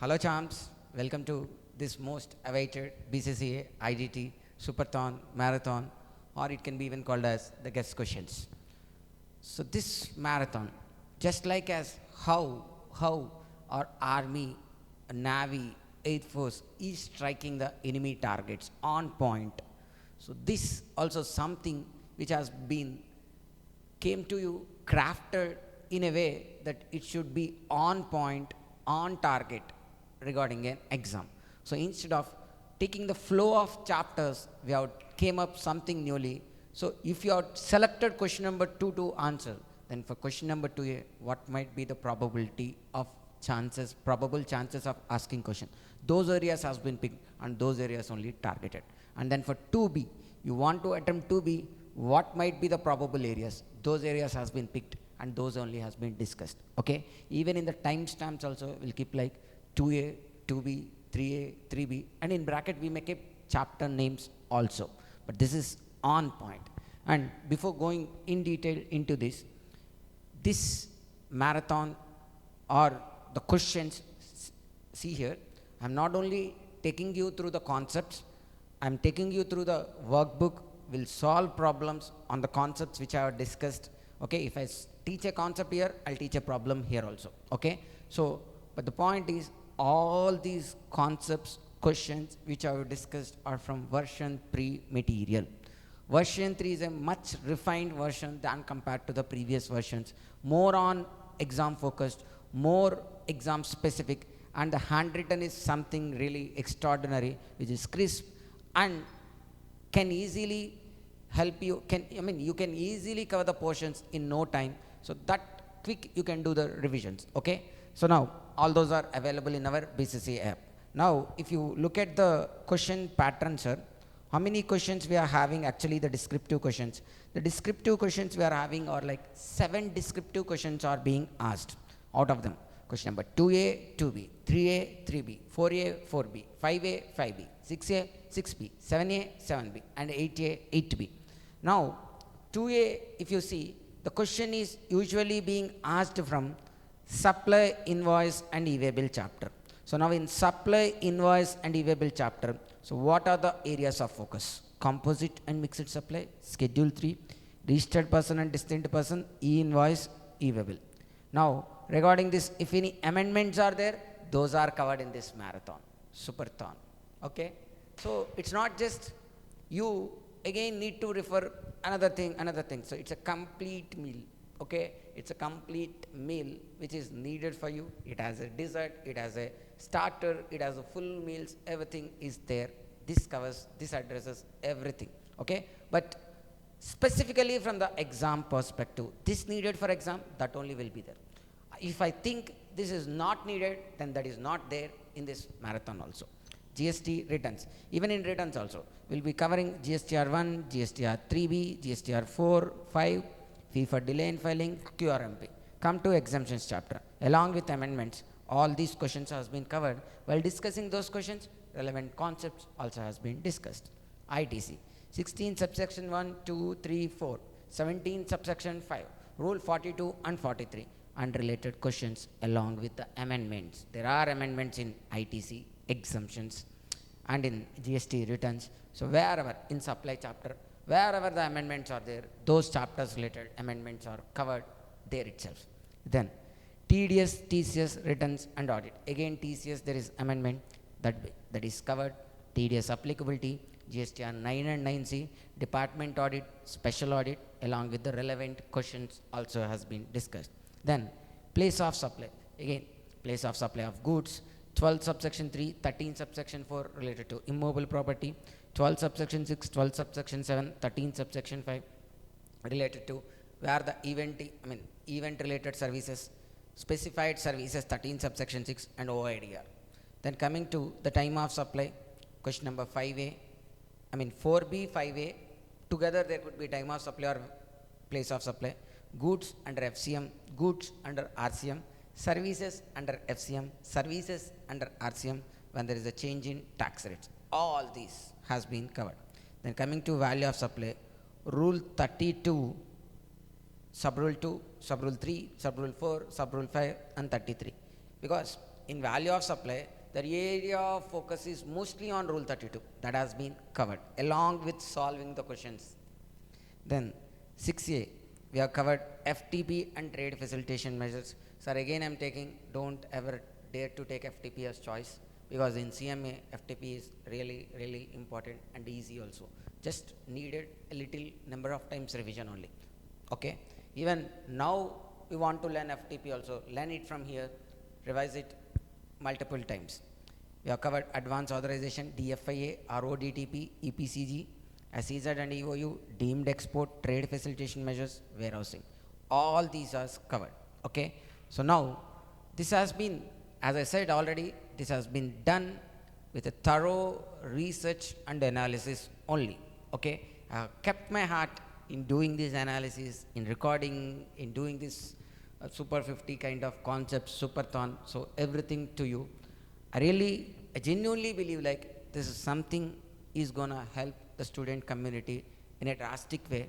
Hello champs, welcome to this most awaited BCCA, IDT, Superthon, Marathon, or it can be even called as the guest questions. So this marathon, just like as how our army, navy, air force is striking the enemy targets on point. So this also something which has been came to you crafted in a way that it should be on point, on target regarding an exam. So instead of taking the flow of chapters, we have came up something newly. So if you have selected question number 2 to answer, then for question number 2a, what might be the probability of chances, probable chances of asking question? Those areas has been picked and those areas only targeted. And then for 2b, you want to attempt 2b, what might be the probable areas? Those areas has been picked and those only has been discussed. Okay, even in the timestamps also we'll keep like 2a, 2b, 3a, 3b, and in bracket we may keep chapter names also. But this is on point. And before going in detail into this marathon or the questions, see here, I'm not only taking you through the concepts, I'm taking you through the workbook. Will solve problems on the concepts which I have discussed. Okay, if I teach a concept here, I'll teach a problem here also. Okay, so but the point is all these concepts, questions which I have discussed are from version 3 material. Version 3 is a much refined version than compared to the previous versions, more on exam focused, more exam specific, and the handwritten is something really extraordinary, which is crisp and can easily help you, you can easily cover the portions in no time. So that quick you can do the revisions. Okay, so now all those are available in our BCCA app. Now if you look at the question pattern, sir, how many questions we are having? Actually the descriptive questions, we are having are like 7 descriptive questions are being asked. Out of them, question number 2a, 2b, 3a, 3b, 4a, 4b, 5a, 5b, 6a, 6b, 7a, 7b, and 8a, 8b. Now 2a, if you see, the question is usually being asked from supply, invoice and e-waybill chapter. So now in supply, invoice and e-waybill chapter, so what are the areas of focus? Composite and mixed supply, schedule 3, registered person and distinct person, e-invoice, e-waybill. Now regarding this, if any amendments are there, those are covered in this marathon, superthon. Okay, so it's not just you again need to refer another thing. So it's a complete meal. Okay, it's a complete meal which is needed for you. It has a dessert, it has a starter, it has a full meals, everything is there. This covers, this addresses everything. Okay, but specifically from the exam perspective, this needed for exam, that only will be there. If I think this is not needed, then that is not there in this marathon also. GST returns, even in returns also, we'll be covering GSTR 1, GSTR 3B, GSTR 4, 5, fee for delay in filing, QRMP. Come to exemptions chapter. Along with amendments, all these questions has been covered. While discussing those questions, relevant concepts also has been discussed. ITC, 16 subsection 1, 2, 3, 4, 17 subsection 5, rule 42 and 43, and related questions along with the amendments. There are amendments in ITC, exemptions, and in GST returns. So wherever in supply chapter, wherever the amendments are there, those chapters related amendments are covered there itself. Then TDS, TCS, returns and audit. Again TCS there is amendment that is covered. TDS applicability, GSTR 9 and 9C, department audit, special audit, along with the relevant questions also has been discussed. Then place of supply, again place of supply of goods, 12 subsection 3, 13 subsection 4 related to immobile property, 12 subsection 6, 12 subsection 7, 13 subsection 5 related to where the event related services, specified services, 13 subsection 6 and OIDR. Then coming to the time of supply, question number 5a, 4b, 5a, together there could be time of supply or place of supply, goods under FCM, goods under RCM, services under FCM, services under RCM when there is a change in tax rates. All these has been covered. Then coming to value of supply, rule 32, subrule 2, subrule 3, subrule 4, subrule 5 and 33. Because in value of supply, the area of focus is mostly on Rule 32. That has been covered along with solving the questions. Then 6A, we have covered FTP and trade facilitation measures. Sir, again I'm taking, don't ever dare to take FTP as choice, because in CMA, FTP is really, really important and easy also. Just needed a little number of times revision only. Okay. Even now we want to learn FTP also. Learn it from here, revise it multiple times. We have covered advanced authorization, DFIA, RODTP, EPCG, SEZ and EOU, deemed export, trade facilitation measures, warehousing. All these are covered. Okay. So now this has been, as I said already, this has been done with a thorough research and analysis only. Okay. I have kept my heart in doing this analysis, in recording, in doing this Super 50 kind of concepts, Superthon, so everything to you. I genuinely believe like this is something is gonna help the student community in a drastic way,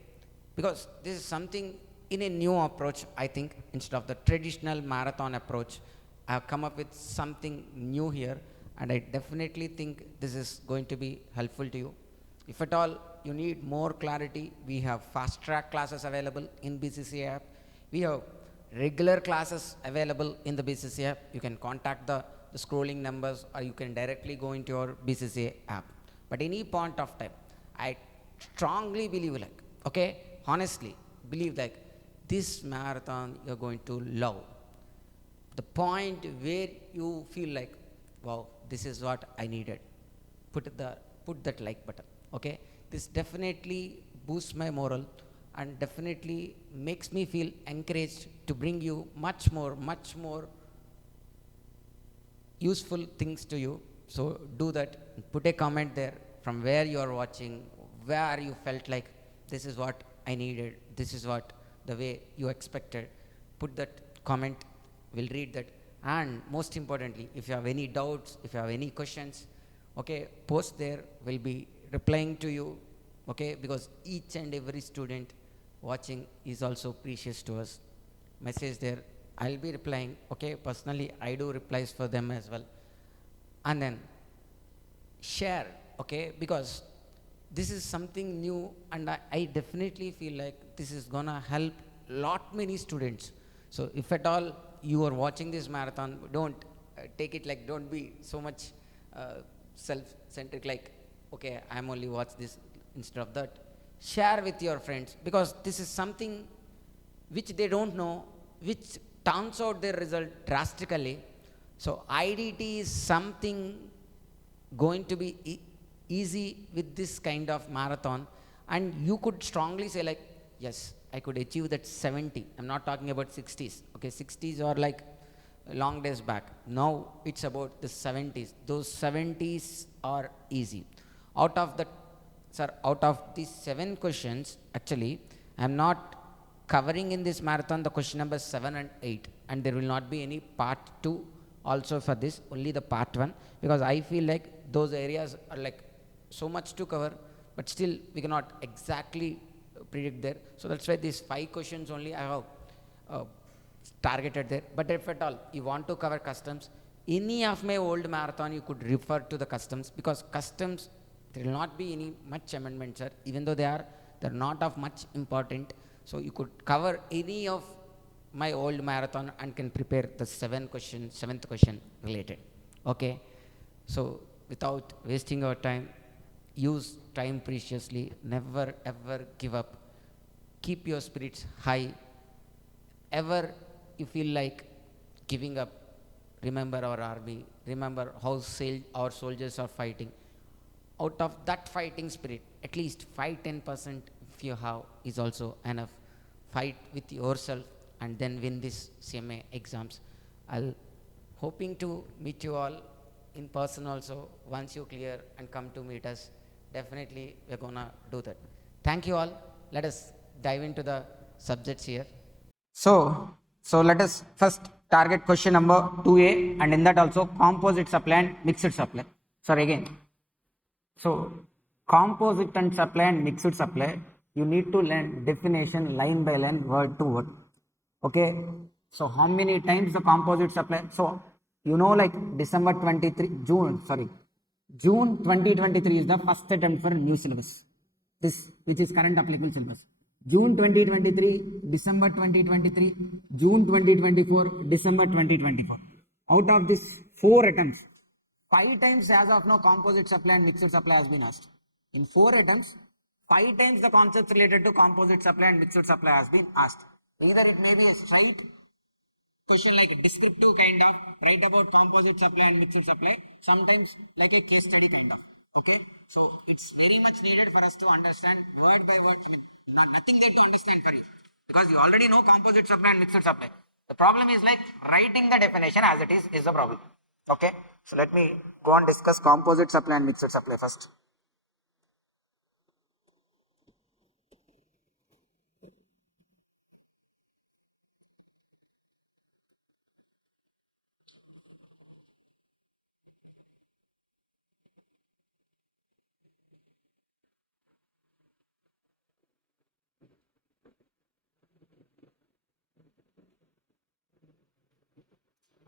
because this is something in a new approach. I think instead of the traditional marathon approach, I have come up with something new here, and I definitely think this is going to be helpful to you. If at all you need more clarity, we have FASTRACK classes available in BCCA app. We have regular classes available in the BCCA app. You can contact the scrolling numbers, or you can directly go into your BCCA app. But any point of time, I strongly believe like, okay, honestly believe like this marathon you're going to love. The point where you feel like, wow, this is what I needed. Put that like button. Okay, this definitely boosts my morale and definitely makes me feel encouraged to bring you much more useful things to you. So do that. Put a comment there from where you are watching, where you felt like this is what I needed, this is what the way you expected. Put that comment. We'll read that. And most importantly, if you have any doubts, if you have any questions, okay, post there. We'll be replying to you, okay, because each and every student watching is also precious to us. Message there, I'll be replying, okay. Personally, I do replies for them as well. And then share, okay, because this is something new, and I definitely feel like this is gonna help many students. So if at all you are watching this marathon, don't take it like, don't be so much self-centric like, okay, I'm only watch this. Instead of that, share with your friends, because this is something which they don't know, which turns out their result drastically. So IDT is something going to be easy with this kind of marathon, and you could strongly say like, yes, I could achieve that 70. I'm not talking about 60s. Okay, 60s are like long days back. Now it's about the 70s. Those 70s are easy. Out of these 7 questions, actually, I'm not covering in this marathon the question numbers 7 and 8, and there will not be any part 2 also for this, only the part 1, because I feel like those areas are like so much to cover, but still we cannot exactly predict there. So that's why these 5 questions only I have targeted there. But if at all you want to cover customs, any of my old marathon you could refer to the customs, because customs there will not be any much amendments, sir, even though they're not of much important. So you could cover any of my old marathon and can prepare the 7th question related. Okay. So without wasting your time, use time preciously, never ever give up, keep your spirits high. Ever you feel like giving up, remember our army, remember how our soldiers are fighting. Out of that fighting spirit, at least 5-10% if you have is also enough. Fight with yourself and then win this CMA exams. I'll hoping to meet you all in person also once you clear and come to meet us. Definitely we're gonna do that. Thank you all. Let us dive into the subjects here. So let us first target question number 2A, and in that also composite supply and mixed supply. Sorry again. So composite and supply and mixed supply, you need to learn definition line by line, word to word. Okay. So how many times the composite supply? So you know, like December 23, June 2023 is the first attempt for new syllabus. This, which is current applicable syllabus. June 2023, December 2023, June 2024, December 2024. Out of these 4 attempts, 5 times as of now composite supply and mixed supply has been asked. In 4 attempts, 5 times the concepts related to composite supply and mixed supply has been asked. Either it may be a straight question like a descriptive kind of, write about composite supply and mixed supply, sometimes like a case study kind of. Okay, so it's very much needed for us to understand word by word. I mean, nothing there to understand for you, because you already know composite supply and mixed supply. The problem is like writing the definition as it is the problem. Okay, so let me go and discuss composite supply and mixed supply first.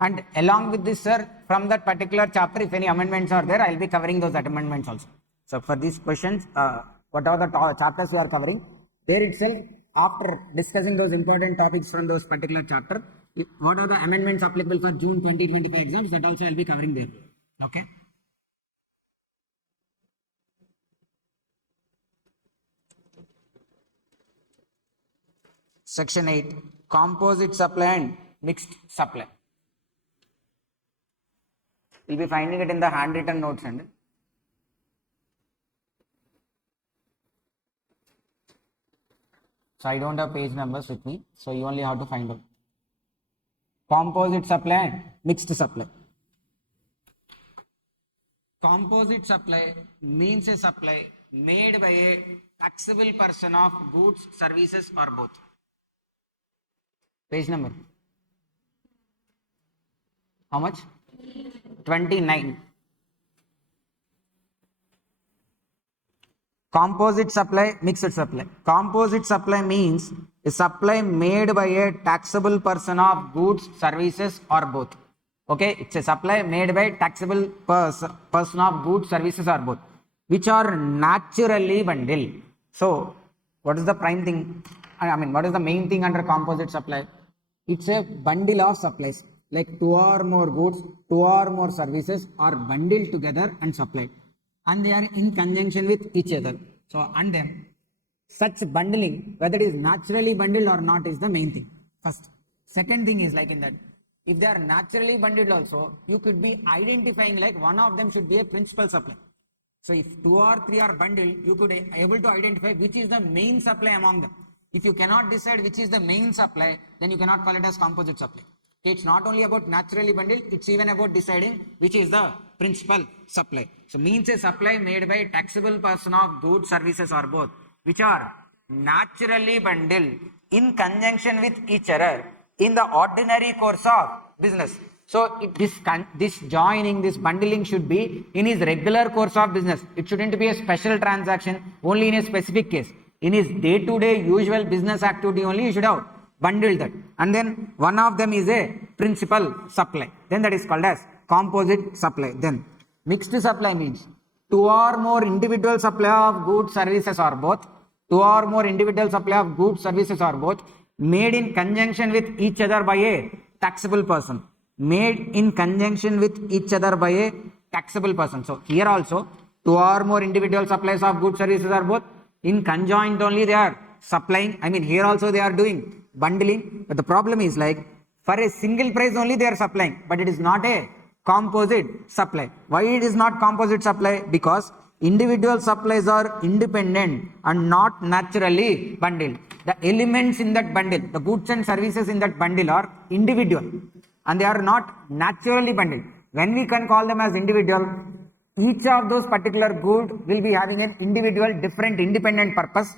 And along with this, sir, from that particular chapter, if any amendments are there, I will be covering those amendments also. So for these questions, whatever the chapters we are covering, there itself, after discussing those important topics from those particular chapter, what are the amendments applicable for June 2025 exams, that also I will be covering there. Okay. Section 8, composite supply and mixed supply. You'll be finding it in the handwritten notes. And so I don't have page numbers with me, so you only have to find out. Composite supply and mixed supply. Composite supply means a supply made by a taxable person of goods, services, or both. Page number. How much? 29. Composite supply, mixed supply. Composite supply means a supply made by a taxable person of goods, services, or both. Okay, it's a supply made by taxable person of goods, services, or both, which are naturally bundled. So, what is the prime thing? I mean, what is the main thing under composite supply? It's a bundle of supplies, like 2 or more goods, 2 or more services are bundled together and supplied, and they are in conjunction with each other. So, and then such bundling, whether it is naturally bundled or not, is the main thing. First. Second thing is like in that, if they are naturally bundled also, you could be identifying like one of them should be a principal supply. So, if 2 or 3 are bundled, you could be able to identify which is the main supply among them. If you cannot decide which is the main supply, then you cannot call it as composite supply. It's not only about naturally bundled, it's even about deciding which is the principal supply. So means a supply made by a taxable person of goods, services, or both, which are naturally bundled in conjunction with each other in the ordinary course of business. So this joining, this bundling should be in his regular course of business. It shouldn't be a special transaction only in a specific case. In his day-to-day usual business activity only, you should have bundled that. And then one of them is a principal supply. Then that is called as composite supply. Then mixed supply means 2 or more individual supply of goods, services, or both. 2 or more individual supply of goods, services, or both, made in conjunction with each other by a taxable person. Made in conjunction with each other by a taxable person. So here also 2 or more individual supplies of goods, services, or both, in conjoint only they are supplying. I mean, here also they are doing bundling, but the problem is like for a single price only they are supplying, but it is not a composite supply. Why it is not composite supply? Because individual supplies are independent and not naturally bundled. The elements in that bundle, the goods and services in that bundle, are individual and they are not naturally bundled. When we can call them as individual, each of those particular goods will be having an individual, different, independent purpose.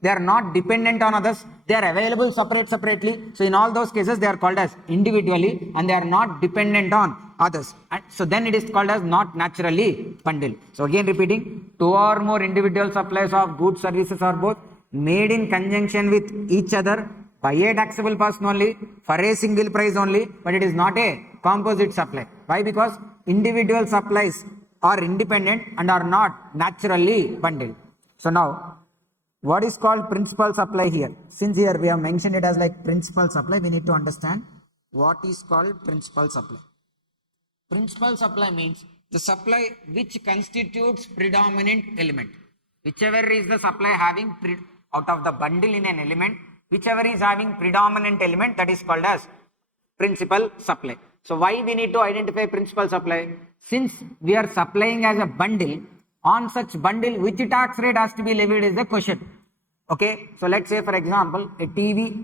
They are not dependent on others. They are available separately. So in all those cases, they are called as individually and they are not dependent on others. And so then it is called as not naturally bundled. So again repeating, 2 or more individual supplies of goods, services, or both, made in conjunction with each other by a taxable person only, for a single price only, but it is not a composite supply. Why? Because individual supplies are independent and are not naturally bundled. So now, what is called principal supply here? Since here we have mentioned it as like principal supply, we need to understand what is called principal supply. Principal supply means the supply which constitutes predominant element. Whichever is the supply having out of the bundle in an element, whichever is having predominant element, that is called as principal supply. So why we need to identify principal supply? Since we are supplying as a bundle, on such bundle which tax rate has to be levied is the question. Okay, so let's say for example a TV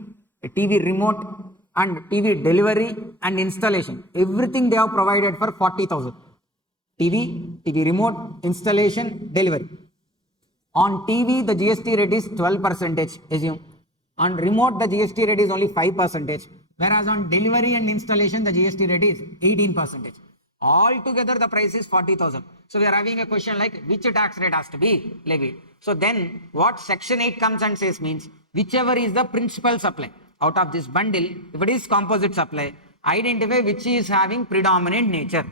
remote and TV delivery and installation, everything they have provided for 40,000. TV remote, installation, delivery. On TV the GST rate is 12%, assume. On remote the GST rate is only 5%, whereas on delivery and installation the GST rate is 18%. Altogether the price is 40,000. So we are having a question like which tax rate has to be levied. So then what section 8 comes and says means whichever is the principal supply out of this bundle, if it is composite supply, identify which is having predominant nature.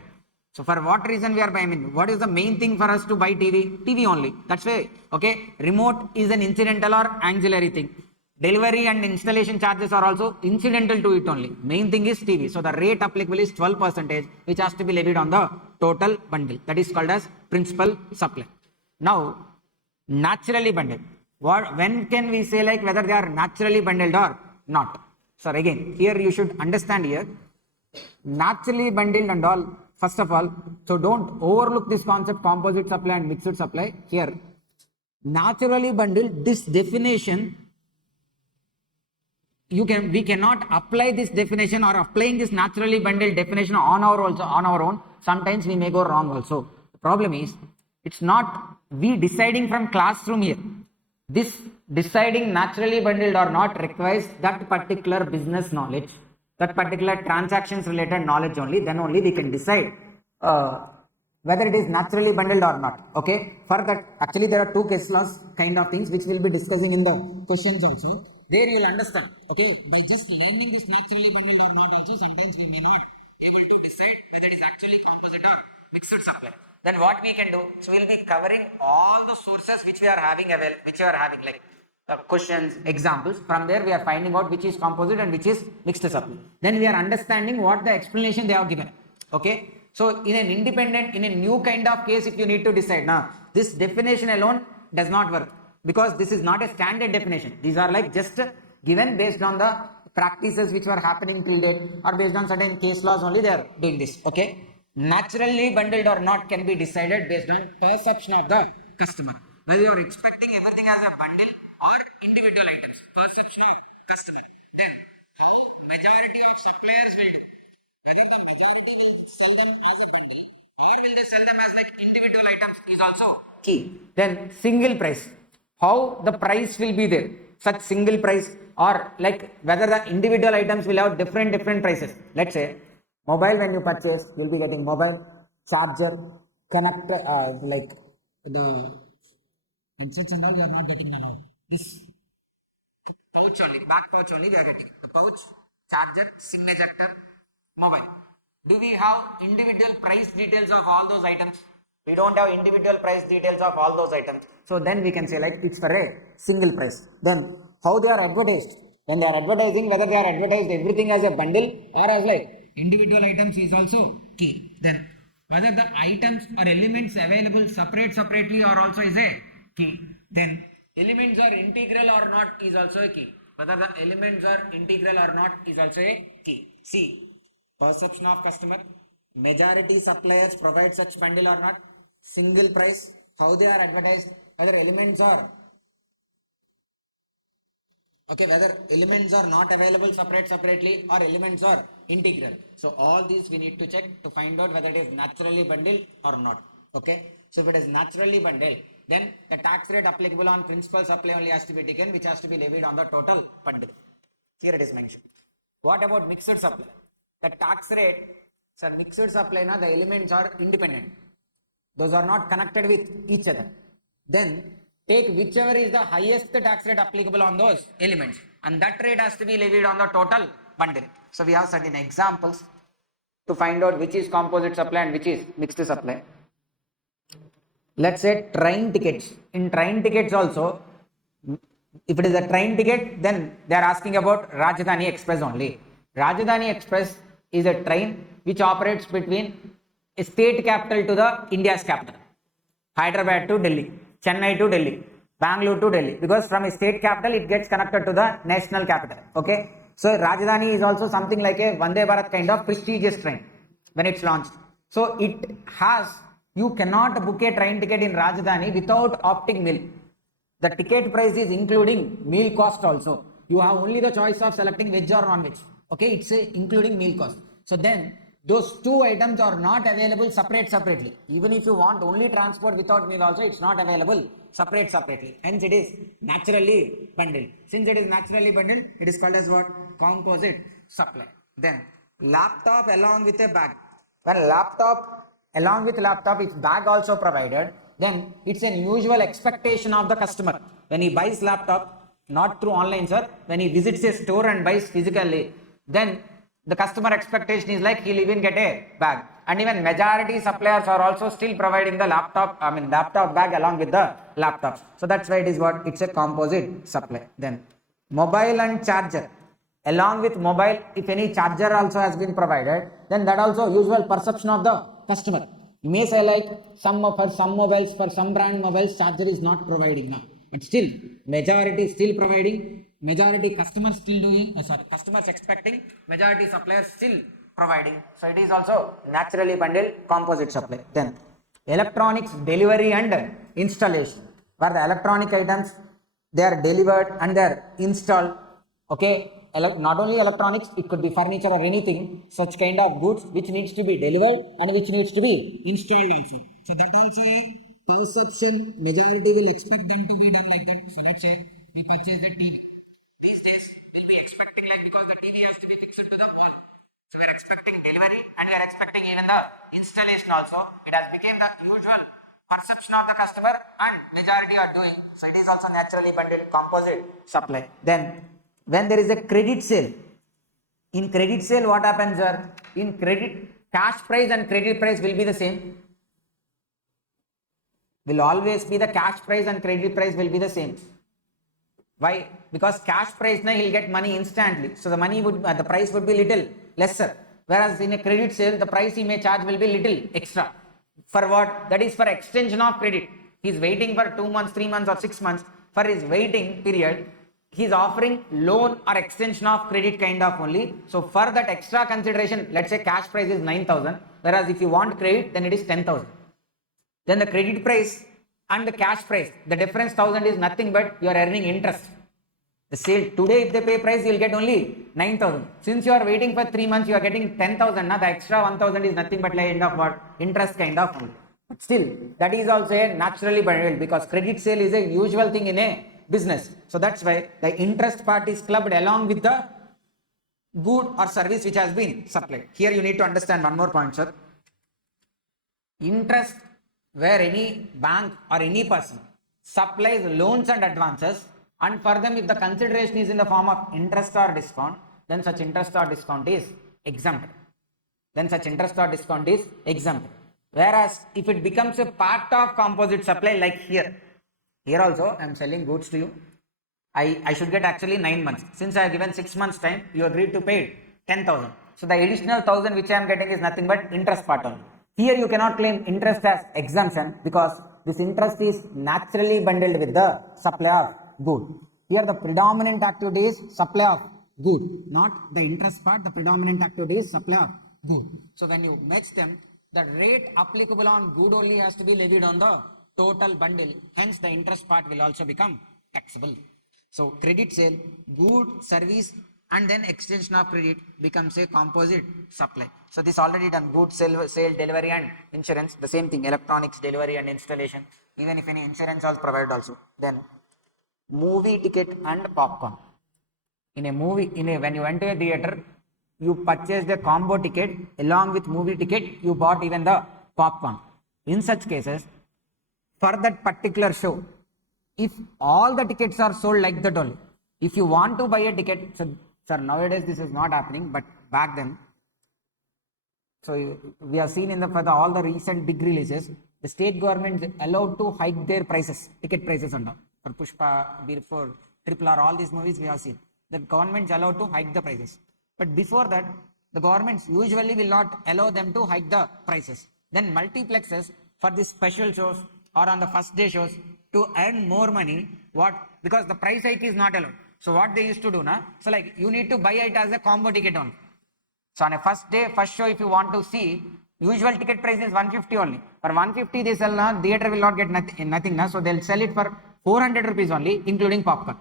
So for what reason we are buying? What is the main thing for us to buy TV? TV only. That's why. Okay. Remote is an incidental or auxiliary thing. Delivery and installation charges are also incidental to it only. Main thing is TV. So the rate applicable is 12%, which has to be levied on the total bundle. That is called as principal supply. Now, naturally bundled. When can we say like whether they are naturally bundled or not? So again, here you should understand here, naturally bundled and all, first of all, so don't overlook this concept composite supply and mixed supply. Here, naturally bundled, this definition, we cannot apply this definition or applying this naturally bundled definition on our own. Sometimes we may go wrong also. The problem is, it's not we deciding from classroom here. This deciding naturally bundled or not requires that particular business knowledge, that particular transactions related knowledge only. Then only we can decide whether it is naturally bundled or not. Okay. For that, actually there are two case laws kind of things which we'll be discussing in the questions also. There you will understand. Okay. By just naming this naturally bundled or not, also sometimes we may not be able to decide whether it is actually composite or mixed supply. Then what we can do? So we'll be covering all the sources which we are having like questions, examples. From there we are finding out which is composite and which is mixed supply. Then we are understanding what the explanation they have given. Okay. So in an independent, in a new kind of case, if you need to decide, now this definition alone does not work because this is not a standard definition. These are like just given based on the practices which were happening till date or based on certain case laws only they are doing this. Okay. Naturally bundled or not can be decided based on perception of the customer. Whether you are expecting everything as a bundle or individual items, perception of customer. Then how majority of suppliers will do. Whether the majority will sell them as a bundle or will they sell them as like individual items is also key. Then single price. How the price will be there. Such single price or like whether the individual items will have different prices. Let's say mobile, when you purchase, you'll be getting mobile, charger, connector, like the headsets and all, you are not getting none of this pouch only, back pouch only we are getting. The pouch, charger, SIM ejector, mobile. Do we have individual price details of all those items? We don't have individual price details of all those items. So then we can say like it's for a single price. Then how they are advertised? When they are advertising, whether they are advertised everything as a bundle or as like individual items is also key. Then whether the items or elements available separately or also is a key. Then elements are integral or not is also a key. Whether the elements are integral or not is also a key. See, perception of customer, majority suppliers provide such bundle or not, single price, how they are advertised, whether elements are whether elements are not available separately or elements are integral. So all these we need to check to find out whether it is naturally bundled or not. Okay. So if it is naturally bundled, then the tax rate applicable on principal supply only has to be taken, which has to be levied on the total bundle. Here it is mentioned. What about mixed supply? The tax rate, sir, mixed supply, the elements are independent. Those are not connected with each other. Then take whichever is the highest tax rate applicable on those elements, and that rate has to be levied on the total bundle. So we have certain examples. to find out which is composite supply and which is mixed supply. Let's say train tickets. In train tickets also, if it is a train ticket, then they are asking about Rajdhani Express only. Rajdhani Express is a train which operates between a state capital to the India's capital. Hyderabad to Delhi, Chennai to Delhi, Bangalore to Delhi. Because from a state capital, it gets connected to the national capital. Okay. So Rajdhani is also something like a Vande Bharat kind of prestigious train when it's launched. So it has, you cannot book a train ticket in Rajdhani without opting meal. The ticket price is including meal cost also. You have only the choice of selecting veg or non-veg. Okay, it's including meal cost. So then those two items are not available separately. Even if you want only transport without meal also, it's not available separately. Hence it is naturally bundled. Since it is naturally bundled, it is called as what? Composite supply. Then laptop along with a bag. When laptop along with laptop, if bag also provided, then it's an usual expectation of the customer. When he buys laptop, not through online, sir, when he visits a store and buys physically, then the customer expectation is like he'll even get a bag. And even majority suppliers are also still providing the laptop bag along with the laptop. So that's why it is what? It's a composite supply. Then mobile and charger. Along with mobile, if any charger also has been provided, then that also usual perception of the customer. You may say like for some brand mobiles, charger is not providing now. But still, majority still providing, majority customers still doing, customers expecting, majority suppliers still providing. So it is also naturally bundled composite supply. Then electronics delivery and installation. Where the electronic items, they are delivered and they are installed. Okay. Not only electronics, it could be furniture or anything, such kind of goods which needs to be delivered and which needs to be installed also. So that also a perception, majority will expect them to be done like that. So let's say we purchase the TV. These days we'll be expecting like, because the TV has to be fixed to the wall. So we are expecting delivery and we are expecting even the installation also. It has become the usual perception of the customer and majority are doing. So it is also naturally bundled composite supply. Then when there is a credit sale, in credit sale what happens, sir? In credit, cash price and credit price will be the same. Will always be the cash price and credit price will be the same. Why? Because cash price, he'll get money instantly. So the price would be little lesser. Whereas in a credit sale, the price he may charge will be little extra. For what? That is for extension of credit. He's waiting for 2 months, 3 months or 6 months. For his waiting period, he's offering loan or extension of credit kind of only. So for that extra consideration, let's say cash price is 9,000, whereas if you want credit, then it is 10,000. Then the credit price and the cash price, the difference 1,000 is nothing but you are earning interest. The sale today, if they pay price, you will get only 9,000. Since you are waiting for 3 months, you are getting 10,000. Now the extra 1,000 is nothing but like end of what? Interest kind of only. But still, that is also a naturally bundled, because credit sale is a usual thing in a business. So that's why the interest part is clubbed along with the good or service which has been supplied. Here you need to understand one more point, sir. Interest, where any bank or any person supplies loans and advances, and for them if the consideration is in the form of interest or discount, then such interest or discount is exempt. Whereas if it becomes a part of composite supply, like here also I am selling goods to you, I should get actually 9 months. Since I have given 6 months time, you agreed to pay 10,000. So the additional 1,000 which I am getting is nothing but interest part only. Here you cannot claim interest as exemption, because this interest is naturally bundled with the supply of good. Here the predominant activity is supply of good, not the interest part. The predominant activity is supply of good. So when you match them, the rate applicable on good only has to be levied on the total bundle. Hence the interest part will also become taxable. So credit sale, good, service, and then extension of credit becomes a composite supply. So this already done, goods, sale, delivery and insurance. The same thing, electronics, delivery and installation. Even if any insurance is provided also. Then movie ticket and popcorn. In a movie, when you went to a theater, you purchased a combo ticket. Along with movie ticket, you bought even the popcorn. In such cases, for that particular show, if all the tickets are sold like that only, if you want to buy a ticket, so, sir, nowadays this is not happening, but back then, So we have seen in the for the, all the recent big releases, the state government is allowed to hike their prices, ticket prices and all. For Pushpa, for Triple R, all these movies we have seen. The government is allowed to hike the prices. But before that, the governments usually will not allow them to hike the prices. Then multiplexes for these special shows or on the first day shows to earn more money, what? Because the price hike is not allowed. So what they used to do now, so like you need to buy it as a combo ticket only. So on a first day, first show, if you want to see, usual ticket price is 150 only. For 150 they sell now, theatre will not get nothing now, so they'll sell it for 400 rupees only, including popcorn.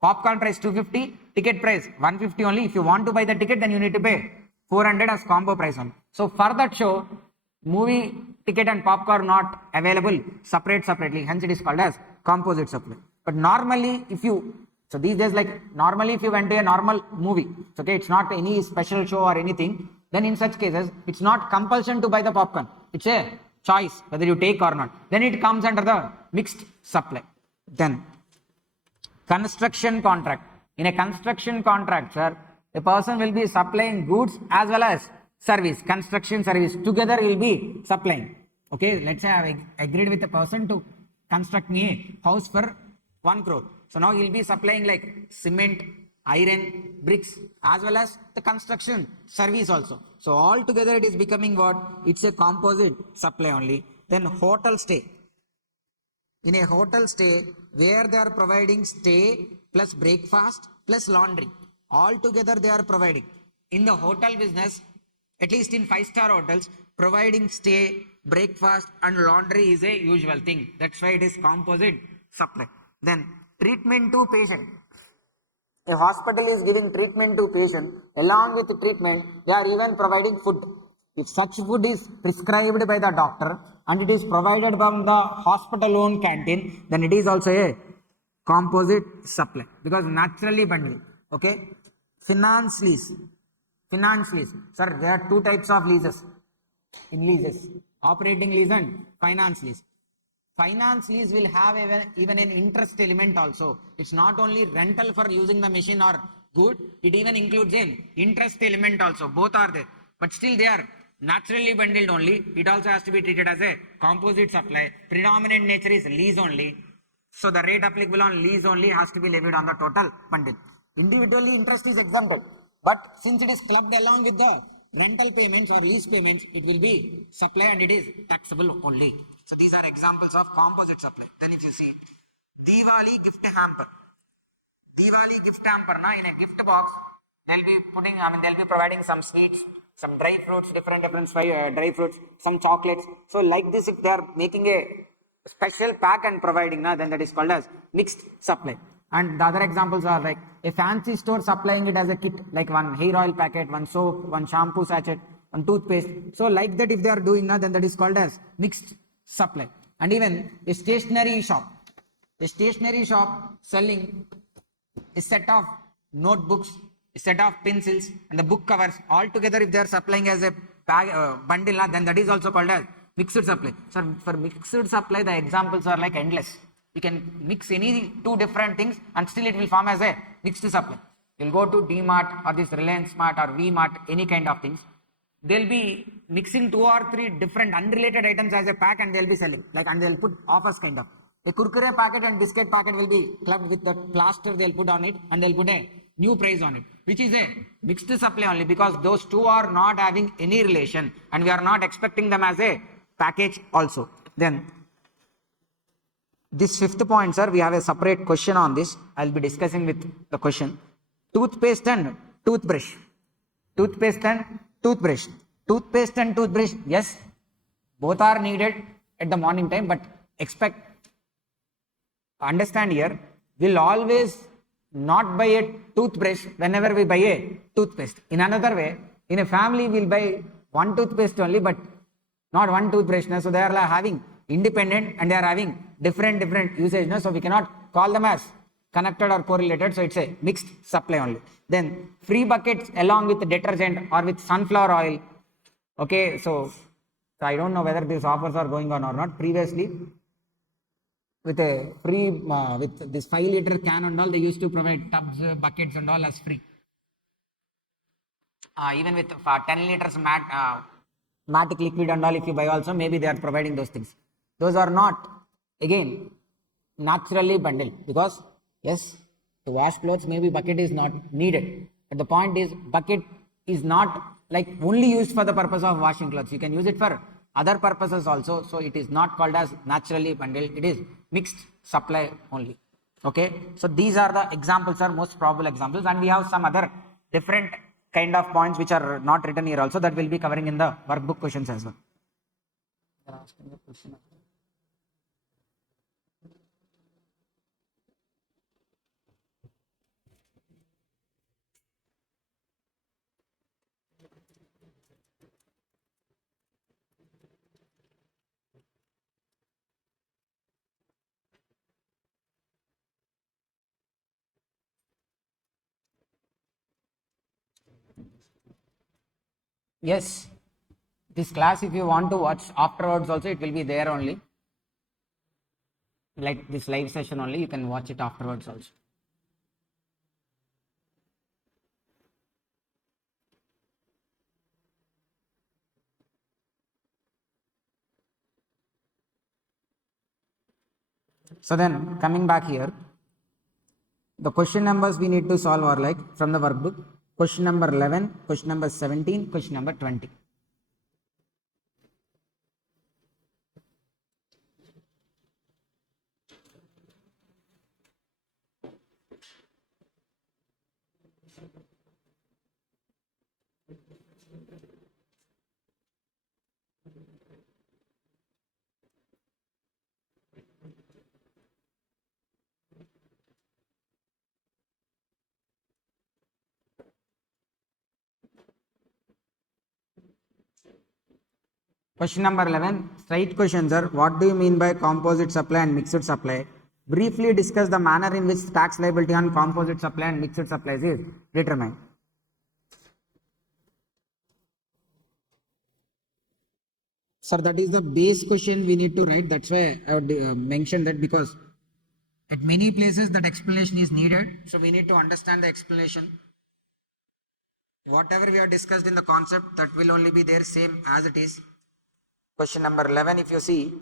Popcorn price 250, ticket price 150 only. If you want to buy the ticket, then you need to pay 400 as combo price only. So for that show, movie ticket and popcorn not available separately. Hence it is called as composite supply. But normally, if you so these days, like normally if you went to a normal movie, okay, it's not any special show or anything, then in such cases, it's not compulsion to buy the popcorn. It's a choice whether you take or not. Then it comes under the mixed supply. Then construction contract. In a construction contract, sir, a person will be supplying goods as well as service, construction service. Together he will be supplying. Okay, let's say I have agreed with a person to construct me a house for 1 crore. So now he will be supplying like cement, iron, bricks, as well as the construction service also. So all together it is becoming what? It's a composite supply only. Then hotel stay. In a hotel stay, where they are providing stay plus breakfast plus laundry. All together they are providing. In the hotel business, at least in 5-star hotels, providing stay, breakfast and laundry is a usual thing. That's why it is composite supply. Then treatment to patient. A hospital is giving treatment to patient. Along with the treatment, they are even providing food. If such food is prescribed by the doctor and it is provided from the hospital own canteen, then it is also a composite supply because naturally bundled. Okay. Finance lease. Finance lease. Sir, there are 2 types of leases. In leases, operating lease and finance lease. Finance lease will have even an interest element also. It's not only rental for using the machine or good, it even includes an interest element also. Both are there. But still they are naturally bundled only. It also has to be treated as a composite supply. Predominant nature is lease only. So the rate applicable on lease only has to be levied on the total bundle. Individually interest is exempted. But since it is clubbed along with the rental payments or lease payments, it will be supply and it is taxable only. So these are examples of composite supply. Then if you see Diwali gift hamper. Diwali gift hamper, na, in a gift box, they'll be putting, they'll be providing some sweets, some dry fruits, different dry fruits, some chocolates. So like this, if they are making a special pack and providing, na, then that is called as mixed supply. And the other examples are like a fancy store supplying it as a kit, like 1 hair oil packet, 1 soap, 1 shampoo sachet, 1 toothpaste. So like that, if they are doing, na, then that is called as mixed supply. And even a stationery shop selling a set of notebooks, a set of pencils and the book covers all together, if they are supplying as a bundle, then that is also called as mixed supply. So for mixed supply, the examples are like endless. You can mix any 2 different things and still it will form as a mixed supply. You'll go to D-Mart or this Reliance Mart or V-Mart, any kind of things. They'll be mixing 2 or 3 different unrelated items as a pack and they'll be selling. Like, and they'll put offers kind of. A Kurkure packet and biscuit packet will be clubbed with the plaster they'll put on it and they'll put a new price on it, which is a mixed supply only because those 2 are not having any relation and we are not expecting them as a package also. Then this 5th point, sir, we have a separate question on this. I'll be discussing with the question. Toothpaste and toothbrush. Toothpaste and toothbrush. Toothpaste and toothbrush, yes, both are needed at the morning time, but understand here, we'll always not buy a toothbrush whenever we buy a toothpaste. In another way, in a family, we'll buy 1 toothpaste only, but not 1 toothbrush. So they are having independent and they are having different usage. So we cannot call them as connected or correlated. So it's a mixed supply only. Then free buckets along with detergent or with sunflower oil. Okay, so I don't know whether these offers are going on or not. Previously, with a free, with this 5-liter can and all, they used to provide tubs, buckets and all as free. Even with 10 liters matic liquid and all if you buy also, maybe they are providing those things. Those are not, again, naturally bundled, because yes, to wash clothes maybe bucket is not needed. But the point is, bucket is not like only used for the purpose of washing clothes. You can use it for other purposes also. So it is not called as naturally bundled. It is mixed supply only. Okay. So these are the examples, are most probable examples, and we have some other different kind of points which are not written here also, that will be covering in the workbook questions as well. Yes, this class if you want to watch afterwards also, it will be there only, like this live session only, you can watch it afterwards also. So then coming back here, the question numbers we need to solve are like from the workbook, question number 11, question number 17, question number 20. Question number 11, straight questions are, what do you mean by composite supply and mixed supply? Briefly discuss the manner in which tax liability on composite supply and mixed supplies is determined. Sir, that is the base question we need to write. That's why I would mention that, because at many places that explanation is needed. So we need to understand the explanation. Whatever we have discussed in the concept, that will only be there same as it is. Question number 11, if you see,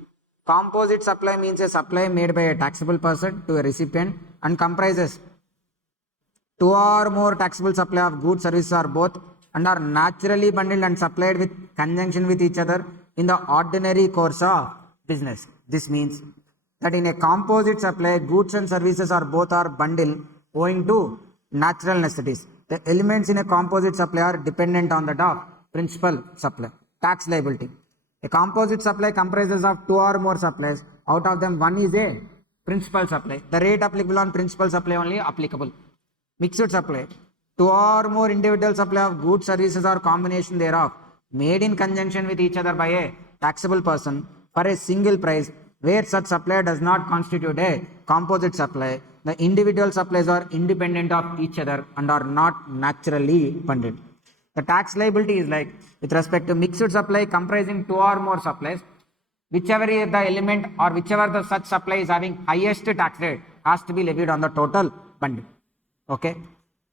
composite supply means a supply made by a taxable person to a recipient and comprises two or more taxable supply of goods, services or both, and are naturally bundled and supplied with conjunction with each other in the ordinary course of business. This means that in a composite supply, goods and services are both are bundled owing to natural necessities. The elements in a composite supply are dependent on that of principal supply. Tax liability. A composite supply comprises of two or more supplies. Out of them, one is a principal supply. The rate applicable on principal supply only applicable. Mixed supply. Two or more individual supply of goods, services or combination thereof made in conjunction with each other by a taxable person for a single price, where such supply does not constitute a composite supply. The individual supplies are independent of each other and are not naturally bundled. The tax liability is like, with respect to mixed supply comprising two or more supplies, whichever is the element or whichever the such supply is having highest tax rate has to be levied on the total bundle. Okay.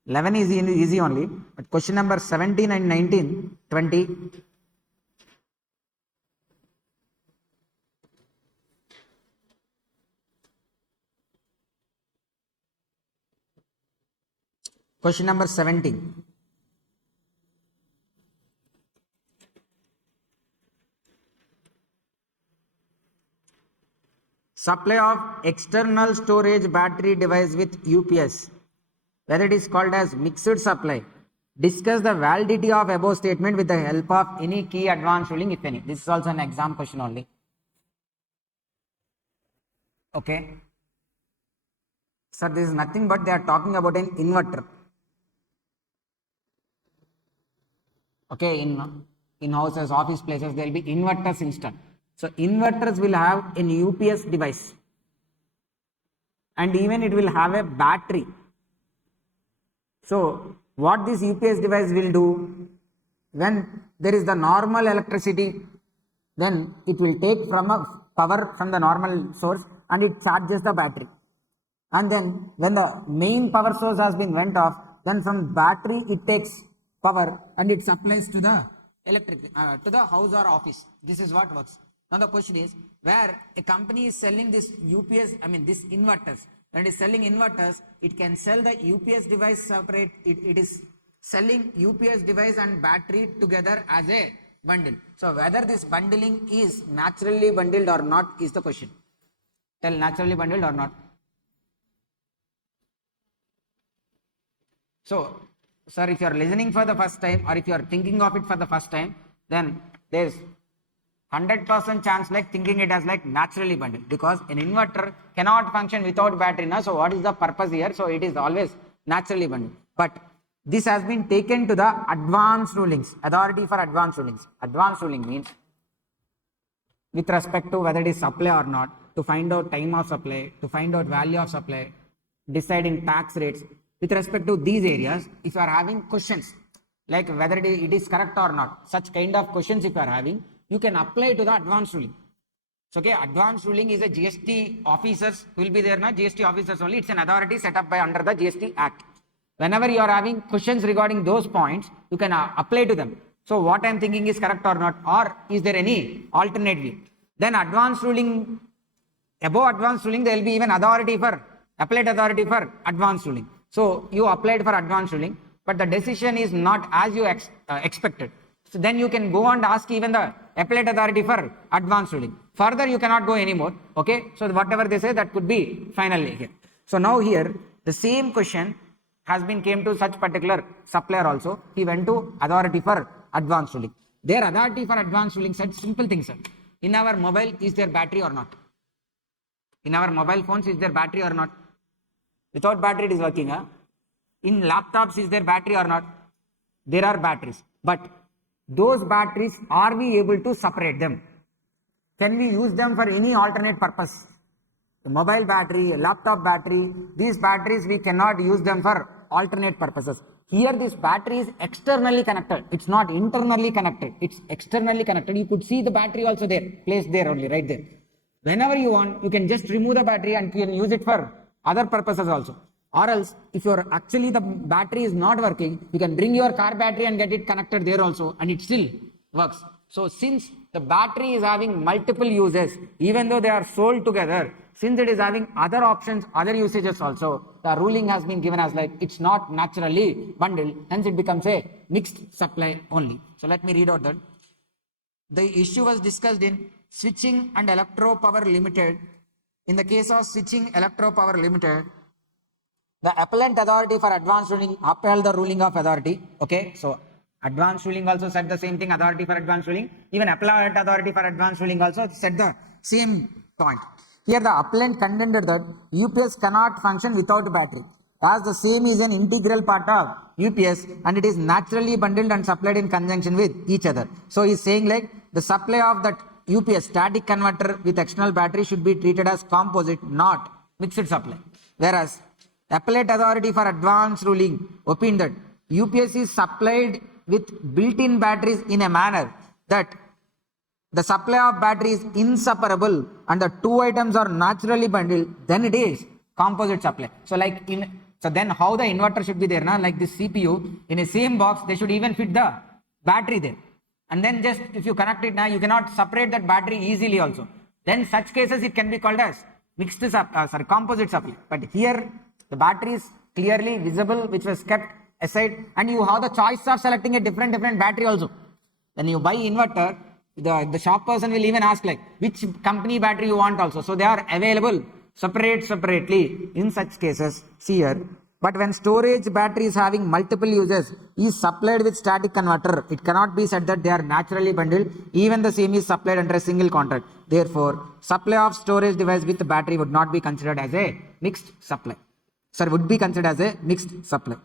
11 is easy only, but question number 17 and 19, 20. Question number 17. Supply of external storage battery device with UPS, whether it is called as mixed supply. Discuss the validity of above statement with the help of any key advanced ruling, if any. This is also an exam question only. Okay. Sir, this is nothing but they are talking about an inverter. Okay, in houses, office places, there will be inverters installed. So inverters will have an UPS device, and even it will have a battery. So what this UPS device will do, when there is the normal electricity, then it will take from a power from the normal source and it charges the battery. And then when the main power source has been went off, then from battery it takes power and it supplies to the electric to the house or office. This is what works. Now the question is, where a company is selling this UPS, this inverters. When it is selling inverters, it can sell the UPS device separate. It is selling UPS device and battery together as a bundle. So whether this bundling is naturally bundled or not is the question. Tell naturally bundled or not. So, sir, if you are listening for the first time or if you are thinking of it for the first time, then there is 100% chance like thinking it as like naturally bundled, because an inverter cannot function without battery. Now, so what is the purpose here? So it is always naturally bundled. But this has been taken to the advanced rulings, authority for advanced rulings. Advanced ruling means with respect to whether it is supply or not, to find out time of supply, to find out value of supply, deciding tax rates. With respect to these areas, if you are having questions like whether it is correct or not, such kind of questions if you are having, you can apply to the advanced ruling. So, okay, advanced ruling is a GST officers will be there now, GST officers only. It's an authority set up by under the GST Act. Whenever you are having questions regarding those points, you can apply to them. So, what I am thinking is correct or not, or is there any alternate view? Then advanced ruling, above advanced ruling, there will be even authority for, appellate authority for advanced ruling. So, you applied for advanced ruling, but the decision is not as you expected. So, then you can go and ask even the appellate authority for advanced ruling. Further, you cannot go anymore. Okay. So, whatever they say, that could be finally here. So, now here, the same question has been came to such particular supplier also. He went to authority for advanced ruling. Their authority for advanced ruling said simple things, sir. In our mobile, is there battery or not? In our mobile phones, is there battery or not? Without battery, it is working. Huh? In laptops, is there battery or not? There are batteries. But those batteries, are we able to separate them? Can we use them for any alternate purpose? The mobile battery, a laptop battery, these batteries, we cannot use them for alternate purposes. Here, this battery is externally connected. It's not internally connected. It's externally connected. You could see the battery also there, placed there only, right there. Whenever you want, you can just remove the battery and you can use it for other purposes also. Or else, if you're actually the battery is not working, you can bring your car battery and get it connected there also, and it still works. So since the battery is having multiple uses, even though they are sold together, since it is having other options, other usages also, the ruling has been given as like it's not naturally bundled, hence it becomes a mixed supply only. So let me read out that. The issue was discussed in Switching and Electro Power Limited. In the case of Switching Electro Power Limited, the appellant authority for advanced ruling upheld the ruling of authority. Okay, so advanced ruling also said the same thing, authority for advanced ruling. Even appellate authority for advanced ruling also said the same point. Here the appellant contended that UPS cannot function without battery, as the same is an integral part of UPS and it is naturally bundled and supplied in conjunction with each other. So he is saying like the supply of that UPS static converter with external battery should be treated as composite, not mixed supply. Whereas appellate authority for advanced ruling opined that UPS is supplied with built-in batteries in a manner that the supply of battery is inseparable and the two items are naturally bundled, then it is composite supply. So like so then how the inverter should be there now, like this CPU in a same box, they should even fit the battery there. And then just if you connect it now, you cannot separate that battery easily also. Then such cases it can be called as composite supply. But here the battery is clearly visible, which was kept aside, and you have the choice of selecting a different battery also. When you buy inverter, the shop person will even ask like which company battery you want also. So they are available separately in such cases. See here. But when storage battery is having multiple uses, is supplied with static converter, it cannot be said that they are naturally bundled. Even the same is supplied under a single contract. Therefore, supply of storage device with the battery would not be considered as a mixed supply. Sir, would be considered as a mixed supply.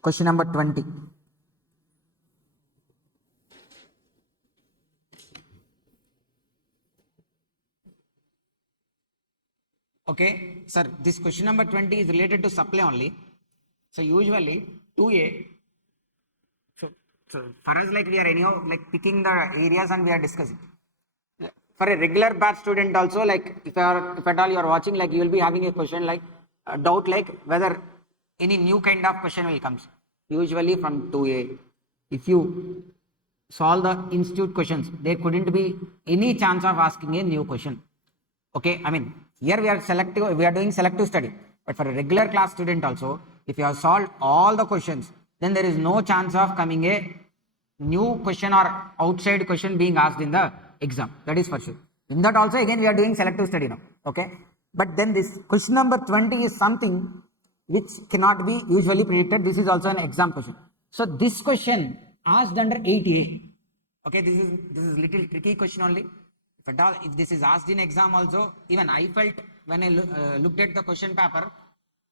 Question number 20. Okay, sir, this question number 20 is related to supply only. So usually 2A. So for us, like we are anyhow like picking the areas and we are discussing. for a regular batch student also, like if at all you are watching, like you will be having a question like a doubt like whether any new kind of question will comes. Usually from 2A. If you solve the institute questions, there couldn't be any chance of asking a new question. Okay, I mean here we are doing selective study, but for a regular class student also, if you have solved all the questions, then there is no chance of coming a new question or outside question being asked in the exam. That is for sure. In that also again we are doing selective study now. Okay, but then this question number 20 is something which cannot be usually predicted. This is also an exam question. So this question asked under 8A. Okay, this is little tricky question only. If this is asked in exam also, even I felt when I looked at the question paper,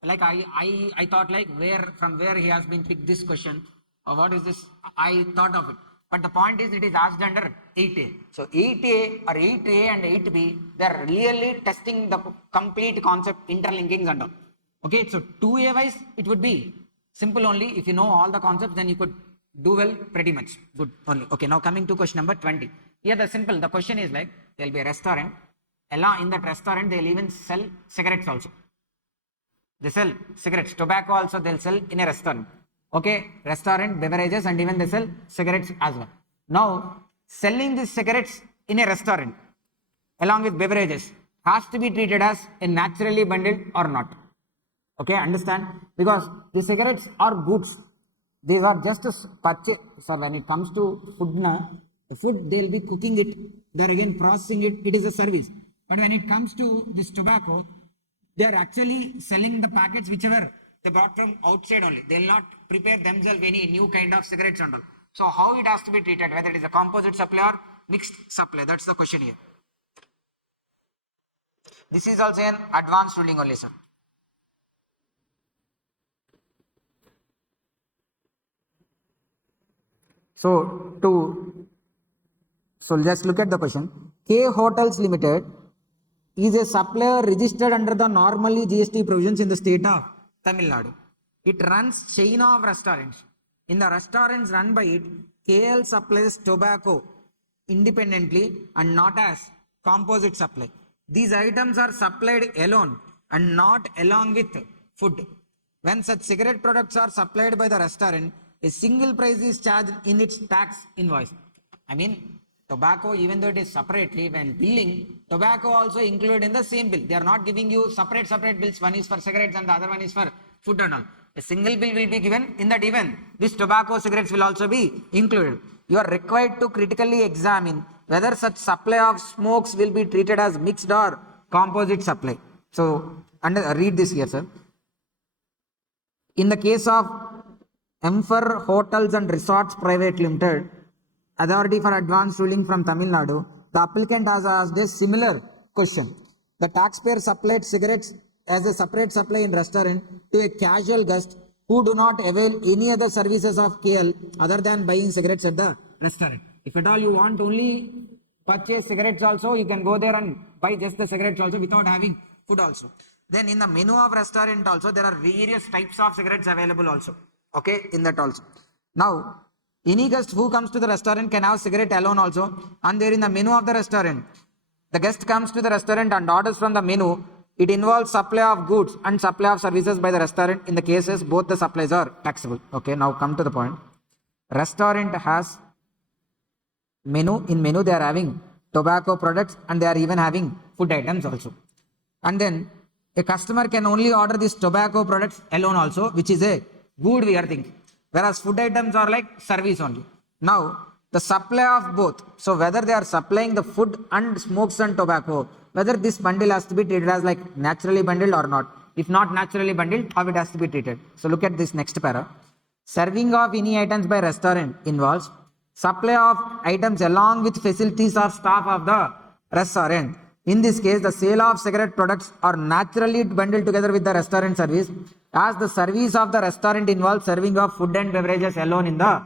like I thought like from where he has been picked this question, or what is this, I thought of it. But the point is it is asked under 8A. So 8A or 8A and 8B, they are really testing the complete concept interlinkings and all. Okay, so 2A wise it would be simple only. If you know all the concepts, then you could do well pretty much good only. Okay, now coming to question number 20. Here the question is like there will be a restaurant. In that restaurant they will even sell cigarettes also. They sell cigarettes, tobacco also they'll sell in a restaurant. Okay, restaurant, beverages, and even they sell cigarettes as well. Now, selling these cigarettes in a restaurant along with beverages has to be treated as a naturally bundled or not. Okay, understand? Because the cigarettes are goods. These are just a purchase. So when it comes to food, the food they'll be cooking it, they're again processing it, it is a service. But when it comes to this tobacco, they are actually selling the packets whichever they bought from outside only. They'll not prepare themselves any new kind of cigarettes and all. So how it has to be treated, whether it is a composite supply or mixed supply, that's the question here. This is also an advanced ruling only, sir. So just look at the question. K Hotels Limited is a supplier registered under the normally GST provisions in the state of Tamil Nadu. It runs chain of restaurants. In the restaurants run by it, KL supplies tobacco independently and not as composite supply. These items are supplied alone and not along with food. When such cigarette products are supplied by the restaurant, a single price is charged in its tax invoice. I mean, tobacco, even though it is separately, when billing, tobacco also included in the same bill. They are not giving you separate bills. One is for cigarettes and the other one is for food and all. A single bill will be given. In that even, this tobacco cigarettes will also be included. You are required to critically examine whether such supply of smokes will be treated as mixed or composite supply. So, read this here, sir. In the case of Emfer Hotels and Resorts Private Limited, Authority for Advanced Ruling from Tamil Nadu, the applicant has asked a similar question. The taxpayer supplied cigarettes as a separate supply in restaurant to a casual guest who do not avail any other services of KL other than buying cigarettes at the restaurant. If at all you want only purchase cigarettes also, you can go there and buy just the cigarettes also without having food also. Then in the menu of restaurant also, there are various types of cigarettes available also. Okay, in that also. Now, any guest who comes to the restaurant can have cigarette alone also, and there in the menu of the restaurant, the guest comes to the restaurant and orders from the menu. It involves supply of goods and supply of services by the restaurant. In the cases, both the supplies are taxable. Okay, now come to the point. Restaurant has menu. In menu, they are having tobacco products and they are even having food items also. And then a customer can only order these tobacco products alone also, which is a good we are thinking. Whereas food items are like service only. Now, the supply of both. So whether they are supplying the food and smokes and tobacco, whether this bundle has to be treated as like naturally bundled or not. If not naturally bundled, how it has to be treated. So look at this next para. Serving of any items by restaurant involves supply of items along with facilities of staff of the restaurant. In this case, the sale of cigarette products are naturally bundled together with the restaurant service, as the service of the restaurant involves serving of food and beverages alone in the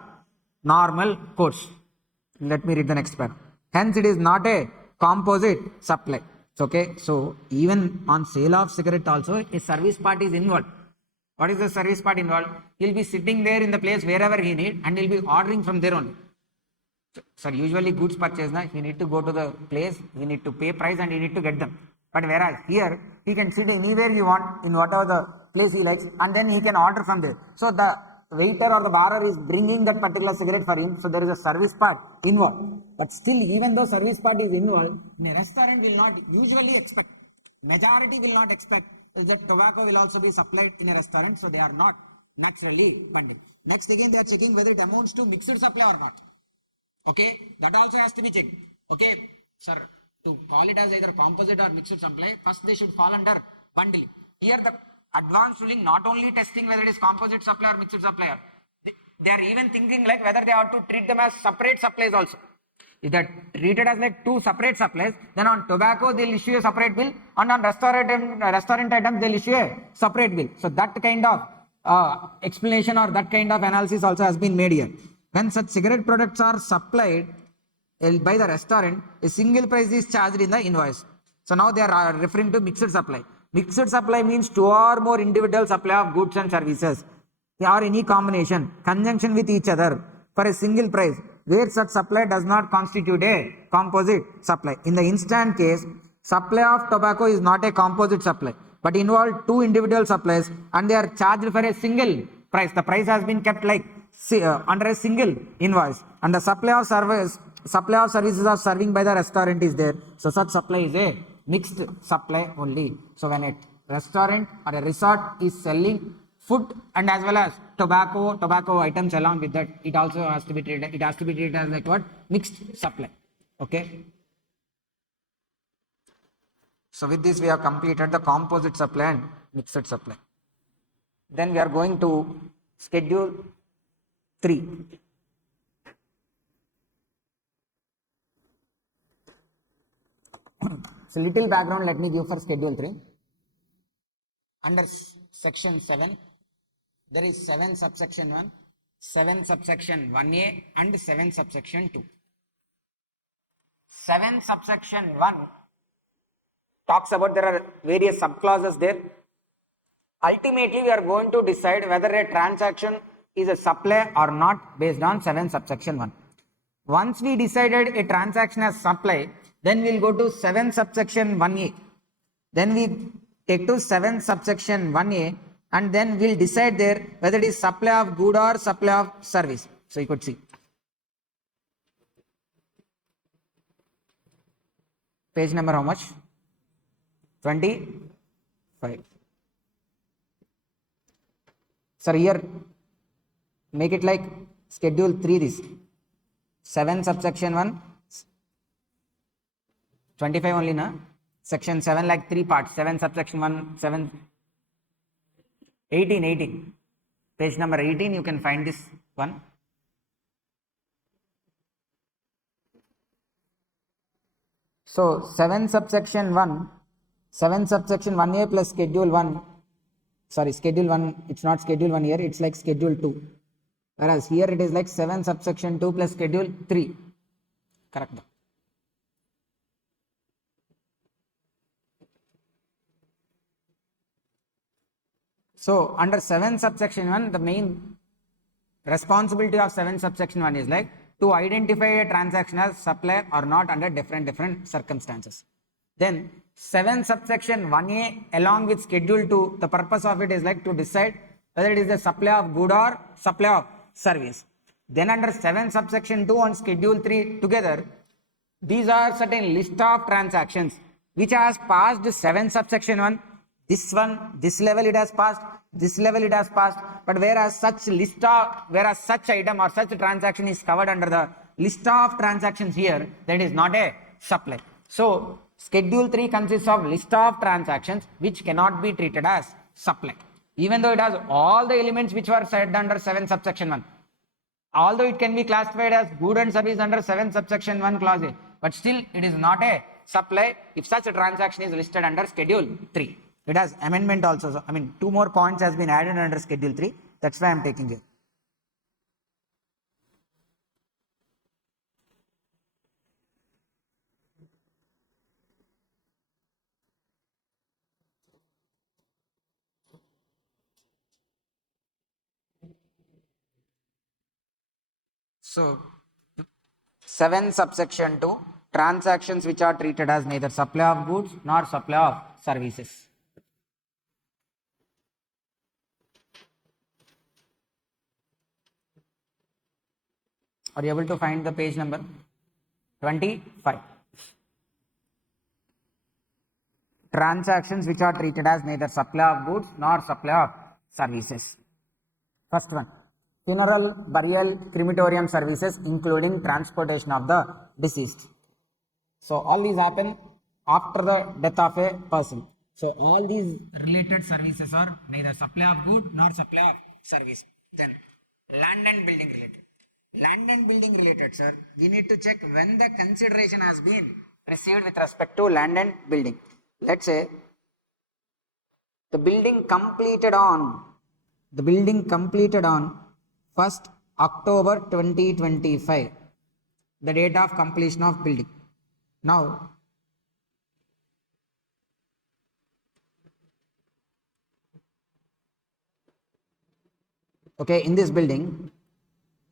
normal course. Let me read the next part. Hence, it is not a composite supply. Okay, so even on sale of cigarette also, a service part is involved. What is the service part involved? He'll be sitting there in the place wherever he need and he'll be ordering from there only. So usually goods purchase, he need to go to the place, he need to pay price and he need to get them. But whereas here, he can sit anywhere he want in whatever the place he likes and then he can order from there. So the waiter or the barber is bringing that particular cigarette for him. So there is a service part involved. But still, even though service part is involved, in a restaurant will not usually expect, majority will not expect that tobacco will also be supplied in a restaurant. So they are not naturally bundled. Next again, they are checking whether it amounts to mixed supply or not. Okay, that also has to be checked. Okay, sir, to call it as either composite or mixed supply, first they should fall under bundling. Here the advanced ruling not only testing whether it is composite supply or mixed supplier, they are even thinking like whether they have to treat them as separate supplies also. If they are treated as like two separate supplies, then on tobacco they'll issue a separate bill and on restaurant items they'll issue a separate bill. So that kind of explanation or that kind of analysis also has been made here. When such cigarette products are supplied by the restaurant, a single price is charged in the invoice. So now they are referring to mixed supply. Mixed supply means two or more individual supply of goods and services or any combination, conjunction with each other for a single price, where such supply does not constitute a composite supply. In the instant case, supply of tobacco is not a composite supply, but involve two individual supplies and they are charged for a single price. The price has been kept like under a single invoice, and the supply of services of serving by the restaurant is there. So such supply is a mixed supply only. So when a restaurant or a resort is selling food and as well as tobacco items along with that, it also has to be treated. It has to be treated as like what? Mixed supply. Okay. So with this we have completed the composite supply and mixed supply. Then we are going to schedule 3. So little background let me give for schedule 3. Under section 7, there is 7 subsection 1, 7 subsection 1a and 7 subsection 2. 7 subsection 1 talks about there are various subclauses there. Ultimately, we are going to decide whether a transaction is a supply or not based on 7 subsection 1. Once we decided a transaction as supply, then we will go to 7 subsection 1a. Then we take to 7 subsection 1a and then we will decide there whether it is supply of good or supply of service. So you could see. Page number how much? 25. Sir, here make it like schedule 3 this. 7 subsection 1, 25 only na? Section 7 like 3 parts, 7 subsection 1, 7, 18. Page number 18 you can find this one. So 7 subsection 1, 7 subsection 1a plus schedule 1, sorry schedule 1, it's not schedule 1 here, it's like schedule 2. Whereas here it is like 7 subsection 2 plus schedule 3. Correct. So under 7 subsection 1, the main responsibility of 7 subsection 1 is like to identify a transaction as supply or not under different circumstances. Then 7 subsection 1a along with schedule 2, the purpose of it is like to decide whether it is the supply of good or supply of service. Then under 7 subsection 2 and schedule 3 together, these are certain list of transactions which has passed 7 subsection 1. This one, this level it has passed, this level it has passed, but whereas such item or such transaction is covered under the list of transactions here, that is not a supply. So schedule 3 consists of list of transactions which cannot be treated as supply, even though it has all the elements which were said under 7 subsection 1. Although it can be classified as good and service under 7 subsection 1 clause A, but still it is not a supply if such a transaction is listed under schedule 3. It has amendment also. So, 2 more points has been added under schedule 3. That's why I am taking it. So 7 subsection 2, transactions which are treated as neither supply of goods nor supply of services. Are you able to find the page number? 25. Transactions which are treated as neither supply of goods nor supply of services. First one, funeral, burial, crematorium services including transportation of the deceased. So all these happen after the death of a person. So all these related services are neither supply of good nor supply of service. Then land and building related. Land and building related, sir, we need to check when the consideration has been received with respect to land and building. Let's say the building completed on 1st October 2025, the date of completion of building. Now, okay, in this building,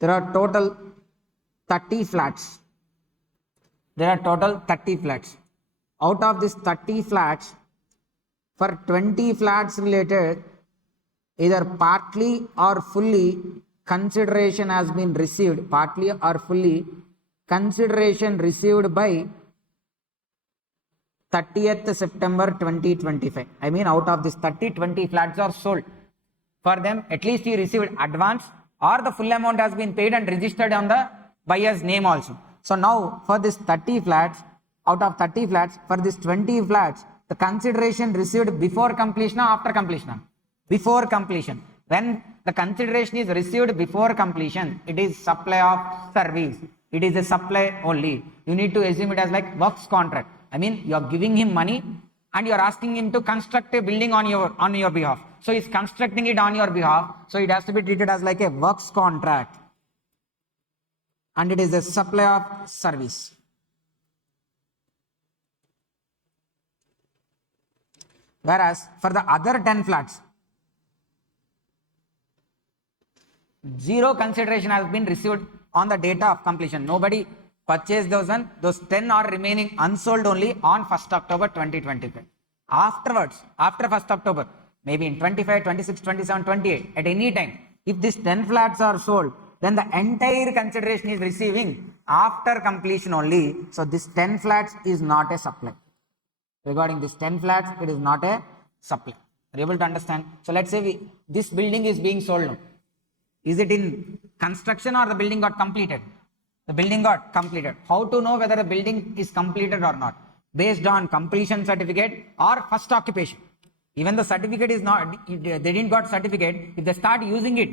there are total 30 flats. Out of this 30 flats, for 20 flats related, either partly or fully consideration has been received, consideration received by 30th September 2025. I mean, out of this 20 flats are sold. For them, at least you received advance or the full amount has been paid and registered on the buyer's name also. So now for this 30 flats, out of 30 flats, for this 20 flats, the consideration received before completion or after completion? Before completion. When the consideration is received before completion, it is supply of service. It is a supply only. You need to assume it as like works contract. I mean, you are giving him money and you are asking him to construct a building on your behalf. So he is constructing it on your behalf. So it has to be treated as like a works contract. And it is a supply of service. Whereas for the other 10 flats, zero consideration has been received on the date of completion. Nobody purchased those, and those 10 are remaining unsold only on 1st October 2025. Afterwards, after 1st October, maybe in 25, 26, 27, 28, at any time, if these 10 flats are sold, then the entire consideration is receiving after completion only. So this 10 flats is not a supply. Regarding this 10 flats, it is not a supply. Are you able to understand? So let's say this building is being sold now. Is it in construction or the building got completed? The building got completed. How to know whether the building is completed or not? Based on completion certificate or first occupation. Even the certificate is not, they didn't got certificate. If they start using it,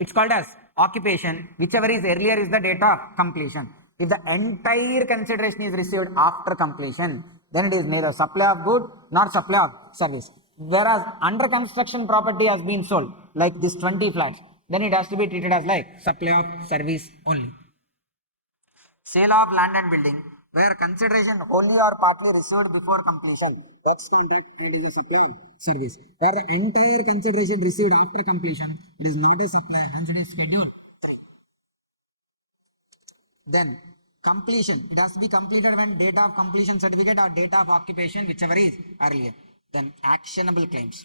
it's called as occupation. Whichever is earlier is the date of completion. If the entire consideration is received after completion, then it is neither supply of good nor supply of service. Whereas under construction property has been sold, like this 20 flats, then it has to be treated as like supply of service only. Sale of land and building, where consideration wholly or partly received before completion, works contract, it is a supply of service. Where the entire consideration received after completion, it is not a supply, hence it is scheduled. Then completion, it has to be completed when date of completion certificate or date of occupation, whichever is earlier. Then actionable claims.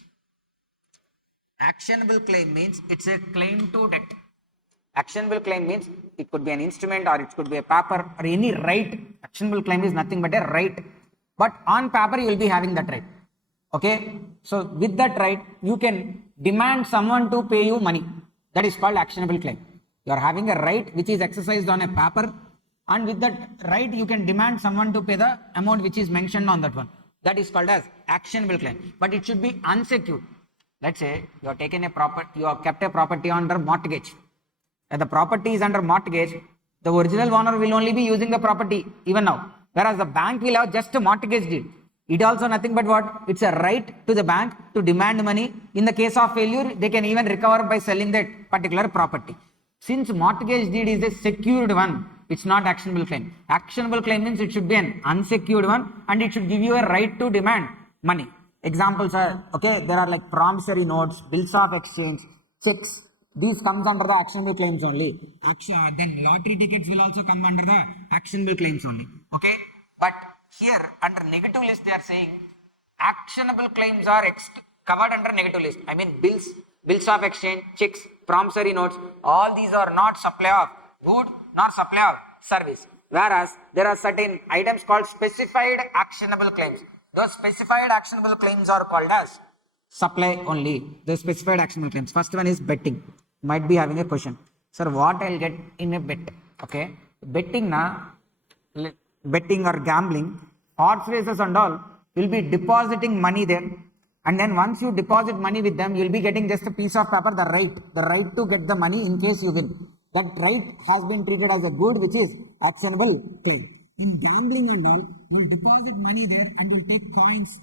Actionable claim means it's a claim to debt. Actionable claim means it could be an instrument or it could be a paper or any right. Actionable claim is nothing but a right. But on paper you will be having that right. Okay. So with that right, you can demand someone to pay you money. That is called actionable claim. You are having a right which is exercised on a paper, and with that right you can demand someone to pay the amount which is mentioned on that one. That is called as actionable claim. But it should be unsecured. Let's say you have taken a property, you have kept a property under mortgage. If the property is under mortgage, the original owner will only be using the property even now. Whereas the bank will have just a mortgage deed. It also nothing but what? It's a right to the bank to demand money. In the case of failure, they can even recover by selling that particular property. Since mortgage deed is a secured one, it's not actionable claim. Actionable claim means it should be an unsecured one and it should give you a right to demand money. Examples are, okay, there are like promissory notes, bills of exchange, checks. These comes under the actionable claims only. Then lottery tickets will also come under the actionable claims only. Okay, but here under negative list they are saying actionable claims are covered under negative list. I mean bills of exchange, checks, promissory notes, all these are not supply of good nor supply of service. Whereas there are certain items called specified actionable claims. Those specified actionable claims are called as supply only. The specified actionable claims. First one is betting. Might be having a question. Sir, what I'll get in a bet? Okay, betting betting or gambling, horse races and all, you'll be depositing money there, and then once you deposit money with them, you'll be getting just a piece of paper, the right to get the money in case you win. That right has been treated as a good, which is actionable claim. In gambling and all, you'll deposit money there and you'll take coins.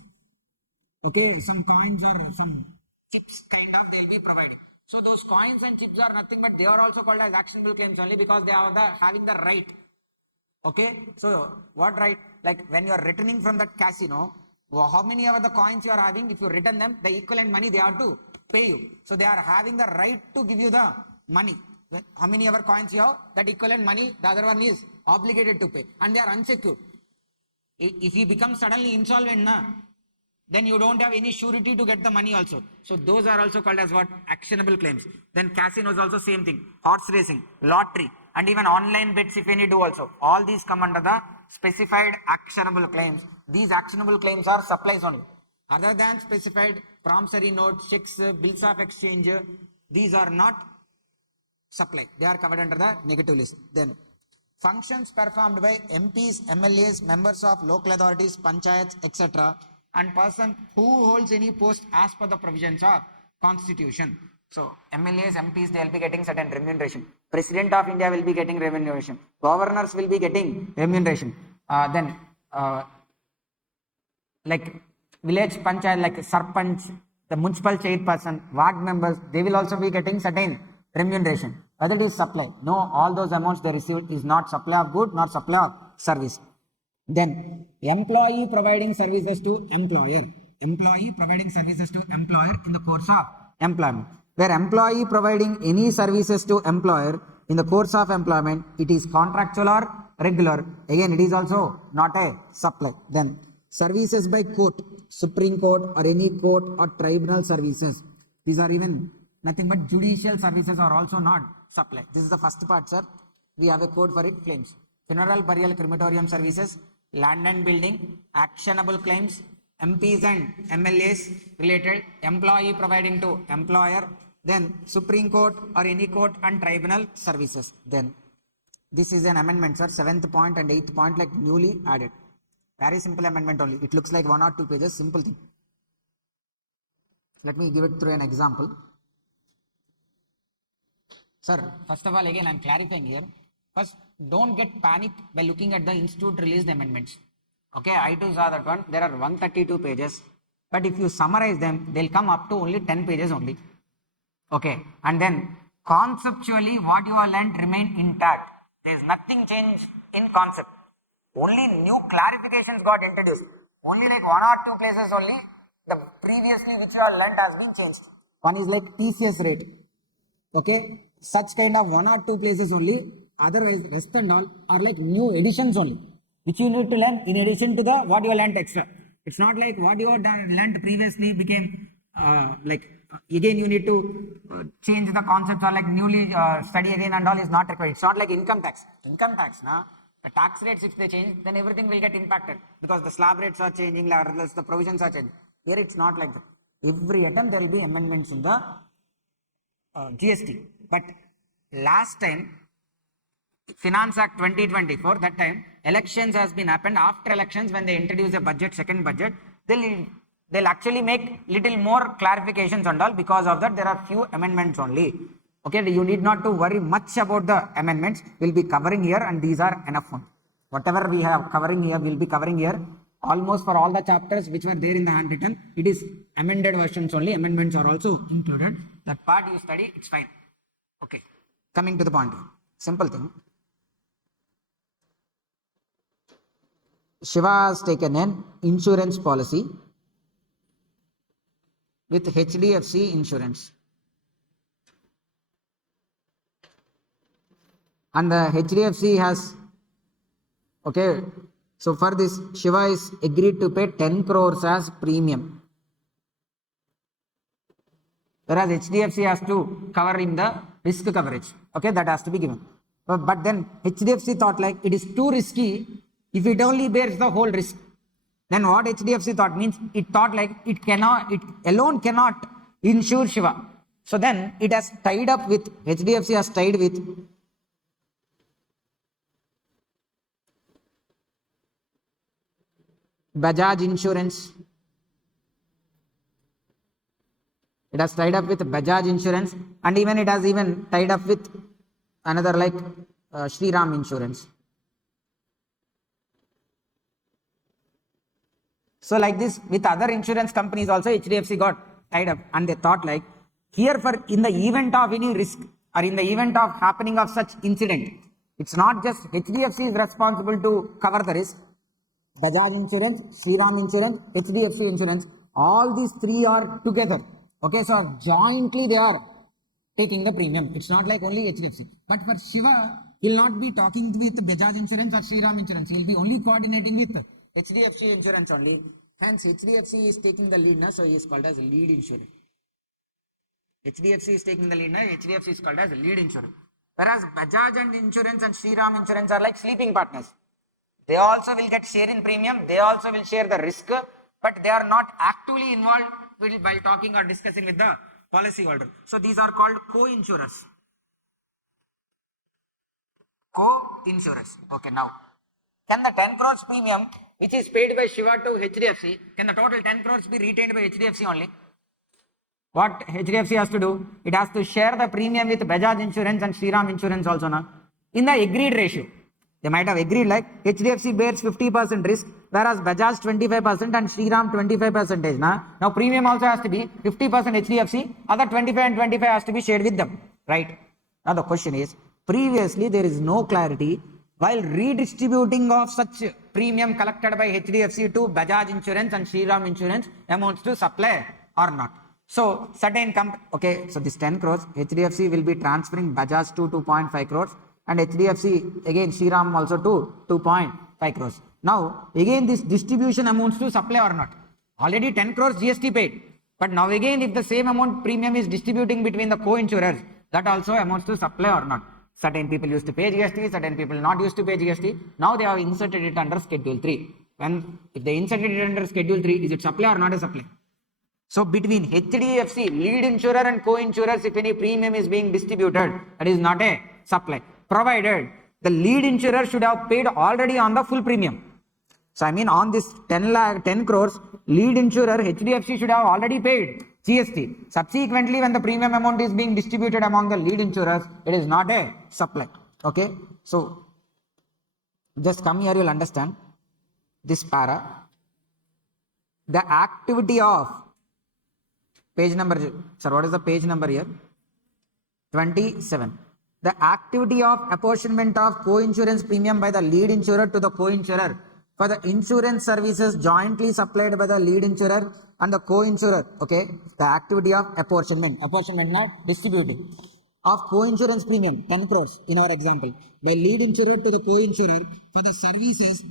Okay, some coins or some chips kind of they'll be providing. So those coins and chips are nothing but they are also called as actionable claims only because they are having the right. Okay, so what right? Like when you are returning from that casino, how many of the coins you are having? If you return them, the equivalent money they have to pay you. So they are having the right to give you the money. How many ever coins you have? That equivalent money, the other one is obligated to pay, and they are unsecured. If he becomes suddenly insolvent, then you don't have any surety to get the money also. So those are also called as what? Actionable claims. Then casinos also same thing. Horse racing, lottery, and even online bets if any do also. All these come under the specified actionable claims. These actionable claims are supplies only. Other than specified promissory notes, checks, bills of exchange, these are not supply. They are covered under the negative list. Then functions performed by MPs, MLAs, members of local authorities, panchayats, etc. and person who holds any post as per the provisions of constitution. So MLAs, MPs, they will be getting certain remuneration. President of India will be getting remuneration. Governors will be getting remuneration. Like village panchayat, like sarpanch, the municipal chairperson, ward members, they will also be getting certain remuneration. Whether it is supply, no, all those amounts they received is not supply of good nor supply of service. Then employee providing services to employer. Employee providing services to employer in the course of employment. Where employee providing any services to employer in the course of employment, it is contractual or regular. Again, it is also not a supply. Then services by court, Supreme Court or any court or tribunal services. These are even nothing but judicial services are also not supply. This is the first part, sir. We have a code for it. Claims. Funeral, burial, crematorium services, land and building, actionable claims, MPs and MLAs related, employee providing to employer, then Supreme Court or any court and tribunal services. Then this is an amendment, sir. 7th point and 8th point like newly added. Very simple amendment only. It looks like 1 or 2 pages. Simple thing. Let me give it through an example. Sir, first of all, again I am clarifying here. First, don't get panicked by looking at the institute released amendments. Okay, I too saw that one. There are 132 pages. But if you summarize them, they'll come up to only 10 pages only. Okay, and then conceptually what you have learnt remain intact. There is nothing changed in concept. Only new clarifications got introduced. Only like 1 or 2 places only the previously which you have learnt has been changed. One is like TCS rate. Okay, such kind of 1 or 2 places only. Otherwise, rest and all are like new additions only, which you need to learn in addition to the what you learnt extra. It's not like what you learnt previously became again you need to change the concepts or like newly study again and all is not required. It's not like income tax. Income tax, the tax rates if they change, then everything will get impacted because the slab rates are changing, the provisions are changing. Here it's not like that. Every attempt there will be amendments in the GST. But last time, Finance Act 2024, that time elections has been happened. After elections, when they introduce a budget, second budget, they'll actually make little more clarifications and all. Because of that, there are few amendments only. Okay, you need not to worry much about the amendments. We'll be covering here, and these are enough one. Whatever we have covering here, we'll be covering here. Almost for all the chapters which were there in the handwritten, it is amended versions only. Amendments are also included. That part you study, it's fine. Okay, coming to the point. Simple thing. Shiva has taken an insurance policy with HDFC Insurance. and the HDFC has, okay, so for this Shiva is agreed to pay 10 crores as premium, whereas HDFC has to cover in the risk coverage, okay, that has to be given. But then HDFC thought like it is too risky if it only bears the whole risk. Then what HDFC thought means, it thought like it alone cannot insure Shiva. So then it has tied up with, HDFC has tied with Bajaj Insurance. It has tied up with Bajaj Insurance, and even it has even tied up with another like Shriram Insurance. So like this with other insurance companies also HDFC got tied up, and they thought like here for in the event of any risk or in the event of happening of such incident, it's not just HDFC is responsible to cover the risk. Bajaj Insurance, Shriram Insurance, HDFC Insurance, all these three are together. Okay, so jointly they are taking the premium. It's not like only HDFC. But for Shiva, he'll not be talking with Bajaj Insurance or Shriram Insurance. He'll be only coordinating with HDFC Insurance only. Hence, HDFC is taking the lead now, so he is called as lead insurer. HDFC is taking the lead now, HDFC is called as lead insurer. Whereas Bajaj and Insurance and Shriram Insurance are like sleeping partners. They also will get share in premium, they also will share the risk, but they are not actively involved while talking or discussing with the policyholder. So these are called co-insurers. Co-insurers. Okay, now can the 10 crores premium which is paid by Shiva to HDFC, can the total 10 crores be retained by HDFC only? What HDFC has to do? It has to share the premium with Bajaj Insurance and Shriram Insurance also now, in the agreed ratio. They might have agreed like HDFC bears 50% risk, whereas Bajaj 25% and Shriram 25%. Now premium also has to be 50% HDFC, other 25 and 25 has to be shared with them, right? Now the question is, previously there is no clarity while redistributing of such premium collected by HDFC to Bajaj Insurance and Shriram Insurance amounts to supply or not. So certain okay, so this 10 crores, HDFC will be transferring Bajaj to 2.5 crores and HDFC again Shriram also to 2.5 crores. Now again this distribution amounts to supply or not. Already 10 crores GST paid, but now again if the same amount premium is distributing between the co-insurers, that also amounts to supply or not. Certain people used to pay GST, certain people not used to pay GST. Now they have inserted it under Schedule 3. If they inserted it under Schedule 3, is it supply or not a supply? So between HDFC, lead insurer and co-insurers, if any premium is being distributed, that is not a supply, provided the lead insurer should have paid already on the full premium. So I mean on this 10 crores, lead insurer HDFC should have already paid GST. Subsequently, when the premium amount is being distributed among the lead insurers, it is not a supply. Okay, so just come here, you'll understand this para. The activity of page number, sir, what is the page number here? 27. The activity of apportionment of co-insurance premium by the lead insurer to the co-insurer for the insurance services jointly supplied by the lead insurer and the co-insurer. Okay, the activity of apportionment now distributing of co-insurance premium 10 crores in our example by lead insurer to the co-insurer for the services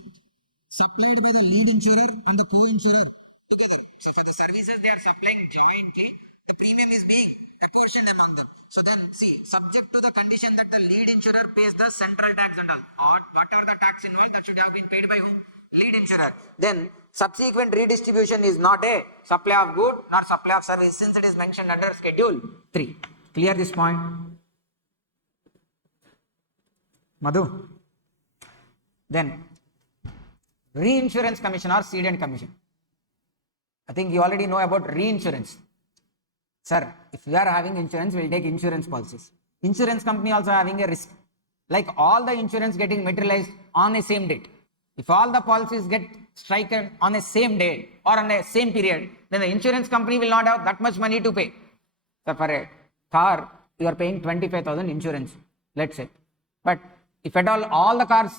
supplied by the lead insurer and the co-insurer together. So for the services they are supplying jointly, the premium is being apportioned among them. So then see, subject to the condition that the lead insurer pays the central tax and all, or whatever the tax involved, that should have been paid by whom? Lead insurer. Then subsequent redistribution is not a supply of good nor supply of service, since it is mentioned under Schedule 3. Clear this point? Madhu? Then reinsurance commission or cedent commission. I think you already know about reinsurance. Sir, if we are having insurance, we will take insurance policies. Insurance company also having a risk. Like all the insurance getting materialized on a same date. If all the policies get stricken on a same day or on a same period, then the insurance company will not have that much money to pay. So for a car, you are paying 25,000 insurance, let's say. But if at all the cars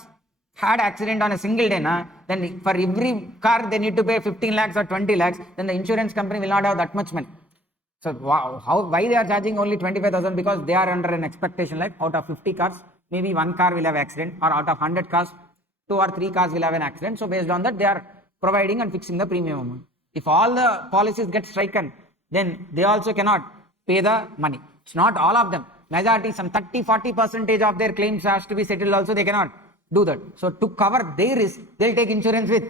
had accident on a single day, then for every car they need to pay 15 lakhs or 20 lakhs, then the insurance company will not have that much money. So why they are charging only 25,000? Because they are under an expectation like out of 50 cars, maybe one car will have accident, or out of 100 cars, 2 or 3 cars will have an accident. So based on that, they are providing and fixing the premium amount. If all the policies get stricken, then they also cannot pay the money. It's not all of them. Majority, some 30-40% of their claims has to be settled also, they cannot do that. So to cover their risk, they'll take insurance with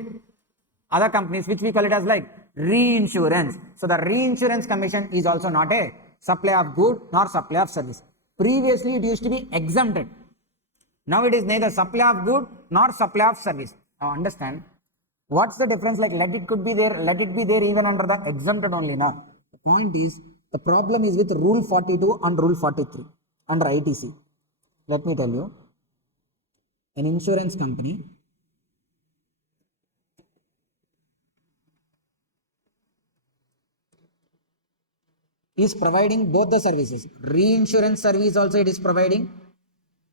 other companies, which we call it as like reinsurance. So the reinsurance commission is also not a supply of good nor supply of service. Previously, it used to be exempted. Now it is neither supply of good nor supply of service. Now understand, what's the difference? Like let it be there even under the exempted only. Now the point is, the problem is with rule 42 and rule 43 under ITC. Let me tell you, an insurance company is providing both the services. Reinsurance service also it is providing,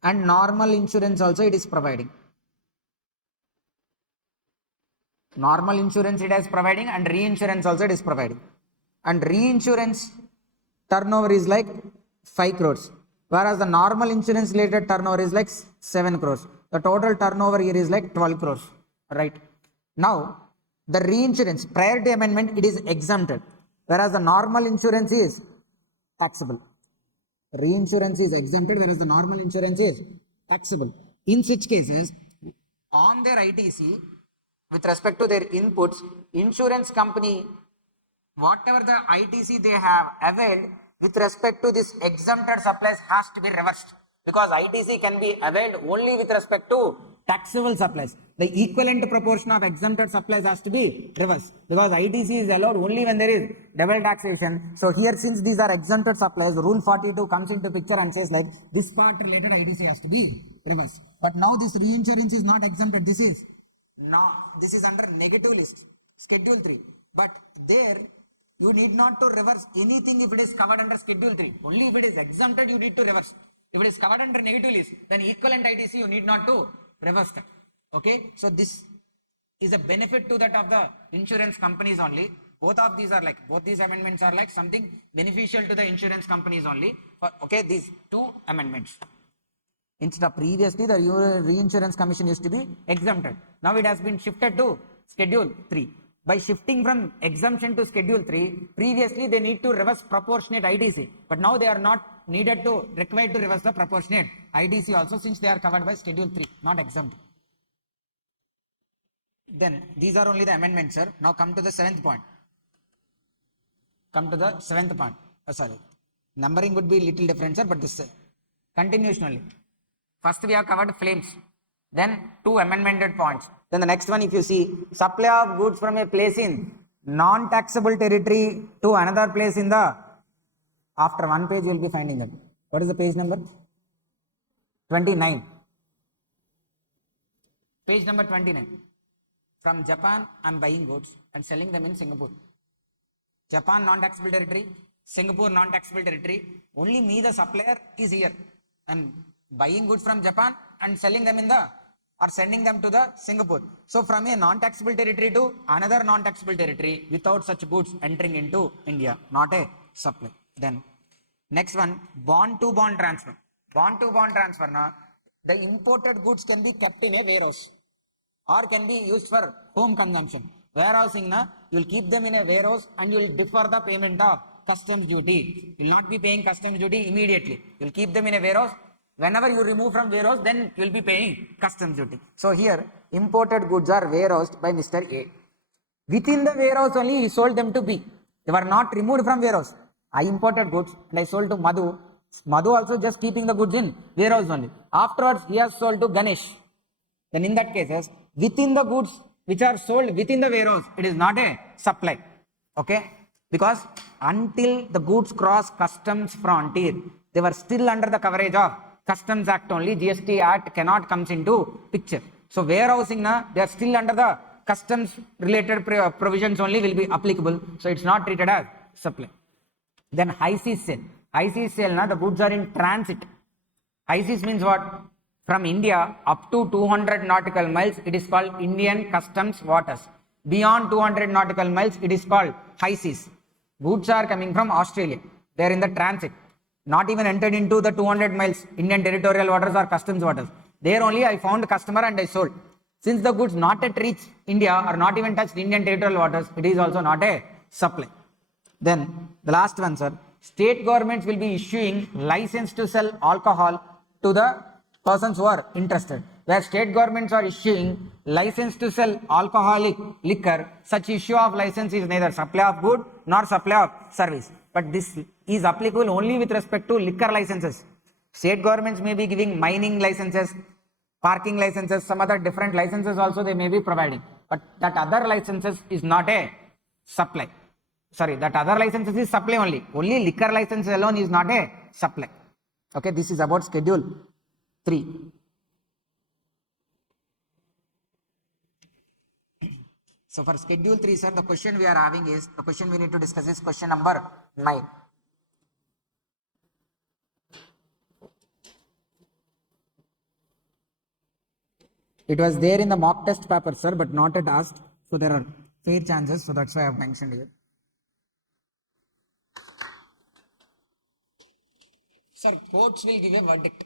and normal insurance also it is providing. Normal insurance it is providing, and reinsurance also it is providing. And reinsurance turnover is like 5 crores, whereas the normal insurance related turnover is like 7 crores. The total turnover here is like 12 crores, right? Now, the reinsurance, prior to amendment, it is exempted, whereas the normal insurance is taxable. Reinsurance is exempted, whereas the normal insurance is taxable. In such cases, on their ITC, with respect to their inputs, insurance company, whatever the ITC they have availed with respect to this exempted supplies has to be reversed, because ITC can be availed only with respect to taxable supplies. The equivalent proportion of exempted supplies has to be reversed, because ITC is allowed only when there is double taxation. So here, since these are exempted supplies, rule 42 comes into picture and says like this part related ITC has to be reversed. But now this reinsurance is not exempted. This is under negative list, schedule 3. But there you need not to reverse anything if it is covered under schedule 3. Only if it is exempted you need to reverse. If it is covered under negative list, then equivalent ITC you need not to reverse that. Okay, so this is a benefit to that of the insurance companies only. Both these amendments are like something beneficial to the insurance companies only. Okay, these two amendments. Instead of previously the reinsurance commission used to be exempted. Now it has been shifted to schedule 3. By shifting from exemption to schedule 3, previously they need to reverse proportionate ITC, but now they are not required to reverse the proportionate ITC also, since they are covered by schedule 3, not exempt. Then these are only the amendments, sir. Now come to the 7th point. Numbering would be little different, sir, but this continuation only. First we have covered claims, then 2 amendmented points. Then the next one, if you see, supply of goods from a place in non-taxable territory to another place in the, after one page you will be finding that. What is the page number? 29. Page number 29. From Japan, I am buying goods and selling them in Singapore. Japan non-taxable territory, Singapore non-taxable territory. Only me, the supplier, is here. And buying goods from Japan and selling them or sending them to the Singapore. So from a non-taxable territory to another non-taxable territory without such goods entering into India, not a supply. Then next one, bond to bond transfer. Bond to bond transfer, now the imported goods can be kept in a warehouse or can be used for home consumption. Warehousing, you will keep them in a warehouse and you will defer the payment of customs duty. You will not be paying customs duty immediately. You will keep them in a warehouse. Whenever you remove from warehouse, then you will be paying customs duty. So here, imported goods are warehoused by Mr. A. Within the warehouse only, he sold them to B. They were not removed from warehouse. I imported goods and I sold to Madhu. Madhu also just keeping the goods in warehouse only. Afterwards, he has sold to Ganesh. Then in that cases, within the goods which are sold within the warehouse, it is not a supply. Okay? Because until the goods cross customs frontier, they were still under the coverage of Customs Act only. GST Act cannot comes into picture. So warehousing, they are still under the customs related provisions only will be applicable. So it's not treated as supply. Then high seas sale. High seas sale, the goods are in transit. High seas means what? From India up to 200 nautical miles, it is called Indian customs waters. Beyond 200 nautical miles, it is called high seas. Goods are coming from Australia. They are in the transit. not even entered into the 200 miles Indian territorial waters or customs waters. There only I found customer and I sold. Since the goods not yet reached India or not even touched Indian territorial waters, it is also not a supply. Then the last one, sir. State governments will be issuing license to sell alcohol to the persons who are interested. Where state governments are issuing license to sell alcoholic liquor, such issue of license is neither supply of good nor supply of service. But this is applicable only with respect to liquor licenses. State governments may be giving mining licenses, parking licenses, some other different licenses also they may be providing. But that other licenses is not a supply. Sorry, that other licenses is supply only. Only liquor license alone is not a supply. Okay, this is about schedule 3. So for schedule 3, sir, the question we are having is, the question we need to discuss is question number 9. It was there in the mock test paper, sir, but not yet asked. So there are fair chances. So that's why I have mentioned here. Sir, courts will give a verdict.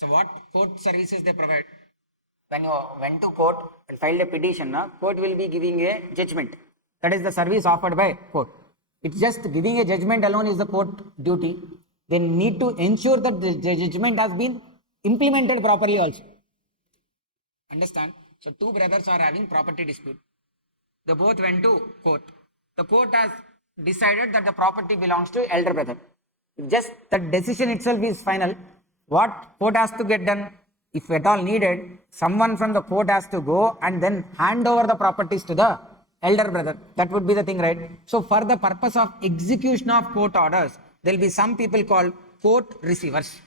So what court services they provide? When you went to court and filed a petition, court will be giving a judgment. That is the service offered by court. It's just giving a judgment alone is the court duty. They need to ensure that the judgment has been implemented properly also. Understand? So two brothers are having property dispute. They both went to court. The court has decided that the property belongs to elder brother. Just the decision itself is final. What court has to get done? If at all needed, someone from the court has to go and then hand over the properties to the elder brother. That would be the thing, right? So for the purpose of execution of court orders, there will be some people called court receivers.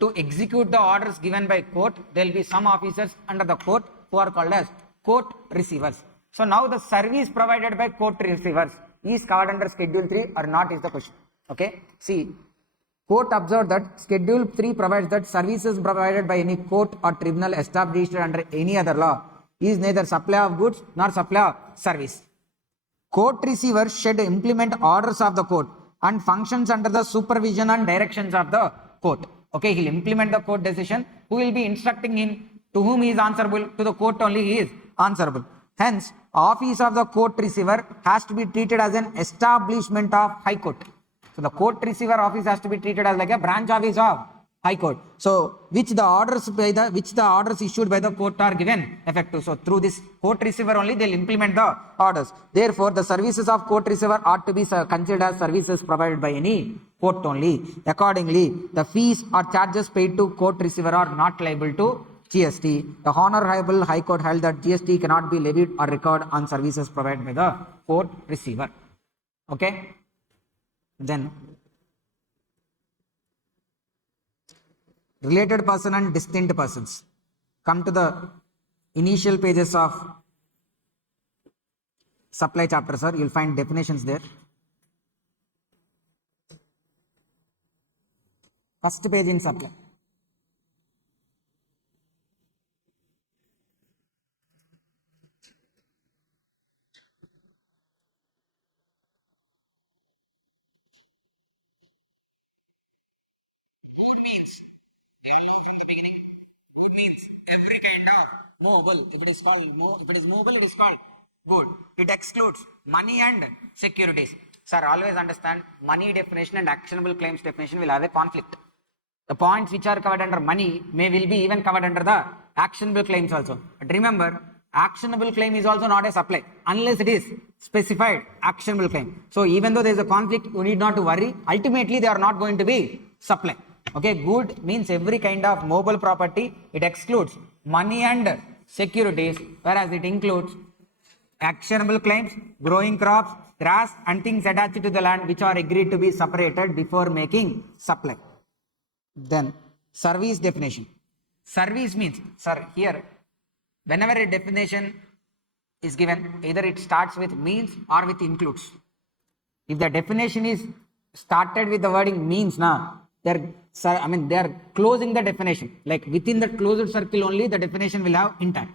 To execute the orders given by court, there will be some officers under the court who are called as court receivers. So now the service provided by court receivers is covered under schedule 3 or not is the question. Okay, see, court observed that schedule 3 provides that services provided by any court or tribunal established under any other law is neither supply of goods nor supply of service. Court receivers should implement orders of the court and functions under the supervision and directions of the court. Okay, he'll implement the court decision. Who will be instructing him? To whom he is answerable? To the court only he is answerable. Hence, office of the court receiver has to be treated as an establishment of High Court. So the court receiver office has to be treated as like a branch office of High Court. So which the orders issued by the court are given effective. So through this court receiver only they'll implement the orders. Therefore, the services of court receiver ought to be considered as services provided by any court only. Accordingly, the fees or charges paid to court receiver are not liable to GST. The Honorable High Court held that GST cannot be levied or recorded on services provided by the court receiver. Okay. Then related person and distinct persons. Come to the initial pages of supply chapter, sir. You'll find definitions there. First page in supply. Good means, we all know from the beginning, good means every kind of movable. If it is movable, it is called good. It excludes money and securities. Sir, always understand money definition and actionable claims definition will have a conflict. The points which are covered under money will be even covered under the actionable claims also. But remember, actionable claim is also not a supply unless it is specified actionable claim. So even though there is a conflict, you need not to worry. Ultimately, they are not going to be supply. Okay, good means every kind of mobile property. It excludes money and securities, whereas it includes actionable claims, growing crops, grass and things attached to the land which are agreed to be separated before making supply. Then service definition. Service means, sir, here whenever a definition is given, either it starts with means or with includes. If the definition is started with the wording means, they are closing the definition. Like within the closed circle only the definition will have intact.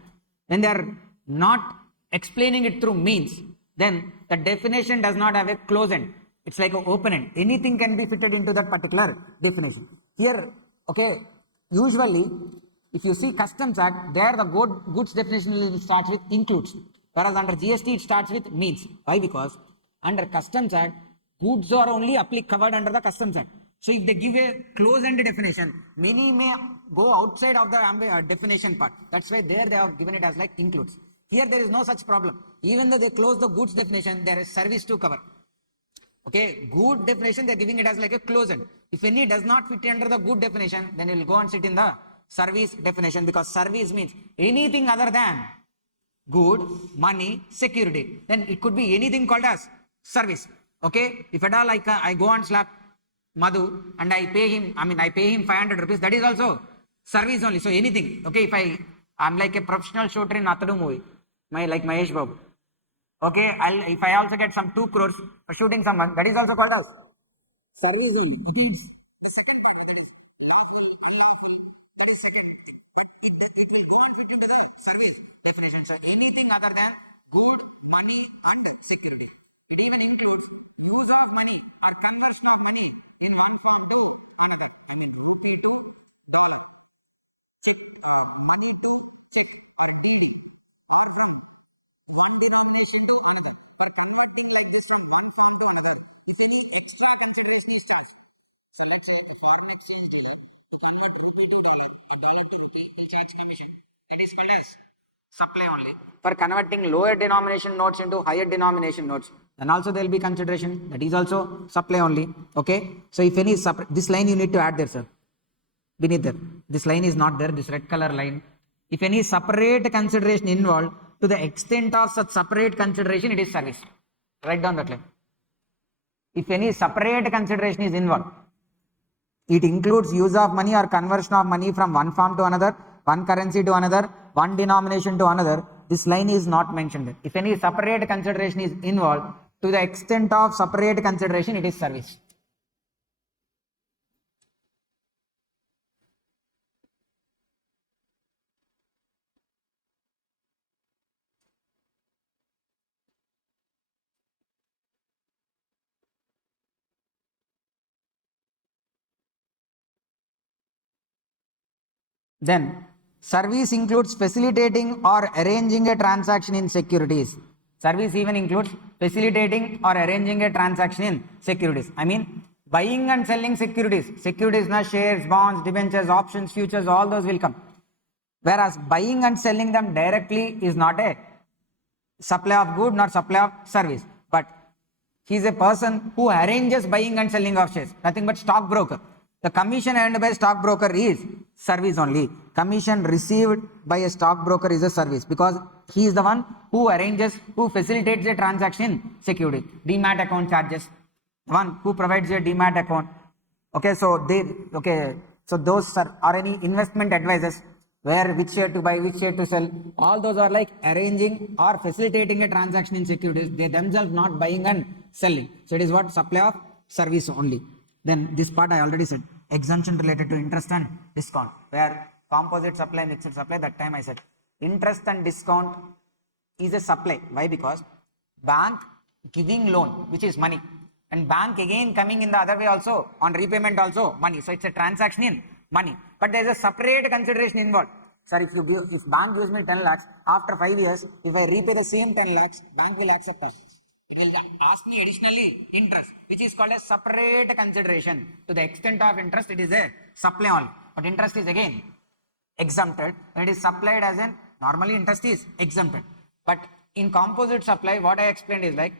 When they are not explaining it through means, then the definition does not have a close end. It's like an open end. Anything can be fitted into that particular definition. Here, okay, usually if you see Customs Act, there the goods definition will start with includes. Whereas under GST it starts with means. Why? Because under Customs Act, goods are only covered under the Customs Act. So if they give a close-end definition, many may go outside of the definition part. That's why there they have given it as like includes. Here there is no such problem. Even though they close the goods definition, there is service to cover. Okay, good definition, they are giving it as like a close end. If any does not fit under the good definition, then it will go and sit in the service definition, because service means anything other than good, money, security. Then it could be anything called as service. Okay, if at all I go and slap Madhu and I pay him 500 rupees, that is also service only. So anything. Okay, if I'm like a professional shooter in Atadu movie, like Mahesh Babu. Okay, if I also get some 2 crores for shooting someone, that is also called as service only. Okay, it's the second part, that is lawful, unlawful, that is second thing. But it will go and fit into the service definition. So anything other than good, money and security. It even includes use of money or conversion of money in one form to another. I mean rupee to dollar. Check, money to check or TV or from one denomination to another, or converting like this from one form to another. If any extra consideration is charged, so let's say foreign exchange gain to convert rupee to dollar or dollar to rupee, we charge commission. That is called as supply only. For converting lower denomination notes into higher denomination notes, then also there will be consideration. That is also supply only. Okay. So if any this line you need to add there, sir. Beneath there, this line is not there. This red color line. If any separate consideration involved, to the extent of such separate consideration, it is service. Write down that line. If any separate consideration is involved, it includes use of money or conversion of money from one form to another, one currency to another, one denomination to another. This line is not mentioned there. If any separate consideration is involved, to the extent of separate consideration, it is service. Then, service includes facilitating or arranging a transaction in securities. Service even includes facilitating or arranging a transaction in securities. I mean, buying and selling securities. Securities, shares, bonds, debentures, options, futures, all those will come. Whereas buying and selling them directly is not a supply of good nor supply of service. But he is a person who arranges buying and selling of shares. Nothing but stockbroker. The commission earned by stockbroker is service only. Commission received by a stockbroker is a service, because he is the one who arranges, who facilitates a transaction in security. Demat account charges, one who provides a demat account. Okay, so those are any investment advisors, where which share to buy, which share to sell. All those are like arranging or facilitating a transaction in securities. They themselves not buying and selling. So it is what? Supply of service only. Then this part I already said, exemption related to interest and discount, where composite supply, mixed supply, that time I said interest and discount is a supply. Why? Because bank giving loan, which is money, and bank again coming in the other way also, on repayment also money. So it's a transaction in money, but there is a separate consideration involved. Sir, if bank gives me 10 lakhs, after 5 years, if I repay the same 10 lakhs, bank will accept us. It will ask me additionally interest, which is called a separate consideration. To the extent of interest, it is a supply only. But interest is again exempted. When it is supplied as an, normally interest is exempted. But in composite supply, what I explained is like,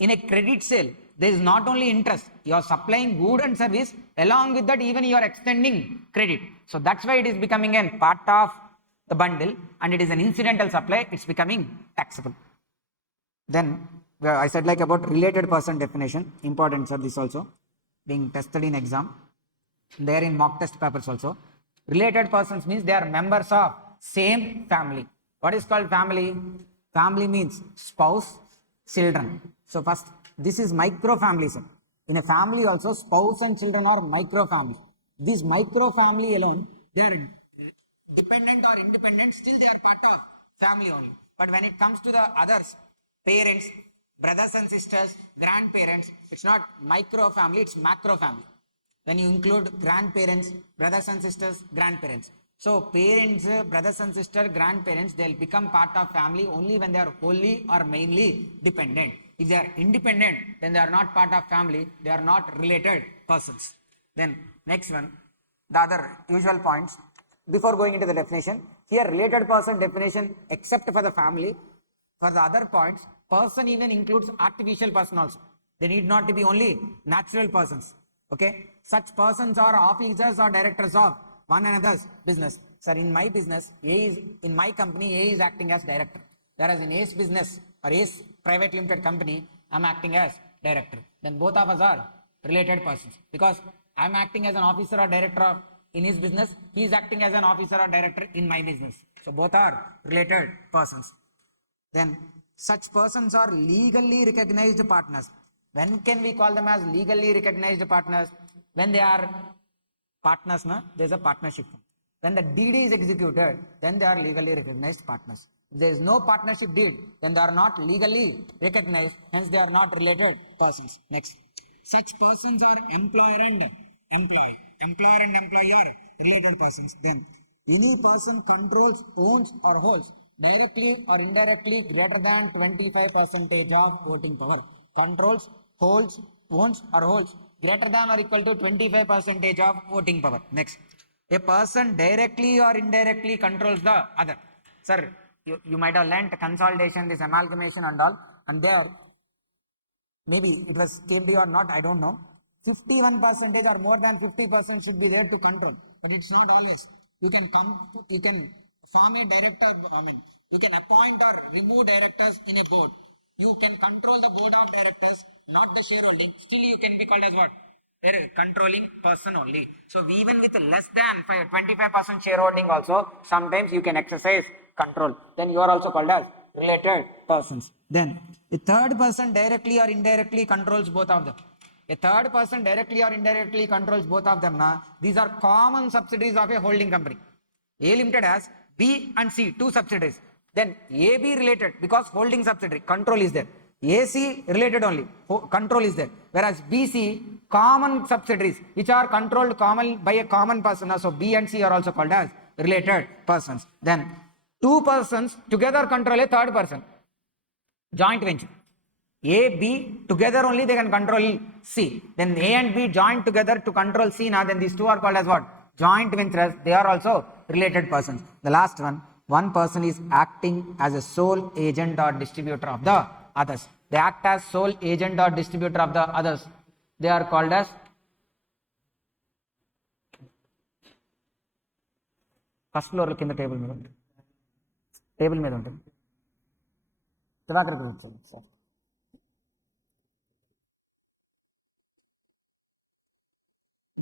in a credit sale, there is not only interest. You are supplying good and service. Along with that, even you are extending credit. So that's why it is becoming a part of the bundle, and it is an incidental supply. It's becoming taxable. Then, I said like about related person definition, important sir, this also being tested in exam, there in mock test papers also. Related persons means they are members of same family. What is called family? Family means spouse, children. So first, this is micro family, sir. In a family also, spouse and children are micro family. This micro family alone, they are dependent or independent, still they are part of family only. But when it comes to the others, parents, brothers and sisters, grandparents. It's not micro family, it's macro family. When you include grandparents, brothers and sisters, grandparents. So parents, brothers and sisters, grandparents, they'll become part of family only when they are wholly or mainly dependent. If they are independent, then they are not part of family, they are not related persons. Then next one, the other usual points. Before going into the definition, here related person definition except for the family. For the other points, person even includes artificial person also. They need not to be only natural persons. Okay, such persons are officers or directors of one another's business. Sir, in my business, in my company, A is acting as director. Whereas in A's business or A's private limited company, I'm acting as director. Then both of us are related persons because I'm acting as an officer or director in his business. He is acting as an officer or director in my business. So both are related persons. Then such persons are legally recognized partners. When can we call them as legally recognized partners? When they are partners, there's a partnership. When the deed is executed, then they are legally recognized partners. If there is no partnership deed, then they are not legally recognized, hence they are not related persons. Next. Such persons are employer and employee. Employer and employee are related persons. Then any person controls, owns or holds directly or indirectly greater than 25% of voting power. Controls, holds, owns or holds greater than or equal to 25% of voting power. Next. A person directly or indirectly controls the other. Sir, you might have learnt consolidation, this amalgamation and all, and there maybe it was KD or not, I don't know. 51% or more than 50% should be there to control, but it's not always. You can form a director, you can appoint or remove directors in a board. You can control the board of directors, not the shareholding. Still you can be called as what? A controlling person only. So even with less than 25% shareholding also, sometimes you can exercise control. Then you are also called as related persons. Then a third person directly or indirectly controls both of them. A third person directly or indirectly controls both of them. These are common subsidiaries of a holding company. A Limited has B and C, two subsidiaries. Then AB related because holding subsidiary, control is there. AC related only, control is there. Whereas BC, common subsidiaries which are controlled common by a common person. So B and C are also called as related persons. Then two persons together control a third person. Joint venture. A, B together only they can control C. Then A and B join together to control C. Then these two are called as what? Joint ventures. They are also related persons. The last one person is acting as a sole agent or distributor of the others. They act as sole agent or distributor of the others. They are called as first floor కింద table మీద ఉంటుంది. Table మీద ఉంటుంది. దివాకర్ గురించి sir.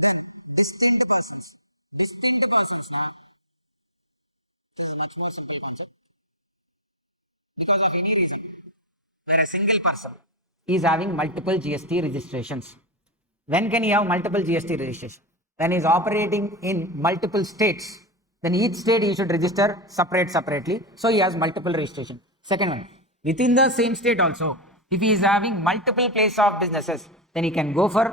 Then distinct persons. Distinct persons now is a much more simple concept. Because of any reason, where a single person is having multiple GST registrations. When can he have multiple GST registration? When he is operating in multiple states, then each state he should register separately. So he has multiple registration. Second one, within the same state also, if he is having multiple place of businesses, then he can go for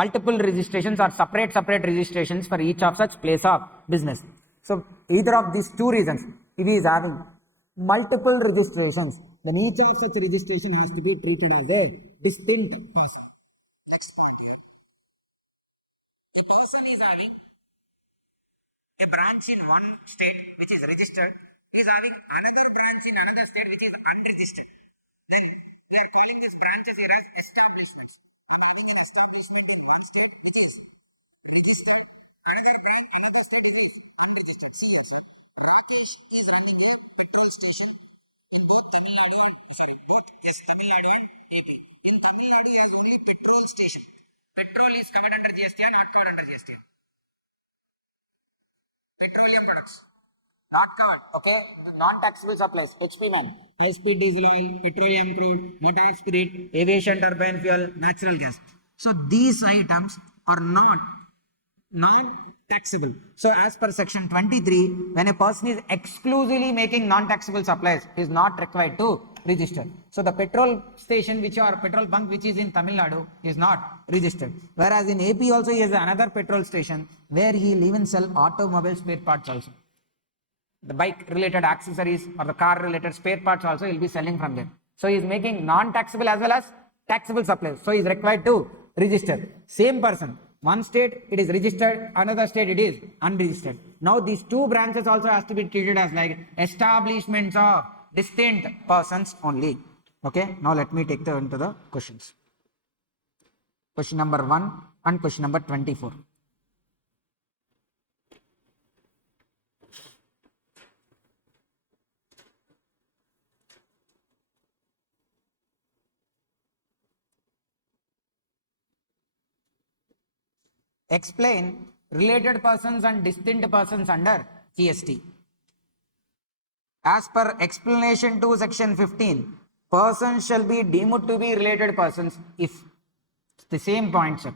multiple registrations or separate registrations for each of such place of business. So either of these two reasons, if he is having multiple registrations, then each of such registration has to be treated as a distinct person. A person is having a branch in one state which is registered, he is having another branch in another state which is unregistered. Then they are calling these branches here as establishments. We are taking an establishment in one state which is registered, another state is unregistered. See here, sir. Rakesh is running a petrol station in both Tamil Nadu and AP. In Tamil Nadu, he has only a petrol station. Petrol is covered under GST and not covered under GST. Petroleum products not covered. Okay, non-taxable supplies. HP9, high-speed diesel oil, petroleum crude, motor spirit, aviation turbine fuel, natural gas. So these items are not non-taxable. So as per section 23, when a person is exclusively making non-taxable supplies, he is not required to registered. So the petrol station petrol bunk which is in Tamil Nadu is not registered. Whereas in AP also he has another petrol station where he will even sell automobile spare parts also. The bike related accessories or the car related spare parts also he will be selling from them. So he is making non-taxable as well as taxable supplies. So he is required to register. Same person. One state it is registered, another state it is unregistered. Now these two branches also has to be treated as like establishments of distinct persons only. Okay, now let me take into the questions. Question number 1 and question number 24. Explain related persons and distinct persons under GST. As per explanation 2 section 15, persons shall be deemed to be related persons if the same points.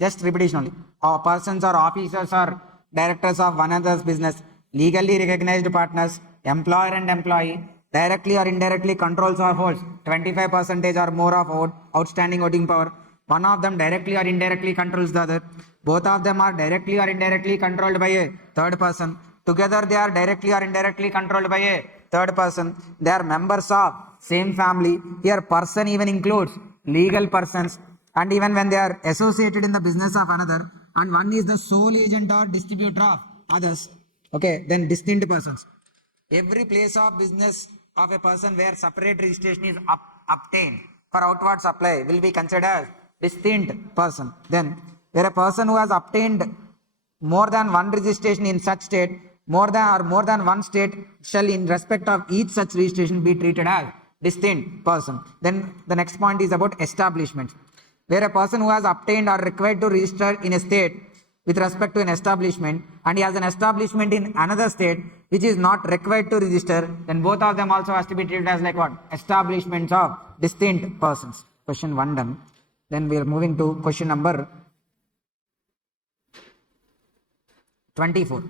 Just repetition only. Or persons or officers or directors of one another's business, legally recognized partners, employer and employee, directly or indirectly controls or holds 25% or more of outstanding voting power. One of them directly or indirectly controls the other. Both of them are directly or indirectly controlled by a third person. Together they are directly or indirectly controlled by a third person. They are members of same family. Here person even includes legal persons, and even when they are associated in the business of another, and one is the sole agent or distributor of others. Okay, then distinct persons. Every place of business of a person where separate registration is obtained for outward supply will be considered as distinct person. Then where a person who has obtained more than one registration in such state, more than one state shall in respect of each such registration be treated as distinct person. Then the next point is about establishment. Where a person who has obtained or required to register in a state with respect to an establishment, and he has an establishment in another state which is not required to register, then both of them also has to be treated as like what? Establishments of distinct persons. Question 1 done. Then we are moving to question number 24.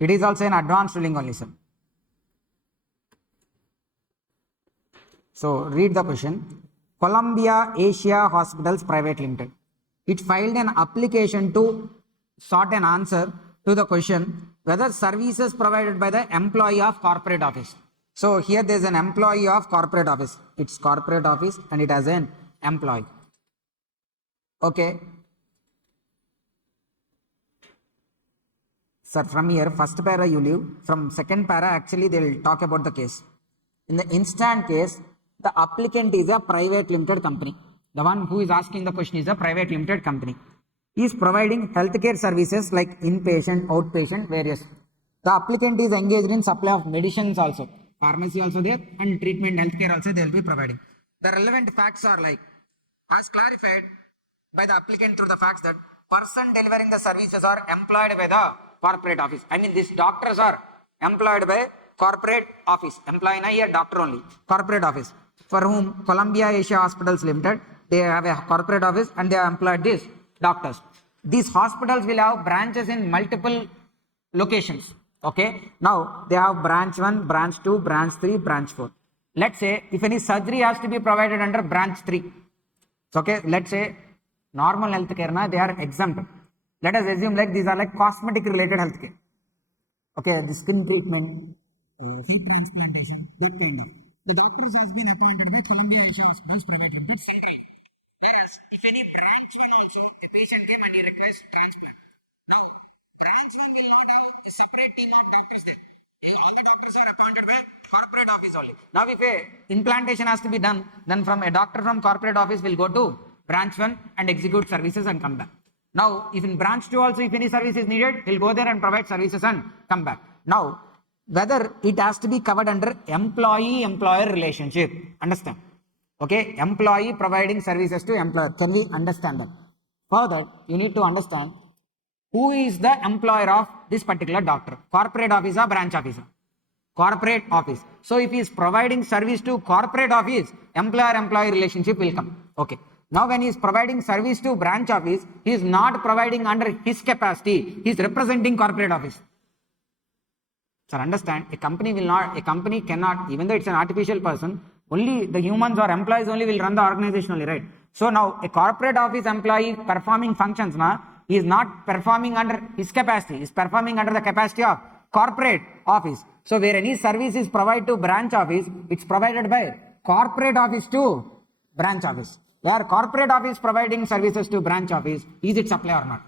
It is also an advanced ruling only, sir. So read the question. Columbia Asia Hospitals Private Limited. It filed an application to sought an answer to the question whether services provided by the employee of corporate office. So here there is an employee of corporate office. It's corporate office and it has an employee. Okay. Sir, from here, first para you leave. From second para, actually they will talk about the case. In the instant case, the applicant is a private limited company. The one who is asking the question is a private limited company. He is providing healthcare services like inpatient, outpatient, various. The applicant is engaged in supply of medicines also. Pharmacy also there, and treatment healthcare also they will be providing. The relevant facts are like, as clarified by the applicant through the facts that person delivering the services are employed by the corporate office. I mean, these doctors are employed by corporate office. Employee na here doctor only. Corporate office. For whom Columbia Asia Hospitals Limited, they have a corporate office and they have employed these doctors. These hospitals will have branches in multiple locations. Okay. Now they have branch 1, branch 2, branch 3, branch 4. Let's say if any surgery has to be provided under branch 3. Okay. Let's say normal healthcare na they are exempt. Let us assume like these are like cosmetic related healthcare. Okay, the skin treatment, hair transplantation, that kind of. The doctors has been appointed by Columbia Asia Hospitals Private Limited centrally. Whereas if any branch 1 also, a patient came and he requires transplant. Now, branch 1 will not have a separate team of doctors there. All the doctors are appointed by corporate office only. Now, if a implantation has to be done, then from a doctor from corporate office will go to branch 1 and execute services and come back. Now, if in branch 2 also, if any service is needed, he'll go there and provide services and come back. Now, whether it has to be covered under employee-employer relationship. Understand? Okay, employee providing services to employer. Can we understand that? Further, you need to understand who is the employer of this particular doctor? Corporate office or branch office? Corporate office. So if he is providing service to corporate office, employer-employee relationship will come. Okay. Now when he is providing service to branch office, he is not providing under his capacity. He is representing corporate office. Sir, understand, a company cannot, even though it's an artificial person, only the humans or employees only will run the organization only, right? So now a corporate office employee performing functions, he is not performing under his capacity, he is performing under the capacity of corporate office. So where any service is provided to branch office, it's provided by corporate office to branch office. Where corporate office providing services to branch office, is it supply or not?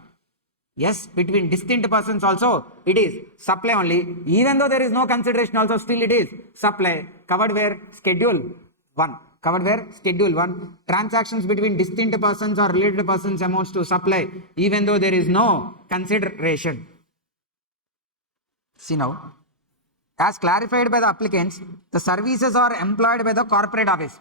Yes, between distinct persons also it is supply only. Even though there is no consideration also, still it is supply. Covered where? Schedule 1. Covered where? Schedule 1. Transactions between distinct persons or related persons amounts to supply, even though there is no consideration. See now, as clarified by the applicants, the services are employed by the corporate office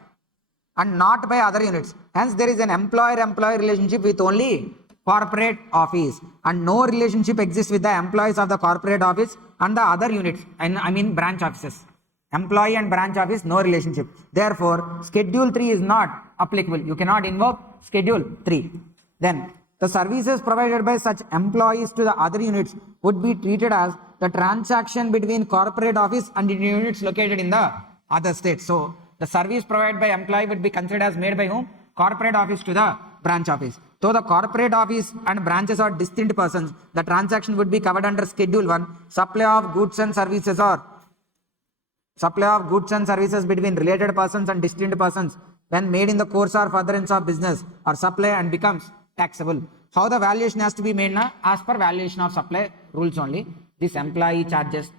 and not by other units. Hence, there is an employer-employee relationship with only corporate office, and no relationship exists with the employees of the corporate office and the other units, and I mean branch offices. Employee and branch office, no relationship. Therefore, Schedule 3 is not applicable. You cannot invoke Schedule 3. Then, the services provided by such employees to the other units would be treated as the transaction between corporate office and the units located in the other state. So, the service provided by employee would be considered as made by whom? Corporate office to the branch office. So the corporate office and branches are distinct persons. The transaction would be covered under Schedule 1. Supply of goods and services or supply of goods and services between related persons and distinct persons when made in the course or furtherance of business or supply and becomes taxable. How the valuation has to be made now? As per valuation of supply rules only. This employee charges,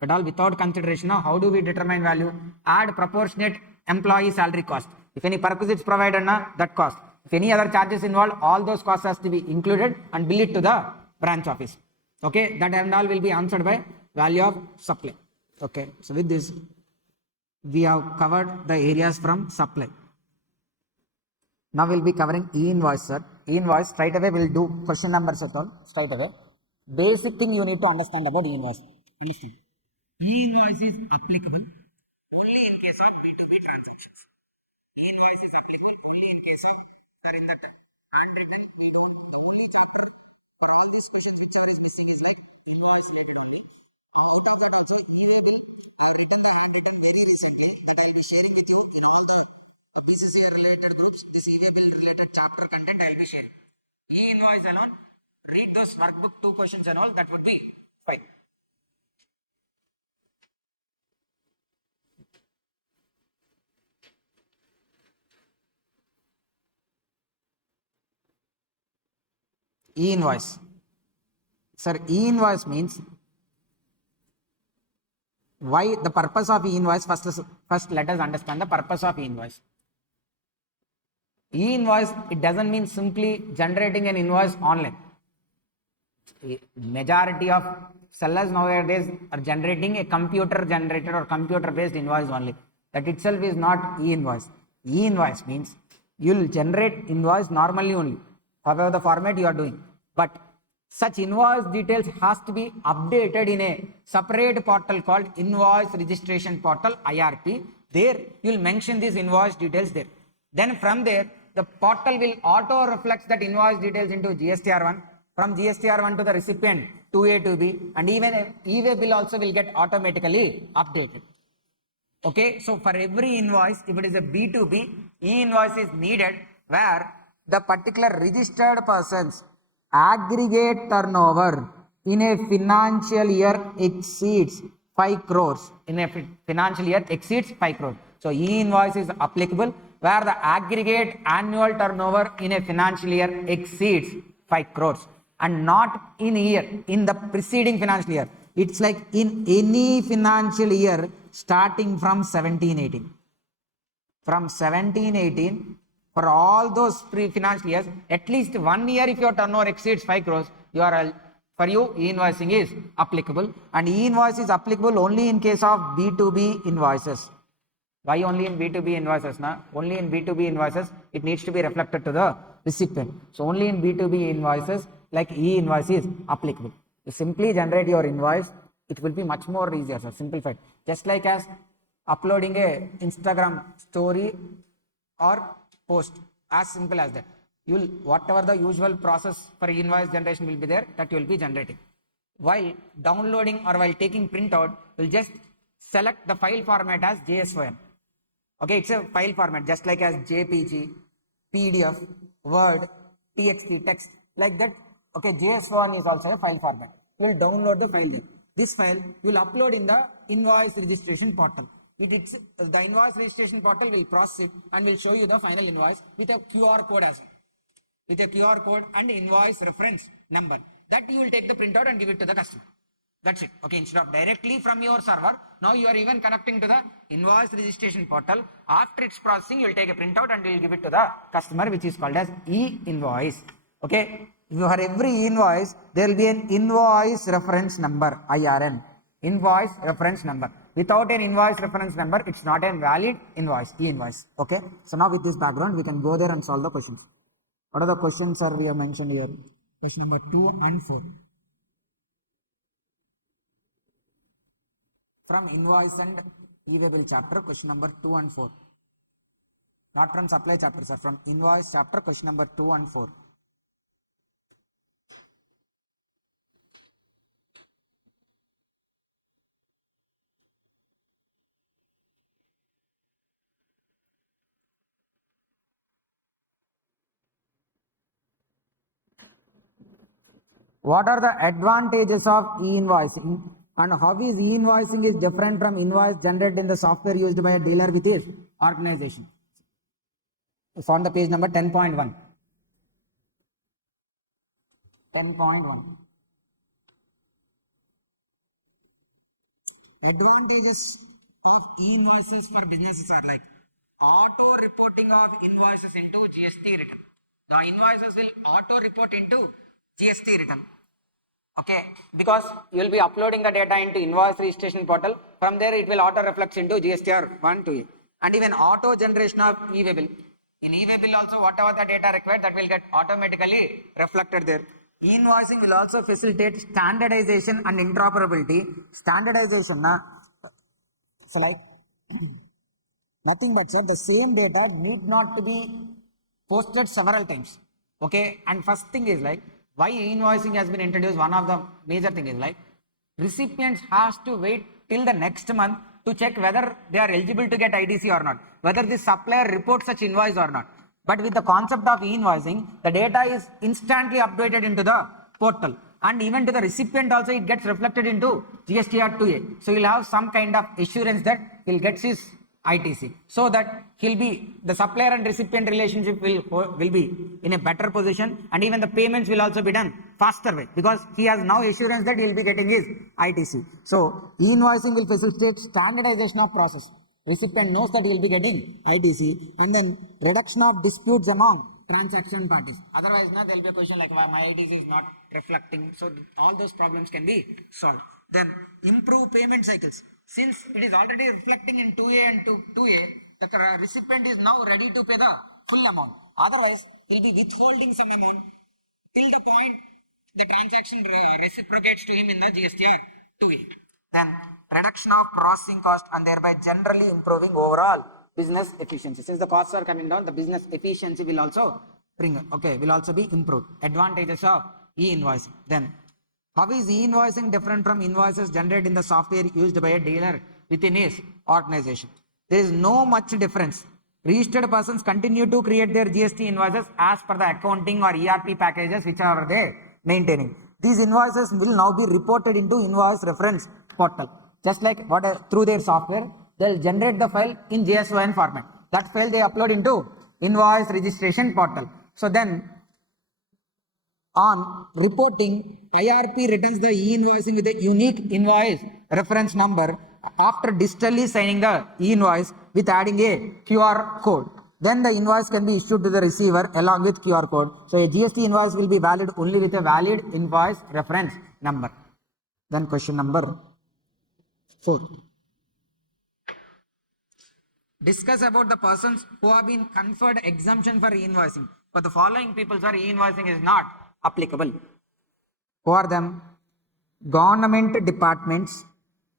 but all without consideration. Now, how do we determine value? Add proportionate employee salary cost. If any perquisites provided, that cost. If any other charges involved, all those costs has to be included and bill it to the branch office. Okay, that and all will be answered by value of supply. Okay, so with this, we have covered the areas from supply. Now we'll be covering e-invoice, sir. E-invoice, straight away we'll do question number set on, straight away. Basic thing you need to understand about e-invoice. Understand? E-invoice is applicable only in case of B2B transactions. E-invoice is applicable only in case of in that handwritten video. The only chapter for all these questions which is missing is like invoice related only. Out of that also, we will have written the handwritten very recently that I will be sharing with you in all the BCCA related groups. This e-bill related chapter content I will be sharing. E-invoice alone, read those workbook 2 questions and all, that would be fine. E-invoice. Sir, e-invoice means why the purpose of e-invoice. First let us understand the purpose of e-invoice. E-invoice, it doesn't mean simply generating an invoice online. Majority of sellers nowadays are generating a computer generated or computer based invoice only. That itself is not e-invoice. E-invoice means you will generate invoice normally only, however the format you are doing. But such invoice details has to be updated in a separate portal called Invoice Registration Portal, IRP. There you will mention these invoice details there. Then from there, the portal will auto reflect that invoice details into GSTR1. From GSTR1 to the recipient 2A, 2B, and even a e-way bill also will get automatically updated. Okay, so for every invoice, if it is a B2B, e-invoice is needed where the particular registered person's aggregate turnover in a financial year exceeds 5 crores. In a financial year exceeds 5 crores. So e-invoice is applicable where the aggregate annual turnover in a financial year exceeds 5 crores. And not in a year, in the preceding financial year. It's like in any financial year starting from 17-18. From 17-18, for all those pre-financial years, at least 1 year if your turnover exceeds 5 crores, for you e-invoicing is applicable. And e-invoice is applicable only in case of B2B invoices. Why only in B2B invoices? Only in B2B invoices it needs to be reflected to the recipient. So only in B2B invoices like e-invoice is applicable. You simply generate your invoice, it will be much more easier, sir, simplified. Just like as uploading a Instagram story or post, as simple as that. You will, whatever the usual process for invoice generation will be there, that you will be generating. While downloading or while taking printout, we'll just select the file format as JSON. Okay, it's a file format just like as JPG, PDF, Word, TXT, text, like that. Okay, JS1 is also a file format. You will download the file there. This file you will upload in the invoice registration portal. The invoice registration portal will process it and will show you the final invoice with a QR code as well. With a QR code and invoice reference number. That you will take the printout and give it to the customer. That's it. Okay, instead of directly from your server, now you are even connecting to the invoice registration portal. After its processing, you will take a printout and you will give it to the customer, which is called as e-invoice. Okay, for every invoice, there will be an invoice reference number, IRN. Invoice reference number. Without an invoice reference number, it's not a valid invoice, e-invoice. Okay, so now with this background, we can go there and solve the questions. What are the questions, sir, we have mentioned here? Question number 2 and 4. From invoice and e-waybill chapter, question number 2 and 4. Not from supply chapter, sir. From invoice chapter, question number 2 and 4. What are the advantages of e-invoicing and how is e-invoicing is different from invoice generated in the software used by a dealer with his organization? It's on the page number 10.1. 10.1. Advantages of e-invoices for businesses are like auto reporting of invoices into GST return. The invoices will auto report into GST return. Okay, because you will be uploading the data into invoice registration portal. From there, it will auto reflect into GSTR 1 to E. And even auto generation of e-waybill. In e-waybill also, whatever the data required, that will get automatically reflected there. E-invoicing will also facilitate standardization and interoperability. Standardization, so like nothing but sir, the same data need not to be posted several times. Okay, and first thing is like, why invoicing has been introduced, one of the major thing is like, recipients has to wait till the next month to check whether they are eligible to get IDC or not, whether the supplier reports such invoice or not. But with the concept of e-invoicing, the data is instantly updated into the portal. And even to the recipient also, it gets reflected into GSTR 2A. So you'll have some kind of assurance that he'll get his ITC, so that the supplier and recipient relationship will be in a better position, and even the payments will also be done faster way, because he has now assurance that he'll be getting his ITC. So e-invoicing will facilitate standardization of process. Recipient knows that he'll be getting ITC, and then reduction of disputes among transaction parties. Otherwise, there will be a question like, why my ITC is not reflecting. So all those problems can be solved. Then improve payment cycles. Since it is already reflecting in 2A and 2A, the recipient is now ready to pay the full amount. Otherwise, he will be withholding some amount till the point the transaction reciprocates to him in the GSTR 2A. Then reduction of processing cost and thereby generally improving overall business efficiency. Since the costs are coming down, the business efficiency will also will also be improved. Advantages of e-invoicing. Then how is e-invoicing different from invoices generated in the software used by a dealer within his organization? There is no much difference. Registered persons continue to create their GST invoices as per the accounting or ERP packages which are they maintaining. These invoices will now be reported into invoice reference portal. Just like through their software, they will generate the file in JSON format. That file they upload into invoice registration portal. So then on reporting, IRP returns the e-invoicing with a unique invoice reference number after digitally signing the e-invoice with adding a QR code. Then the invoice can be issued to the receiver along with QR code. So a GST invoice will be valid only with a valid invoice reference number. Then question number 4. Discuss about the persons who have been conferred exemption for e-invoicing. For the following people, sir, e-invoicing is not applicable. For them, government departments,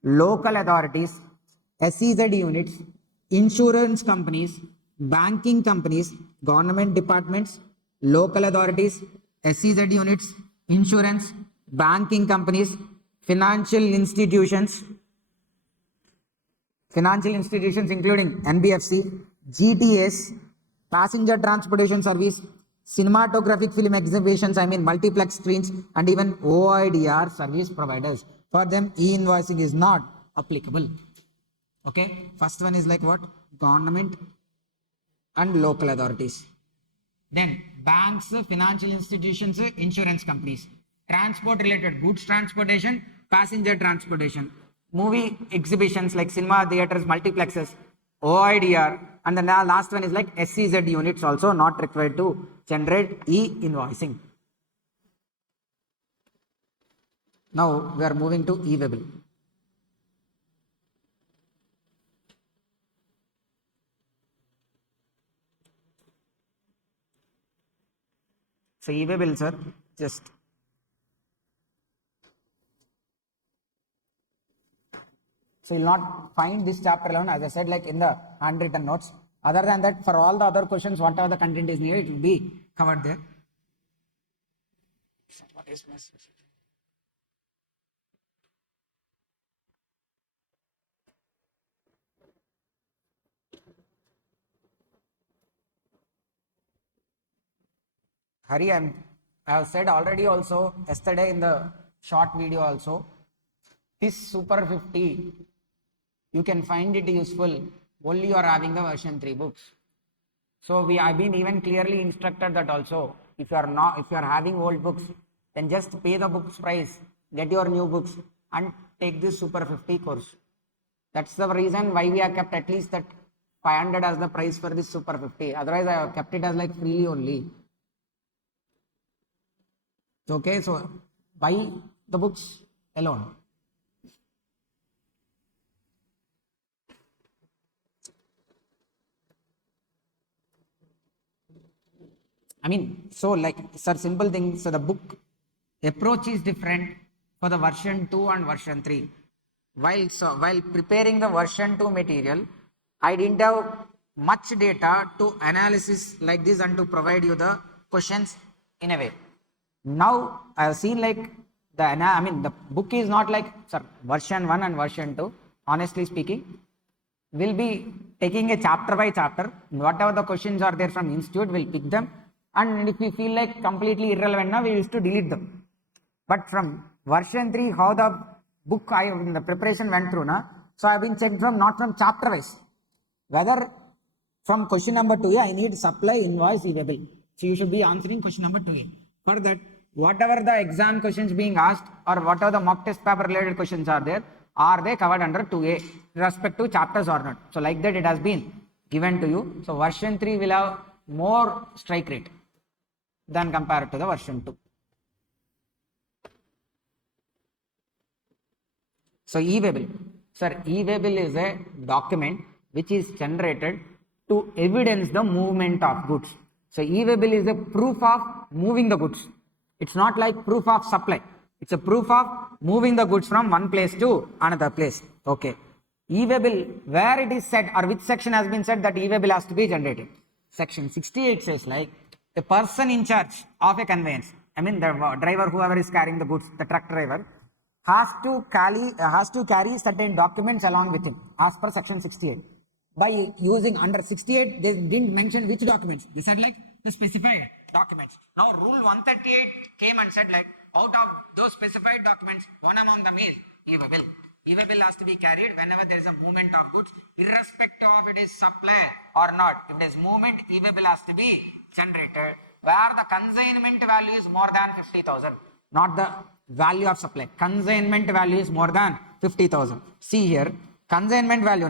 local authorities, SEZ units, insurance companies, banking companies, government departments, local authorities, SEZ units, insurance, banking companies, financial institutions including NBFC, GTS, passenger transportation service, cinematographic film exhibitions, multiplex screens, and even OIDR service providers. For them, e-invoicing is not applicable. Okay, first one is like what? Government and local authorities. Then banks, financial institutions, insurance companies, transport related goods transportation, passenger transportation, movie exhibitions like cinema theaters, multiplexes, OIDR, and the last one is like SEZ units also not required to generate e-invoicing. Now we are moving to e-waybill. So e-waybill, sir, just so you'll not find this chapter alone, as I said, like in the handwritten notes. Other than that, for all the other questions, whatever the content is needed, it will be covered there. What is my Hari, I have said already also yesterday in the short video also, this Super 50, you can find it useful only you are having the version 3 books. So I've been even clearly instructed that also, if you are having old books, then just pay the books price, get your new books and take this Super 50 course. That's the reason why we have kept at least that 500 as the price for this Super 50. Otherwise, I have kept it as like freely only. Okay, so buy the books alone. So like, sir, simple thing. So the book approach is different for the version 2 and version 3. While preparing the version 2 material, I didn't have much data to analysis like this and to provide you the questions in a way. Now I have seen like the book is not like, sir, version 1 and version 2, honestly speaking, we'll be taking a chapter by chapter. Whatever the questions are there from institute, we'll pick them. And if we feel like completely irrelevant now, we used to delete them. But from version 3, how the book the preparation went through now, so I've been checked from not from chapter wise, whether from question number 2A, I need supply, invoice, e-waybill. So you should be answering question number 2A. For that, whatever the exam questions being asked or whatever the mock test paper related questions are there, are they covered under 2A, respective chapters or not? So like that it has been given to you. So version 3 will have more strike rate than compared to the version 2. So e-waybill. Sir, e-waybill is a document which is generated to evidence the movement of goods. So e-waybill is a proof of moving the goods. It's not like proof of supply. It's a proof of moving the goods from one place to another place. Okay. E-waybill, where it is said or which section has been said that e-waybill has to be generated? Section 68 says like a person in charge of a conveyance, the driver, whoever is carrying the goods, the truck driver, has to carry certain documents along with him as per section 68. By using under 68, they didn't mention which documents. They said like the specified documents. Now rule 138 came and said like out of those specified documents, one among them is e-waybill. E-waybill has to be carried whenever there is a movement of goods, irrespective of it is supply or not. If there is movement, e-waybill has to be generated where the consignment value is more than 50,000, not the value of supply. Consignment value is more than 50,000. See here, consignment value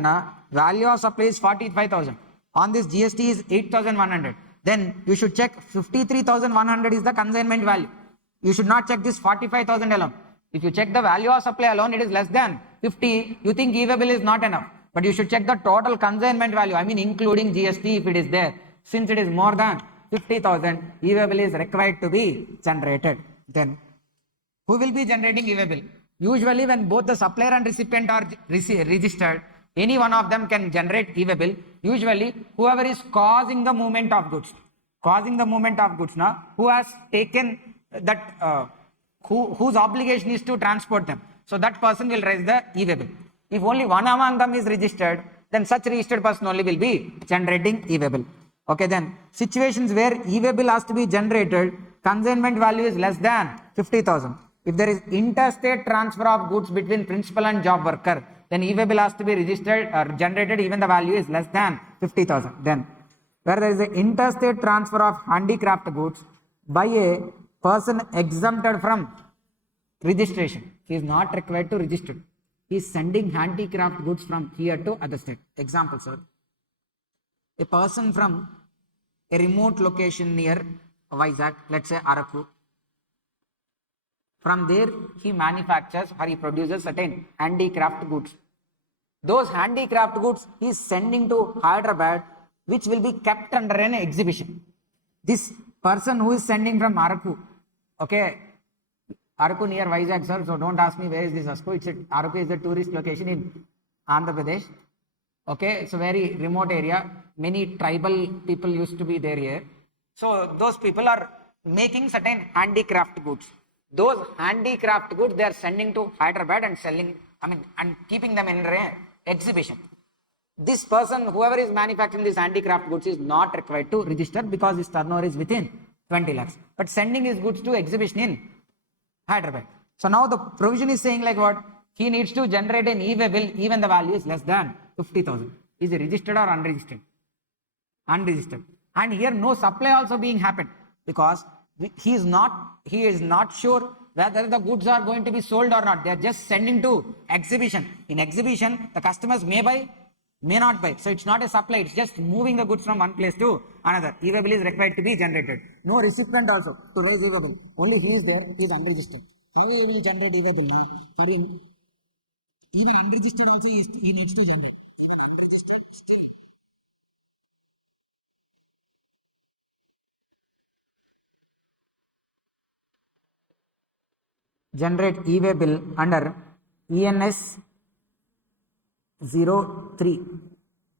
value of supply is 45,000. On this GST is 8,100. Then you should check 53,100 is the consignment value. You should not check this 45,000 alone. If you check the value of supply alone, it is less than 50. You think e-waybill is not enough. But you should check the total consignment value, including GST if it is there. Since it is more than 50,000, e-waybill is required to be generated. Then Who will be generating EVA bill? Usually when both the supplier and recipient are registered, any one of them can generate EVA bill. Usually whoever is causing the movement of goods, now, who has taken that, whose obligation is to transport them. So that person will raise the EVA bill. If only one among them is registered, then such registered person only will be generating EVA bill. Okay, then situations where EVA bill has to be generated, consignment value is less than 50,000. If there is interstate transfer of goods between principal and job worker, then EVA bill has to be registered or generated even the value is less than 50,000. Then where there is an interstate transfer of handicraft goods by a person exempted from registration, he is not required to register. He is sending handicraft goods from here to other state. Example, sir. A person from a remote location near Vizag, let's say Araku. From there, he manufactures or he produces certain handicraft goods. Those handicraft goods he is sending to Hyderabad, which will be kept under an exhibition. This person who is sending from Araku, okay, Araku near Vizag, sir, so don't ask me where is this Araku. Araku is the tourist location in Andhra Pradesh. Okay, it's a very remote area. Many tribal people used to be there here. So those people are making certain handicraft goods. Those handicraft goods they are sending to Hyderabad and selling, and keeping them in an exhibition. This person, whoever is manufacturing these handicraft goods, is not required to register because his turnover is within 20 lakhs. But sending his goods to exhibition in Hyderabad. So now the provision is saying like what? He needs to generate an EVA bill even the value is less than 50,000. Is he registered or unregistered? Unregistered. And here no supply also being happened because he is not sure whether the goods are going to be sold or not. They are just sending to exhibition. In exhibition, the customers may buy, may not buy. So it's not a supply, it's just moving the goods from one place to another. EVA bill is required to be generated. No recipient also to raise EVA bill. Only he is there, he is unregistered. How he will generate EVA bill now? For him, even unregistered also he needs to generate. Even unregistered still. Generate EVA bill under ENS 03.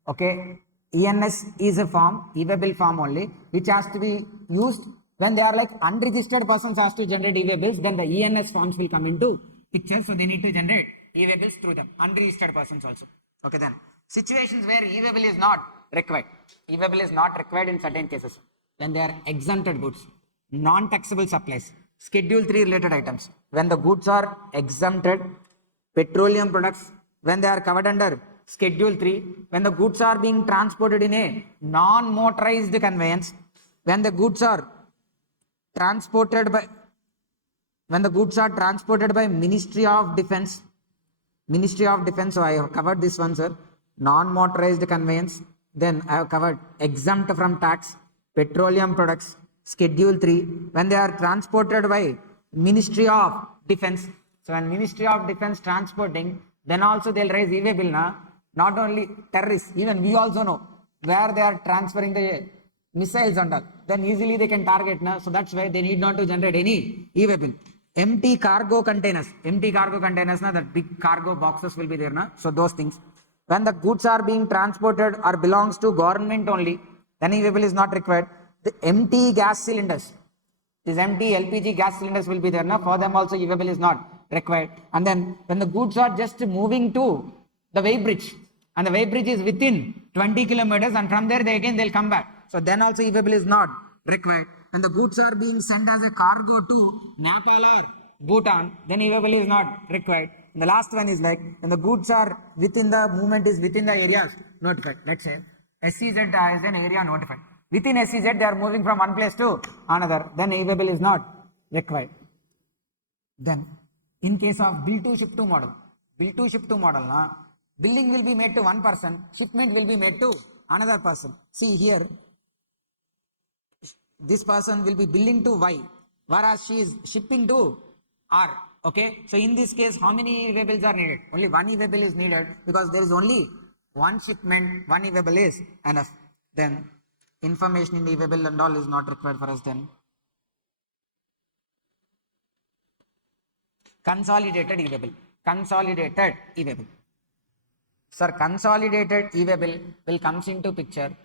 Okay, ENS is a form, EVA bill form only, which has to be used when they are like unregistered persons has to generate EVA bills, then the ENS forms will come into picture, so they need to generate EVA bills through them, unregistered persons also. Okay, then situations where EVA bill is not required. EVA bill is not required in certain cases when they are exempted goods, non-taxable supplies, Schedule 3 related items. When the goods are exempted, petroleum products, when they are covered under Schedule 3, when the goods are being transported in a non-motorized conveyance, when the goods are transported by Ministry of Defense, so I have covered this one, sir, non-motorized conveyance, then I have covered exempt from tax, petroleum products, Schedule 3, when they are transported by Ministry of Defense. So when Ministry of Defense transporting, then also they'll raise EVA bill. Not only terrorists, even we also know where they are transferring the missiles and all. Then easily they can target. So that's why they need not to generate any EVA bill. Empty cargo containers, that big cargo boxes will be there. So those things. When the goods are being transported or belongs to government only, then EVA bill is not required. The empty gas cylinders, these empty LPG gas cylinders will be there. For them also EVA bill is not required. And then when the goods are just moving to the weigh bridge, and the weigh bridge is within 20 kilometers, and from there they'll come back. So then also EVA bill is not required. And the goods are being sent as a cargo to Nepal or Bhutan, then EVA bill is not required. And the last one is like when the goods are within the movement is within the areas notified. Let's say SEZ is an area notified. Within SEZ they are moving from one place to another, then EVA bill is not required. Then in case of bill to ship to model, billing will be made to one person, shipment will be made to another person. See here, this person will be billing to Y, whereas she is shipping to R. Okay, so in this case, how many EVA bills are needed? Only one EVA bill is needed because there is only one shipment, one EVA bill is enough. Then information in the EVA bill and all is not required for us then. Consolidated e-way bill. Consolidated e-way bill. Sir, consolidated e-way bill will comes into picture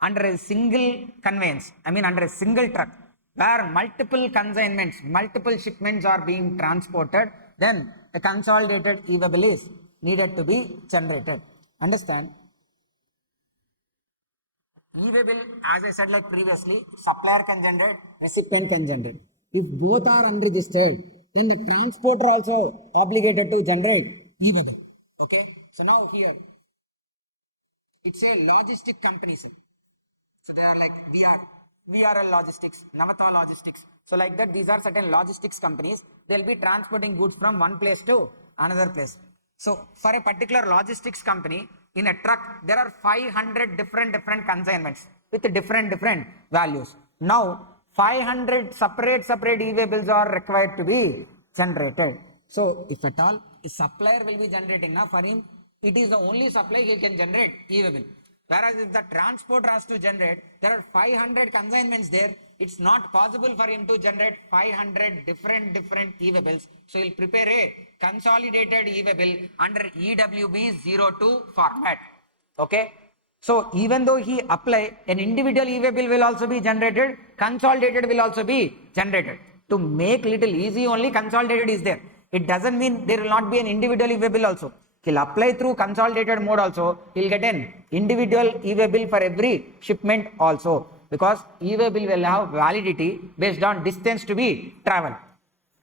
under a single conveyance, I mean under a single truck, where multiple consignments, multiple shipments are being transported, then a consolidated e-way bill is needed to be generated. Understand? E-way bill, as I said like previously, supplier can generate, recipient can generate. If both are unregistered, then the transporter also obligated to generate e-way bill. Okay? So now here, it's a logistic company, sir. So they are like VRL Logistics, Namatha Logistics. So like that, these are certain logistics companies. They'll be transporting goods from one place to another place. So for a particular logistics company, in a truck, there are 500 different consignments with different values. Now, 500 separate e-way bills are required to be generated. So if at all, a supplier will be generating, now for him, it is the only supply he can generate e-way bill. Whereas if the transporter has to generate, there are 500 consignments there. It's not possible for him to generate 500 different e-way bills. So he'll prepare a consolidated e-way bill under EWB02 format. Okay. So even though he apply, an individual e-way bill will also be generated, consolidated will also be generated. To make little easy, only consolidated is there. It doesn't mean there will not be an individual e-way bill also. He'll apply through consolidated mode also. He'll get an individual e-way bill for every shipment also, because e-way bill will have validity based on distance to be traveled.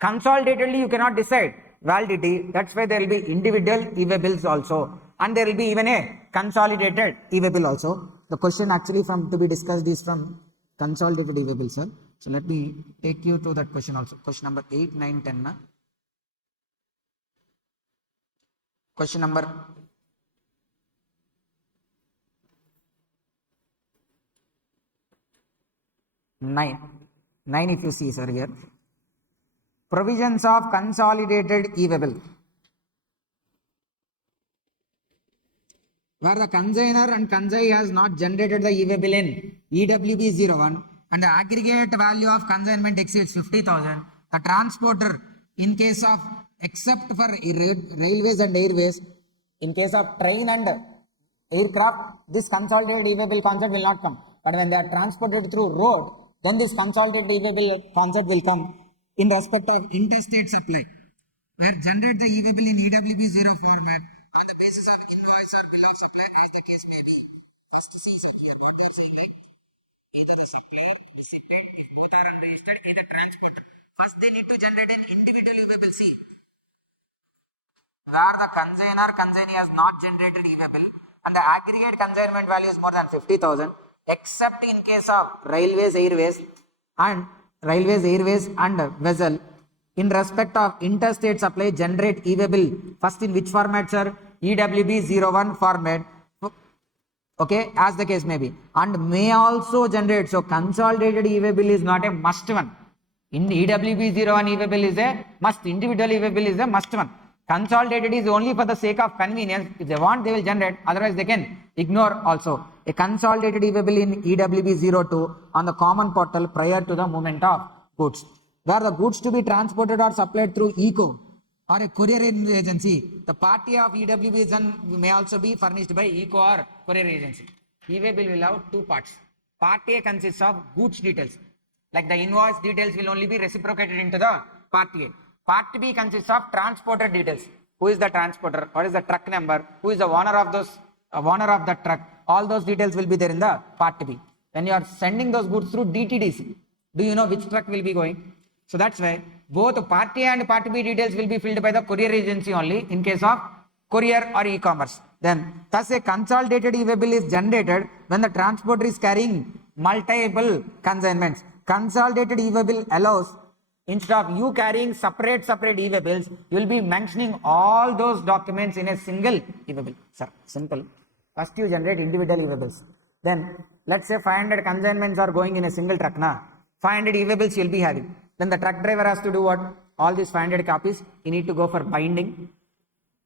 Consolidatedly, you cannot decide validity. That's why there will be individual e-way bills also, and there will be even a consolidated e-way bill also. The question actually to be discussed is from consolidated e-way bill, sir. So let me take you to that question also. Question number 8, 9, 10. Na? Question number 9. 9 if you see, sir, here. Provisions of consolidated e-way bill. Where the consignor and consignee has not generated the e-way bill in EWB01 and the aggregate value of consignment exceeds 50,000, the transporter, in case of, except for railways and airways, in case of train and aircraft, this consolidated e-way bill concept will not come. But when they are transported through road, then this consolidated e-way bill concept will come in respect of interstate supply, where generate the e-way bill in EWB0 format on the basis of invoice or bill of supply, as the case may be. First see here what they are saying, like either the supplier, recipient, if both are unregistered, either transporter. First they need to generate an individual e-way bill. See, where the consignee has not generated e-way bill and the aggregate consignment value is more than 50,000, except in case of railways, airways and vessel, in respect of interstate supply, generate e-way bill. First in which format, sir? EWB01 format. Okay, as the case may be, and may also generate. So consolidated e-way bill is not a must one. In EWB01 e-way bill is a must. Individual e-way bill is a must one. Consolidated is only for the sake of convenience. If they want, they will generate. Otherwise, they can ignore also. A consolidated e-way bill in EWB02 on the common portal prior to the movement of goods. Where the goods to be transported or supplied through ECO or a courier agency, the party of EWB may also be furnished by ECO or courier agency. E-way bill will have two parts. Part A consists of goods details. Like the invoice details will only be reciprocated into the part A. Part B consists of transporter details. Who is the transporter? What is the truck number? Who is the owner of the truck? All those details will be there in the part B. When you are sending those goods through DTDC, do you know which truck will be going? So that's why both part A and part B details will be filled by the courier agency only in case of courier or e-commerce. Then thus a consolidated e-way bill is generated when the transporter is carrying multiple consignments. Consolidated e-way bill allows, instead of you carrying separate e-way bills, you will be mentioning all those documents in a single e-way bill. Sir, simple. First you generate individual e-way bills. Then let's say 500 consignments are going in a single truck. 500 e-way bills you will be having. Then the truck driver has to do what? All these 500 copies, he need to go for binding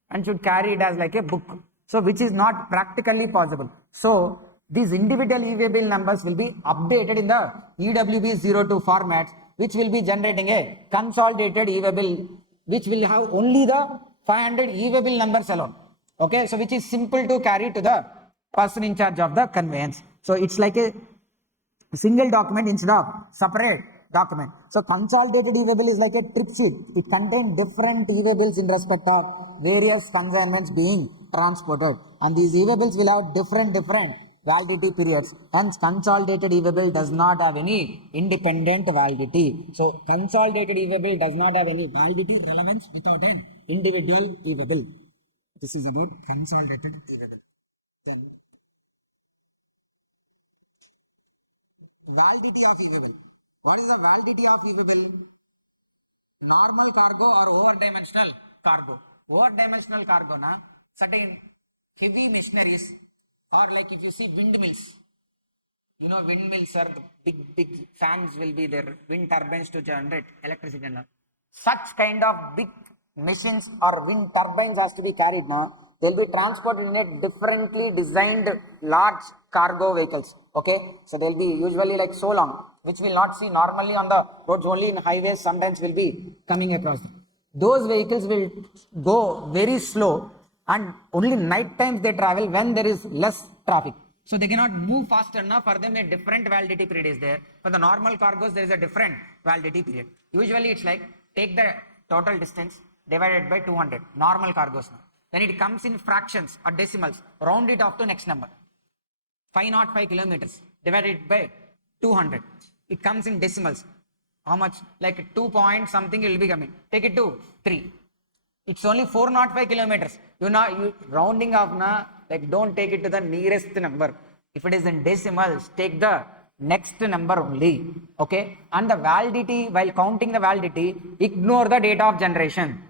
and should carry it as like a book. So which is not practically possible. So these individual e-way bill numbers will be updated in the EWB02 format, which will be generating a consolidated e-way bill which will have only the 500 e-waybill numbers alone. Okay, so which is simple to carry to the person in charge of the conveyance. So it's like a single document instead of separate document. So consolidated e-waybill is like a trip sheet. It contains different e-waybills in respect of various consignments being transported, and these e-waybills will have different validity periods. Hence consolidated e-waybill does not have any independent validity. So consolidated e-waybill does not have any validity relevance without an individual e-waybill. This is about consolidated e-waybill. Then validity of e-waybill. What is the validity of e-waybill? Normal cargo or over-dimensional cargo. Over-dimensional cargo na certain heavy machineries, or like if you see windmills, you know windmills are the big fans will be there, wind turbines to generate electricity. Such kind of big machines or wind turbines has to be carried now. They'll be transported in a differently designed large cargo vehicles. Okay, so they'll be usually like so long, which will not see normally on the roads, only in highways sometimes will be coming across them. Those vehicles will go very slow, and only night times they travel when there is less traffic. So they cannot move fast enough. For them a different validity period is there. For the normal cargoes there is a different validity period. Usually it's like take the total distance divided by 200, normal cargoes now. When it comes in fractions or decimals, round it off to next number. 505 kilometers divided by 200. It comes in decimals. How much? Like 2 point something will be coming. Take it to 3. It's only 405 kilometers. You rounding off na, like don't take it to the nearest number. If it is in decimals, take the next number only. Okay. And the validity, while counting the validity, ignore the date of generation.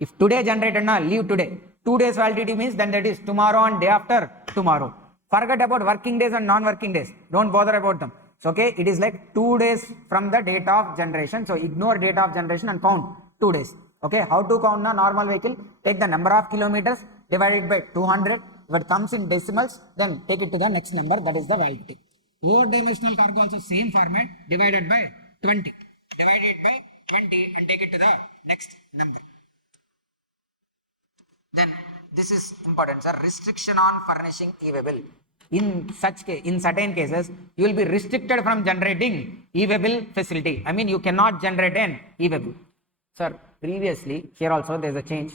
If today generated na, leave today. 2 days validity means then that is tomorrow and day after tomorrow. Forget about working days and non-working days. Don't bother about them. So, okay, it is like 2 days from the date of generation. So ignore date of generation and count 2 days. Okay, how to count a normal vehicle? Take the number of kilometers divided by 200. If it comes in decimals, then take it to the next number. That is the validity. Over-dimensional cargo also same format, divided by 20. Divided by 20 and take it to the next number. Then this is important, sir. Restriction on furnishing e-waybill. In certain cases, you will be restricted from generating e-waybill facility. I mean, you cannot generate an e-waybill. Sir, previously, here also there is a change.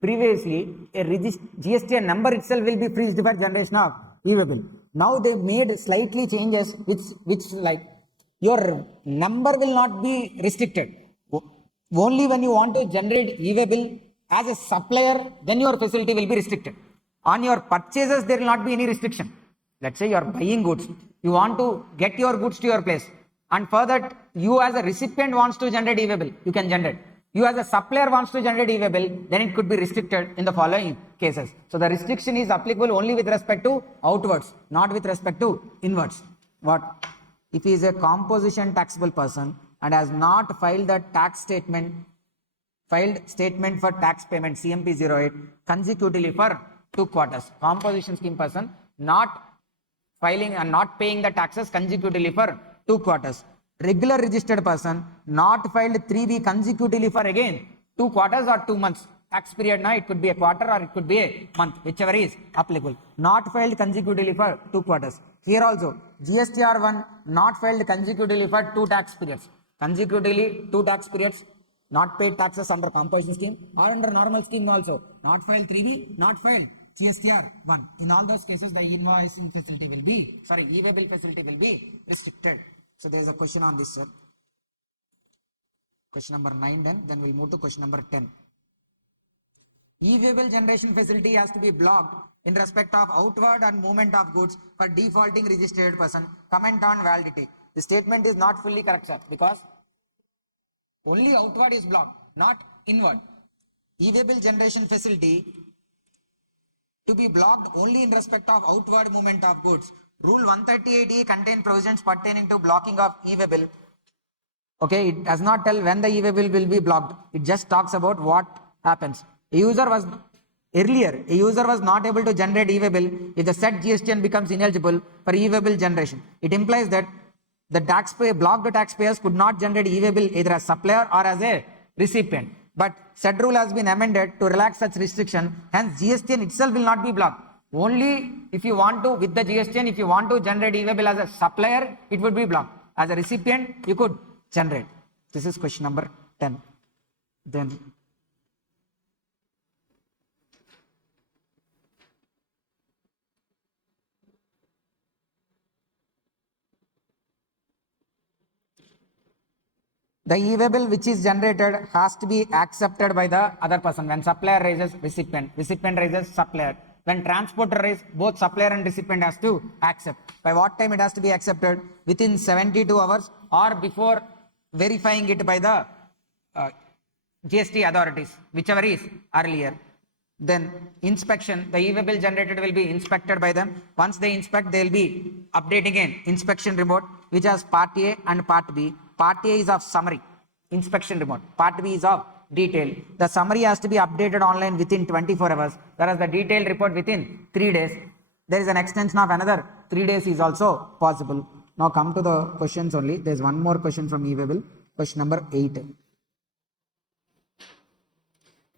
Previously, a GST number itself will be freezed for generation of e-waybill. Now they made slightly changes, which like your number will not be restricted. Only when you want to generate e-waybill as a supplier, then your facility will be restricted. On your purchases, there will not be any restriction. Let's say you are buying goods. You want to get your goods to your place. And for that, you as a recipient wants to generate e-waybill, you can generate. You as a supplier wants to generate e-waybill, then it could be restricted in the following cases. So the restriction is applicable only with respect to outwards, not with respect to inwards. What? If he is a composition taxable person and has not filed the tax statement, filed statement for tax payment CMP 08 consecutively for 2 quarters. Composition scheme person not filing and not paying the taxes consecutively for 2 quarters. Regular registered person not filed 3B consecutively for again 2 quarters or 2 months. Tax period now it could be a quarter or it could be a month, whichever is applicable. Not filed consecutively for 2 quarters. Here also GSTR 1 not filed consecutively for 2 tax periods. Consecutively 2 tax periods. Not paid taxes under composition scheme or under normal scheme also. Not filed 3B, not filed GSTR 1. In all those cases, the invoicing facility will be, e-waybill facility will be restricted. So there is a question on this, sir. Question number 9 done. Then we'll move to question number 10. E-waybill generation facility has to be blocked in respect of outward and movement of goods for defaulting registered person. Comment on validity. The statement is not fully correct, sir, because only outward is blocked, not inward. E-waybill generation facility to be blocked only in respect of outward movement of goods. Rule 138E contain provisions pertaining to blocking of e-waybill. Okay, it does not tell when the e-waybill will be blocked. It just talks about what happens. A user was not able to generate e-waybill if the said GSTN becomes ineligible for e-waybill generation. It implies that the blocked taxpayers could not generate e-waybill either as supplier or as a recipient. But said rule has been amended to relax such restriction. Hence, GSTN itself will not be blocked. Only if you want to, with the GSTN, if you want to generate e-way bill as a supplier, it would be blocked. As a recipient, you could generate. This is question number 10. Then the e-way bill which is generated has to be accepted by the other person. When supplier raises recipient, recipient raises supplier. When transporter raises, both supplier and recipient has to accept. By what time it has to be accepted? Within 72 hours or before verifying it by the GST authorities, whichever is earlier. Then inspection, the e-way bill generated will be inspected by them. Once they inspect, they will be updating an inspection report which has part A and part B. Part A is of summary, inspection report. Part B is of detail. The summary has to be updated online within 24 hours, whereas the detailed report within 3 days. There is an extension of another 3 days is also possible. Now come to the questions only. There is one more question from e-way bill. Question number 8.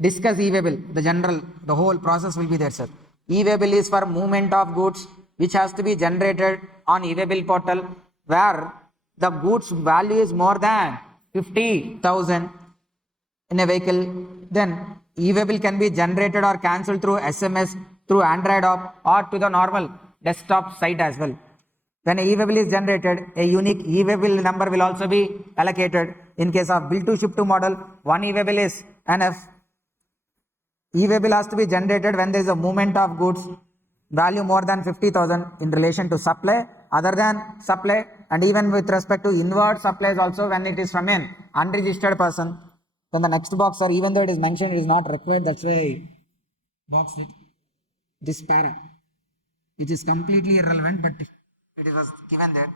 Discuss e-way bill. The whole process will be there, sir. E-way bill is for movement of goods which has to be generated on e-way bill portal where the goods value is more than 50,000 in a vehicle. Then e-way bill can be generated or cancelled through SMS, through Android app or to the normal desktop site as well. When a e-way bill is generated, a unique e-way bill number will also be allocated. In case of bill to ship to model, one e-way bill is enough. E-way bill has to be generated when there is a movement of goods value more than 50,000 in relation to supply, other than supply, and even with respect to inward supplies also when it is from an unregistered person. Then the next box, or even though it is mentioned, it is not required. That's why I boxed it. This para, which is completely irrelevant, but it was given there.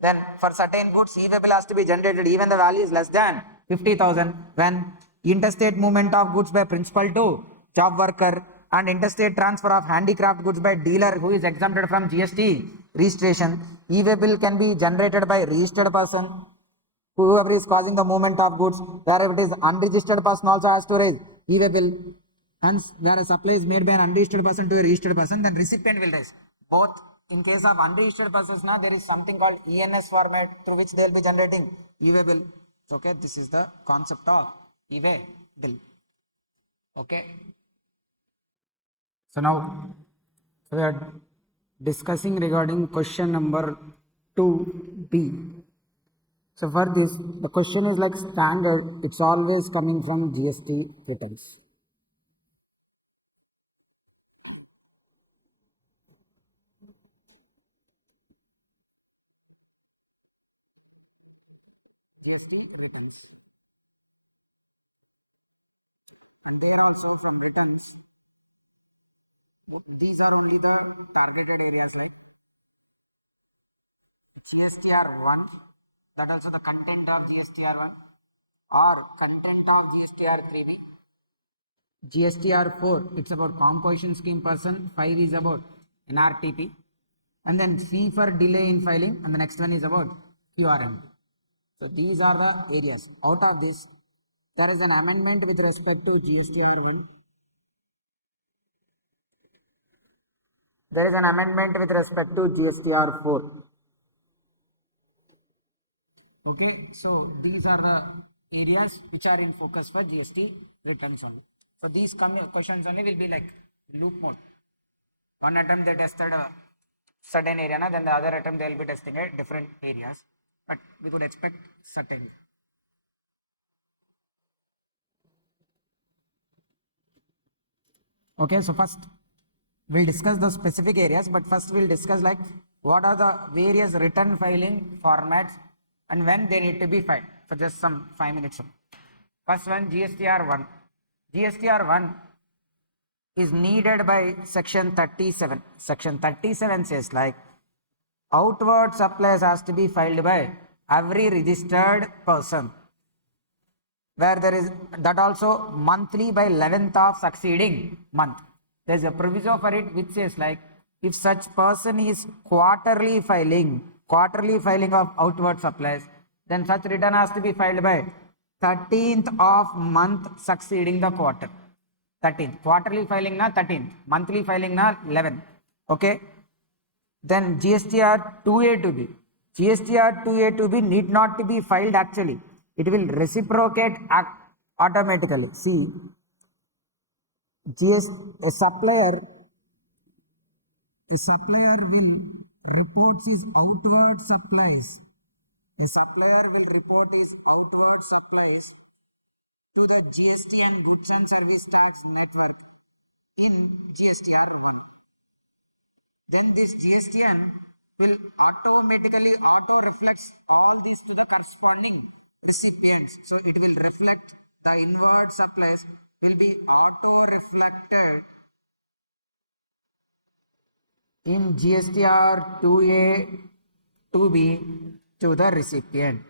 Then for certain goods, e-way bill has to be generated even the value is less than 50,000 when interstate movement of goods by principal to job worker and interstate transfer of handicraft goods by dealer who is exempted from GST registration. E-way bill can be generated by registered person, whoever is causing the movement of goods. Where if it is unregistered person also has to raise e-way bill. Hence, where a supply is made by an unregistered person to a registered person, then recipient will raise. Both in case of unregistered persons, now there is something called ENS format through which they will be generating e-way bill. So, okay, this is the concept of e-way bill. Okay. So now we are discussing regarding question number 2B. So for this, the question is like standard. It's always coming from GST returns. GST returns. And there also from returns, these are only the targeted areas like GSTR1, that also the content of GSTR1 or content of GSTR3B. GSTR4, it's about composition scheme person, 5 is about NRTP, and then C for delay in filing, and the next one is about QRM. So these are the areas. Out of this, there is an amendment with respect to GSTR1. There is an amendment with respect to GSTR4. Okay, so these are the areas which are in focus for GST returns only. So these questions only will be like loop mode. One attempt they tested a certain area, then the other attempt they will be testing at different areas. But we could expect certain. Okay, so first we'll discuss the specific areas, but first we'll discuss like what are the various return filing formats and when they need to be filed for just some 5 minutes. First one, GSTR1. GSTR1 is needed by section 37. Section 37 says like outward supplies has to be filed by every registered person, where there is that also monthly by 11th of succeeding month. There is a proviso for it which says like if such person is quarterly filing of outward supplies, then such return has to be filed by 13th of month succeeding the quarter. 13th. Quarterly filing na 13th. Monthly filing na 11th. Okay. Then GSTR 2A to B. GSTR 2A to B need not to be filed actually. It will reciprocate automatically. See, a supplier will report his outward supplies. A supplier will report his outward supplies to the GST and goods and service tax network in GSTR 1. Then this GSTN will automatically auto-reflects all these to the corresponding recipients. So it will reflect the inward supplies will be auto-reflected in GSTR 2A, 2B to the recipient.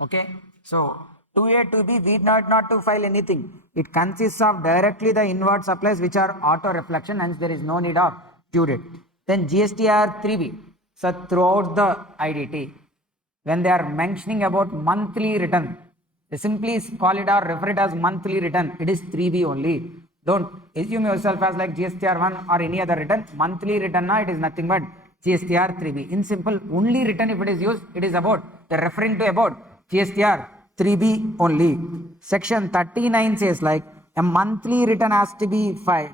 Okay. So 2A, 2B, we not to file anything. It consists of directly the inward supplies which are auto-reflection, hence there is no need of due date. Then GSTR 3B. So throughout the IDT, when they are mentioning about monthly return, they simply call it or refer it as monthly return. It is 3B only. Don't assume yourself as like GSTR 1 or any other return. Monthly return, it is nothing but GSTR 3B. In simple, only return if it is used, it is about, they are referring to about GSTR 3B only. Section 39 says like a monthly return has to be filed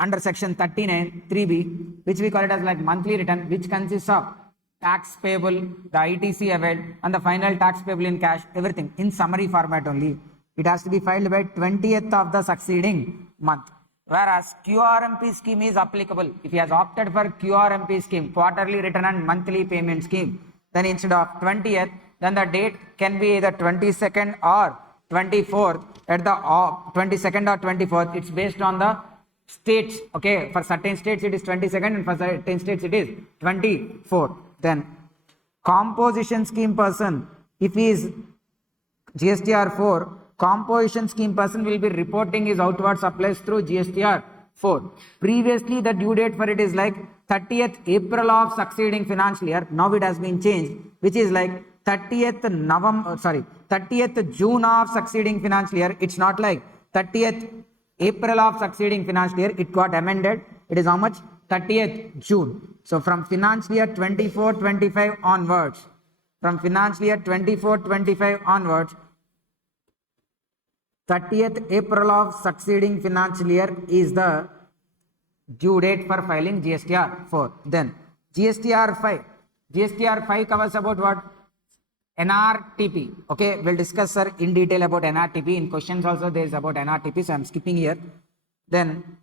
under section 39 3B, which we call it as like monthly return, which consists of tax payable, the ITC availed, and the final tax payable in cash, everything in summary format only. It has to be filed by 20th of the succeeding month. Whereas QRMP scheme is applicable. If he has opted for QRMP scheme, quarterly return and monthly payment scheme, then instead of 20th, then the date can be either 22nd or 24th. At the 22nd or 24th, it's based on the states. Okay, for certain states it is 22nd and for certain states it is 24th. Then composition scheme person, if he is GSTR 4, composition scheme person will be reporting his outward supplies through GSTR 4. Previously the due date for it is like 30th April of succeeding financial year. Now it has been changed, which is like 30th June of succeeding financial year. It's not like 30th April of succeeding financial year. It got amended. It is how much? 30th June. So from financial year 24-25 onwards, from financial year 24-25 onwards, 30th April of succeeding financial year is the due date for filing GSTR 4. Then GSTR 5. GSTR 5 covers about what? NRTP. Okay, we'll discuss sir in detail about NRTP. In questions also there is about NRTP, so I'm skipping here. Then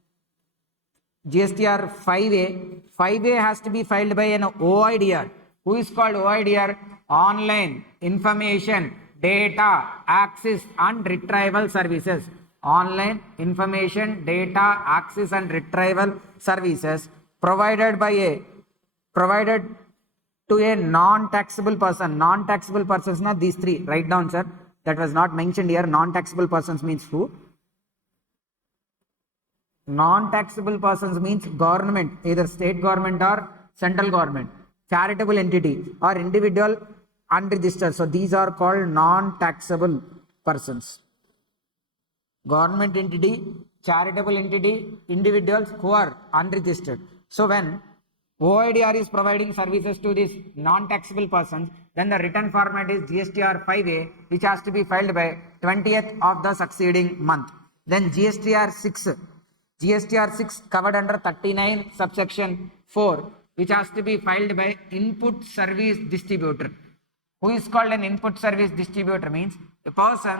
GSTR 5A. 5A has to be filed by an OIDR. Who is called OIDR? Online Information Data Access and Retrieval Services. Online Information Data Access and Retrieval Services provided to a non-taxable person. Non-taxable persons, not these three. Write down, sir. That was not mentioned here. Non-taxable persons means who? Non-taxable persons means government, either state government or central government, charitable entity or individual unregistered. So these are called non-taxable persons. Government entity, charitable entity, individuals who are unregistered. So when OIDR is providing services to these non-taxable persons, then the return format is GSTR 5A, which has to be filed by 20th of the succeeding month. Then GSTR 6. GSTR 6 covered under 39 subsection 4, which has to be filed by input service distributor. Who is called an input service distributor means a person.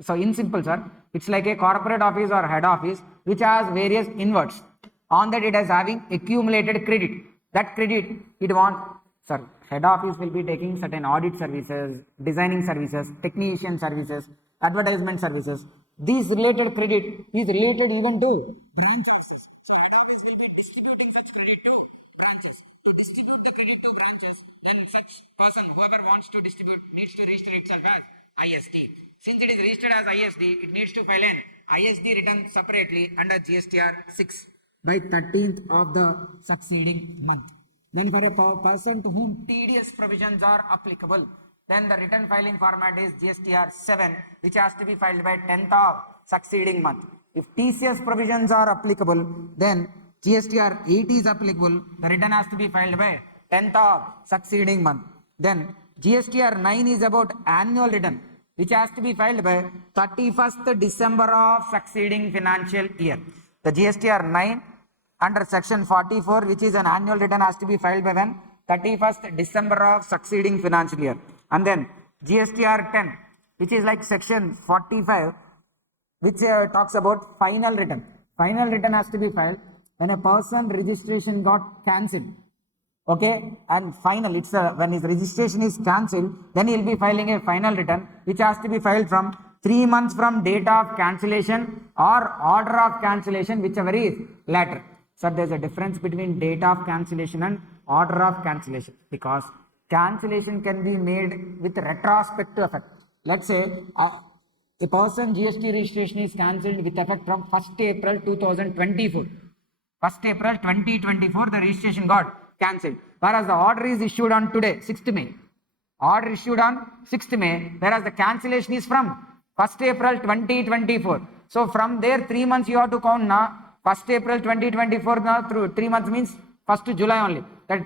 So in simple, sir, it's like a corporate office or head office which has various inwards. On that it is having accumulated credit. That credit it wants, sir, head office will be taking certain audit services, designing services, technician services, advertisement services. These related credit is related even to branches. So head office will be distributing such credit to branches. To distribute the credit to branches, then such person, whoever wants to distribute, needs to register itself as ISD. Since it is registered as ISD, it needs to file an ISD return separately under GSTR 6 by 13th of the succeeding month. Then for a person to whom TDS provisions are applicable, then the return filing format is GSTR 7, which has to be filed by 10th of succeeding month. If TCS provisions are applicable, then GSTR 8 is applicable. The return has to be filed by 10th of succeeding month. Then GSTR 9 is about annual return, which has to be filed by 31st December of succeeding financial year. The GSTR 9 under section 44, which is an annual return, has to be filed by when? 31st December of succeeding financial year. And then GSTR 10, which is like section 45, which talks about final return. Final return has to be filed when a person registration got cancelled. Okay, and final, it's when his registration is cancelled, then he will be filing a final return, which has to be filed from 3 months from date of cancellation or order of cancellation, whichever is later. So there's a difference between date of cancellation and order of cancellation, because cancellation can be made with retrospective effect. Let's say a person GST registration is cancelled with effect from 1st April 2024. 1st April 2024, the registration got cancelled. Whereas the order is issued on today, 6th May. Order issued on 6th May, whereas the cancellation is from 1st April 2024. So from there, 3 months you have to count now. 1st April 2024 now through 3 months means 1st July only. That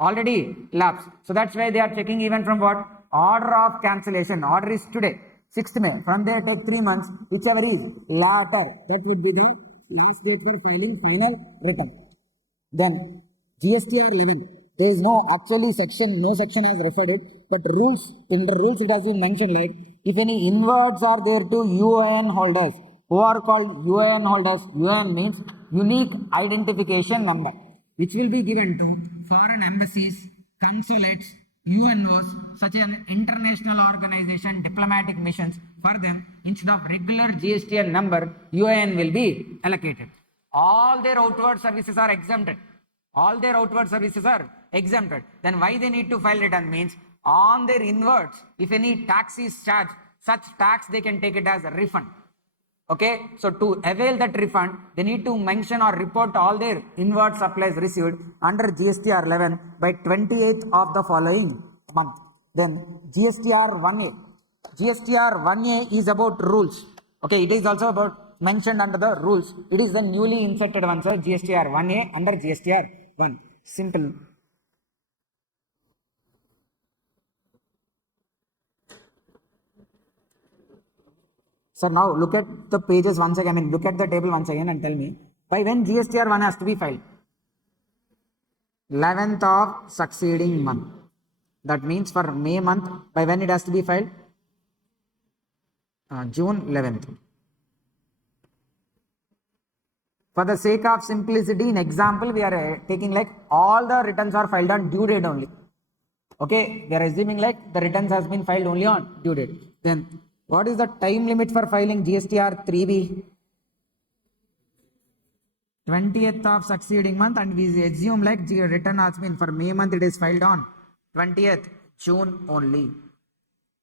already lapsed. So that's why they are checking even from what? Order of cancellation. Order is today, 6th May. From there take 3 months, whichever is later. That would be the last date for filing final return. Then GSTR 11. There is no actually section, no section has referred it, but rules, in the rules it has been mentioned like, if any inwards are there to UIN holders, who are called UIN holders, UIN means unique identification number, which will be given to foreign embassies, consulates, UNOs, such an international organization, diplomatic missions. For them, instead of regular GSTN number, UIN will be allocated. All their outward services are exempted. All their outward services are exempted. Then why they need to file return means on their inwards, if any tax is charged, such tax they can take it as a refund. Okay, so to avail that refund, they need to mention or report all their inward supplies received under GSTR 11 by 28th of the following month. Then GSTR 1A. GSTR 1A is about rules. Okay, it is also about mentioned under the rules. It is the newly inserted one, sir. GSTR 1A under GSTR 1. Simple. Sir, now look at the pages once again. I mean, look at the table once again and tell me by when GSTR 1 has to be filed. 11th of succeeding month. That means for May month, by when it has to be filed? June 11th. For the sake of simplicity, in example, we are taking like all the returns are filed on due date only. Okay, we are assuming like the returns has been filed only on due date. Then what is the time limit for filing GSTR 3B? 20th of succeeding month, and we assume like the return has been for May month, it is filed on 20th June only.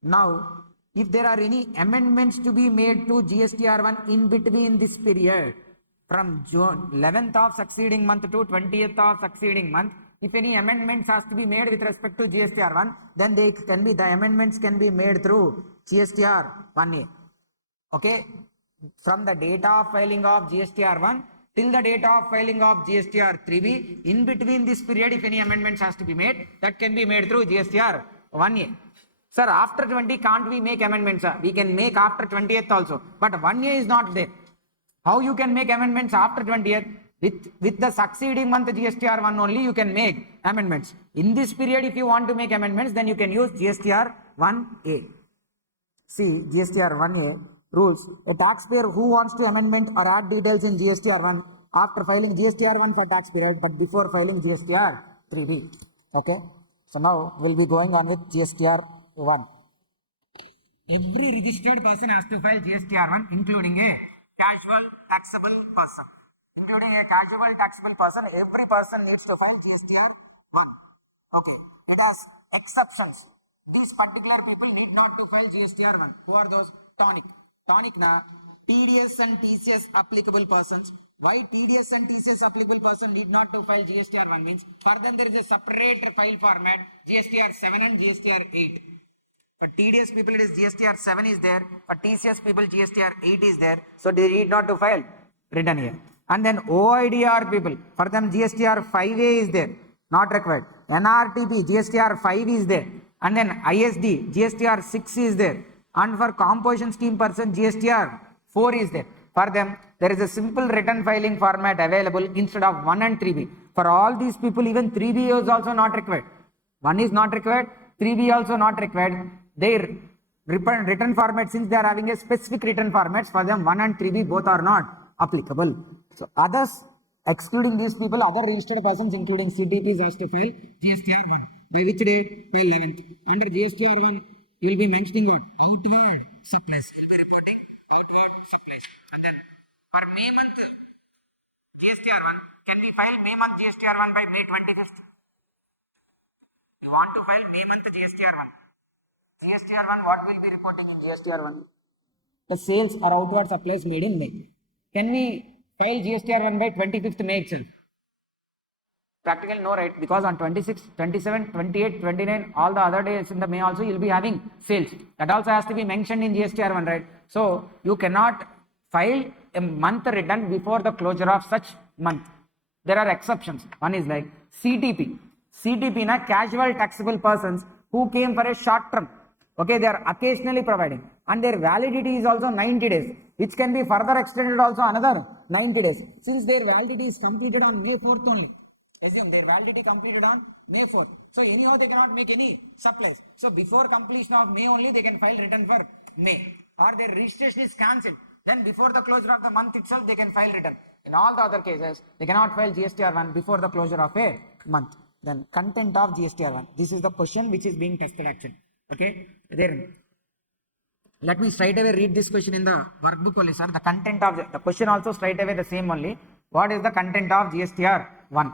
Now, if there are any amendments to be made to GSTR 1 in between this period, from June 11th of succeeding month to 20th of succeeding month, if any amendments has to be made with respect to GSTR 1, then they can be, the amendments can be made through GSTR 1A. Okay, from the date of filing of GSTR 1 till the date of filing of GSTR 3B, in between this period, if any amendments has to be made, that can be made through GSTR 1A. Sir, after 20 can't we make amendments? Sir? We can make after 20th also, but 1A is not there. How you can make amendments after 20th? With the succeeding month GSTR 1 only you can make amendments. In this period, if you want to make amendments, then you can use GSTR 1A. See, GSTR 1A rules. A taxpayer who wants to amendment or add details in GSTR 1 after filing GSTR 1 for tax period, but before filing GSTR 3B. Okay. So now we'll be going on with GSTR 1. Every registered person has to file GSTR 1, including a casual taxable person. Including a casual taxable person, every person needs to file GSTR 1. Okay, it has exceptions. These particular people need not to file GSTR 1. Who are those? Tonic. Tonic na TDS and TCS applicable persons. Why TDS and TCS applicable person need not to file GSTR 1 means for them there is a separate file format GSTR 7 and GSTR 8. For TDS people, it is GSTR 7 is there. For TCS people, GSTR 8 is there. So they need not to file return here. And then OIDR people, for them GSTR 5A is there, not required. NRTP, GSTR 5 is there. And then ISD, GSTR 6 is there. And for composition scheme person, GSTR 4 is there. For them, there is a simple return filing format available instead of 1 and 3B. For all these people, even 3B is also not required. 1 is not required, 3B also not required. Their return format, since they are having a specific return formats, for them 1 and 3B both are not applicable. So others, excluding these people, other registered persons including CTPs has to file GSTR 1. By which date? By 11th. Under GSTR 1, you will be mentioning what? Outward supplies. You will be reporting outward supplies. And then for May month GSTR 1, can we file May month GSTR 1 by May 25th? You want to file May month GSTR 1. GSTR 1, what will be reporting in GSTR 1? The sales or outward supplies made in May. Can we file GSTR 1 by 25th May itself? Practically no, right? Because on 26, 27, 28, 29, all the other days in the May also you will be having sales. That also has to be mentioned in GSTR 1, right? So you cannot file a month return before the closure of such month. There are exceptions. One is like CTP. CTP na casual taxable persons who came for a short term. Okay, they are occasionally providing. And their validity is also 90 days, which can be further extended also another 90 days. Since their validity is completed on May 4th only. Assume their validity completed on May 4th. So anyhow they cannot make any supplies. So before completion of May only they can file return for May. Or their registration is cancelled. Then before the closure of the month itself they can file return. In all the other cases they cannot file GSTR 1 before the closure of a month. Then content of GSTR 1. This is the question which is being tested actually. Okay. There. Let me straight away read this question in the workbook only, sir. The content of the question also straight away the same only. What is the content of GSTR 1?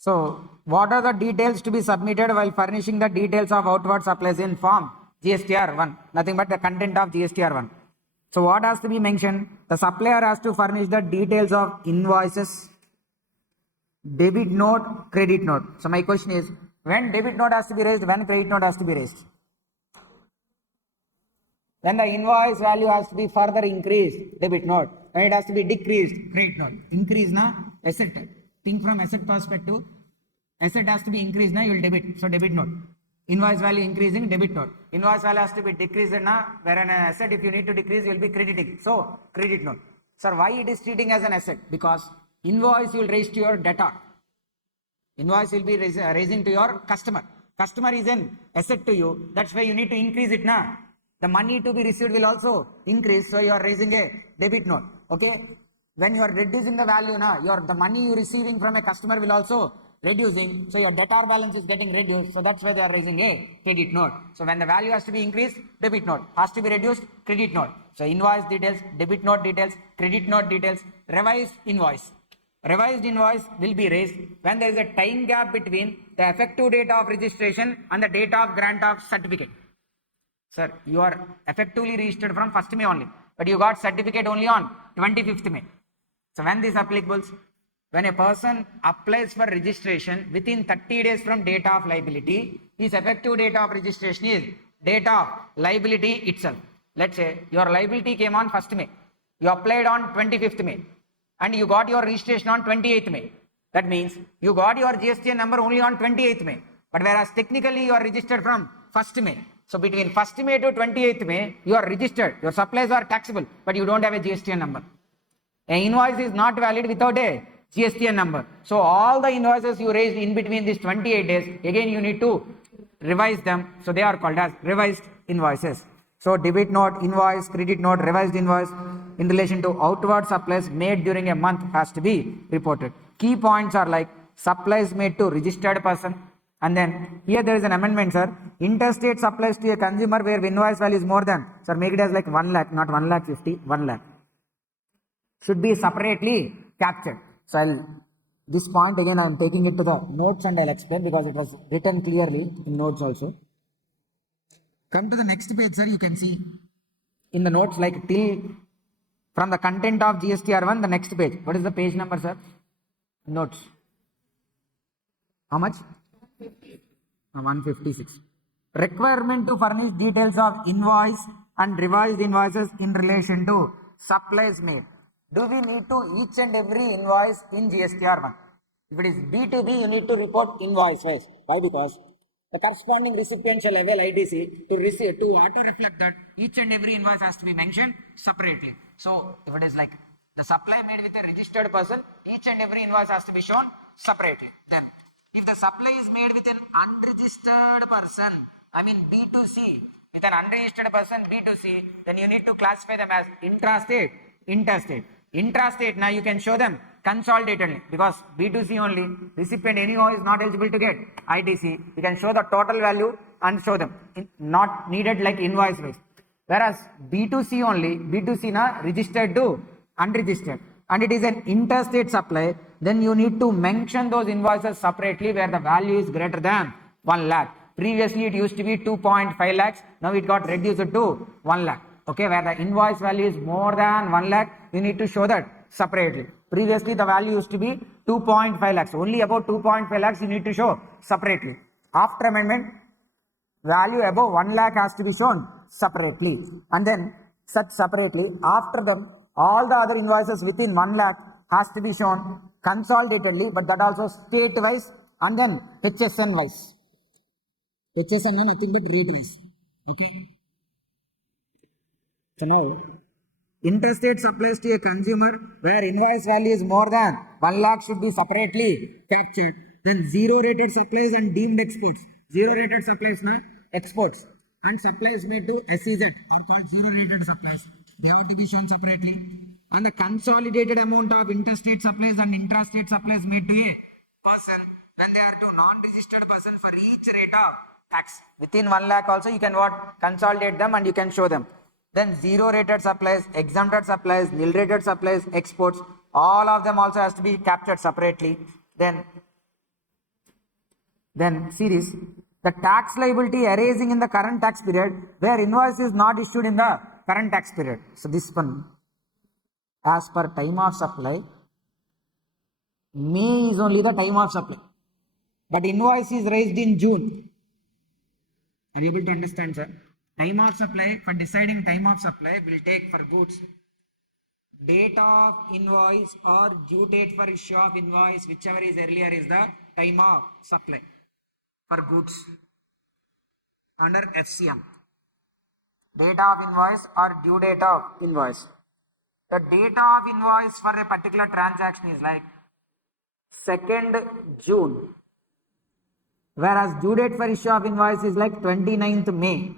So, what are the details to be submitted while furnishing the details of outward supplies in form GSTR 1? Nothing but the content of GSTR 1. So, what has to be mentioned? The supplier has to furnish the details of invoices, debit note, credit note. So, my question is, when debit note has to be raised, when credit note has to be raised? When the invoice value has to be further increased, debit note. When it has to be decreased, credit note. Increase na asset. Think from asset perspective. Asset has to be increased na, you will debit. So debit note. Invoice value increasing, debit note. Invoice value has to be decreased na, where an asset if you need to decrease you will be crediting. So credit note. Sir, why it is treating as an asset? Because invoice you will raise to your debtor. Invoice will be raising to your customer. Customer is an asset to you. That's why you need to increase it na. The money to be received will also increase. So you are raising a debit note. Okay. When you are reducing the value na, the money you receiving from a customer will also reducing. So your debtor balance is getting reduced. So that's why they are raising a credit note. So when the value has to be increased, debit note. Has to be reduced, credit note. So invoice details, debit note details, credit note details, revised invoice. Revised invoice will be raised when there is a time gap between the effective date of registration and the date of grant of certificate. Sir, you are effectively registered from 1st May only, but you got certificate only on 25th May. So when this applicable? When a person applies for registration within 30 days from date of liability, his effective date of registration is date of liability itself. Let's say your liability came on 1st May. You applied on 25th May and you got your registration on 28th May. That means you got your GST number only on 28th May. But whereas technically you are registered from 1st May. So between 1st May to 28th May, you are registered. Your supplies are taxable, but you don't have a GST number. An invoice is not valid without a GST number. So all the invoices you raised in between these 28 days, again you need to revise them. So they are called as revised invoices. So debit note, invoice, credit note, revised invoice in relation to outward supplies made during a month has to be reported. Key points are like supplies made to registered person, And then here there is an amendment, sir. Interstate supplies to a consumer where invoice value is more than, sir, make it as like 1 lakh, not 1 lakh 50, 1 lakh. Should be separately captured. So this point again I am taking it to the notes and I'll explain because it was written clearly in notes also. Come to the next page, sir. You can see in the notes like till from the content of GSTR1, the next page. What is the page number, sir? Notes. How much? 156. Requirement to furnish details of invoice and revised invoices in relation to supplies made. Do we need to each and every invoice in GSTR1? If it is B2B, you need to report invoice wise. Why? Because the corresponding recipient shall avail IDC to auto reflect that each and every invoice has to be mentioned separately. So if it is like the supply made with a registered person, each and every invoice has to be shown separately. Then if the supply is made with an unregistered person, I mean B2C, with an unregistered person B2C, then you need to classify them as intrastate, interstate. Intrastate, now you can show them consolidatedly because B2C only, recipient anyhow is not eligible to get IDC. You can show the total value and show them, not needed like invoice wise. Whereas B2C only, B2C na registered to unregistered, and it is an interstate supply, then you need to mention those invoices separately where the value is greater than 1 lakh. Previously it used to be 2.5 lakhs, now it got reduced to 1 lakh. Okay, where the invoice value is more than 1 lakh, you need to show that separately. Previously the value used to be 2.5 lakhs, only about 2.5 lakhs you need to show separately. After amendment, value above 1 lakh has to be shown separately, and then such separately. After them, all the other invoices within 1 lakh has to be shown consolidatedly, but that also state wise and then HSN wise. HSN nothing but rate wise. Okay. So now, interstate supplies to a consumer where invoice value is more than 1 lakh should be separately captured. Then zero rated supplies and deemed exports. Zero rated supplies na exports, and supplies made to SEZ are called zero rated supplies. They have to be shown separately. And the consolidated amount of interstate supplies and intrastate supplies made to a person when they are to non-registered person for each rate of tax. Within 1 lakh also you can consolidate them and you can show them. Then zero rated supplies, exempted supplies, nil rated supplies, exports, all of them also has to be captured separately. Then see this, the tax liability arising in the current tax period where invoice is not issued in the current tax period. So this one, as per time of supply, May is only the time of supply, but invoice is raised in June. Are you able to understand, sir? Time of supply, for deciding time of supply, will take for goods date of invoice or due date for issue of invoice, whichever is earlier is the time of supply for goods under FCM. Date of invoice or due date of invoice. The date of invoice for a particular transaction is like 2nd June, whereas due date for issue of invoice is like 29th May.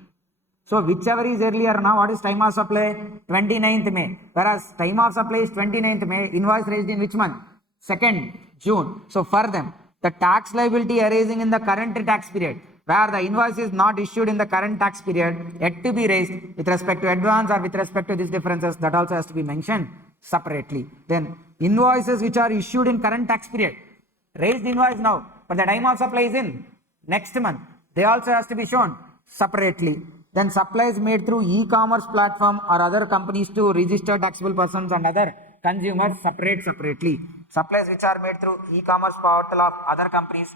So whichever is earlier now, what is time of supply? 29th May. Whereas time of supply is 29th May, invoice raised in which month? 2nd June. So for them, the tax liability arising in the current tax period, where the invoice is not issued in the current tax period, yet to be raised with respect to advance or with respect to these differences, that also has to be mentioned separately. Then invoices which are issued in current tax period, raised invoice now, but the time of supply is in next month, they also has to be shown separately. Then supplies made through e-commerce platform or other companies to registered taxable persons and other consumers separately. Supplies which are made through e-commerce portal of other companies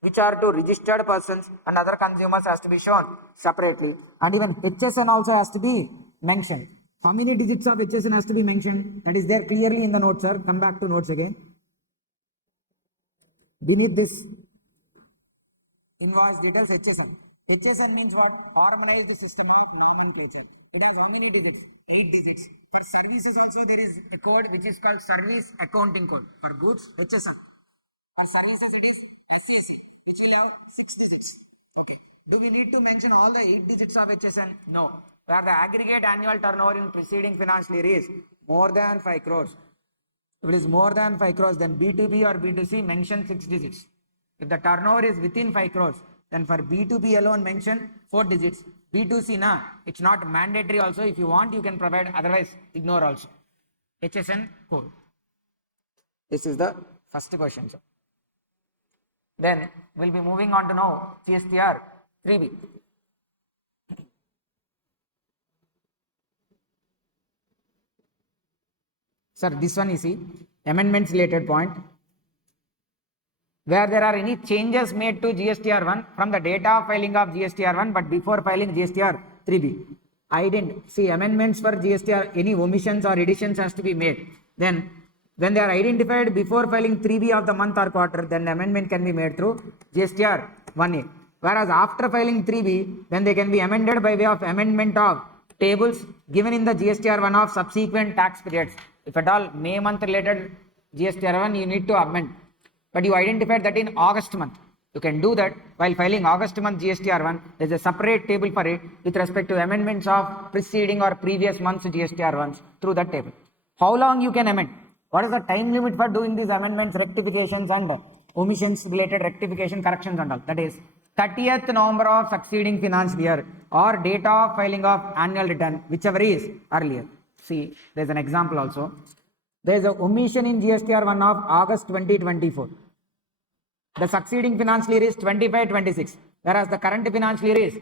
which are to registered persons and other consumers has to be shown separately. And even HSN also has to be mentioned. How many digits of HSN has to be mentioned? That is there clearly in the notes, sir. Come back to notes again. Beneath this invoice details, HSN. HSN means what? Harmonized system of nomenclature. It has how many digits? 8 digits. For services also there is a code which is called service accounting code. For goods, HSN. For services it is SAC, which will have 6 digits. Okay. Do we need to mention all the 8 digits of HSN? No. Where the aggregate annual turnover in preceding financial year is more than 5 crores. If it is more than 5 crores, then B2B or B2C mention 6 digits. If the turnover is within 5 crores, then for B2B alone mention 4 digits. B2C na, it's not mandatory also. If you want, you can provide, otherwise ignore also. HSN code. This is the first question, sir. Then we'll be moving on to now GSTR 3B. Sir, this one you see, amendments related point. Where there are any changes made to GSTR1 from the date of filing of GSTR1 but before filing GSTR 3B. I didn't see amendments for GSTR, any omissions or additions has to be made. Then when they are identified before filing 3B of the month or quarter, then the amendment can be made through GSTR 1A. Whereas after filing 3B, then they can be amended by way of amendment of tables given in the GSTR1 of subsequent tax periods. If at all May month related GSTR1, you need to amend. But you identified that in August month. You can do that while filing August month GSTR1. There is a separate table for it with respect to amendments of preceding or previous months GSTR1s through that table. How long you can amend? What is the time limit for doing these amendments, rectifications and omissions related rectification, corrections and all? That is 30th November of succeeding financial year or date of filing of annual return, whichever is earlier. See, there is an example also. There is an omission in GSTR1 of August 2024. The succeeding financial year is 25-26, whereas the current financial year is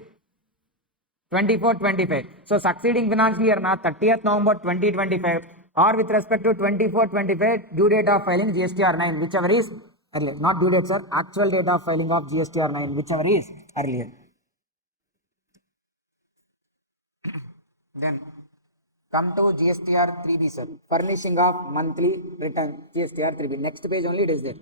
24-25. So succeeding financial year na 30th November 2025 or with respect to 24-25 due date of filing GSTR9, whichever is earlier. Not due date, sir, actual date of filing of GSTR9, whichever is earlier. Then come to GSTR 3B, sir. Furnishing of monthly return, GSTR 3B. Next page only it is there.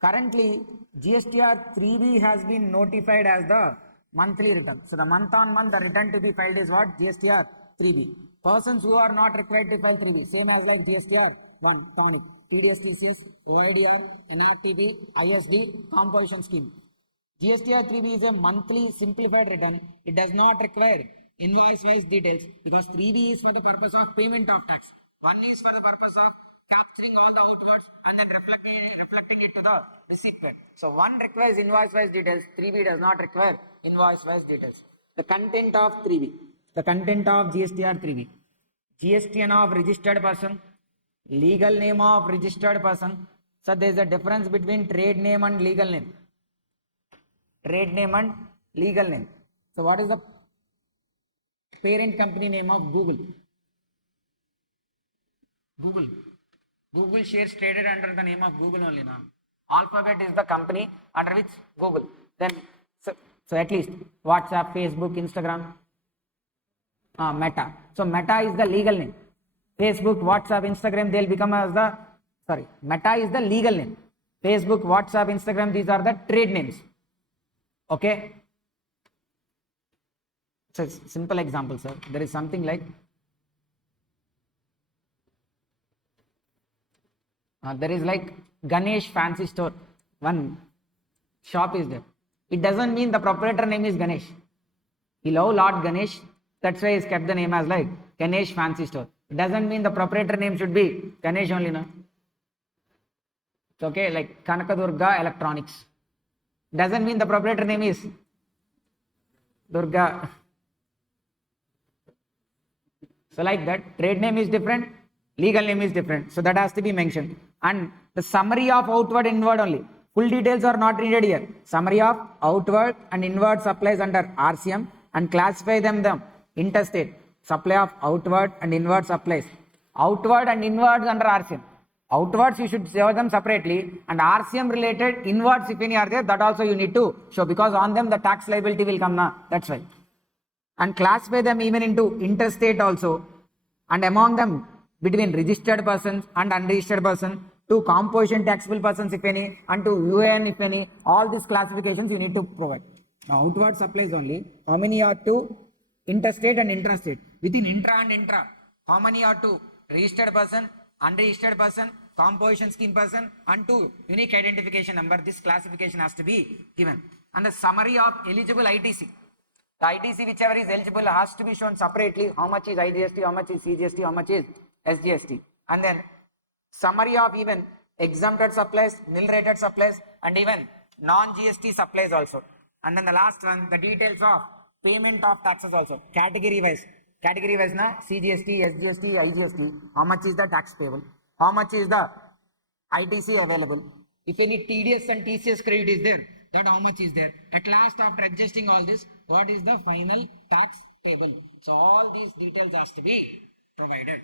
Currently, GSTR 3B has been notified as the monthly return. So the month on month, the return to be filed is what? GSTR 3B. Persons who are not required to file 3B, same as like GSTR 1, tonic, TDSTCs, OIDR, NRTB, ISD, composition scheme. GSTR 3B is a monthly simplified return. It does not require invoice-wise details because 3B is for the purpose of payment of tax. 1 is for the purpose of capturing all the outwards and then reflecting it to the recipient. So 1 requires invoice-wise details. 3B does not require invoice-wise details. The content of 3B. The content of GSTR 3B. GSTN of registered person. Legal name of registered person. So there is a difference between trade name and legal name. Trade name and legal name. So what is the parent company name of Google? Google. Google shares traded under the name of Google only now. Alphabet is the company under which Google. Then so at least WhatsApp, Facebook, Instagram, Meta. So Meta is the legal name. Facebook, WhatsApp, Instagram, they'll become as the, sorry, Meta is the legal name. Facebook, WhatsApp, Instagram, these are the trade names. Okay. So simple example, sir. There is something like there is like Ganesh fancy store. One shop is there. It doesn't mean the proprietor name is Ganesh. He loved Lord Ganesh. That's why he's kept the name as like Ganesh fancy store. It doesn't mean the proprietor name should be Ganesh only, no. It's okay, like Kanakadurga Electronics. Doesn't mean the proprietor name is Durga. So like that, trade name is different, legal name is different. So that has to be mentioned. And the summary of outward inward only. Full details are not needed here. Summary of outward and inward supplies under RCM and classify them interstate. Supply of outward and inward supplies. Outward and inwards under RCM. Outwards you should show them separately, and RCM related inwards if any are there, that also you need to show because on them the tax liability will come now. That's why. And classify them even into interstate also, and among them between registered persons and unregistered persons, to composition taxable persons if any, and to UAN if any. All these classifications you need to provide. Now outward supplies only. How many are to interstate and intrastate? Within intra and intra, how many are to registered person, unregistered person, composition scheme person, and to unique identification number? This classification has to be given. And the summary of eligible ITC. The ITC whichever is eligible has to be shown separately. How much is IGST, how much is CGST, how much is SGST. And then summary of even exempted supplies, nil rated supplies, and even non-GST supplies also. And then the last one, the details of payment of taxes also, category wise. Category wise na CGST, SGST, IGST, how much is the tax payable, how much is the ITC available, if any TDS and TCS credit is there, that how much is there. At last, after adjusting all this, what is the final tax payable? So all these details has to be provided.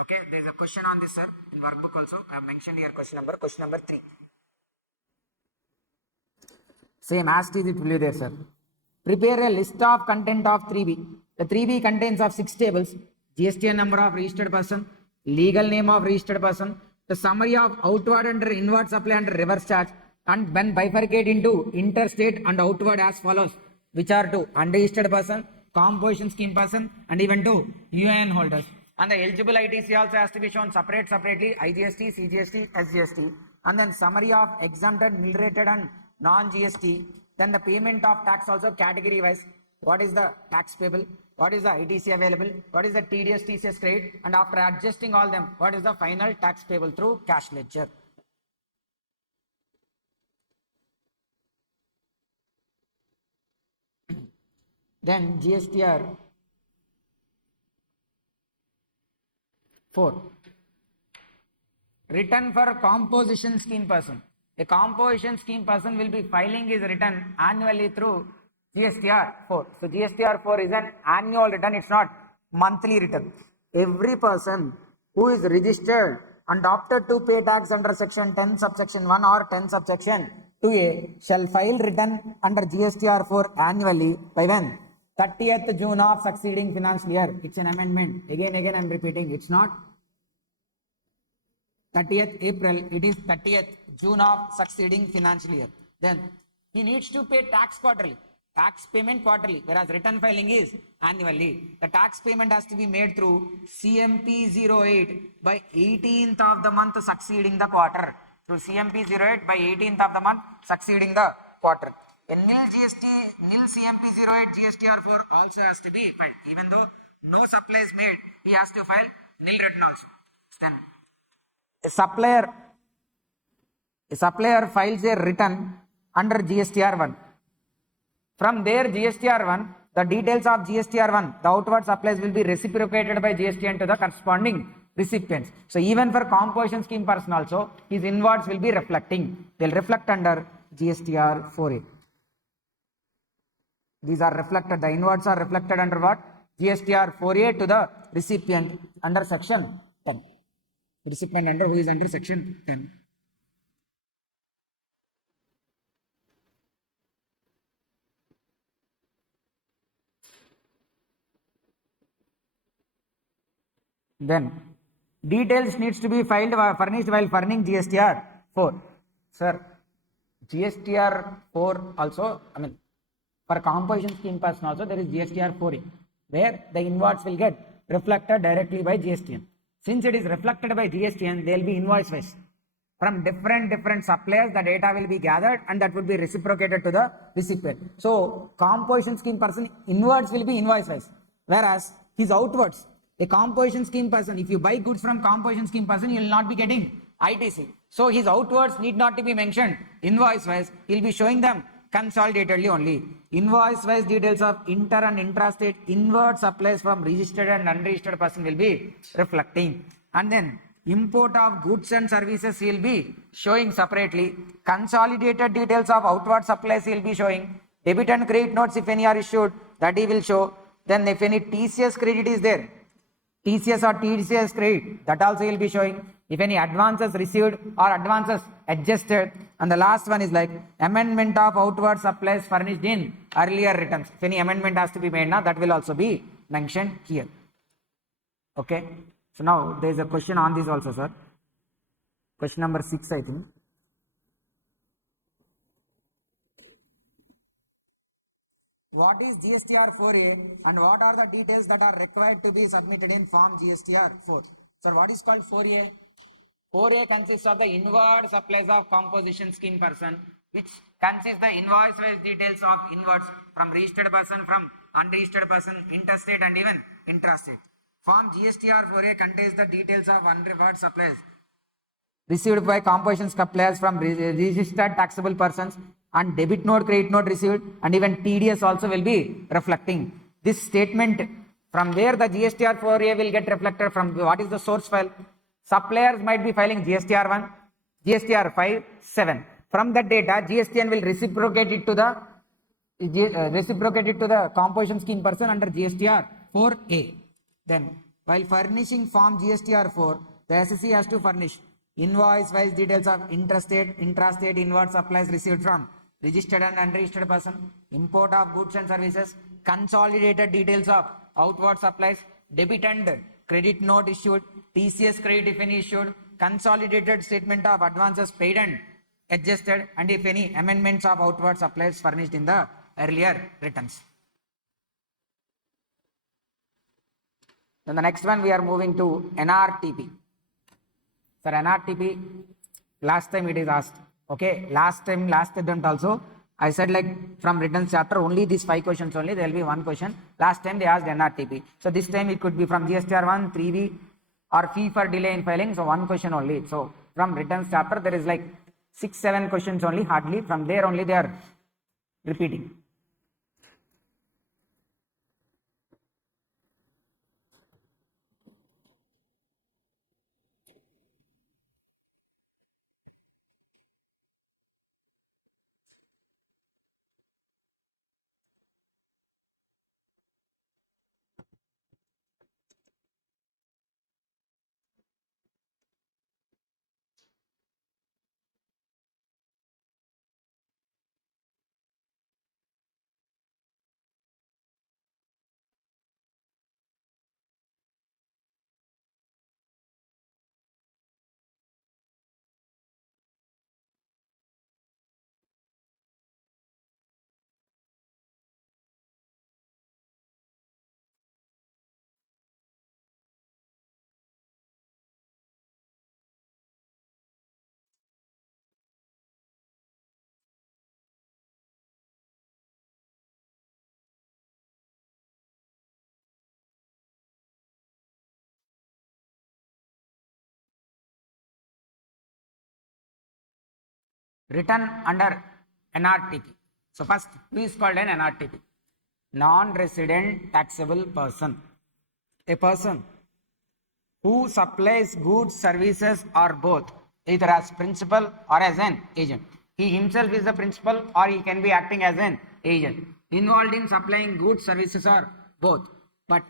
Okay, there is a question on this, sir, in workbook also. I have mentioned here question number 3. Same as it will be there, sir. Prepare a list of content of 3B. The 3B contains of 6 tables: GSTN number of registered person, legal name of registered person, the summary of outward and inward supply and reverse charge, and when bifurcate into interstate and outward as follows, which are to unregistered person, composition scheme person, and even to UAN holders. And the eligible ITC also has to be shown separately, IGST, CGST, SGST, and then summary of exempted, nil rated and non-GST. Then the payment of tax also category wise. What is the tax payable? What is the ITC available? What is the TDS, TCS credit? And after adjusting all them, what is the final tax payable through cash ledger? Then GSTR 4. Return for composition scheme person. A composition scheme person will be filing his return annually through GSTR 4. So GSTR 4 is an annual return, it's not monthly return. Every person who is registered and opted to pay tax under section 10 subsection 1 or 10 subsection 2A shall file return under GSTR 4 annually by when? 30th June of succeeding financial year. It's an amendment. Again I am repeating, it's not 30th April, it is 30th June of succeeding financial year. Then he needs to pay tax quarterly, tax payment quarterly, whereas return filing is annually. The tax payment has to be made through CMP 08 by 18th of the month succeeding the quarter. Through CMP 08 by 18th of the month succeeding the quarter. A nil GST, nil CMP 08 GSTR 4 also has to be filed. Even though no supply is made, he has to file nil return also. Then a supplier files a return under GSTR 1. From there GSTR 1, the details of GSTR 1, the outward supplies will be reciprocated by GSTN to the corresponding recipients. So even for composition scheme person also, his inwards will be reflecting. They will reflect under GSTR 4A. These are reflected, the inwards are reflected under what? GSTR 4A to the recipient under section 10. Recipient under who is under section 10. Then details needs to be filed furnished while furnished GSTR 4. Sir, GSTR 4 also, I mean for composition scheme person also there is GSTR 4A where the inwards will get reflected directly by GSTN. Since it is reflected by GSTN, there will be invoice wise. From different suppliers, the data will be gathered and that would be reciprocated to the recipient. So composition scheme person inwards will be invoice wise, whereas his outwards, a composition scheme person, if you buy goods from composition scheme person, you will not be getting ITC. So his outwards need not to be mentioned invoice wise, he will be showing them consolidatedly only. Invoice wise details of inter and intrastate inward supplies from registered and unregistered person will be reflecting. And then import of goods and services he will be showing separately. Consolidated details of outward supplies he will be showing. Debit and credit notes if any are issued, that he will show. Then if any TCS credit is there, TCS or TCS credit, that also he will be showing. If any advances received or advances adjusted. And the last one is like amendment of outward supplies furnished in earlier returns. If any amendment has to be made now, that will also be mentioned here. Okay. So now there is a question on this also, sir. Question number 6, I think. What is GSTR 4A and what are the details that are required to be submitted in form GSTR 4? So what is called 4A? 4A consists of the inward supplies of composition scheme person, which consists the invoice wise details of inwards from registered person, from unregistered person, interstate and even intrastate. Form GSTR 4A contains the details of unregistered supplies received by composition suppliers from registered taxable persons, and debit note, credit note received, and even TDS also will be reflecting. This statement from where the GSTR 4A will get reflected from what is the source file? Suppliers might be filing GSTR 1, GSTR 5, 7. From that data, GSTN will reciprocate it to the composition scheme person under GSTR 4A. Then, while furnishing form GSTR 4, the SSE has to furnish invoice-wise details of intrastate inward supplies received from registered and unregistered person, import of goods and services, consolidated details of outward supplies, debit and credit note issued, TCS credit if any issued, consolidated statement of advances paid and adjusted, and if any amendments of outward supplies furnished in the earlier returns. Then the next one we are moving to NRTP. Sir, NRTP, last time it is asked. Okay, last attempt also, I said like from written chapter only these 5 questions only, there will be 1 question. Last time they asked NRTP. So this time it could be from GSTR 1, 3B or fee for delay in filing. So 1 question only. So from written chapter there is like 6-7 questions only hardly. From there only they are repeating. Written under NRTP. So first, who is called an NRTP? Non-resident taxable person. A person who supplies goods, services or both, either as principal or as an agent. He himself is the principal or he can be acting as an agent. Involved in supplying goods, services or both. But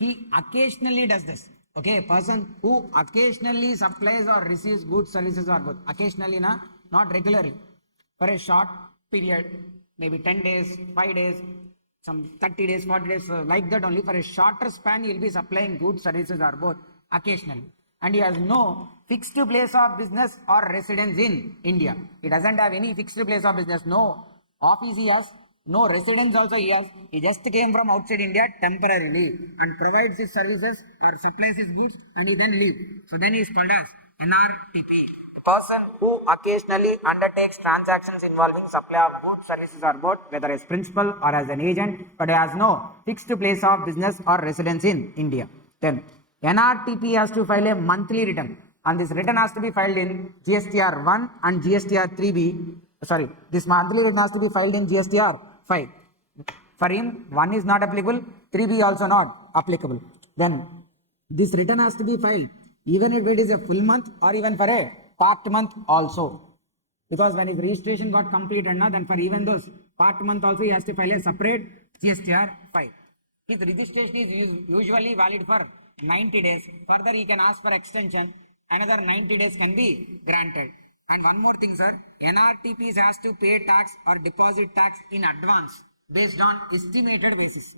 he occasionally does this. Okay, a person who occasionally supplies or receives goods, services or both. Occasionally, not regularly. For a short period, maybe 10 days, 5 days, some 30 days, 40 days, like that only. For a shorter span, he will be supplying goods, services or both occasionally. And he has no fixed place of business or residence in India. He doesn't have any fixed place of business. No office he has, no residence also he has. He just came from outside India temporarily and provides his services or supplies his goods and he then leaves. So then he is called as NRTP. Person who occasionally undertakes transactions involving supply of goods, services or both, whether as principal or as an agent, but has no fixed place of business or residence in India. Then NRTP has to file a monthly return, and this return has to be filed in GSTR 1 and GSTR 3B. Sorry, this monthly return has to be filed in GSTR 5. For him, 1 is not applicable, 3B also not applicable. Then this return has to be filed even if it is a full month or even for a part month also, because when his registration got completed, then for even those part month also he has to file a separate GSTR 5. His registration is usually valid for 90 days. Further he can ask for extension, another 90 days can be granted. And one more thing, sir, NRTPs has to pay tax or deposit tax in advance based on estimated basis.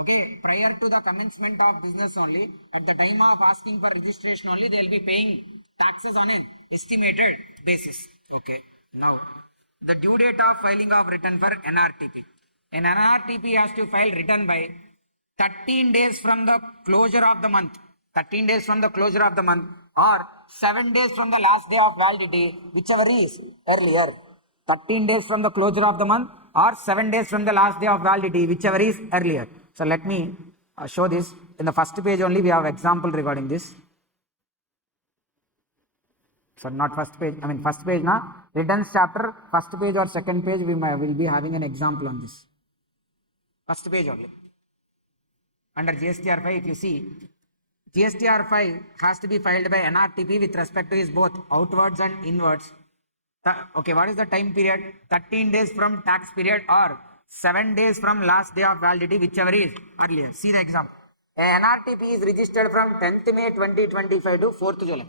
Okay, prior to the commencement of business only, at the time of asking for registration only, they will be paying taxes on an estimated basis. Okay, now the due date of filing of return for NRTP. An NRTP has to file return by 13 days from the closure of the month. 13 days from the closure of the month or 7 days from the last day of validity, whichever is earlier. 13 days from the closure of the month or 7 days from the last day of validity, whichever is earlier. So let me show this. In the first page only we have example regarding this. So not first page, I mean first page na, returns chapter, first page or second page, we will be having an example on this. First page only. Under GSTR 5, if you see, GSTR 5 has to be filed by NRTP with respect to his both outwards and inwards. Okay, what is the time period? 13 days from tax period or 7 days from last day of validity, whichever is earlier. See the example. A NRTP is registered from 10th May 2025 to 4th July.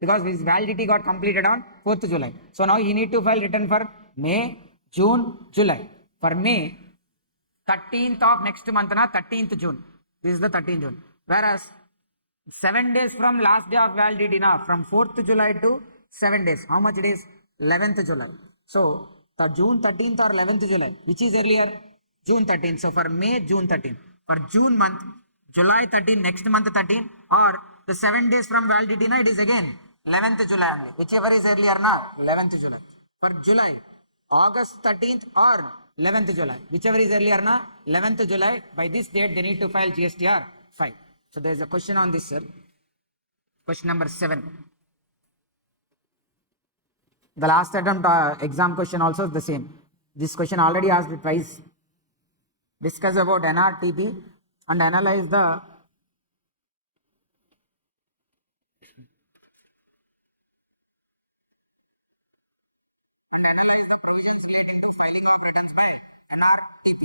Because his validity got completed on 4th July. So now he need to file return for May, June, July. For May, 13th of next month, na 13th June. This is the 13th June. Whereas 7 days from last day of validity, na, from 4th July to 7 days. How much days? 11th July. So the June 13th or 11th July, which is earlier? June 13th. So for May, June 13th. For June month, July 13, next month 13, or the 7 days from validity, na, it is again 11th July only. Whichever is earlier now, 11th July. For July, August 13th or 11th July. Whichever is earlier now, 11th July. By this date, they need to file GSTR 5. So there is a question on this, sir. Question number 7. The last attempt exam question also is the same. This question already asked twice. Discuss about NRTP and analyze the provisions relating to filing of returns by NRTP.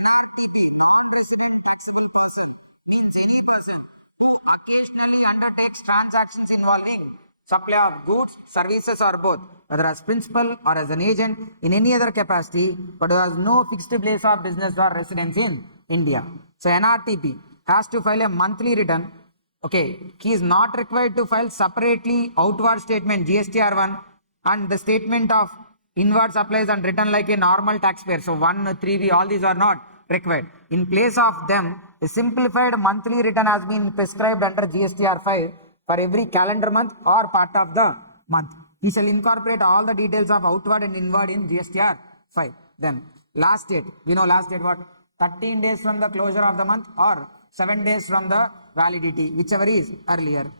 NRTP, non-resident taxable person, means any person who occasionally undertakes transactions involving supply of goods, services or both, whether as principal or as an agent in any other capacity, but who has no fixed place of business or residence in India. So NRTP has to file a monthly return. Okay, he is not required to file separately outward statement GSTR 1 and the statement of inward supplies and return like a normal taxpayer. So 1, 3B, all these are not required. In place of them, a simplified monthly return has been prescribed under GSTR 5 for every calendar month or part of the month. He shall incorporate all the details of outward and inward in GSTR 5. Then last date, we know last date what? 13 days from the closure of the month or 7 days from the validity, whichever is earlier.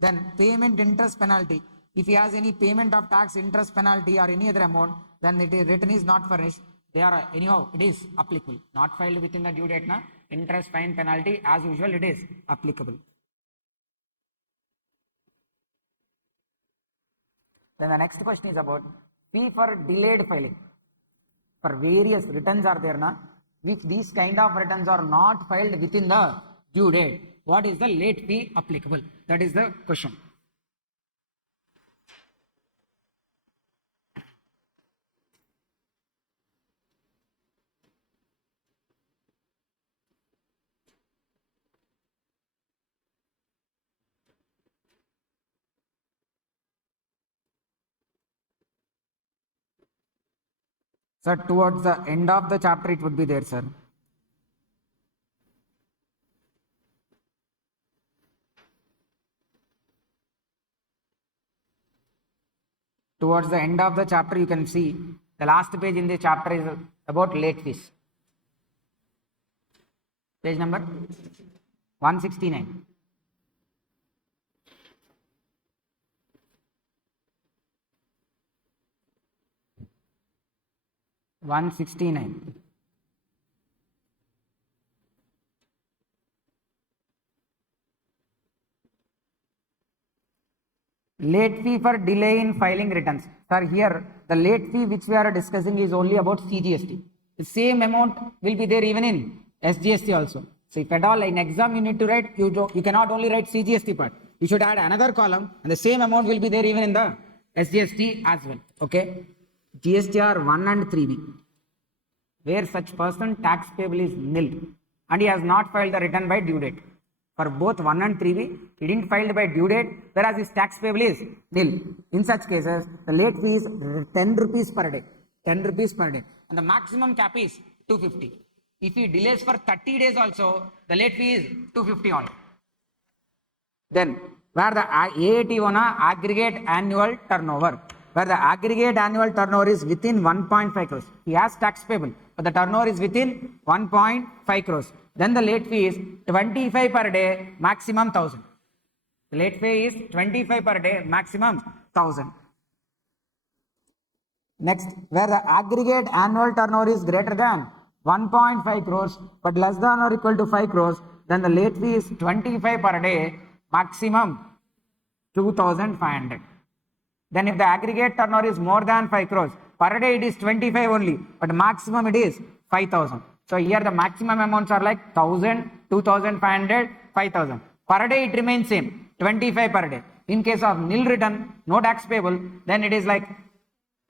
Then payment interest penalty. If he has any payment of tax, interest, penalty or any other amount, then it is written is not furnished. They are anyhow, it is applicable. Not filed within the due date, na, interest, fine, penalty, as usual, it is applicable. Then the next question is about fee for delayed filing. For various returns are there, na, if these kind of returns are not filed within the due date, what is the late fee applicable? That is the question. Sir, towards the end of the chapter, it would be there, sir. Towards the end of the chapter, you can see the last page in the chapter is about late fees. Page number 169. Late fee for delay in filing returns. Sir, here the late fee which we are discussing is only about CGST. The same amount will be there even in SGST also. So if at all in exam you need to write, you cannot only write CGST part. You should add another column and the same amount will be there even in the SGST as well. Okay. GSTR 1 and 3B. Where such person tax payable is nil and he has not filed the return by due date. For both 1 and 3B, he didn't file by due date, whereas his tax payable is nil. In such cases, the late fee is 10 rupees per day. 10 rupees per day. And the maximum cap is 250. If he delays for 30 days also, the late fee is 250 only. Then, where the AAT on aggregate annual turnover, where the aggregate annual turnover is within 1.5 crores. He has tax payable, but the turnover is within 1.5 crores. Then the late fee is 25 per day, maximum 1000. Late fee is 25 per day, maximum 1000. Next, where the aggregate annual turnover is greater than 1.5 crores but less than or equal to 5 crores, then the late fee is 25 per day, maximum 2500. Then if the aggregate turnover is more than 5 crores, per day it is 25 only, but maximum it is 5000. So here the maximum amounts are like 1000, 2500, 5000. Per day it remains same, 25 per day. In case of nil return, no tax payable, then it is like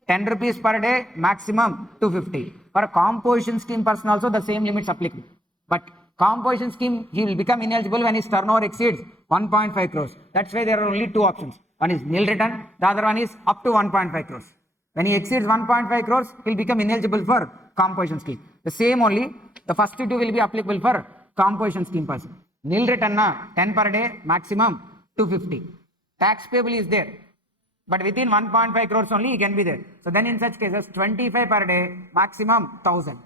10 rupees per day, maximum 250. For composition scheme person also the same limits applicable. But composition scheme, he will become ineligible when his turnover exceeds 1.5 crores. That's why there are only two options. One is nil return, the other one is up to 1.5 crores. When he exceeds 1.5 crores, he will become ineligible for composition scheme. The same only, the first two will be applicable for composition scheme person. Nil return na 10 per day, maximum 250. Tax payable is there, but within 1.5 crores only he can be there. So then in such cases 25 per day, maximum 1000.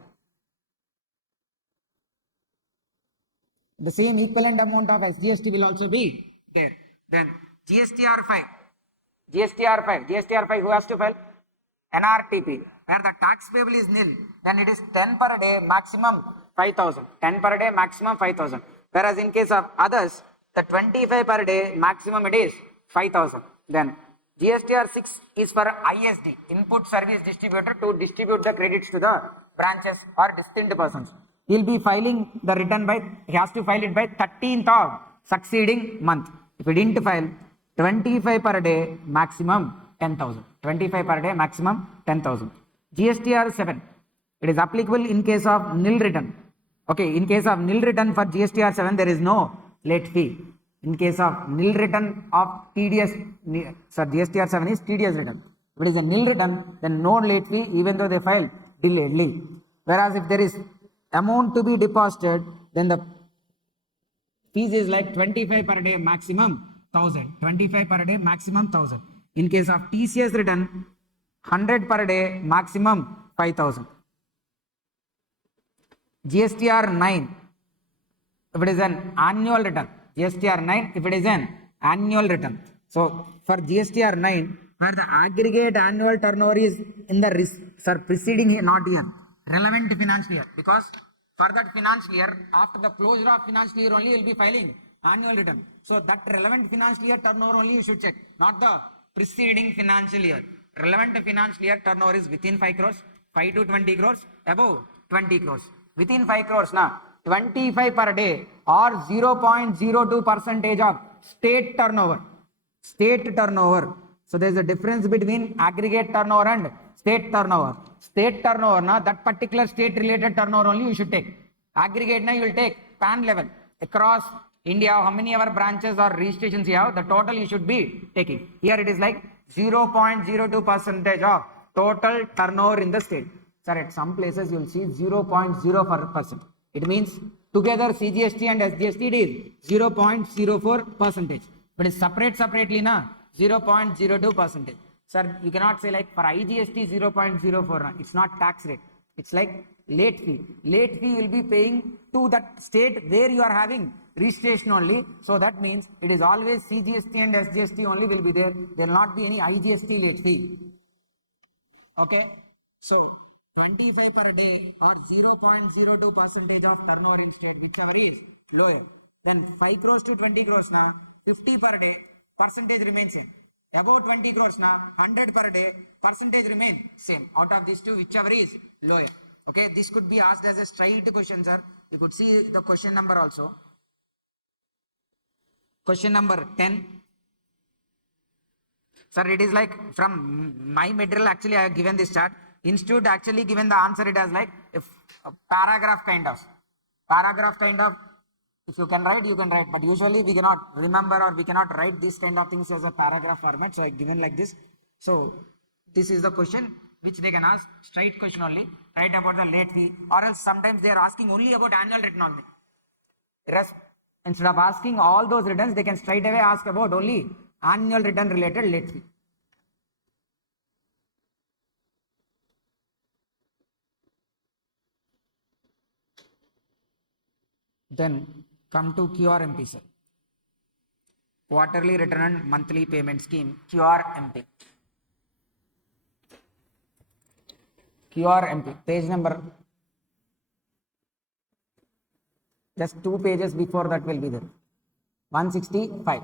The same equivalent amount of SGST will also be there. Then GSTR5, GSTR5 who has to file? NRTP, where the tax payable is nil, then it is 10 per day, maximum 5000. 10 per day, maximum 5000. Whereas in case of others, the 25 per day, maximum it is 5000. Then GSTR6 is for ISD, Input Service Distributor, to distribute the credits to the branches or distinct persons. He will be filing the return by, he has to file it by 13th of succeeding month. If he didn't file, 25 per day, maximum 10,000. 25 per day, maximum 10,000. GSTR 7, it is applicable in case of nil return. Okay, in case of nil return for GSTR 7, there is no late fee. In case of nil return of TDS, so GSTR 7 is TDS return. If it is a nil return, then no late fee even though they file delayedly. Whereas if there is amount to be deposited, then the fees is like 25 per day, maximum 1000. 25 per day, maximum 1000. In case of TCS return, 100 per day, maximum 5000. GSTR 9, if it is an annual return. GSTR 9, if it is an annual return. So for GSTR 9, where the aggregate annual turnover is in the preceding year, not year, relevant financial year, because for that financial year, after the closure of financial year only, you will be filing annual return. So that relevant financial year turnover only you should check, not the preceding financial year. Relevant financial year turnover is within 5 crores, 5 to 20 crores, above 20 crores. Within 5 crores, na 25 per day or 0.02 percentage of state turnover. State turnover. So there is a difference between aggregate turnover and state turnover. State turnover, na, that particular state related turnover only you should take. Aggregate, na, you will take pan level across India, how many ever branches or registrations you have, the total you should be taking. Here it is like 0.02 percentage of total turnover in the state. Sir, at some places you will see 0.04%. It means together CGST and SGST it is 0.04 percentage. But it's separately na 0.02 percentage. Sir, you cannot say like for IGST 0.04. It's not tax rate. It's like late fee. Late fee you will be paying to that state where you are having registration only. So that means it is always CGST and SGST only will be there. There will not be any IGST late fee. Okay. So 25 per day or 0.02 percentage of turnover in state, whichever is lower. Then 5 crores to 20 crores na 50 per day, percentage remains same. Above 20 crores na 100 per day, percentage remain same. Out of these two, whichever is lower. Okay, this could be asked as a straight question, sir. You could see the question number also. Question number 10. Sir, it is like from my material actually I have given this chart. Institute actually given the answer it as like if a paragraph kind of. If you can write, you can write. But usually we cannot remember or we cannot write this kind of things as a paragraph format. So I given like this. So this is the question which they can ask, straight question only. Write about the late fee, or else sometimes they are asking only about annual return only. Instead of asking all those returns, they can straight away ask about only annual return related late fee. Then come to QRMP, sir. quarterly return and monthly payment scheme, QRMP. QRMP, page number, just 2 pages before that will be there. 165.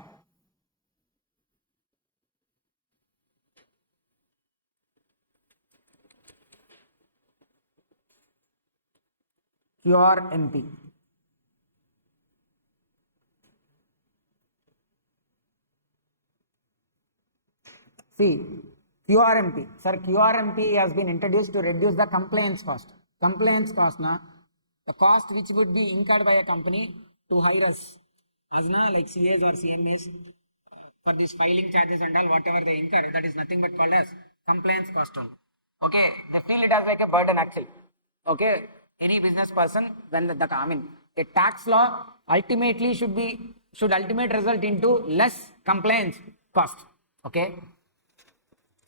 QRMP. See, QRMP. Sir, QRMP has been introduced to reduce the compliance cost. Compliance cost, na, the cost which would be incurred by a company to hire us, as na, like CAs or CMAs, for these filing charges and all, whatever they incur, that is nothing but called as compliance cost only. Okay, they feel it as like a burden actually. Okay, any business person, when a tax law ultimately should ultimate result into less compliance cost. Okay.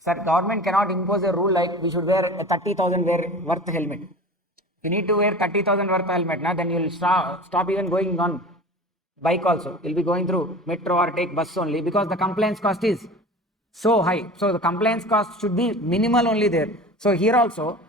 Sir, government cannot impose a rule like we should wear a 30,000 worth helmet. You need to wear 30,000 worth helmet, na, then you will stop even going on bike also. You'll be going through metro or take bus only because the compliance cost is so high. So the compliance cost should be minimal only there. So here also,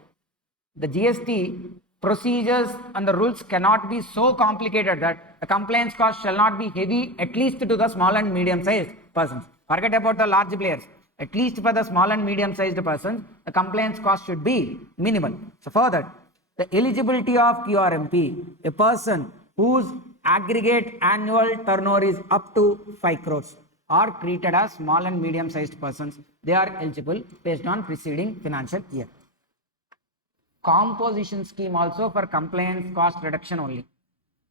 the GST procedures and the rules cannot be so complicated that the compliance cost shall not be heavy, at least to the small and medium sized persons. Forget about the large players. At least for the small and medium sized persons, the compliance cost should be minimal. So further, the eligibility of QRMP, a person whose aggregate annual turnover is up to 5 crores are treated as small and medium sized persons. They are eligible based on preceding financial year. Composition scheme also for compliance cost reduction only.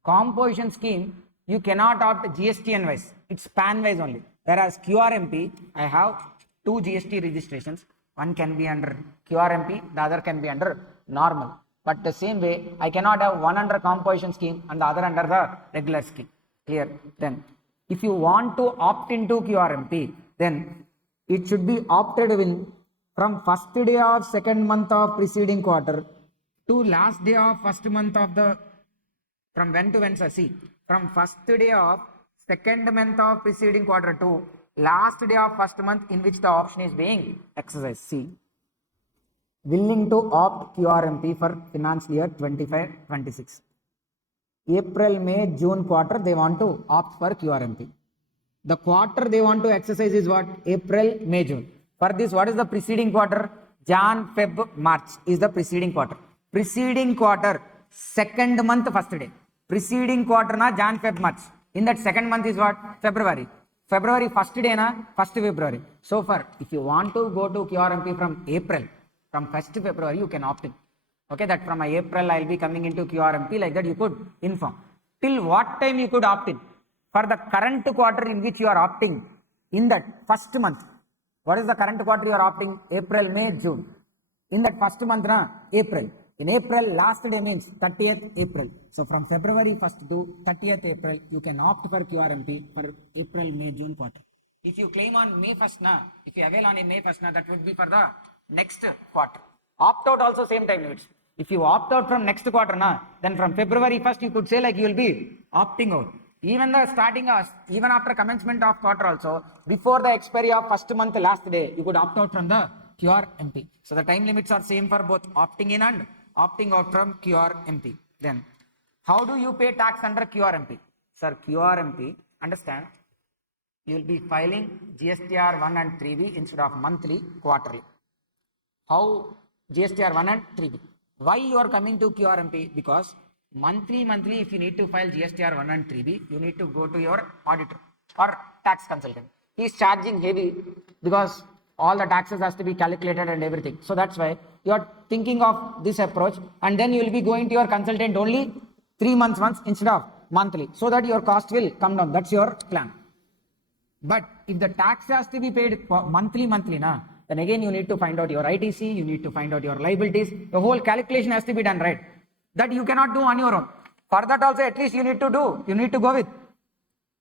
Composition scheme, you cannot opt GST wise, it's PAN wise only. Whereas QRMP, I have 2 GST registrations, one can be under QRMP, the other can be under normal. But the same way, I cannot have one under composition scheme and the other under the regular scheme. Clear? Then, if you want to opt into QRMP, then it should be opted in from first day of second month of preceding quarter to last day of first month of the, from when to when, sir? See, from first day of second month of preceding quarter to last day of first month in which the option is being exercised. See, willing to opt QRMP for financial year 25-26. April, May, June quarter, they want to opt for QRMP. The quarter they want to exercise is what? April, May, June. For this, what is the preceding quarter? Jan, Feb, March is the preceding quarter. Preceding quarter, second month, first day. Preceding quarter na Jan, Feb, March. In that second month is what? February. February first day na 1st February. So far, if you want to go to QRMP from April, from 1st February, you can opt in. Okay, that from April I will be coming into QRMP, like that you could inform. Till what time you could opt in? For the current quarter in which you are opting, in that first month. What is the current quarter you are opting? April, May, June. In that first month, na, April. In April, last day means 30th April. So from February 1st to 30th April, you can opt for QRMP for April, May, June quarter. If you claim on May 1st, na, if you avail on a May 1st, na, that would be for the next quarter. Opt out also same time limits. If you opt out from next quarter, na, then from February 1st, you could say like you will be opting out. Even the starting us, even after commencement of quarter also, before the expiry of first month last day, you could opt out from the QRMP. So the time limits are same for both opting in and opting out from QRMP. Then, how do you pay tax under QRMP? Sir, QRMP, understand, you will be filing GSTR 1 and 3B instead of monthly, quarterly. How GSTR 1 and 3B? Why you are coming to QRMP? Because monthly, if you need to file GSTR 1 and 3B, you need to go to your auditor or tax consultant. He is charging heavy because all the taxes has to be calculated and everything. So that's why you are thinking of this approach, and then you will be going to your consultant only 3 months once instead of monthly, so that your cost will come down. That's your plan. But if the tax has to be paid monthly, na, then again you need to find out your ITC, you need to find out your liabilities. The whole calculation has to be done, right? That you cannot do on your own. For that also, at least you need to go with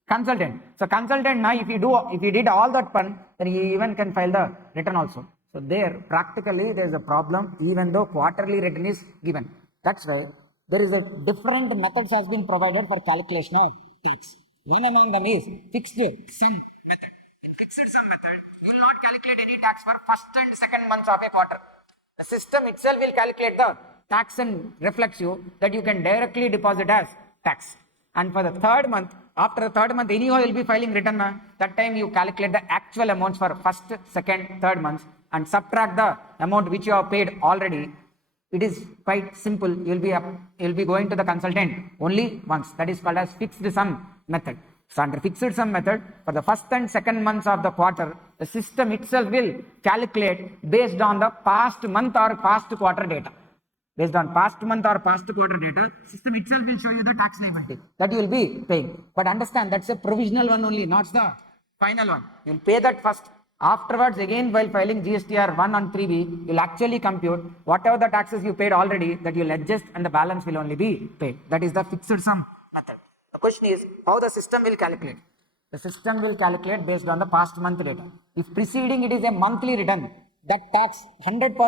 consultant. So consultant, now if you did all that fun, then he even can file the return also. So there, practically there is a problem, even though quarterly return is given. That's why there is a different methods has been provided for calculation of tax. One among them is fixed sum fixed sum method, you will not calculate any tax for first and second months of a quarter. The system itself will calculate the tax and reflects you that you can directly deposit as tax. And for the third month, after the third month, anyhow you will be filing return. That time you calculate the actual amounts for first, second, third months and subtract the amount which you have paid already. It is quite simple. You will be going to the consultant only once. That is called as fixed sum method. So under fixed sum method, for the first and second months of the quarter, the system itself will calculate based on the past month or past quarter data. Based on past month or past quarter data, system itself will show you the tax liability that you will be paying. But understand, that's a provisional one only, not the final one. You will pay that first. Afterwards, again while filing GSTR 1 and 3B, you will actually compute whatever the taxes you paid already, that you will adjust and the balance will only be paid. That is the fixed sum method. The question is how the system will calculate. The system will calculate based on the past month data. If preceding it is a monthly return, that tax 100%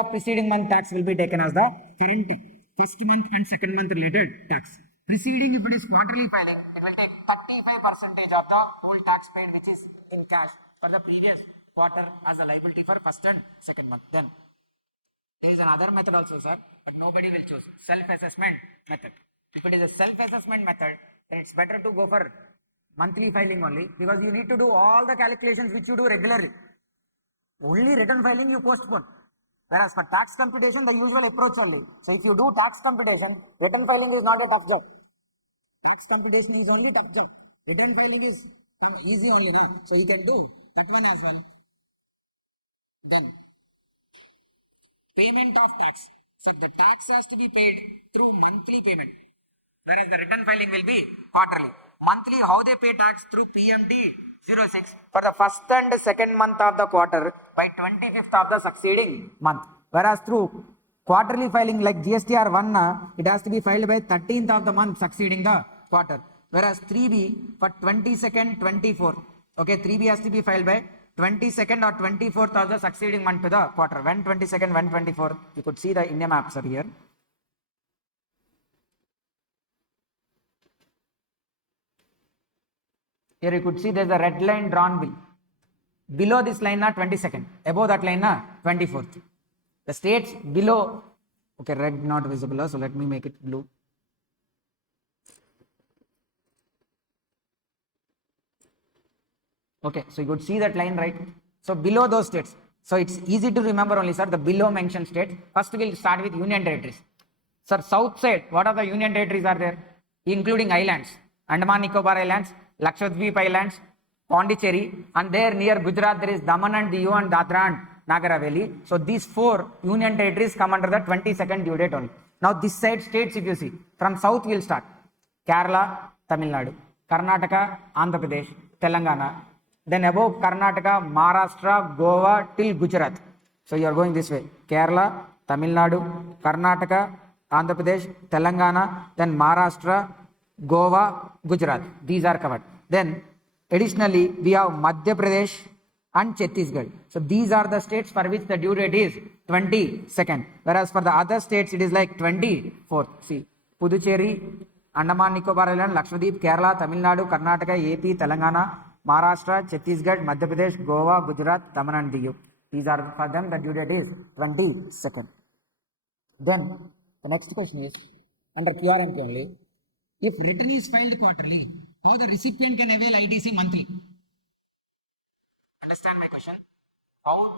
of preceding month tax will be taken as the current first month and second month related tax. Preceding, if it is quarterly filing, it will take 35% of the whole tax paid which is in cash for the previous quarter as a liability for first and second month. Then there is another method also, sir, but nobody will choose self-assessment method. If it is a self-assessment method, then it's better to go for monthly filing only, because you need to do all the calculations which you do regularly. Only return filing you postpone. Whereas for tax computation, the usual approach only. So if you do tax computation, return filing is not a tough job. Tax computation is only tough job. Return filing is easy only now. So you can do that one as well. Then payment of tax. So the tax has to be paid through monthly payment, whereas the return filing will be quarterly. Monthly, how they pay tax? Through PMT 06 for the first and second month of the quarter by 25th of the succeeding month. Whereas through quarterly filing like GSTR 1, it has to be filed by 13th of the month succeeding the quarter. Whereas 3B for 22nd, 24th. Okay, 3B has to be filed by 22nd or 24th of the succeeding month to the quarter. When 22nd, when 24th. You could see the India maps are here. Here you could see there is a red line drawn below this line 22nd, above that line 24th. The states below, okay, red not visible, so let me make it blue. Okay, so you could see that line, right? So below those states, so it's easy to remember only, sir, the below mentioned states. First we'll start with union territories. Sir, south side, what are the union territories are there? Including islands, Andaman Nicobar Islands, Lakshadweep Islands, Pondicherry, and there near Gujarat there is Daman and Diu and Dadra and Nagar Haveli. So these 4 union territories come under the 22nd due date only. Now this side states, if you see, from south we'll start. Kerala, Tamil Nadu, Karnataka, Andhra Pradesh, Telangana. Then above Karnataka, Maharashtra, Goa till Gujarat. So you are going this way. Kerala, Tamil Nadu, Karnataka, Andhra Pradesh, Telangana, then Maharashtra, Goa, Gujarat. These are covered. Then additionally, we have Madhya Pradesh and Chhattisgarh. So these are the states for which the due date is 22nd. Whereas for the other states, it is like 24th. See, Puducherry, Andaman Nicobar Island, Lakshadweep, Kerala, Tamil Nadu, Karnataka, AP, Telangana, Maharashtra, Chhattisgarh, Madhya Pradesh, Goa, Gujarat, Daman and Diu. These are for them the due date is 22nd. Then the next question is under QRMP only. If return is filed quarterly, how the recipient can avail ITC monthly? Understand my question? How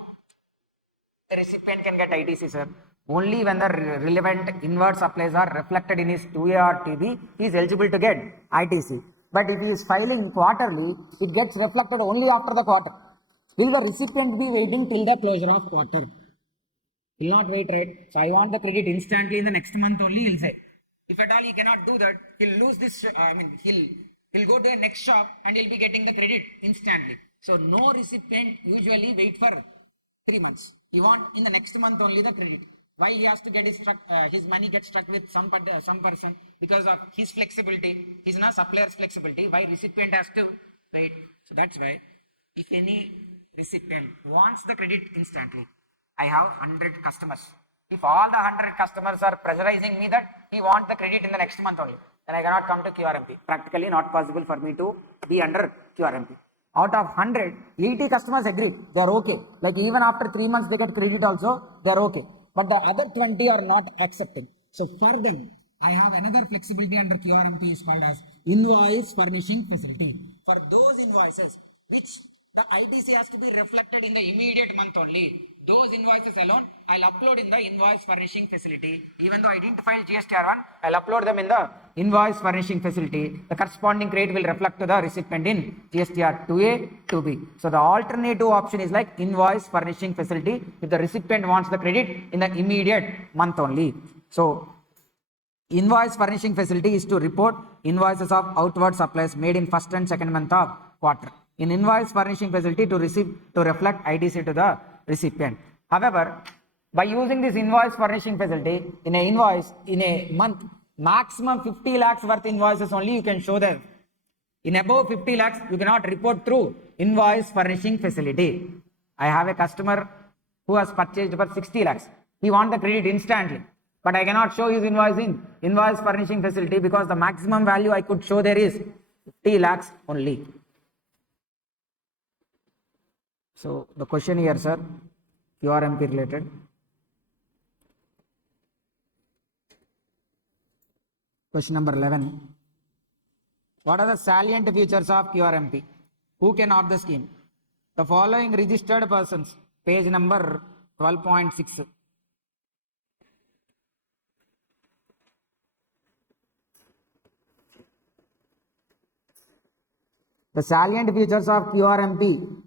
the recipient can get ITC, sir? Only when the relevant inward supplies are reflected in his 2A or TB, he is eligible to get ITC. But if he is filing quarterly, it gets reflected only after the quarter. Will the recipient be waiting till the closure of quarter? He will not wait, right? So I want the credit instantly in the next month only, he will say. If at all he cannot do that, he'll lose this, he'll go to a next shop and he'll be getting the credit instantly. So no recipient usually wait for 3 months. He want in the next month only the credit. Why he has to get his money gets stuck with some person? Because of his flexibility, his supplier's flexibility. Why recipient has to wait? So that's why if any recipient wants the credit instantly, I have 100 customers. If all the 100 customers are pressurizing me that he wants the credit in the next month only, then I cannot come to QRMP. Practically not possible for me to be under QRMP. Out of 100, 80 customers agreed. They are okay. Like even after 3 months they get credit also, they are okay. But the other 20 are not accepting. So for them, I have another flexibility under QRMP is called as invoice furnishing facility. For those invoices which the ITC has to be reflected in the immediate month only, those invoices alone I'll upload in the invoice furnishing facility. Even though I didn't file GSTR1, I'll upload them in the invoice furnishing facility. The corresponding credit will reflect to the recipient in GSTR2A, 2B. So the alternative option is like invoice furnishing facility if the recipient wants the credit in the immediate month only. So invoice furnishing facility is to report invoices of outward supplies made in first and second month of quarter. In invoice furnishing facility to reflect ITC to the recipient. However, by using this invoice furnishing facility in a invoice in a month, maximum 50 lakhs worth invoices only you can show them. In above 50 lakhs, you cannot report through invoice furnishing facility. I have a customer who has purchased for 60 lakhs. He wants the credit instantly. But I cannot show his invoice in invoice furnishing facility because the maximum value I could show there is 50 lakhs only. So the question here, sir, QRMP related. Question number 11. What are the salient features of QRMP? Who can opt the scheme? The following registered persons. Page number 12.6. The salient features of QRMP.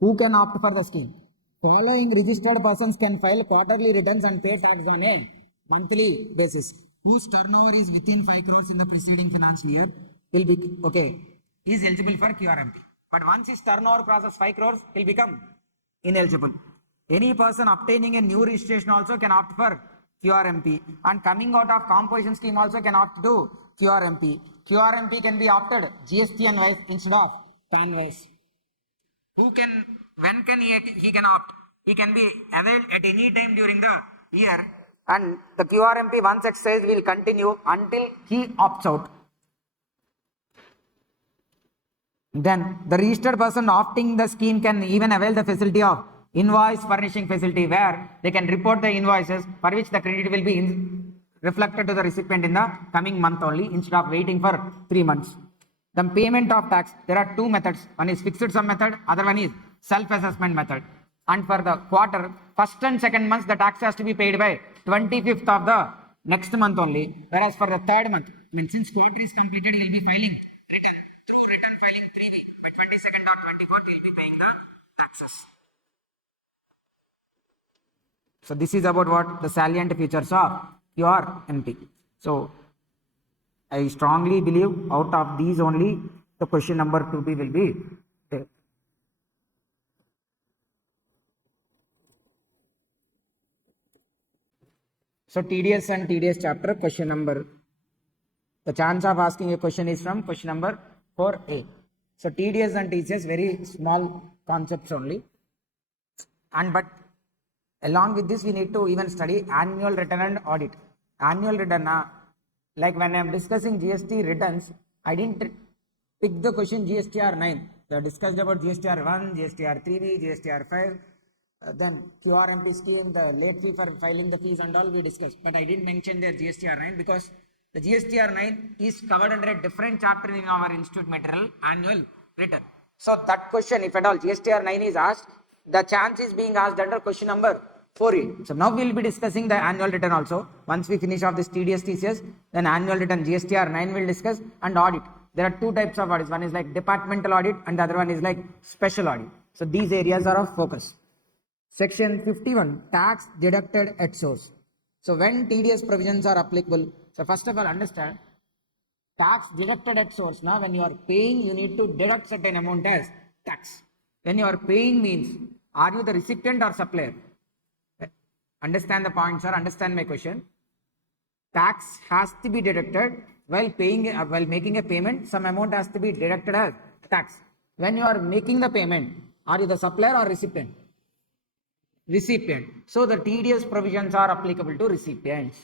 Who can opt for the scheme? Following registered persons can file quarterly returns and pay tax on a monthly basis. Whose turnover is within 5 crores in the preceding financial year will be is eligible for QRMP. But once his turnover crosses 5 crores, he'll become ineligible. Any person obtaining a new registration also can opt for QRMP, and coming out of composition scheme also can opt to QRMP. QRMP can be opted GST wise instead of PAN wise. When can he can opt? He can be availed at any time during the year, and the QRMP once exercised will continue until he opts out. Then the registered person opting the scheme can even avail the facility of invoice furnishing facility, where they can report the invoices for which the credit will be reflected to the recipient in the coming month only instead of waiting for 3 months. The payment of tax, there are two methods. One is fixed sum method, other one is self-assessment method. And for the quarter, first and second months, the tax has to be paid by 25th of the next month only. Whereas for the third month, since quarter is completed, he will be filing return. Through return filing 3B, by 22nd or 24th, he will be paying the taxes. So this is about what the salient features of QRMP. So I strongly believe out of these only the question number 2B will be there. So TDS and TDS chapter question number. The chance of asking a question is from question number 4A. So TDS and TCS very small concepts only. But along with this we need to even study annual return and audit. Annual return, like when I am discussing GST returns, I didn't pick the question GSTR9. They discussed about GSTR1, GSTR3B, GSTR5, then QRMP scheme, the late fee for filing the fees and all we discussed. But I didn't mention their GSTR9 because the GSTR9 is covered under a different chapter in our institute material, annual return. So that question, if at all GSTR9 is asked, the chance is being asked under question number 4A. So now we will be discussing the annual return also. Once we finish off this TDS TCS, then annual return GSTR9 will discuss, and audit. There are two types of audits. One is like departmental audit and the other one is like special audit. So these areas are of focus. Section 51, tax deducted at source. So when TDS provisions are applicable, so first of all understand, tax deducted at source. Now when you are paying, you need to deduct certain amount as tax. When you are paying means, are you the recipient or supplier? Understand the point, sir. Understand my question. Tax has to be deducted while making a payment. Some amount has to be deducted as tax. When you are making the payment, are you the supplier or recipient? Recipient. So the TDS provisions are applicable to recipients.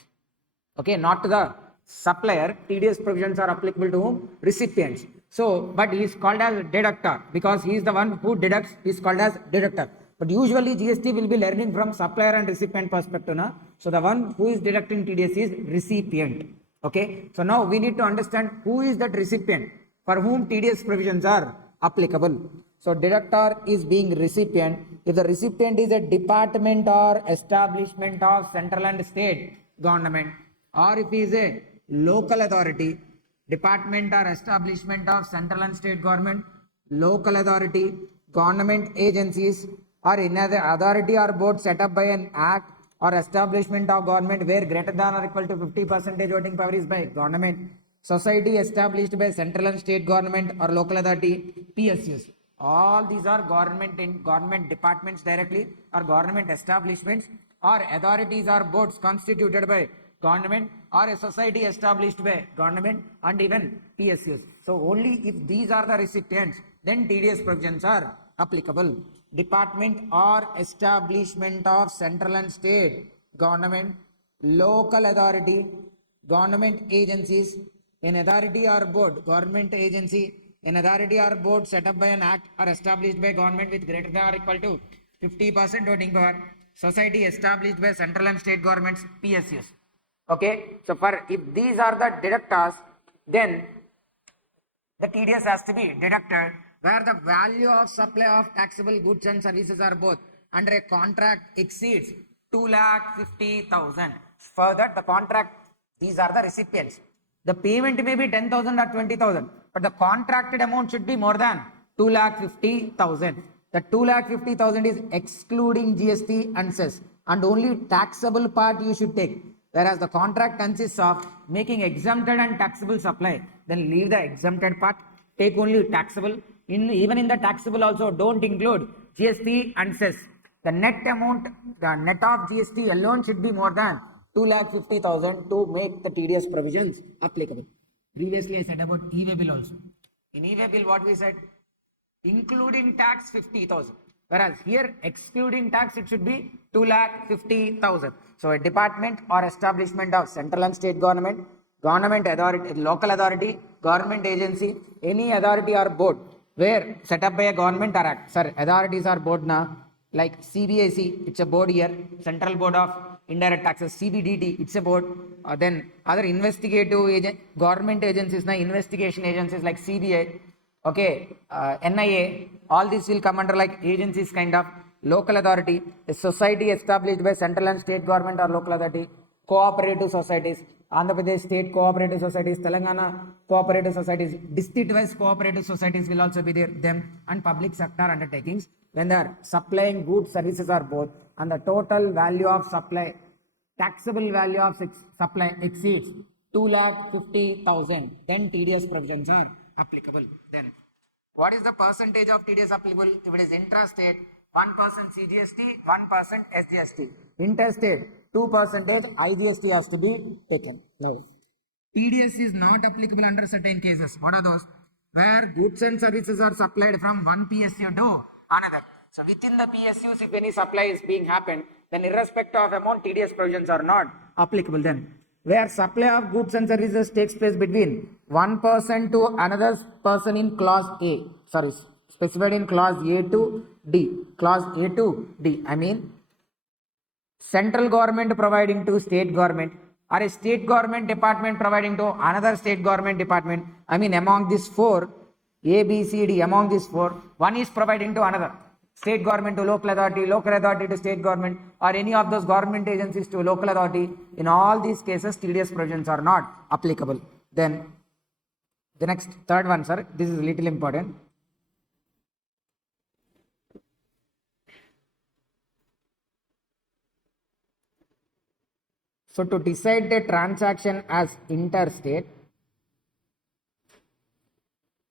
Okay, not to the supplier. TDS provisions are applicable to whom? Recipients. So, but he is called as deductor because he is the one who deducts, is called as deductor. But usually GST will be learning from supplier and recipient perspective. Na? So, the one who is deducting TDS is recipient. Okay. So, now we need to understand who is that recipient for whom TDS provisions are applicable. So, deductor is being recipient. If the recipient is a department or establishment of central and state government, or if he is a local authority, department or establishment of central and state government, local authority, government agencies, or any other authority or board set up by an act or establishment of government where greater than or equal to 50% voting power is by government, society established by central and state government or local authority, PSUs. All these are government departments directly or government establishments or authorities or boards constituted by government or a society established by government and even PSUs. So only if these are the recipients, then TDS provisions are applicable. Department or establishment of central and state government, local authority, government agencies, an authority or board, government agency, an authority or board set up by an act or established by government with greater than or equal to 50% voting power, society established by central and state governments, PSUs. Okay, so for if these are the deductors, then the TDS has to be deducted where the value of supply of taxable goods and services are both under a contract exceeds 2,50,000. For that the contract, these are the recipients. The payment may be 10,000 or 20,000, but the contracted amount should be more than 2,50,000. The 2,50,000 is excluding GST and cess, and only taxable part you should take. Whereas the contract consists of making exempted and taxable supply, then leave the exempted part, take only taxable. Even in the taxable also, don't include GST and cess. The net amount, the net of GST alone should be more than 2,50,000 to make the TDS provisions applicable. Previously I said about e-way bill also. In e-way bill what we said? Including tax 50,000. Whereas here excluding tax it should be 2,50,000. So a department or establishment of central and state government, government authority, local authority, government agency, any authority or board where set up by a government or act. Sir, authorities are board now, like CBAC, it's a board here, Central Board of Indirect Taxes, CBDT, it's a board. Then other investigative government agencies, investigation agencies like CBI, okay, NIA, all these will come under like agencies kind of. Local authority, a society established by central and state government or local authority, cooperative societies, Andhra Pradesh state cooperative societies, Telangana cooperative societies, district-wise cooperative societies will also be there, them, and public sector undertakings when they are supplying goods, services or both, and the total value of supply, taxable value of supply exceeds 2,50,000, then TDS provisions are applicable. Then what is the percentage of TDS applicable? If it is intrastate, 1% CGST, 1% SGST. Interstate, 2% IGST has to be taken. Now, TDS is not applicable under certain cases. What are those? Where goods and services are supplied from one PSU to another. So, within the PSUs, if any supply is being happened, then irrespective of amount, TDS provisions are not applicable then. Where supply of goods and services takes place between one person to another person in clause A. Sorry, specified in clause A to D. Clause A to D. I mean, central government providing to state government or a state government department providing to another state government department. I mean, among these four, A, B, C, D, among these four, one is providing to another. State government to local authority to state government, or any of those government agencies to local authority. In all these cases, TDS provisions are not applicable. Then, the next third one, sir, this is a little important. So, to decide the transaction as interstate,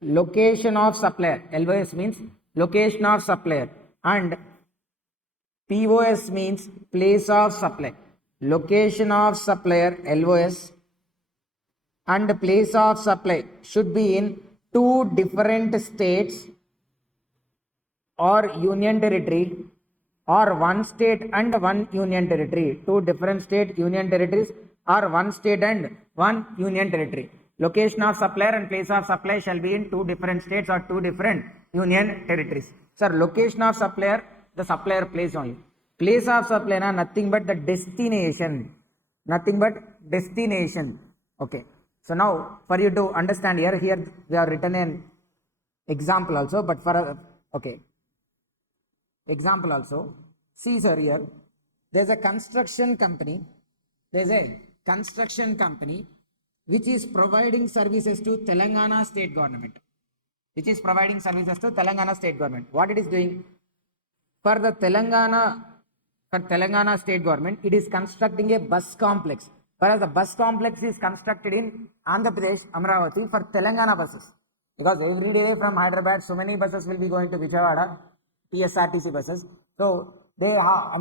location of supplier, LOS means location of supplier, and POS means place of supply. Location of supplier, LOS, and place of supply should be in two different states or union territory, or one state and one union territory. Two different state union territories or one state and one union territory. Location of supplier and place of supply shall be in 2 different states or 2 different union territories. Sir, location of supplier, the supplier place only. Place of supply, nothing but the destination. Nothing but destination. Okay. So now, for you to understand here we have written an example also, but for okay. Example also. See, sir, here there's a construction company. There's a construction company which is providing services to Telangana state government. Which is providing services to Telangana state government. What it is doing? For the Telangana state government, it is constructing a bus complex. Whereas the bus complex is constructed in Andhra Pradesh, Amravati for Telangana buses. Because every day from Hyderabad, so many buses will be going to Vijayawada, TSRTC buses. So they have,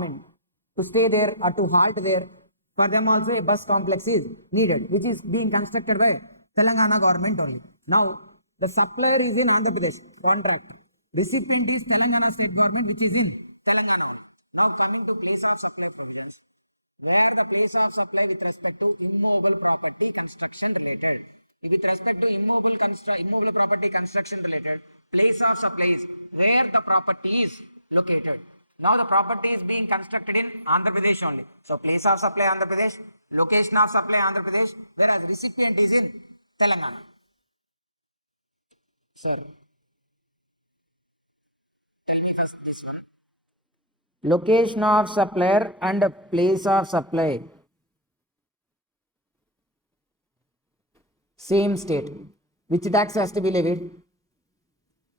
to stay there or to halt there, for them also a bus complex is needed, which is being constructed by Telangana government only. Now, the supplier is in Andhra Pradesh, contract. Recipient is Telangana state government, which is in Telangana. Now coming to place of supply provisions, where the place of supply with respect to immovable property construction related. With respect to immovable property construction related, place of supply is where the property is located. Now the property is being constructed in Andhra Pradesh only. So place of supply Andhra Pradesh, location of supply Andhra Pradesh, whereas recipient is in Telangana. Sir, tell me first this one. Location of supplier and place of supply. Same state. Which tax has to be levied?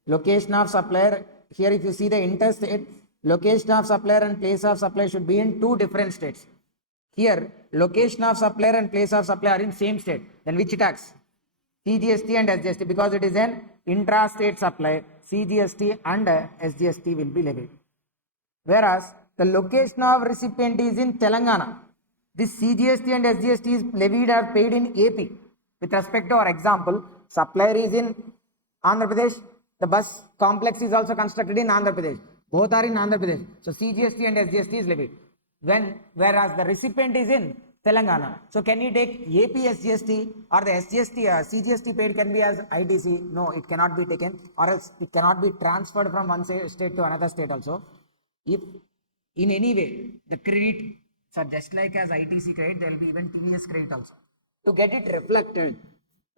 Location of supplier. Here if you see the interstate, location of supplier and place of supply should be in 2 different states. Here, location of supplier and place of supply are in same state. Then which tax? CGST and SGST, because it is an intra-state supply. CGST and SGST will be levied. Whereas the location of recipient is in Telangana. This CGST and SGST is levied or paid in AP. With respect to our example, supplier is in Andhra Pradesh. The bus complex is also constructed in Andhra Pradesh. Both are in Andhra Pradesh. So CGST and SGST is levied. Whereas the recipient is in Telangana. So can you take AP SGST or the SGST, CGST paid can be as ITC? No, it cannot be taken, or else it cannot be transferred from one state to another state also. If in any way the credit, so just like as ITC credit, there will be even TVS credit also. To get it reflected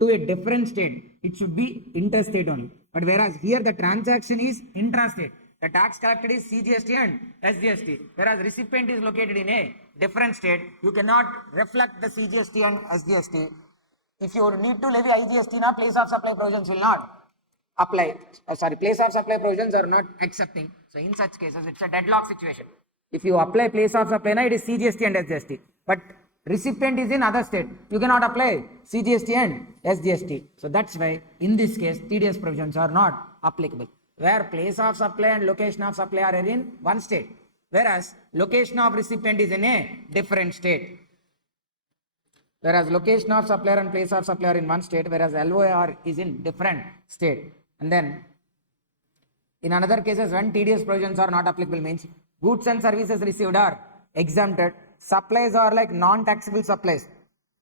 to a different state, it should be interstate only. But whereas here the transaction is intrastate. The tax collected is CGST and SGST. Whereas recipient is located in a different state, you cannot reflect the CGST and SGST. If you need to levy IGST, now place of supply provisions will not apply. Place of supply provisions are not accepting. So in such cases, it's a deadlock situation. If you apply place of supply, now it is CGST and SGST. But recipient is in other state, you cannot apply CGST and SGST. So that's why in this case TDS provisions are not applicable, where place of supply and location of supply are in one state, whereas location of recipient is in a different state. Whereas location of supplier and place of supply are in one state, whereas LOR is in different state. And then in another cases, when TDS provisions are not applicable means goods and services received are exempted. Supplies are like non-taxable supplies,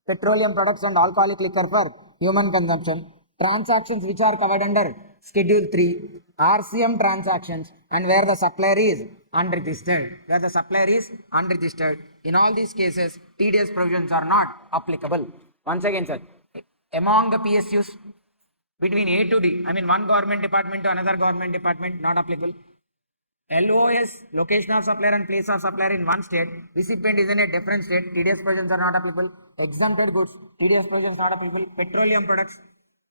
petroleum products and alcoholic liquor for human consumption. Transactions which are covered under Schedule 3, RCM transactions, and where the supplier is unregistered. In all these cases, TDS provisions are not applicable. Once again, sir, among the PSUs between A to D, one government department to another government department, not applicable. LOS, location of supplier and place of supplier in one state, recipient is in a different state, TDS provisions are not applicable. Exempted goods, TDS provisions not applicable. Petroleum products,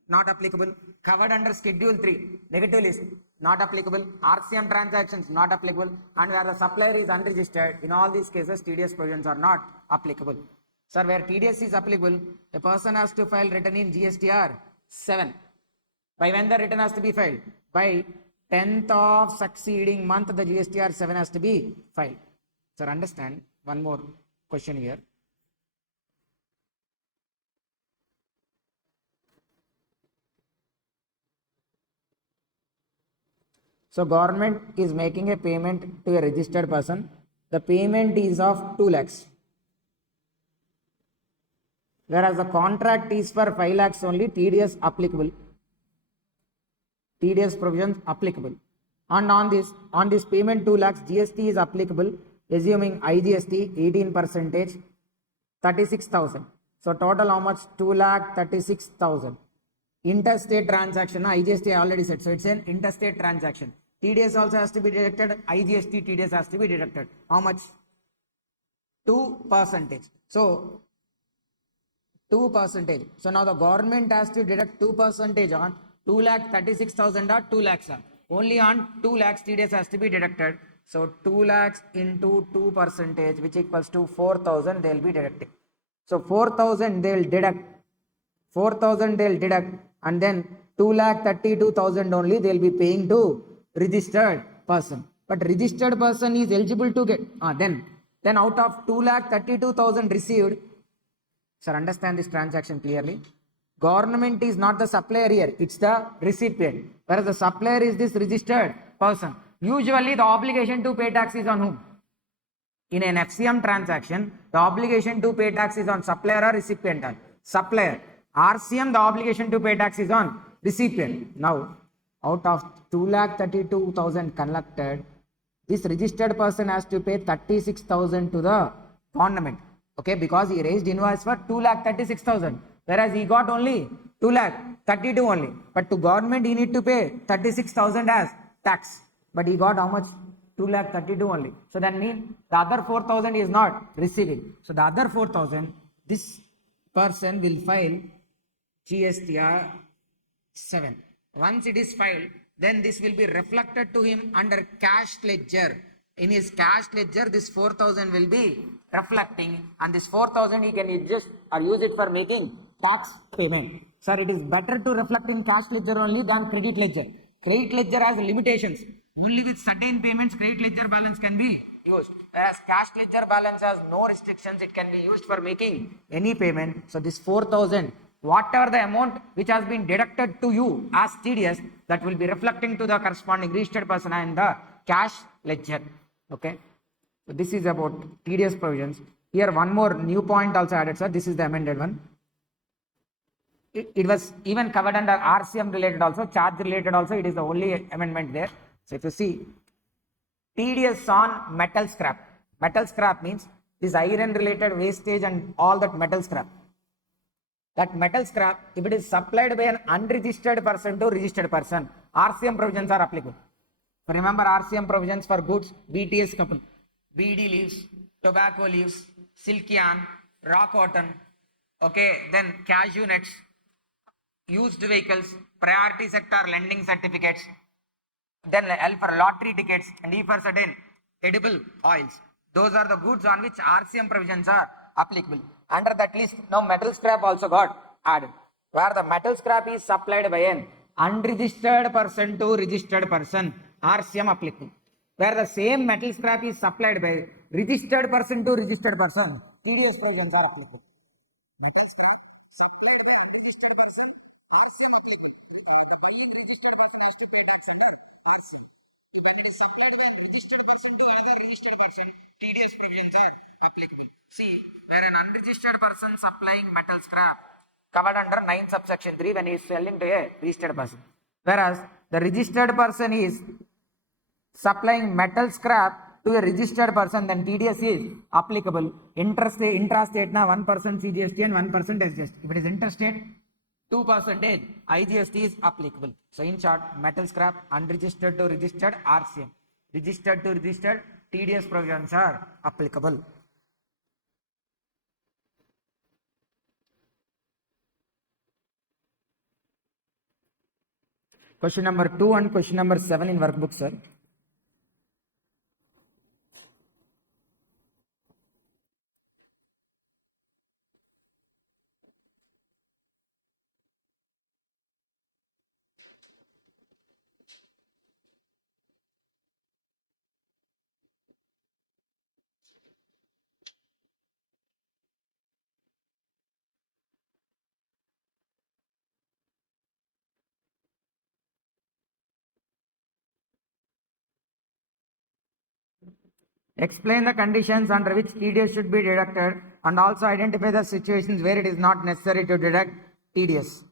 not applicable. Covered under Schedule 3, negative list, not applicable. RCM transactions, not applicable. And where the supplier is unregistered, in all these cases, TDS provisions are not applicable. Sir, where TDS is applicable, a person has to file return in GSTR 7. By when the return has to be filed? By 10th of succeeding month, the GSTR 7 has to be filed. Sir, understand one more question here. So government is making a payment to a registered person. The payment is of 2 lakhs. Whereas the contract is for 5 lakhs only, TDS applicable. TDS provisions applicable. And on this payment 2 lakhs, GST is applicable, assuming IGST 18%, 36,000. So total how much? 2 lakh 36,000. Interstate transaction, IGST I already said. So it's an interstate transaction. TDS also has to be deducted. IGST TDS has to be deducted. How much? 2%. So 2%. So now the government has to deduct 2% on 2,36,000 or 2 lakhs. Only on 2 lakhs TDS has to be deducted. So 2 lakhs into 2%, which equals to 4,000, they will be deducting. So 4,000 they will deduct. 4,000 they will deduct, and then 2,32,000 only they will be paying to registered person. But registered person is eligible to get. Then out of 2,32,000 received. Sir, understand this transaction clearly. Government is not the supplier here, it's the recipient. Whereas the supplier is this registered person. Usually the obligation to pay tax is on whom? In an FCM transaction, the obligation to pay tax is on supplier or recipient? Supplier. RCM, the obligation to pay tax is on recipient. Now, out of 2,32,000 collected, this registered person has to pay 36,000 to the government. Okay, because he raised invoice for 2,36,000, whereas he got only 2,32,000 only. But to government he need to pay 36,000 as tax. But he got how much? 2,32,000 only. So that means the other 4,000 is not receiving. So the other 4,000, this person will file GSTR 7. Once it is filed, then this will be reflected to him under cash ledger. In his cash ledger, this 4,000 will be reflecting, and this 4,000 he can adjust or use it for making tax payment. Sir, it is better to reflect in cash ledger only than credit ledger. Credit ledger has limitations. Only with certain payments credit ledger balance can be used. Whereas cash ledger balance has no restrictions, it can be used for making any payment. So this 4,000, whatever the amount which has been deducted to you as TDS, that will be reflecting to the corresponding registered person in the cash ledger. Okay. So this is about TDS provisions. Here one more new point also added, sir. This is the amended one. It was even covered under RCM related also, charge related also. It is the only amendment there. So if you see, TDS on metal scrap. Metal scrap means this iron related wastage and all that metal scrap. That metal scrap, if it is supplied by an unregistered person to registered person, RCM provisions are applicable. Remember RCM provisions for goods, BTS couple, BD leaves, tobacco leaves, silk yarn, raw cotton, okay, then cashew nuts, used vehicles, priority sector lending certificates, then L for lottery tickets, and E for certain edible oils. Those are the goods on which RCM provisions are applicable. Under that list, now metal scrap also got added, where the metal scrap is supplied by an unregistered person to registered person, RCM applicable. Where the same metal scrap is supplied by registered person to registered person, TDS provisions are applicable. Metal scrap supplied by unregistered person, RCM applicable. The public registered person has to pay tax under RCM. When it is supplied by a registered person to another registered person, TDS provisions are applicable. See, where an unregistered person supplying metal scrap covered under 9 subsection 3 when he is selling to a registered person. Whereas the registered person is supplying metal scrap to a registered person, then TDS is applicable. Intrastate na 1% CGST and 1% SGST. If it is interstate, 2% IGST is applicable. So in short, metal scrap unregistered to registered RCM, registered to registered TDS provisions are applicable. Question number 2 and question number 7 in workbook, sir. Explain the conditions under which TDS should be deducted and also identify the situations where it is not necessary to deduct TDS.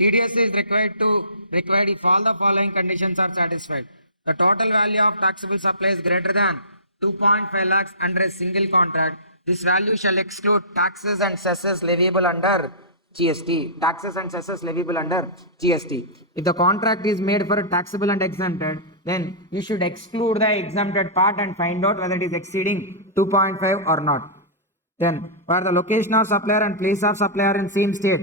TDS is required if all the following conditions are satisfied. The total value of taxable supply is greater than 2.5 lakhs under a single contract. This value shall exclude taxes and cesses leviable under GST. Taxes and cesses leviable under GST. If the contract is made for taxable and exempted, then you should exclude the exempted part and find out whether it is exceeding 2.5 or not. Then, where the location of supplier and place of supplier in same state,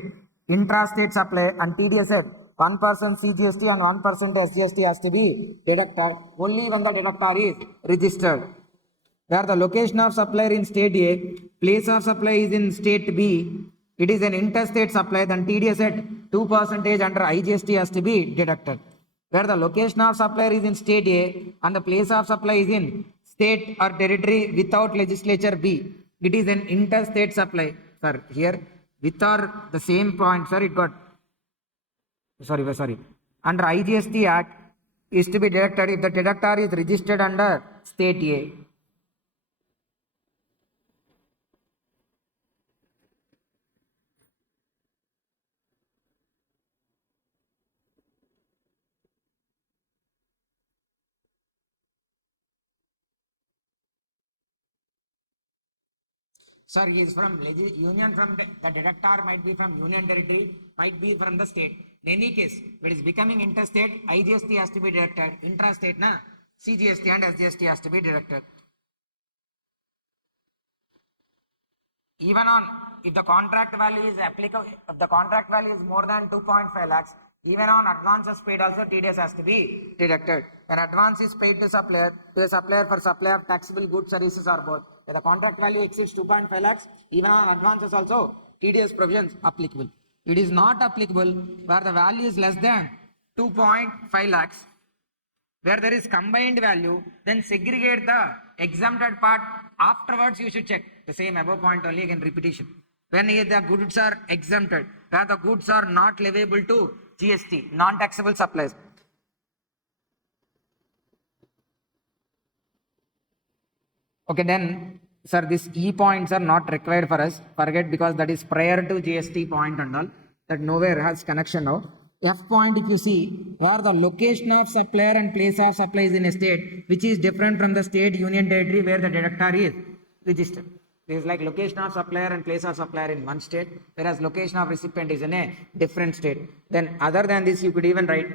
intra-state supply and TDS at 1% CGST and 1% SGST has to be deducted only when the deductor is registered. Where the location of supplier in state A, place of supply is in state B, it is an interstate supply, then TDS at 2% under IGST has to be deducted. Where the location of supplier is in state A and the place of supply is in state or territory without legislature B, it is an interstate supply. Sir, here with or the same point, sir, it got sorry. Under IGST Act is to be deducted if the deductor is registered under state A. Sir, he is from union from the deductor might be from union territory, might be from the state. In any case, if it is becoming interstate, IGST has to be deducted. Intrastate, na CGST and SGST has to be deducted. Even on if the contract value is applicable, if the contract value is more than 2.5 lakhs, even on advances paid also TDS has to be deducted. When advance is paid to a supplier for supply of taxable goods, services or both. If the contract value exceeds 2.5 lakhs, even on advances also TDS provisions applicable. It is not applicable where the value is less than 2.5 lakhs. Where there is combined value, then segregate the exempted part. Afterwards, you should check the same above point only again repetition. When the goods are exempted, where the goods are not leviable to GST, non-taxable supplies. Okay, then, sir, these E points are not required for us. Forget because that is prior to GST point and all. That nowhere has connection now. F point, if you see, where the location of supplier and place of supply is in a state which is different from the state union territory where the deductor is registered. This is like location of supplier and place of supplier in one state, whereas location of recipient is in a different state. Then other than this, you could even write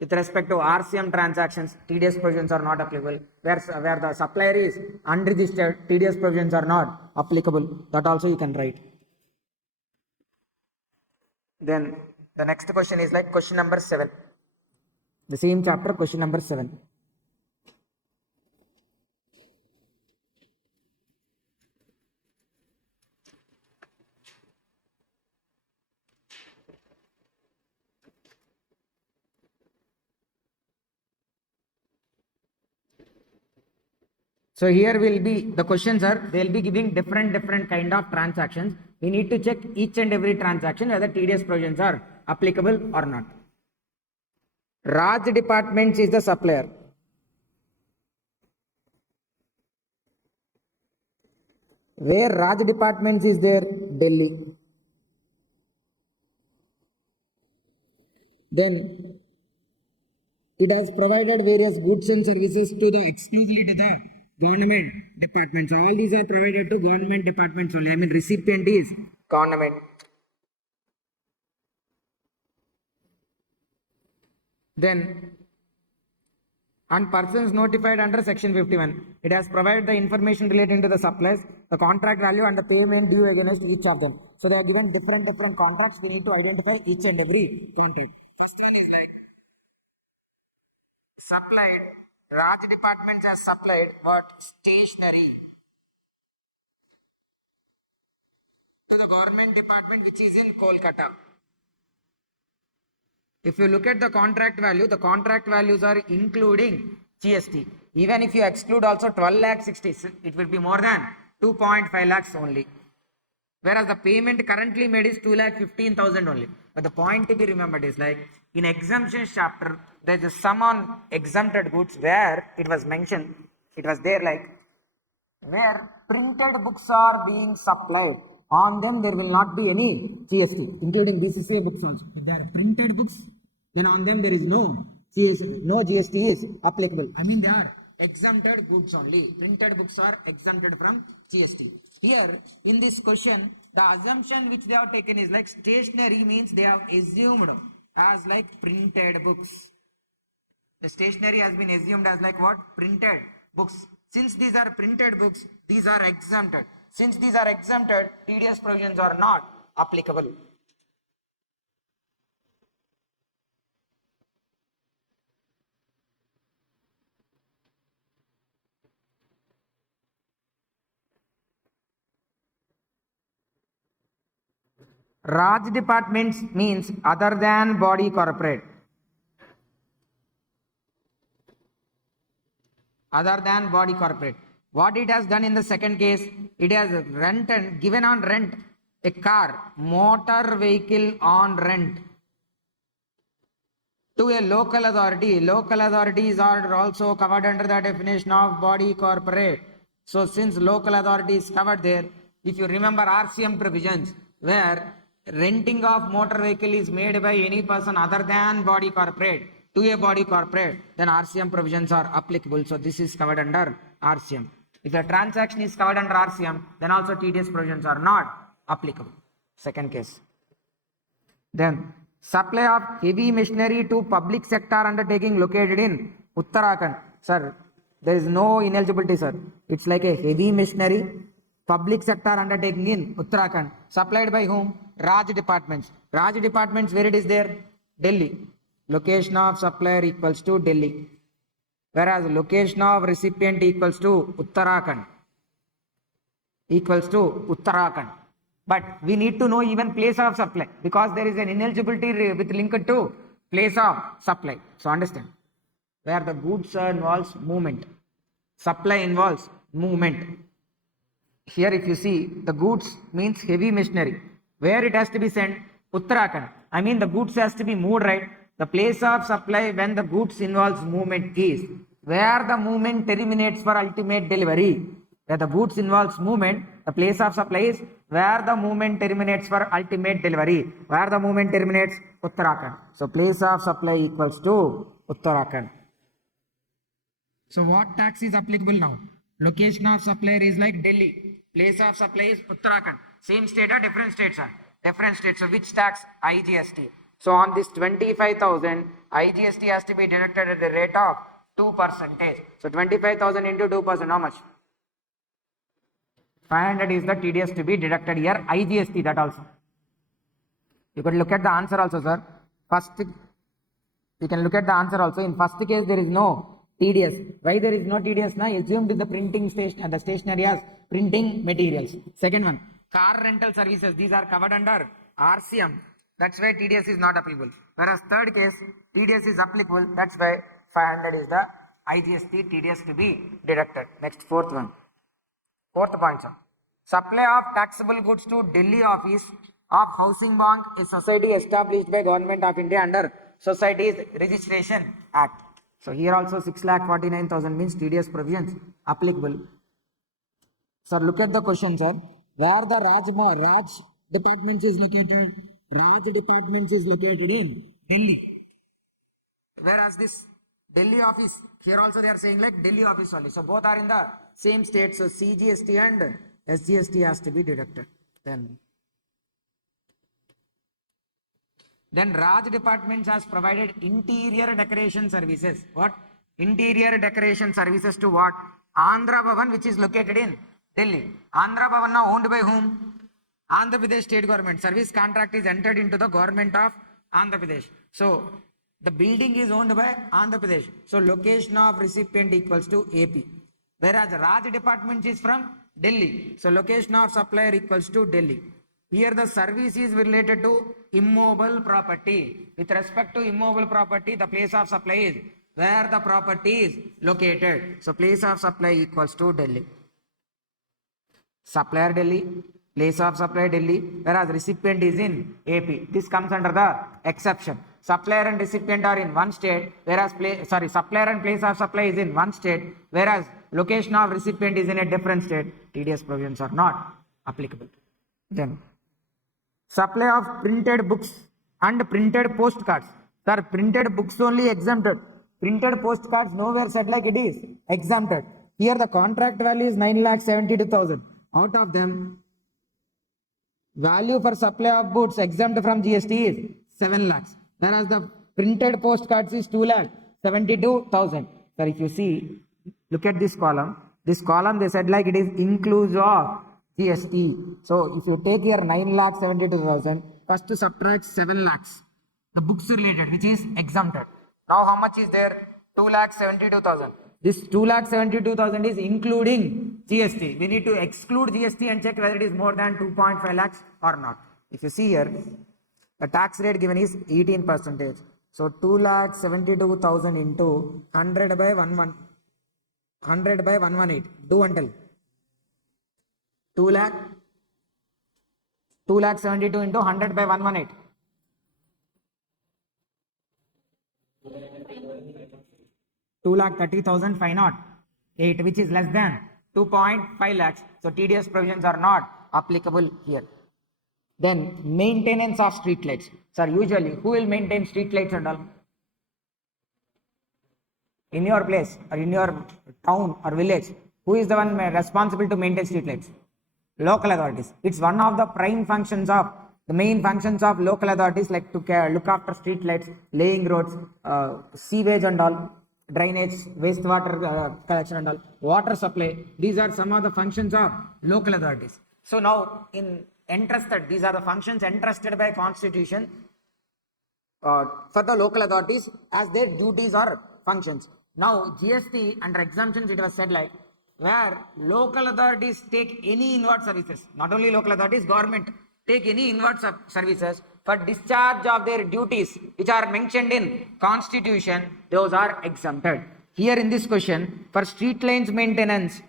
with respect to RCM transactions, TDS provisions are not applicable. Where the supplier is unregistered, TDS provisions are not applicable. That also you can write. Then the next question is like question number 7. The same chapter, question number 7. So here will be the questions are they will be giving different kind of transactions. We need to check each and every transaction whether TDS provisions are applicable or not. Raj Departments is the supplier. Where Raj Departments is there? Delhi. Then it has provided various goods and services to the exclusively to the government departments. All these are provided to government departments only. I mean, recipient is government. Then, and persons notified under section 51, it has provided the information relating to the supplies, the contract value and the payment due against each of them. So they are given different contracts. We need to identify each and every contract. First one is like supplied. Raj Departments has supplied what? Stationery to the government department which is in Kolkata. If you look at the contract value, the contract values are including GST. Even if you exclude also 12 lakh 60, it will be more than 2.5 lakhs only. Whereas the payment currently made is 2,15,000 only. But the point to be remembered is like in exemptions chapter, there is a sum on exempted goods where it was mentioned, it was there like where printed books are being supplied. On them there will not be any GST, including BCCA books also. If they are printed books, then on them there is no GST is applicable. I mean they are exempted goods only. Printed books are exempted from GST. Here in this question, the assumption which they have taken is like stationery means they have assumed as like printed books. The stationery has been assumed as like what? Printed books. Since these are printed books, these are exempted. Since these are exempted, TDS provisions are not applicable. Raj departments means other than body corporate. Other than body corporate. What it has done in the second case, it has rented, given on rent a car, motor vehicle on rent to a local authority. Local authorities are also covered under the definition of body corporate. So since local authority is covered there, if you remember RCM provisions where renting of motor vehicle is made by any person other than body corporate to a body corporate, then RCM provisions are applicable. So this is covered under RCM. If a transaction is covered under RCM, then also TDS provisions are not applicable. Second case. Then supply of heavy machinery to public sector undertaking located in Uttarakhand. Sir, there is no ineligibility, sir. It's like a heavy machinery, public sector undertaking in Uttarakhand. Supplied by whom? Raj departments. Raj departments, where it is there? Delhi. Location of supplier equals to Delhi. Whereas location of recipient equals to Uttarakhand. Equals to Uttarakhand. But we need to know even place of supply because there is an ineligibility with linked to place of supply. So understand, where the goods involves movement, supply involves movement. Here if you see, the goods means heavy machinery. Where it has to be sent? Uttarakhand. I mean the goods has to be moved, right? The place of supply when the goods involves movement is where the movement terminates for ultimate delivery. Where the goods involves movement, the place of supply is where the movement terminates for ultimate delivery. Where the movement terminates? Uttarakhand. So place of supply equals to Uttarakhand. So what tax is applicable now? Location of supplier is like Delhi. Place of supply is Uttarakhand. Same state or different states are? Different states. So which tax? IGST. So on this 25,000, IGST has to be deducted at the rate of 2%. So 25,000 into 2%, how much? 500 is the TDS to be deducted here. IGST that also. You could look at the answer also, sir. First, you can look at the answer also. In first case, there is no TDS. Why there is no TDS? Now assumed the printing station and the stationery as printing materials. Second one, car rental services. These are covered under RCM. That's why TDS is not applicable. Whereas third case, TDS is applicable. That's why 500 is the IGST TDS to be deducted. Next, fourth one. Fourth point, sir. Supply of taxable goods to Delhi office of Housing Bank, a society established by Government of India under Societies Registration Act. So here also 6,49,000 means TDS provisions applicable. Sir, look at the question, sir. Where the Raj departments is located? Raj departments is located in Delhi. Whereas this Delhi office, here also they are saying like Delhi office only. So both are in the same state. So CGST and SGST has to be deducted. Then Raj departments has provided interior decoration services. What? Interior decoration services to what? Andhra Bhavan, which is located in Delhi. Andhra Bhavan now owned by whom? Andhra Pradesh state government. Service contract is entered into the government of Andhra Pradesh. So the building is owned by Andhra Pradesh. So location of recipient equals to AP. Whereas Raj department is from Delhi. So location of supplier equals to Delhi. Here the service is related to immobile property. With respect to immobile property, the place of supply is where the property is located. So place of supply equals to Delhi. Supplier Delhi, place of supply Delhi, whereas recipient is in AP. This comes under the exception. Supplier and recipient are in one state, whereas supplier and place of supply is in one state, whereas location of recipient is in a different state. TDS provisions are not applicable. Then supply of printed books and printed postcards. Sir, printed books only exempted. Printed postcards nowhere said like it is exempted. Here the contract value is 9,72,000. Out of them, value for supply of goods exempt from GST is 7 lakhs. Whereas the printed postcards is 2,72,000. Sir, if you see, look at this column. This column they said like it is inclusive of GST. So if you take here 9,72,000, first to subtract 7 lakhs, the books related, which is exempted. Now how much is there? 2,72,000. This 2,72,000 is including GST. We need to exclude GST and check whether it is more than 2.5 lakhs or not. If you see here, the tax rate given is 18%. So 2,72,000 into 100 by 118. Do until 2,72 into 100 by 118. 2,30,508, which is less than 2.5 lakhs. So TDS provisions are not applicable here. Then maintenance of street lights. Sir, usually who will maintain street lights and all? In your place or in your town or village, who is the one responsible to maintain street lights? Local authorities. It's one of the prime functions of the main functions of local authorities, like to look after street lights, laying roads, sewage and all, drainage, wastewater collection and all, water supply. These are some of the functions of local authorities. So now these are the functions entrusted by Constitution for the local authorities as their duties or functions. Now GST under exemptions, it was said like where local authorities take any inward services, not only local authorities, government take any inward services for discharge of their duties which are mentioned in Constitution, those are exempted. Here in this question, for street lines maintenance,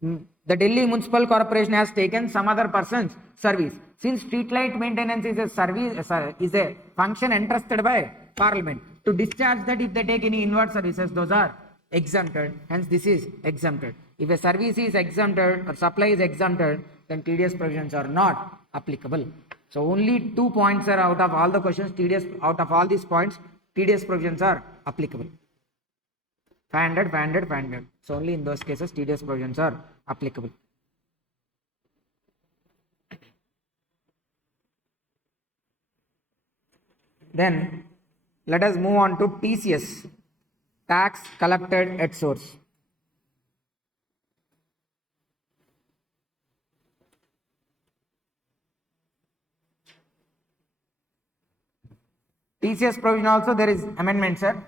the Delhi Municipal Corporation has taken some other person's service. Since street light maintenance is a service, is a function entrusted by Parliament, to discharge that if they take any inward services, those are exempted. Hence, this is exempted. If a service is exempted or supply is exempted, then TDS provisions are not applicable. So only 2 points are out of all the questions. Out of all these points, TDS provisions are applicable. 500, 500, 500. So only in those cases TDS provisions are applicable. Then let us move on to TCS, tax collected at source. TCS provision also there is amendment, sir.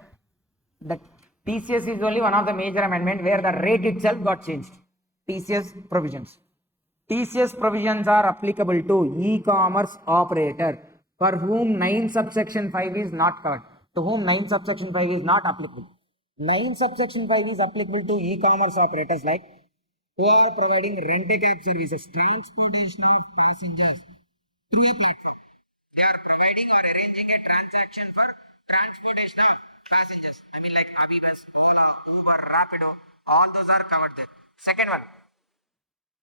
The TCS is only one of the major amendment where the rate itself got changed. TCS provisions. TCS provisions are applicable to e-commerce operator for whom 9 subsection 5 is not covered. To whom 9 subsection 5 is not applicable. 9 subsection 5 is applicable to e-commerce operators like who are providing rent-a-cab services, transportation of passengers through a platform. They are providing or arranging a transaction for transportation of passengers. I mean like Abibus, Ola, Uber, Rapido, all those are covered there. Second one,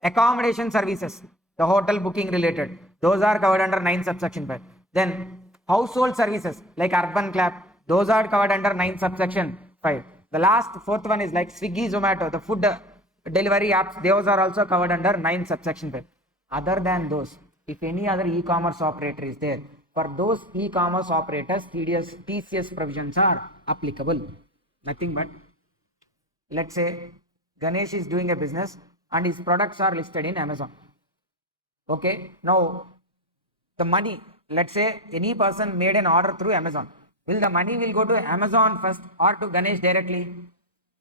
accommodation services, the hotel booking related, those are covered under 9 subsection 5. Then household services like Urban Clap, those are covered under 9 subsection 5. The last fourth one is like Swiggy, Zomato, the food delivery apps, those are also covered under 9 subsection 5. Other than those, if any other e-commerce operator is there, for those e-commerce operators, TCS provisions are applicable. Nothing but, let's say Ganesh is doing a business and his products are listed in Amazon. Okay, now the money, let's say any person made an order through Amazon. Will the money will go to Amazon first or to Ganesh directly?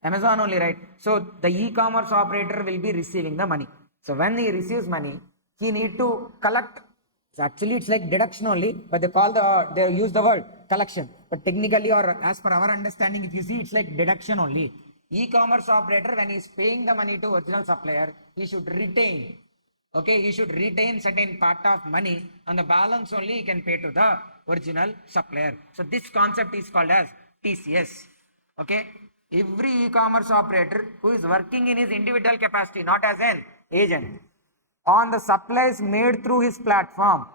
Amazon only, right? So the e-commerce operator will be receiving the money. So when he receives money, he need to collect. So actually it's like deduction only, but they use the word collection. But technically or as per our understanding, if you see, it's like deduction only. E-commerce operator, when he is paying the money to original supplier, he should retain. Okay, he should retain certain part of money, and the balance only he can pay to the original supplier. So this concept is called as TCS. Okay, every e-commerce operator who is working in his individual capacity, not as an agent, on the supplies made through his platform,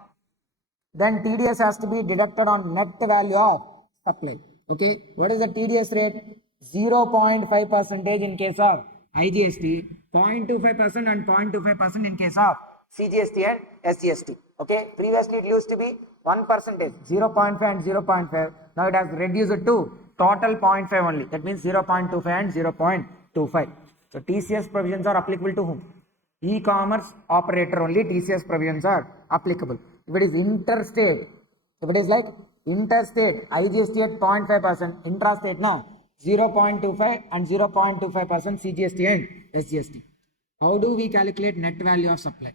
then TDS has to be deducted on net value of supply. Okay, what is the TDS rate? 0.5% in case of IGST, 0.25% and 0.25% in case of CGST and SGST. Okay, previously it used to be 1%, 0.5 and 0.5. Now it has reduced to total 0.5 only. That means 0.25 and 0.25. So TCS provisions are applicable to whom? E-commerce operator only TCS provisions are applicable. If it is interstate, if it is like interstate, IGST at 0.5%, intrastate na 0.25 and 0.25% CGST and SGST. How do we calculate net value of supply?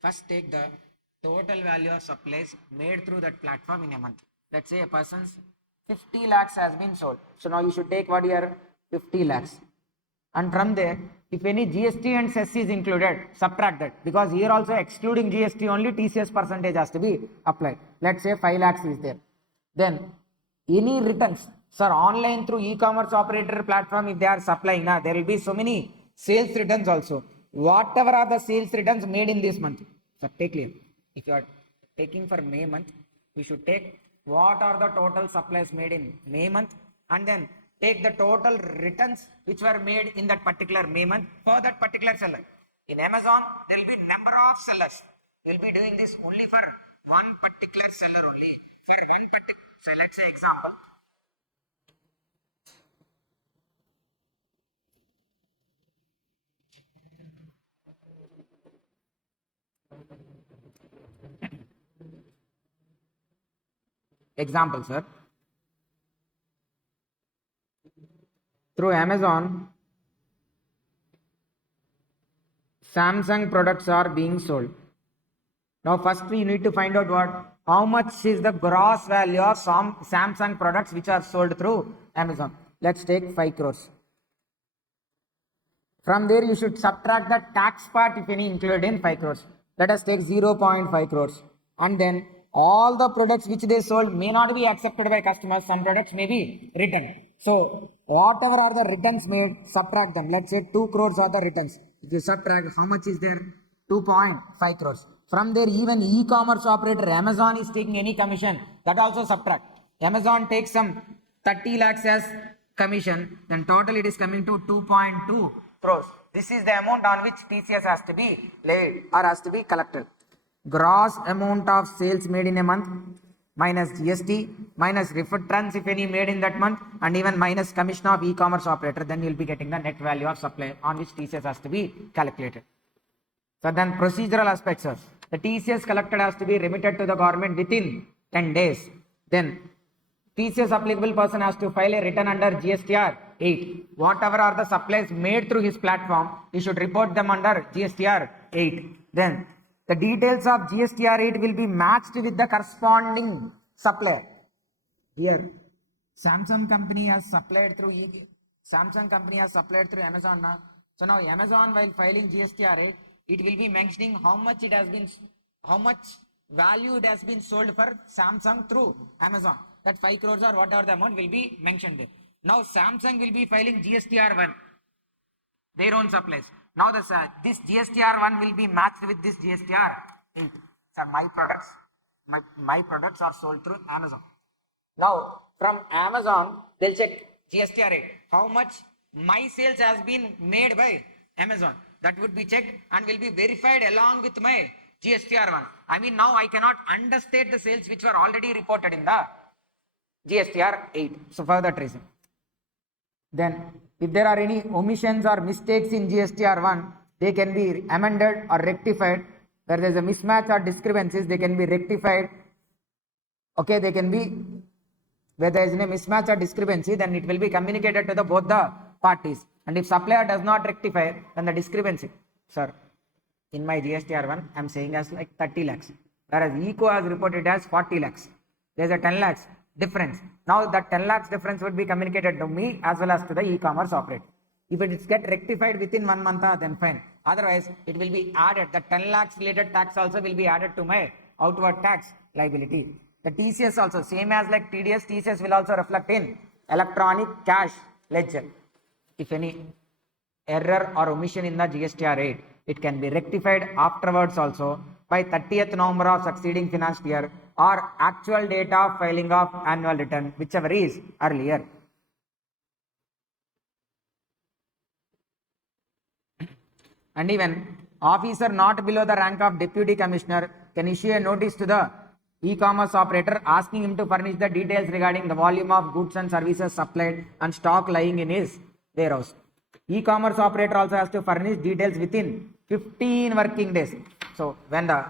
First take the total value of supplies made through that platform in a month. Let's say a person's 50 lakhs has been sold. So now you should take what here? 50 lakhs. And from there, if any GST and cess is included, subtract that. Because here also excluding GST only TCS percentage has to be applied. Let's say 5 lakhs is there. Then any returns, sir, online through e-commerce operator platform, if they are supplying, there will be so many sales returns also. Whatever are the sales returns made in this month. Sir, take clear. If you are taking for May month, we should take what are the total supplies made in May month, and then take the total returns which were made in that particular May month for that particular seller. In Amazon, there will be number of sellers. We will be doing this only for one particular seller only. For one particular, so let's say example. Example, sir. Through Amazon, Samsung products are being sold. Now first we need to find out what, how much is the gross value of some Samsung products which are sold through Amazon. Let's take 5 crores. From there you should subtract the tax part if any included in 5 crores. Let us take 0.5 crores. And then all the products which they sold may not be accepted by customers. Some products may be returned. So whatever are the returns made, subtract them. Let's say 2 crores are the returns. If you subtract, how much is there? 2.5 crores. From there, even e-commerce operator Amazon is taking any commission, that also subtract. Amazon takes some 30 lakhs as commission, then total it is coming to 2.2 crores. This is the amount on which TCS has to be laid or has to be collected. Gross amount of sales made in a month minus GST minus returns if any made in that month, and even minus commission of e-commerce operator, then you will be getting the net value of supply on which TCS has to be calculated. So then procedural aspects, sir. The TCS collected has to be remitted to the government within 10 days. Then TCS applicable person has to file a return under GSTR 8. Whatever are the supplies made through his platform, he should report them under GSTR 8. Then the details of GSTR 8 will be matched with the corresponding supplier. Here, Samsung company has supplied through Amazon now. So now Amazon, while filing GSTR 8, it will be mentioning how much value it has been sold for Samsung through Amazon. That 5 crores or whatever the amount will be mentioned there. Now Samsung will be filing GSTR 1, their own supplies. Now this GSTR 1 will be matched with this GSTR 8. So my products are sold through Amazon. Now from Amazon, they'll check GSTR 8. How much my sales has been made by Amazon. That would be checked and will be verified along with my GSTR 1. I mean, now I cannot understate the sales which were already reported in the GSTR 8. So for that reason. Then if there are any omissions or mistakes in GSTR 1, they can be amended or rectified. Where there is a mismatch or discrepancies, they can be rectified. Okay, they can be, where there is a mismatch or discrepancy, then it will be communicated to both the parties. And if supplier does not rectify, then the discrepancy. sir, in my GSTR1, I'm saying as like 30 lakhs, whereas ECO has reported as 40 lakhs. There's a 10 lakhs difference. Now that 10 lakhs difference would be communicated to me as well as to the e-commerce operator. If it is get rectified within 1 month, then fine. Otherwise, it will be added. The 10 lakhs related tax also will be added to my outward tax liability. The TCS also, same as like TDS, TCS will also reflect in electronic cash ledger. If any error or omission in the GSTR rate, it can be rectified afterwards also by 30th November of succeeding financial year or actual date of filing of annual return, whichever is earlier. And even officer not below the rank of deputy commissioner can issue a notice to the e-commerce operator asking him to furnish the details regarding the volume of goods and services supplied and stock lying in his warehouse. E-commerce operator also has to furnish details within 15 working days. So when the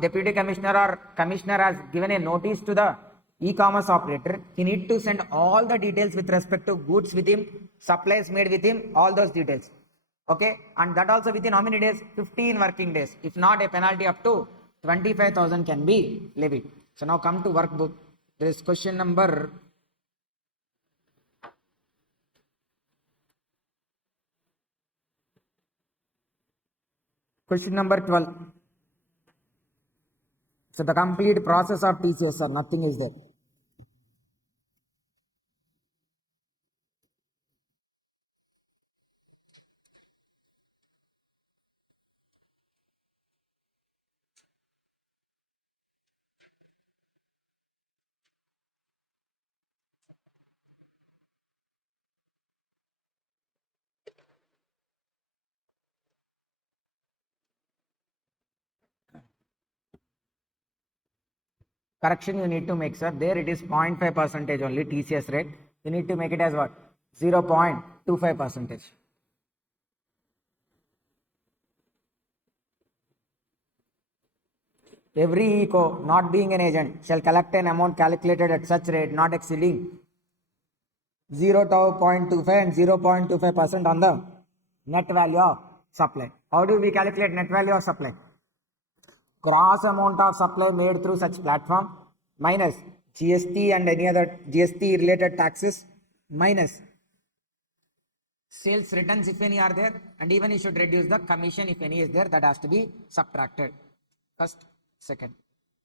deputy commissioner or commissioner has given a notice to the e-commerce operator, he need to send all the details with respect to goods with him, supplies made with him, all those details. Okay, and that also within how many days? 15 working days. If not, a penalty up to 25,000 can be levied. So now come to workbook. There is question number 12. So the complete process of TCS, sir, nothing is there. Correction you need to make, sir. There it is 0.5 percentage only TCS rate. You need to make it as what? 0.25 percentage. Every ECO not being an agent shall collect an amount calculated at such rate not exceeding 0.25 and 0.25% on the net value of supply. How do we calculate net value of supply? Gross amount of supply made through such platform minus GST and any other GST related taxes minus sales returns if any are there, and even you should reduce the commission if any is there, that has to be subtracted. First, second.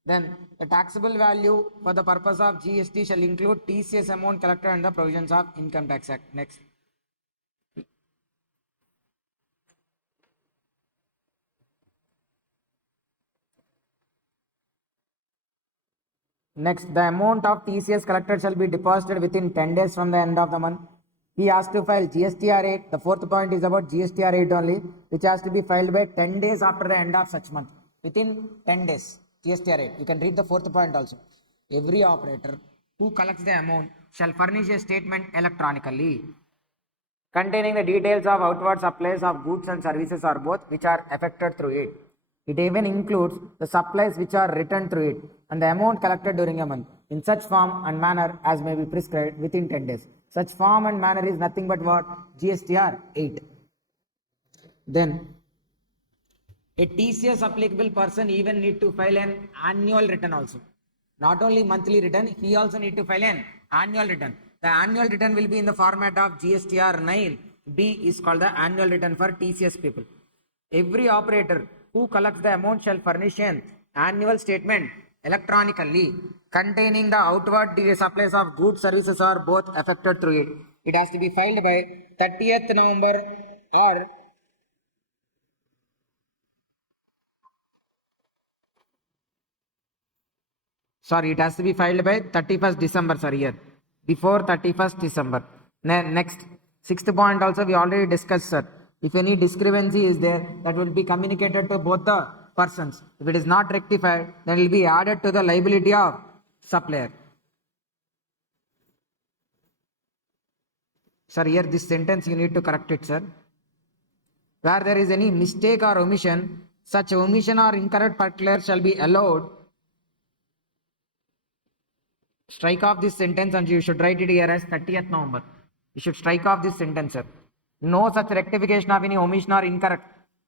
Then the taxable value for the purpose of GST shall include TCS amount collected under the provisions of Income Tax Act. Next. Next, the amount of TCS collected shall be deposited within 10 days from the end of the month. He has to file GSTR 8. The fourth point is about GSTR 8 only, which has to be filed by 10 days after the end of such month. Within 10 days, GSTR 8. You can read the fourth point also. Every operator who collects the amount shall furnish a statement electronically containing the details of outward supplies of goods and services or both which are affected through it. It even includes the supplies which are returned through it and the amount collected during a month in such form and manner as may be prescribed within 10 days. Such form and manner is nothing but what? GSTR 8. Then a TCS applicable person even need to file an annual return also. Not only monthly return, he also need to file an annual return. The annual return will be in the format of GSTR 9. B is called the annual return for TCS people. Every operator who collects the amount shall furnish an annual statement electronically containing the outward supplies of goods, services or both affected through it. It has to be filed by 30th November or it has to be filed by 31st December, sir, here. Before 31st December. Next, sixth point also we already discussed, sir. If any discrepancy is there, that will be communicated to both the persons. If it is not rectified, then it will be added to the liability of supplier. Sir, here this sentence you need to correct it, sir. Where there is any mistake or omission, such omission or incorrect particular shall be allowed. Strike off this sentence and you should write it here as 30th November. You should strike off this sentence, sir. No such rectification of any omission or incorrect.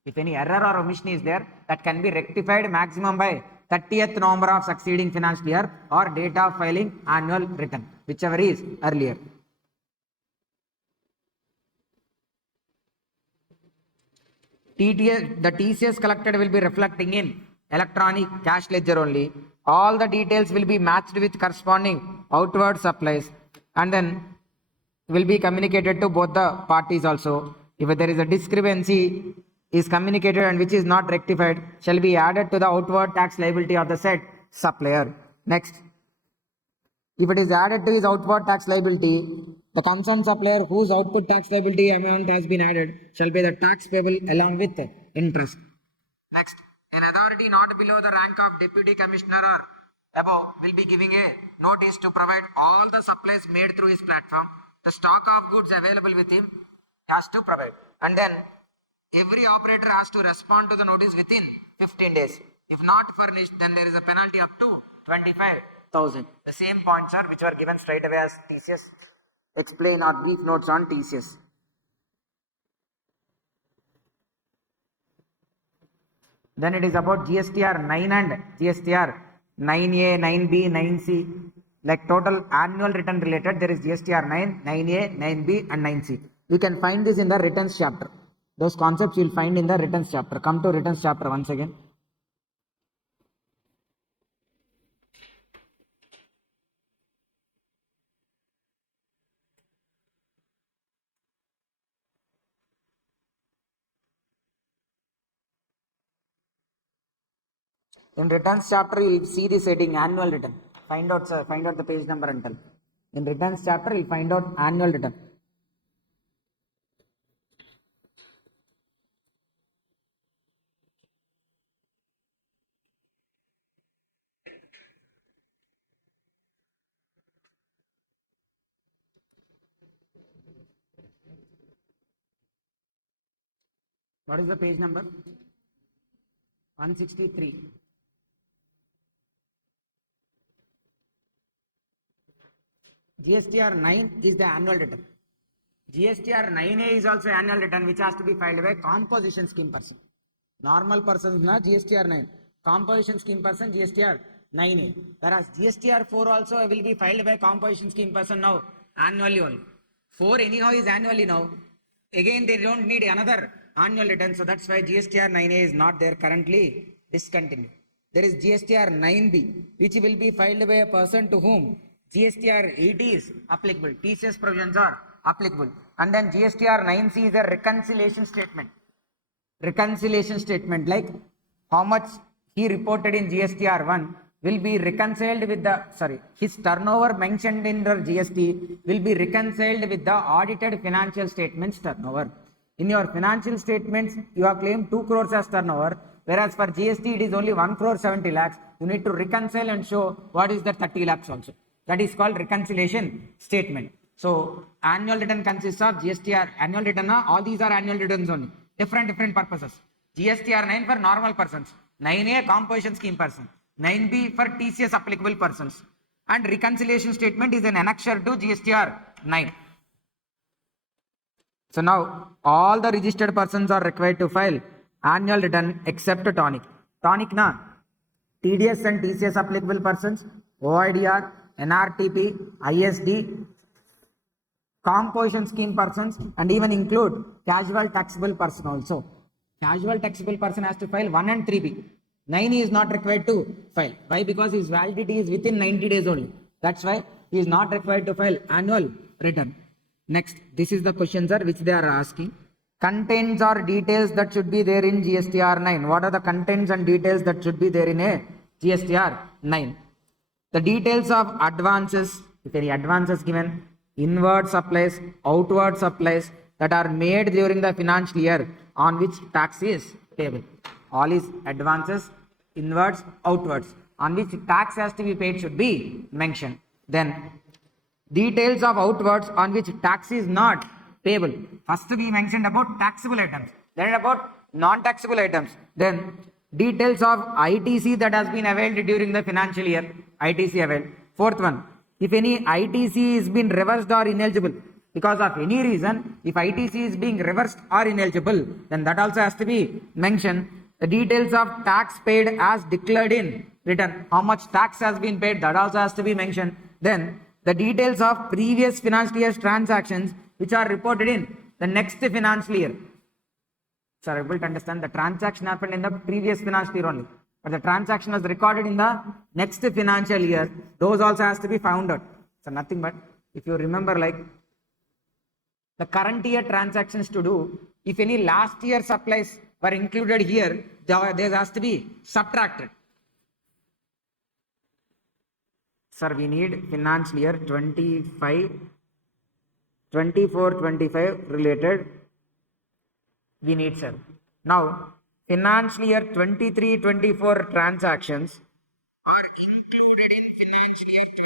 If any error or omission is there, that can be rectified maximum by 30th November of succeeding financial year or date of filing annual return, whichever is earlier. The TCS collected will be reflecting in electronic cash ledger only. All the details will be matched with corresponding outward supplies and then will be communicated to both the parties also. If there is a discrepancy is communicated and which is not rectified, shall be added to the outward tax liability of the said supplier. Next, if it is added to his outward tax liability, the concerned supplier whose output tax liability amount has been added shall pay the tax payable along with interest. Next, an authority not below the rank of deputy commissioner or above will be giving a notice to provide all the supplies made through his platform. The stock of goods available with him has to provide. And then every operator has to respond to the notice within 15 days. If not furnished, then there is a penalty up to 25,000. The same points are which were given straight away as TCS explain or brief notes on TCS. Then it is about GSTR 9 and GSTR 9A, 9B, 9C. Like total annual return related, there is GSTR 9, 9A, 9B and 9C. You can find this in the returns chapter. Those concepts you will find in the returns chapter. Come to returns chapter once again. In returns chapter, you will see this heading annual return. Find out the page number and tell. In returns chapter, you will find out annual return. What is the page number? 163. GSTR 9 is the annual return. GSTR 9A is also annual return which has to be filed by composition scheme person. Normal persons na GSTR 9. Composition scheme person GSTR 9A. Whereas GSTR 4 also will be filed by composition scheme person now annually only. 4 anyhow is annually now. Again they don't need another annual return, so that's why GSTR 9A is not there currently, discontinued. There is GSTR 9B which will be filed by a person to whom GSTR 8 is applicable, TCS provisions are applicable. And then GSTR 9C is a reconciliation statement. Reconciliation statement like how much he reported in GSTR 1 will be reconciled with the, his turnover mentioned in the GST will be reconciled with the audited financial statements turnover. In your financial statements, you have claimed 2 crores as turnover, whereas for GST it is only 1 crore 70 lakhs. You need to reconcile and show what is the 30 lakhs also. That is called reconciliation statement. So annual return consists of GSTR annual return. All these are annual returns only. Different purposes. GSTR 9 for normal persons, 9A composition scheme person, 9B for TCS applicable persons, and reconciliation statement is an annexure to GSTR 9. So now all the registered persons are required to file annual return except Tonic. Tonic na TDS and TCS applicable persons, OIDR, NRTP, ISD, composition scheme persons, and even include casual taxable person also. Casual taxable person has to file 1 and 3B. 9 is not required to file. Why? Because his validity is within 90 days only. That's why he is not required to file annual return. Next, this is the questions which they are asking. Contents or details that should be there in GSTR 9. What are the contents and details that should be there in a GSTR 9? The details of advances, if any advances given, inward supplies, outward supplies that are made during the financial year on which tax is payable. All is advances, inwards, outwards, on which tax has to be paid should be mentioned. Then details of outwards on which tax is not payable. First we mentioned about taxable items, then about non-taxable items. Then details of ITC that has been availed during the financial year, ITC availed. Fourth one, if any ITC is been reversed or ineligible, because of any reason, if ITC is being reversed or ineligible, then that also has to be mentioned. The details of tax paid as declared in return, how much tax has been paid, that also has to be mentioned. Then the details of previous financial year's transactions which are reported in the next financial year. So are able to understand the transaction happened in the previous financial year only, but the transaction was recorded in the next financial year. Those also has to be found out. So nothing but, if you remember, like the current year transactions to do, if any last year supplies were included here, there has to be subtracted. Sir, we need financial year 24, 25 related. We need, sir. Now, financial year 23-24 transactions are included in financial year 24-25.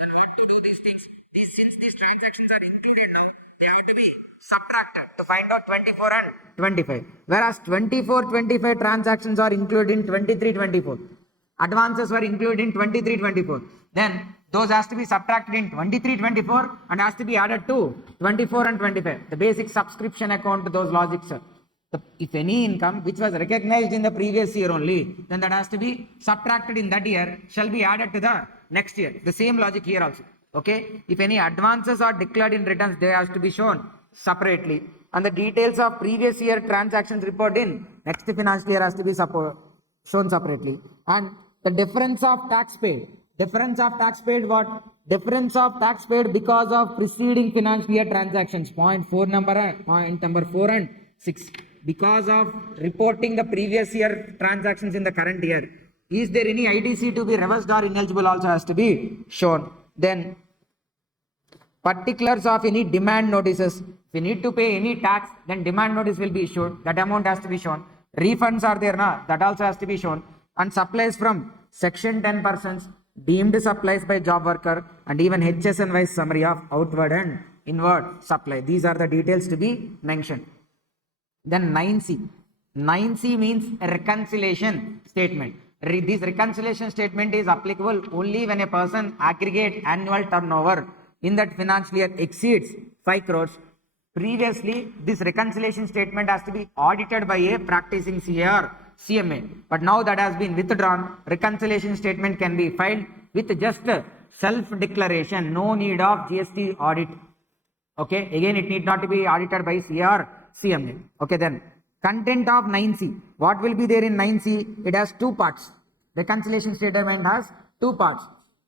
Then what to do these things? Since these transactions are included now, they have to be subtracted to find out 24 and 25. Whereas 24-25 transactions are included in 23-24. Advances were included in 23-24. Then those has to be subtracted in 23-24 and has to be added to 24 and 25. The basic subscription account to those logics, sir. If any income which was recognized in the previous year only, then that has to be subtracted in that year, shall be added to the next year. The same logic here also. Okay. If any advances are declared in returns, they has to be shown separately. And the details of previous year transactions report in next financial year has to be shown separately. And the difference of tax paid. Difference of tax paid what? Difference of tax paid because of preceding financial year transactions. Point number 4 and 6. Because of reporting the previous year transactions in the current year. Is there any IDC to be reversed or ineligible also has to be shown. Then particulars of any demand notices. If you need to pay any tax, then demand notice will be issued. That amount has to be shown. Refunds are there now. That also has to be shown. And supplies from section 10 persons, deemed supplies by job worker, and even HSN wise summary of outward and inward supply. These are the details to be mentioned. Then 9C. 9C means a reconciliation statement. This reconciliation statement is applicable only when a person aggregate annual turnover in that financial year exceeds 5 crores. Previously, this reconciliation statement has to be audited by a practicing CA or CMA. But now that has been withdrawn, reconciliation statement can be filed with just self-declaration, no need of GST audit. Okay, again it need not to be audited by CA or CMA. Okay, then content of 9C. What will be there in 9C? It has two parts. Reconciliation statement has two parts.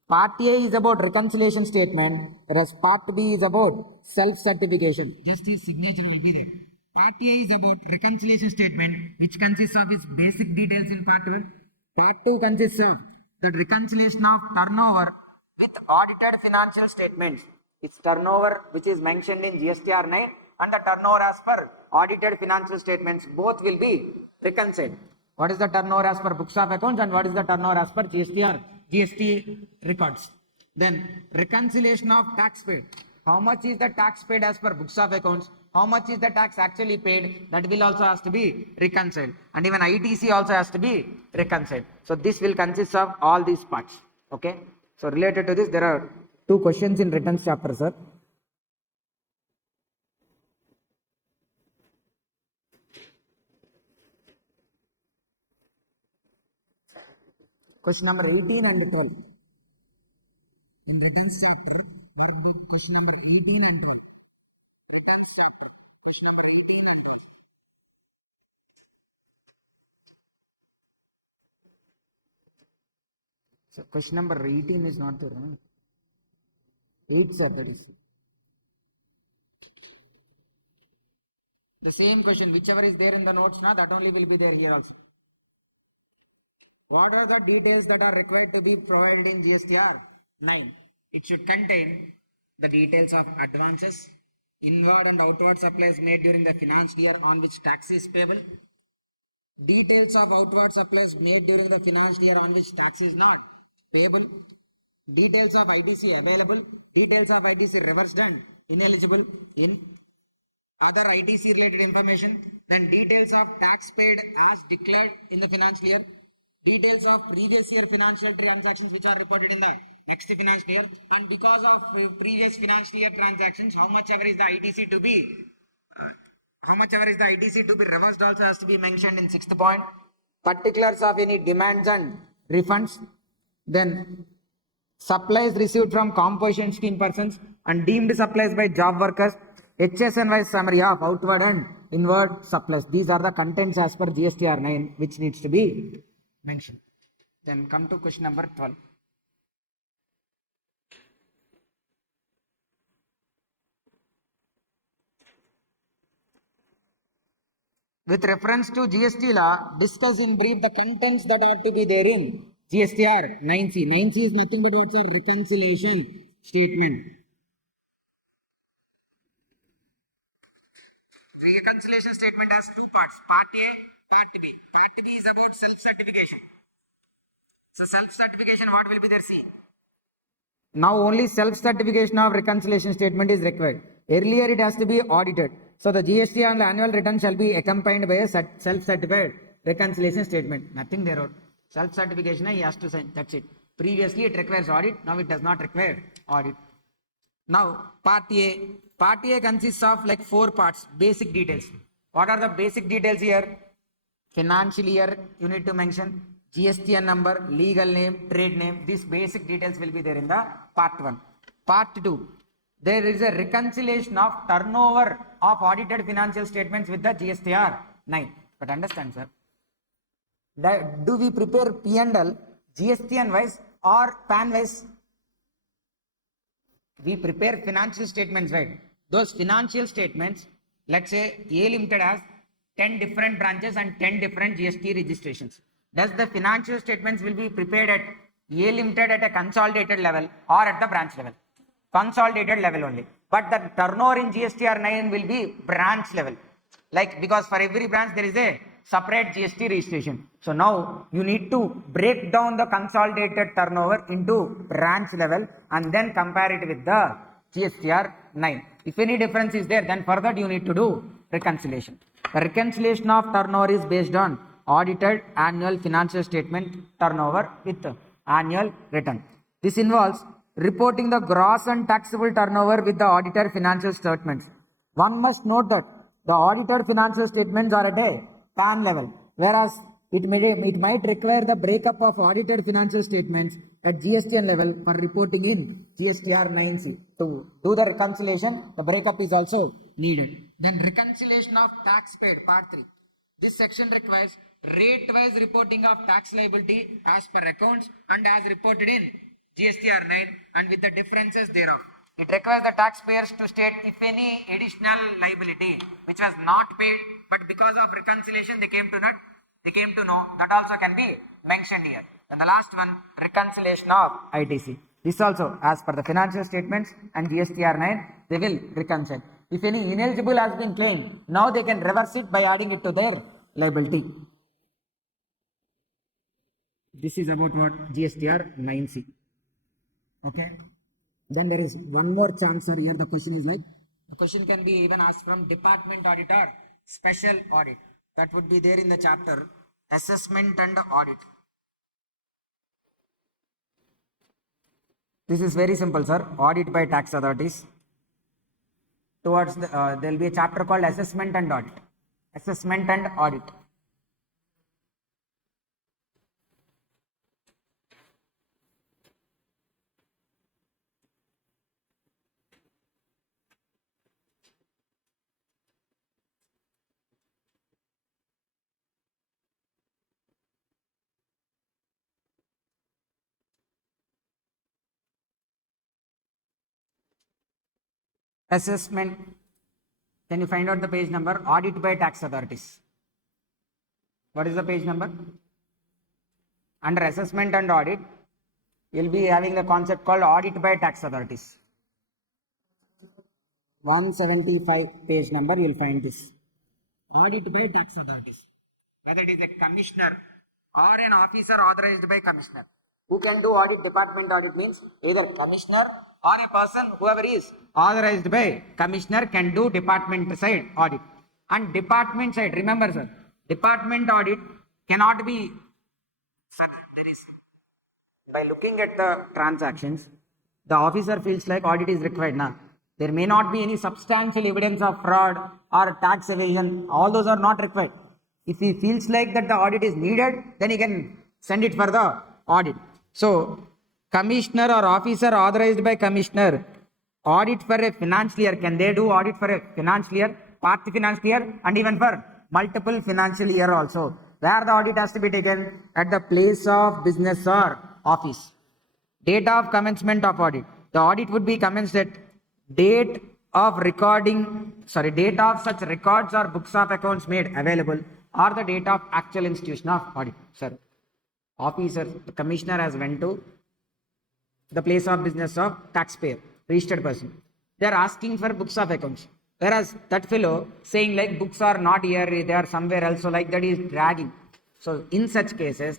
Part A is about reconciliation statement, whereas part B is about self-certification. Just his signature will be there. Part A is about reconciliation statement, which consists of its basic details in part 1. Part 2 consists of the reconciliation of turnover with audited financial statements. Its turnover which is mentioned in GSTR 9 and the turnover as per audited financial statements, both will be reconciled. What is the turnover as per books of accounts and what is the turnover as per GST records? Then reconciliation of tax paid. How much is the tax paid as per books of accounts? How much is the tax actually paid? That will also has to be reconciled. And even ITC also has to be reconciled. So this will consist of all these parts. Okay. So related to this, there are two questions in returns chapter, sir. Question number 18 and 12. In returns chapter, workbook question number 18 and 12. Returns chapter, question number 18 and 12. So question number 18 is not there. Huh? 8, sir, that is. The same question, whichever is there in the notes now, that only will be there here also. What are the details that are required to be provided in GSTR 9? It should contain the details of advances, inward and outward supplies made during the financial year on which tax is payable, details of outward supplies made during the financial year on which tax is not payable, details of ITC available, details of ITC reversed and ineligible in other ITC related information, then details of tax paid as declared in the financial year, details of previous year financial transactions which are reported in the next financial year, and because of previous financial year transactions, how much ever is the ITC to be reversed also has to be mentioned in 6th point. Particulars of any demands and refunds, then supplies received from composition scheme persons and deemed supplies by job workers, HSN-wise summary of outward and inward supplies. These are the contents as per GSTR 9 which needs to be mentioned. Then come to question number 12. With reference to GST law, discuss in brief the contents that are to be there in GSTR 9C. 9C is nothing but what's a reconciliation statement. Reconciliation statement has two parts, part A, part B. Part B is about self-certification. So self-certification, what will be there? See. Now only self-certification of reconciliation statement is required. Earlier it has to be audited. So the GST on the annual return shall be accompanied by a self-certified reconciliation statement. Nothing there. Self-certification he has to sign. That's it. Previously it requires audit. Now it does not require audit. Now part A. Part A consists of like 4 parts. Basic details. What are the basic details here? Financial year you need to mention. GSTN number, legal name, trade name. These basic details will be there in the part 1. Part 2. There is a reconciliation of turnover of audited financial statements with the GSTR 9. But understand, sir. Do we prepare P&L GSTN wise or PAN wise? We prepare financial statements, right? Those financial statements, let's say A Limited has 10 different branches and 10 different GST registrations. Does the financial statements will be prepared at A Limited at a consolidated level or at the branch level? Consolidated level only. But the turnover in GSTR 9 will be branch level. Like, because for every branch there is a separate GST registration. So now you need to break down the consolidated turnover into branch level and then compare it with the GSTR 9. If any difference is there, then further you need to do reconciliation. The reconciliation of turnover is based on audited annual financial statement turnover with annual return. This involves reporting the gross and taxable turnover with the audited financial statements. One must note that the audited financial statements are at a PAN level, whereas it might require the breakup of audited financial statements at GSTN level for reporting in GSTR 9C. To do the reconciliation, the breakup is also needed. Then reconciliation of tax paid, part 3. This section requires rate-wise reporting of tax liability as per accounts and as reported in GSTR 9 and with the differences thereof. It requires the taxpayers to state if any additional liability which was not paid, but because of reconciliation they came to know, that also can be mentioned here. And the last one, reconciliation of ITC. This also, as per the financial statements and GSTR 9, they will reconcile. If any ineligible has been claimed, now they can reverse it by adding it to their liability. This is about what? GSTR 9C. Okay. Then there is one more chance here. The question is like, the question can be even asked from department audit or special audit. That would be there in the chapter assessment and audit. This is very simple, sir. Audit by tax authorities. Towards the, there will be a chapter called assessment and audit. Assessment and audit. Assessment. Can you find out the page number? Audit by tax authorities. What is the page number? Under assessment and audit, you will be having the concept called audit by tax authorities. 175 page number, you will find this. Audit by tax authorities. Whether it is a commissioner or an officer authorized by commissioner. Who can do audit? Department audit means either commissioner or a person, whoever is authorized by commissioner, can do department side audit. And department side, remember sir, department audit cannot be, sir, there is By looking at the transactions, the officer feels like audit is required now. There may not be any substantial evidence of fraud or tax evasion. All those are not required. If he feels like that the audit is needed, then he can send it for the audit. So, commissioner or officer authorized by commissioner audit for a financial year. Can they do audit for a financial year, part financial year, and even for multiple financial year also? Where the audit has to be taken at the place of business or office. Date of commencement of audit. The audit would be commenced at date of date of such records or books of accounts made available, or the date of actual institution of audit. Sir, officer, the commissioner has went to the place of business of taxpayer, registered person. They are asking for books of accounts. Whereas that fellow saying like books are not here, they are somewhere else, so like that is dragging. So in such cases,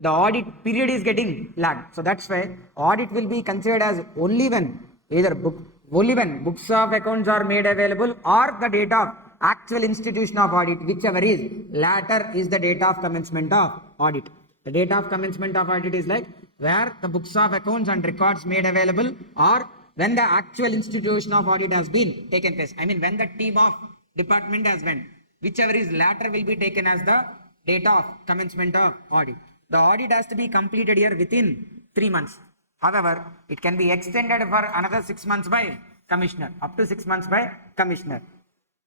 the audit period is getting lagged. So that's why audit will be considered as only when books of accounts are made available, or the date of actual institution of audit, whichever is latter is the date of commencement of audit. The date of commencement of audit is like where the books of accounts and records made available, or when the actual institution of audit has been taken place. I mean when the team of department has went, whichever is latter will be taken as the date of commencement of audit. The audit has to be completed here within 3 months. However, it can be extended for another 6 months by commissioner, up to 6 months by commissioner.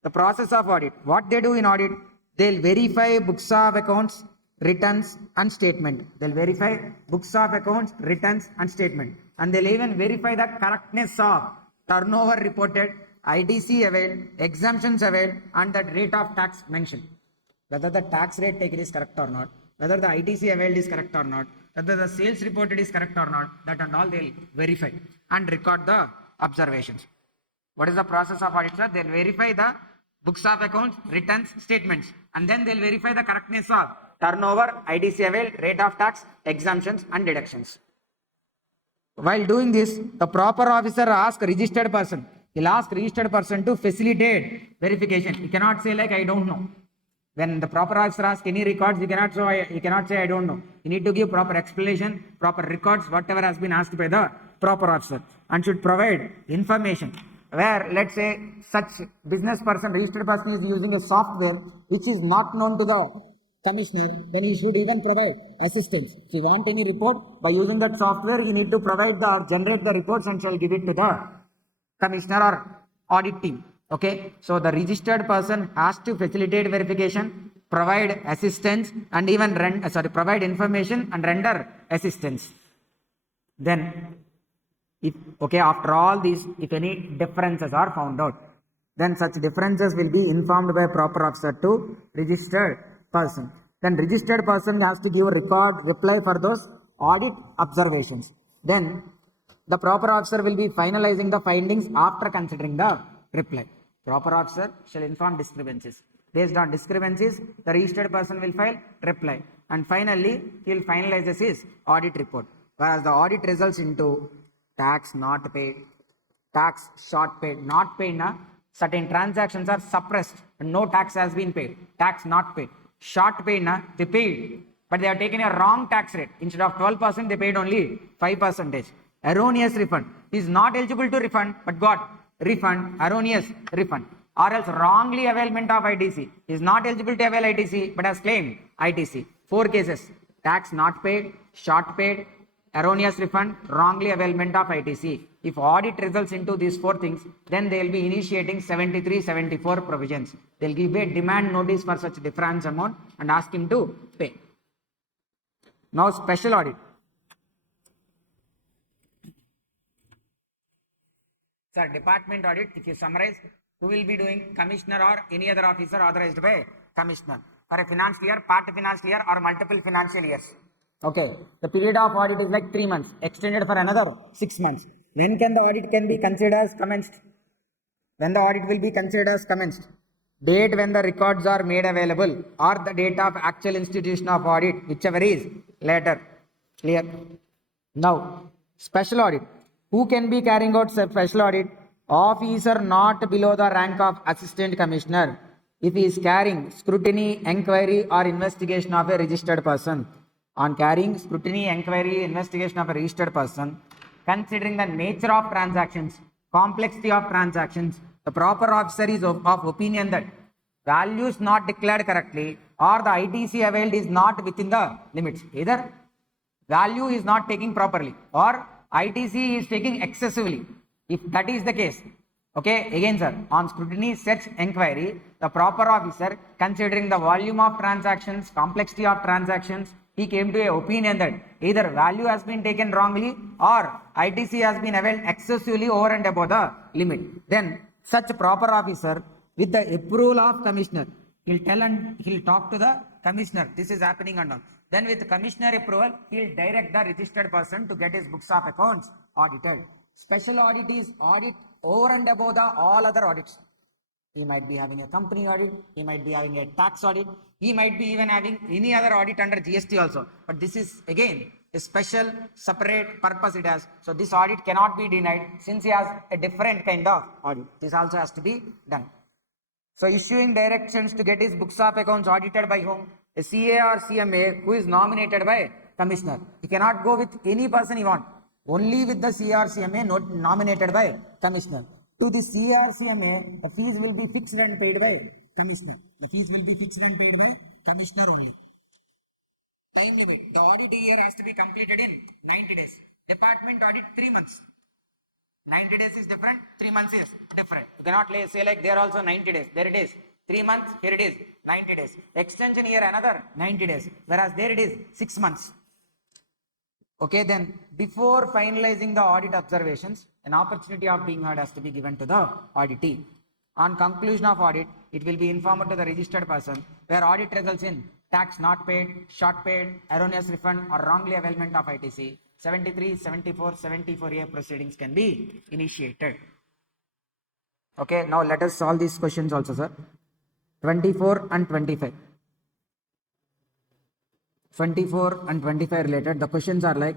The process of audit. What they do in audit, they'll verify books of accounts, returns and statement. They'll verify books of accounts, returns and statement. And they'll even verify the correctness of turnover reported, IDC availed, exemptions availed, and the rate of tax mentioned. Whether the tax rate taken is correct or not, whether the ITC availed is correct or not, whether the sales reported is correct or not, that and all they'll verify and record the observations. What is the process of audit, sir? They'll verify the books of accounts, returns, statements, and then they'll verify the correctness of turnover, IDC availed, rate of tax, exemptions and deductions. While doing this, the proper officer asks registered person. He'll ask registered person to facilitate verification. He cannot say like I don't know. When the proper officer asks any records, he cannot say I don't know. You need to give proper explanation, proper records, whatever has been asked by the proper officer, and should provide information. Where let's say such business person, registered person is using a software which is not known to the commissioner, then he should even provide assistance. If you want any report, by using that software, you need to generate the reports and shall give it to the commissioner or audit team. Okay, so the registered person has to facilitate verification, provide assistance, and even provide information and render assistance. Then, after all these, if any differences are found out, then such differences will be informed by proper officer to registered person. Then registered person has to give a reply for those audit observations. Then the proper officer will be finalizing the findings after considering the reply. Proper officer shall inform discrepancies. Based on discrepancies, the registered person will file reply. And finally, he will finalize his audit report. Whereas the audit results into tax not paid, tax short paid, not paid, certain transactions are suppressed and no tax has been paid, tax not paid. Short paid, they paid, but they have taken a wrong tax rate. Instead of 12%, they paid only 5%. Erroneous refund. He is not eligible to refund, but got refund, erroneous refund. Or else wrongly availment of ITC. He is not eligible to avail ITC, but has claimed ITC. 4 cases. Tax not paid, short paid, erroneous refund, wrongly availment of ITC. If audit results into these 4 things, then they will be initiating 73, 74 provisions. They will give a demand notice for such difference amount and ask him to pay. Now special audit. Sir, department audit, if you summarize, who will be doing? Commissioner or any other officer authorized by commissioner. For a financial year, part financial year or multiple financial years. Okay, the period of audit is like 3 months, extended for another 6 months. When can the audit be considered as commenced? When the audit will be considered as commenced? Date when the records are made available, or the date of actual institution of audit, whichever is later. Clear? Now, special audit. Who can be carrying out special audit? Officer not below the rank of assistant commissioner, if he is carrying scrutiny, inquiry or investigation of a registered person. on carrying scrutiny, inquiry, investigation of a registered person, considering the nature of transactions, complexity of transactions, the proper officer is of opinion that values not declared correctly or the ITC availed is not within the limits. Either value is not taking properly or ITC is taking excessively. If that is the case, okay, again sir, on scrutiny, search, inquiry, the proper officer, considering the volume of transactions, complexity of transactions, he came to an opinion that either value has been taken wrongly or ITC has been availed excessively over and above the limit. Then such proper officer, with the approval of commissioner, he'll tell and he'll talk to the commissioner, this is happening and all. Then with commissioner approval, he'll direct the registered person to get his books of accounts audited. Special audit is audit over and above the all other audits. He might be having a company audit, he might be having a tax audit, he might be even having any other audit under GST also. But this is again a special separate purpose it has. So this audit cannot be denied since he has a different kind of audit. This also has to be done. So issuing directions to get his books of accounts audited by whom? A CA or CMA who is nominated by commissioner. He cannot go with any person he wants. Only with the CA or CMA nominated by commissioner. To the CA or CMA, the fees will be fixed and paid by commissioner. The fees will be fixed and paid by commissioner only. Time limit. The audit year has to be completed in 90 days. Department audit 3 months. 90 days is different, 3 months is different. You cannot say like there also 90 days. There it is. 3 months, here it is 90 days. Extension here another 90 days. Whereas there it is 6 months. Okay, then before finalizing the audit observations, an opportunity of being heard has to be given to the auditee. On conclusion of audit, it will be informed to the registered person where audit results in tax not paid, short paid, erroneous refund or wrongly availment of ITC. 73, 74, 74A proceedings can be initiated. Okay, now let us solve these questions also, sir. 24 and 25. 24 and 25 related. The questions are like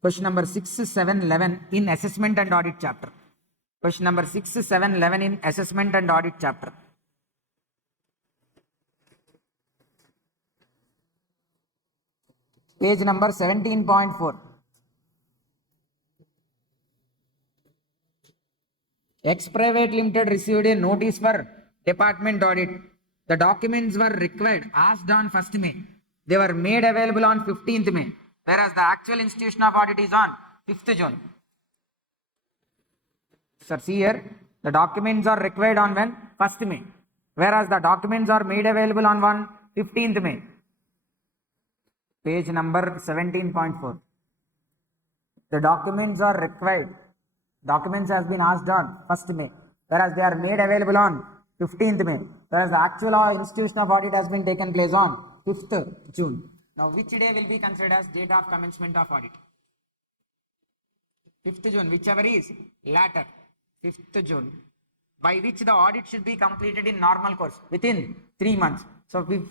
question number 6, 7, 11 in assessment and audit chapter. Question number 6, 7, 11 in assessment and audit chapter. Page number 17.4. X Private Limited received a notice for department audit. The documents were required asked on 1st May. They were made available on 15th May, whereas the actual institution of audit is on 5th June. Sir, see here, the documents are required on when? 1st May, whereas the documents are made available on 15th May. Page number 17.4. The documents are required. Documents has been asked on 1st May, whereas they are made available on 15th May, whereas the actual institution of audit has been taken place on 5th June. Now, which day will be considered as date of commencement of audit? 5th June, whichever is latter, 5th June, by which the audit should be completed in normal course within 3 months. So, if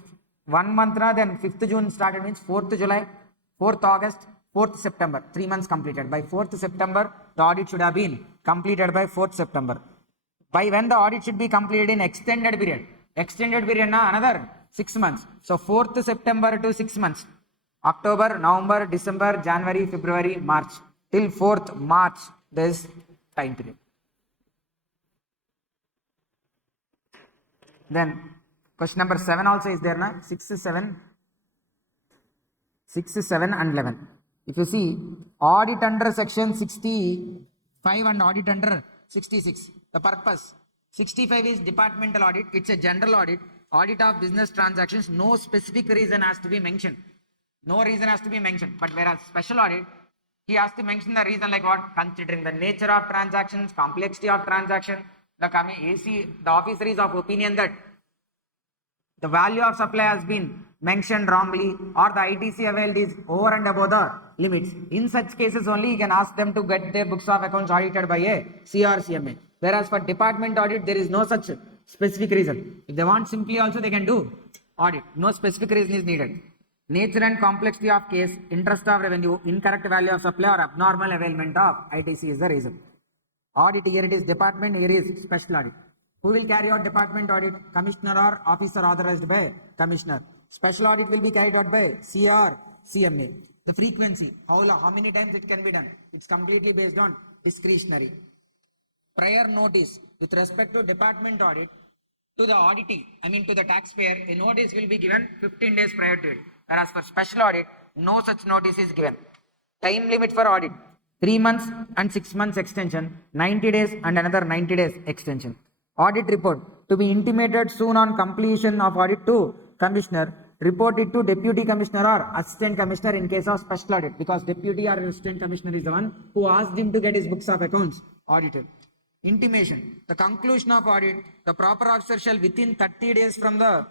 1 month, then 5th June started means 4th July, 4th August, 4th September, 3 months completed. By 4th September, the audit should have been completed by 4th September. By when the audit should be completed in extended period? Extended period na another 6 months. So 4th September to 6 months. October, November, December, January, February, March. Till 4th March, this time period. Then question number 7 also is there na? 6, 7 and 11. If you see, audit under section 65 and audit under 66. The purpose, 65 is departmental audit. It's a general audit. Audit of business transactions. No specific reason has to be mentioned. No reason has to be mentioned. But whereas special audit, he has to mention the reason like what? Considering the nature of transactions, complexity of transaction. The officer is of opinion that the value of supply has been mentioned wrongly or the ITC availed is over and above the limits. In such cases only you can ask them to get their books of accounts audited by a CR CMA. Whereas for department audit there is no such specific reason. If they want simply also they can do audit. No specific reason is needed. Nature and complexity of case, interest of revenue, incorrect value of supply or abnormal availment of ITC is the reason. Audit, here it is department, here is special audit. Who will carry out department audit? Commissioner or officer authorized by commissioner. Special audit will be carried out by CR, CMA. The frequency, how many times it can be done? It's completely based on discretionary. Prior notice with respect to department audit to the auditee, to the taxpayer, a notice will be given 15 days prior to it. Whereas for special audit, no such notice is given. Time limit for audit, 3 months and 6 months extension, 90 days and another 90 days extension. Audit report to be intimated soon on completion of audit to commissioner, report it to deputy commissioner or assistant commissioner in case of special audit, because deputy or assistant commissioner is the one who asked him to get his books of accounts audited. Intimation, the conclusion of audit, the proper officer shall within 30 days from the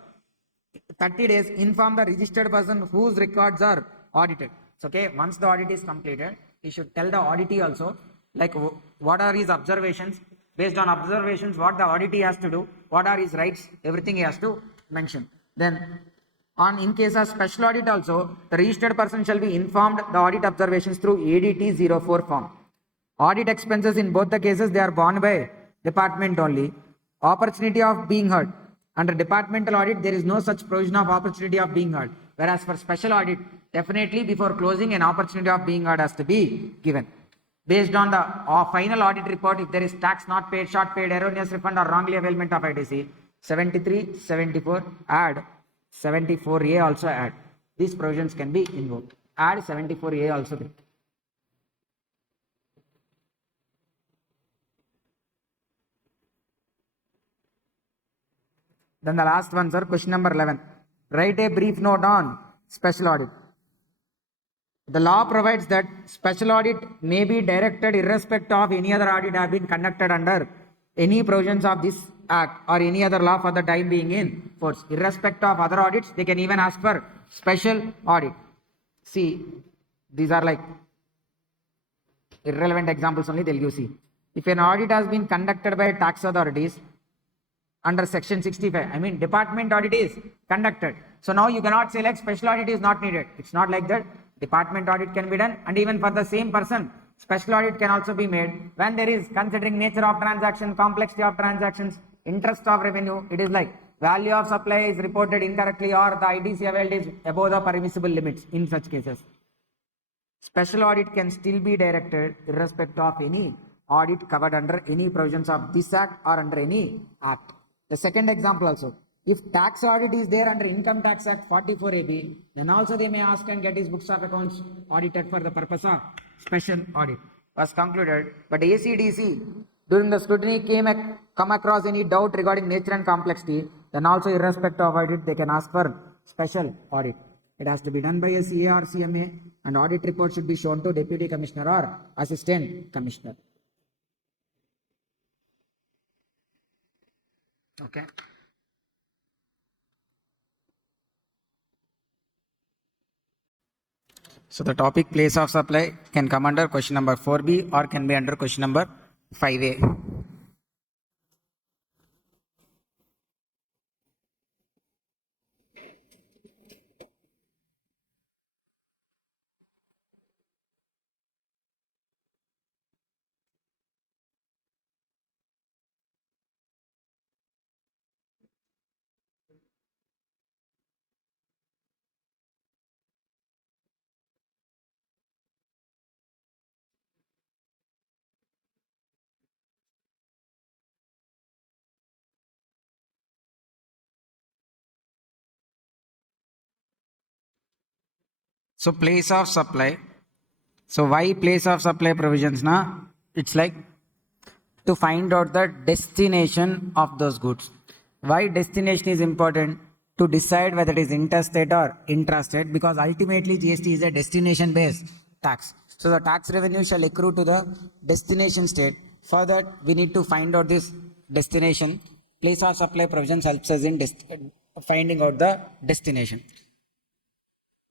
30 days inform the registered person whose records are audited. So, okay, once the audit is completed, he should tell the auditee also, like what are his observations, based on observations what the auditee has to do, what are his rights, everything he has to mention. Then in case of special audit also, the registered person shall be informed the audit observations through ADT 04 form. Audit expenses in both the cases, they are borne by department only. Opportunity of being heard. Under departmental audit, there is no such provision of opportunity of being heard. Whereas for special audit, definitely before closing, an opportunity of being heard has to be given. Based on the final audit report, if there is tax not paid, short paid, erroneous refund or wrongly availment of IDC, 73, 74, add 74A also add. These provisions can be invoked. Add 74A also. Then the last one, sir, question number 11. Write a brief note on special audit. The law provides that special audit may be directed irrespective of any other audit have been conducted under any provisions of this act or any other law for the time being in force. Irrespective of other audits, they can even ask for special audit. See, these are like irrelevant examples only, they'll give. See, if an audit has been conducted by tax authorities under section 65, department audit is conducted. So now you cannot say like special audit is not needed. It's not like that. Department audit can be done, and even for the same person, special audit can also be made when there is considering nature of transaction, complexity of transactions, interest of revenue. It is like value of supply is reported incorrectly or the IDC availed is above the permissible limits. In such cases, special audit can still be directed irrespective of any audit covered under any provisions of this act or under any act. The second example also, if tax audit is there under Income Tax Act 44AB, then also they may ask and get his books of accounts audited for the purpose of special audit. Was concluded, but ACDC during the scrutiny come across any doubt regarding nature and complexity, then also irrespective of audit, they can ask for special audit. It has to be done by a CA or CMA, and audit report should be shown to Deputy Commissioner or Assistant Commissioner. Okay. So the topic place of supply can come under question number 4B or can be under question number 5A. So place of supply. So why place of supply provisions na? It's like to find out the destination of those goods. Why destination is important? To decide whether it is interstate or intrastate, because ultimately GST is a destination based tax. So the tax revenue shall accrue to the destination state. For that we need to find out this destination. Place of supply provisions helps us in finding out the destination.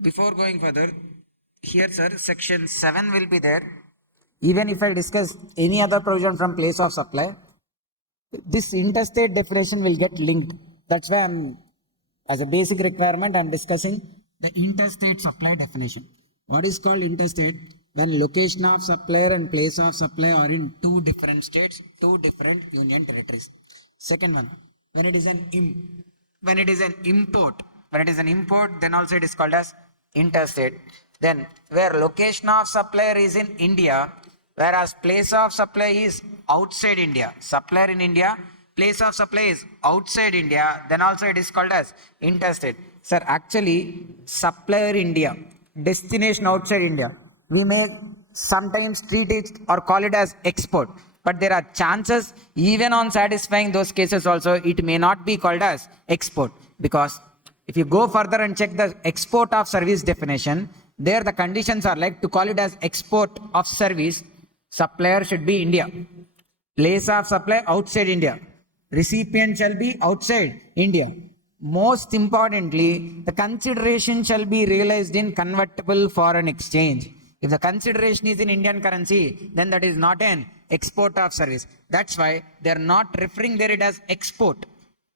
Before going further, here sir, section 7 will be there. Even if I discuss any other provision from place of supply, this interstate definition will get linked. That's why as a basic requirement, I'm discussing the interstate supply definition. What is called interstate? When location of supplier and place of supply are in two different states, two different union territories. Second one, when it is an import. When it is an import, then also it is called as interstate. Then where location of supplier is in India, whereas place of supply is outside India. Supplier in India, place of supply is outside India, then also it is called as interstate. Sir, actually supplier India, destination outside India, we may sometimes treat it or call it as export, but there are chances even on satisfying those cases also it may not be called as export, because if you go further and check the export of service definition, there the conditions are like to call it as export of service, supplier should be India, place of supply outside India, recipient shall be outside India. Most importantly, the consideration shall be realized in convertible foreign exchange. If the consideration is in Indian currency, then that is not an export of service. That's why they are not referring there it as export.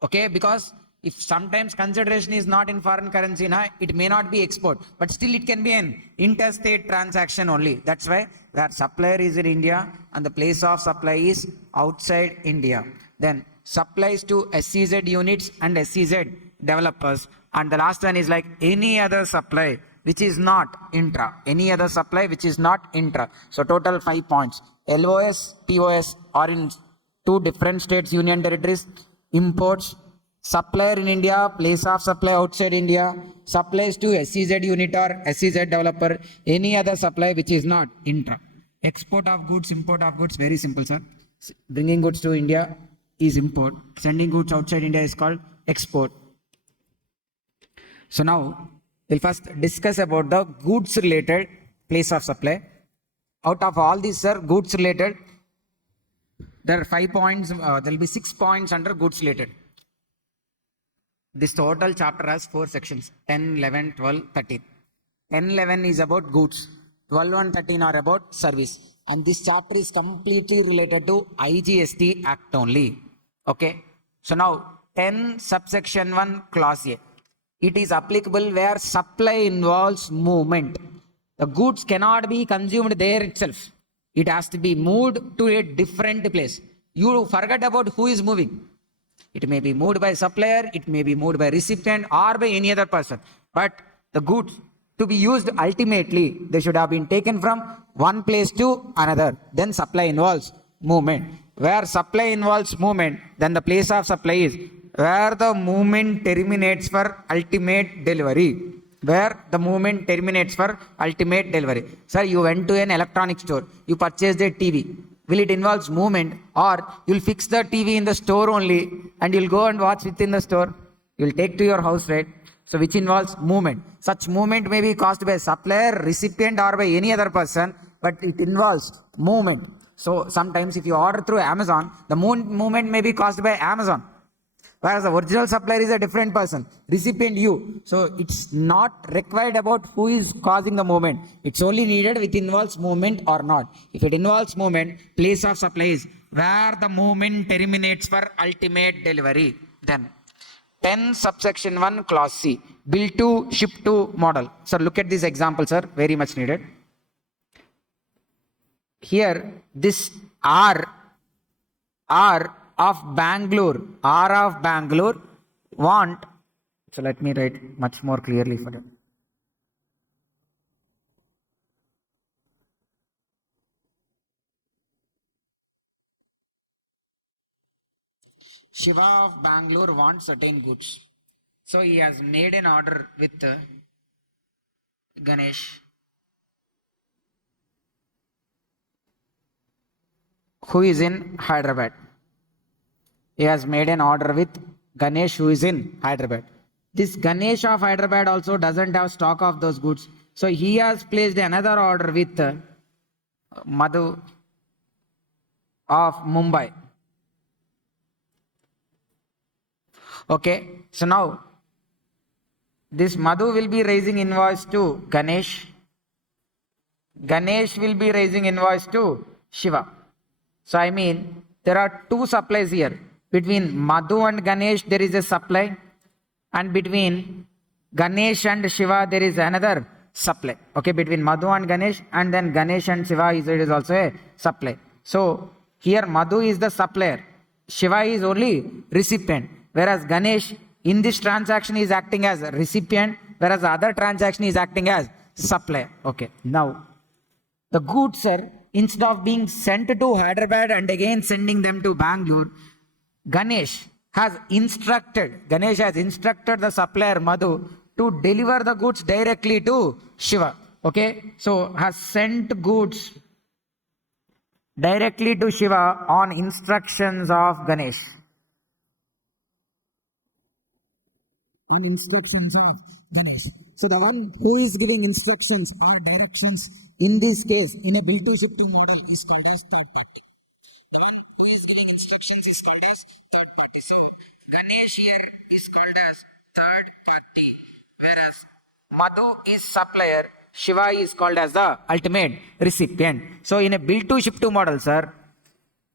Okay, because if sometimes consideration is not in foreign currency, it may not be export, but still it can be an interstate transaction only. That's why where supplier is in India and the place of supply is outside India. Then supplies to SEZ units and SEZ developers. And the last one is like any other supply which is not intra. Any other supply which is not intra. So total 5 points. LOS, POS are in 2 different states, union territories. Imports, supplier in India, place of supply outside India, supplies to SEZ unit or SEZ developer, any other supply which is not intra. Export of goods, import of goods, very simple, sir. Bringing goods to India is import. Sending goods outside India is called export. So now we'll first discuss about the goods related place of supply. Out of all these, sir, goods related, there are 5 points, there will be 6 points under goods related. This total chapter has 4 sections, 10, 11, 12, 13. 10, 11 is about goods, 12 and 13 are about service. And this chapter is completely related to IGST Act only. Okay. So now 10 subsection 1 clause A. It is applicable where supply involves movement. The goods cannot be consumed there itself. It has to be moved to a different place. You forget about who is moving. It may be moved by supplier, it may be moved by recipient or by any other person. But the goods to be used ultimately, they should have been taken from one place to another. Then supply involves movement. Where supply involves movement, then the place of supply is where the movement terminates for ultimate delivery. Where the movement terminates for ultimate delivery. Sir, you went to an electronic store, you purchased a TV. Will it involve movement, or you'll fix the TV in the store only and you'll go and watch within the store? You'll take to your house, right? So which involves movement. Such movement may be caused by supplier, recipient or by any other person, but it involves movement. So sometimes if you order through Amazon, the movement may be caused by Amazon. Whereas the original supplier is a different person, recipient you. So it's not required about who is causing the movement. It's only needed if it involves movement or not. If it involves movement, place of supply is where the movement terminates for ultimate delivery. Then 10 subsection 1 clause C, bill to ship to model. So look at this example, sir, very much needed. Here this R of Bangalore want, so let me write much more clearly for them. Shiva of Bangalore wants certain goods. So he has made an order with Ganesh, who is in Hyderabad. He has made an order with Ganesh, who is in Hyderabad. This Ganesh of Hyderabad also doesn't have stock of those goods. So he has placed another order with Madhu of Mumbai. Okay. So now this Madhu will be raising invoice to Ganesh. Ganesh will be raising invoice to Shiva. So I mean, there are 2 supplies here. Between Madhu and Ganesh, there is a supply. And between Ganesh and Shiva, there is another supply. Okay, between Madhu and Ganesh, and then Ganesh and Shiva, it is also a supply. So here Madhu is the supplier. Shiva is only recipient. Whereas Ganesh in this transaction is acting as a recipient whereas the other transaction is acting as supplier. Okay, now the goods are, instead of being sent to Hyderabad and again sending them to Bangalore, Ganesh has instructed the supplier Madhu to deliver the goods directly to Shiva. Okay, so has sent goods directly to Shiva on instructions of Ganesh. On instructions of Ganesh. So the one who is giving instructions or directions in this case in a bill to ship to model is called as third party. The one who is giving instructions is called as third party. So Ganesh here is called as third party, whereas Madhu is supplier, Shiva is called as the ultimate recipient. So in a bill to ship to model, sir,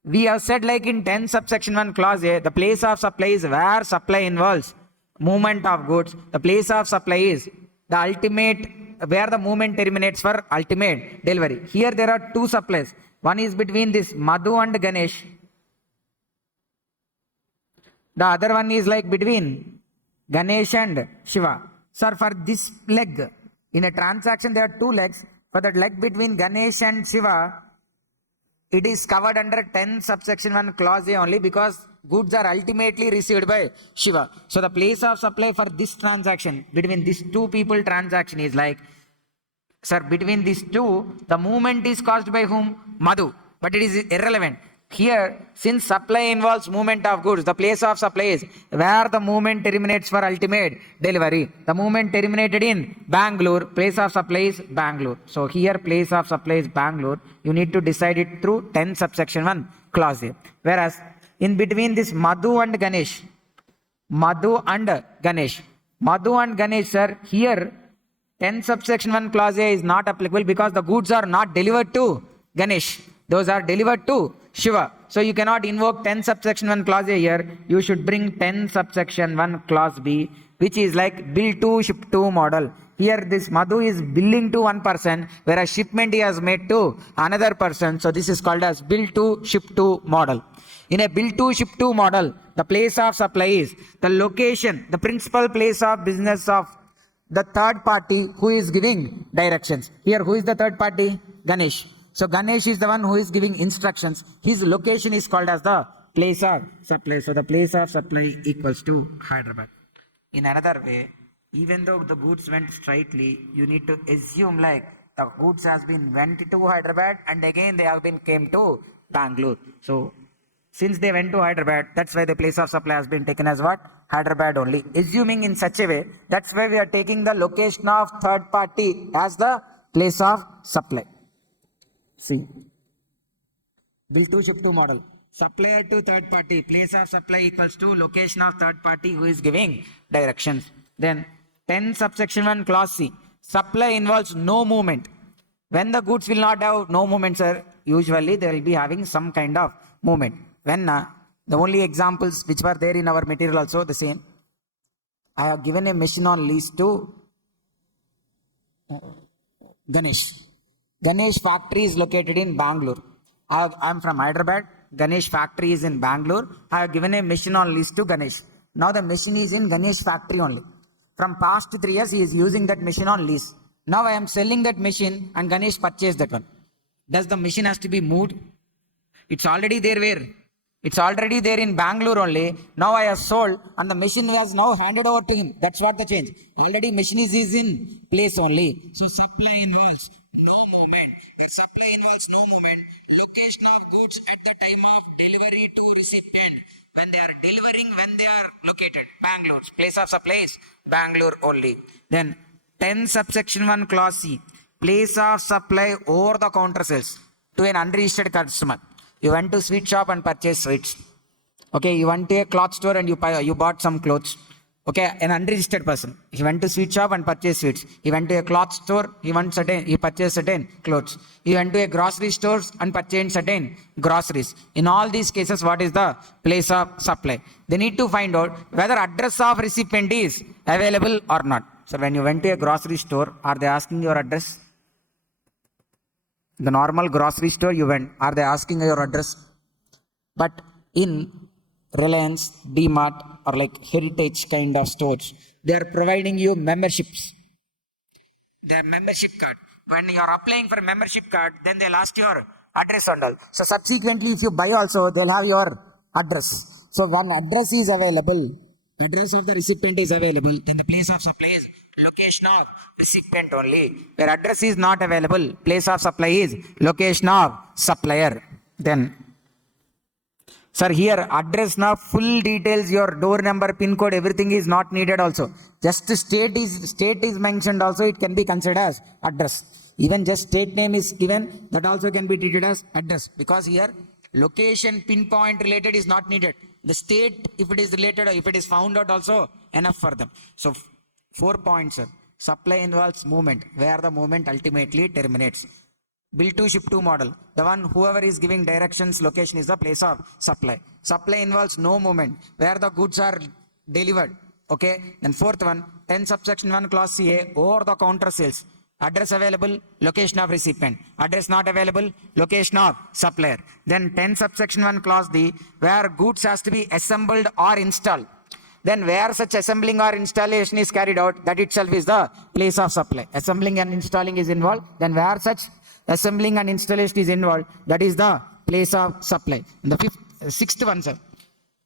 we have said like in 10 subsection 1 clause A, the place of supply is where supply involves movement of goods. The place of supply is the ultimate, where the movement terminates for ultimate delivery. Here there are two supplies. One is between this Madhu and Ganesh. The other one is like between Ganesh and Shiva. Sir, for this leg, in a transaction there are two legs. For that leg between Ganesh and Shiva, it is covered under 10 subsection 1 clause A only, because goods are ultimately received by Shiva. So the place of supply for this transaction, between these two people transaction is like, sir, between these two, the movement is caused by whom? Madhu. But it is irrelevant. Here, since supply involves movement of goods, the place of supply is where the movement terminates for ultimate delivery. The movement terminated in Bangalore, place of supply is Bangalore. So here place of supply is Bangalore. You need to decide it through 10 subsection 1 clause A. Whereas in between this Madhu and Ganesh, sir, here 10 subsection 1 clause A is not applicable because the goods are not delivered to Ganesh. Those are delivered to Shiva. So you cannot invoke 10 subsection 1 clause A here. You should bring 10 subsection 1 clause B, which is like bill to ship to model. Here this Madhu is billing to one person, whereas shipment he has made to another person. So this is called as bill to ship to model. In a bill to ship to model, the place of supply is the location, the principal place of business of the third party who is giving directions. Here who is the third party? Ganesh. So Ganesh is the one who is giving instructions. His location is called as the place of supply. So the place of supply equals to Hyderabad. In another way, even though the goods went straightly, you need to assume like the goods has been went to Hyderabad and again they have been came to Bangalore. So since they went to Hyderabad, that's why the place of supply has been taken as what? Hyderabad only. Assuming in such a way, that's why we are taking the location of third party as the place of supply. See, bill to ship to model. Supplier to third party, place of supply equals to location of third party who is giving directions. Then 10 subsection 1 clause C. Supply involves no movement. When the goods will not have no movement, sir, usually they will be having some kind of movement. When the only examples which were there in our material also the same. I have given a machine on lease to Ganesh. Ganesh factory is located in Bangalore. I am from Hyderabad. Ganesh factory is in Bangalore. I have given a machine on lease to Ganesh. Now the machine is in Ganesh factory only. From past 3 years, he is using that machine on lease. Now I am selling that machine and Ganesh purchased that one. Does the machine has to be moved? It's already there where? It's already there in Bangalore only. Now I have sold and the machine was now handed over to him. That's what the change. Already machine is in place only. So supply involves no movement. The supply involves no movement. Location of goods at the time of delivery to recipient. When they are delivering, when they are located. Bangalore. Place of supply is Bangalore only. Then 10 subsection 1 clause C. Place of supply over the counter sales to an unregistered customer. You went to sweet shop and purchased sweets. Okay, you went to a cloth store and you bought some clothes. Okay, an unregistered person. He went to sweet shop and purchased sweets. He went to a cloth store, he purchased certain clothes. He went to a grocery store and purchased certain groceries. In all these cases, what is the place of supply? They need to find out whether address of recipient is available or not. So when you went to a grocery store, are they asking your address? The normal grocery store you went, are they asking your address? But in Reliance, DMart, or like heritage kind of stores, they are providing you memberships. Their membership card. When you are applying for a membership card, then they'll ask your address and all. So subsequently, if you buy also, they'll have your address. So when address is available, address of the recipient is available, then the place of supply is location of recipient only. Where address is not available, place of supply is location of supplier. Then, sir, here address now full details, your door number, pin code, everything is not needed also. Just state is mentioned also, it can be considered as address. Even just state name is given, that also can be treated as address, because here location pinpoint related is not needed. The state, if it is related or if it is found out also, enough for them. So 4 points, sir. Supply involves movement, where the movement ultimately terminates. Bill to ship to model. The one whoever is giving directions, location is the place of supply. Supply involves no movement, where the goods are delivered. Okay. Then fourth one, 10 subsection 1 clause CA, over the counter sales. Address available, location of recipient. Address not available, location of supplier. Then 10 subsection 1 clause D, where goods has to be assembled or installed. Then where such assembling or installation is carried out, that itself is the place of supply. Assembling and installing is involved. Then where such assembling and installation is involved, that is the place of supply. And the sixth one, sir,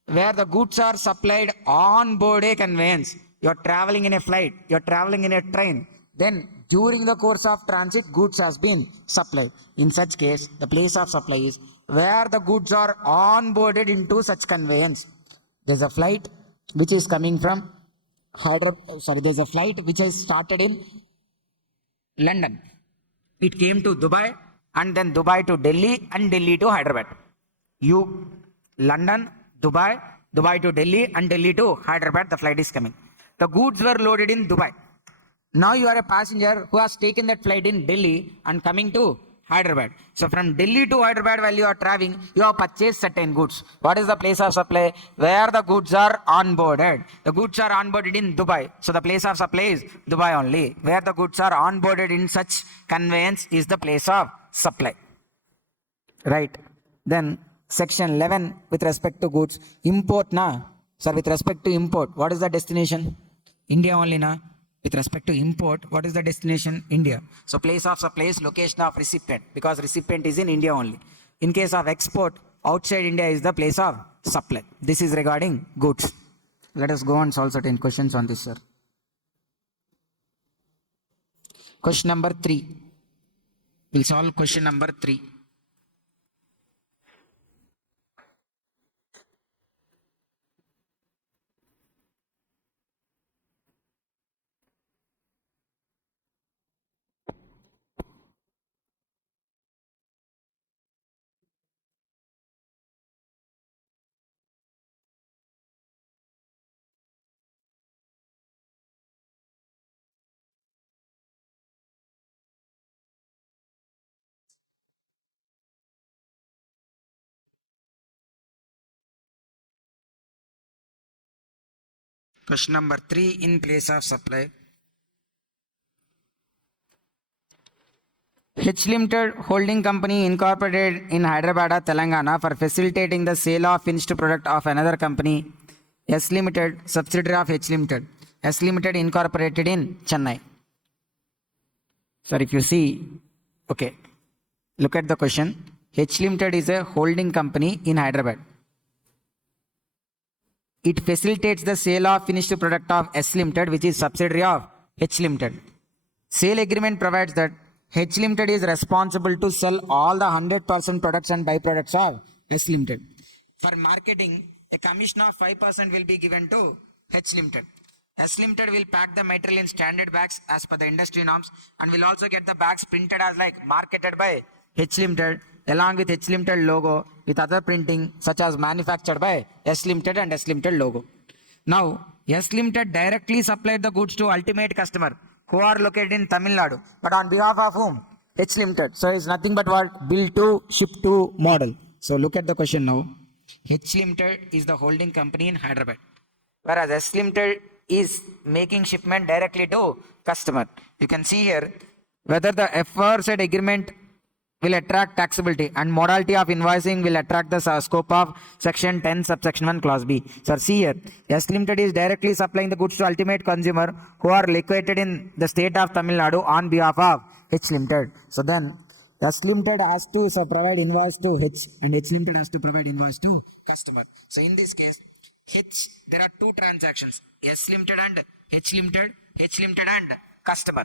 where the goods are supplied on board a conveyance. You are traveling in a flight, you are traveling in a train. Then during the course of transit, goods has been supplied. In such case, the place of supply is where the goods are onboarded into such conveyance. There's a flight which is coming from there's a flight which has started in London. It came to Dubai, and then Dubai to Delhi, and Delhi to Hyderabad. London, Dubai, Dubai to Delhi, and Delhi to Hyderabad, the flight is coming. The goods were loaded in Dubai. Now you are a passenger who has taken that flight in Delhi and coming to Hyderabad. So from Delhi to Hyderabad, while you are traveling, you have purchased certain goods. What is the place of supply? Where the goods are onboarded. The goods are onboarded in Dubai. So the place of supply is Dubai only. Where the goods are onboarded in such conveyance is the place of supply. Right. Then section 11 with respect to goods. Import na. Sir, with respect to import, what is the destination? India only na. With respect to import, what is the destination? India. So place of supply is location of recipient, because recipient is in India only. In case of export, outside India is the place of supply. This is regarding goods. Let us go on solve certain questions on this, sir. Question number 3. We'll solve question number 3. Question number 3, in place of supply. H Limited Holding Company incorporated in Hyderabad, Telangana for facilitating the sale of finished product of another company. S Limited, subsidiary of H Limited. S Limited incorporated in Chennai. Sir, if you see, okay, look at the question. H Limited is a holding company in Hyderabad. It facilitates the sale of finished product of S Limited, which is subsidiary of H Limited. Sale agreement provides that H Limited is responsible to sell all the 100% products and byproducts of S Limited. For marketing, a commission of 5% will be given to H Limited. S Limited will pack the material in standard bags as per the industry norms, and will also get the bags printed as like marketed by H Limited along with H Limited logo with other printing such as manufactured by S Limited and S Limited logo. Now, S Limited directly supplied the goods to ultimate customer who are located in Tamil Nadu, but on behalf of whom? H Limited. So it's nothing but what? Bill to ship to model. So look at the question now. H Limited is the holding company in Hyderabad, whereas S Limited is making shipment directly to customer. You can see here whether the aforesaid agreement will attract taxability, and modality of invoicing will attract the scope of section 10 subsection 1 clause B. Sir, see here, S Limited is directly supplying the goods to ultimate consumer who are located in the state of Tamil Nadu on behalf of H Limited. So then S Limited has to provide invoice to H, and H Limited has to provide invoice to customer. So in this case, there are two transactions, S Limited and H Limited, H Limited and customer.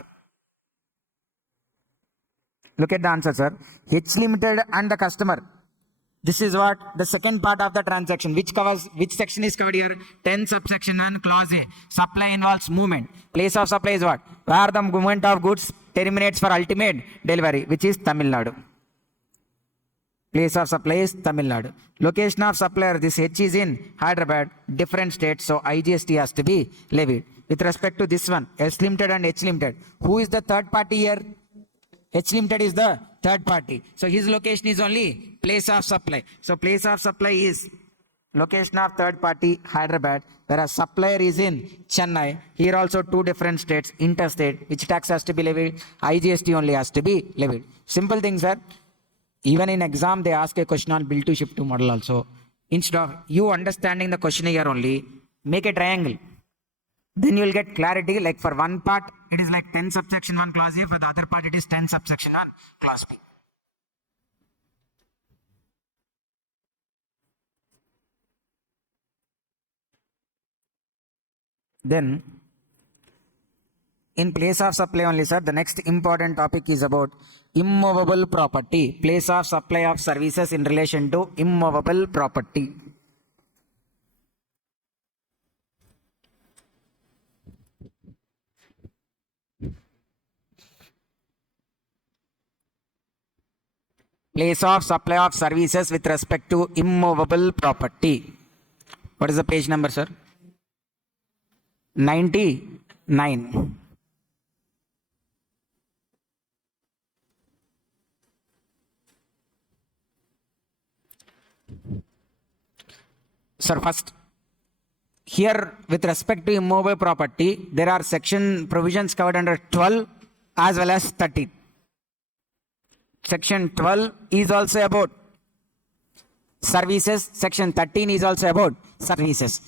Look at the answer, sir. H Limited and the customer. This is what the second part of the transaction. Which section is covered here? 10 subsection 1 clause A. Supply involves movement. Place of supply is what? Where the movement of goods terminates for ultimate delivery, which is Tamil Nadu. Place of supply is Tamil Nadu. Location of supplier, this H is in Hyderabad, different states, so IGST has to be levied. With respect to this one, S Limited and H Limited, who is the third party here? H Limited is the third party. So his location is only place of supply. So place of supply is location of third party Hyderabad, whereas supplier is in Chennai. Here also two different states, interstate. Which tax has to be levied? IGST only has to be levied. Simple thing, sir. Even in exam, they ask a question on bill to ship to model also. Instead of you understanding the question here only, make a triangle. Then you will get clarity, like for one part, it is like 10 subsection 1 clause A, for the other part, it is 10 subsection 1 clause B. Then, in place of supply only, sir, the next important topic is about immovable property. Place of supply of services in relation to immovable property. Place of supply of services with respect to immovable property. What is the page number, sir? 99. Sir, first, here with respect to immovable property, there are section provisions covered under 12 as well as 13. Section 12 is also about services. Section 13 is also about services.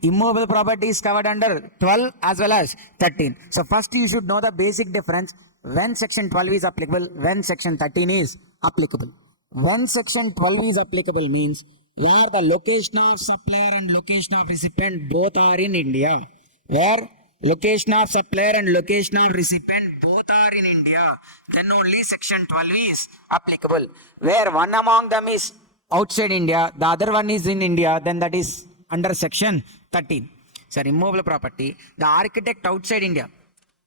Immovable property is covered under 12 as well as 13. So first you should know the basic difference when section 12 is applicable, when section 13 is applicable. When section 12 is applicable means where the location of supplier and location of recipient both are in India. Where location of supplier and location of recipient both are in India, then only section 12 is applicable. Where one among them is outside India, the other one is in India, then that is under section 13. Sir, immovable property, the architect outside India,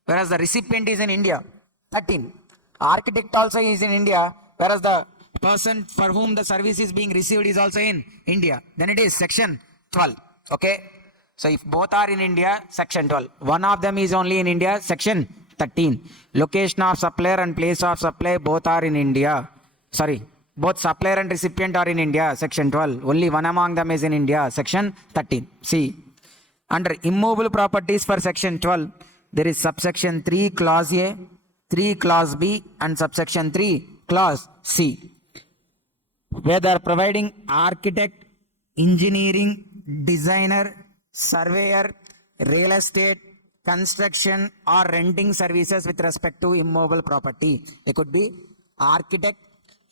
whereas the recipient is in India, 13. Architect also is in India, whereas the person for whom the service is being received is also in India, then it is section 12. Okay. So if both are in India, section 12. One of them is only in India, section 13. Location of supplier and place of supply both are in India. Sorry, both supplier and recipient are in India, section 12. Only one among them is in India, section 13. See, under immovable properties for section 12, there is subsection 3 clause A, 3 clause B and subsection 3 clause C. Where they are providing architect, engineering, designer, surveyor, real estate, construction or renting services with respect to immovable property. It could be architect,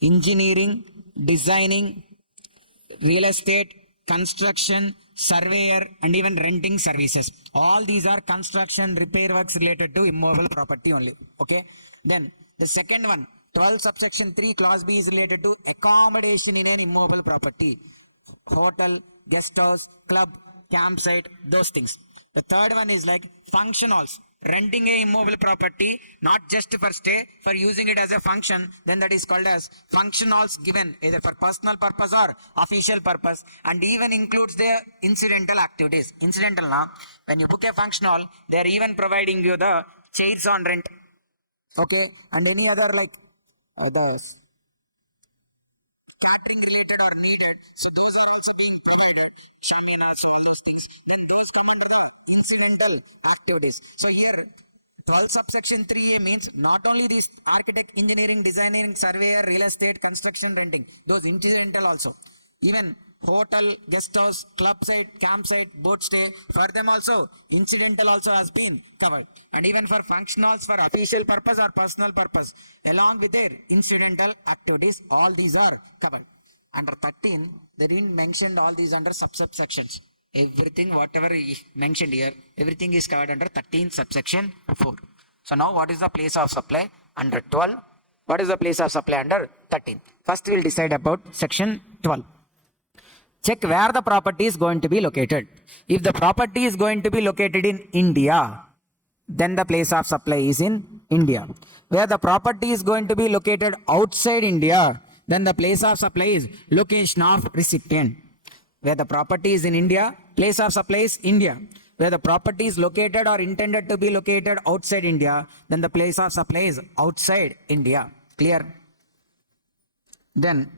engineering, designing, real estate, construction, surveyor and even renting services. All these are construction, repair works related to immovable property only. Okay. Then the second one, 12 subsection 3 clause B is related to accommodation in an immovable property. Hotel, guest house, club, campsite, those things. The third one is like function halls. Renting a immovable property, not just for stay, for using it as a function, then that is called as function halls given either for personal purpose or official purpose, and even includes the incidental activities. Incidental now, when you book a function hall, they are even providing you the chairs on rent. Okay, and any other like the catering related or needed, so those are also being provided, shaminas, all those things, then those come under the incidental activities. So here 12 subsection 3A means not only this architect, engineering, designing, surveyor, real estate, construction, renting, those incidental also. Even hotel, guest house, club site, campsite, boat stay, for them also incidental also has been covered. And even for functionals for official purpose or personal purpose, along with their incidental activities, all these are covered. Under 13, they didn't mention all these under subsections. Everything, whatever is mentioned here, everything is covered under 13 subsection 4. So now what is the place of supply under 12? What is the place of supply under 13? First we will decide about section 12. Check where the property is going to be located. If the property is going to be located in India, then the place of supply is in India. Where the property is going to be located outside India, then the place of supply is location of recipient. Where the property is in India, place of supply is India. Where the property is located or intended to be located outside India, then the place of supply is outside India. Clear? Then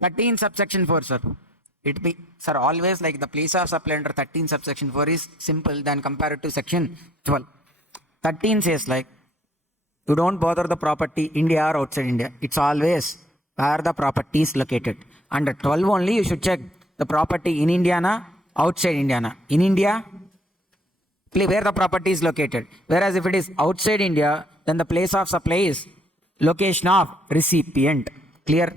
13 subsection 4, sir. It be, sir, always like the place of supply under 13 subsection 4 is simple than compared to section 12. 13 says like, you don't bother the property India or outside India. It's always where the property is located. Under 12 only you should check the property in India na, outside India na. In India, where the property is located. Whereas if it is outside India, then the place of supply is location of recipient. Clear?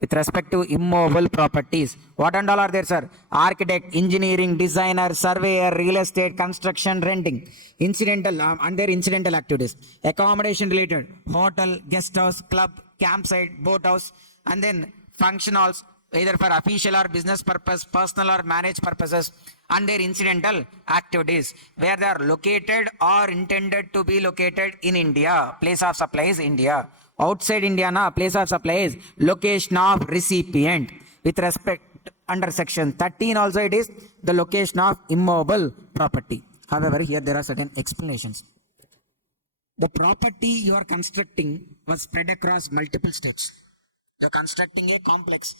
With respect to immovable properties, what and all are there, sir? Architect, engineering, designer, surveyor, real estate, construction, renting, incidental and their incidental activities, accommodation related, hotel, guest house, club, campsite, boat house, and then function halls, either for official or business purpose, personal or managed purposes, and their incidental activities, where they are located or intended to be located in India. Place of supply is India. Outside India, na, place of supply is location of recipient. With respect under section 13 also it is the location of immovable property. However, here there are certain explanations. The property you are constructing was spread across multiple states. You are constructing a complex.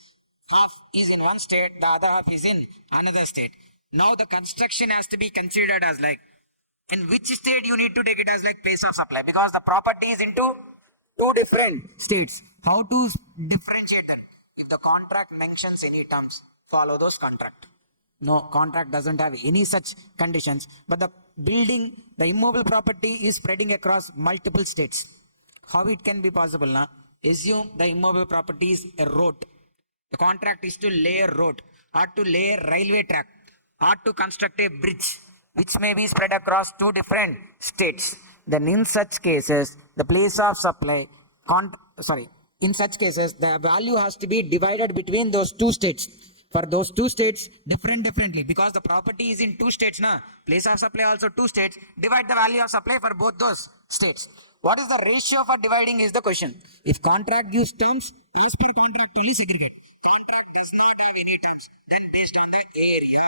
Half is in one state, the other half is in another state. Now the construction has to be considered as like, in which state you need to take it as like place of supply, because the property is into two different states. How to differentiate them? If the contract mentions any terms, follow those contract. No, contract doesn't have any such conditions, but the building, the immovable property is spreading across multiple states. How it can be possible? Na? Assume the immovable property is a road. The contract is to lay a road, or to lay a railway track, or to construct a bridge, which may be spread across two different states. Then in such cases, the place of supply, in such cases, the value has to be divided between those two states. For those two states, differently, because the property is in two states, na? Place of supply also two states, divide the value of supply for both those states. What is the ratio for dividing is the question. If contract gives terms, as per contract only segregate. Contract does not have any terms, then based on the area.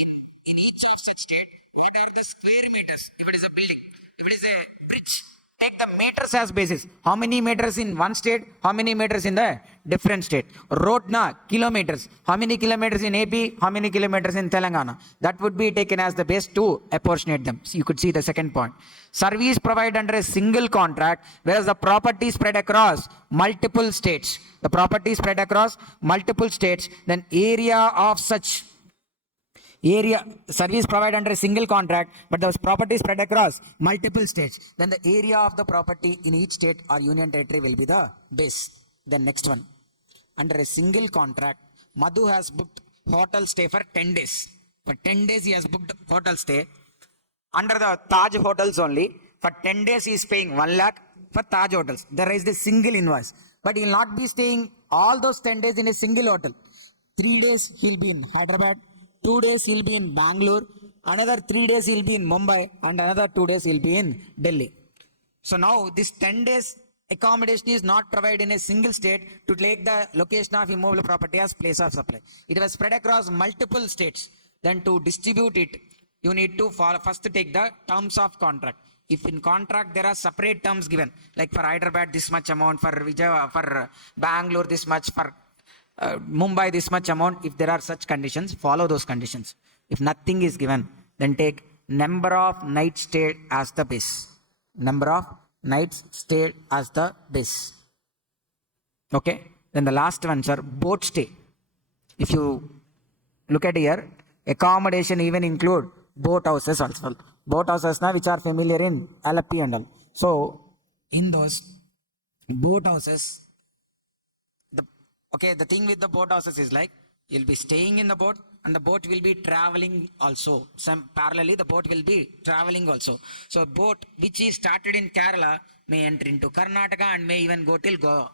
In each of such state, what are the square meters? If it is a building, if it is a bridge, take the meters as basis. How many meters in one state? How many meters in the different state? Road na, kilometers. How many kilometers in AP? How many kilometers in Telangana? That would be taken as the base to apportionate them. So you could see the second point. Service provided under a single contract, whereas the property spread across multiple states. The property spread across multiple states, then area of such service provided under a single contract, but the property spread across multiple states, then the area of the property in each state or union territory will be the base. Then next one, under a single contract, Madhu has booked hotel stay for 10 days. For 10 days he has booked hotel stay. Under the Taj hotels only, for 10 days he is paying 1 lakh for Taj hotels. There is the single invoice. But he will not be staying all those 10 days in a single hotel. 3 days he will be in Hyderabad, 2 days he'll be in Bangalore, another 3 days he'll be in Mumbai, and another 2 days he'll be in Delhi. So now this 10 days accommodation is not provided in a single state to take the location of immovable property as place of supply. It was spread across multiple states. Then to distribute it, you need to first take the terms of contract. If in contract there are separate terms given, like for Hyderabad this much amount, for Vijay, for Bangalore this much, for Mumbai this much amount. If there are such conditions, follow those conditions. If nothing is given, then take number of nights stayed as the base. Number of nights stayed as the base. Okay. Then the last one, sir, boat stay. If you look at here, accommodation even include boat houses also. Boat houses now which are familiar in LP and all. So in those boat houses, the thing with the boat houses is like you'll be staying in the boat and the boat will be traveling also. Some parallelly the boat will be traveling also. So boat which is started in Kerala may enter into Karnataka and may even go till Goa.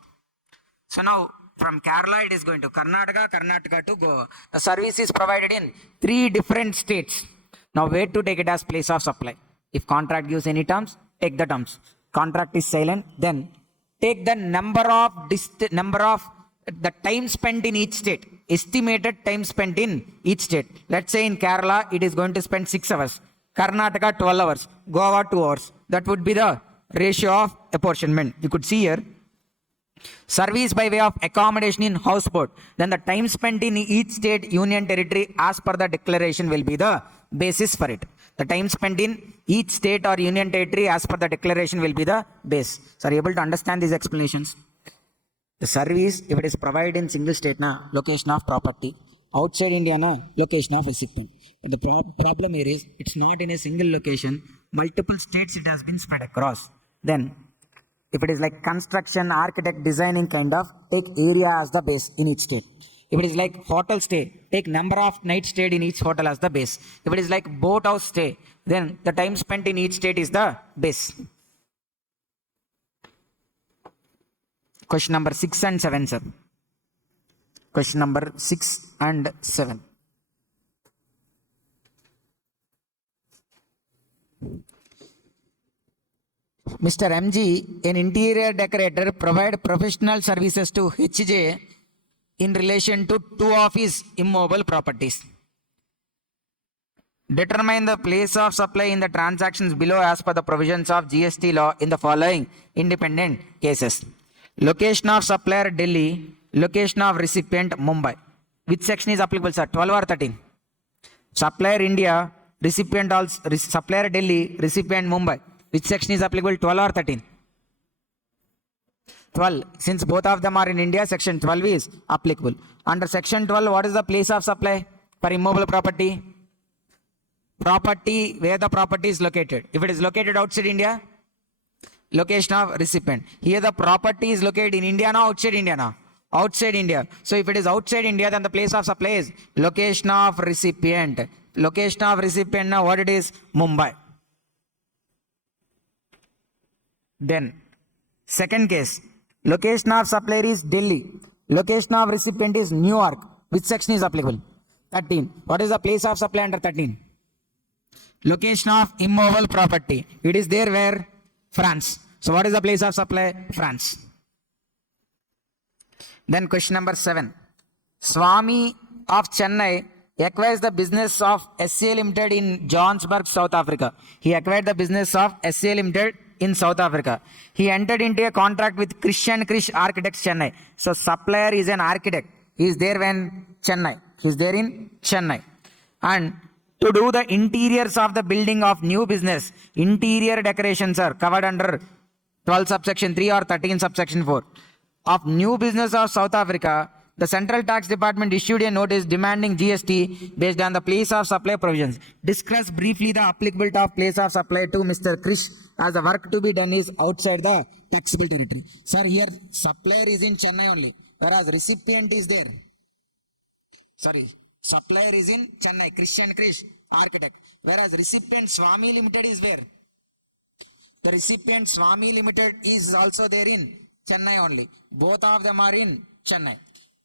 So now from Kerala it is going to Karnataka, Karnataka to Goa. The service is provided in 3 different states. Now where to take it as place of supply? If contract gives any terms, take the terms. Contract is silent, then take the number of the time spent in each state. Estimated time spent in each state. Let's say in Kerala it is going to spend 6 hours. Karnataka 12 hours. Goa 2 hours. That would be the ratio of apportionment. You could see here. Service by way of accommodation in houseboat. Then the time spent in each state, union territory as per the declaration will be the basis for it. The time spent in each state or union territory as per the declaration will be the base. So are you able to understand these explanations? The service, if it is provided in single state, location of property. Outside India, location of recipient. But the problem here is, it's not in a single location. Multiple states it has been spread across. Then, if it is like construction, architect, designing kind of, take area as the base in each state. If it is like hotel stay, take number of nights stayed in each hotel as the base. If it is like boat house stay, then the time spent in each state is the base. Question number 6 and 7, sir. Question number 6 and 7. Mr. MG, an interior decorator, provide professional services to HJ in relation to 2 of his immobile properties. Determine the place of supply in the transactions below as per the provisions of GST law in the following independent cases. Location of supplier Delhi, location of recipient Mumbai. Which section is applicable, sir? 12 or 13? Supplier India, recipient also, supplier Delhi, recipient Mumbai. Which section is applicable, 12 or 13? 12. Since both of them are in India, section 12 is applicable. Under section 12, what is the place of supply for immobile property? Property, where the property is located. If it is located outside India, location of recipient. Here the property is located in India now, outside India now? Outside India. So if it is outside India, then the place of supply is location of recipient. Location of recipient now, what it is? Mumbai. Then, second case, location of supplier is Delhi. Location of recipient is New York. Which section is applicable? 13. What is the place of supply under 13? Location of immobile property. It is there where? France. So what is the place of supply? France. Then question number 7. Swami of Chennai acquires the business of SCA Limited in Johannesburg, South Africa. He acquired the business of SCA Limited in South Africa. He entered into a contract with Christian Krish Architects Chennai. So supplier is an architect. He is there when Chennai. He is there in Chennai. And to do the interiors of the building of new business, interior decorations are covered under 12 subsection 3 or 13 subsection 4. Of new business of South Africa, the Central Tax Department issued a notice demanding GST based on the place of supply provisions. Discuss briefly the applicability of place of supply to Mr. Krish as the work to be done is outside the taxable territory. Sir, here supplier is in Chennai only, whereas recipient is there. Sorry, supplier is in Chennai, Christian Krish Architect, whereas recipient Swami Limited is where? The recipient Swami Limited is also there in Chennai only. Both of them are in Chennai.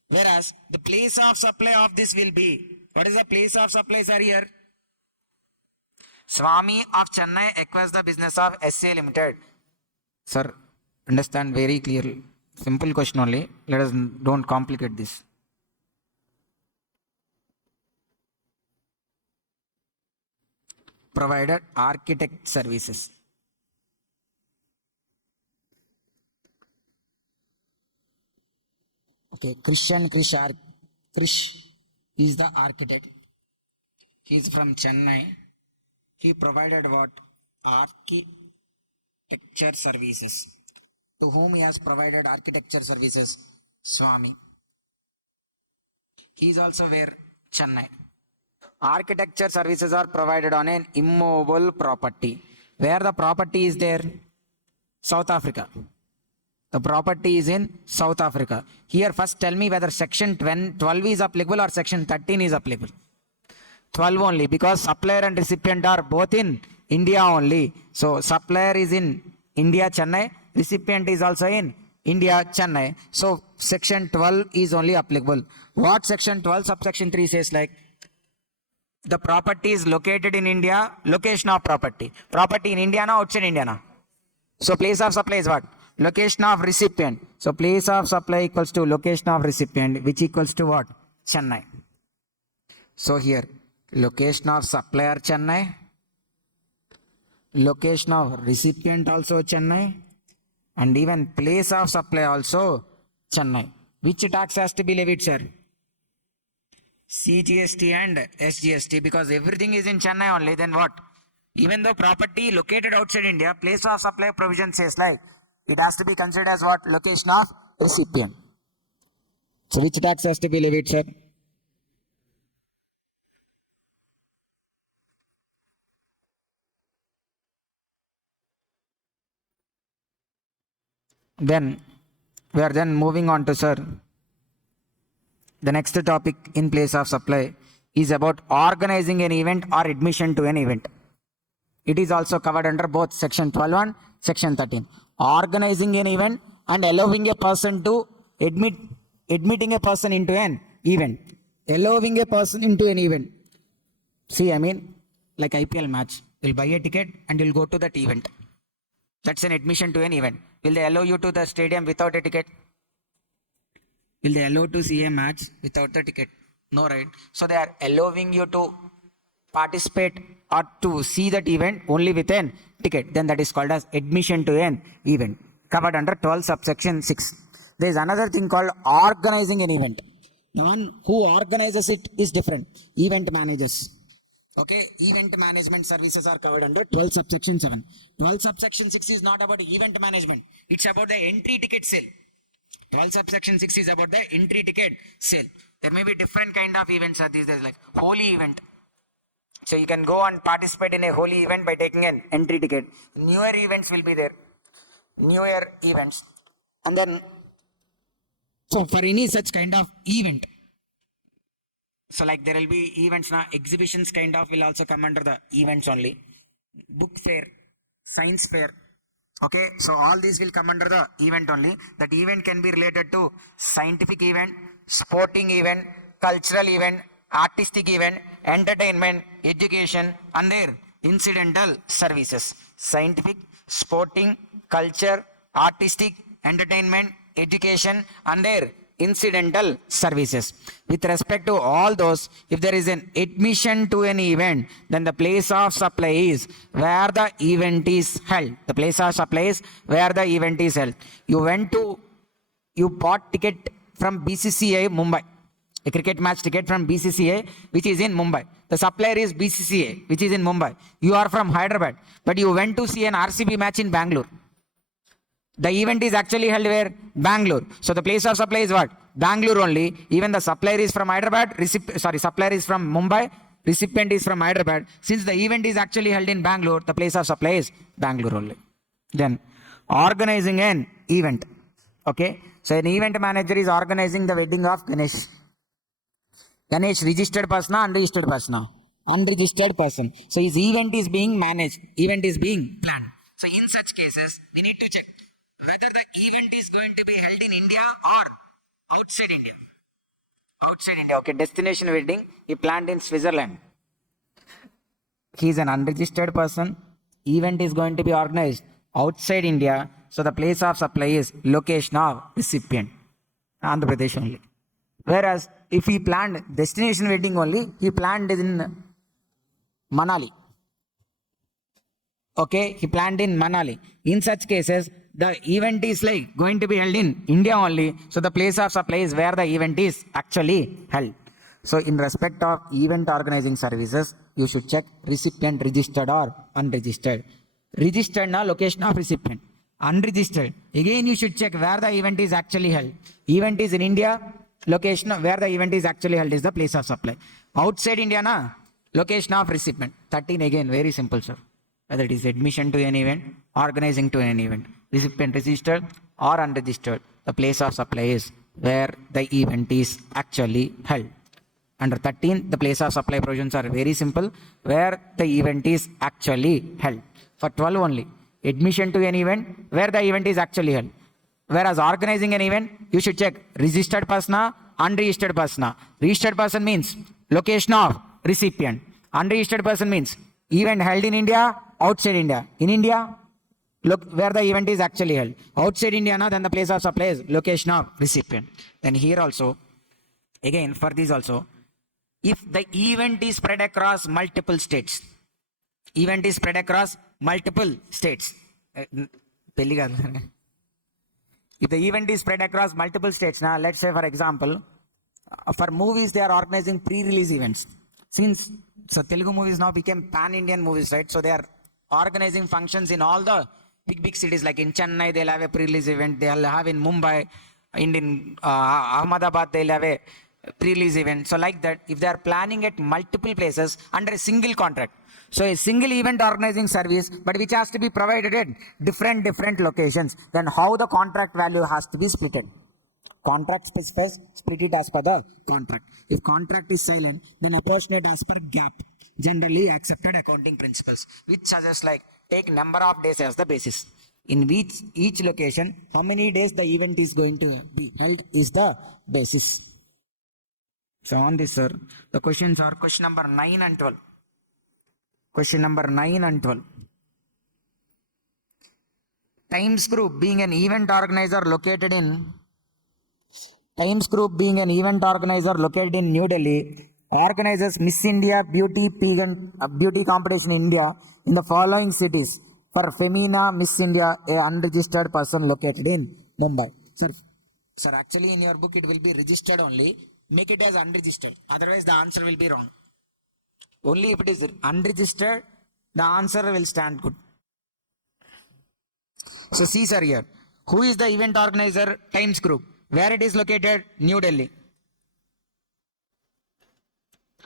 Whereas the place of supply of this will be, what is the place of supply, sir, here? Swami of Chennai acquires the business of SCA Limited. Sir, understand very clearly. Simple question only. Let us don't complicate this. Provided architect services. Okay, Krish is the architect. He is from Chennai. He provided what? Architecture services. To whom he has provided architecture services? Swami. He is also where? Chennai. Architecture services are provided on an immovable property. Where the property is there? South Africa. The property is in South Africa. Here first tell me whether section 12 is applicable or section 13 is applicable. 12 only, because supplier and recipient are both in India only. So supplier is in India, Chennai. Recipient is also in India, Chennai. So section 12 is only applicable. What section 12 subsection 3 says? Like, the property is located in India, location of property. Property in India na, outside India na. So place of supply is what? Location of recipient. So place of supply equals to location of recipient, which equals to what? Chennai. So here, location of supplier Chennai, location of recipient also Chennai, and even place of supply also Chennai. Which tax has to be levied, sir? CGST and SGST, because everything is in Chennai only. Then what? Even though property located outside India, place of supply provision says like it has to be considered as what? Location of recipient. So which tax has to be levied, sir? Then we are then moving on to, sir, the next topic in place of supply is about organizing an event or admission to an event. It is also covered under both section 12 and section 13. Organizing an event and allowing a person to admitting a person into an event. Allowing a person into an event. See, I mean, like IPL match. You'll buy a ticket and you'll go to that event. That's an admission to an event. Will they allow you to the stadium without a ticket? Will they allow to see a match without the ticket? No, right? So they are allowing you to participate or to see that event only with an ticket. Then that is called as admission to an event. Covered under 12 subsection 6. There is another thing called organizing an event. The one who organizes it is different. Event managers. Okay, event management services are covered under 12 subsection 7. 12 subsection 6 is not about event management. It's about the entry ticket sale. 12 subsection 6 is about the entry ticket sale. There may be different kind of events are these days, like holy event. So you can go and participate in a holy event by taking an entry ticket. New Year events will be there. New Year events. And then, so for any such kind of event, so like there will be events now, exhibitions kind of will also come under the events only. Book fair, science fair. Okay, so all these will come under the event only. That event can be related to scientific event, sporting event, cultural event, artistic event, entertainment, education, and their incidental services. Scientific, sporting, culture, artistic, entertainment, education, and their incidental services. With respect to all those, if there is an admission to an event, then the place of supply is where the event is held. The place of supply is where the event is held. You bought ticket from BCCA Mumbai, a cricket match ticket from BCCA, which is in Mumbai. The supplier is BCCA, which is in Mumbai. You are from Hyderabad, but you went to see an RCB match in Bangalore. The event is actually held where? Bangalore. So the place of supply is what? Bangalore only. Even the supplier is from Hyderabad, supplier is from Mumbai, recipient is from Hyderabad. Since the event is actually held in Bangalore, the place of supply is Bangalore only. Then, organizing an event. Okay. So an event manager is organizing the wedding of Ganesh. Ganesh, registered person or unregistered person? Unregistered person. So his event is being managed. Event is being planned. So in such cases, we need to check whether the event is going to be held in India or outside India. Outside India, okay. Destination wedding, he planned in Switzerland. He is an unregistered person. Event is going to be organized outside India. So the place of supply is location of recipient, Andhra Pradesh only. Whereas if he planned destination wedding only, he planned in Manali. Okay, he planned in Manali. In such cases, the event is like going to be held in India only. So the place of supply is where the event is actually held. So in respect of event organizing services, you should check recipient registered or unregistered. Registered na location of recipient. Unregistered. Again, you should check where the event is actually held. Event is in India. Location where the event is actually held is the place of supply. Outside India na location of recipient. 13 again, very simple, sir. Whether it is admission to an event, organizing to an event, recipient registered or unregistered, the place of supply is where the event is actually held. Under 13, the place of supply provisions are very simple, where the event is actually held. For 12 only, admission to an event, where the event is actually held. Whereas organizing an event, you should check registered persona, unregistered persona. Registered person means location of recipient. Unregistered person means event held in India, outside India. In India, look where the event is actually held. Outside India, then the place of supply is location of recipient. Then here also, again for this also, if the event is spread across multiple states, event is spread across multiple states. If the event is spread across multiple states, now let's say for example, for movies they are organizing pre-release events. Since Telugu movies now became pan-Indian movies, right? So they are organizing functions in all the big cities. Like in Chennai, they'll have a pre-release event. They'll have in Mumbai, in Ahmedabad, they'll have a pre-release event. So like that, if they are planning at multiple places under a single contract, so a single event organizing service, but which has to be provided at different locations, then how the contract value has to be splitted. Contract specifies, split it as per the contract. If contract is silent, then apportionate as per gap, generally accepted accounting principles, which suggests like take number of days as the basis. In each location, how many days the event is going to be held is the basis. So on this, sir, the questions are question number 9 and 12. Question number 9 and 12. Times Group being an event organizer located in New Delhi organizes Miss India beauty competition in India in the following cities. For Femina Miss India, a unregistered person located in Mumbai. Sir, actually in your book it will be registered only. Make it as unregistered. Otherwise the answer will be wrong. Only if it is unregistered, the answer will stand good. So see, sir, here. Who is the event organizer? Times Group. Where it is located? New Delhi.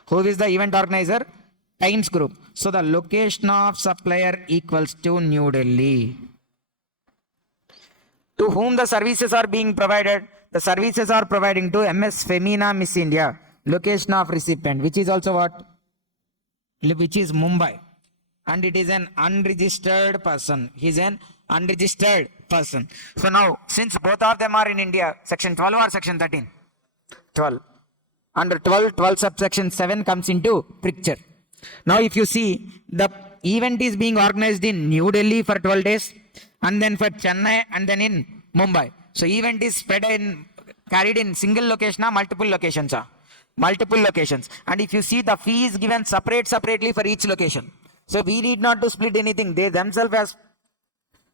Who is the event organizer? Times Group. So the location of supplier equals to New Delhi. To whom the services are being provided? The services are providing to MS Femina Miss India. Location of recipient, which is also what? Which is Mumbai. And it is an unregistered person. He is an unregistered person. So now, since both of them are in India, section 12 or section 13? 12. Under 12 subsection 7 comes into picture. Now if you see, the event is being organized in New Delhi for 12 days, and then for Chennai, and then in Mumbai. So event is carried in single location or multiple locations? Multiple locations. And if you see, the fee is given separately for each location. So we need not to split anything. They themselves have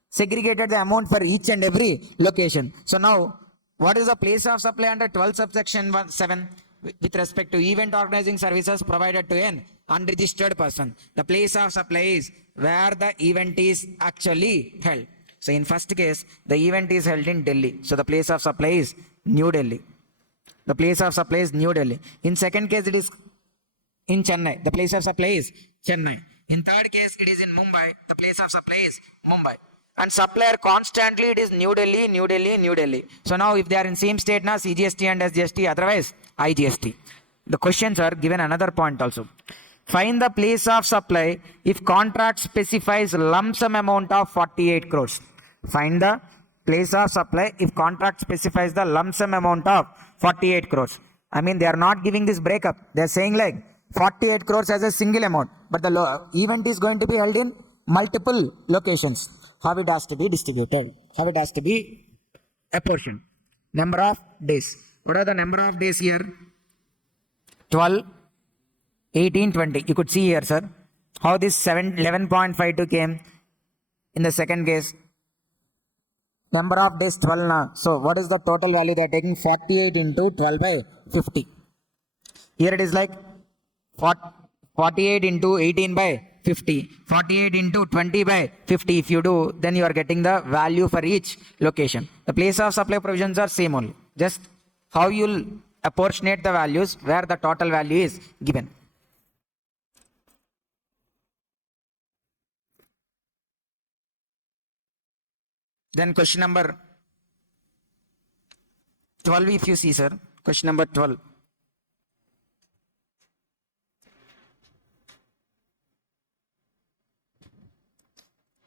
segregated the amount for each and every location. So now, what is the place of supply under 12 subsection 7 with respect to event organizing services provided to an unregistered person? The place of supply is where the event is actually held. So in first case, the event is held in Delhi. So the place of supply is New Delhi. The place of supply is New Delhi. In second case, it is in Chennai. The place of supply is Chennai. In third case, it is in Mumbai. The place of supply is Mumbai. And supplier constantly it is New Delhi, New Delhi, New Delhi. So now if they are in same state now, CGST and SGST, otherwise IGST. The questions are given another point also. Find the place of supply if contract specifies lump sum amount of 48 crores. Find the place of supply if contract specifies the lump sum amount of 48 crores. I mean, they are not giving this breakup. They are saying like 48 crores as a single amount, but the event is going to be held in multiple locations. How it has to be distributed, how it has to be apportioned. Number of days. What are the number of days here? 12, 18, 20. You could see here, sir, how this 11.52 came in the second case. Number of days 12 na. So what is the total value they are taking? 48 into 12 by 50. Here it is like 48 into 18 by 50. 48 into 20 by 50. If you do, then you are getting the value for each location. The place of supply provisions are same only. Just how you'll apportionate the values where the total value is given. Then question number 12, if you see, sir. Question number 12.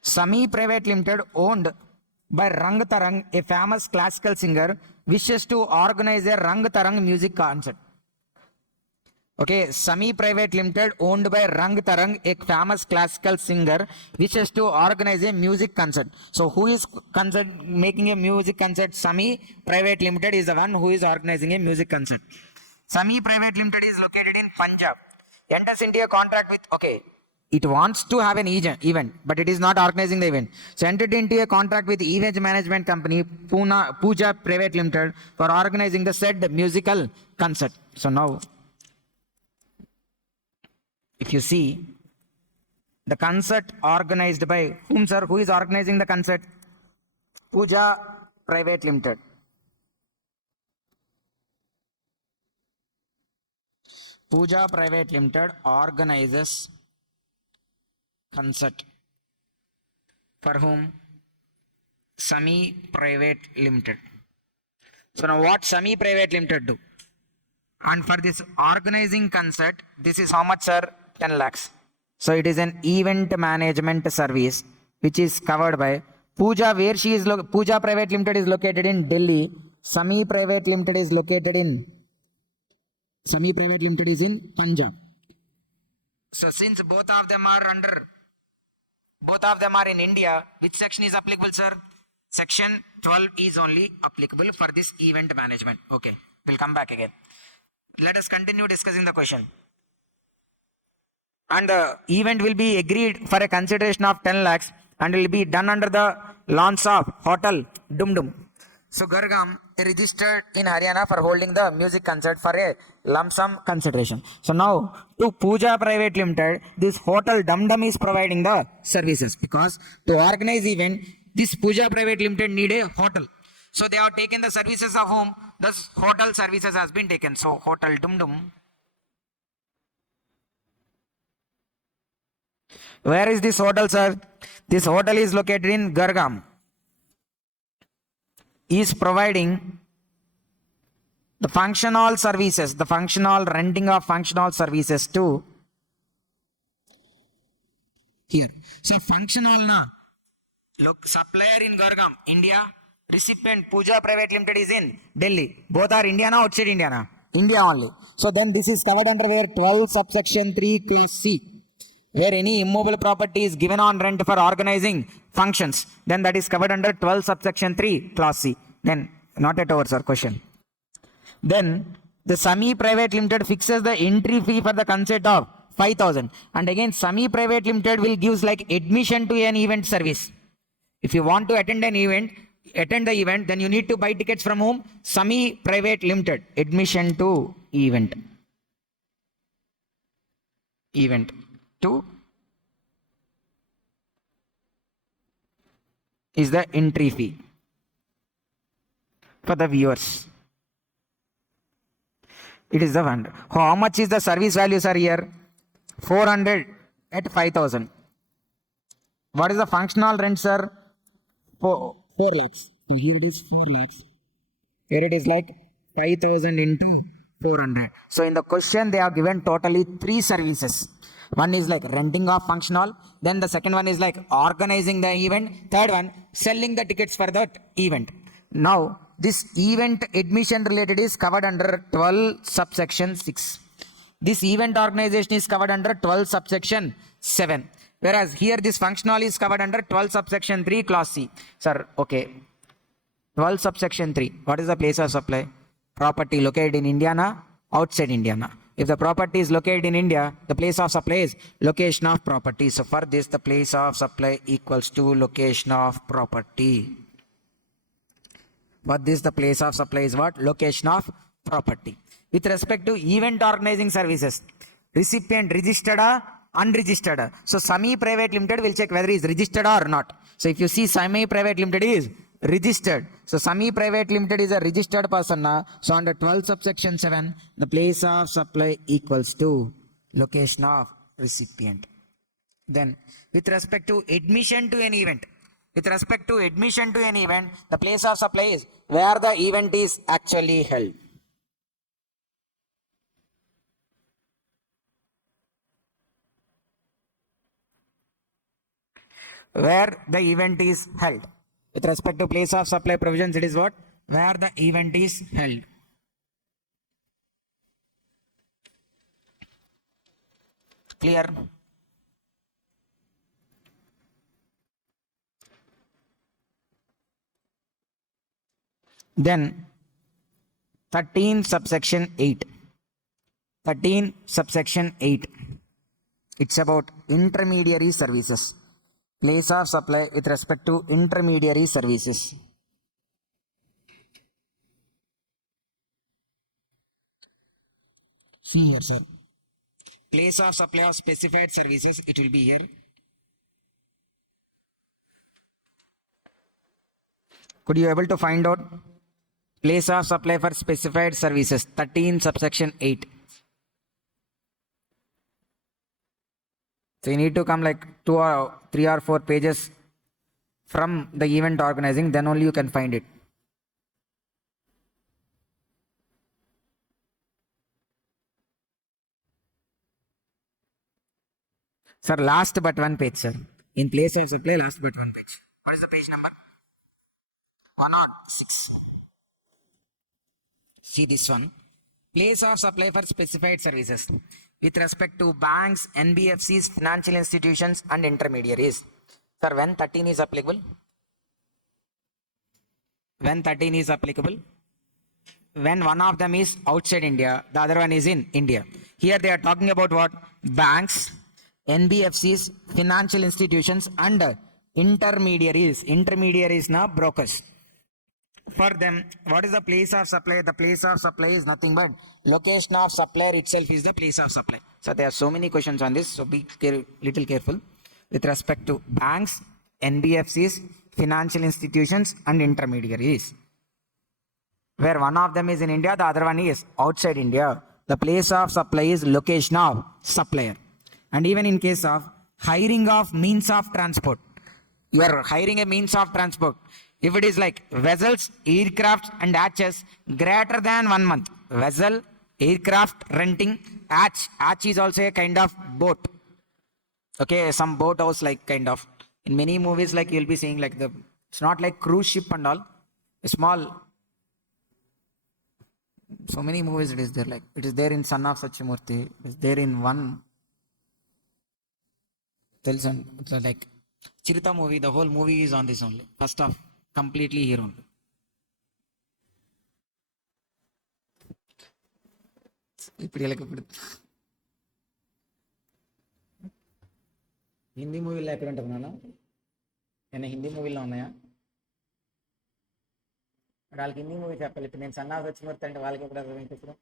Sami Private Limited, owned by Rang Tarang, a famous classical singer, wishes to organize a Rang Tarang music concert. Okay, Sami Private Limited, owned by Rang Tarang, a famous classical singer, wishes to organize a music concert. So who is making a music concert? Sami Private Limited is the one who is organizing a music concert. Sami Private Limited is located in Punjab. Enters into a contract with, okay, it wants to have an event, but it is not organizing the event. So entered into a contract with event management company, Puja Private Limited, for organizing the said musical concert. So now, if you see, the concert organized by whom, sir? Who is organizing the concert? Puja Private Limited. Puja Private Limited organizes concert. For whom? Sami Private Limited. So now what Sami Private Limited do? And for this organizing concert, this is how much, sir? 10 lakhs. So it is an event management service which is covered by Puja, where she is Puja Private Limited is located in Delhi. Sami Private Limited is located in Punjab. So since both of them are in India, which section is applicable, sir? Section 12 is only applicable for this event management. Okay, we'll come back again. Let us continue discussing the question. And the event will be agreed for a consideration of 10 lakhs and will be done under the launch of Hotel Dum Dum. So Gurgaon registered in Haryana for holding the music concert for a lump sum consideration. So now to Puja Private Limited, this Hotel Dum Dum is providing the services, because to organize event, this Puja Private Limited need a hotel. So they have taken the services of whom? Thus hotel services has been taken. So Hotel Dum Dum. Where is this hotel, sir? This hotel is located in Gurgaon. Is providing the functional services, the functional renting of functional services to here. So functional na, look, supplier in Gurgaon, India. Recipient Puja Private Limited is in Delhi. Both are India na, outside India na? India only. So then this is covered under where 12 subsection 3 clause C. Where any immobile property is given on rent for organizing functions, then that is covered under 12 subsection 3 clause C. Then not yet over, sir, question. Then the Sami Private Limited fixes the entry fee for the concert of 5,000. And again Sami Private Limited will gives like admission to an event service. If you want to attend the event, then you need to buy tickets from whom? Sami Private Limited. Admission to event. Event to is the entry fee for the viewers. It is the fund. How much is the service values are here? 400 at 5,000. What is the functional rent, sir? 4 lakhs. So here it is 4 lakhs. Here it is like 5,000 into 400. So in the question they have given totally 3 services. One is like renting of functional, then the second one is like organizing the event, third one selling the tickets for that event. Now this event admission related is covered under 12 subsection 6. This event organization is covered under 12 subsection 7. Whereas here this functional is covered under 12 subsection 3 clause C. Sir, okay. 12 subsection 3. What is the place of supply? Property located in India na? Outside India na? If the property is located in India, the place of supply is location of property. So for this, the place of supply equals to location of property. What this the place of supply is what? Location of property. With respect to event organizing services, recipient registered or unregistered. So SAMI Private Limited will check whether he is registered or not. So if you see SAMI Private Limited is registered. So SAMI Private Limited is a registered person now. So under 12 subsection 7, the place of supply equals to location of recipient. Then with respect to admission to an event, the place of supply is where the event is actually held. Where the event is held. With respect to place of supply provisions, it is what? Where the event is held. Clear? Then 13 subsection 8. 13 subsection 8. It's about intermediary services. Place of supply with respect to intermediary services. See here, sir. Place of supply of specified services, it will be here. Could you able to find out place of supply for specified services? 13 subsection 8. So you need to come like 2 or 3 or 4 pages from the event organizing, then only you can find it. Sir, last but one page, sir. In place of supply, last but one page. What is the page number? 106. See this one. Place of supply for specified services with respect to banks, NBFCs, financial institutions and intermediaries. Sir, when 13 is applicable? When 13 is applicable? When one of them is outside India, the other one is in India. Here they are talking about what? Banks, NBFCs, financial institutions and intermediaries. Intermediaries now brokers. For them, what is the place of supply? The place of supply is nothing but location of supplier itself is the place of supply. So there are so many questions on this, so be little careful. With respect to banks, NBFCs, financial institutions and intermediaries. Where one of them is in India, the other one is outside India. The place of supply is location of supplier. And even in case of hiring of means of transport, you are hiring a means of transport. If it is like vessels, aircraft and hatches greater than 1 month. Vessel, aircraft, renting, hatch. Hatch is also a kind of boat. Okay, some boat house like kind of. In many movies like you'll be seeing like it's not like cruise ship and all. A small. So many movies it is there, like it is there in Son of Sachimurthy. It is there in one. TEL+ENG, like Chirita movie, the whole movie is on this only. First off. Completely here only. Hindi మూవీలో ఎక్కడ ఉంటుంది నాన్న? నేను హిందీ మూవీలో ఉన్నాయా? వాళ్ళకి Hindi movie చెప్పాలి. ఇప్పుడు నేను సన్నా సచ్చిమూర్తి అంటే వాళ్ళకి ఎప్పుడు అర్థమైంది? ఇప్పుడు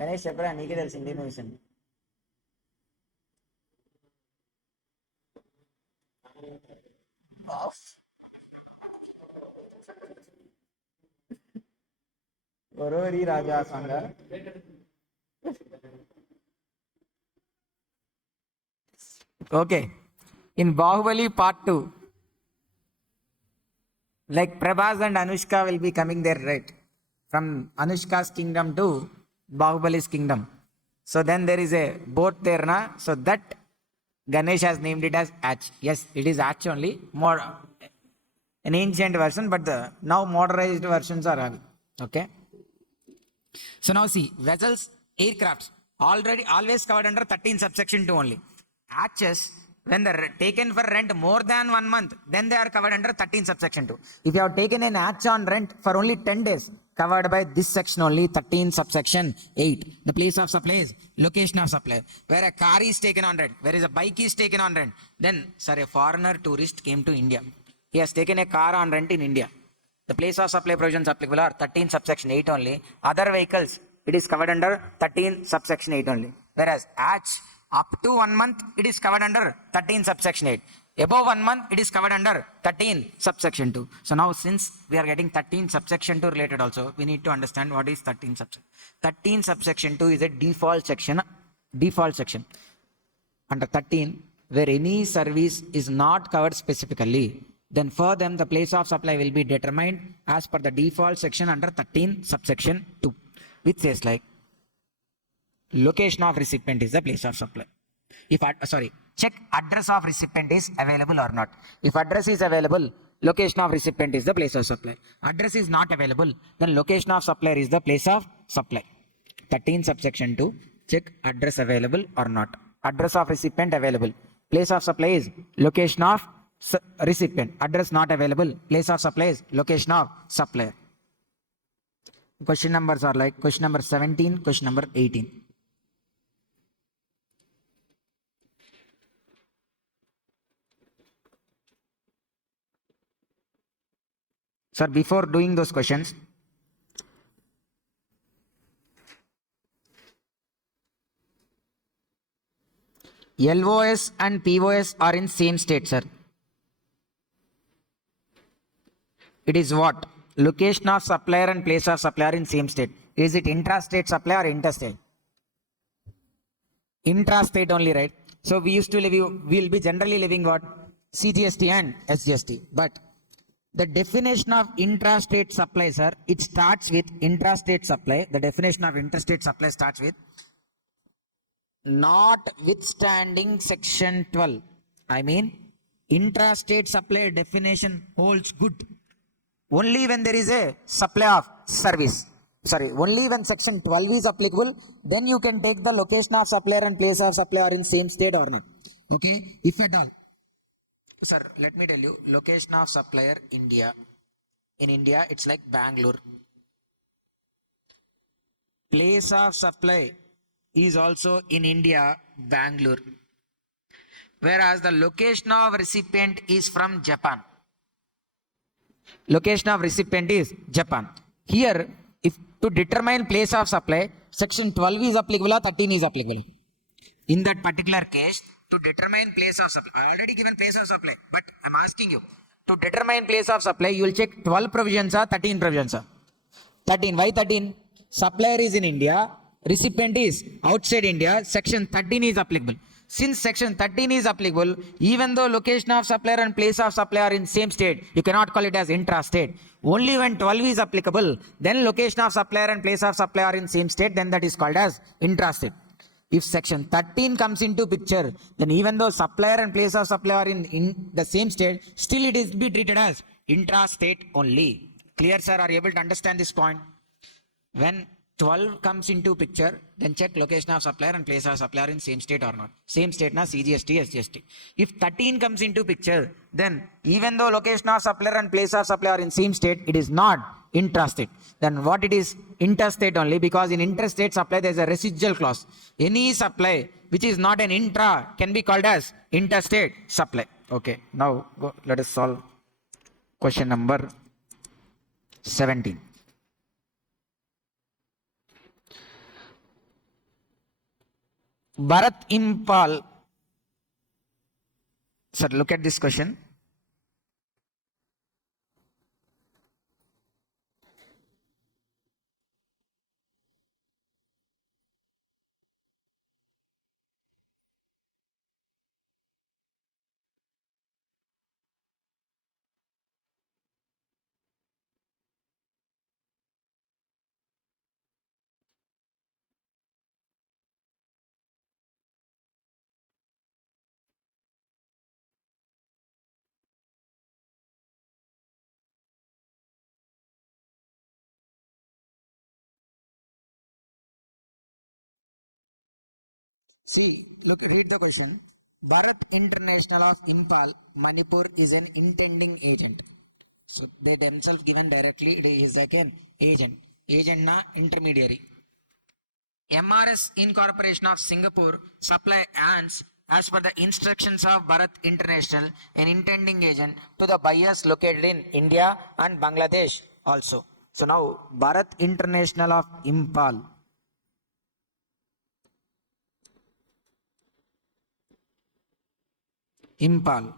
గణేష్ చెప్పరా, నీకే తెలుసు హిందీ మూవీస్ అండి. ఒరోరి రాజా సంగ. Okay. In Bahubali Part 2, like Prabhas and Anushka will be coming there, right? From Anushka's kingdom to Bahubali's kingdom. So then there is a boat there, na? So that Ganesh has named it as Hatch. Yes, it is Hatch only. More an ancient version, but the now modernized versions are having. Okay. So now see, vessels, aircrafts, always covered under 13 subsection 2 only. Hatches, when they're taken for rent more than 1 month, then they are covered under 13 subsection 2. If you have taken an hatch on rent for only 10 days, covered by this section only, 13 subsection 8. The place of supply is location of supply. Where a car is taken on rent, where is a bike is taken on rent. Then, sir, a foreigner tourist came to India. He has taken a car on rent in India. The place of supply provisions applicable are 13 subsection 8 only. Other vehicles, it is covered under 13 subsection 8 only. Whereas hatch up to 1 month, it is covered under 13 subsection 8. Above 1 month, it is covered under 13 subsection 2. So now since we are getting 13 subsection 2 related also, we need to understand what is 13 subsection. 13 subsection 2 is a default section. Default section. Under 13, where any service is not covered specifically, then for them the place of supply will be determined as per the default section under 13 subsection 2, which says like location of recipient is the place of supply. If check address of recipient is available or not. If address is available, location of recipient is the place of supply. Address is not available, then location of supplier is the place of supply. 13 subsection 2, check address available or not. Address of recipient available. Place of supply is location of recipient. Address not available. Place of supply is location of supplier. Question numbers are like question number 17, question number 18. Sir, before doing those questions, LOS and POS are in same state, sir. It is what? Location of supplier and place of supplier in same state. Is it intrastate supply or interstate? Intrastate only, right? So we used to live, we will be generally living what? CGST and SGST. But the definition of intrastate supply, sir, it starts with intrastate supply. The definition of intrastate supply starts with notwithstanding section 12. I mean, intrastate supply definition holds good only when there is a supply of service. Sorry, only when section 12 is applicable, then you can take the location of supplier and place of supplier in same state or not. Okay, if at all. Sir, let me tell you, location of supplier, India. In India, it's like Bangalore. Place of supply is also in India, Bangalore. Whereas the location of recipient is from Japan. Location of recipient is Japan. Here, if to determine place of supply, section 12 is applicable or 13 is applicable. In that particular case, to determine place of supply, I already given place of supply, but I'm asking you, to determine place of supply, you will check 12 provisions or 13 provisions. 13, why 13? Supplier is in India, recipient is outside India, section 13 is applicable. Since section 13 is applicable, even though location of supplier and place of supplier are in same state, you cannot call it as intrastate. Only when 12 is applicable, then location of supplier and place of supplier are in same state, then that is called as intrastate. If section 13 comes into picture, then even though supplier and place of supplier are in the same state, still it is be treated as intrastate only. Clear, sir? Are you able to understand this point? When 12 comes into picture, then check location of supplier and place of supplier in same state or not. Same state na CGST, SGST. If 13 comes into picture, then even though location of supplier and place of supplier are in same state, it is not intrastate. Then what it is? Interstate only, because in interstate supply there is a residual clause. Any supply which is not an intra can be called as interstate supply. Okay, now let us solve question number 17. Bharat Impal. Sir, look at this question. See, look, read the question. Bharat International of Impal, Manipur is an intending agent. So they themselves given directly, it is like an agent. agent na intermediary. MRS Incorporation of Singapore supply ants as per the instructions of Bharat International, an intending agent to the buyers located in India and Bangladesh also. So now Bharat International of Impal. Impal.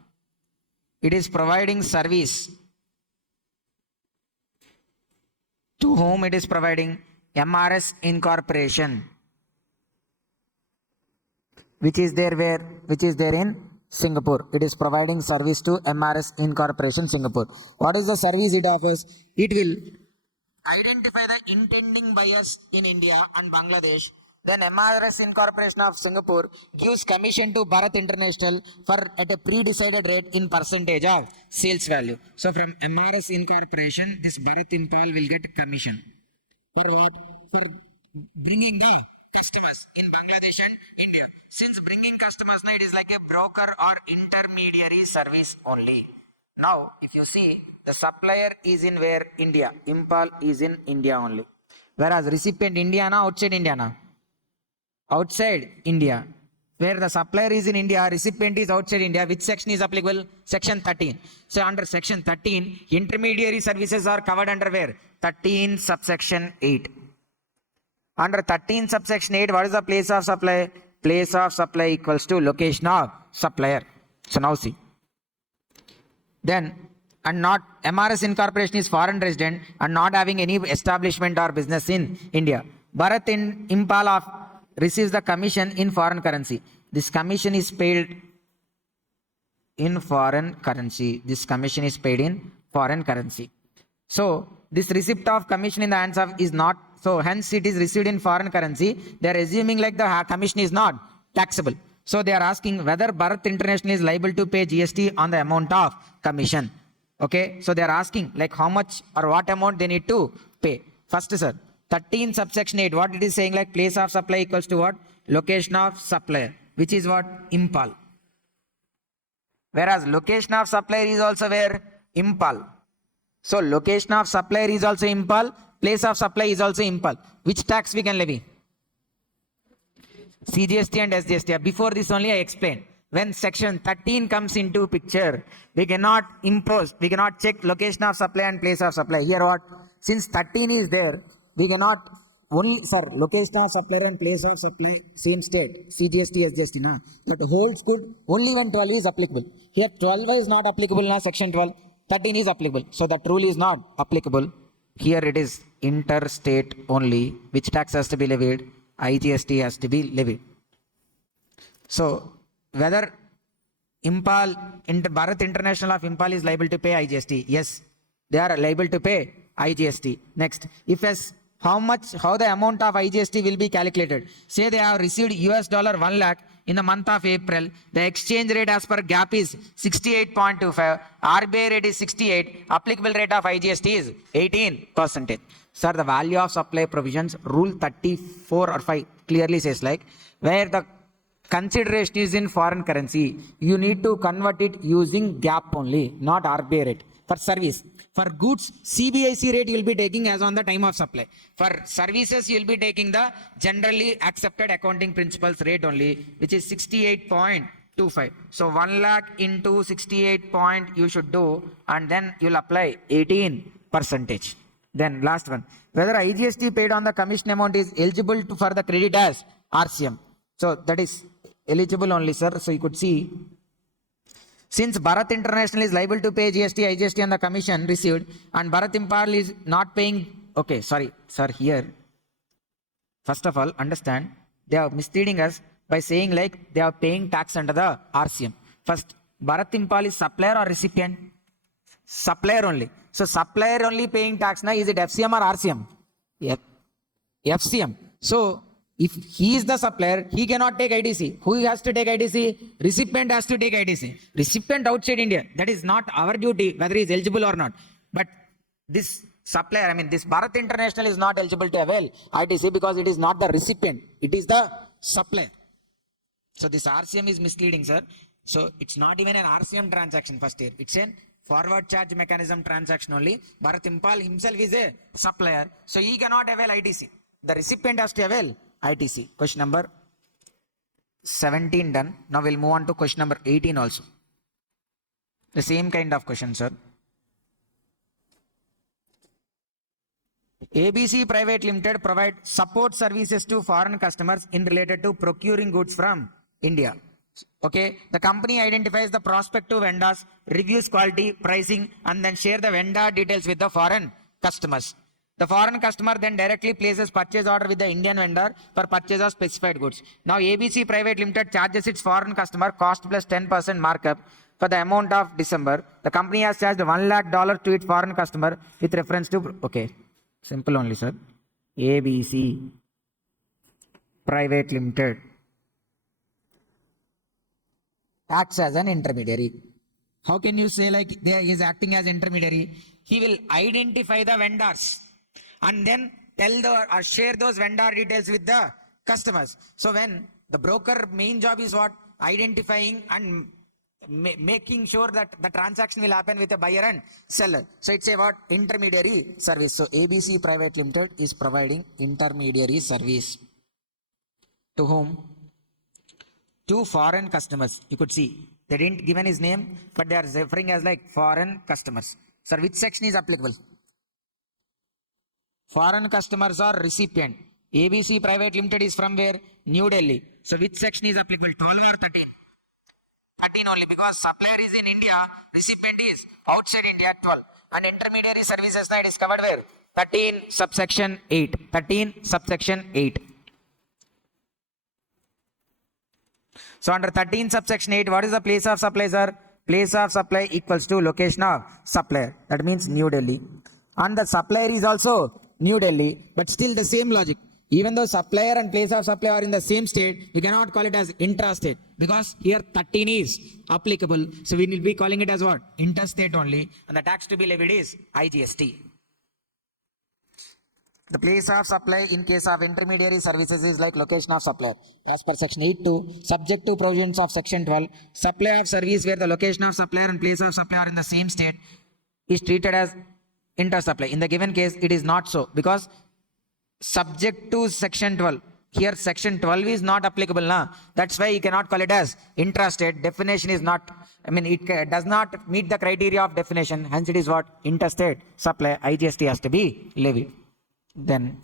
It is providing service. To whom it is providing? MRS Incorporation, which is there in Singapore. It is providing service to MRS Incorporation Singapore. What is the service it offers? It will identify the intending buyers in India and Bangladesh. Then MRS Incorporation of Singapore gives commission to Bharat International for at a pre-decided rate in percentage of sales value. So from MRS Incorporation, this Bharat Impal will get commission. For what? For bringing the customers in Bangladesh and India. Since bringing customers, it is like a broker or intermediary service only. Now, if you see, the supplier is in where? India. Impal is in India only. Whereas recipient India na, outside India na? Outside India. Where the supplier is in India, recipient is outside India. Which section is applicable? Section 13. So under section 13, intermediary services are covered under where? 13 subsection 8. Under 13 subsection 8, what is the place of supply? Place of supply equals to location of supplier. So now see. Then, and not MRS Incorporation is foreign resident and not having any establishment or business in India. Bharat Impal of receives the commission in foreign currency. This commission is paid in foreign currency. This commission is paid in foreign currency. So this receipt of commission in the hands of is not, so hence it is received in foreign currency. They are assuming like the commission is not taxable. So they are asking whether Bharat International is liable to pay GST on the amount of commission. Okay, so they are asking like how much or what amount they need to pay. First, sir, 13 subsection 8, what it is saying, like place of supply equals to what? Location of supplier, which is what? Impal. Whereas location of supplier is also where? Impal. So location of supplier is also Impal, place of supply is also Impal. Which tax we can levy? CGST and SGST. Before this only I explained. When section 13 comes into picture, we cannot impose, we cannot check location of supply and place of supply. Here what? Since 13 is there, we cannot only, sir, location of supplier and place of supply, same state, CGST, SGST, na? That holds good only when 12 is applicable. Here 12 is not applicable, na, section 12, 13 is applicable. So that rule is not applicable. Here it is interstate only. Which tax has to be levied? IGST has to be levied. So whether Impal, Bharat International of Impal is liable to pay IGST? Yes, they are liable to pay IGST. Next, if as how the amount of IGST will be calculated. Say they have received $1 lakh in the month of April. The exchange rate as per GAP is 68.25. RBI rate is 68. Applicable rate of IGST is 18%. Sir, the value of supply provisions, rule 34 or 5 clearly says like where the consideration is in foreign currency, you need to convert it using GAP only, not RBI rate. For service, for goods, CBIC rate you will be taking as on the time of supply. For services, you will be taking the generally accepted accounting principles rate only, which is 68.25. So 1 lakh into 68 point you should do, and then you will apply 18%. Then last one, whether IGST paid on the commission amount is eligible for the credit as RCM. So that is eligible only, sir. So you could see, since Bharat International is liable to pay GST, IGST on the commission received, and Bharat Impal is not paying, okay, sorry, sir, here, first of all, understand, they are misleading us by saying like they are paying tax under the RCM. First, Bharat Impal is supplier or recipient? Supplier only. So supplier only paying tax, now is it FCM or RCM? Yep. FCM. So if he is the supplier, he cannot take IDC. Who has to take IDC? Recipient has to take IDC. Recipient outside India. That is not our duty, whether he is eligible or not. But this supplier, I mean this Bharat International is not eligible to avail IDC because it is not the recipient. It is the supplier. So this RCM is misleading, sir. So it's not even an RCM transaction first year. It's an forward charge mechanism transaction only. Bharat Impal himself is a supplier, so he cannot avail ITC. The recipient has to avail ITC. Question number 17 done. Now we'll move on to question number 18 also. The same kind of question, sir. ABC Private Limited provide support services to foreign customers in related to procuring goods from India. Okay, the company identifies the prospective vendors, reviews quality, pricing, and then share the vendor details with the foreign customers. The foreign customer then directly places purchase order with the Indian vendor for purchase of specified goods. Now ABC Private Limited charges its foreign customer cost plus 10% markup for the amount of December. The company has charged $1 lakh to its foreign customer with reference to, okay, simple only, sir. ABC Private Limited acts as an intermediary. How can you say like he is acting as intermediary? He will identify the vendors and then share those vendor details with the customers. So when the broker main job is what? Identifying and making sure that the transaction will happen with a buyer and seller. So it's a what? Intermediary service. So ABC Private Limited is providing intermediary service. To whom? To foreign customers. You could see they didn't given his name, but they are referring as like foreign customers. Sir, which section is applicable? Foreign customers are recipient. ABC Private Limited is from where? New Delhi. So which section is applicable? 12 or 13? 13 only, because supplier is in India, recipient is outside India, 12. And intermediary services now it is covered where? 13 subsection 8. 13 subsection 8. So under 13 subsection 8, what is the place of supply, sir? Place of supply equals to location of supplier. That means New Delhi. And the supplier is also New Delhi, but still the same logic. Even though supplier and place of supply are in the same state, we cannot call it as intrastate, because here 13 is applicable. So we will be calling it as what? Interstate only. And the tax to be levied is IGST. The place of supply in case of intermediary services is like location of supplier. As per section 8.2, subject to provisions of section 12, supply of service where the location of supplier and place of supplier are in the same state is treated as inter-supply. In the given case, it is not so, because subject to section 12. Here section 12 is not applicable now. That's why you cannot call it as intrastate. Definition is not, it does not meet the criteria of definition. Hence it is what? Interstate supply. IGST has to be levied. Then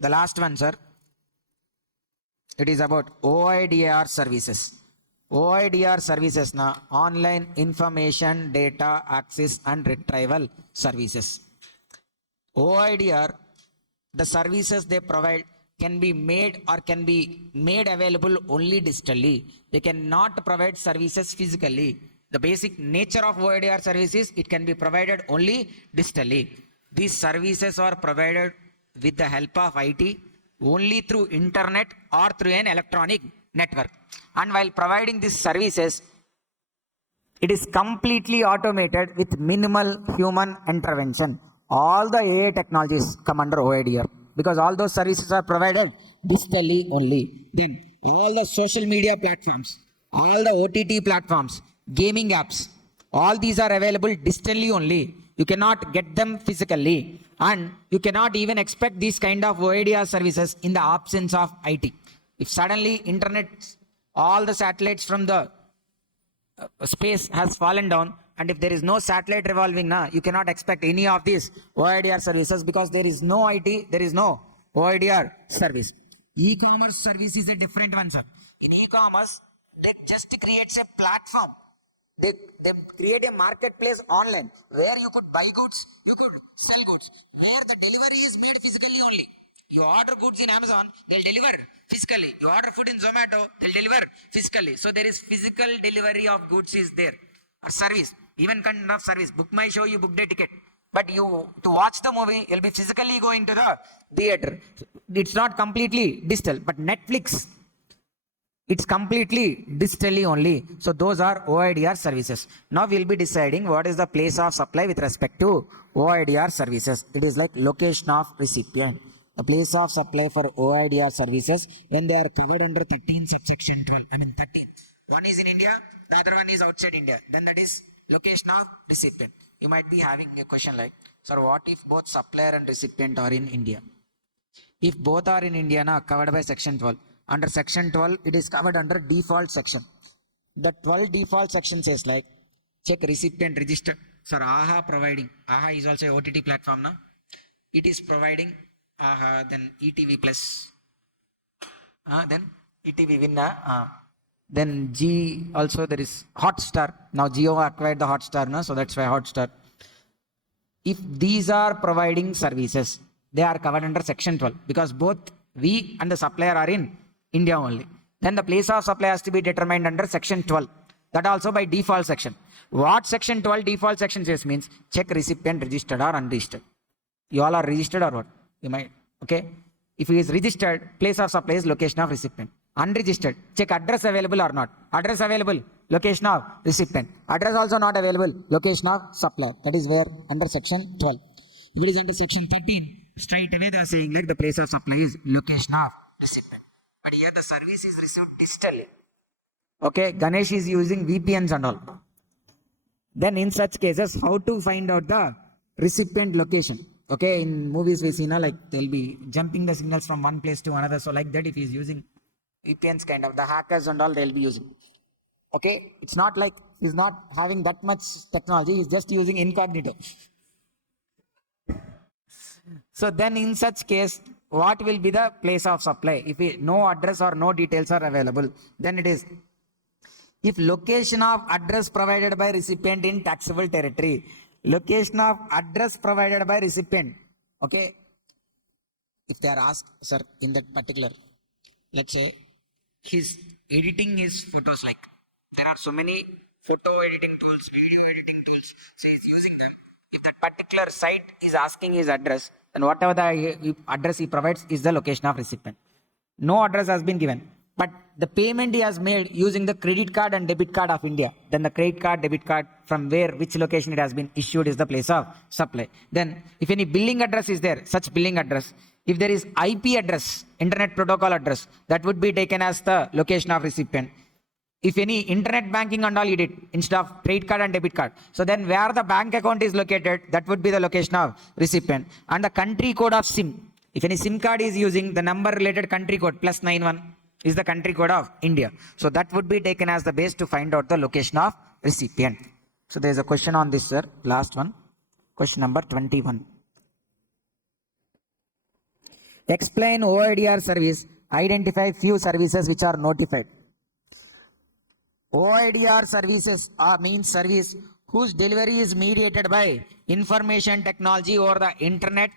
the last one, sir. It is about OIDR services. OIDR services na online information data access and retrieval services. OIDR, the services they provide can be made or can be made available only digitally. They cannot provide services physically. The basic nature of OIDR services, it can be provided only digitally. These services are provided with the help of IT only through internet or through an electronic network. And while providing these services, it is completely automated with minimal human intervention. All the AI technologies come under OIDR because all those services are provided digitally only. Then all the social media platforms, all the OTT platforms, gaming apps, all these are available digitally only. You cannot get them physically, and you cannot even expect these kind of OIDR services in the absence of IT. If suddenly internet, all the satellites from the space has fallen down, and if there is no satellite revolving now, you cannot expect any of these OIDR services because there is no IT, there is no OIDR service. E-commerce service is a different one, sir. In e-commerce, they just creates a platform. They create a marketplace online where you could buy goods, you could sell goods, where the delivery is made physically only. You order goods in Amazon, they'll deliver physically. You order food in Zomato, they'll deliver physically. So there is physical delivery of goods is there. Or service, even kind of service. Book my show, you booked a ticket. But you, to watch the movie, you'll be physically going to the theater. It's not completely digital, but Netflix, it's completely digitally only. So those are OIDR services. Now we'll be deciding what is the place of supply with respect to OIDR services. It is like location of recipient. The place of supply for OIDR services when they are covered under 13 subsection 12. 13. One is in India, the other one is outside India. Then that is location of recipient. You might be having a question like, sir, what if both supplier and recipient are in India? If both are in India, covered by section 12. Under section 12, it is covered under default section. The 12 default section says like, check recipient register. Sir, AHA providing. AHA is also a OTT platform now. It is providing AHA, then ETV plus. Then ETV winner. Then G also there is Hotstar. Now Jio acquired the Hotstar, no? So that's why Hotstar. If these are providing services, they are covered under section 12 because both we and the supplier are in India only. Then the place of supply has to be determined under section 12. That also by default section. What section 12 default section says means check recipient registered or unregistered. You all are registered or what? You might, okay. If he is registered, place of supply is location of recipient. Unregistered, check address available or not. Address available, location of recipient. Address also not available, location of supplier. That is where under section 12. If it is under section 13, straight away they are saying like the place of supply is location of recipient. But here the service is received digitally. Okay, Ganesh is using VPNs and all. Then in such cases, how to find out the recipient location? Okay, in movies we see now like they'll be jumping the signals from one place to another. So like that if he's using VPNs kind of, the hackers and all they'll be using. Okay, it's not like he's not having that much technology, he's just using incognito. So then in such case, what will be the place of supply? If no address or no details are available, then it is, if location of address provided by recipient in taxable territory, location of address provided by recipient, okay, if they are asked, sir, in that particular, let's say, he's editing his photos, like there are so many photo editing tools, video editing tools, so he's using them. If that particular site is asking his address, then whatever the address he provides is the location of recipient. No address has been given, but the payment he has made using the credit card and debit card of India, then the credit card, debit card, from where, which location it has been issued is the place of supply. Then if any billing address is there, such billing address, if there is IP address, internet protocol address, that would be taken as the location of recipient. If any internet banking and all you did instead of credit card and debit card, so then where the bank account is located, that would be the location of recipient. And the country code of SIM, if any SIM card is using the number related country code +91 is the country code of India. So that would be taken as the base to find out the location of recipient. So there is a question on this, sir. Last one. Question number 21. Explain OIDR service. Identify few services which are notified. OIDR services means service whose delivery is mediated by information technology over the internet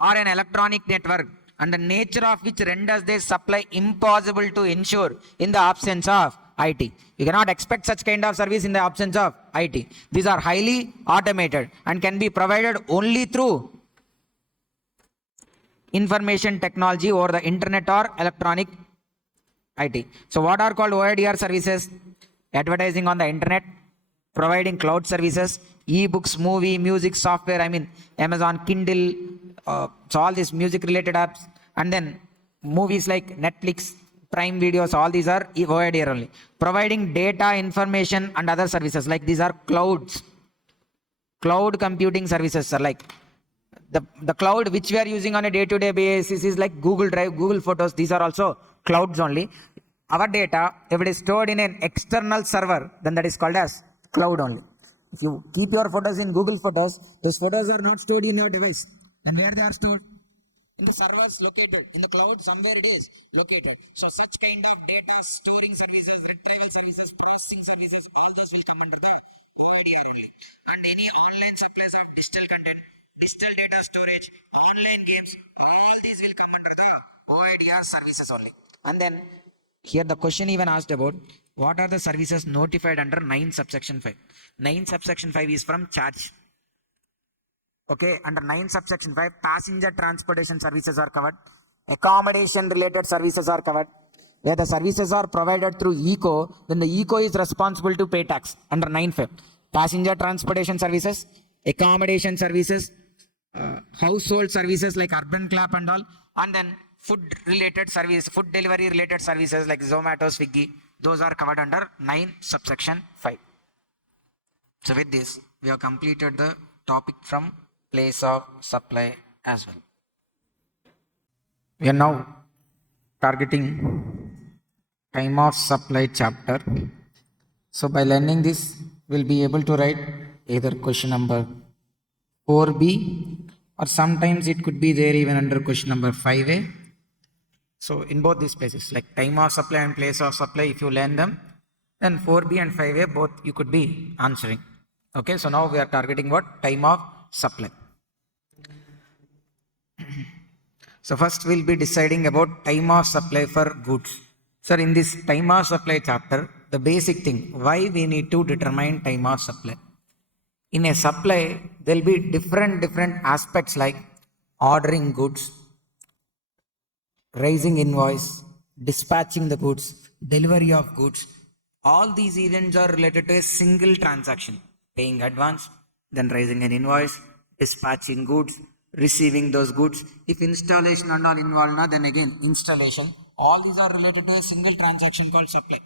or an electronic network, and the nature of which renders their supply impossible to ensure in the absence of IT. You cannot expect such kind of service in the absence of IT. These are highly automated and can be provided only through information technology over the internet or electronic IT. So what are called OIDR services? Advertising on the internet, providing cloud services, e-books, movie, music, software, I mean Amazon, Kindle, so all these music related apps, and then movies like Netflix, Prime Videos, all these are OIDR only. Providing data, information and other services, like these are clouds. Cloud computing services are like the cloud which we are using on a day-to-day basis is like Google Drive, Google Photos, these are also clouds only. Our data, if it is stored in an external server, then that is called as cloud only. If you keep your photos in Google Photos, those photos are not stored in your device. And where they are stored? In the servers located, in the cloud somewhere it is located. So such kind of data storing services, retrieval services, processing services, all those will come under the OIDR only. And any online supplies of digital content, digital data storage, online games, all these will come under the OIDR services only. And then here the question even asked about what are the services notified under 9 subsection 5. 9 subsection 5 is from charge. Okay, under 9 subsection 5, passenger transportation services are covered. Accommodation related services are covered. Where the services are provided through ECO, then the ECO is responsible to pay tax under 9.5. Passenger transportation services, accommodation services, household services like urban clap and all, and then food related service, food delivery related services like Zomato, Swiggy, Those are covered under 9 subsection 5. So with this, we have completed the topic from place of supply as well. We are now targeting time of supply chapter. So by learning this, we'll be able to write either question number 4b, or sometimes it could be there even under question number 5a. So in both these places, like time of supply and place of supply, if you learn them, then 4b and 5a both you could be answering. Okay, so now we are targeting what? Time of supply. So first we'll be deciding about time of supply for goods. Sir, in this time of supply chapter, the basic thing, why we need to determine time of supply. In a supply, there will be different aspects like ordering goods, raising invoice, dispatching the goods, delivery of goods. All these events are related to a single transaction. Paying advance, then raising an invoice, dispatching goods, receiving those goods. If installation and all involved, then again installation. All these are related to a single transaction called supply.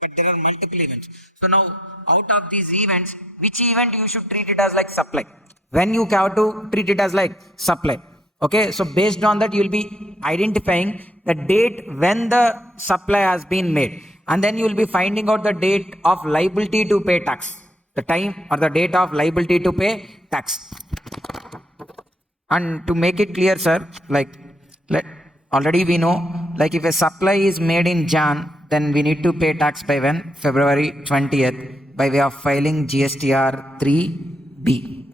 But there are multiple events. So now, out of these events, which event you should treat it as like supply? When you have to treat it as like supply. Okay, so based on that, you will be identifying the date when the supply has been made. And then you will be finding out the date of liability to pay tax. The time or the date of liability to pay tax. And to make it clear, sir, like already we know, like if a supply is made in Jan, then we need to pay tax by when? February 20th by way of filing GST 3B.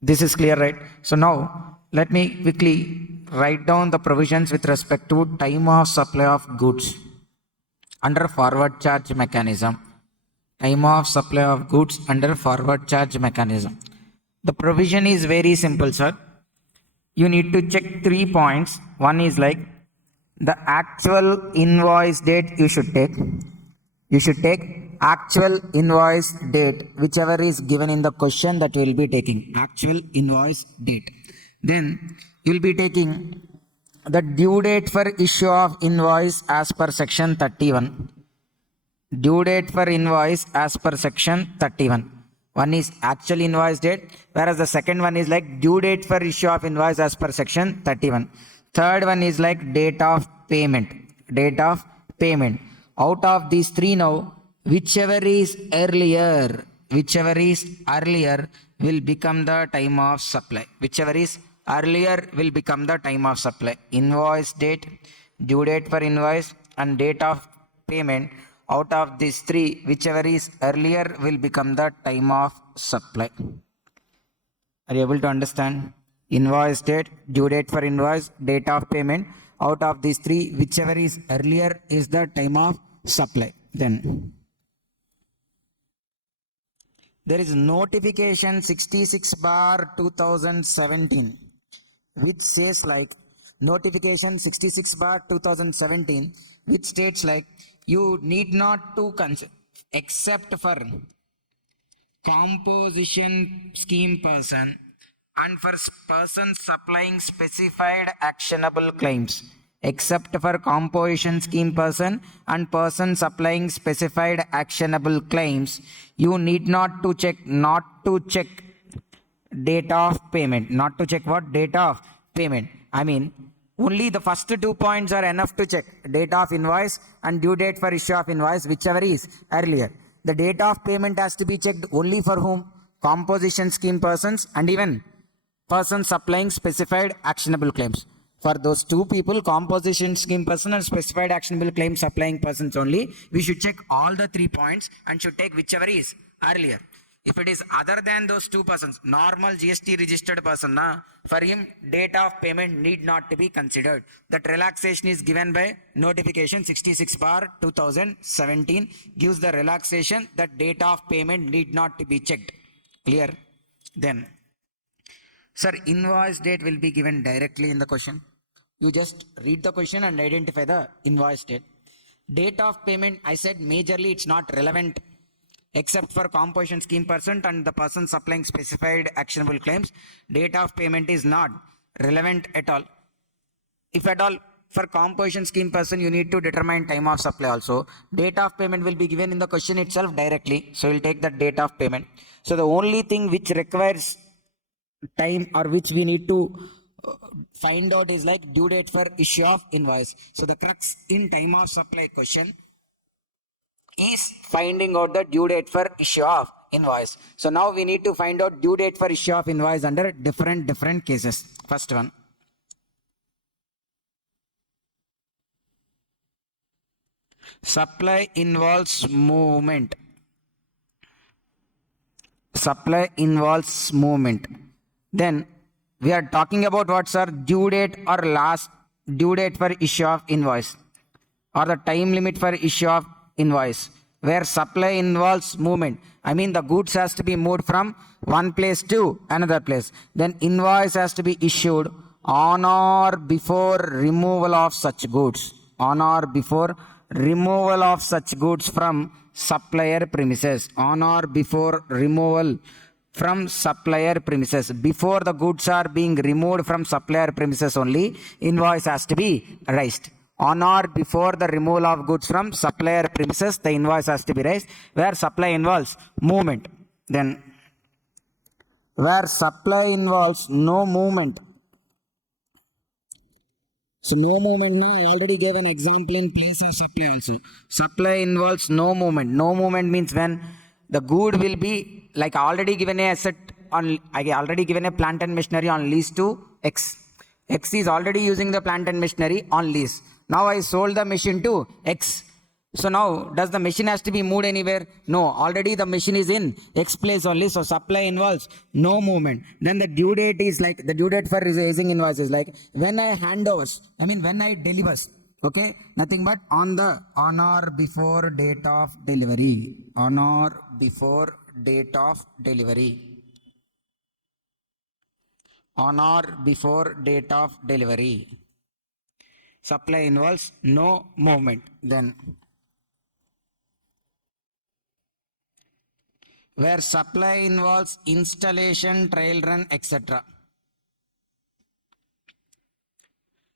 This is clear, right? So now let me quickly write down the provisions with respect to time of supply of goods under forward charge mechanism. Time of supply of goods under forward charge mechanism. The provision is very simple, sir. You need to check 3 points. One is like the actual invoice date you should take. You should take actual invoice date, whichever is given in the question that you will be taking. Actual invoice date. Then you will be taking the due date for issue of invoice as per section 31. Due date for invoice as per section 31. One is actual invoice date, whereas the second one is like due date for issue of invoice as per section 31. Third one is like date of payment. Date of payment. Out of these three now, whichever is earlier will become the time of supply. Whichever is earlier will become the time of supply. Invoice date, due date for invoice, and date of payment. Out of these three, whichever is earlier will become the time of supply. Are you able to understand? Invoice date, due date for invoice, date of payment. Out of these three, whichever is earlier is the time of supply. Then there is notification 66/2017, which says like notification 66/2017, which states like you need not to consider except for composition scheme person and for persons supplying specified actionable claims. Except for composition scheme person and person supplying specified actionable claims, you need not to check date of payment. Not to check what? Date of payment. I mean, only the first 2 points are enough to check. Date of invoice and due date for issue of invoice, whichever is earlier. The date of payment has to be checked only for whom? Composition scheme persons and even persons supplying specified actionable claims. For those two people, composition scheme person and specified actionable claim supplying persons only, we should check all the 3 points and should take whichever is earlier. If it is other than those two persons, normal GST registered person, for him date of payment need not to be considered. That relaxation is given by notification 66/2017, gives the relaxation that date of payment need not to be checked. Clear? Then, sir, invoice date will be given directly in the question. You just read the question and identify the invoice date. Date of payment, I said majorly it's not relevant except for composition scheme person and the person supplying specified actionable claims. Date of payment is not relevant at all. If at all for composition scheme person, you need to determine time of supply also. Date of payment will be given in the question itself directly. So we'll take the date of payment. So the only thing which requires time or which we need to find out is like due date for issue of invoice. So the crux in time of supply question is finding out the due date for issue of invoice. So now we need to find out due date for issue of invoice under different cases. First one. Supply involves movement. Supply involves movement. Then we are talking about what's our due date or last due date for issue of invoice or the time limit for issue of invoice, where supply involves movement. I mean the goods has to be moved from one place to another place. Then invoice has to be issued on or before removal of such goods. On or before removal of such goods from supplier premises. On or before removal from supplier premises. Before the goods are being removed from supplier premises only, invoice has to be raised. On or before the removal of goods from supplier premises, the invoice has to be raised, where supply involves movement. Then where supply involves no movement. So no movement now, I already gave an example in place of supply also. Supply involves no movement. No movement means when the good will be, like already given a asset on, I already given a plant and machinery on lease to X. X is already using the plant and machinery on lease. Now I sold the machine to X. So now, does the machine has to be moved anywhere? No, already the machine is in X place only. So supply involves no movement. Then the due date is like, the due date for raising invoice is like when I handovers, I mean when I delivers. Okay, nothing but on or before date of delivery. On or before date of delivery. On or before date of delivery. Supply involves no movement. Then where supply involves installation, trial run, etc.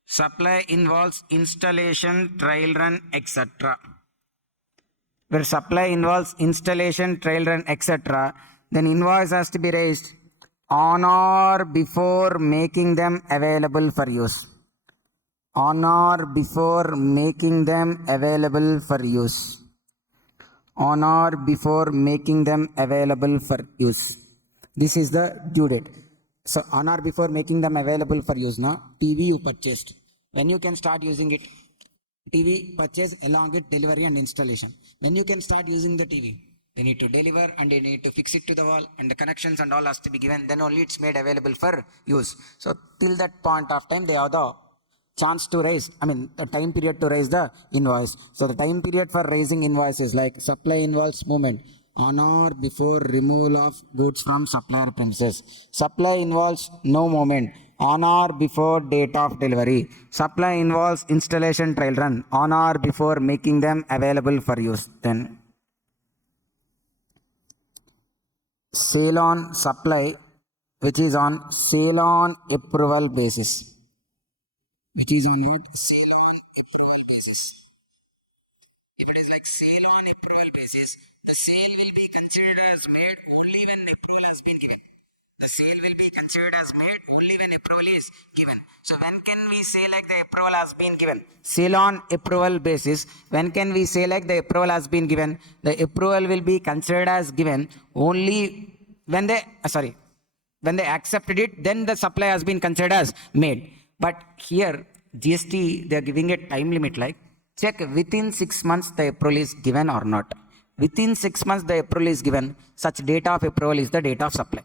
Supply involves installation, trial run, etc. Where supply involves installation, trial run, etc. Then invoice has to be raised on or before making them available for use. On or before making them available for use. On or before making them available for use. This is the due date. So on or before making them available for use. Now TV you purchased. When you can start using it? TV purchase along with delivery and installation. When you can start using the TV? They need to deliver and they need to fix it to the wall and the connections and all has to be given. Then only it's made available for use. So till that point of time they have the chance to raise, I mean the time period to raise the invoice. So the time period for raising invoice is like supply involves movement on or before removal of goods from supplier premises. Supply involves no movement on or before date of delivery. Supply involves installation, trial run on or before making them available for use. Then sale on supply, which is on sale on approval basis. Which is on sale on approval basis. If it is like sale on approval basis, the sale will be considered as made only when approval has been given. The sale will be considered as made only when approval is given. So when can we say like the approval has been given? Sale on approval basis. When can we say like the approval has been given? The approval will be considered as given only when they, when they accepted it, then the supply has been considered as made. But here GST they are giving a time limit like check within 6 months the approval is given or not. Within 6 months the approval is given, such date of approval is the date of supply.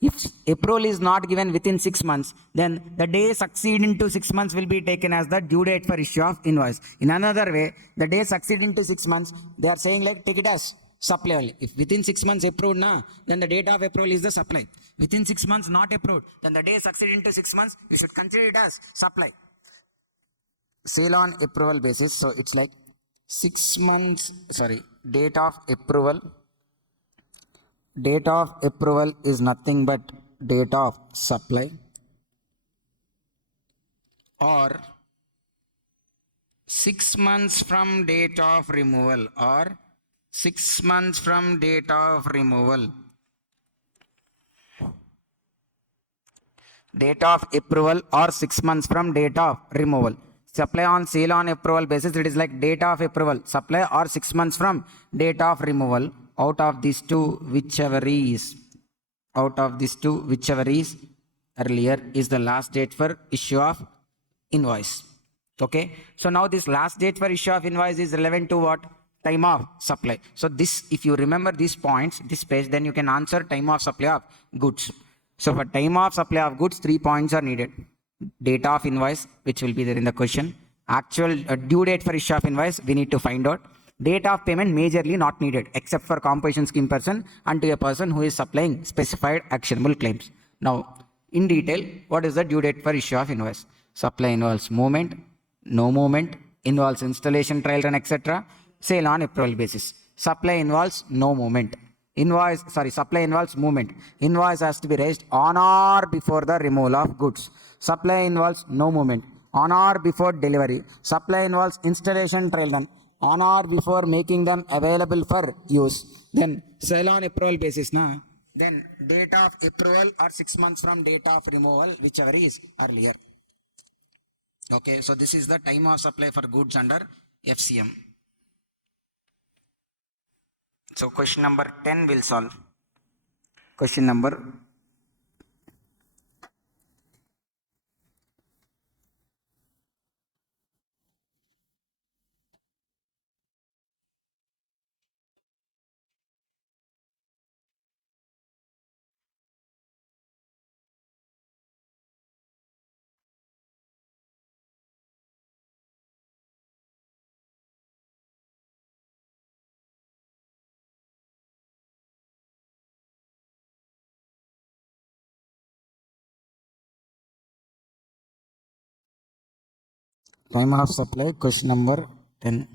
If approval is not given within 6 months, then the day succeeding to 6 months will be taken as the due date for issue of invoice. In another way, the day succeeding to 6 months, they are saying like take it as supply only. If within 6 months approved, then the date of approval is the supply. Within 6 months not approved, then the day succeeding to 6 months, you should consider it as supply. Sale on approval basis. So it's like 6 months, date of approval. Date of approval is nothing but date of supply, or 6 months from date of removal or 6 months from date of removal. Date of approval or 6 months from date of removal. Supply on sale on approval basis, it is like date of approval, supply or 6 months from date of removal. Out of these two, whichever is earlier is the last date for issue of invoice. Okay, so now this last date for issue of invoice is relevant to what? Time of supply. So this, if you remember these points, this page, then you can answer time of supply of goods. So for time of supply of goods, 3 points are needed. Date of invoice, which will be there in the question. Actual due date for issue of invoice, we need to find out. Date of payment majorly not needed except for composition scheme person and to a person who is supplying specified actionable claims. Now, in detail, what is the due date for issue of invoice? Supply involves movement, no movement, involves installation, trial run, etc. Sale on approval basis. Supply involves no movement. Supply involves movement. Invoice has to be raised on or before the removal of goods. Supply involves no movement. On or before delivery. Supply involves installation, trial run. On or before making them available for use. Then sale on approval basis. Then date of approval or 6 months from date of removal, whichever is earlier. Okay, so this is the time of supply for goods under FCM. So question number 10 will solve. Question number time of supply, question number 10.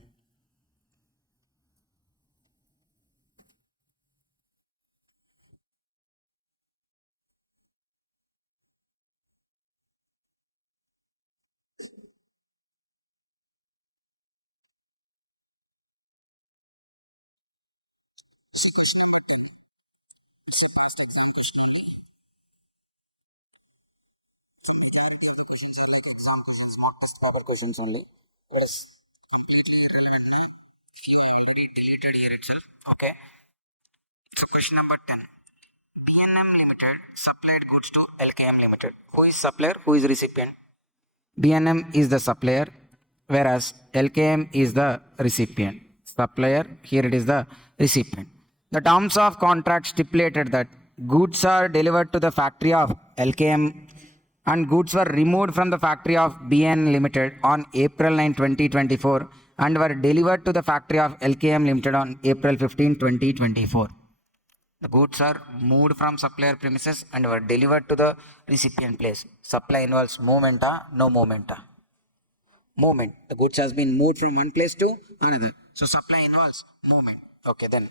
Questions only. Yes. Completely irrelevant. You already deleted here itself. Okay. So question number 10. BNM Limited supplied goods to LKM Limited. Who is supplier? Who is recipient? BNM is the supplier, whereas LKM is the recipient. Supplier, here it is the recipient. The terms of contract stipulated that goods are delivered to the factory of LKM and goods were removed from the factory of BN Limited on April 9, 2024 and were delivered to the factory of LKM Limited on April 15, 2024. The goods are moved from supplier premises and were delivered to the recipient place. Supply involves movement, no movement. Movement. The goods has been moved from one place to another. So supply involves movement. Okay, then.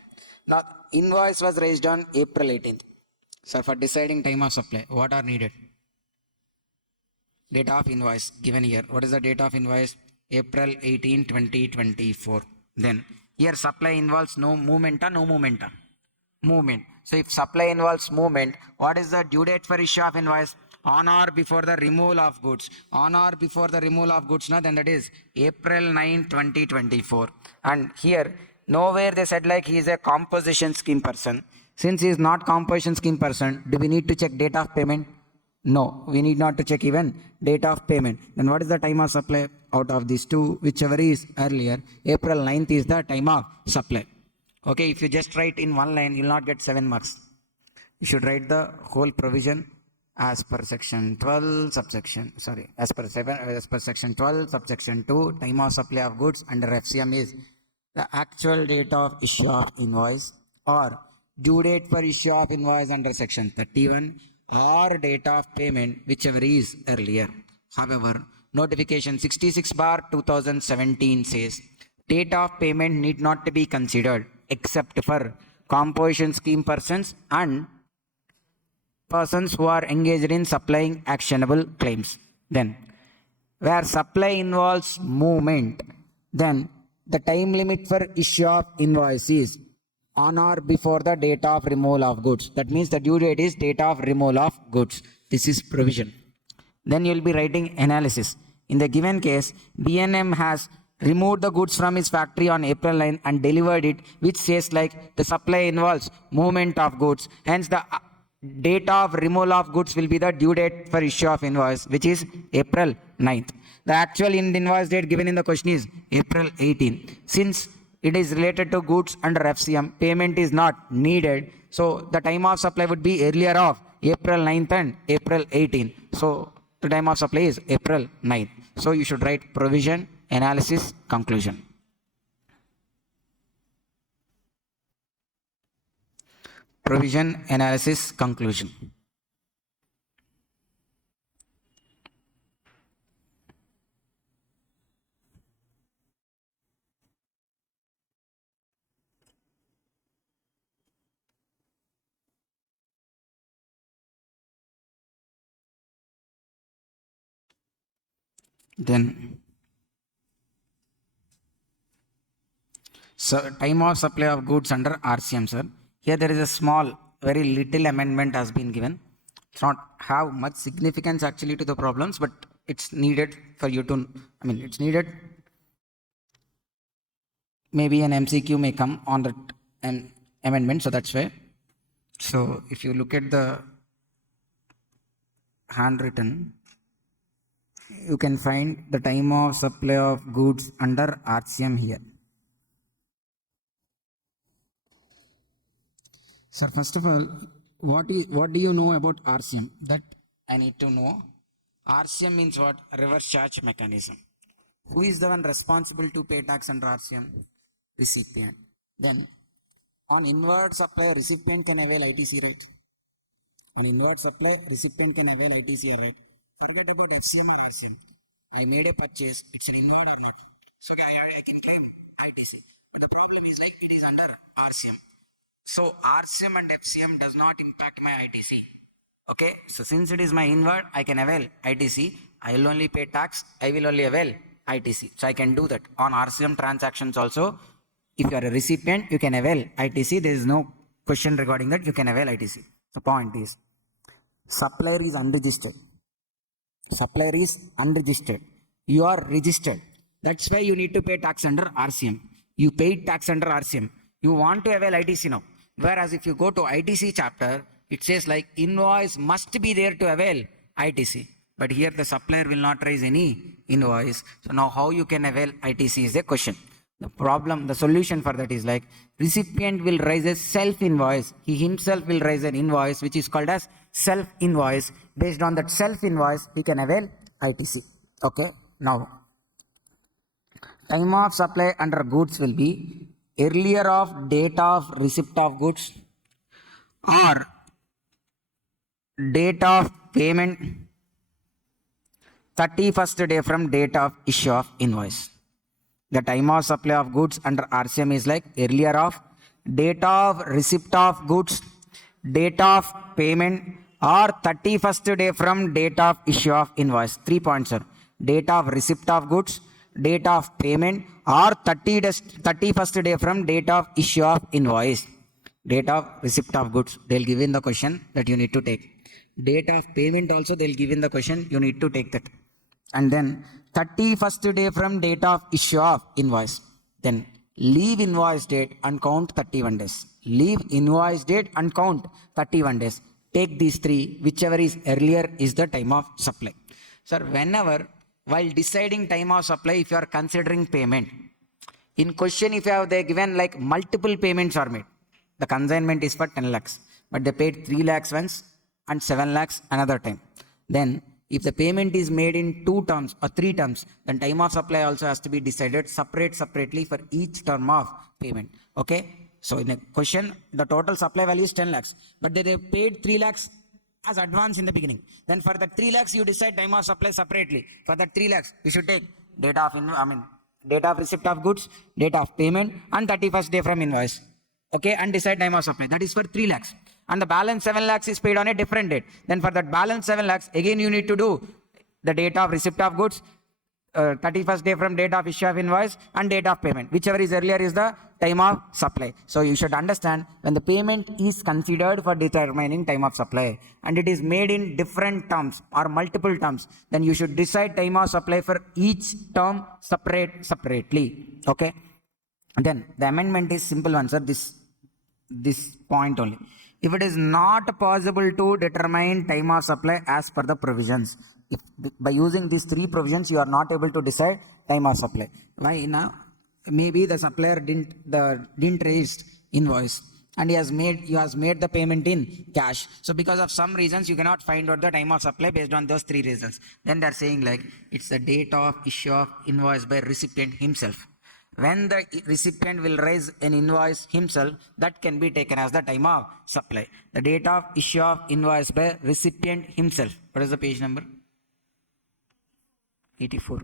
Now, invoice was raised on April 18th. So for deciding time of supply, what are needed? Date of invoice given here. What is the date of invoice? April 18, 2024. Then here supply involves no movement, no movement. Movement. So if supply involves movement, what is the due date for issue of invoice? On or before the removal of goods. On or before the removal of goods, then that is April 9, 2024. And here, nowhere they said like he is a composition scheme person. Since he is not composition scheme person, do we need to check date of payment? No, we need not to check even date of payment. Then what is the time of supply? Out of these two, whichever is earlier, April 9th is the time of supply. Okay, if you just write in one line, you will not get 7 marks. You should write the whole provision as per section 12 subsection, as per section 12 subsection 2, time of supply of goods under FCM is the actual date of issue of invoice or due date for issue of invoice under section 31 or date of payment, whichever is earlier. However, notification 66/2017 says date of payment need not to be considered except for composition scheme persons and persons who are engaged in supplying actionable claims. Then where supply involves movement, then the time limit for issue of invoice is on or before the date of removal of goods. That means the due date is date of removal of goods. This is provision. Then you will be writing analysis. In the given case, B&M has removed the goods from his factory on April 9 and delivered it, which says like the supply involves movement of goods. Hence the date of removal of goods will be the due date for issue of invoice, which is April 9th. The actual invoice date given in the question is April 18. Since it is related to goods under FCM, payment is not needed. So the time of supply would be earlier of April 9th and April 18. So the time of supply is April 9th. So you should write provision, analysis, conclusion. Provision, analysis, conclusion. Then, so time of supply of goods under RCM, sir. Here there is a small, very little amendment has been given. It's not have much significance actually to the problems, but it's needed for you to, it's needed. Maybe an MCQ may come on that amendment, so that's why. So if you look at the handwritten, you can find the time of supply of goods under RCM here. Sir, first of all, what do you know about RCM? That I need to know. RCM means what? Reverse charge mechanism. Who is the one responsible to pay tax under RCM? Recipient. Then, on inward supply, recipient can avail ITC, right? On inward supply, recipient can avail ITC, right? Forget about FCM or RCM. I made a purchase, it's an inward or not. So I can claim ITC. But the problem is like it is under RCM. So RCM and FCM does not impact my ITC. Okay, so since it is my inward, I can avail ITC. I will only pay tax, I will only avail ITC. So I can do that. On RCM transactions also, if you are a recipient, you can avail ITC. There is no question regarding that, you can avail ITC. The point is, supplier is unregistered. Supplier is unregistered. You are registered. That's why you need to pay tax under RCM. You paid tax under RCM. You want to avail ITC now. Whereas if you go to ITC chapter, it says like invoice must be there to avail ITC. But here the supplier will not raise any invoice. So now how you can avail ITC is the question. The problem, the solution for that is like recipient will raise a self-invoice. He himself will raise an invoice which is called as self-invoice. Based on that self-invoice, he can avail ITC. Okay, now time of supply under goods will be earlier of date of receipt of goods or date of payment 31st day from date of issue of invoice. The time of supply of goods under RCM is like earlier of date of receipt of goods, date of payment or 31st day from date of issue of invoice. 3 points, sir. Date of receipt of goods, date of payment or 31st day from date of issue of invoice. Date of receipt of goods, they'll give in the question that you need to take. Date of payment also they'll give in the question, you need to take that. And then 31st day from date of issue of invoice. Then leave invoice date and count 31 days. Leave invoice date and count 31 days. Take these three, whichever is earlier is the time of supply. Sir, whenever while deciding time of supply, if you are considering payment, in question if you have they given like multiple payments are made. The consignment is for 10 lakhs, but they paid 3 lakhs once and 7 lakhs another time. Then if the payment is made in 2 terms or 3 terms, then time of supply also has to be decided separately for each term of payment. Okay. So in a question, the total supply value is 10 lakhs, but they paid 3 lakhs as advance in the beginning. Then for the 3 lakhs, you decide time of supply separately. For the 3 lakhs, you should take date of receipt of goods, date of payment and 31st day from invoice. Okay, and decide time of supply. That is for 3 lakhs. And the balance 7 lakhs is paid on a different date. Then for that balance 7 lakhs, again you need to do the date of receipt of goods, 31st day from date of issue of invoice and date of payment. Whichever is earlier is the time of supply. So you should understand when the payment is considered for determining time of supply and it is made in different terms or multiple terms, then you should decide time of supply for each term separately. Okay. Then the amendment is simple answer. This point only. If it is not possible to determine time of supply as per the provisions, if by using these three provisions you are not able to decide time of supply. Why now? Maybe the supplier didn't raise invoice and he has made the payment in cash. So because of some reasons you cannot find out the time of supply based on those three reasons. Then they are saying like it's the date of issue of invoice by recipient himself. When the recipient will raise an invoice himself, that can be taken as the time of supply. The date of issue of invoice by recipient himself. What is the page number? 84.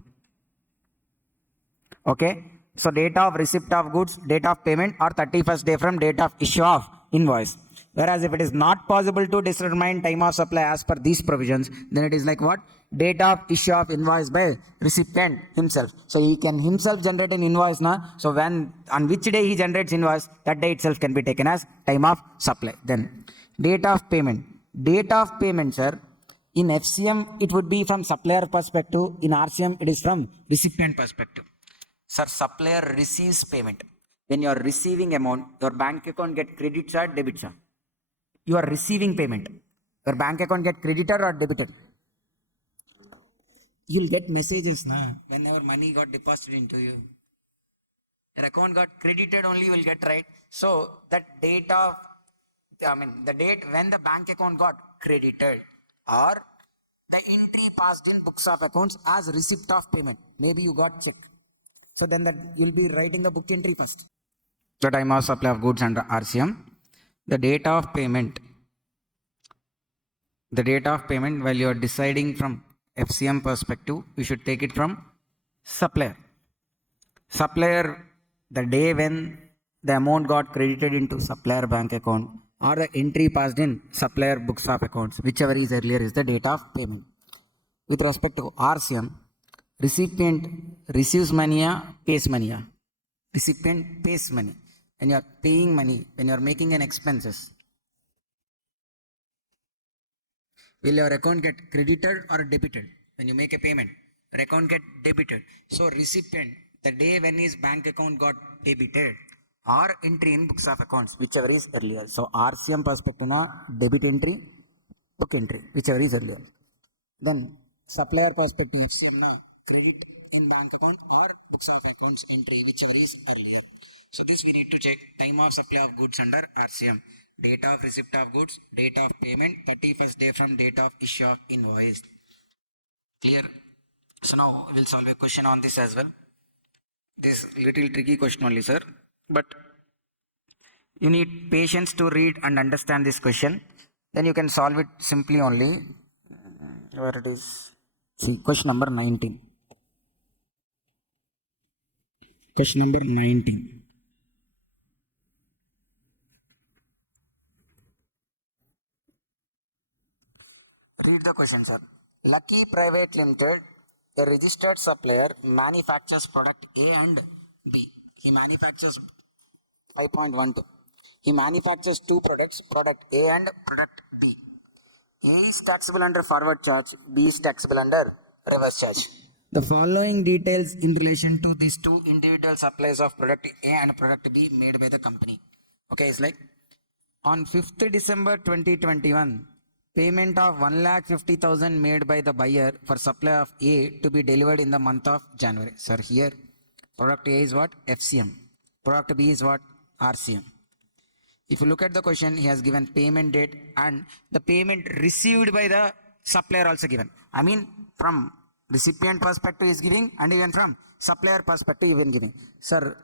Okay. So date of receipt of goods, date of payment, or 31st day from date of issue of invoice. Whereas if it is not possible to determine time of supply as per these provisions, then it is like what? Date of issue of invoice by recipient himself. So he can himself generate an invoice now. So when on which day he generates invoice, that day itself can be taken as time of supply. Then date of payment. Date of payment, sir. In FCM, it would be from supplier perspective. In RCM, it is from recipient perspective. Sir, supplier receives payment. When you are receiving amount, your bank account get credits or debits. You are receiving payment. Your bank account get credited or debited. You'll get messages whenever money got deposited into you. Your account got credited only you will get, right? So that date of, the date when the bank account got credited or the entry passed in books of accounts as receipt of payment. Maybe you got check. So then that you'll be writing the book entry first. The time of supply of goods under RCM. The date of payment. The date of payment while you are deciding from FCM perspective, you should take it from supplier. Supplier, the day when the amount got credited into supplier bank account or the entry passed in supplier books of accounts, whichever is earlier is the date of payment. With respect to RCM, recipient receives money, pays money. Recipient pays money. When you are paying money, when you are making an expenses, will your account get credited or debited? When you make a payment, your account get debited. So recipient, the day when his bank account got debited or entry in books of accounts, whichever is earlier. So RCM perspective na debit entry, book entry, whichever is earlier. Then supplier perspective FCM na credit in bank account or books of accounts entry, whichever is earlier. So this we need to check time of supply of goods under RCM. Date of receipt of goods, date of payment, 31st day from date of issue of invoice. Clear? So now we'll solve a question on this as well. This little tricky question only, sir. But you need patience to read and understand this question. Then you can solve it simply only. Where it is? See, question number 19. Question number 19. Read the question, sir. Lucky Private Limited, the registered supplier, manufactures product A and B. He manufactures 5.12. He manufactures two products, product A and product B. A is taxable under forward charge, B is taxable under reverse charge. The following details in relation to these two individual supplies of product A and product B made by the company. Okay, it's like on 5th December 2021, payment of 1,50,000 made by the buyer for supply of A to be delivered in the month of January. Sir, here product A is what? FCM. Product B is what? RCM. If you look at the question, he has given payment date and the payment received by the supplier also given. I mean, from recipient perspective is giving and even from supplier perspective even giving. Sir,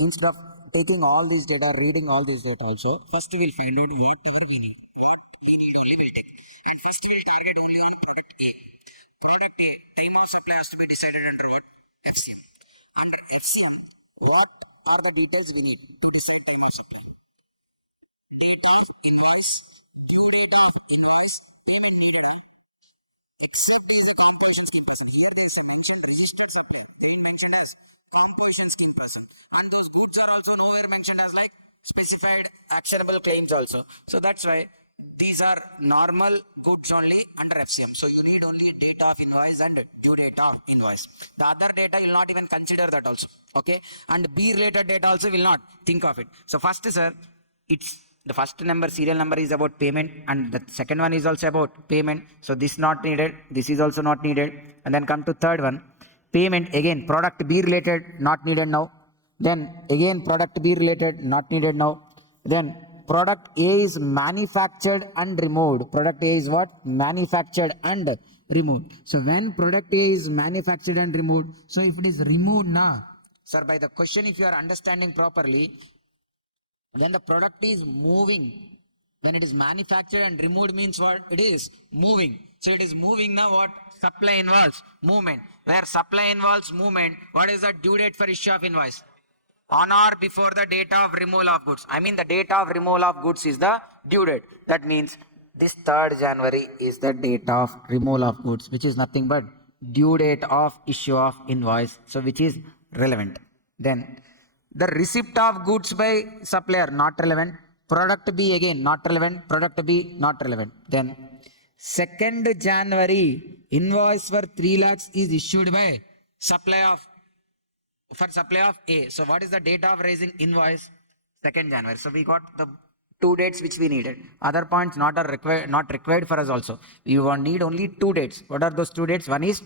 instead of taking all these data, reading all these data also, first we will find out whatever we need. What we need only will take. And first we will target only on product A. Product A, time of supply has to be decided under what? FCM. Under FCM, what are the details we need to decide time of supply? Date of invoice, due date of invoice, payment needed on. except is a composition scheme person. Here there is a mentioned registered supplier. They ain't mentioned as composition scheme person. And those goods are also nowhere mentioned as like specified actionable claims also. So that's why these are normal goods only under FCM. So you need only date of invoice and due date of invoice. The other data you will not even consider that also. Okay. And B related data also will not think of it. So first, sir, it's the first number, serial number is about payment, and the second one is also about payment. So this not needed. This is also not needed. And then come to third one, payment. Again, product B related, not needed now. Then again, product B related, not needed now. Then product A is manufactured and removed. Product A is what? Manufactured and removed. So when product A is manufactured and removed, so if it is removed now, sir, by the question, if you are understanding properly, when the product is moving, when it is manufactured and removed means what? It is moving. So it is moving now, what? Supply involves movement. Where supply involves movement, what is the due date for issue of invoice? On or before the date of removal of goods. I mean the date of removal of goods is the due date. That means this 3rd January is the date of removal of goods, which is nothing but due date of issue of invoice. So which is relevant. Then the receipt of goods by supplier, not relevant. Product B again, not relevant. Product B, not relevant. Then 2nd January, invoice for 3 lakhs is issued by supply of A. So what is the date of raising invoice? 2nd January. So we got the 2 dates which we needed. Other points not required for us also. We need only 2 dates. What are those 2 dates? One is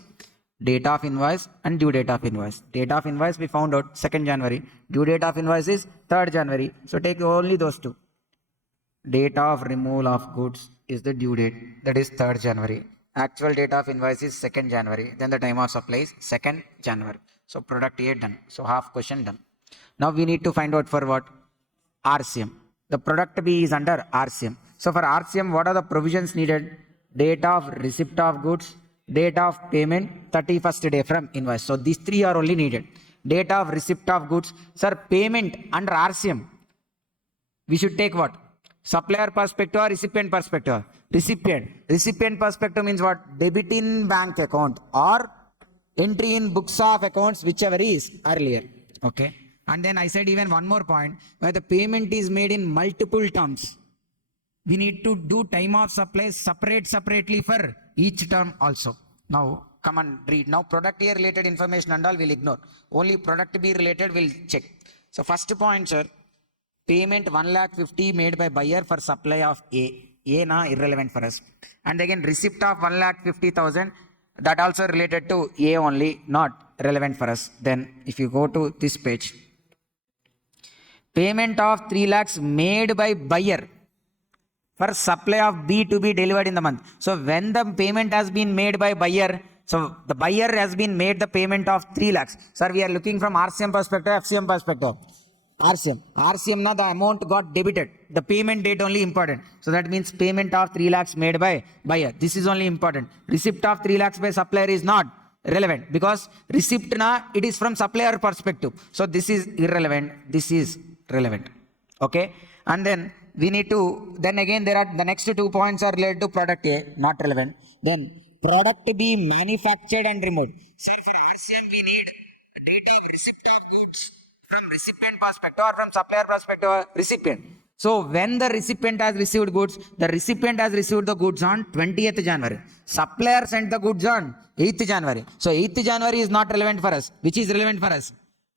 date of invoice and due date of invoice. Date of invoice we found out 2nd January. Due date of invoice is 3rd January. So take only those 2. Date of removal of goods is the due date. That is 3rd January. Actual date of invoice is 2nd January. Then the time of supply is 2nd January. So product A done. So half question done. Now we need to find out for what? RCM. The product B is under RCM. So for RCM, what are the provisions needed? Date of receipt of goods, date of payment, 31st day from invoice. So these 3 are only needed. Date of receipt of goods. Sir, payment under RCM, we should take what? Supplier perspective or recipient perspective? Recipient. Recipient perspective means what? Debit in bank account or entry in books of accounts, whichever is earlier. Okay. And then I said even one more point, where the payment is made in multiple terms. We need to do time of supply separately for each term also. Now come and read. Now product A related information and all we'll ignore. Only product B related we'll check. So first point, sir, payment 1,50,000 made by buyer for supply of A. A na irrelevant for us. And again receipt of 1,50,000, that also related to A only, not relevant for us. Then if you go to this page, payment of 3 lakhs made by buyer for supply of B to be delivered in the month. So when the payment has been made by buyer, so the buyer has been made the payment of 3 lakhs. Sir, we are looking from RCM perspective, FCM perspective. RCM na the amount got debited. The payment date only important. So that means payment of 3 lakhs made by buyer. This is only important. Receipt of 3 lakhs by supplier is not relevant because receipt na it is from supplier perspective. So this is irrelevant. This is relevant. Okay. And then we need to, then again there are the next 2 points are related to product A, not relevant. Then product B manufactured and removed. Sir, for RCM we need date of receipt of goods from recipient perspective or from supplier perspective, recipient. So when the recipient has received goods, the recipient has received the goods on 20th January. Supplier sent the goods on 8th January. So 8th January is not relevant for us. Which is relevant for us?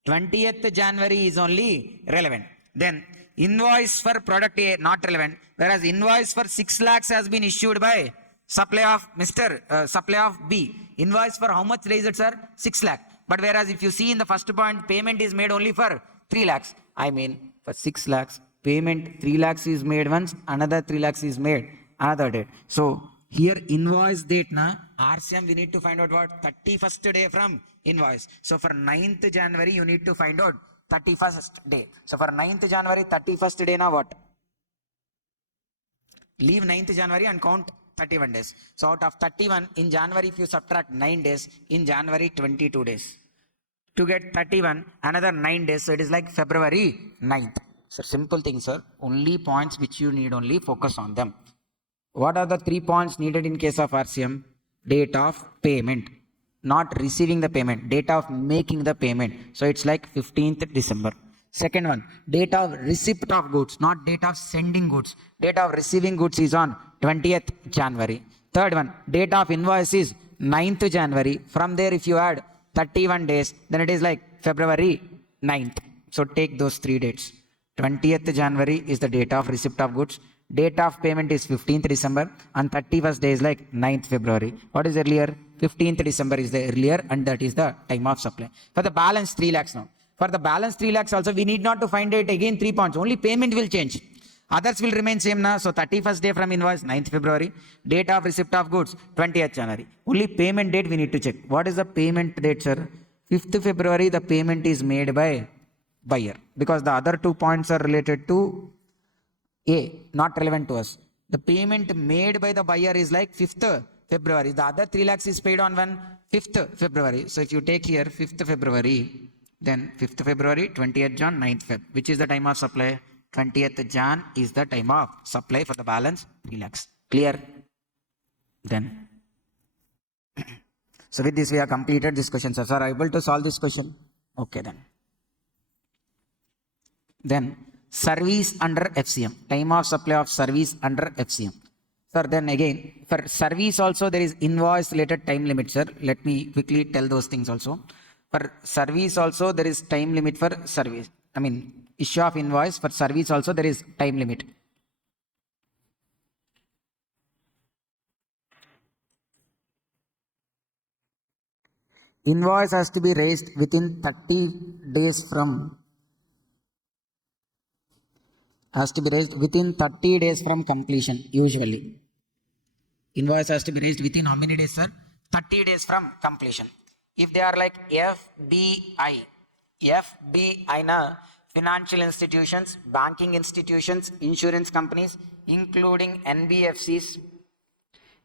20th January is only relevant. Then invoice for product A not relevant, whereas invoice for 6 lakhs has been issued by supply of supply of B. Invoice for how much raised, sir? 6 lakh. But whereas if you see in the first point, payment is made only for 3 lakhs. I mean for 6 lakhs, payment 3 lakhs is made once, another 3 lakhs is made another date. So here invoice date na RCM we need to find out what? 31st day from invoice. So for 9th January you need to find out 31st day. So for 9th January 31st day na what? Leave 9th January and count 31 days. So out of 31 in January, if you subtract 9 days, in January 22 days. To get 31, another 9 days. So it is like February 9th. So simple thing, sir. Only points which you need only focus on them. What are the 3 points needed in case of RCM? date of payment, not receiving the payment, date of making the payment. So it's like 15th December. Second one, date of receipt of goods, not date of sending goods. Date of receiving goods is on 20th January. Third one, date of invoice is 9th January. From there, if you add 31 days, then it is like February 9th. So take those 3 dates. 20th January is the date of receipt of goods. Date of payment is 15th December and 31st day is like 9th February. What is earlier? 15th December is the earlier and that is the time of supply. For the balance 3 lakhs now. For the balance 3 lakhs also, we need not to find it again 3 points. Only payment will change. Others will remain same now. So 31st day from invoice, 9th February. Date of receipt of goods, 20th January. Only payment date we need to check. What is the payment date, sir? 5th February, the payment is made by buyer. Because the other 2 points are related to A, not relevant to us. The payment made by the buyer is like 5th February. The other 3 lakhs is paid on when? 5th February. So if you take here 5th February, then 5th February, 20th Jan, 9th Feb. Which is the time of supply? 20th Jan is the time of supply for the balance 3 lakhs. Clear? Then. So with this we have completed this question. Sir, are able to solve this question? Okay then. Then service under FCM. Time of supply of service under FCM. Sir, then again, for service also there is invoice related time limit, sir. Let me quickly tell those things also. For service also there is time limit for service. I mean, issue of invoice for service also there is time limit. Invoice has to be raised within 30 days from completion usually. Invoice has to be raised within how many days, sir? 30 days from completion. If they are like FBI na financial institutions, banking institutions, insurance companies, including NBFCs,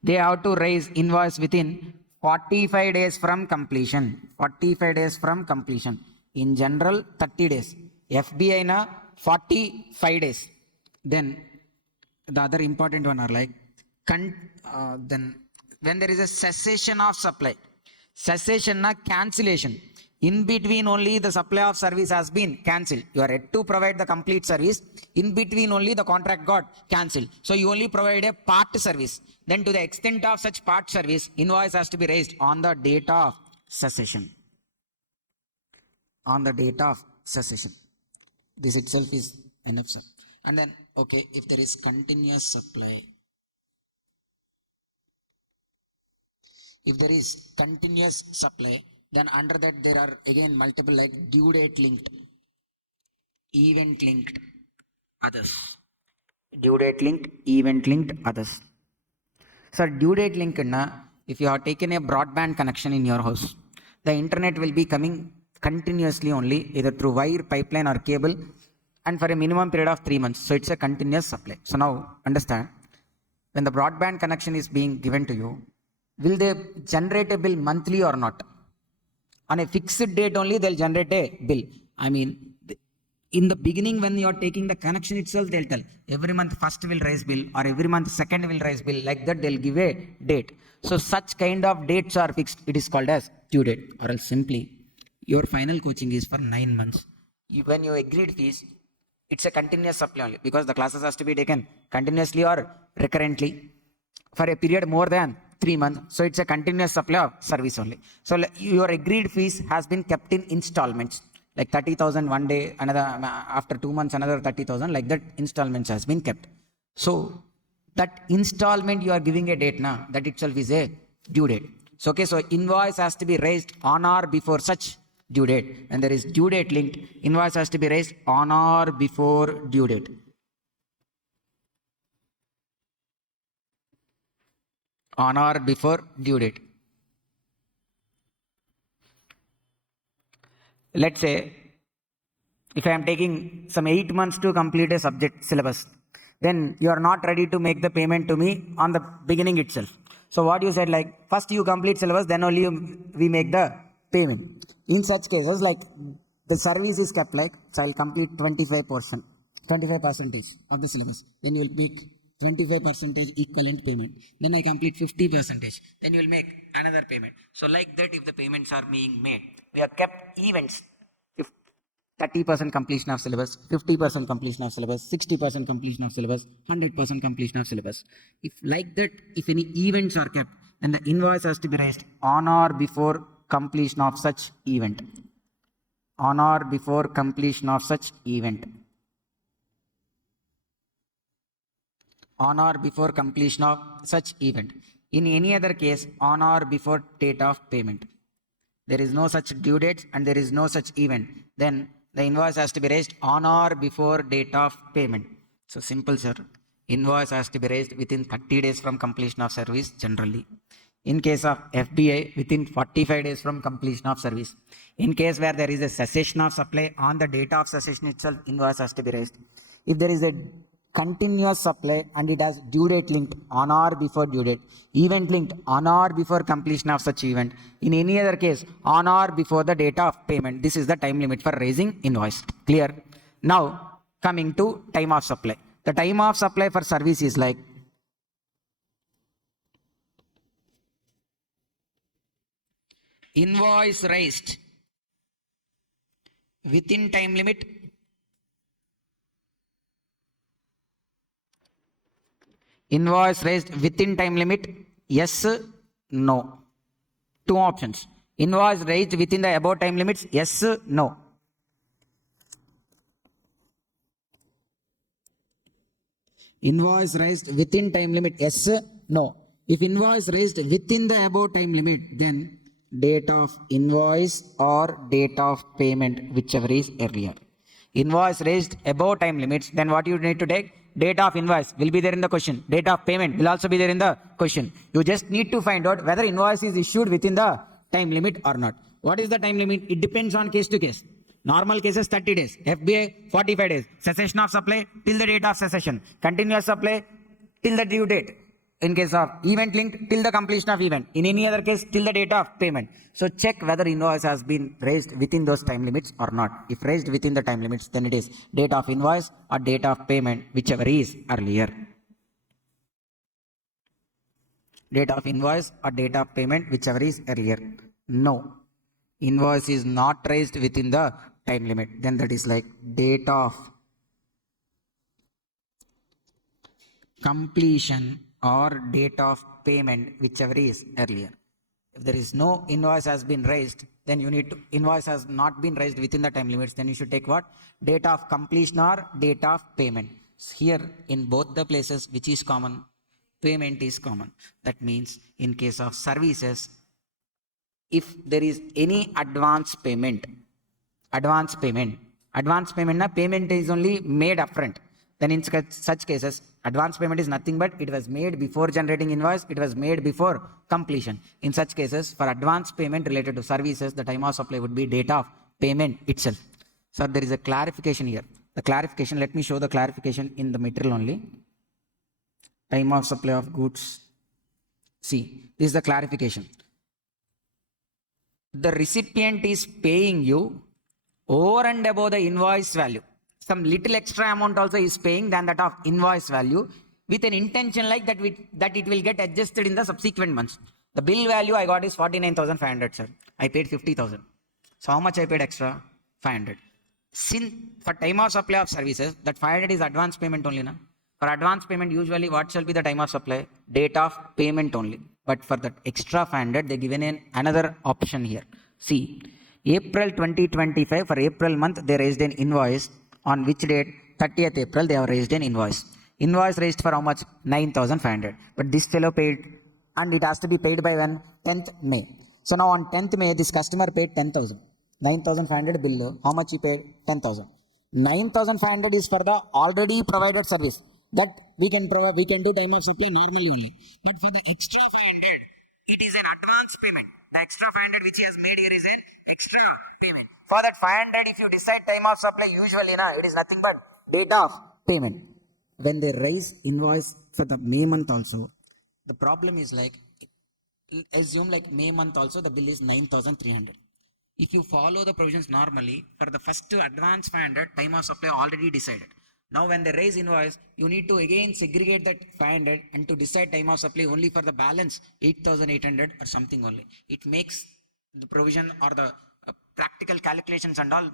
they have to raise invoice within 45 days from completion. 45 days from completion. In general, 30 days. FBI na 45 days. Then the other important one are like then when there is a cessation of supply, cessation na cancellation. In between only the supply of service has been cancelled. You are yet to provide the complete service. In between only the contract got cancelled. So you only provide a part service. Then to the extent of such part service, invoice has to be raised on the date of cessation. On the date of cessation. This itself is enough, sir. And then, okay, if there is continuous supply, if there is continuous supply, then under that there are again multiple like due date linked, event linked, others. Due date linked, event linked, others. Sir, due date linked na, if you have taken a broadband connection in your house, the internet will be coming continuously only either through wire, pipeline or cable and for a minimum period of 3 months. So it's a continuous supply. So now understand, when the broadband connection is being given to you, will they generate a bill monthly or not? On a fixed date only they'll generate a bill. I mean, in the beginning when you are taking the connection itself, they'll tell every month first will raise bill or every month second will raise bill. Like that they'll give a date. So such kind of dates are fixed. It is called as due date. Or else simply your final coaching is for 9 months. When you agreed fees, it's a continuous supply only because the classes has to be taken continuously or recurrently for a period more than 3 months. So it's a continuous supply of service only. So your agreed fees has been kept in installments. Like 30,000 one day, another after 2 months, another 30,000, like that installments has been kept. So that installment you are giving a date now, that itself is a due date. So okay, so invoice has to be raised on or before such due date. And there is due date linked, invoice has to be raised on or before due date. On or before due date. Let's say if I am taking some 8 months to complete a subject syllabus, then you are not ready to make the payment to me on the beginning itself. So what you said, like first you complete syllabus, then only we make the payment. In such cases, like the service is kept like, so I will complete 25% of the syllabus. Then you will make 25% equivalent payment. Then I complete 50%. Then you will make another payment. So like that, if the payments are being made, we have kept events. 30% completion of syllabus, 50% completion of syllabus, 60% completion of syllabus, 100% completion of syllabus. If like that, if any events are kept, then the invoice has to be raised on or before completion of such event. On or before completion of such event. On or before completion of such event. In any other case, on or before date of payment. There is no such due date and there is no such event. Then the invoice has to be raised on or before date of payment. So simple, sir. Invoice has to be raised within 30 days from completion of service generally. In case of FBA, within 45 days from completion of service. In case where there is a cessation of supply, on the date of cessation itself, invoice has to be raised. If there is a continuous supply and it has due date linked on or before due date, event linked on or before completion of such event, in any other case on or before the date of payment. This is the time limit for raising invoice. Clear? Now coming to time of supply. The time of supply for service is like invoice raised within time limit, invoice raised within time limit, yes, no. Two options. Invoice raised within the above time limits, yes, no. Invoice raised within time limit, yes, no. If invoice raised within the above time limit, then date of invoice or date of payment, whichever is earlier. Invoice raised above time limits, then what you need to take? Date of invoice will be there in the question. Date of payment will also be there in the question. You just need to find out whether invoice is issued within the time limit or not. What is the time limit? It depends on case to case. Normal cases 30 days, FBA 45 days, cessation of supply till the date of cessation, continuous supply till the due date. In case of event linked, till the completion of event. In any other case, till the date of payment. So check whether invoice has been raised within those time limits or not. If raised within the time limits, then it is date of invoice or date of payment, whichever is earlier. Date of invoice or date of payment, whichever is earlier. No. Invoice is not raised within the time limit. Then that is like date of completion or date of payment, whichever is earlier. If there is no invoice has been raised, then you need to, invoice has not been raised within the time limits, then you should take what? Date of completion or date of payment. So here in both the places, which is common? Payment is common. That means in case of services, if there is any advance payment is only made upfront. Then in such cases, advance payment is nothing but it was made before generating invoice, it was made before completion. In such cases, for advance payment related to services, the time of supply would be date of payment itself. So there is a clarification here. The clarification, let me show the clarification in the material only. Time of supply of goods. See, this is the clarification. The recipient is paying you over and above the invoice value. Some little extra amount also is paying than that of invoice value with an intention like that, that it will get adjusted in the subsequent months. The bill value I got is 49,500, sir. I paid 50,000. So how much I paid extra? 500. Since for time of supply of services, that 500 is advance payment only. Na? For advance payment, usually what shall be the time of supply? Date of payment only. But for that extra 500, they given another option here. See, April 2025, for April month, they raised an invoice. On which date? 30th April, they have raised an invoice. Invoice raised for how much? 9,500. But this fellow paid, and it has to be paid by when? 10th May. So now on 10th May, this customer paid 10,000. 9,500 bill. How much he paid? 10,000. 9,500 is for the already provided service. That we can provide, we can do time of supply normally only. But for the extra 500, it is an advance payment. The extra 500 which he has made here is an extra payment. For that 500, if you decide time of supply, usually it is nothing but date of payment. When they raise invoice for the May month also, the problem is like, assume like May month also the bill is 9,300. If you follow the provisions normally, for the first advance 500, time of supply already decided. Now when they raise invoice, you need to again segregate that 500 and to decide time of supply only for the balance 8,800 or something only. It makes the provision or the practical calculations and all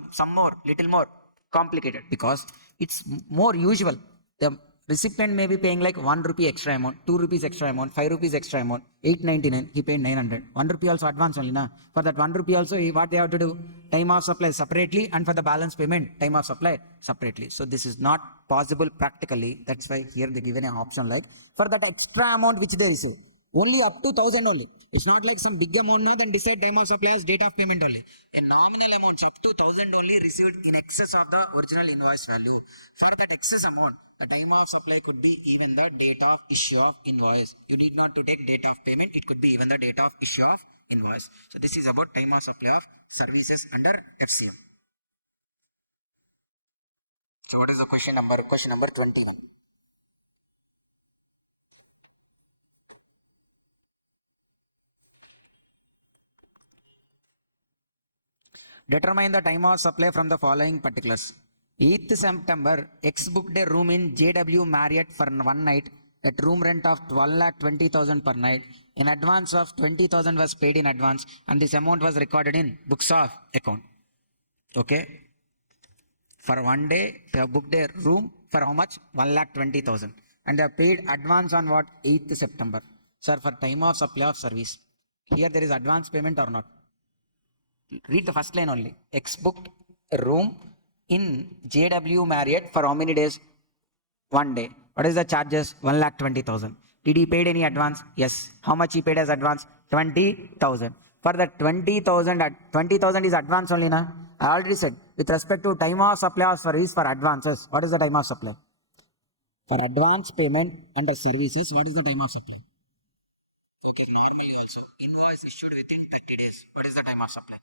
little more complicated, because it's more usual. The recipient may be paying like 1 rupee extra amount, 2 rupees extra amount, 5 rupees extra amount, 899, he paid 900. 1 rupee also advance only, na? For that 1 rupee also, what they have to do? Time of supply separately, and for the balance payment, time of supply separately. So this is not possible practically. That's why here they given an option like, for that extra amount which they receive, only up to 1,000 only. It's not like some big amount now, then decide time of supply as date of payment only. A nominal amount up to 1,000 only received in excess of the original invoice value. For that excess amount, the time of supply could be even the date of issue of invoice. You need not to take date of payment. It could be even the date of issue of invoice. So this is about time of supply of services under FCM. So what is the question number? Question number 21. Determine the time of supply from the following particulars. 8th September, X booked a room in JW Marriott for one night at room rent of 12,20,000 per night. In advance of 20,000 was paid in advance, and this amount was recorded in books of account. Okay. For one day, they have booked a room for how much? 1,20,000. And they have paid advance on what? 8th September. Sir, for time of supply of service, here there is advance payment or not? Read the first line only. X booked a room in JW Marriott for how many days? One day. What is the charges? 1,20,000. Did he paid any advance? Yes. How much he paid as advance? 20,000. For the 20,000, 20,000 is advance only, na? I already said, with respect to time of supply of service for advances, what is the time of supply? For advance payment under services, what is the time of supply? Okay, normally also, invoice issued within 30 days. What is the time of supply?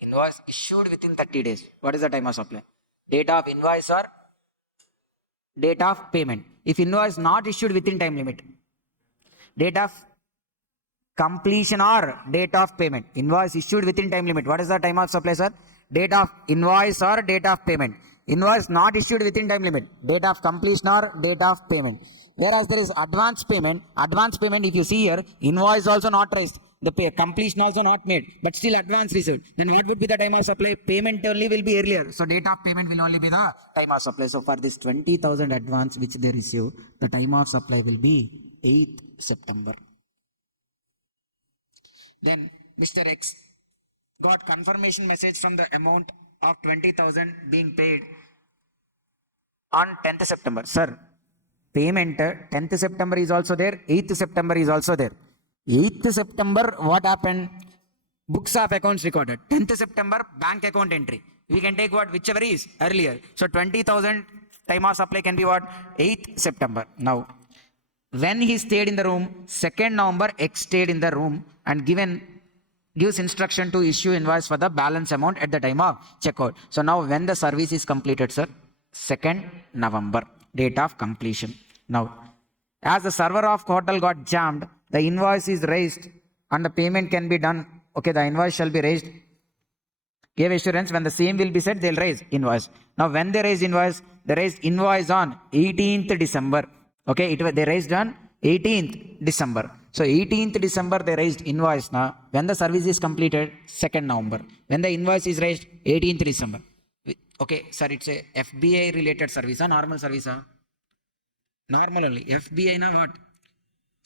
Invoice issued within 30 days. What is the time of supply? Date of invoice or date of payment. If invoice not issued within time limit, date of completion or date of payment. Invoice issued within time limit. What is the time of supply, sir? Date of invoice or date of payment. Invoice not issued within time limit. Date of completion or date of payment. Whereas there is advance payment. Advance payment, if you see here, invoice also not raised. The completion also not made, but still advance received. Then what would be the time of supply? Payment only will be earlier. So date of payment will only be the time of supply. So for this 20,000 advance which they receive, the time of supply will be 8th September. Then Mr. X got confirmation message from the amount of 20,000 being paid on 10th September. Sir, payment 10th September is also there, 8th September is also there. 8th September, what happened? Books of accounts recorded. 10th September, bank account entry. We can take what? Whichever is earlier. So 20,000 time of supply can be what? 8th September. Now, when he stayed in the room, 2nd November, X stayed in the room and gives instruction to issue invoice for the balance amount at the time of checkout. So now when the service is completed, sir? 2nd November, date of completion. Now, as the server of hotel got jammed, the invoice is raised and the payment can be done. Okay, the invoice shall be raised. Give assurance when the same will be said, they'll raise invoice. Now, when they raise invoice, they raised invoice on 18th December. Okay, they raised on 18th December. So 18th December, they raised invoice. Now, when the service is completed, 2nd November. When the invoice is raised, 18th December. Okay, sir, it's a FBA related service, normal service. Normal only. FBA na what?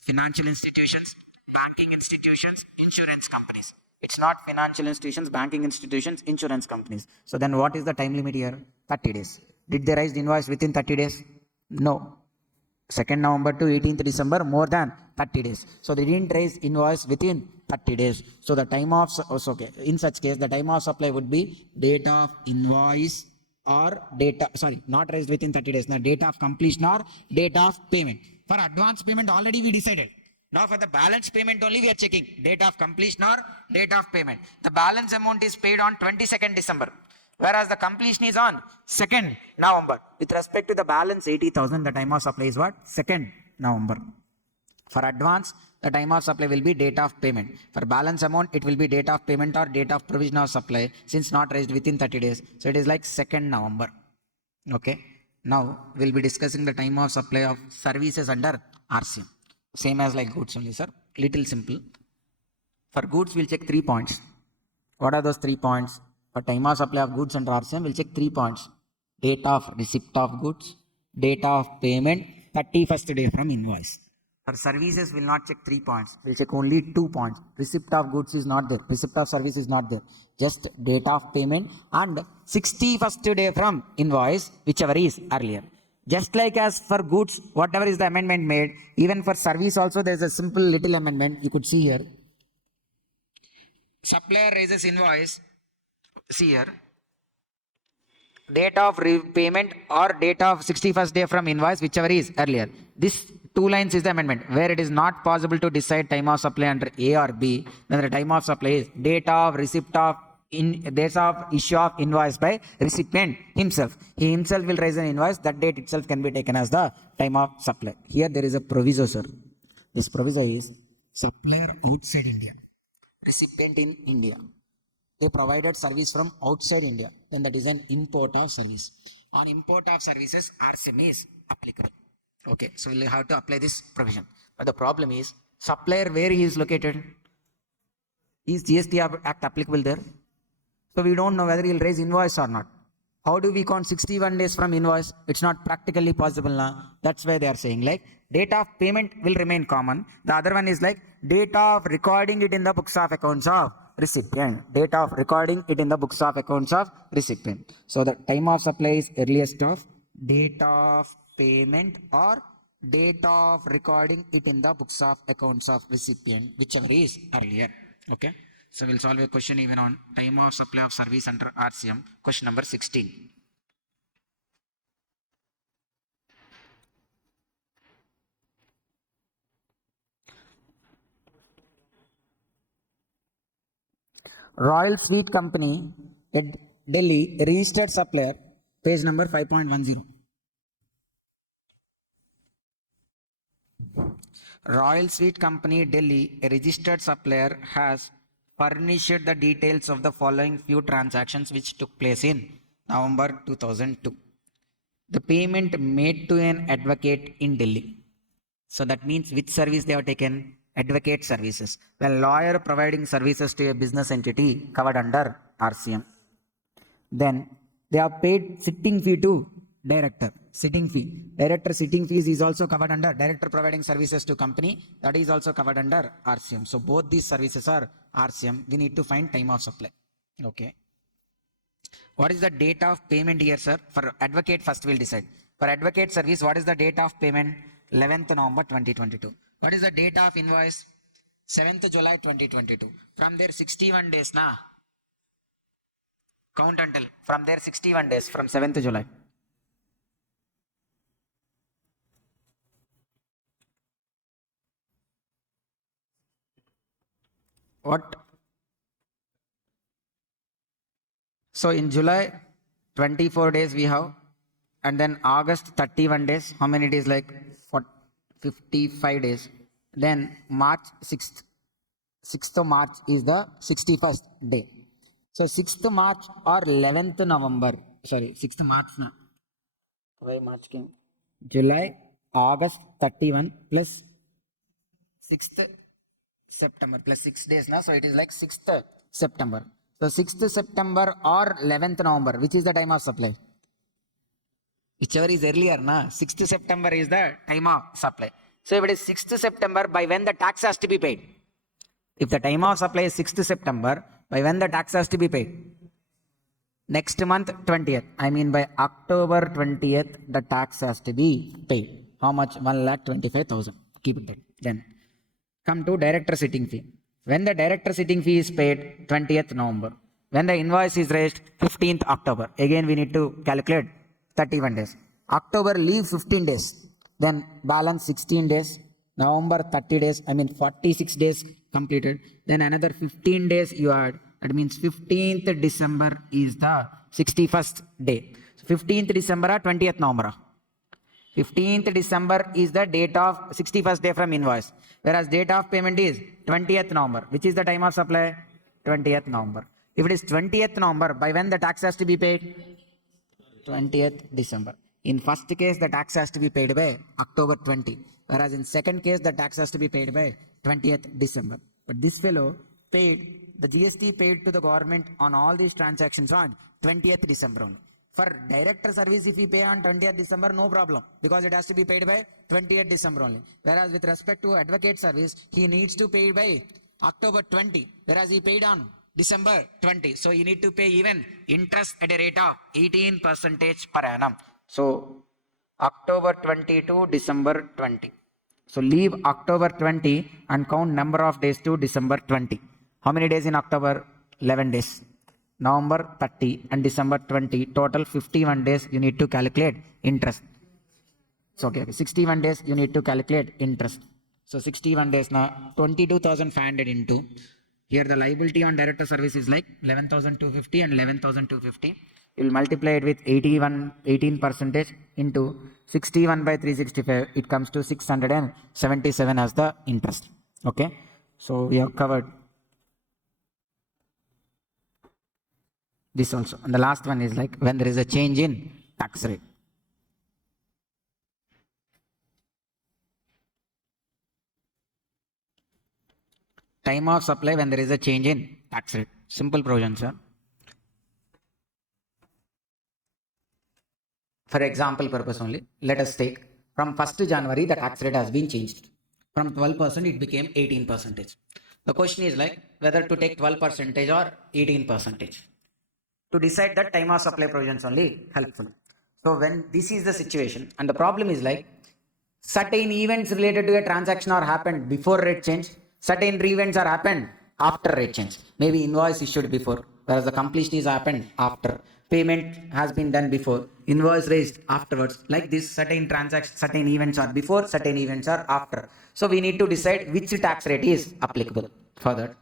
Financial institutions, banking institutions, insurance companies. It's not financial institutions, banking institutions, insurance companies. So then what is the time limit here? 30 days. Did they raise the invoice within 30 days? No. 2nd November to 18th December, more than 30 days. So they didn't raise invoice within 30 days. So the time of, okay, in such case, the time of supply would be date of invoice or data, sorry, not raised within 30 days. Now date of completion or date of payment. For advance payment, already we decided. Now for the balance payment only we are checking. Date of completion or date of payment. The balance amount is paid on 22nd December. Whereas the completion is on 2nd November. With respect to the balance 80,000, the time of supply is what? 2nd November. For advance, the time of supply will be date of payment. For balance amount, it will be date of payment or date of provision of supply, since not raised within 30 days. So it is like 2nd November. Okay. Now we'll be discussing the time of supply of services under RCM. Same as like goods only, sir. Little simple. For goods, we'll check 3 points. What are those 3 points? For time of supply of goods under RCM, we'll check 3 points. Date of receipt of goods, date of payment, 31st day from invoice. For services, we'll not check 3 points. We'll check only 2 points. Receipt of goods is not there. Receipt of service is not there. Just date of payment and 61st day from invoice, whichever is earlier. Just like as for goods, whatever is the amendment made, even for service also there is a simple little amendment. You could see here. Supplier raises invoice. See here. Date of repayment or date of 61st day from invoice, whichever is earlier. This 2 lines is the amendment. Where it is not possible to decide time of supply under A or B, then the time of supply is date of receipt of date of issue of invoice by recipient himself. He himself will raise an invoice. That date itself can be taken as the time of supply. Here there is a proviso, sir. This proviso is supplier outside India, recipient in India. They provided service from outside India, then that is an import of service. On import of services, RCM is applicable. Okay, so we'll have to apply this provision. But the problem is, supplier where he is located, is GST Act applicable there? So we don't know whether he'll raise invoice or not. How do we count 61 days from invoice? It's not practically possible now. That's why they are saying like date of payment will remain common. The other one is like date of recording it in the books of accounts of recipient. Date of recording it in the books of accounts of recipient. So the time of supply is earliest of date of payment or date of recording it in the books of accounts of recipient, whichever is earlier. Okay. So we'll solve a question even on time of supply of service under RCM. Question number 16. Royal Sweet Company at Delhi, registered supplier, page number 5.10. Royal Sweet Company, Delhi, a registered supplier, has furnished the details of the following few transactions which took place in November 2002. The payment made to an advocate in Delhi. So that means which service they have taken? Advocate services. Well, lawyer providing services to a business entity covered under RCM. Then they have paid sitting fee to director. Sitting fee. Director sitting fees is also covered under director providing services to company. That is also covered under RCM. So both these services are RCM. We need to find time of supply. Okay. What is the date of payment here, sir? For advocate, first we'll decide. For advocate service, what is the date of payment? 11th November 2022. What is the date of invoice? 7th July 2022. From there 61 days, na? Count until. From there 61 days, from 7th July. What? So in July, 24 days we have. And then August, 31 days. How many days? Like 55 days. Then March 6th. 6th of March is the 61st day. So 6th March or 11th November. Sorry, 6th March. Na. Why March came? July, August 31 plus 6th September plus 6 days. Na? So it is like 6th September. So 6th September or 11th November. Which is the time of supply? Whichever is earlier, na? 6th September is the time of supply. So if it is 6th September, by when the tax has to be paid? If the time of supply is 6th September, by when the tax has to be paid? Next month, 20th. I mean by October 20th, the tax has to be paid. How much? 1,25,000. Keep it there. Then come to director sitting fee. When the director sitting fee is paid, 20th November. When the invoice is raised, 15th October. Again, we need to calculate 31 days. October leave 15 days. Then balance 16 days. November 30 days. I mean 46 days completed. Then another 15 days you add. That means 15th December is the 61st day. So 15th December or 20th November. 15th December is the date of 61st day from invoice. Whereas date of payment is 20th November. Which is the time of supply? 20th November. If it is 20th November, by when the tax has to be paid? 20th December. In first case, the tax has to be paid by October 20, whereas in second case, the tax has to be paid by 20th December. But this fellow paid, the GST paid to the government on all these transactions on 20th December only. For director service, if we pay on 20th December, no problem, because it has to be paid by 20th December only. Whereas with respect to advocate service, he needs to pay by October 20, whereas he paid on December 20. So you need to pay even interest at a rate of 18% per annum. So October 20 to December 20. So leave October 20 and count number of days to December 20. How many days in October? 11 days. November 30 and December 20. Total 51 days you need to calculate interest. So okay, 61 days you need to calculate interest. So 61 days now, 22,500 into, here the liability on director service is like 11,250 and 11,250. You will multiply it with 18% into 61 by 365. It comes to 677 as the interest. Okay. So we have covered this also. And the last one is like when there is a change in tax rate. Time of supply when there is a change in tax rate. Simple provision, sir. For example purpose only, let us take from 1st January the tax rate has been changed. From 12% it became 18%. The question is like whether to take 12% or 18%. To decide that, time of supply provisions only helpful. So when this is the situation and the problem is like certain events related to a transaction are happened before rate change, certain events are happened after rate change. Maybe invoice issued before, whereas the completion is happened after. Payment has been done before, invoice raised afterwards. Like this, certain transactions, certain events are before, certain events are after. So we need to decide which tax rate is applicable for that.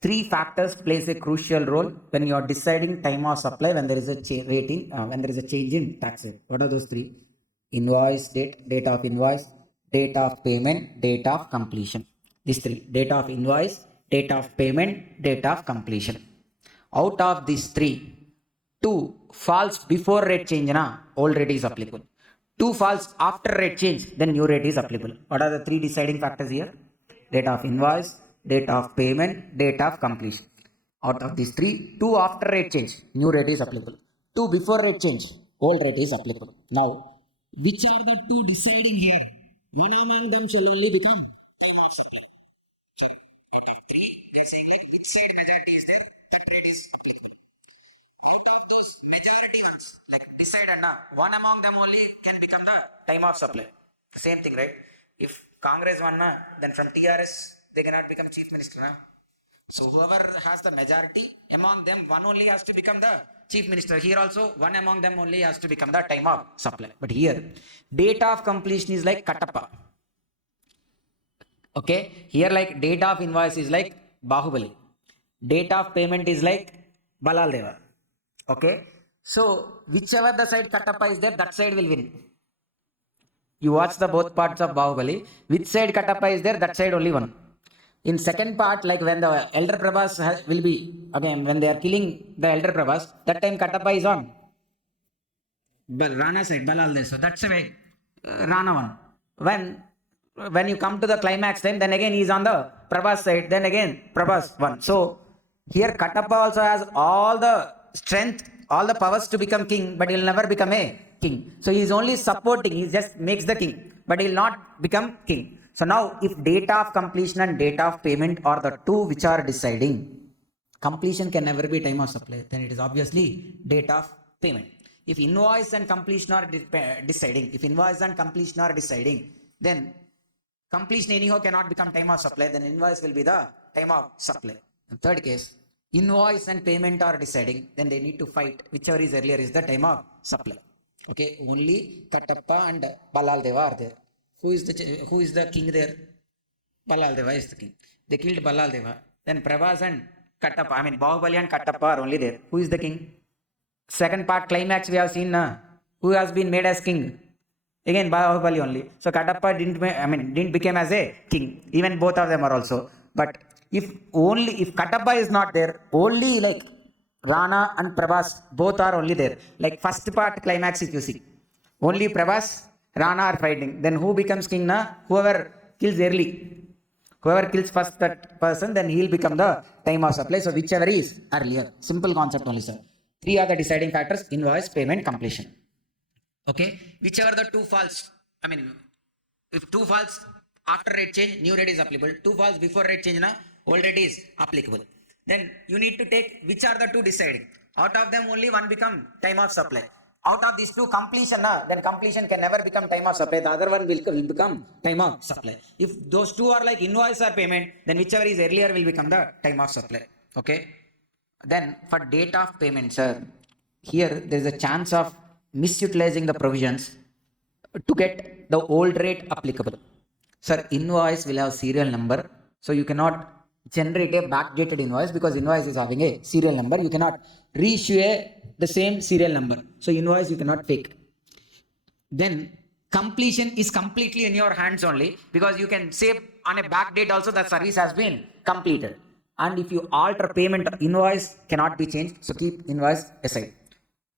Three factors plays a crucial role when you are deciding time of supply when there is a change in tax rate. What are those three? Invoice date, date of invoice, date of payment, date of completion. These three: date of invoice, date of payment, date of completion. Out of these three, 2 falls before rate change, old rate is applicable. 2 falls after rate change, then new rate is applicable. What are the 3 deciding factors here? Date of invoice, date of payment, date of completion. Out of these 3, 2 after rate change, new rate is applicable. 2 before rate change, old rate is applicable. Now, which are the 2 deciding here? One among them shall only become time of supply. Out of 3, they are saying like which side majority is there, that rate is applicable. Out of those majority ones, like decided, one among them only can become the time of supply. Same thing, right? If Congress won, then from TRS they cannot become chief minister. So whoever has the majority among them, one only has to become the chief minister. Here also, one among them only has to become the time of supply. But here, date of completion is like Katappa. Okay, here like date of invoice is like Bahubali. Date of payment is like Balal Deva. Okay, so whichever the side Katappa is there, that side will win. You watch the both parts of Bahubali, which side Katappa is there, that side only one. In second part, like when the elder Prabhas will be, again when they are killing the elder Prabhas, that time Katappa is on Rana side, Balal Deva. So that's a way Rana one. When you come to the climax time, then again he is on the Prabhas side, then again Prabhas one. So here Katappa also has all the strength, all the powers to become king, but he will never become a king. So he is only supporting, he just makes the king, but he will not become king. So now if date of completion and date of payment are the 2 which are deciding, completion can never be time of supply, then it is obviously date of payment. If invoice and completion are deciding, then completion anyhow cannot become time of supply, then invoice will be the time of supply. In third case, invoice and payment are deciding, then they need to fight, whichever is earlier is the time of supply. Okay, only Katappa and Balal Deva are there. Who is the king there? Balal Deva is the king. They killed Balal Deva. Then Prabhas and Katappa, Bahubali and Katappa are only there. Who is the king? Second part climax we have seen, who has been made as king? Again Bahubali only. So Katappa didn't become as a king. Even both of them are also. But if Katappa is not there, only like Rana and Prabhas both are only there. Like first part climax if you see. Only Prabhas, Rana are fighting. Then who becomes king na? Whoever kills early. Whoever kills first that person, then he'll become the time of supply. So whichever is earlier. Simple concept only, sir. Three are the deciding factors: invoice, payment, completion. Okay. Whichever the two falls, I mean, if two falls after rate change, new rate is applicable. Two falls before rate change, na old rate is applicable. Then you need to take which are the two deciding. Out of them, only one become time of supply. Out of these two, completion, then completion can never become time of supply. The other one will become time of supply. If those two are like invoice or payment, then whichever is earlier will become the time of supply. Okay. Then for date of payment, sir, here there is a chance of misutilizing the provisions to get the old rate applicable. Sir, invoice will have serial number, so you cannot generate a backdated invoice because invoice is having a serial number. You cannot reissue the same serial number. So invoice you cannot fake. Then completion is completely in your hands only because you can say on a back date also that service has been completed. And if you alter payment, invoice cannot be changed. So keep invoice aside.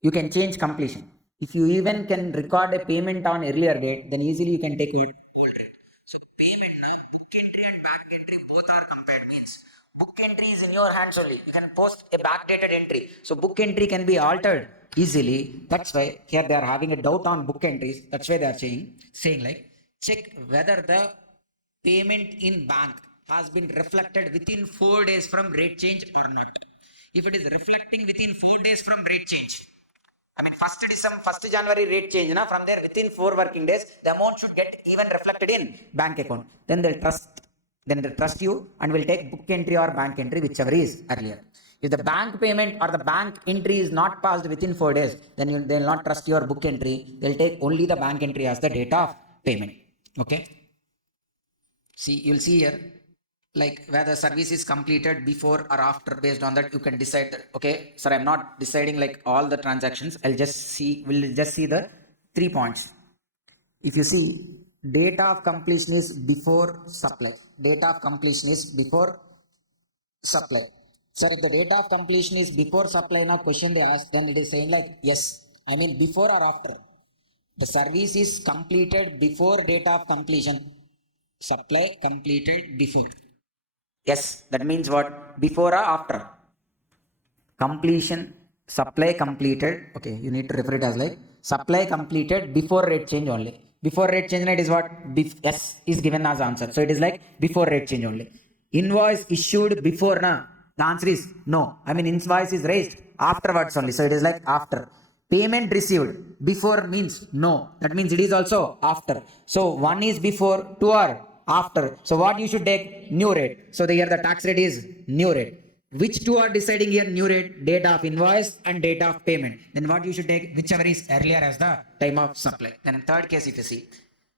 You can change completion. If you even can record a payment on earlier date, then easily you can take old rate. So payment, book entry and back entry both are compared. Means book entry is in your hands only. You can post a backdated entry. So book entry can be altered easily. That's why here they are having a doubt on book entries. That's why they are saying like check whether the payment in bank has been reflected within 4 days from rate change or not. If it is reflecting within 4 days from rate change, I mean, 1st January rate change, from there within 4 working days, the amount should get even reflected in bank account. Then they'll trust you and will take book entry or bank entry, whichever is earlier. If the bank payment or the bank entry is not passed within 4 days, then they'll not trust your book entry. They'll take only the bank entry as the date of payment. Okay. See, you'll see here, like whether service is completed before or after. Based on that you can decide that, okay sir, I'm not deciding like all the transactions. We'll just see the 3 points. If you see, date of completion is before supply. Date of completion is before supply. Sir, if the date of completion is before supply, now question they ask, then it is saying like yes, I mean before or after. The service is completed before date of completion. Supply completed before. Yes, that means what? Before or after? Completion, supply completed. Okay, you need to refer it as like supply completed before rate change only. Before rate change, it is what? S is given as answer. So it is like before rate change only. Invoice issued before, na? The answer is no. I mean, invoice is raised afterwards only. So it is like after. Payment received before means no. That means it is also after. So one is before, two are after. So what you should take? New rate. So here the tax rate is new rate. Which two are deciding here? New rate, date of invoice and date of payment. Then what you should take? Whichever is earlier as the time of supply. Then in third case, if you see,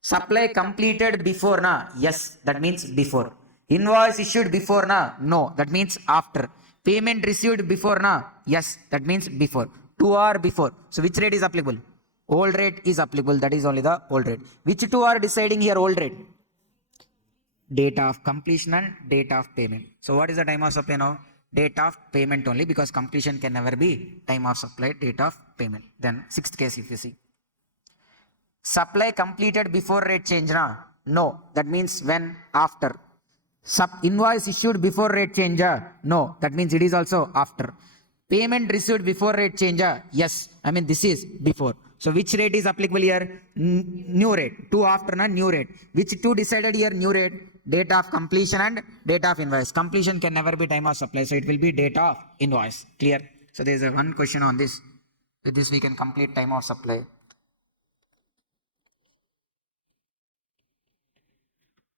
supply completed before, na? Yes, that means before. Invoice issued before, na? No, that means after. Payment received before, na? Yes, that means before. Two are before. So which rate is applicable? Old rate is applicable. That is only the old rate. Which two are deciding here? Old rate. Date of completion and date of payment. So what is the time of supply now? Date of payment only, because completion can never be time of supply, date of payment. Then sixth case, if you see, supply completed before rate change, na? No, that means when? After. Invoice issued before rate change, no, that means it is also after. Payment received before rate change, yes, I mean this is before. So which rate is applicable here? New rate. Two after, na? New rate. Which two decided here? New rate. Date of completion and date of invoice. Completion can never be time of supply, so it will be date of invoice. Clear? So there is one question on this. With this we can complete time of supply.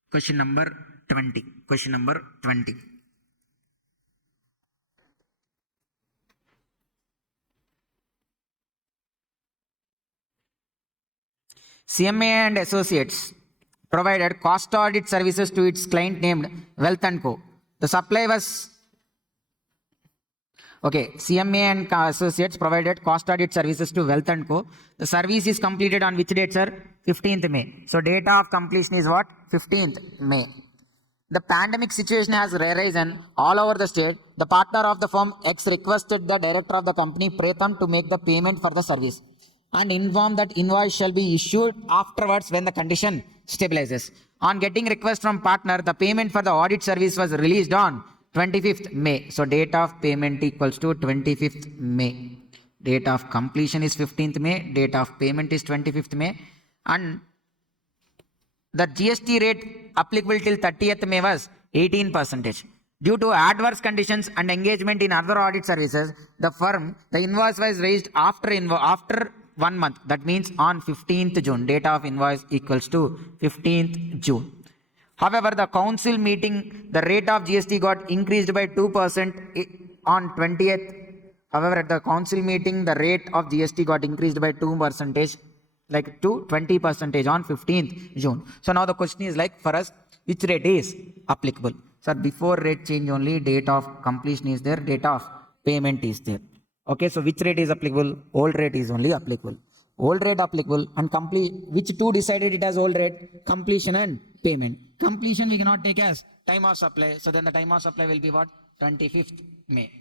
Question number 20. Question number 20. CMA and Associates provided cost audit services to its client named Wealth & Co. The supply was... Okay, CMA and Associates provided cost audit services to Wealth & Co. The service is completed on which date, sir? 15th May. So date of completion is what? 15th May. The pandemic situation has arisen all over the state. The partner of the firm X requested the director of the company Pratham to make the payment for the service and informed that invoice shall be issued afterwards when the condition stabilizes. On getting request from partner, the payment for the audit service was released on 25th May. So date of payment equals to 25th May. Date of completion is 15th May. Date of payment is 25th May. And the GST rate applicable till 30th May was 18%. Due to adverse conditions and engagement in other audit services, the invoice was raised after 1 month. That means on 15th June. Date of invoice equals to 15th June. However, the council meeting, the rate of GST got increased by 2% on 20th. However, at the council meeting, the rate of GST got increased by 2%, like to 20% on 15th June. So now the question is like for us, which rate is applicable? Sir, before rate change only, date of completion is there, date of payment is there. Okay, so which rate is applicable? Old rate is only applicable. Old rate applicable and which two decided it as old rate? Completion and payment. Completion we cannot take as time of supply. So then the time of supply will be what? 25th May.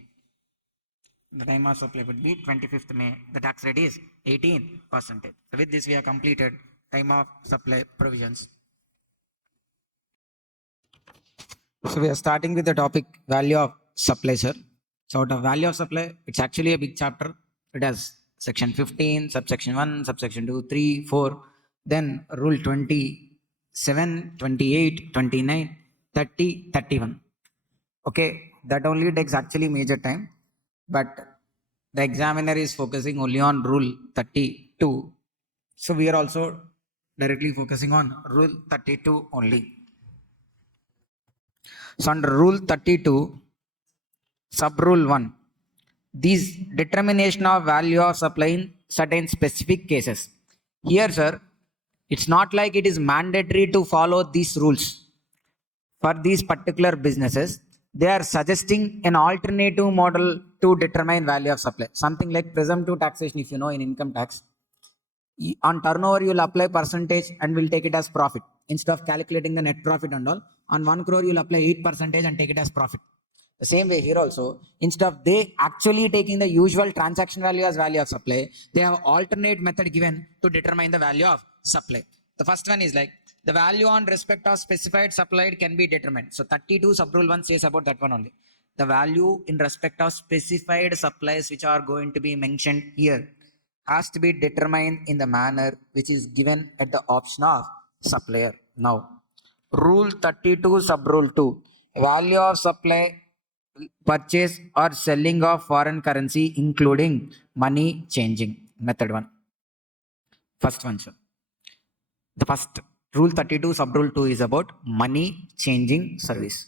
The time of supply would be 25th May. The tax rate is 18%. So with this we have completed time of supply provisions. So we are starting with the topic value of supply, sir. So out of value of supply, it's actually a big chapter. It has section 15, subsection 1, subsection 2, 3, 4, then rule 27, 28, 29, 30, 31. Okay, that only takes actually major time, but the examiner is focusing only on rule 32. So we are also directly focusing on rule 32 only. So under rule 32, sub rule 1, these determination of value of supply in certain specific cases. Here, sir, it's not like it is mandatory to follow these rules. For these particular businesses, they are suggesting an alternative model to determine value of supply. Something like presumptive taxation, if you know in income tax. On turnover, you will apply percentage and will take it as profit. Instead of calculating the net profit and all, on 1 crore, you will apply 8% and take it as profit. The same way here also, instead of they actually taking the usual transaction value as value of supply, they have alternate method given to determine the value of supply. The first one is like, the value on respect of specified supplied can be determined. So 32 sub rule 1 says about that one only. The value in respect of specified supplies which are going to be mentioned here has to be determined in the manner which is given at the option of supplier. Now, rule 32 sub rule 2, value of supply, purchase or selling of foreign currency including money changing. Method 1. First one, sir. The first rule 32 sub rule 2 is about money changing service.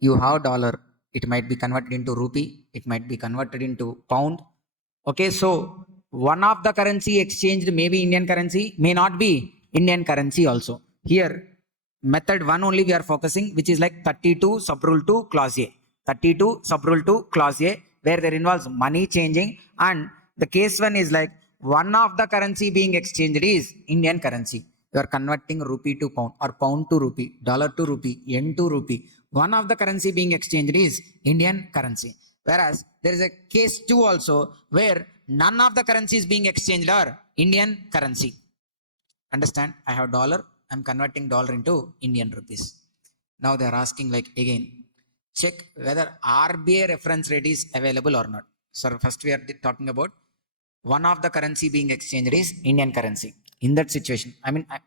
You have dollar, it might be converted into rupee, it might be converted into pound. Okay, so one of the currency exchanged may be Indian currency, may not be Indian currency also. Here, method 1 only we are focusing, which is like 32 sub rule 2 clause A. 32 sub rule 2 clause A, where there involves money changing, and the case 1 is like one of the currency being exchanged is Indian currency. You are converting rupee to pound or pound to rupee, dollar to rupee, yen to rupee. One of the currency being exchanged is Indian currency. Whereas there is a case 2 also where none of the currencies being exchanged are Indian currency. Understand? I have dollar, I'm converting dollar into Indian rupees. Now they are asking like again, check whether RBI reference rate is available or not. So first we are talking about one of the currency being exchanged is Indian currency. In that situation,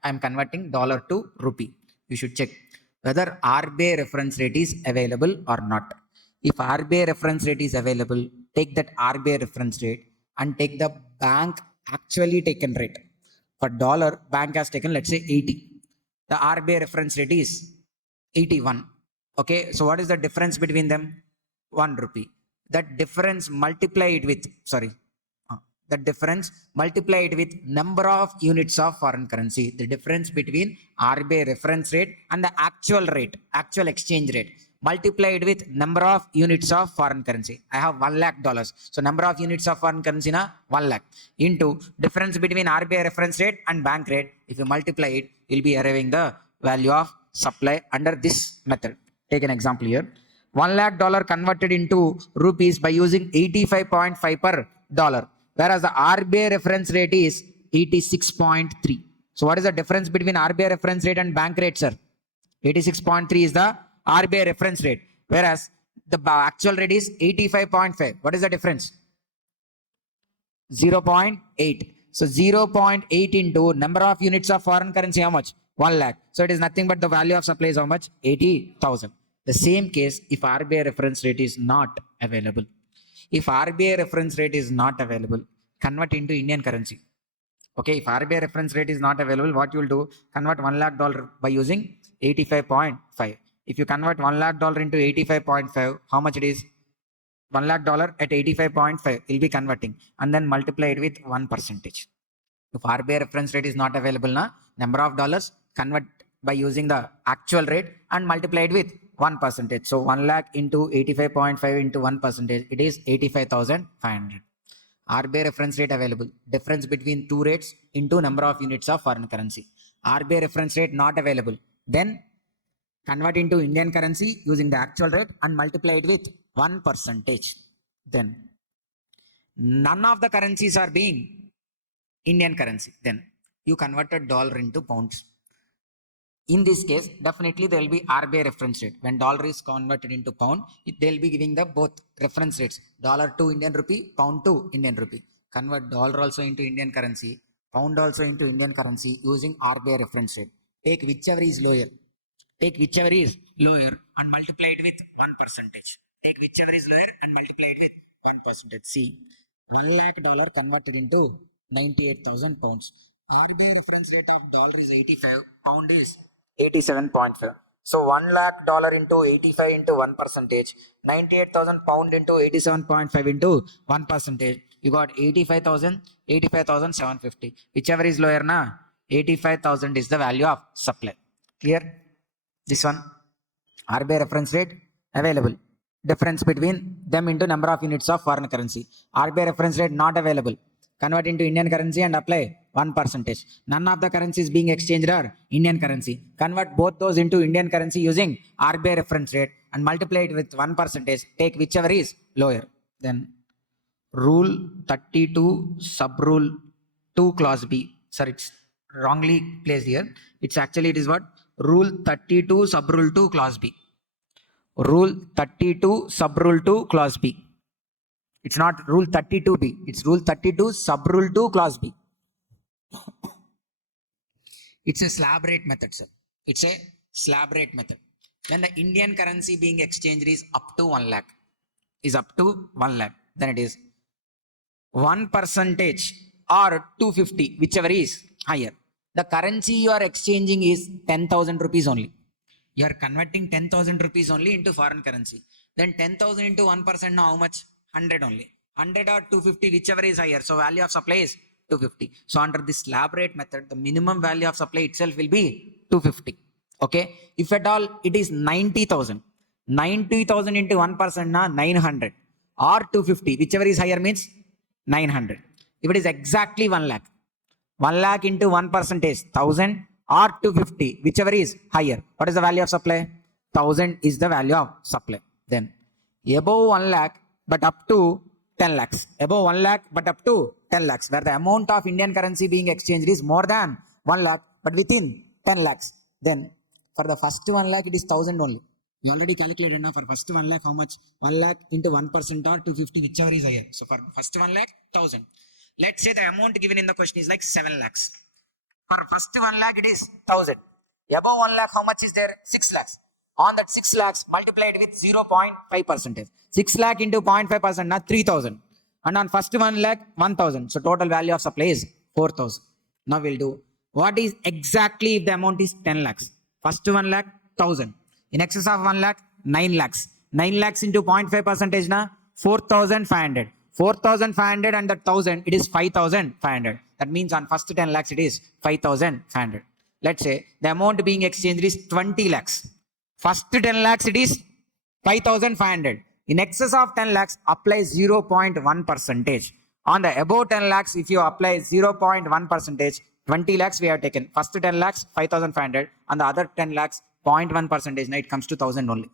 I'm converting dollar to rupee. You should check whether RBI reference rate is available or not. If RBI reference rate is available, take that RBI reference rate and take the bank actually taken rate. For dollar, bank has taken, let's say 80. The RBI reference rate is 81. Okay, so what is the difference between them? 1 rupee. That difference multiply it with, number of units of foreign currency. The difference between RBI reference rate and the actual rate, actual exchange rate, multiplied with number of units of foreign currency. I have $1 lakh. So number of units of foreign currency na 1 lakh into difference between RBI reference rate and bank rate. If you multiply it, you'll be arriving the value of supply under this method. Take an example here. $1 lakh converted into rupees by using 85.5 per dollar, whereas the RBI reference rate is 86.3. So what is the difference between RBI reference rate and bank rate, sir? 86.3 is the RBI reference rate, whereas the actual rate is 85.5. What is the difference? 0.8. So 0.8 into number of units of foreign currency, how much? 1 lakh. So it is nothing but the value of supply is how much? 80,000. The same case if RBI reference rate is not available. If RBI reference rate is not available, convert into Indian currency. Okay, if RBI reference rate is not available, what you will do? Convert $1 lakh by using 85.5. If you convert $1 lakh into 85.5, how much it is? $1 lakh at 85.5 will be converting, and then multiply it with 1%. If RBI reference rate is not available, number of dollars, convert by using the actual rate and multiply it with 1%. So 1 lakh into 85.5 into 1%, it is 85,500. RBI reference rate available. Difference between two rates into number of units of foreign currency. RBI reference rate not available. Then convert into Indian currency using the actual rate and multiply it with 1%. Then none of the currencies are being Indian currency. Then you converted dollar into pounds. In this case, definitely there will be RBI reference rate. When dollar is converted into pound, they will be giving the both reference rates. Dollar to Indian rupee, pound to Indian rupee. Convert dollar also into Indian currency, pound also into Indian currency using RBI reference rate. Take whichever is lower. Take whichever is lower and multiply it with 1%. Take whichever is lower and multiply it with 1%. See, $1 lakh converted into 98,000 pounds. RBI reference rate of dollar is 85, pound is 87.5. So $1 lakh into 85 into 1%, 98,000 pound into 87.5 into 1%. You got 85,000, 85,750. Whichever is lower, 85,000 is the value of supply. Clear? This one, RBI reference rate available. Difference between them into number of units of foreign currency. RBI reference rate not available. Convert into Indian currency and apply 1%. None of the currencies being exchanged are Indian currency. Convert both those into Indian currency using RBI reference rate and multiply it with 1%. Take whichever is lower. Then rule 32 sub rule 2 clause B. Sorry, it's wrongly placed here. It is what? Rule 32 sub rule 2 clause B. Rule 32 sub rule 2 clause B. It's not rule 32B. It's rule 32 sub rule 2 clause B. It's a slab rate method, sir. It's a slab rate method. When the Indian currency being exchanged is up to 1 lakh, then it is 1% or 250, whichever is higher. The currency you are exchanging is 10,000 rupees only. You are converting 10,000 rupees only into foreign currency. Then 10,000 into 1% now how much? 100 only. 100 or 250, whichever is higher. So value of supply is 250. So under this slab rate method, the minimum value of supply itself will be 250. Okay. If at all it is 90,000. 90,000 into 1% 900 or 250, whichever is higher means 900. If it is exactly 1 lakh, 1 lakh into 1% is 1000 or 250, whichever is higher. What is the value of supply? 1000 is the value of supply. Then above 1 lakh but up to 10 lakhs. Above 1 lakh but up to 10 lakhs, where the amount of Indian currency being exchanged is more than 1 lakh but within 10 lakhs. Then for the first 1 lakh it is 1000 only. We already calculated now for first 1 lakh how much? 1 lakh into 1% or 250, whichever is higher. So for first 1 lakh, 1000. Let's say the amount given in the question is like 7 lakhs. For first 1 lakh it is 1000. Above 1 lakh how much is there? 6 lakhs. On that 6 lakhs multiplied with 0.5%. 6 lakh into 0.5% 3000. And on first 1 lakh 1000. So total value of supply is 4000. Now we'll do what is exactly if the amount is 10 lakhs. First 1 lakh 1000. In excess of 1 lakh 9 lakhs. 9 lakhs into 0.5% 4500. 4500 and that 1000 it is 5500. That means on first 10 lakhs it is 5500. Let's say the amount being exchanged is 20 lakhs. First 10 lakhs it is 5500. In excess of 10 lakhs apply 0.1%. On the above 10 lakhs if you apply 0.1%, 20 lakhs we have taken. First 10 lakhs 5500. On the other 10 lakhs 0.1 percentage, it comes to 1000 only.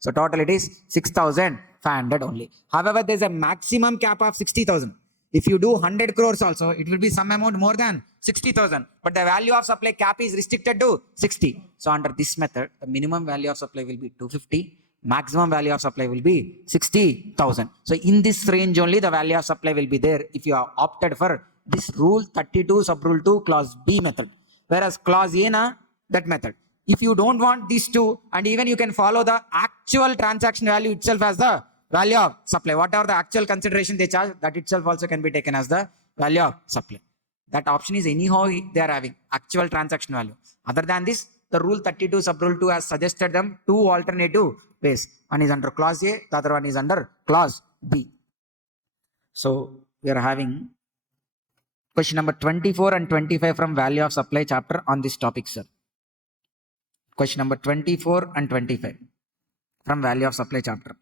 So total it is 6500 only. However, there's a maximum cap of 60,000. If you do 100 crores also, it will be some amount more than 60,000. But the value of supply cap is restricted to 60. So under this method, the minimum value of supply will be 250. Maximum value of supply will be 60,000. So in this range only the value of supply will be there if you have opted for this rule 32 sub rule 2 clause B method. Whereas clause A, that method. If you don't want these two, and even you can follow the actual transaction value itself as the value of supply. Whatever the actual consideration they charge, that itself also can be taken as the value of supply. That option is anyhow they are having actual transaction value. Other than this, the rule 32 sub rule 2 has suggested them two alternative ways. One is under clause A, the other one is under clause B. So we are having question number 24 and 25 from value of supply chapter on this topic, sir. Question number 24 and 25 from value of supply chapter.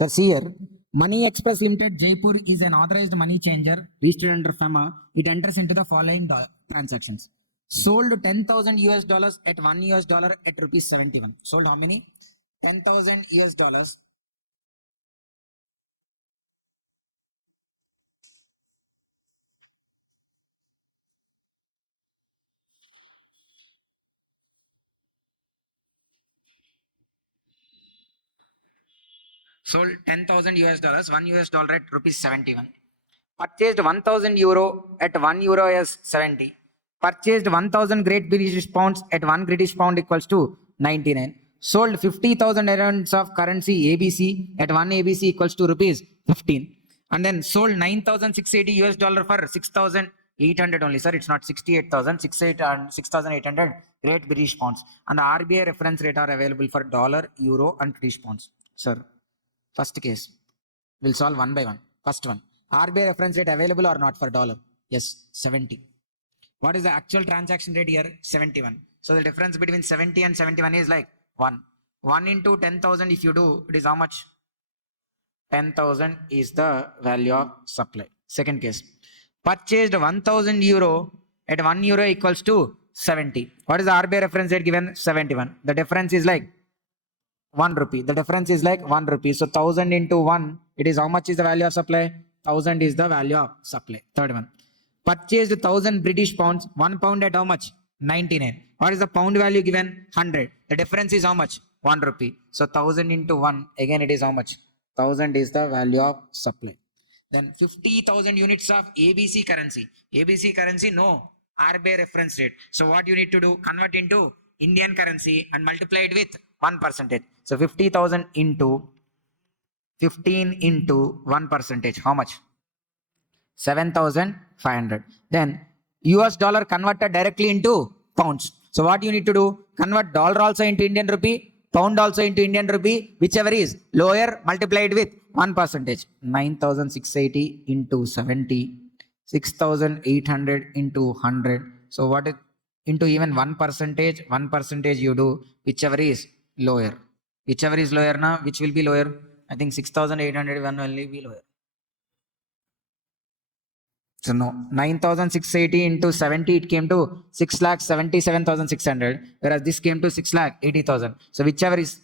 Sir, see here, Money Express Limited, Jaipur is an authorized money changer registered under FAMA. It enters into the following transactions. Sold 10,000 US dollars at $1 US at rupees 71. Sold how many? 10,000 US dollars. Sold 10,000 US dollars, $1 US at rupees 71. Purchased 1,000 euro at 1 euro as 70. Purchased 1,000 Great British pounds at 1 British pound equals to 99. Sold 50,000 errands of currency ABC at 1 ABC equals to rupees 15. And then sold 9,680 US dollar for 6,800 only. Sir, it's not 68,000, 6,800 Great British pounds. And the RBI reference rate are available for dollar, euro and British pounds. Sir, first case, we'll solve one by one. First one. RBI reference rate available or not for dollar? Yes, 70. What is the actual transaction rate here? 71. So the difference between 70 and 71 is like 1. 1 into 10,000 if you do, it is how much? 10,000 is the value of supply. Second case. Purchased 1,000 euro at 1 euro equals to 70. What is the RBI reference rate given? 71. The difference is like 1 rupee. The difference is like 1 rupee. So 1,000 into 1, it is how much is the value of supply? 1,000 is the value of supply. Third one. Purchased 1,000 British pounds, 1 pound at how much? 99. What is the pound value given? 100. The difference is how much? 1 rupee. So 1,000 into 1, again it is how much? 1,000 is the value of supply. Then 50,000 units of ABC currency. ABC currency, no RBI reference rate. So what you need to do? Convert into Indian currency and multiply it with 1%. So 50,000 into 15 into 1%. How much? 7,500. Then US dollar converted directly into pounds. So what you need to do? Convert dollar also into Indian rupee, pound also into Indian rupee, whichever is lower, multiply it with 1%. 9,680 into 70, 6,800 into 100. So what is into even 1%? 1% you do, whichever is lower. Whichever is lower now, which will be lower? I think 6,800 will only be lower. So no, 9,680 into 70, it came to 6,77,600, whereas this came to 6,80,000. So whichever is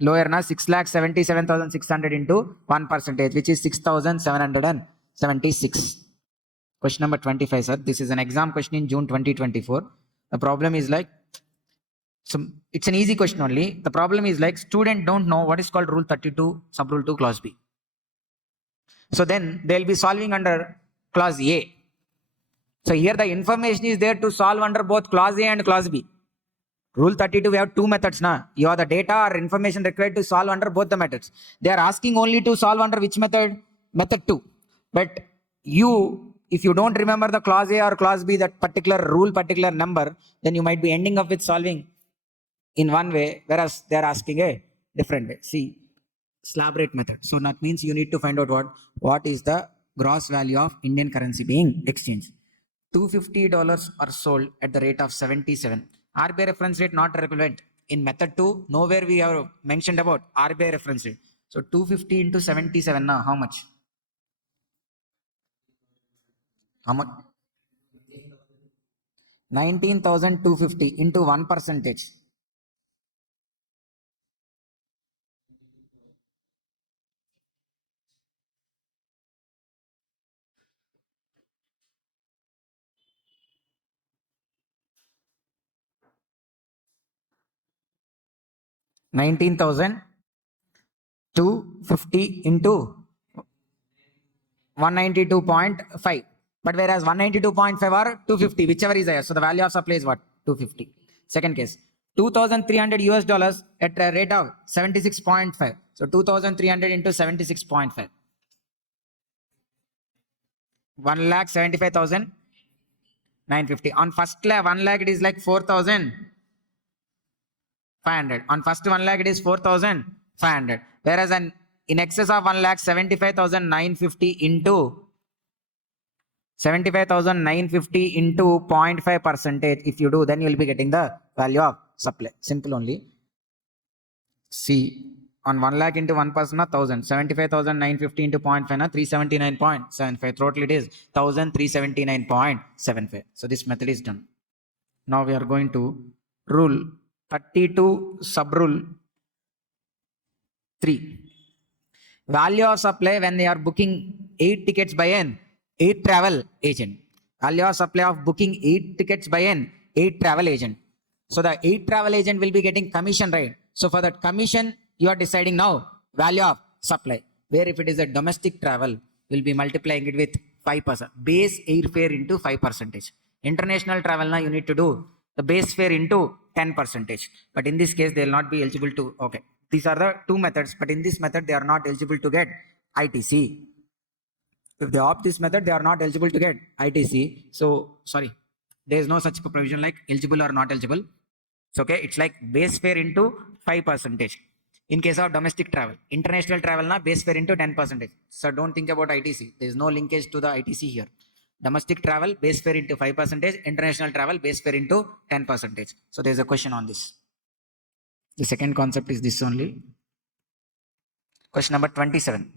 lower now, 6,77,600 into 1%, which is 6,776. Question number 25, sir. This is an exam question in June 2024. The problem is like, so it's an easy question only. The problem is like student don't know what is called rule 32 sub rule 2 clause B. So then they'll be solving under clause A. So here the information is there to solve under both clause A and clause B. Rule 32, we have two methods now. You have the data or information required to solve under both the methods. They are asking only to solve under which method? Method 2. But you, if you don't remember the clause A or clause B, that particular rule, particular number, then you might be ending up with solving in one way, whereas they are asking a different way. See, slab rate method. So that means you need to find out what is the gross value of Indian currency being exchanged. $250 are sold at the rate of 77. RBI reference rate not relevant. In method 2, nowhere we have mentioned about RBI reference rate. So 250 into 77 now, how much? How much? 19,250 into 1%. 19,250 into 192.5. But whereas 192.5 or 250, whichever is higher. So the value of supply is what? 250. Second case, 2,300 US dollars at a rate of 76.5. So 2,300 into 76.5. 1,75,950. On first lakh, 1 lakh it is like 4,500. On first 1 lakh it is 4,500. Whereas in excess of 1 lakh, 75,950 into 0.5%. If you do, then you will be getting the value of supply. Simple only. See, on 1 lakh into 1%, 1,000. 75,950 into 0.5, 379.75. Total it is 1,379.75. So this method is done. Now we are going to rule 32 sub rule 3. Value of supply when they are booking 8 tickets by an 8 travel agent. Value of supply of booking 8 tickets by an 8 travel agent. So the 8 travel agent will be getting commission, right? So for that commission, you are deciding now value of supply. Where if it is a domestic travel, we'll be multiplying it with 5%. Base airfare into 5%. International travel now you need to do the base fare into 10%. But in this case, they will not be eligible to, okay. These are the two methods, but in this method, they are not eligible to get ITC. If they opt this method, they are not eligible to get ITC. So, sorry, there is no such provision like eligible or not eligible. It's okay. It's like base fare into 5%. In case of domestic travel, international travel, na base fare into 10%. So don't think about ITC. There is no linkage to the ITC here. Domestic travel, base fare into 5%. International travel, base fare into 10%. So there is a question on this. The second concept is this only. Question number 27.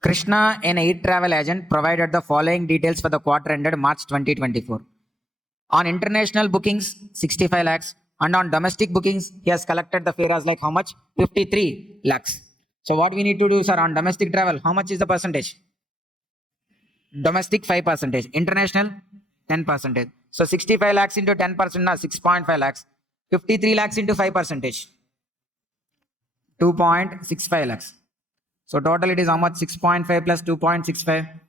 Krishna, an 8 travel agent, provided the following details for the quarter ended March 2024. On international bookings, 65 lakhs. And on domestic bookings, he has collected the fare as like how much? 53 lakhs. So what we need to do, sir, on domestic travel, how much is the percentage? Domestic 5%. International 10%. So 65 lakhs into 10%, 6.5 lakhs. 53 lakhs into 5%. 2.65 lakhs. So total it is how much? 6.5 plus 2.65.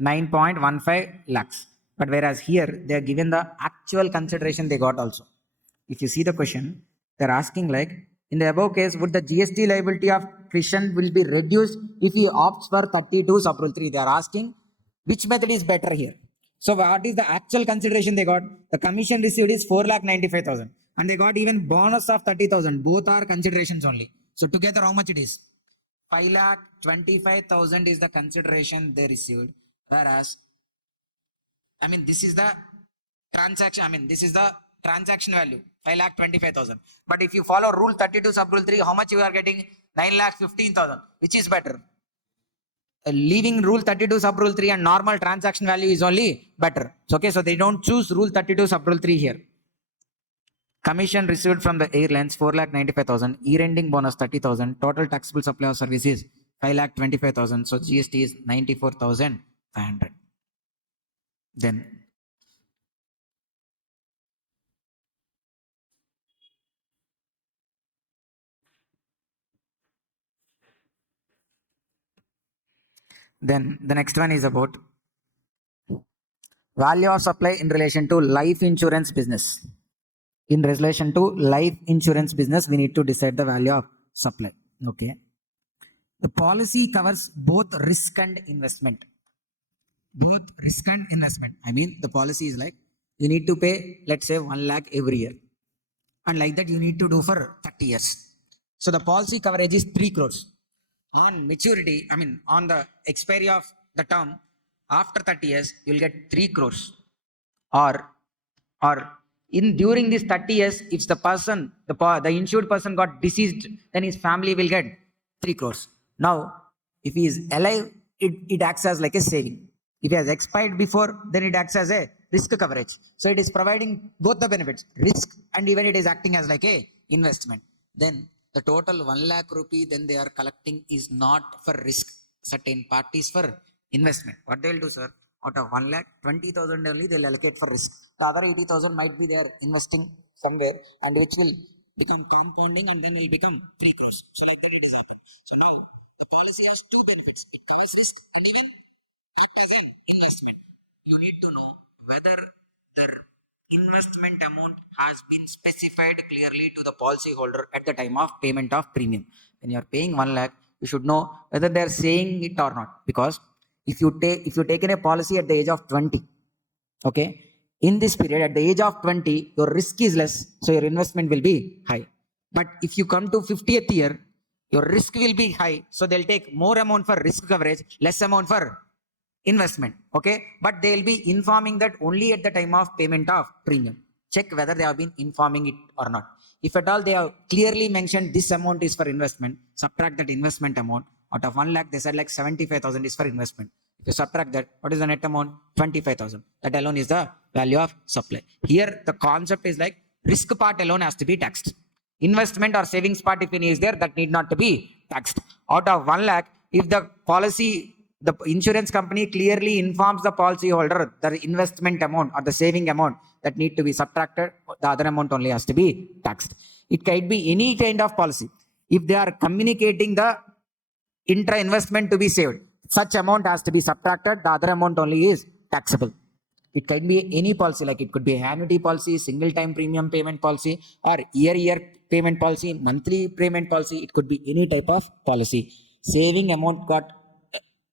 9.15 lakhs. But whereas here they are given the actual consideration they got also. If you see the question, they are asking like, in the above case, would the GST liability of Krishan will be reduced if he opts for 32 sub rule 3? They are asking which method is better here. So what is the actual consideration they got? The commission received is 4,95,000 and they got even bonus of 30,000. Both are considerations only. So together how much it is? 5,25,000 is the consideration they received. Whereas, this is the transaction, this is the transaction value, 5,25,000. But if you follow rule 32 sub rule 3, how much you are getting? 9,15,000. Which is better? Leaving rule 32 sub rule 3 and normal transaction value is only better. Okay, so they don't choose rule 32 sub rule 3 here. Commission received from the airlines 4,95,000. Year-ending bonus 30,000. Total taxable supply of services 5,25,000. So GST is 94,500. Then the next one is about value of supply in relation to life insurance business. In relation to life insurance business, we need to decide the value of supply. Okay. The policy covers both risk and investment. Both risk and investment. The policy is like, you need to pay, let's say 1 lakh every year. And like that, you need to do for 30 years. So the policy coverage is 3 crores. On maturity, on the expiry of the term, after 30 years, you'll get 3 crores. Or in during these 30 years, if the person, the insured person got deceased, then his family will get 3 crores. Now, if he is alive, it acts as like a saving. If he has expired before, then it acts as a risk coverage. So it is providing both the benefits, risk, and even it is acting as like a investment. Then the total 1 lakh rupee then they are collecting is not for risk. Certain parties for investment. What they will do, sir? Out of 1 lakh, 20,000 only they'll allocate for risk. The other 80,000 might be there investing somewhere, and which will become compounding and then will become 3 crores. So like that it is happen. So now the policy has two benefits. It covers risk and even act as an investment. You need to know whether the investment amount has been specified clearly to the policyholder at the time of payment of premium. When you are paying 1 lakh, you should know whether they are saying it or not, because if you taken a policy at the age of 20, okay, in this period at the age of 20, your risk is less, so your investment will be high. But if you come to 50th year, your risk will be high, so they'll take more amount for risk coverage, less amount for investment. Okay, but they will be informing that only at the time of payment of premium. Check whether they have been informing it or not. If at all they have clearly mentioned this amount is for investment, subtract that investment amount. Out of 1 lakh, they said like 75,000 is for investment. If you subtract that, what is the net amount? 25,000. That alone is the value of supply. Here, the concept is like risk part alone has to be taxed. Investment or savings part, if any is there, that need not to be taxed. Out of 1 lakh, if the policy, the insurance company clearly informs the policyholder the investment amount or the saving amount that need to be subtracted, the other amount only has to be taxed. It can be any kind of policy. If they are communicating the intra investment to be saved, such amount has to be subtracted, the other amount only is taxable. It can be any policy, like it could be annuity policy, single time premium payment policy, or year payment policy, monthly payment policy. It could be any type of policy. Saving amount got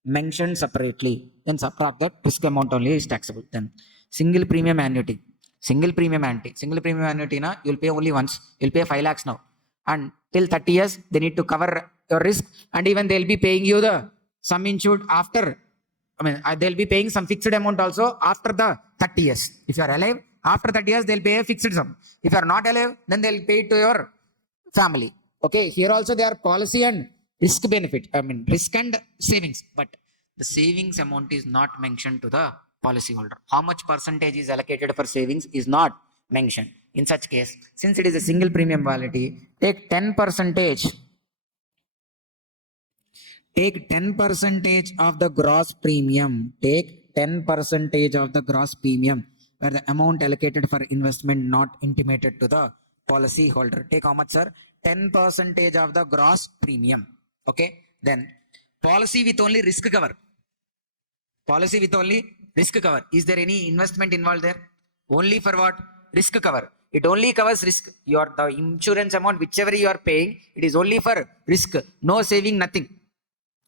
mentioned separately, then subtract that, risk amount only is taxable. Then single premium annuity. Single premium annuity na, you'll pay only once. You'll pay 5 lakhs now. And till 30 years, they need to cover your risk, and even they'll be paying you the sum insured after. They'll be paying some fixed amount also after the 30 years. If you are alive, after 30 years, they'll pay a fixed sum. If you are not alive, then they'll pay it to your family. Okay, here also they are policy and risk benefit, risk and savings, but the savings amount is not mentioned to the policyholder. How much percentage is allocated for savings is not mentioned. In such case, since it is a single premium policy, take 10% of the gross premium. Take 10% of the gross premium, where the amount allocated for investment not intimated to the policyholder. Take how much, sir? 10% of the gross premium. Okay, then policy with only risk cover. Policy with only risk cover. Is there any investment involved there? Only for what? Risk cover. It only covers risk. The insurance amount, whichever you are paying, it is only for risk. No saving, nothing.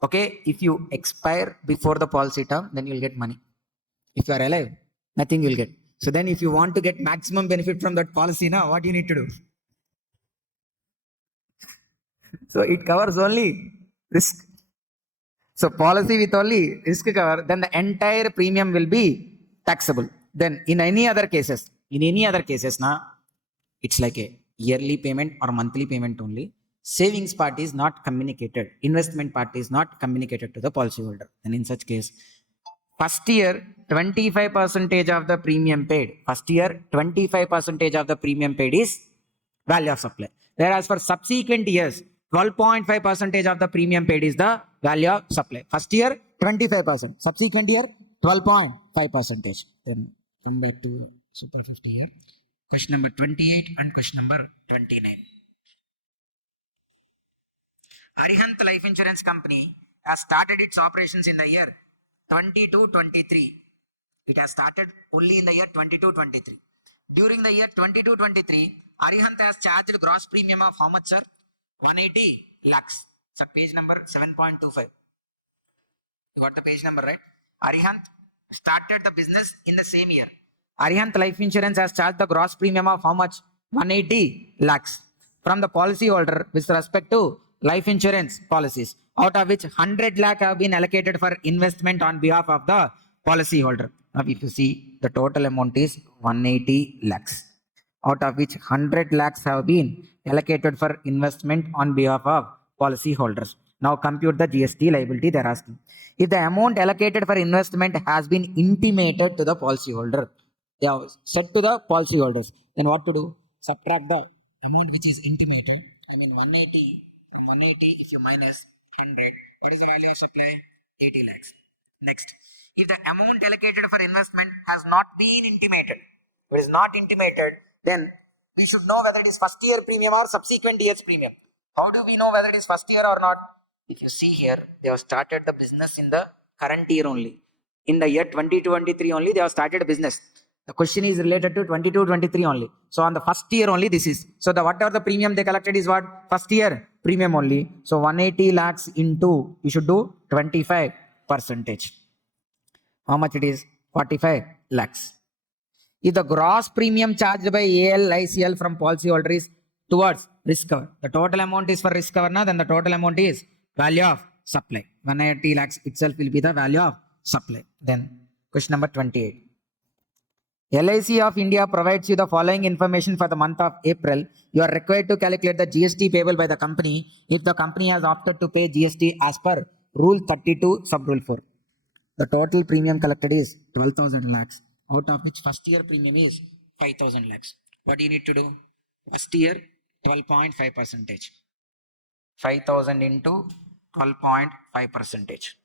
Okay, if you expire before the policy term, then you will get money. If you are alive, nothing you will get. So then if you want to get maximum benefit from that policy, now what you need to do? So it covers only risk. So policy with only risk cover, then the entire premium will be taxable. Then in any other cases, now it's like a yearly payment or monthly payment only. Savings part is not communicated. Investment part is not communicated to the policyholder. And in such case, first year 25% of the premium paid. First year 25% of the premium paid is value of supply. Whereas for subsequent years, 12.5% of the premium paid is the value of supply. First year 25%. Subsequent year 12.5%. Then come back to Super 50 here. Question number 28 and question number 29. Arihant Life Insurance Company has started its operations in the year 22-23. It has started only in the year 22-23. During the year 22-23, Arihant has charged gross premium of how much, sir? 180 lakhs. So page number 7.25. You got the page number, right? Arihant started the business in the same year. Arihant Life Insurance has charged the gross premium of how much? 180 lakhs from the policyholder with respect to life insurance policies. out of which 100 lakh have been allocated for investment on behalf of the policyholder. Now, if you see, the total amount is 180 lakhs, out of which 100 lakhs have been allocated for investment on behalf of policyholders. Now, compute the GST liability they are asking. If the amount allocated for investment has been intimated to the policyholder, they have said to the policyholders, then what to do? Subtract the amount which is intimated. I mean 180, from 180 if you minus 100, what is the value of supply? 80 lakhs. Next, if the amount allocated for investment has not been intimated, if it is not intimated, then we should know whether it is first year premium or subsequent year's premium. How do we know whether it is first year or not? If you see here, they have started the business in the current year only. In the year 2023 only, they have started business. The question is related to 22-23 only. So on the first year only this is. So the whatever the premium they collected is what? First year premium only. So 180 lakhs into, you should do 25%. How much it is? 45 lakhs. If the gross premium charged by ALICL from policyholder is towards risk cover, the total amount is for risk cover, then the total amount is value of supply. 180 lakhs itself will be the value of supply. Then question number 28. LIC of India provides you the following information for the month of April. You are required to calculate the GST payable by the company if the company has opted to pay GST as per Rule 32 sub Rule 4. The total premium collected is 12,000 lakhs, out of which first year premium is 5,000 lakhs. What do you need to do? First year 12.5%. 5,000 into 12.5%.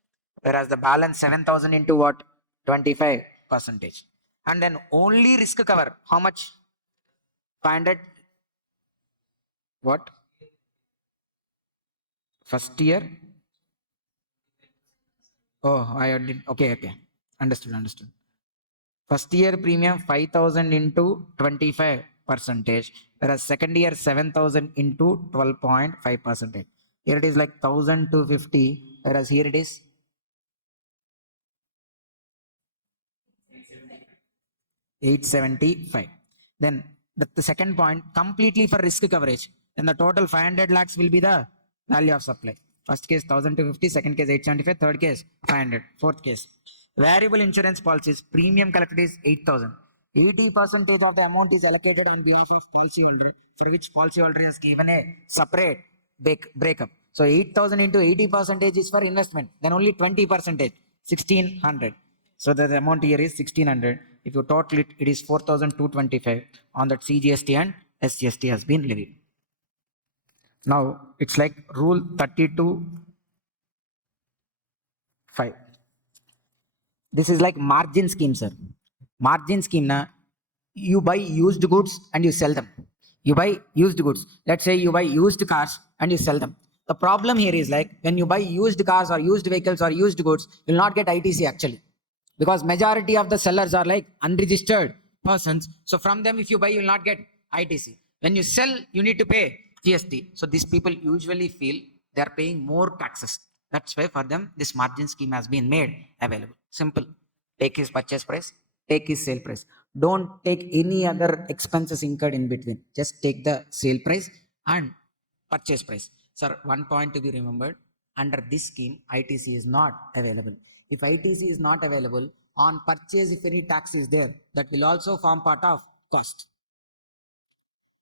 Whereas the balance 7,000 into what? 25%. And then only risk cover. How much? 500. What? First year? Oh, I did. Okay. Understood. First year premium 5,000 into 25%. Whereas second year 7,000 into 12.5%. Here it is like 1,250. Whereas here it is 875. Then the second point, completely for risk coverage. Then the total 500 lakhs will be the value of supply. First case 1,250, second case 875, third case 500, fourth case. Variable insurance policies, premium collected is 8,000. 80% of the amount is allocated on behalf of policyholder, for which policyholder has given a separate breakup. So 8,000 into 80% is for investment. Then only 20%, 1,600. So the amount here is 1,600. If you total it, it is 4,225. On that CGST and SGST has been levied. Now it's like Rule 32(5). This is like margin scheme, sir. Margin scheme na, you buy used goods and you sell them. You buy used goods. Let's say you buy used cars and you sell them. The problem here is like when you buy used cars or used vehicles or used goods, you will not get ITC actually. Because majority of the sellers are like unregistered persons. So from them, if you buy, you will not get ITC. When you sell, you need to pay GST. So these people usually feel they are paying more taxes. That's why for them, this margin scheme has been made available. Simple. Take his purchase price, take his sale price. Don't take any other expenses incurred in between. Just take the sale price and purchase price. Sir, one point to be remembered. Under this scheme, ITC is not available. If ITC is not available, on purchase, if any tax is there, that will also form part of cost.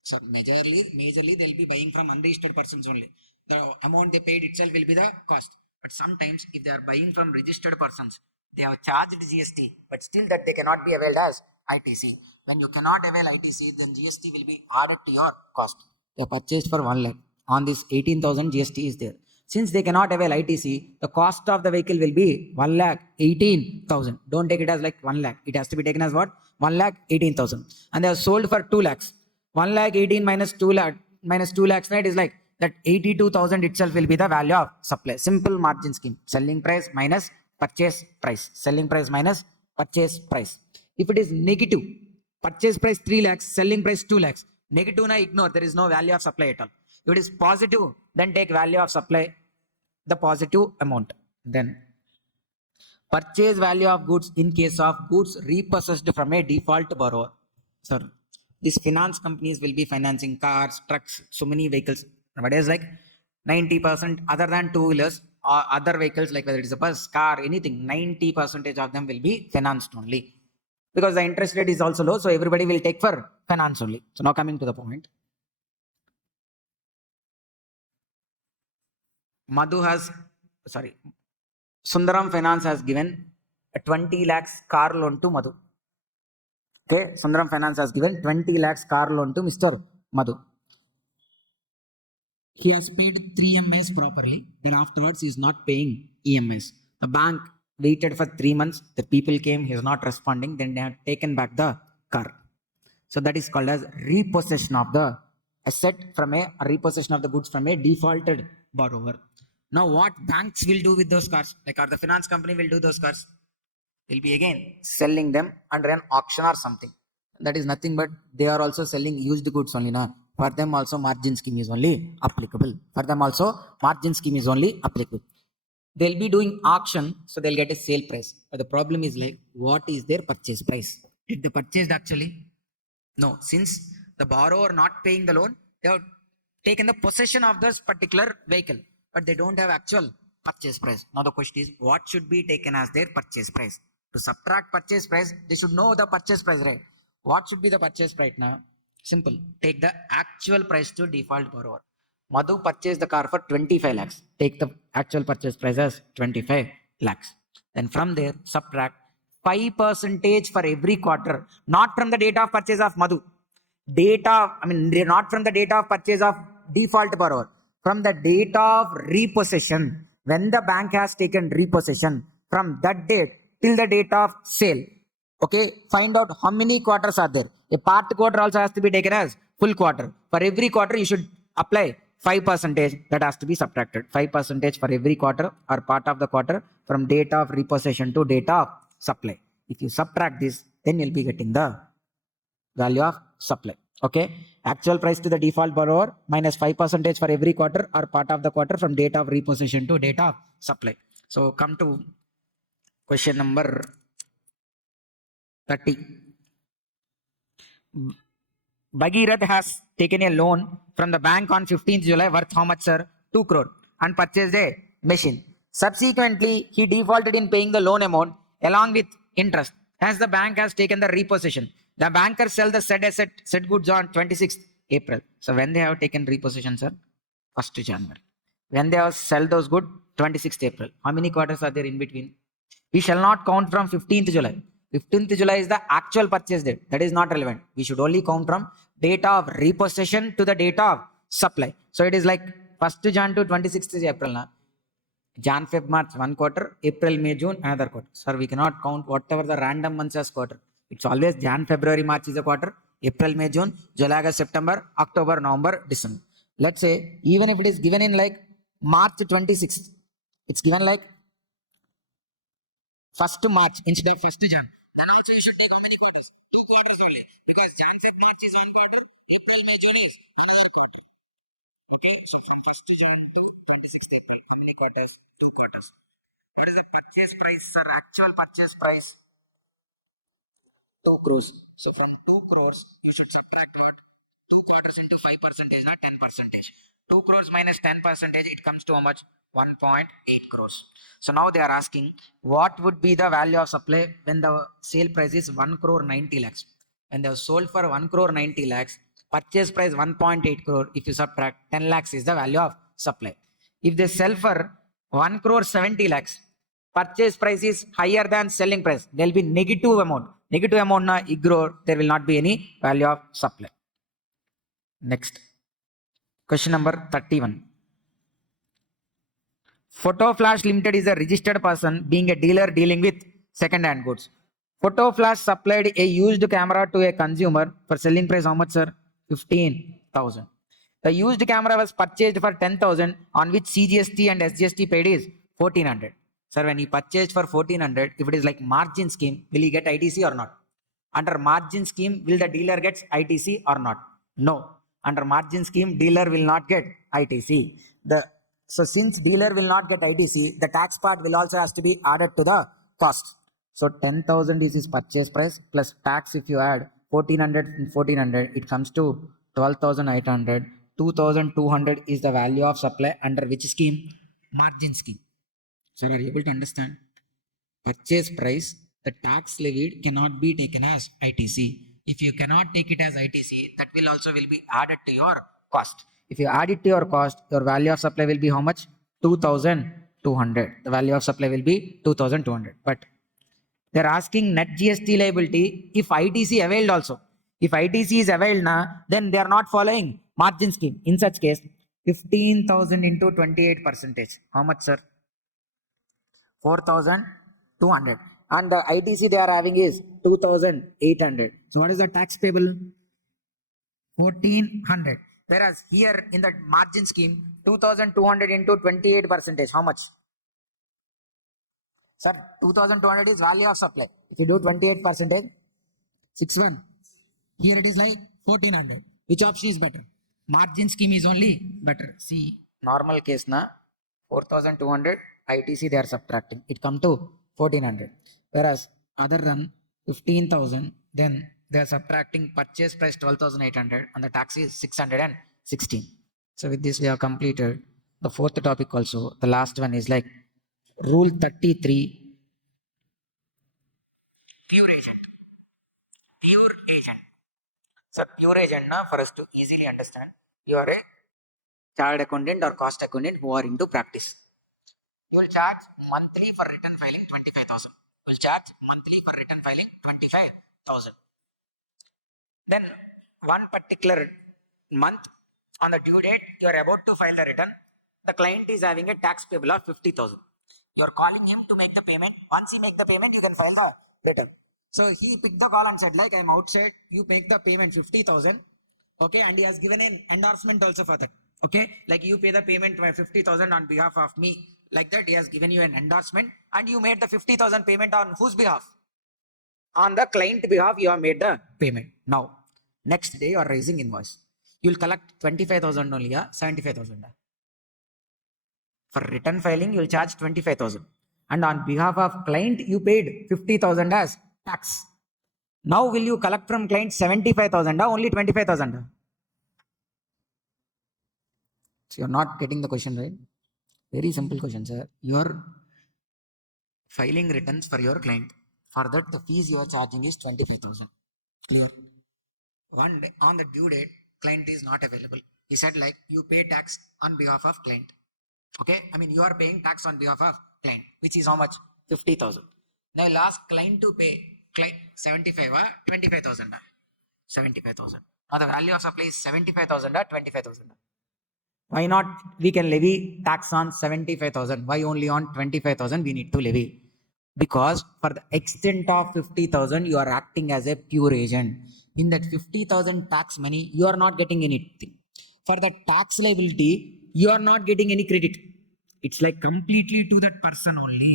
So majorly they'll be buying from unregistered persons only. The amount they paid itself will be the cost. But sometimes if they are buying from registered persons, they have charged GST, but still that they cannot be availed as ITC. When you cannot avail ITC, then GST will be added to your cost. They purchased for 1 lakh. On this 18,000 GST is there. Since they cannot avail ITC, the cost of the vehicle will be 1,18,000. Don't take it as like 1 lakh. It has to be taken as what? 1,18,000. And they are sold for 2 lakhs. 1,18,000 minus 2 lakh minus 2 lakhs, right, is like that 82,000 itself will be the value of supply. Simple margin scheme. Selling price minus purchase price. Selling price minus purchase price. If it is negative, purchase price 3 lakhs, selling price 2 lakhs. Negative na ignore. There is no value of supply at all. If it is positive, then take value of supply, the positive amount. Then purchase value of goods in case of goods repossessed from a default borrower. Sir, these finance companies will be financing cars, trucks, so many vehicles. Nowadays, like 90% other than two-wheelers, other vehicles, like whether it is a bus, car, anything, 90% of them will be financed only. Because the interest rate is also low, so everybody will take for finance only. So now coming to the point. Sundaram Finance has given a 20 lakhs car loan to Madhu. Okay, Sundaram Finance has given 20 lakhs car loan to Mr. Madhu. He has paid 3 EMIs properly, then afterwards he is not paying EMIs. The bank waited for 3 months, the people came, he is not responding, then they have taken back the car. So that is called as repossession of the asset from a repossession of the goods from a defaulted borrower. Now what banks will do with those cars, like or the finance company will do those cars, will be again selling them under an auction or something. That is nothing but they are also selling used goods only now. For them also margin scheme is only applicable. They'll be doing auction, so they'll get a sale price. But the problem is like, what is their purchase price? Did they purchase actually? No, since the borrower not paying the loan, they have taken the possession of this particular vehicle, but they don't have actual purchase price. Now the question is, what should be taken as their purchase price? To subtract purchase price, they should know the purchase price, right? What should be the purchase price now? Simple. Take the actual price to default borrower. Madhu purchased the car for 25 lakhs. Take the actual purchase price as 25 lakhs. Then from there, subtract 5% for every quarter, not from the date of purchase of Madhu. Not from the date of purchase of default borrower. From the date of repossession, when the bank has taken repossession, from that date till the date of sale. Okay, find out how many quarters are there. A part quarter also has to be taken as full quarter. For every quarter, you should apply 5%, that has to be subtracted. 5% for every quarter or part of the quarter from date of repossession to date of supply. If you subtract this, then you'll be getting the value of supply. Okay, actual price to the default borrower minus 5% for every quarter or part of the quarter from date of repossession to date of supply. So come to question number 30. Bhagirath has taken a loan from the bank on 15th July worth how much, sir? 2 crore and purchased a machine. Subsequently, he defaulted in paying the loan amount along with interest as the bank has taken the repossession. The banker sell the said goods on 26th April. So when they have taken repossession, sir? 1st January. When they have sell those goods, 26th April. How many quarters are there in between? We shall not count from 15th July. 15th July is the actual purchase date. That is not relevant. We should only count from date of repossession to the date of supply. So it is like 1st Jan to 26th April. Na? Jan, Feb, March, 1 quarter. April, May, June, another quarter. Sir, we cannot count whatever the random months as quarter. It's always Jan, February, March is a quarter. April, May, June, July, August, September, October, November, December. Let's say, even if it is given in like March 26th, it's given like 1st March instead of 1st Jan. Then also you should take how many quarters? 2 quarters only. Because Jan, Feb, March is 1 quarter, April, May, June is another quarter. Okay, so from 1st Jan to 26th April, how many quarters? 2 quarters. What is the purchase price, sir? Actual purchase price? 2 crores. So from 2 crores, you should subtract what? 2 quarters into 5% is not 10%. 2 crores minus 10%, it comes to how much? 1.8 crores. So now they are asking, what would be the value of supply when the sale price is 1 crore 90 lakhs? When they have sold for 1 crore 90 lakhs, purchase price 1.8 crore, if you subtract 10 lakhs is the value of supply. If they sell for 1 crore 70 lakhs, purchase price is higher than selling price, there will be negative amount. Negative amount na ignore, there will not be any value of supply. Next. Question number 31. Photo Flash Limited is a registered person being a dealer dealing with second-hand goods. Photo Flash supplied a used camera to a consumer for selling price how much, sir? 15,000. The used camera was purchased for 10,000 on which CGST and SGST paid is 1,400. Sir, when he purchased for 1,400, if it is like margin scheme, will he get ITC or not? Under margin scheme, will the dealer get ITC or not? No. Under margin scheme, dealer will not get ITC. So since dealer will not get ITC, the tax part will also has to be added to the cost. So 10,000 is his purchase price plus tax. If you add 1,400 and 1,400, it comes to 12,800. 2,200 is the value of supply under which scheme? Margin scheme. Sir, are you able to understand? Purchase price, the tax levied cannot be taken as ITC. If you cannot take it as ITC, that will also be added to your cost. If you add it to your cost, your value of supply will be how much? 2,200. The value of supply will be 2,200. But they're asking net GST liability if ITC availed also. If ITC is availed now, then they are not following margin scheme. In such case, 15,000 into 28 percentage. How much, sir? 4,200. And the ITC they are having is 2,800. So what is the tax payable? 1,400. Whereas here in the margin scheme, 2,200 into 28 percentage. How much? Sir, 2,200 is value of supply. If you do 28 percentage, 61. Here it is like 1,400. Which option is better? Margin scheme is only better. See, normal case na 4,200 ITC they are subtracting. It come to 1,400. Whereas other than 15,000, then they are subtracting purchase price 12,800 and the tax is 616. So with this we have completed the fourth topic also. The last one is like Rule 33. Pure agent. Pure agent. So pure agent na, for us to easily understand, you are a chartered accountant or cost accountant who are into practice. You will charge monthly for return filing 25,000. You will charge monthly for return filing 25,000. Then one particular month on the due date, you are about to file the return. The client is having a tax payable of 50,000. You are calling him to make the payment. Once he make the payment, you can file the return. So he picked the call and said, like, I'm outside, you make the payment 50,000. Okay, and he has given an endorsement also for that. Okay, like you pay the payment by 50,000 on behalf of me. Like that, he has given you an endorsement, and you made the 50,000 payment on whose behalf? On the client behalf, you have made the payment. Now, next day you are raising invoice. You will collect 25,000 only, 75,000. For return filing, you will charge 25,000. And on behalf of client, you paid 50,000 as tax. Now, will you collect from client 75,000 or only 25,000? So, you're not getting the question right. Very simple question, sir. You're filing returns for your client. For that, the fees you are charging is 25,000. Clear? One day, on the due date, client is not available. He said, like, you pay tax on behalf of client. Okay, I mean, you are paying tax on behalf of client, which is how much? 50,000. Now, you'll ask client to pay client 75 or 25,000. 75,000. Now, the value of supply is 75,000 or 25,000. Why not? We can levy tax on 75,000. Why only on 25,000 we need to levy? Because for the extent of 50,000, you are acting as a pure agent. In that 50,000 tax money, you are not getting anything. For the tax liability, you are not getting any credit. It's like completely to that person only.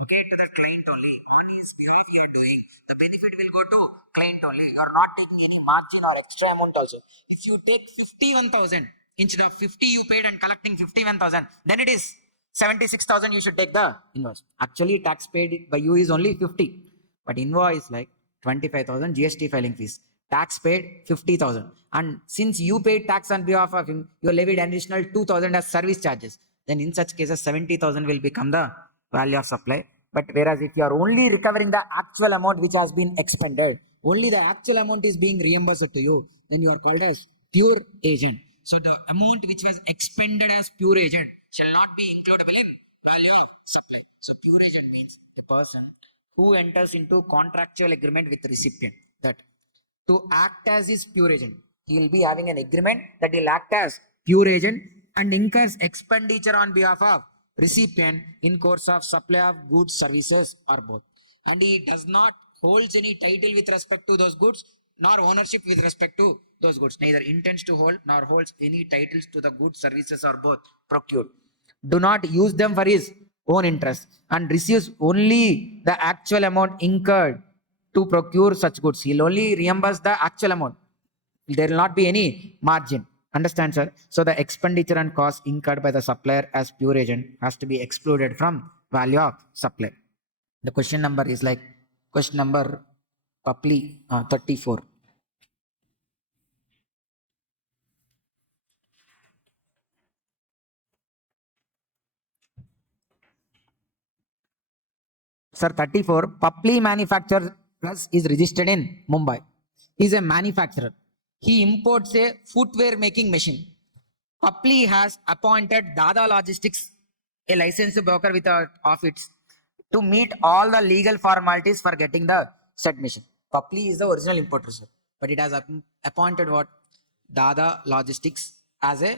Okay, to the client only. On his behalf you are doing. The benefit will go to client only. You are not taking any margin or extra amount also. If you take 51,000, instead of 50 you paid and collecting 51,000, then it is 76,000 you should take the invoice. Actually, tax paid by you is only 50. But invoice like 25,000 GST filing fees. Tax paid 50,000. And since you paid tax on behalf of him, you levied additional 2,000 as service charges. Then in such cases, 70,000 will become the value of supply. But whereas if you are only recovering the actual amount which has been expended, only the actual amount is being reimbursed to you, then you are called as pure agent. So the amount which was expended as pure agent shall not be includable in value of supply. So pure agent means a person who enters into contractual agreement with the recipient that to act as his pure agent. He will be having an agreement that he'll act as pure agent and incurs expenditure on behalf of recipient in course of supply of goods, services, or both. And he does not holds any title with respect to those goods, nor ownership with respect to those goods. Neither intends to hold nor holds any titles to the goods, services, or both procured. Do not use them for his own interest and receives only the actual amount incurred to procure such goods. He'll only reimburse the actual amount. There will not be any margin. Understand, sir? So the expenditure and cost incurred by the supplier as pure agent has to be excluded from value of supply. The question number is like question number Papli 34. Sir, 34. Papli Manufacturers is registered in Mumbai. He is a manufacturer. He imports a footwear making machine. Papli has appointed Dada Logistics, a licensed broker with of its, to meet all the legal formalities for getting the said machine. Papli is the original importer, sir, but it has appointed what? Dada Logistics as a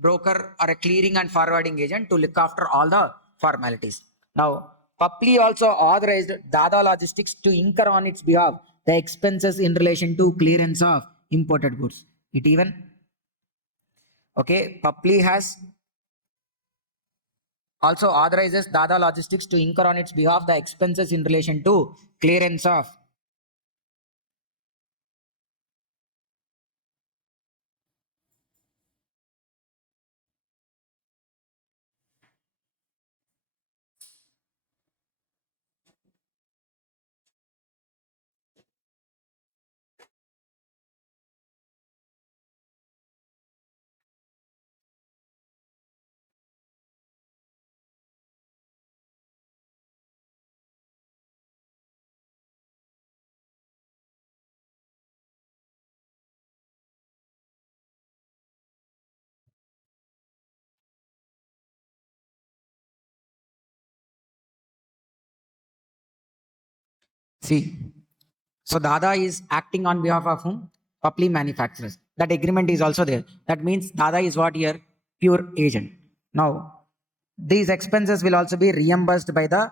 broker or a clearing and forwarding agent to look after all the formalities. Now, Papli also authorized Dada Logistics to incur on its behalf the expenses in relation to clearance of imported goods. It even, okay, Papli has also authorizes Dada Logistics to incur on its behalf the expenses in relation to clearance of see. So Dada is acting on behalf of whom? Papli Manufacturers. That agreement is also there. That means Dada is what here? Pure agent. Now, these expenses will also be reimbursed by the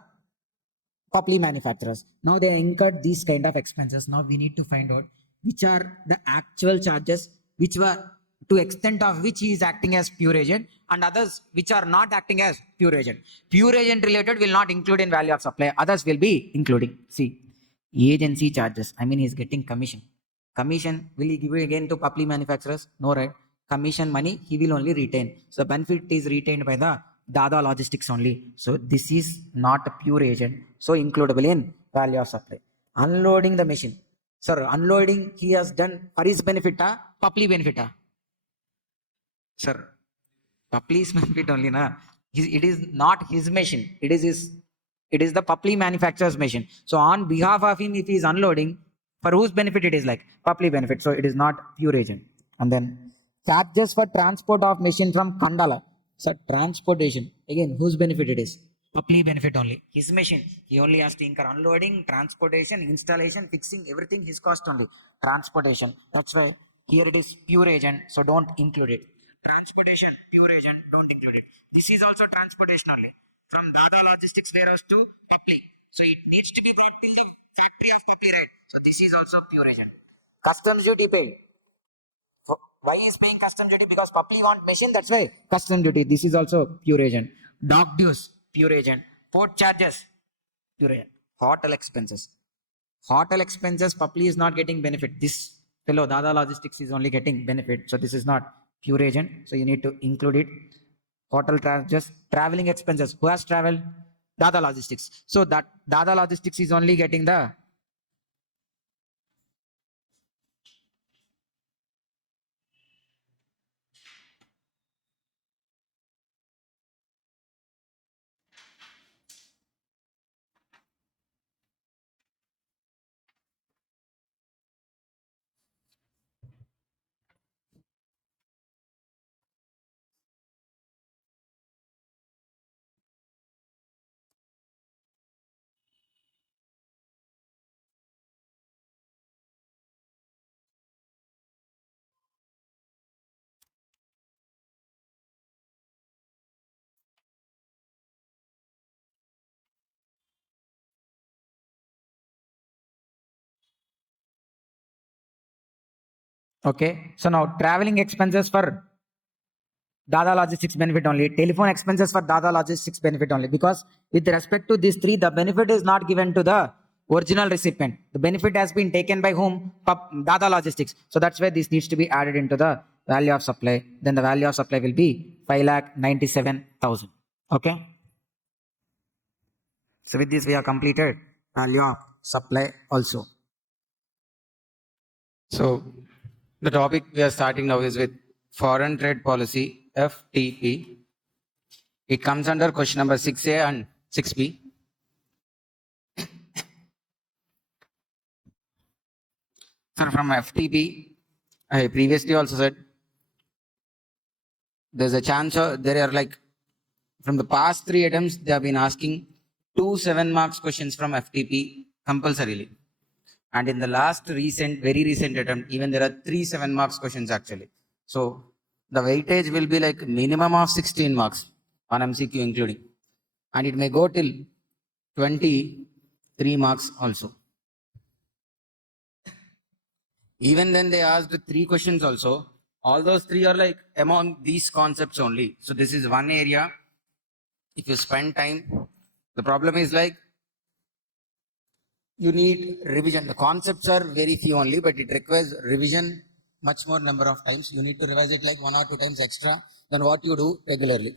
Papli Manufacturers. Now they incurred these kind of expenses. Now we need to find out which are the actual charges, which were to extent of which he is acting as pure agent, and others which are not acting as pure agent. Pure agent related will not include in value of supply. Others will be including. See, agency charges. I mean, he is getting commission. Commission will he give again to Papli Manufacturers? No, right? Commission money he will only retain. So the benefit is retained by the Dada Logistics only. So this is not a pure agent. So includable in value of supply. Unloading the machine. Sir, unloading he has done for his benefit, Papli benefit. Sir, Papli's benefit only, na. It is not his machine. It is the Papli Manufacturer's machine. So on behalf of him, if he is unloading, for whose benefit it is like? Papli benefit. So it is not pure agent. And then charges for transport of machine from Kandala. So transportation. Again, whose benefit it is? Papli benefit only. His machine. He only has to incur unloading, transportation, installation, fixing, everything his cost only. Transportation. That's why here it is pure agent. So don't include it. Transportation, pure agent, don't include it. This is also transportation only. From Dada Logistics warehouse to Papli. So it needs to be brought till the factory of Papli, right? So this is also pure agent. Customs duty paid. Why is paying customs duty? Because Papli want machine, that's why customs duty. This is also pure agent. Dock dues, pure agent. Port charges, pure agent. Hotel expenses. Hotel expenses, Papli is not getting benefit. This fellow, Dada Logistics, is only getting benefit. So this is not pure agent. So you need to include it. Hotel charges, traveling expenses. Who has traveled? Dada Logistics. So that Dada Logistics is only getting the okay. So now traveling expenses for Dada Logistics benefit only. Telephone expenses for Dada Logistics benefit only. Because with respect to these three, the benefit is not given to the original recipient. The benefit has been taken by whom? Dada Logistics. So that's why this needs to be added into the value of supply. Then the value of supply will be 5,97,000. Okay. So with this we have completed value of supply also. So the topic we are starting now is with foreign trade policy, FTP. It comes under question number 6A and 6B. Sir, from FTP, I previously also said there's a chance there are like from the past 3 attempts they have been asking 2 7 marks questions from FTP compulsorily. And in the last very recent attempt, even there are 3 7 marks questions actually. So the weightage will be like minimum of 16 marks on MCQ including. And it may go till 23 marks also. Even then they asked 3 questions also. All those 3 are like among these concepts only. So this is one area. If you spend time, the problem is like you need revision. The concepts are very few only, but it requires revision much more number of times. You need to revise it like 1 or 2 times extra than what you do regularly.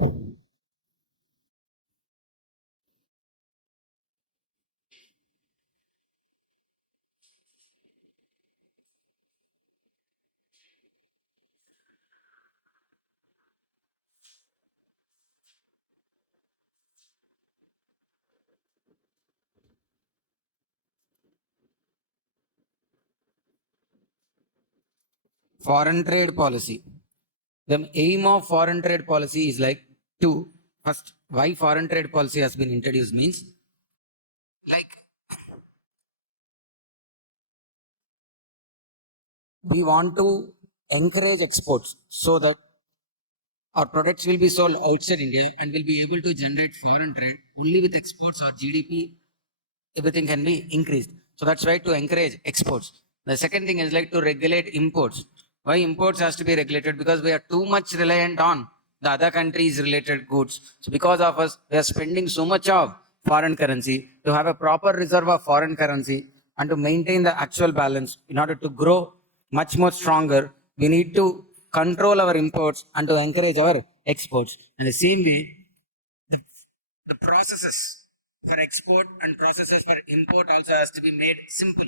Foreign trade policy. The aim of foreign trade policy is like to first why foreign trade policy has been introduced means like we want to encourage exports so that our products will be sold outside India and will be able to generate foreign trade only with exports or GDP, everything can be increased. So that's why to encourage exports. The second thing is like to regulate imports. Why imports has to be regulated? Because we are too much reliant on the other countries related goods. So because of us, we are spending so much of foreign currency to have a proper reserve of foreign currency and to maintain the actual balance in order to grow much more stronger. We need to control our imports and to encourage our exports. In the same way, the processes for export and processes for import also has to be made simple.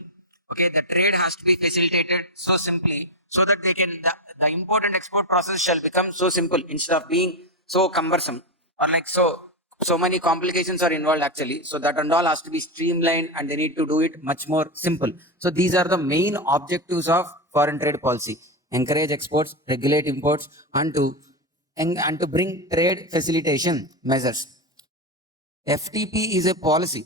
Okay, the trade has to be facilitated so simply so that they can the import and export process shall become so simple instead of being so cumbersome or like so many complications are involved actually. So that and all has to be streamlined and they need to do it much more simple. So these are the main objectives of foreign trade policy: encourage exports, regulate imports, and to bring trade facilitation measures. FTP is a policy,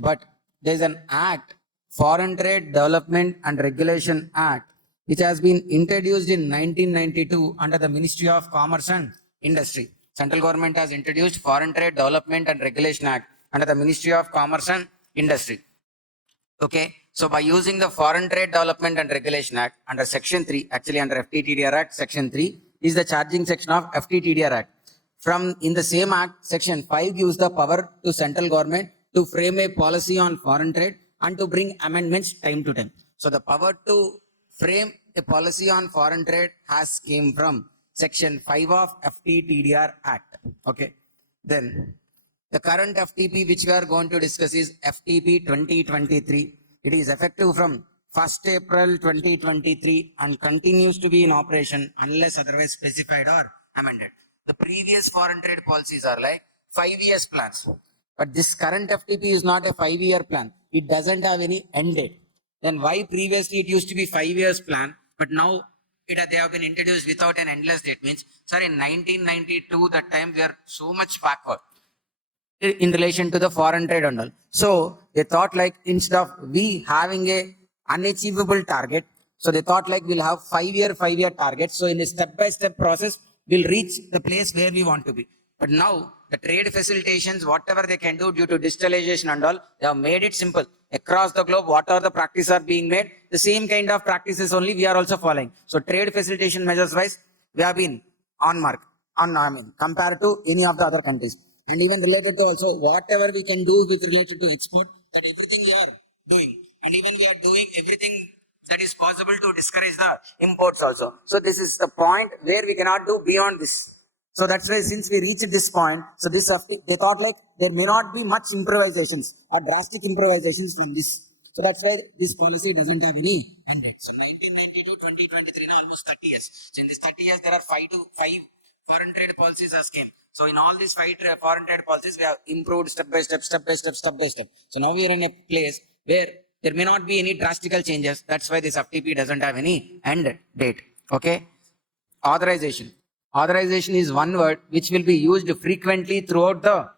but there is an act, Foreign Trade Development and Regulation Act, which has been introduced in 1992 under the Ministry of Commerce and Industry. Central government has introduced Foreign Trade Development and Regulation Act under the Ministry of Commerce and Industry. Okay, so by using the Foreign Trade Development and Regulation Act under Section 3, actually under FTTDR Act, Section 3 is the charging section of FTTDR Act. From in the same act, Section 5 gives the power to central government to frame a policy on foreign trade and to bring amendments time to time. So the power to frame a policy on foreign trade has came from Section 5 of FTTDR Act. Okay, then the current FTP which we are going to discuss is FTP 2023. It is effective from 1st April 2023 and continues to be in operation unless otherwise specified or amended. The previous foreign trade policies are like 5 years plans. But this current FTP is not a 5-year plan. It doesn't have any end date. Then why previously it used to be 5 years plan, but now they have been introduced without an endless date means, sir, in 1992, that time we are so much backward in relation to the foreign trade and all. So they thought like instead of we having a unachievable target, so they thought like we'll have 5-year target. So in a step-by-step process, we'll reach the place where we want to be. But now the trade facilitations, whatever they can do due to digitalization and all, they have made it simple. Across the globe, what are the practices are being made? The same kind of practices only we are also following. So trade facilitation measures wise, we have been on mark, compared to any of the other countries. And even related to also whatever we can do with related to export, that everything we are doing. And even we are doing everything that is possible to discourage the imports also. So this is the point where we cannot do beyond this. So that's why since we reached this point, so this they thought like there may not be much improvisations or drastic improvisations from this. So that's why this policy doesn't have any end date. So 1992, 2023, almost 30 years. So in these 30 years, there are 5 foreign trade policies has came. So in all these 5 foreign trade policies, we have improved step by step. So now we are in a place where there may not be any drastical changes. That's why this FTP doesn't have any end date. Okay. Authorization. Authorization is one word which will be used frequently throughout the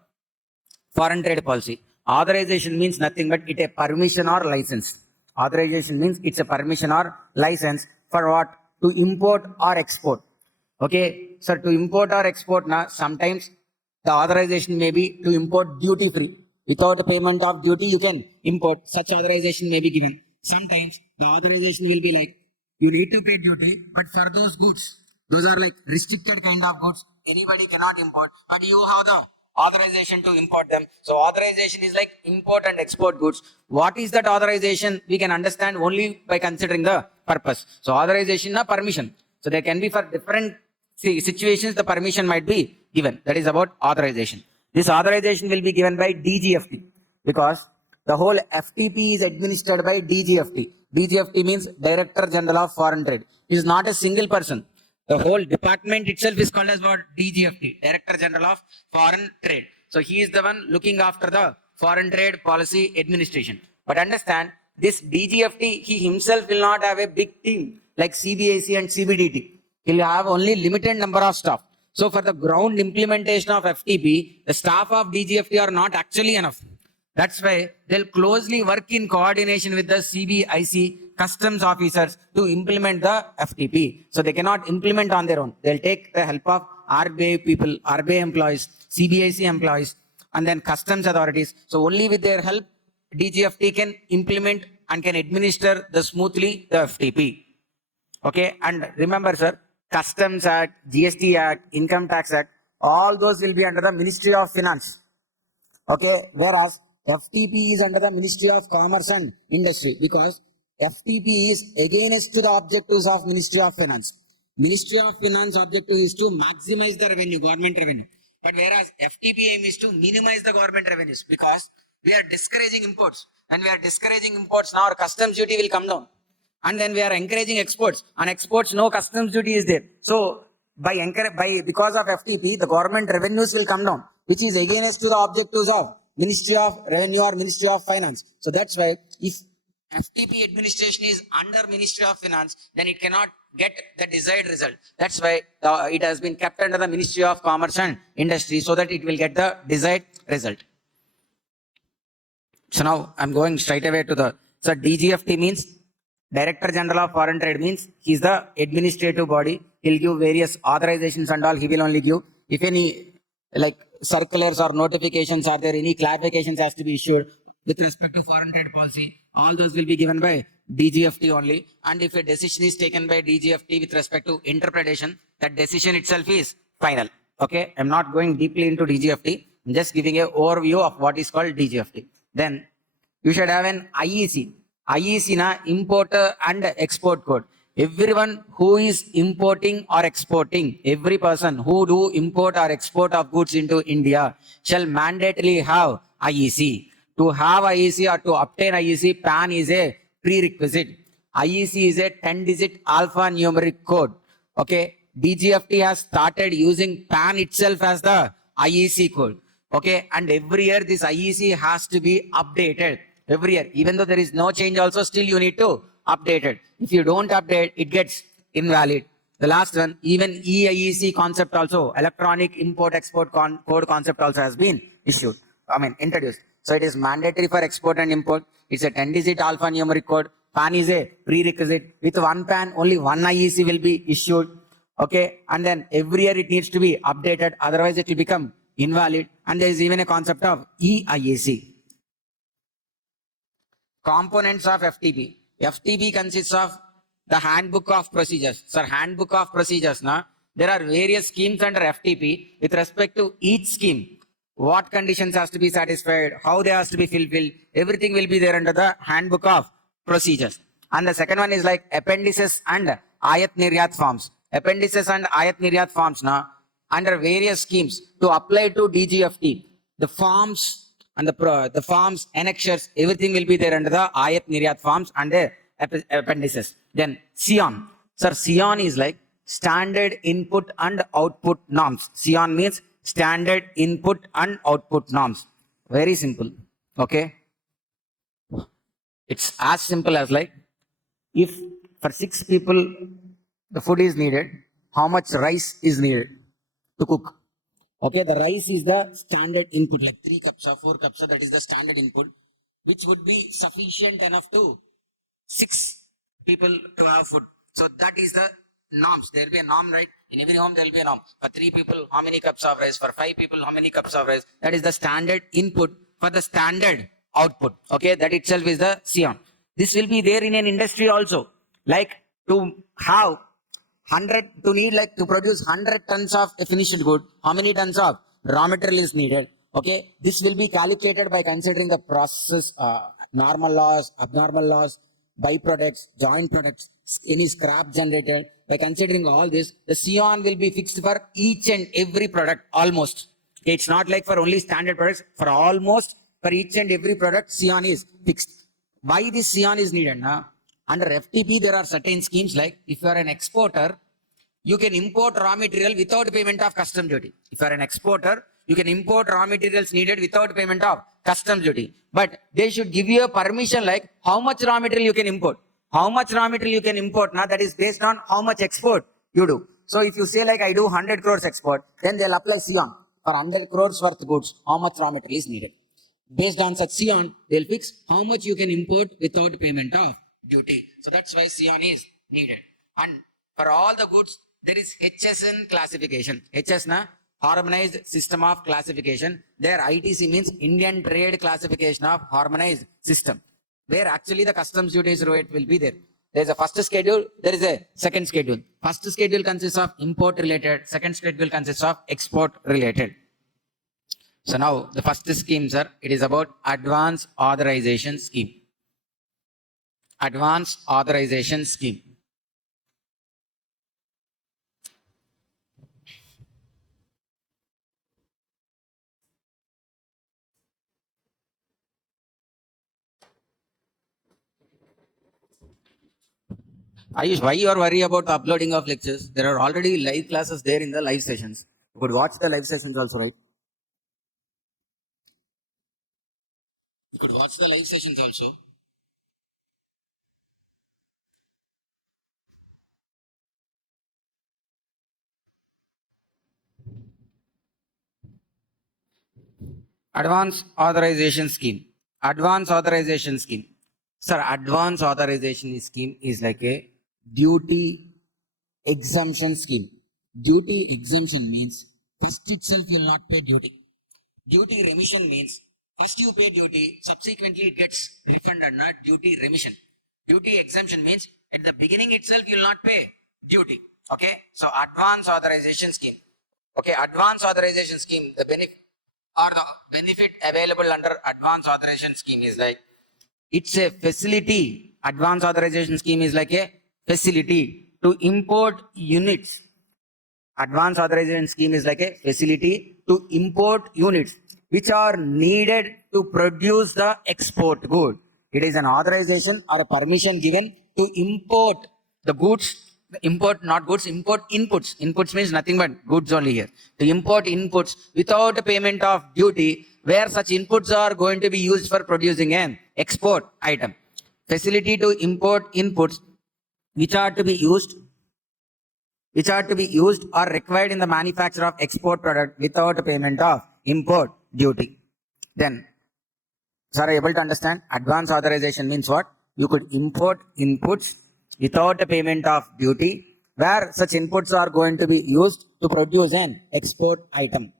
foreign trade policy. Authorization means nothing but it a permission or license. Authorization means it's a permission or license for what? To import or export. Okay, so to import or export, now sometimes the authorization may be to import duty free. Without a payment of duty, you can import. Such authorization may be given. Sometimes the authorization will be like, you need to pay duty, but for those goods, those are like restricted kind of goods. Anybody cannot import, but you have the authorization to import them. So authorization is like import and export goods. What is that authorization? We can understand only by considering the purpose. So authorization is permission. So there can be for different situations the permission might be given. That is about authorization. This authorization will be given by DGFT because the whole FTP is administered by DGFT. DGFT means Director General of Foreign Trade. It is not a single person. The whole department itself is called as what? DGFT, Director General of Foreign Trade. So he is the one looking after the foreign trade policy administration. But understand, this DGFT, he himself will not have a big team like CBAC and CBDT. He'll have only limited number of staff. So for the ground implementation of FTP, the staff of DGFT are not actually enough. That's why they'll closely work in coordination with the CBIC customs officers to implement the FTP. So they cannot implement on their own. They'll take the help of RBI people, RBI employees, CBIC employees, and then customs authorities. So only with their help, DGFT can implement and can administer smoothly the FTP. Okay, and remember, sir, Customs Act, GST Act, Income Tax Act, all those will be under the Ministry of Finance. Okay, whereas FTP is under the Ministry of Commerce and Industry because FTP is against to the objectives of Ministry of Finance. Ministry of Finance objective is to maximize the revenue, government revenue. But whereas FTP aim is to minimize the government revenues because we are discouraging imports. And we are discouraging imports, now our customs duty will come down. And then we are encouraging exports. On exports, no customs duty is there. So because of FTP, the government revenues will come down, which is against to the objectives of Ministry of Revenue or Ministry of Finance. So that's why if FTP administration is under Ministry of Finance, then it cannot get the desired result. That's why it has been kept under the Ministry of Commerce and Industry so that it will get the desired result. So now I'm going straight away to so DGFT means Director General of Foreign Trade means he's the administrative body. He'll give various authorizations and all. He will only give. If any like circulars or notifications are there, any clarifications has to be issued with respect to foreign trade policy, all those will be given by DGFT only. And if a decision is taken by DGFT with respect to interpretation, that decision itself is final. Okay, I'm not going deeply into DGFT. I'm just giving an overview of what is called DGFT. Then you should have an IEC. IEC na importer and export code. Everyone who is importing or exporting, every person who do import or export of goods into India shall mandatorily have IEC. To have IEC or to obtain IEC, PAN is a prerequisite. IEC is a 10-digit alphanumeric code. Okay, DGFT has started using PAN itself as the IEC code. Okay, and every year this IEC has to be updated. Every year, even though there is no change also, still you need to update it. If you don't update, it gets invalid. The last one, even EIEC concept also, electronic import-export code concept also has been introduced. So it is mandatory for export and import. It's a 10-digit alphanumeric code. PAN is a prerequisite. With one PAN, only one IEC will be issued. Okay, and then every year it needs to be updated. Otherwise, it will become invalid. And there is even a concept of EIEC. Components of FTP. FTP consists of the handbook of procedures. Sir, handbook of procedures, there are various schemes under FTP with respect to each scheme. What conditions has to be satisfied, how they has to be fulfilled, everything will be there under the handbook of procedures. And the second one is like appendices and ayat niryat forms. Appendices and ayat niryat forms under various schemes to apply to DGFT. The forms and the forms, annexures, everything will be there under the ayat niryat forms and the appendices. Then SION. Sir, SION is like standard input and output norms. SION means standard input and output norms. Very simple. Okay. It's as simple as like, if for 6 people the food is needed, how much rice is needed to cook? Okay, the rice is the standard input, like 3 cups or 4 cups, so that is the standard input, which would be sufficient enough to 6 people to have food. So that is the norms. There will be a norm, right? In every home there will be a norm. For 3 people, how many cups of rice? For 5 people, how many cups of rice? That is the standard input for the standard output. Okay, that itself is the CON. This will be there in an industry also. Like to have 100, to need like to produce 100 tons of a finished good, how many tons of raw material is needed? Okay, this will be calculated by considering the process, normal loss, abnormal loss, byproducts, joint products, any scrap generated. By considering all this, the CON will be fixed for each and every product almost. Okay, it's not like for only standard products, for almost for each and every product, CON is fixed. Why this CON is needed? Now, under FTP, there are certain schemes like if you are an exporter, you can import raw material without payment of custom duty. If you are an exporter, you can import raw materials needed without payment of custom duty. But they should give you a permission like how much raw material you can import. How much raw material you can import, now that is based on how much export you do. So if you say like I do 100 crores export, then they'll apply CON for 100 crores worth goods, how much raw material is needed. Based on such CON, they'll fix how much you can import without payment of duty. So that's why CON is needed. And for all the goods, there is HSN classification. HS na Harmonized System of Classification. There ITC means Indian Trade Classification of Harmonized System, where actually the customs duties rate will be there. There is a first schedule, there is a second schedule. First schedule consists of import related, second schedule consists of export related. So now the first scheme, sir, it is about Advance Authorization Scheme. Advance Authorization Scheme. Ayush, why you are worried about the uploading of lectures? There are already live classes there in the live sessions. You could watch the live sessions also, right? You could watch the live sessions also. Advance Authorization Scheme. Advance Authorization Scheme. Sir, Advance Authorization Scheme is like a duty exemption scheme. Duty exemption means first itself you will not pay duty. Duty remission means first you pay duty, subsequently it gets refunded, not duty remission. Duty exemption means at the beginning itself you will not pay duty. Okay, so Advance Authorization Scheme. Okay, Advance Authorization Scheme, the benefit available under Advance Authorization Scheme is like, it's a facility. Advance Authorization Scheme is like a facility to import units. Advance Authorization Scheme is like a facility to import units which are needed to produce the export good. It is an authorization or a permission given to import the goods. Import, not goods, import inputs. Inputs means nothing but goods only here. To import inputs without payment of duty, where such inputs are going to be used for producing an export item. Facility to import inputs which are to be used or required in the manufacture of export product without payment of import duty. Then, sir, are you able to understand? Advance authorization means what? You could import inputs without a payment of duty, where such inputs are going to be used to produce an export item.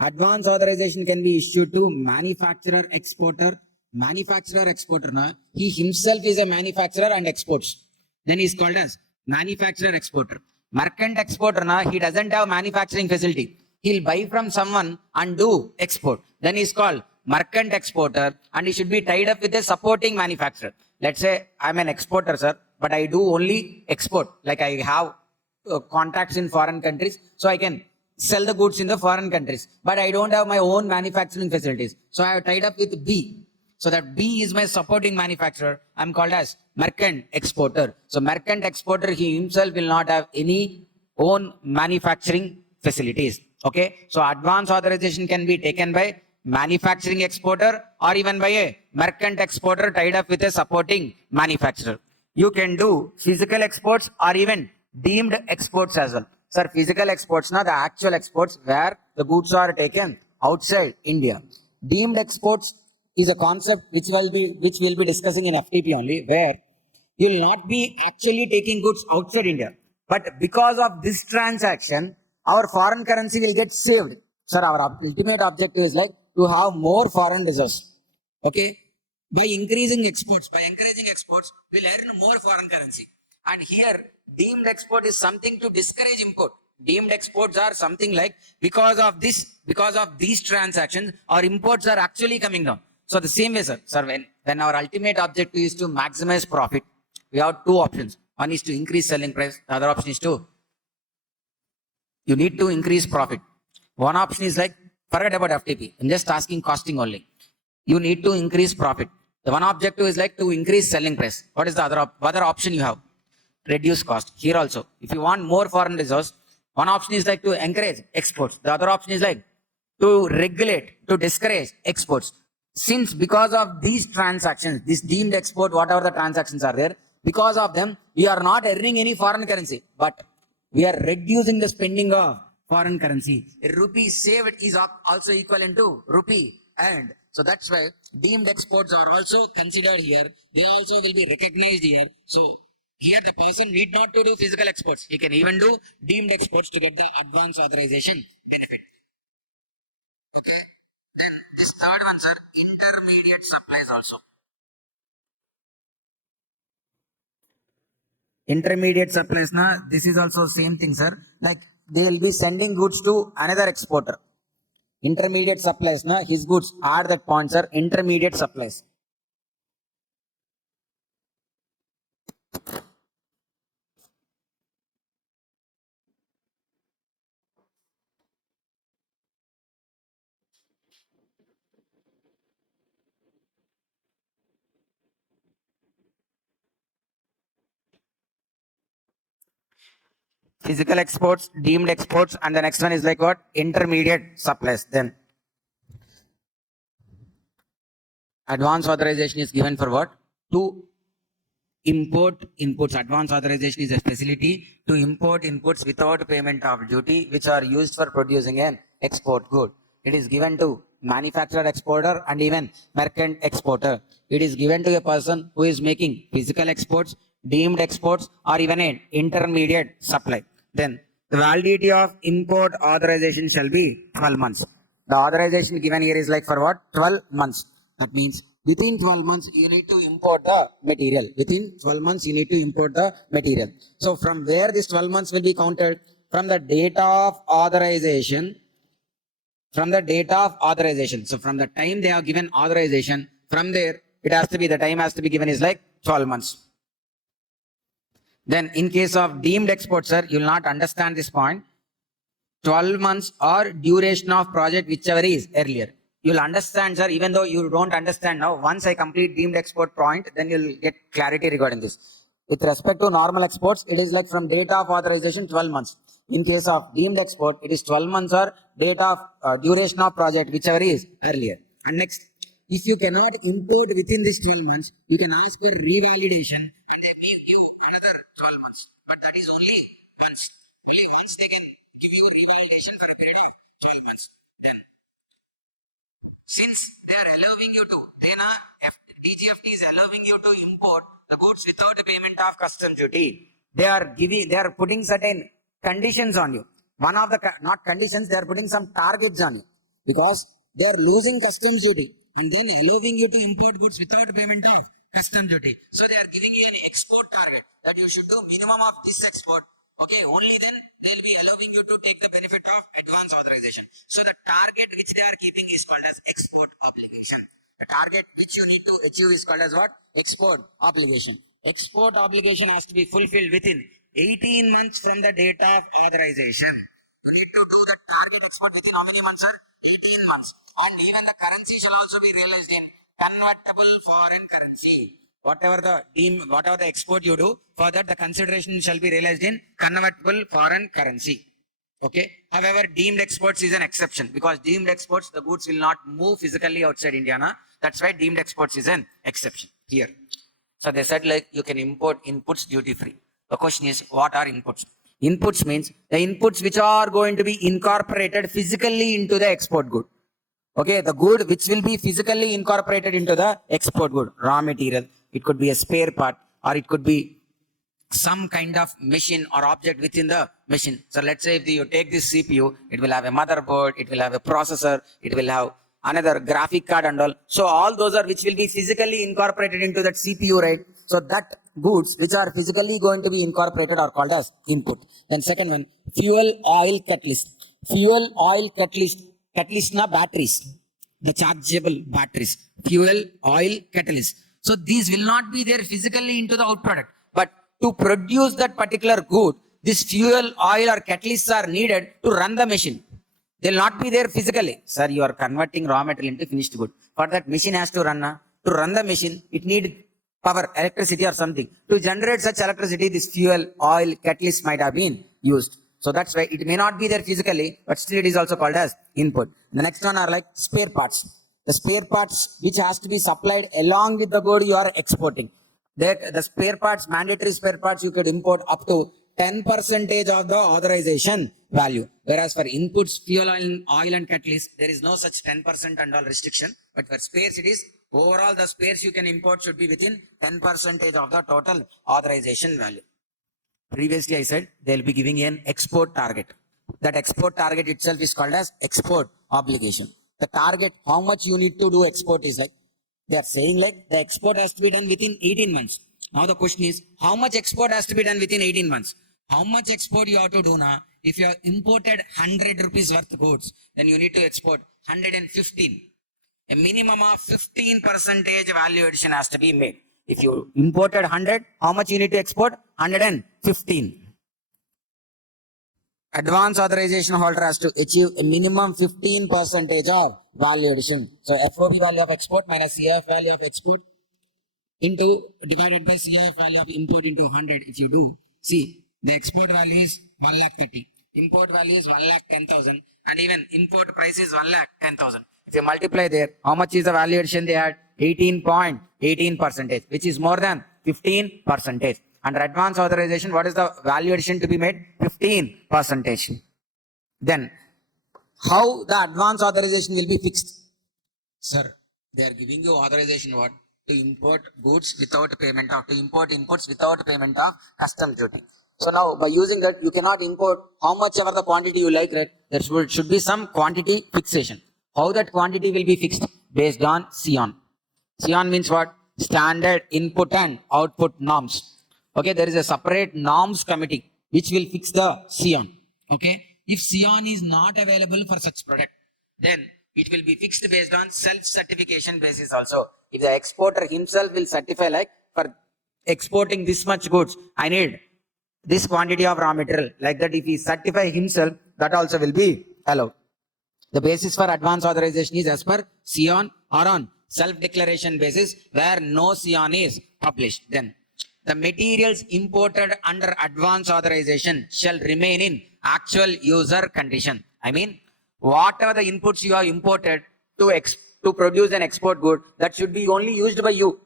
Advance authorization can be issued to manufacturer exporter. Manufacturer exporter, he himself is a manufacturer and exports. Then he is called as manufacturer exporter. Merchant exporter, he doesn't have manufacturing facility. He'll buy from someone and do export. Then he is called merchant exporter, and he should be tied up with a supporting manufacturer. Let's say I'm an exporter, sir, but I do only export. Like I have contacts in foreign countries, so I can sell the goods in the foreign countries. But I don't have my own manufacturing facilities. So I have tied up with B. So that B is my supporting manufacturer. I'm called as merchant exporter. So merchant exporter, he himself will not have any own manufacturing facilities. Okay. So advance authorization can be taken by manufacturing exporter or even by a merchant exporter tied up with a supporting manufacturer. You can do physical exports or even deemed exports as well. Sir, physical exports, the actual exports where the goods are taken outside India. Deemed exports is a concept which we'll be discussing in FTP only, where you will not be actually taking goods outside India. But because of this transaction, our foreign currency will get saved. Sir, our ultimate objective is like to have more foreign reserves. Okay? By increasing exports, by encouraging exports, we'll earn more foreign currency. And here, deemed export is something to discourage import. Deemed exports are something like because of these transactions, our imports are actually coming down. So the same way, sir, when our ultimate objective is to maximize profit, we have two options. One is to increase selling price. The other option is you need to increase profit. One option is like, forget about FTP. I'm just asking costing only. You need to increase profit. The one objective is like to increase selling price. What is the other option you have? Reduce cost. Here also, if you want more foreign resource, one option is like to encourage exports. The other option is like to regulate, to discourage exports. Since because of these transactions, this deemed export, whatever the transactions are there, because of them, we are not earning any foreign currency, but we are reducing the spending of foreign currency. A rupee saved is also equivalent to rupee earned. So that's why deemed exports are also considered here. They also will be recognized here. So here the person need not to do physical exports. He can even do deemed exports to get the advance authorization benefit. Okay. Then this third one, sir, intermediate supplies also. Intermediate supplies, this is also same thing, sir. Like they will be sending goods to another exporter. Intermediate supplies, his goods are that point, sir. Intermediate supplies. Physical exports, deemed exports, and the next one is like what? Intermediate supplies. Then advance authorization is given for what? To import inputs. Advance authorization is a facility to import inputs without payment of duty, which are used for producing an export good. It is given to manufacturer exporter and even merchant exporter. It is given to a person who is making physical exports, deemed exports, or even an intermediate supply. Then the validity of import authorization shall be 12 months. The authorization given here is like for what? 12 months. That means within 12 months, you need to import the material. Within 12 months, you need to import the material. So from where this 12 months will be counted? From the date of authorization. From the date of authorization. So from the time they have given authorization, from there, the time has to be given is like 12 months. Then in case of deemed export, sir, you will not understand this point. 12 months or duration of project, whichever is earlier. You'll understand, sir, even though you don't understand now. Once I complete deemed export point, then you'll get clarity regarding this. With respect to normal exports, it is like from date of authorization 12 months. In case of deemed export, it is 12 months or date of duration of project, whichever is earlier. And next, if you cannot import within this 12 months, you can ask for revalidation and they give you another 12 months. But that is only once. Only once they can give you revalidation for a period of 12 months. Then, since they are allowing you to, DGFT is allowing you to import the goods without the payment of customs duty. They are putting certain conditions on you. One of the, not conditions, they are putting some targets on you. Because they are losing customs duty and then allowing you to import goods without payment of customs duty. So they are giving you an export target that you should do minimum of this export. Okay, only then they will be allowing you to take the benefit of advance authorization. So the target which they are keeping is called as export obligation. The target which you need to achieve is called as what? Export obligation. Export obligation has to be fulfilled within 18 months from the date of authorization. You need to do the target export within how many months, sir? 18 months. And even the currency shall also be realized in convertible foreign currency. Whatever the export you do, for that the consideration shall be realized in convertible foreign currency. Okay. However, deemed exports is an exception because deemed exports, the goods will not move physically outside India. Na? That's why deemed exports is an exception here. So they said like you can import inputs duty free. The question is, what are inputs? Inputs means the inputs which are going to be incorporated physically into the export good. Okay, the good which will be physically incorporated into the export good, raw material. It could be a spare part or it could be some kind of machine or object within the machine. So let's say if you take this CPU, it will have a motherboard, it will have a processor, it will have another graphic card and all. So all those are which will be physically incorporated into that CPU, right? So that goods which are physically going to be incorporated are called as input. Then second one, fuel oil catalyst. Fuel oil catalyst na batteries, the chargeable batteries, fuel oil catalyst. So these will not be there physically into the out product, but to produce that particular good, this fuel, oil or catalysts are needed to run the machine. They will not be there physically. Sir, you are converting raw material into finished good. For that machine has to run. To run the machine, it needs power, electricity or something. To generate such electricity, this fuel, oil, catalyst might have been used. So that's why it may not be there physically, but still it is also called as input. The next one are like spare parts. The spare parts which has to be supplied along with the good you are exporting. The spare parts, mandatory spare parts, you could import up to 10% of the authorization value. Whereas for inputs, fuel oil and catalyst, there is no such 10% and all restriction. But for spares, it is overall the spares you can import should be within 10% of the total authorization value. Previously, I said they will be giving an export target. That export target itself is called as export obligation. The target, how much you need to do export is like, they are saying like the export has to be done within 18 months. Now the question is, how much export has to be done within 18 months? How much export you have to do now? If you have imported 100 rupees worth goods, then you need to export 115. A minimum of 15% value addition has to be made. If you imported 100, how much you need to export? 115. Advance authorization holder has to achieve a minimum 15% of value addition. So FOB value of export minus CIF value of export into divided by CIF value of import into 100. If you do, see the export value is 1,30,000, import value is 1,10,000, and even import price is 1,10,000. If you multiply there, how much is the value addition they had? 18.18%, which is more than 15%. Under advance authorization, what is the value addition to be made? 15%. Then, how the advance authorization will be fixed? Sir, they are giving you authorization what? To import goods without payment of, to import inputs without payment of customs duty. So now, by using that, you cannot import how much ever the quantity you like, right? There should be some quantity fixation. How that quantity will be fixed? Based on CON. CON means what? Standard input and output norms. Okay, there is a separate norms committee which will fix the CON. Okay, if CON is not available for such product, then it will be fixed based on self-certification basis also. If the exporter himself will certify like for exporting this much goods, I need this quantity of raw material. Like that, if he certify himself, that also will be allowed. The basis for advance authorization is as per CON or on self-declaration basis where no CON is published. Then the materials imported under advance authorization shall remain in actual user condition. I mean, whatever the inputs you have imported to produce an export good, that should be only used by you.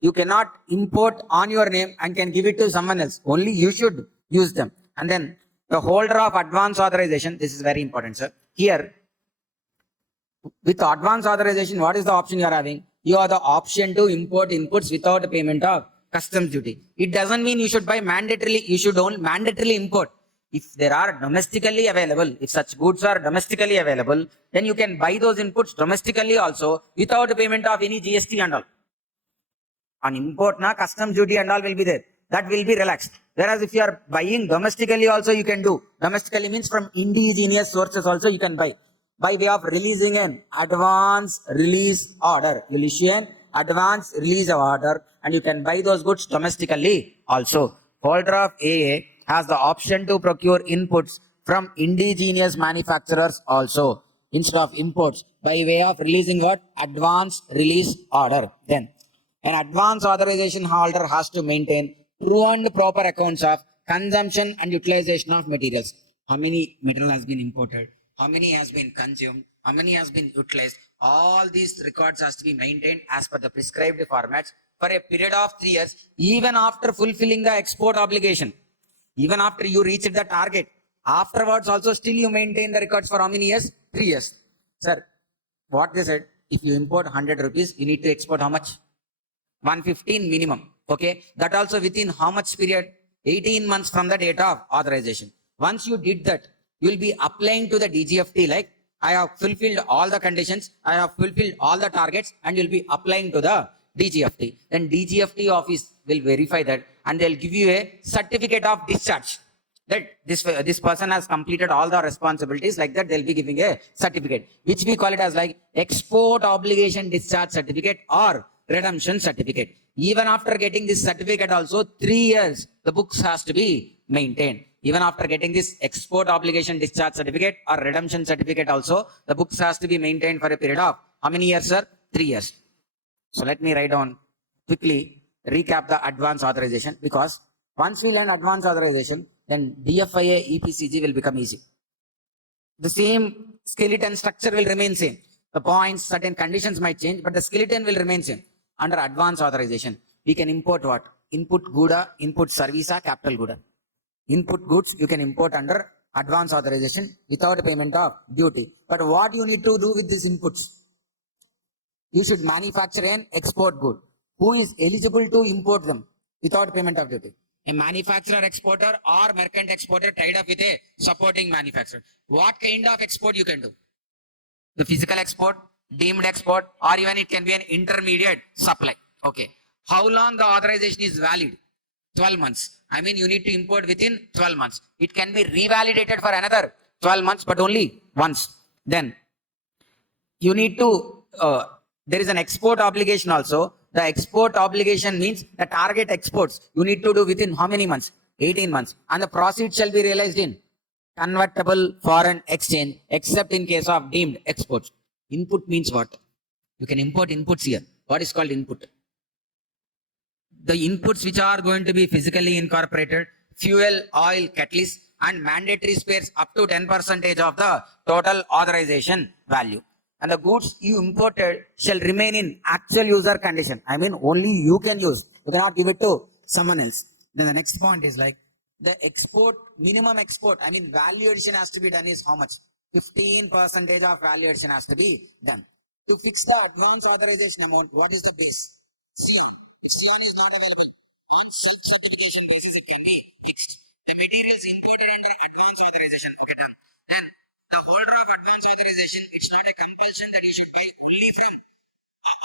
You cannot import on your name and can give it to someone else. Only you should use them. And then the holder of advance authorization, this is very important, sir. Here, with advance authorization, what is the option you are having? You have the option to import inputs without payment of customs duty. It doesn't mean you should buy mandatorily, you should only mandatorily import. If there are domestically available, if such goods are domestically available, then you can buy those inputs domestically also without payment of any GST and all. On import, customs duty and all will be there. That will be relaxed. Whereas if you are buying domestically also you can do. Domestically means from indigenous sources also you can buy. By way of releasing an advance release order. You will issue an advance release order and you can buy those goods domestically also. Holder of AA has the option to procure inputs from indigenous manufacturers also instead of imports by way of releasing what? Advance release order. Then an advance authorization holder has to maintain true and proper accounts of consumption and utilization of materials. how many material has been imported, how many has been consumed, how many has been utilized. All these records has to be maintained as per the prescribed formats for a period of 3 years, even after fulfilling the export obligation. Even after you reach the target, afterwards also still you maintain the records for how many years? 3 years. Sir, what they said, if you import 100 rupees, you need to export how much? 115 minimum. Okay, that also within how much period? 18 months from the date of authorization. Once you did that, you will be applying to the DGFT like, I have fulfilled all the conditions, I have fulfilled all the targets, and you'll be applying to the DGFT. Then DGFT office will verify that and they'll give you a certificate of discharge. That this person has completed all the responsibilities, like that they'll be giving a certificate, which we call it as like export obligation discharge certificate or redemption certificate. Even after getting this certificate also, 3 years, the books has to be maintained. Even after getting this export obligation discharge certificate or redemption certificate also, the books has to be maintained for a period of how many years, sir? 3 years. So let me write down quickly, recap the advance authorization, because once we learn advance authorization, then DFIA EPCG will become easy. The same skeleton structure will remain same. The points, certain conditions might change, but the skeleton will remain same. Under advance authorization, we can import what? Input gooda, input servisa, capital gooda. Input goods you can import under advance authorization without payment of duty. But what you need to do with these inputs? You should manufacture an export good. Who is eligible to import them without payment of duty? A manufacturer exporter or merchant exporter tied up with a supporting manufacturer. What kind of export you can do? The physical export, deemed export, or even it can be an intermediate supply. Okay. How long the authorization is valid? 12 months. I mean, you need to import within 12 months. It can be revalidated for another 12 months, but only once. Then you need to, there is an export obligation also. The export obligation means the target exports you need to do within how many months? 18 months. And the proceeds shall be realized in convertible foreign exchange, except in case of deemed exports. Input means what? You can import inputs here. What is called input? The inputs which are going to be physically incorporated, fuel, oil, catalyst, and mandatory spares up to 10% of the total authorization value. And the goods you imported shall remain in actual user condition. I mean, only you can use. You cannot give it to someone else. Then the next point is like the export, minimum export, I mean, value addition has to be done is how much? 15% of value addition has to be done. To fix the advance authorization amount, what is the base? Epsilon is not available. On self-certification basis, it can be fixed. The materials imported under advance authorization. Okay, done. Then the holder of advance authorization, it's not a compulsion that you should buy only from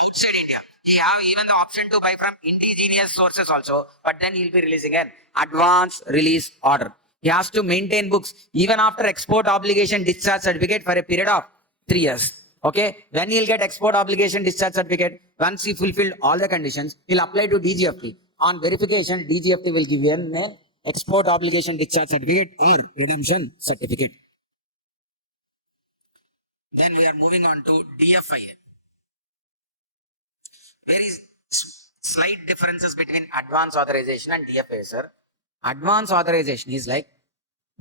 outside India. He have even the option to buy from indigenous sources also, but then he'll be releasing an advance release order. He has to maintain books even after export obligation discharge certificate for a period of 3 years. Okay, when he'll get export obligation discharge certificate, once he fulfilled all the conditions, he'll apply to DGFT. On verification, DGFT will give him an export obligation discharge certificate or redemption certificate. Then we are moving on to DFIA. There is slight differences between advance authorization and DFIA, sir. Advance authorization is like,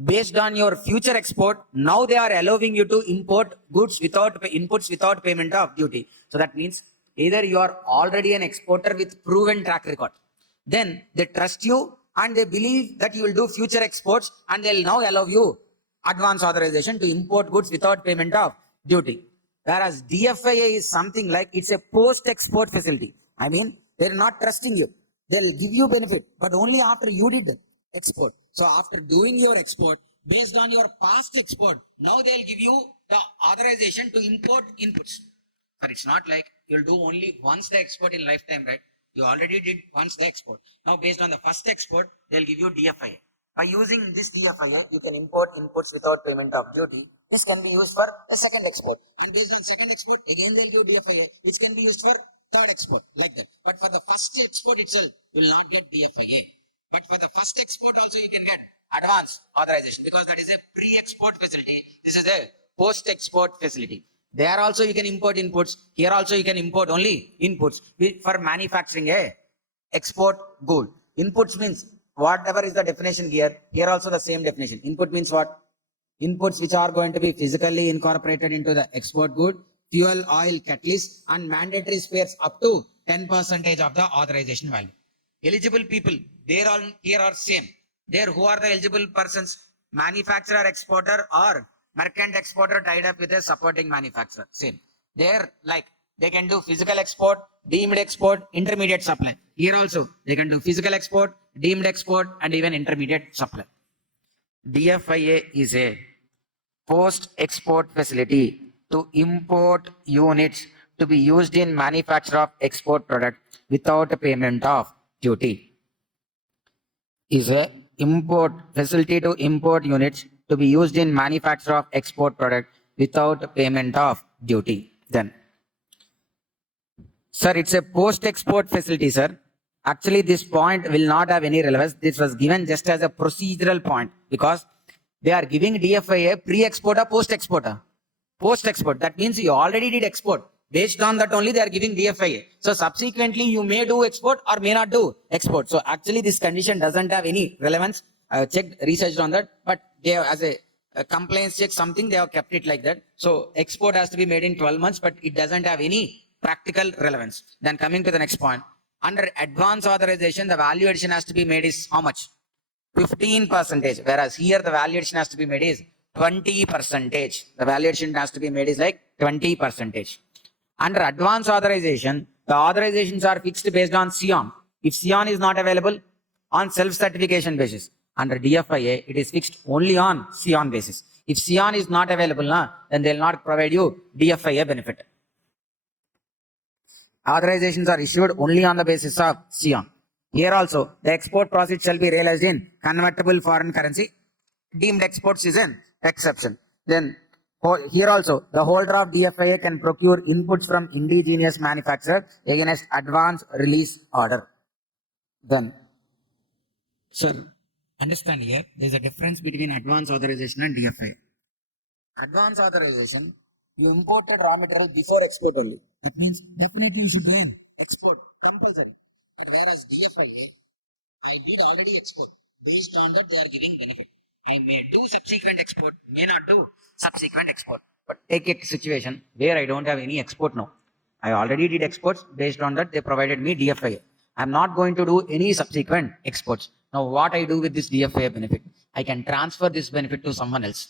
based on your future export, now they are allowing you to import goods without inputs without payment of duty. So that means either you are already an exporter with proven track record, then they trust you and they believe that you will do future exports, and they'll now allow you advance authorization to import goods without payment of duty. Whereas DFIA is something like it's a post-export facility. I mean, they're not trusting you. They'll give you benefit, but only after you did export. So after doing your export, based on your past export, now they'll give you the authorization to import inputs. But it's not like you'll do only once the export in lifetime, right? You already did once the export. Now based on the first export, they'll give you DFIA. By using this DFIA, you can import inputs without payment of duty. This can be used for a second export. And based on second export, again they'll give DFIA, which can be used for third export, like that. But for the first export itself, you will not get DFIA. But for the first export also you can get advance authorization, because that is a pre-export facility. This is a post-export facility. There also you can import inputs. Here also you can import only inputs for manufacturing a export good. Inputs means whatever is the definition here. Here also the same definition. Input means what? inputs which are going to be physically incorporated into the export good, fuel, oil, catalyst, and mandatory spares up to 10% of the authorization value. Eligible people, here are same. There, who are the eligible persons? Manufacturer, exporter, or merchant exporter tied up with a supporting manufacturer. Same. There, like, they can do physical export, deemed export, intermediate supply. Here also, they can do physical export, deemed export, and even intermediate supply. DFIA is a post-export facility to import units to be used in manufacture of export product without payment of duty. Is a import facility to import units to be used in manufacture of export product without payment of duty. Then, sir, it's a post-export facility, sir. Actually, this point will not have any relevance. This was given just as a procedural point because they are giving DFIA pre-exporter, post-exporter. Post-export, that means you already did export. Based on that only they are giving DFIA. So subsequently you may do export or may not do export. So actually this condition doesn't have any relevance. I checked, researched on that, but they have, as a compliance check something, they have kept it like that. So export has to be made in 12 months, but it doesn't have any practical relevance. Then coming to the next point, under advance authorization, the value addition has to be made is how much? 15%, whereas here the value addition has to be made is 20%. The value addition has to be made is like 20%. Under advance authorization, the authorizations are fixed based on CON. If CON is not available, on self-certification basis. Under DFIA, it is fixed only on CON basis. If CON is not available, then they will not provide you DFIA benefit. Authorizations are issued only on the basis of CON. Here also, the export profit shall be realized in convertible foreign currency. Deemed exports is an exception. Then here also, the holder of DFIA can procure inputs from indigenous manufacturer against advance release order. Then, sir, understand here, there is a difference between advance authorization and DFIA. Advance authorization, you imported raw material before export only. That means definitely you should do an export compulsory. But whereas DFIA, I did already export. Based on that, they are giving benefit. I may do subsequent export, may not do subsequent export. But take a situation where I don't have any export now. I already did exports. Based on that, they provided me DFIA. I'm not going to do any subsequent exports. Now, what I do with this DFIA benefit? I can transfer this benefit to someone else.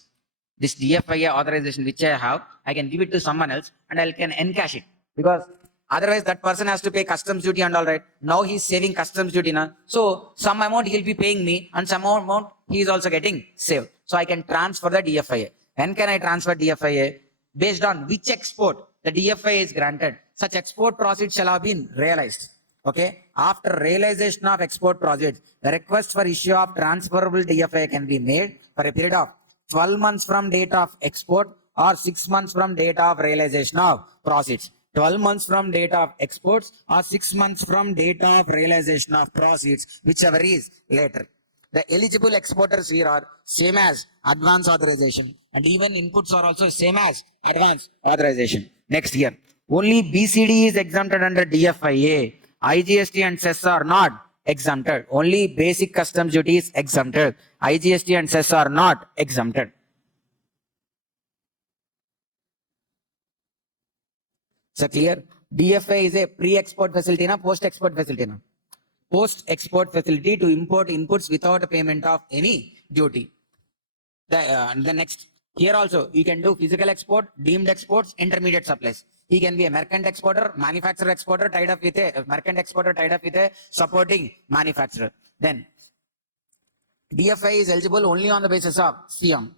This DFIA authorization which I have, I can give it to someone else and I can encash it. Because otherwise that person has to pay customs duty and all right. Now he's saving customs duty now. So some amount he'll be paying me and some amount he is also getting saved. So I can transfer the DFIA. When can I transfer DFIA? Based on which export the DFIA is granted. Such export proceeds shall have been realized. Okay. After realization of export proceeds, the request for issue of transferable DFIA can be made for a period of 12 months from date of export or 6 months from date of realization of proceeds. 12 months from date of exports or 6 months from date of realization of proceeds, whichever is later. The eligible exporters here are same as advance authorization and even inputs are also same as advance authorization. Next year, only BCD is exempted under DFIA. IGST and cess are not exempted. Only basic customs duty is exempted. IGST and cess are not exempted. So clear? DFIA is a pre-export facility, post-export facility. Post-export facility to import inputs without payment of any duty. The next, here also, you can do physical export, deemed exports, intermediate supplies. He can be a merchant exporter, manufacturer exporter tied up with a merchant exporter tied up with a supporting manufacturer. Then DFIA is eligible only on the basis of CM.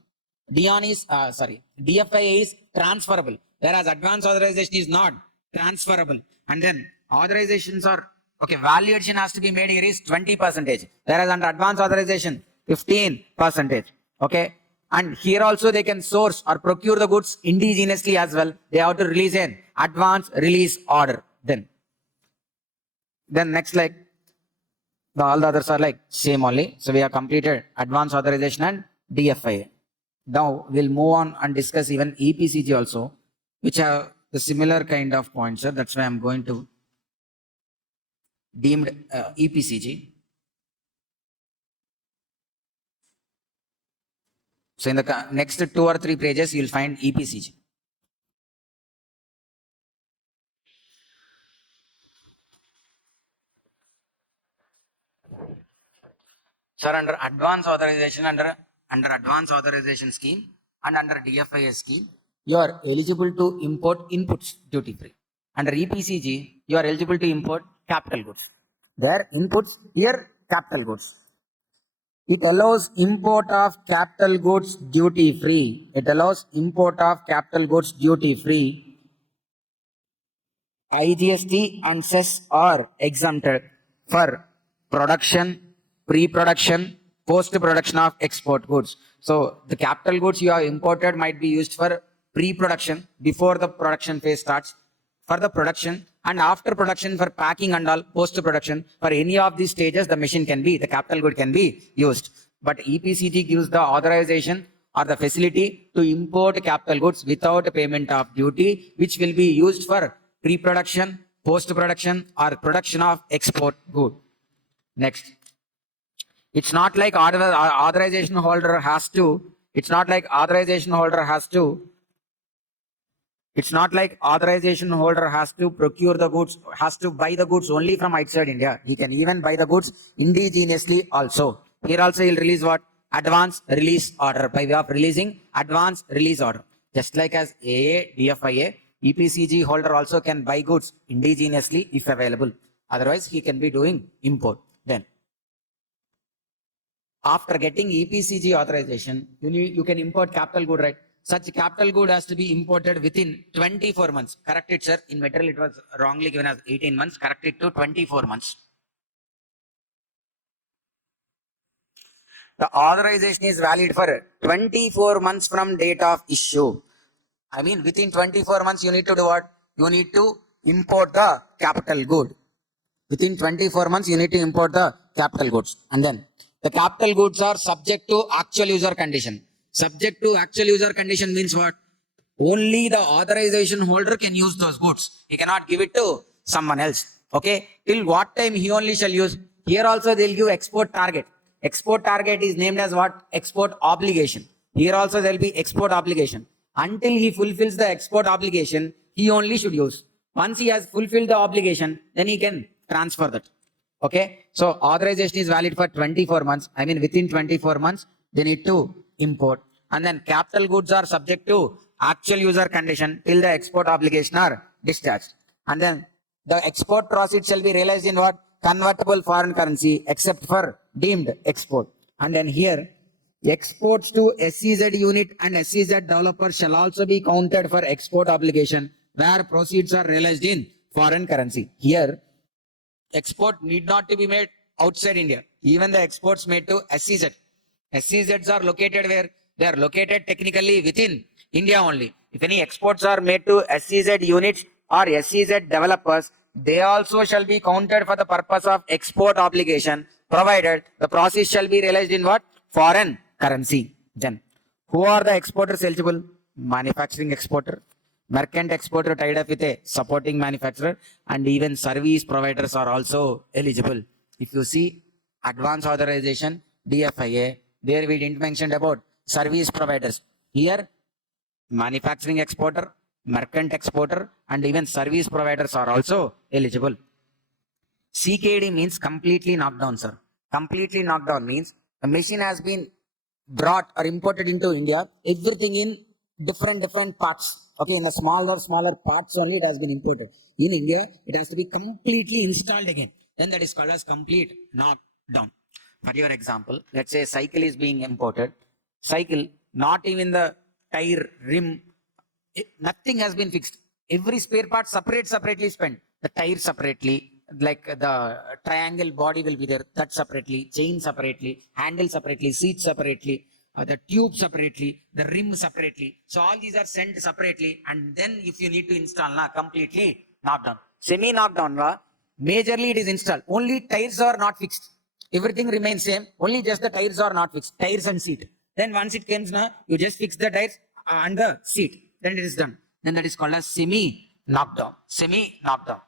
DFIA is transferable, whereas advance authorization is not transferable. And then authorizations are, okay, value addition has to be made here is 20%, whereas under advance authorization, 15%. Okay. And here also they can source or procure the goods indigenously as well. They have to release an advance release order. Then next, like all the others are like same only. So we have completed advance authorization and DFIA. Now we'll move on and discuss even EPCG also, which have the similar kind of points. That's why I'm going to deemed EPCG. So in the next 2 or 3 pages, you will find EPCG. Sir, under advance authorization, under advance authorization scheme and under DFIA scheme, you are eligible to import inputs duty free. Under EPCG, you are eligible to import capital goods. There inputs, here capital goods. It allows import of capital goods duty free. It allows import of capital goods duty free. IGST and cess are exempted for production, pre-production, post-production of export goods. So the capital goods you have imported might be used for pre-production before the production phase starts, for the production, and after production for packing and all, post-production. For any of these stages, the machine can be, the capital good can be used. But EPCG gives the authorization or the facility to import capital goods without payment of duty, which will be used for pre-production, post-production, or production of export good. Next. It's not like authorization holder has to procure the goods, has to buy the goods only from outside India. He can even buy the goods indigenously also. Here also he'll release what? Advance release order, by way of releasing advance release order. Just like as AA, DFIA, EPCG holder also can buy goods indigenously if available. Otherwise, he can be doing import. Then, after getting EPCG authorization, you can import capital good, right? Such capital good has to be imported within 24 months. Correct it, sir. In material, it was wrongly given as 18 months. Correct it to 24 months. The authorization is valid for 24 months from date of issue. I mean, within 24 months, you need to do what? You need to import the capital good. Within 24 months, you need to import the capital goods. And then, the capital goods are subject to actual user condition. Subject to actual user condition means what? Only the authorization holder can use those goods. He cannot give it to someone else. Okay? Till what time he only shall use? Here also they'll give export target. Export target is named as what? Export obligation. Here also there will be export obligation. Until he fulfills the export obligation, he only should use. Once he has fulfilled the obligation, then he can transfer that. Okay? So authorization is valid for 24 months. I mean, within 24 months, they need to import. And then capital goods are subject to actual user condition till the export obligation are discharged. And then the export proceeds shall be realized in what? Convertible foreign currency, except for deemed export. And then here, exports to SEZ unit and SEZ developer shall also be counted for export obligation where proceeds are realized in foreign currency. Here, export need not to be made outside India. Even the exports made to SEZ. SEZs are located where? They are located technically within India only. If any exports are made to SEZ units or SEZ developers, they also shall be counted for the purpose of export obligation, provided the proceeds shall be realized in what? Foreign currency. Then, who are the exporters eligible? Manufacturing exporter, merchant exporter tied up with a supporting manufacturer, and even service providers are also eligible. If you see advance authorization, DFIA, there we didn't mention about service providers. Here, manufacturing exporter, merchant exporter, and even service providers are also eligible. CKD means completely knocked down, sir. Completely knocked down means the machine has been brought or imported into India, everything in different parts. Okay, in the smaller parts only it has been imported. In India, it has to be completely installed again. Then that is called as complete knockdown. For your example, let's say a cycle is being imported. Cycle, not even the tire, rim, nothing has been fixed. Every spare part separately spent. The tire separately, like the triangle body will be there, that separately, chain separately, handle separately, seat separately, the tube separately, the rim separately. So all these are sent separately, and then if you need to install, completely knocked down. Semi knockdown, majorly it is installed. Only tires are not fixed. Everything remains same. Only just the tires are not fixed. Tires and seat. Then once it comes, you just fix the tires and the seat. Then it is done. Then that is called as semi knockdown. Semi knockdown.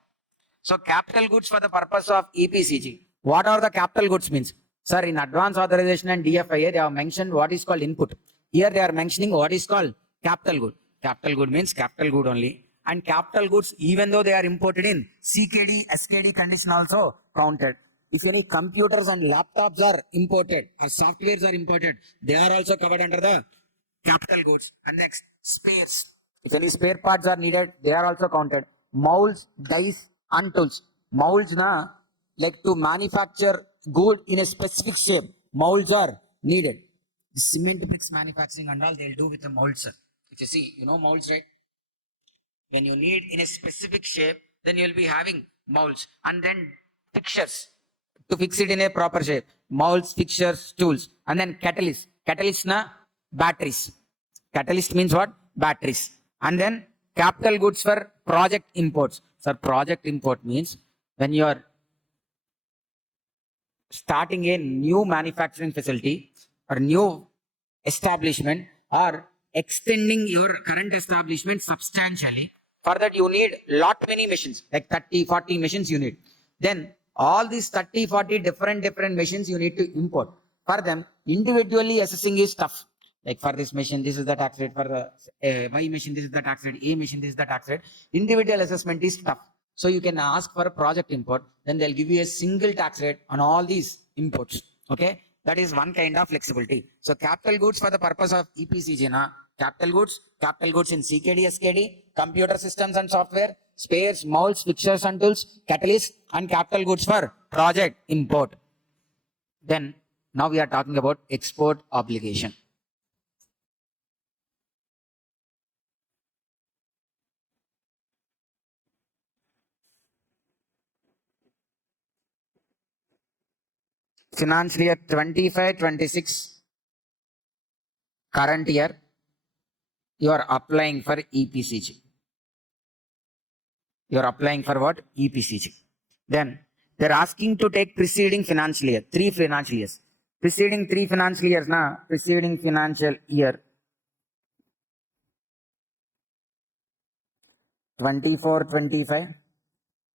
So capital goods for the purpose of EPCG. What are the capital goods means? Sir, in advance authorization and DFIA, they have mentioned what is called input. here they are mentioning what is called capital good. Capital good means capital good only. And capital goods, even though they are imported in CKD, SKD condition also counted. If any computers and laptops are imported or softwares are imported, they are also covered under the capital goods. And next, spares. If any spare parts are needed, they are also counted. Molds, dies, and tools. Molds, na, like to manufacture good in a specific shape, molds are needed. The cement bricks manufacturing and all, they'll do with the molds, sir. If you see, you know molds, right? When you need in a specific shape, then you'll be having molds and then fixtures to fix it in a proper shape. Molds, fixtures, tools, and then catalyst. Catalyst na batteries. Catalyst means what? Batteries. And then capital goods for project imports. Sir, project import means when you are starting a new manufacturing facility or new establishment or extending your current establishment substantially. For that, you need lot many machines, like 30, 40 machines you need. Then all these 30, 40 different machines you need to import. For them, individually assessing is tough. Like for this machine, this is the tax rate. For the Y machine, this is the tax rate. A machine, this is the tax rate. Individual assessment is tough. So you can ask for a project import, then they'll give you a single tax rate on all these imports. Okay, that is one kind of flexibility. So capital goods for the purpose of EPCG, na, capital goods in CKD, SKD, computer systems and software, spares, molds, fixtures and tools, catalysts, and capital goods for project import. Then now we are talking about export obligation. Financial year 25-26, current year, you are applying for EPCG. You are applying for what? EPCG. Then they're asking to take preceding financial year, 3 financial years. Preceding 3 financial years, na, preceding financial year 24-25,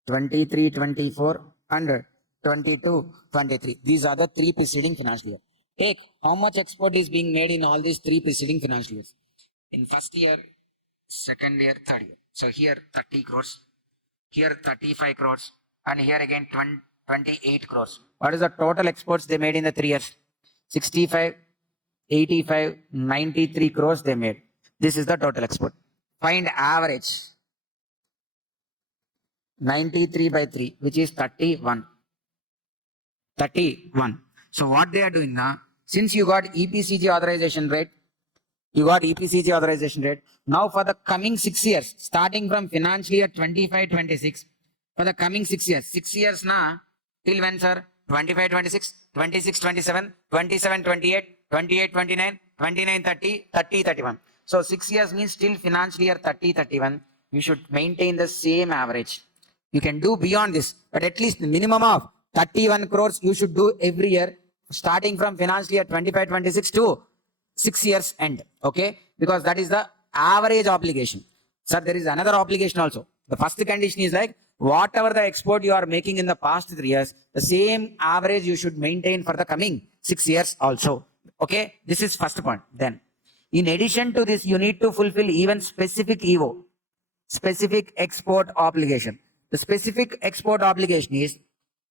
23-24, and 22-23. These are the 3 preceding financial year. Take how much export is being made in all these 3 preceding financial years. In first year, second year, third year. So here 30 crores, here 35 crores, and here again 28 crores. What is the total exports they made in the 3 years? 65, 85, 93 crores they made. This is the total export. Find average. 93 by 3, which is 31. 31. So what they are doing now, since you got EPCG authorization rate, now for the coming 6 years, starting from financial year 25-26, for the coming 6 years, 6 years now, till when, sir? 25-26, 26-27, 27-28, 28-29, 29-30, 30-31. So 6 years means till financial year 30-31, you should maintain the same average. You can do beyond this, but at least the minimum of 31 crores you should do every year, starting from financial year 25-26 to 6 years end. Okay, because that is the average obligation. Sir, there is another obligation also. The first condition is like whatever the export you are making in the past 3 years, the same average you should maintain for the coming 6 years also. Okay, this is first point. Then, in addition to this, you need to fulfill even specific EO, specific export obligation. The specific export obligation is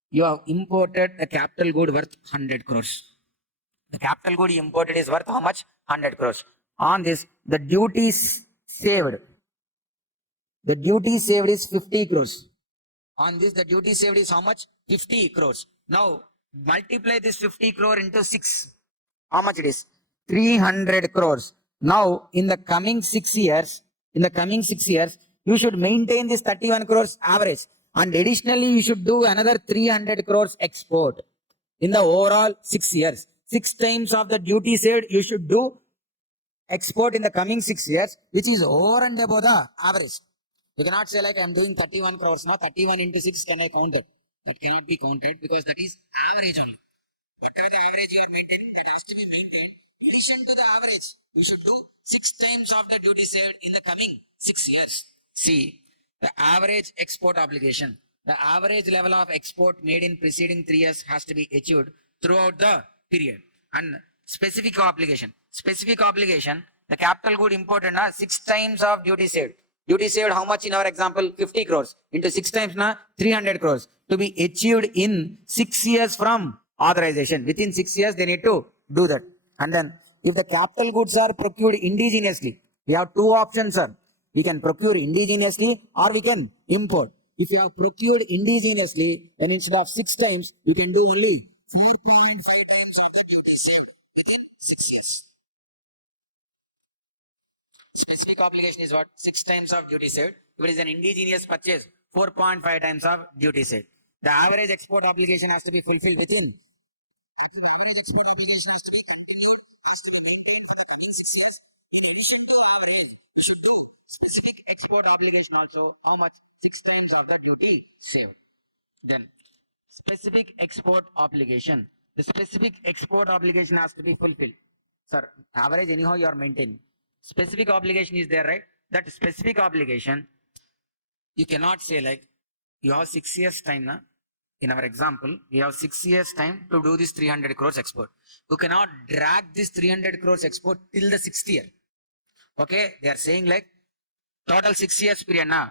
you have imported a capital good worth 100 crores. The capital good you imported is worth how much? 100 crores. On this, the duties saved. The duty saved is 50 crores. On this, the duty saved is how much? 50 crores. Now, multiply this 50 crore into 6. How much it is? 300 crores. Now, in the coming 6 years, you should maintain this 31 crores average. And additionally, you should do another 300 crores export. In the overall 6 years, 6 times of the duty saved, you should do export in the coming 6 years, which is over and above the average. You cannot say like I'm doing 31 crores now, 31 into 6, can I count that? That cannot be counted because that is average only. Whatever the average you are maintaining, that has to be maintained. In addition to the average, you should do 6 times of the duty saved in the coming 6 years. See, the average export obligation, the average level of export made in preceding 3 years has to be achieved throughout the period. And specific obligation. Specific obligation, the capital good imported na 6 times of duty saved. Duty saved how much in our example? 50 crores into 6 times na 300 crores to be achieved in 6 years from authorization. Within 6 years they need to do that. And then if the capital goods are procured indigenously, we have two options, sir. We can procure indigenously or we can import. If you have procured indigenously, then instead of 6 times, you can do only 4.5 times of the duty saved within 6 years. Specific obligation is what? 6 times of duty saved. If it is an indigenous purchase, 4.5 times of duty saved. The average export obligation has to be fulfilled within. The average export obligation has to be continued, has to be maintained for the coming 6 years. In addition to average, we should do specific export obligation also. How much? 6 times of the duty saved. Then specific export obligation. The specific export obligation has to be fulfilled. Sir, average anyhow you are maintaining. Specific obligation is there, right? That specific obligation, you cannot say like, you have 6 years time na. In our example, we have 6 years time to do this 300 crores export. You cannot drag this 300 crores export till the 6th year. Okay, they are saying like total 6 years period na.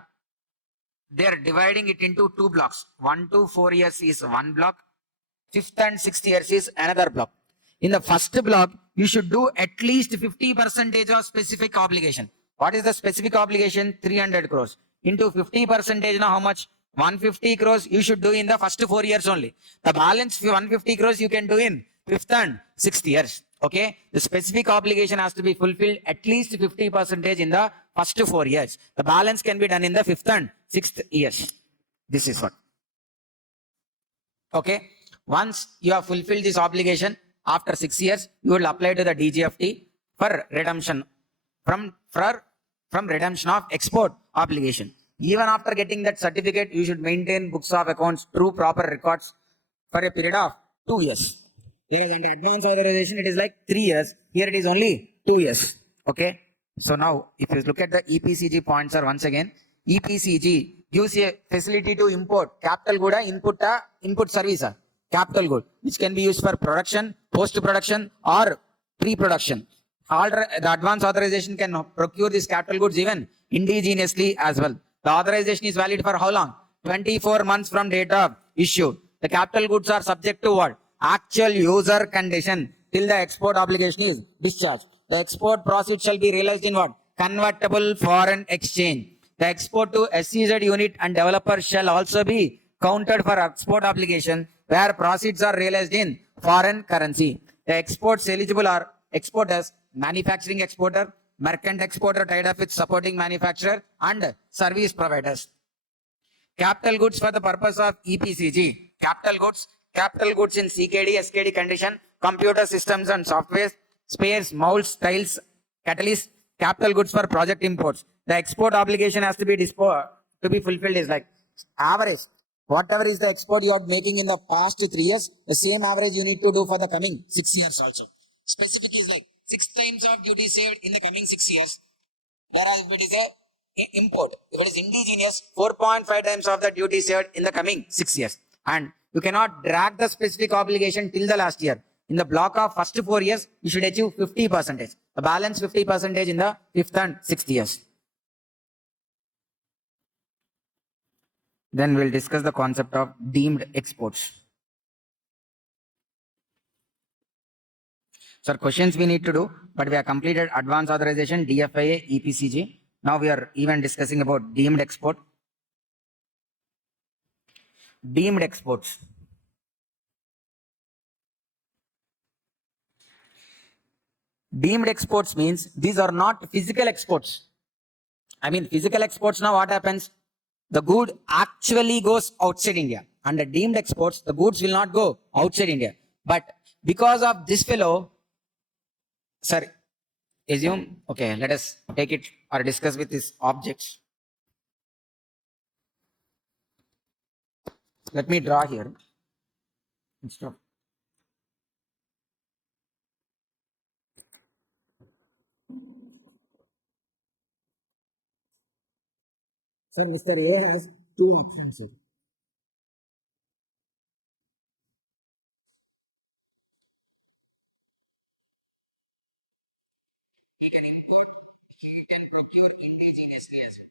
They are dividing it into 2 blocks. 1 to 4 years is one block. 5th and 6th years is another block. In the first block, you should do at least 50% of specific obligation. What is the specific obligation? 300 crores. Into 50% now how much? 150 crores you should do in the first 4 years only. The balance 150 crores you can do in 5th and 6th years. Okay. The specific obligation has to be fulfilled at least 50% in the first 4 years. The balance can be done in the 5th and 6th years. This is what. Okay. Once you have fulfilled this obligation, after 6 years, you will apply to the DGFT for redemption from redemption of export obligation. Even after getting that certificate, you should maintain books of accounts, true proper records for a period of 2 years. Whereas under advance authorization, it is like 3 years. Here it is only 2 years. Okay. So now, if you look at the EPCG points are once again, EPCG gives a facility to import capital good input service. Capital good, which can be used for production, post-production or pre-production. The advance authorization can procure these capital goods even indigenously as well. The authorization is valid for how long? 24 months from date of issue. The capital goods are subject to what? Actual user condition till the export obligation is discharged. The export proceeds shall be realized in what? Convertible foreign exchange. The export to SEZ unit and developer shall also be counted for export obligation where proceeds are realized in foreign currency. The exports eligible are exporters, manufacturing exporter, merchant exporter tied up with supporting manufacturer and service providers. Capital goods for the purpose of EPCG. Capital goods in CKD, SKD condition, computer systems and software, spares, molds, tiles, catalysts, capital goods for project imports. The export obligation has to be fulfilled is like average. Whatever is the export you are making in the past 3 years, the same average you need to do for the coming 6 years also. Specific is like 6 times of duty saved in the coming 6 years. Whereas if it is a import, if it is indigenous, 4.5 times of the duty saved in the coming 6 years. And you cannot drag the specific obligation till the last year. In the block of first 4 years, you should achieve 50%. The balance 50% in the 5th and 6th years. Then we'll discuss the concept of deemed exports. So questions we need to do, but we have completed advance authorization, DFIA, EPCG. Now we are even discussing about deemed export. Deemed exports. Deemed exports means these are not physical exports. I mean physical exports now what happens? The good actually goes outside India. Under deemed exports, the goods will not go outside India. But because of this fellow, sir, assume, okay, let us take it or discuss with these objects. Let me draw here. Stop. Sir, Mr. A has 2 options here. he can import, he can procure indigenously as well.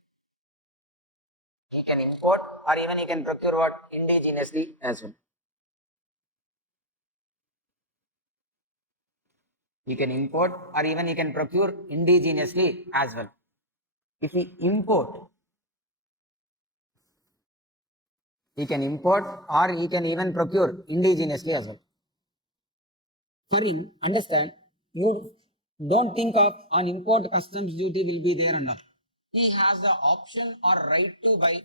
He can import or even he can procure what? Indigenously as well. He can import or even he can procure indigenously as well. If he import, he can import or he can even procure indigenously as well. For him, understand, you don't think of an import customs duty will be there and all. He has the option or right to buy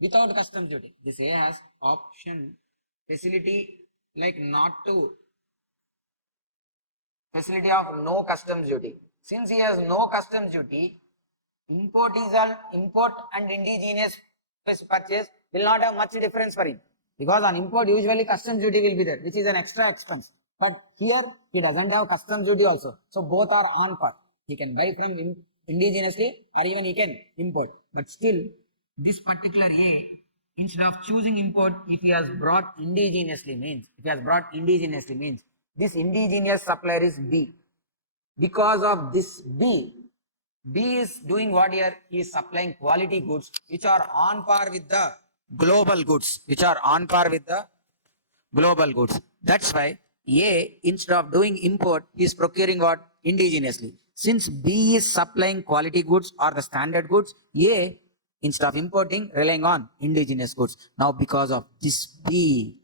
without customs duty. This A has option, facility like not to, facility of no customs duty. Since he has no customs duty, import is all import and indigenous purchase will not have much difference for him, because on import usually customs duty will be there, which is an extra expense. But here he doesn't have customs duty also, so both are on par. He can buy from indigenously or even he can import. But still, this particular A, instead of choosing import, if he has brought indigenously means, this indigenous supplier is B. Because of this B is doing what here? He is supplying quality goods which are on par with the global goods, That's why A, instead of doing import, is procuring what? Indigenously. Since B is supplying quality goods or the standard goods, A, instead of importing, relying on indigenous goods. Now because of this B,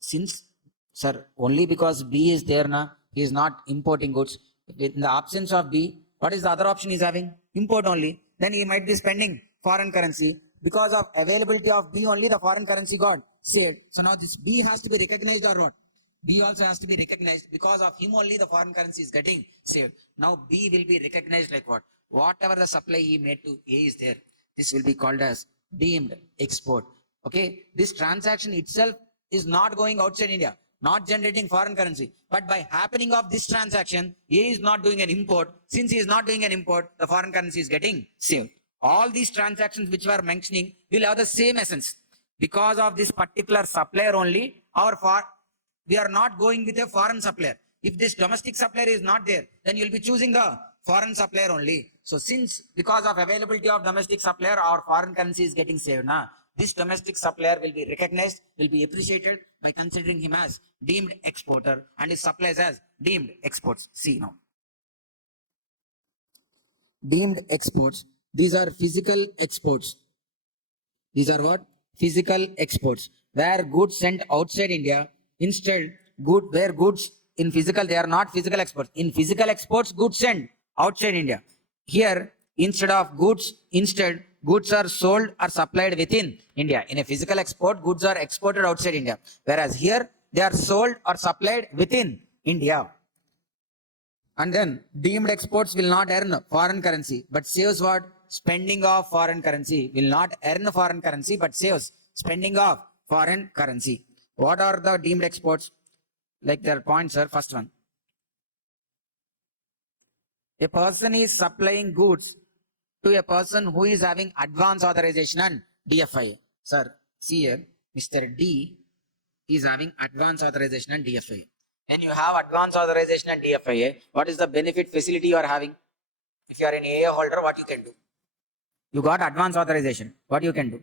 since, sir, only because B is there na, he is not importing goods. In the absence of B, what is the other option he is having? Import only. Then he might be spending foreign currency. Because of availability of B only, the foreign currency got saved. So now this B has to be recognized or what? B also has to be recognized. Because of him only, the foreign currency is getting saved. Now B will be recognized like what? Whatever the supply he made to A is there. This will be called as deemed export. Okay, this transaction itself is not going outside India, not generating foreign currency. But by happening of this transaction, A is not doing an import. Since he is not doing an import, the foreign currency is getting saved. All these transactions which we are mentioning will have the same essence. Because of this particular supplier only, we are not going with a foreign supplier. If this domestic supplier is not there, then you will be choosing the foreign supplier only. So since because of availability of domestic supplier, our foreign currency is getting saved now. This domestic supplier will be recognized, will be appreciated by considering him as deemed exporter and his supplies as deemed exports. See now. Deemed exports. These are physical exports. These are what? Physical exports. Where goods sent outside India, instead, where goods in physical, they are not physical exports. In physical exports, goods sent outside India. Here, instead of goods, goods are sold or supplied within India. In a physical export, goods are exported outside India. Whereas here, they are sold or supplied within India. And then deemed exports will not earn foreign currency, but saves what? Spending of foreign currency. Will not earn foreign currency, but saves spending of foreign currency. What are the deemed exports? Like their points are, first one. A person is supplying goods to a person who is having advance authorization and DFIA. Sir, see here, Mr. D is having advance authorization and DFIA. When you have advance authorization and DFIA, what is the benefit facility you are having? If you are an AA holder, what you can do? You got advance authorization. What you can do?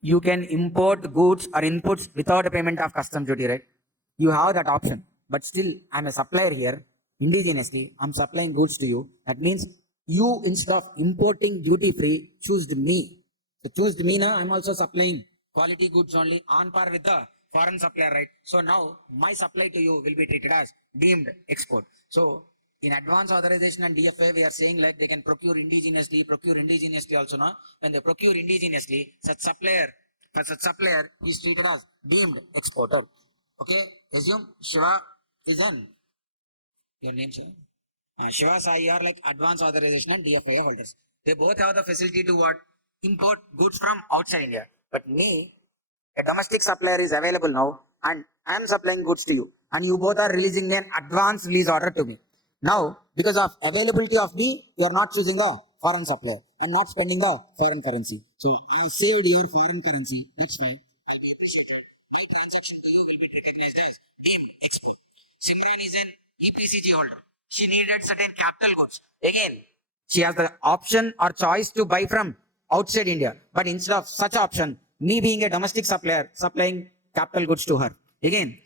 You can import goods or inputs without a payment of customs duty, right? You have that option. But still, I'm a supplier here. Indigenously, I'm supplying goods to you. That means you, instead of importing duty free, choose me. So choose me now, I'm also supplying quality goods only on par with the foreign supplier, right? So now my supply to you will be treated as deemed export. So in advance authorization and DFA, we are saying like they can procure indigenously also now. When they procure indigenously, such supplier is treated as deemed exporter. Okay, assume Shiva is an, your name, sir? Shiva Sai are like advance authorization and DFA holders. They both have the facility to what? Import goods from outside India. But me, a domestic supplier is available now and I am supplying goods to you. And you both are releasing an advance release order to me. Now, because of availability of me, you are not choosing the foreign supplier and not spending the foreign currency. So I have saved your foreign currency. That's why I'll be appreciated. My transaction to you will be recognized as deemed export. Simran is an EPCG holder. She needed certain capital goods. Again, she has the option or choice to buy from outside India. But instead of such option, me being a domestic supplier, supplying capital goods to her. Again,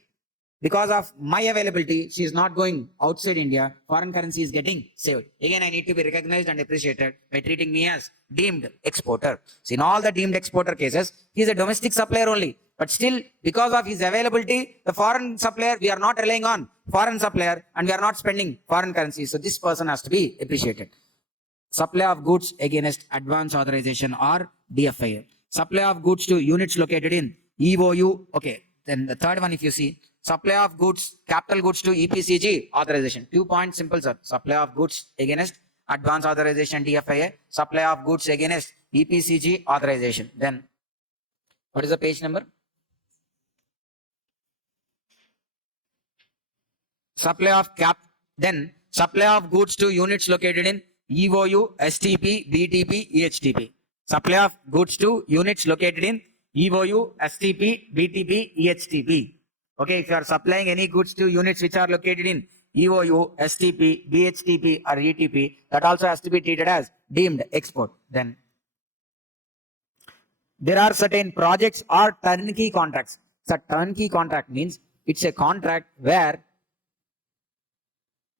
because of my availability, she is not going outside India. Foreign currency is getting saved. Again, I need to be recognized and appreciated by treating me as deemed exporter. So in all the deemed exporter cases, he is a domestic supplier only. But still, because of his availability, the foreign supplier, we are not relying on foreign supplier and we are not spending foreign currency. So this person has to be appreciated. Supply of goods against advance authorization or DFIA. Supply of goods to units located in EOU. Okay, then the third one, if you see, supply of goods, capital goods to EPCG authorization. 2 points, simple, sir. Supply of goods against advance authorization DFIA. Supply of goods against EPCG authorization. Then, what is the page number? Supply of then supply of goods to units located in EOU, STP, BTP, EHTP. Supply of goods to units located in EOU, STP, BTP, EHTP. Okay, if you are supplying any goods to units which are located in EOU, STP, BHTP or ETP, that also has to be treated as deemed export. Then there are certain projects or turnkey contracts. So turnkey contract means it's a contract where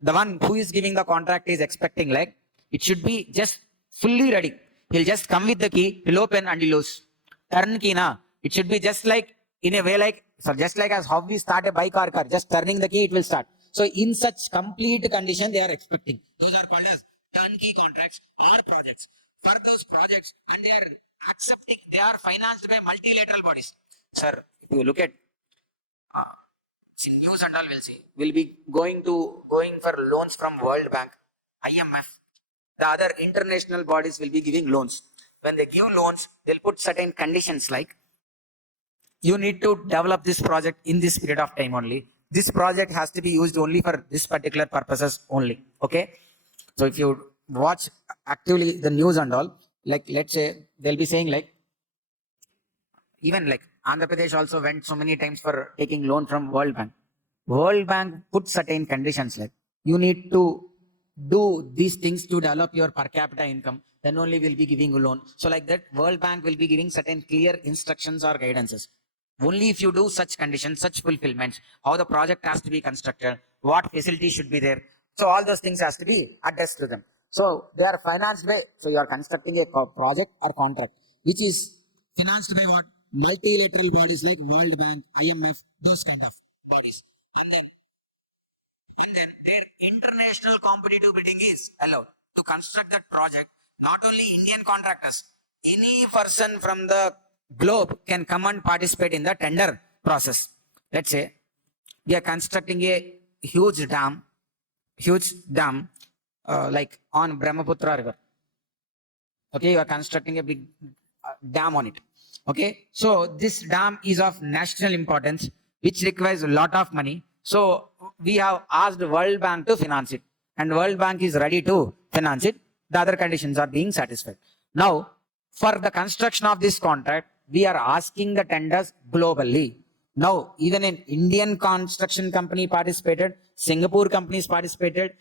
the one who is giving the contract is expecting like it should be just fully ready. He'll just come with the key, he'll open and he'll lose. Turnkey na, it should be just like in a way like, so just like as how we start a bike or car, just turning the key, it will start. So in such complete condition, they are expecting. Those are called as turnkey contracts or projects. For those projects, and they are accepting, they are financed by multilateral bodies. Sir, if you look at in news and all, we'll see, we'll be going for loans from World Bank, IMF. The other international bodies will be giving loans. When they give loans, they'll put certain conditions like, you need to develop this project in this period of time only. This project has to be used only for this particular purposes only. Okay. So if you watch actively the news and all, like let's say they'll be saying like, even like Andhra Pradesh also went so many times for taking loan from World Bank. World Bank put certain conditions like, you need to do these things to develop your per capita income, then only will be giving a loan. So like that, World Bank will be giving certain clear instructions or guidances. Only if you do such conditions, such fulfillments, how the project has to be constructed, what facilities should be there. So all those things has to be addressed to them. So they are financed by, so you are constructing a project or contract, which is financed by what? Multilateral bodies like World Bank, IMF, those kind of bodies. And then their international competitive bidding is allowed to construct that project. Not only Indian contractors, any person from the globe can come and participate in the tender process. Let's say we are constructing a huge dam like on Brahmaputra river. Okay, you are constructing a big dam on it. Okay, so this dam is of national importance, which requires a lot of money. So we have asked World Bank to finance it, and World Bank is ready to finance it. The other conditions are being satisfied. Now, for the construction of this contract, we are asking the tenders globally. Now, even an Indian construction company participated, Singapore companies participated,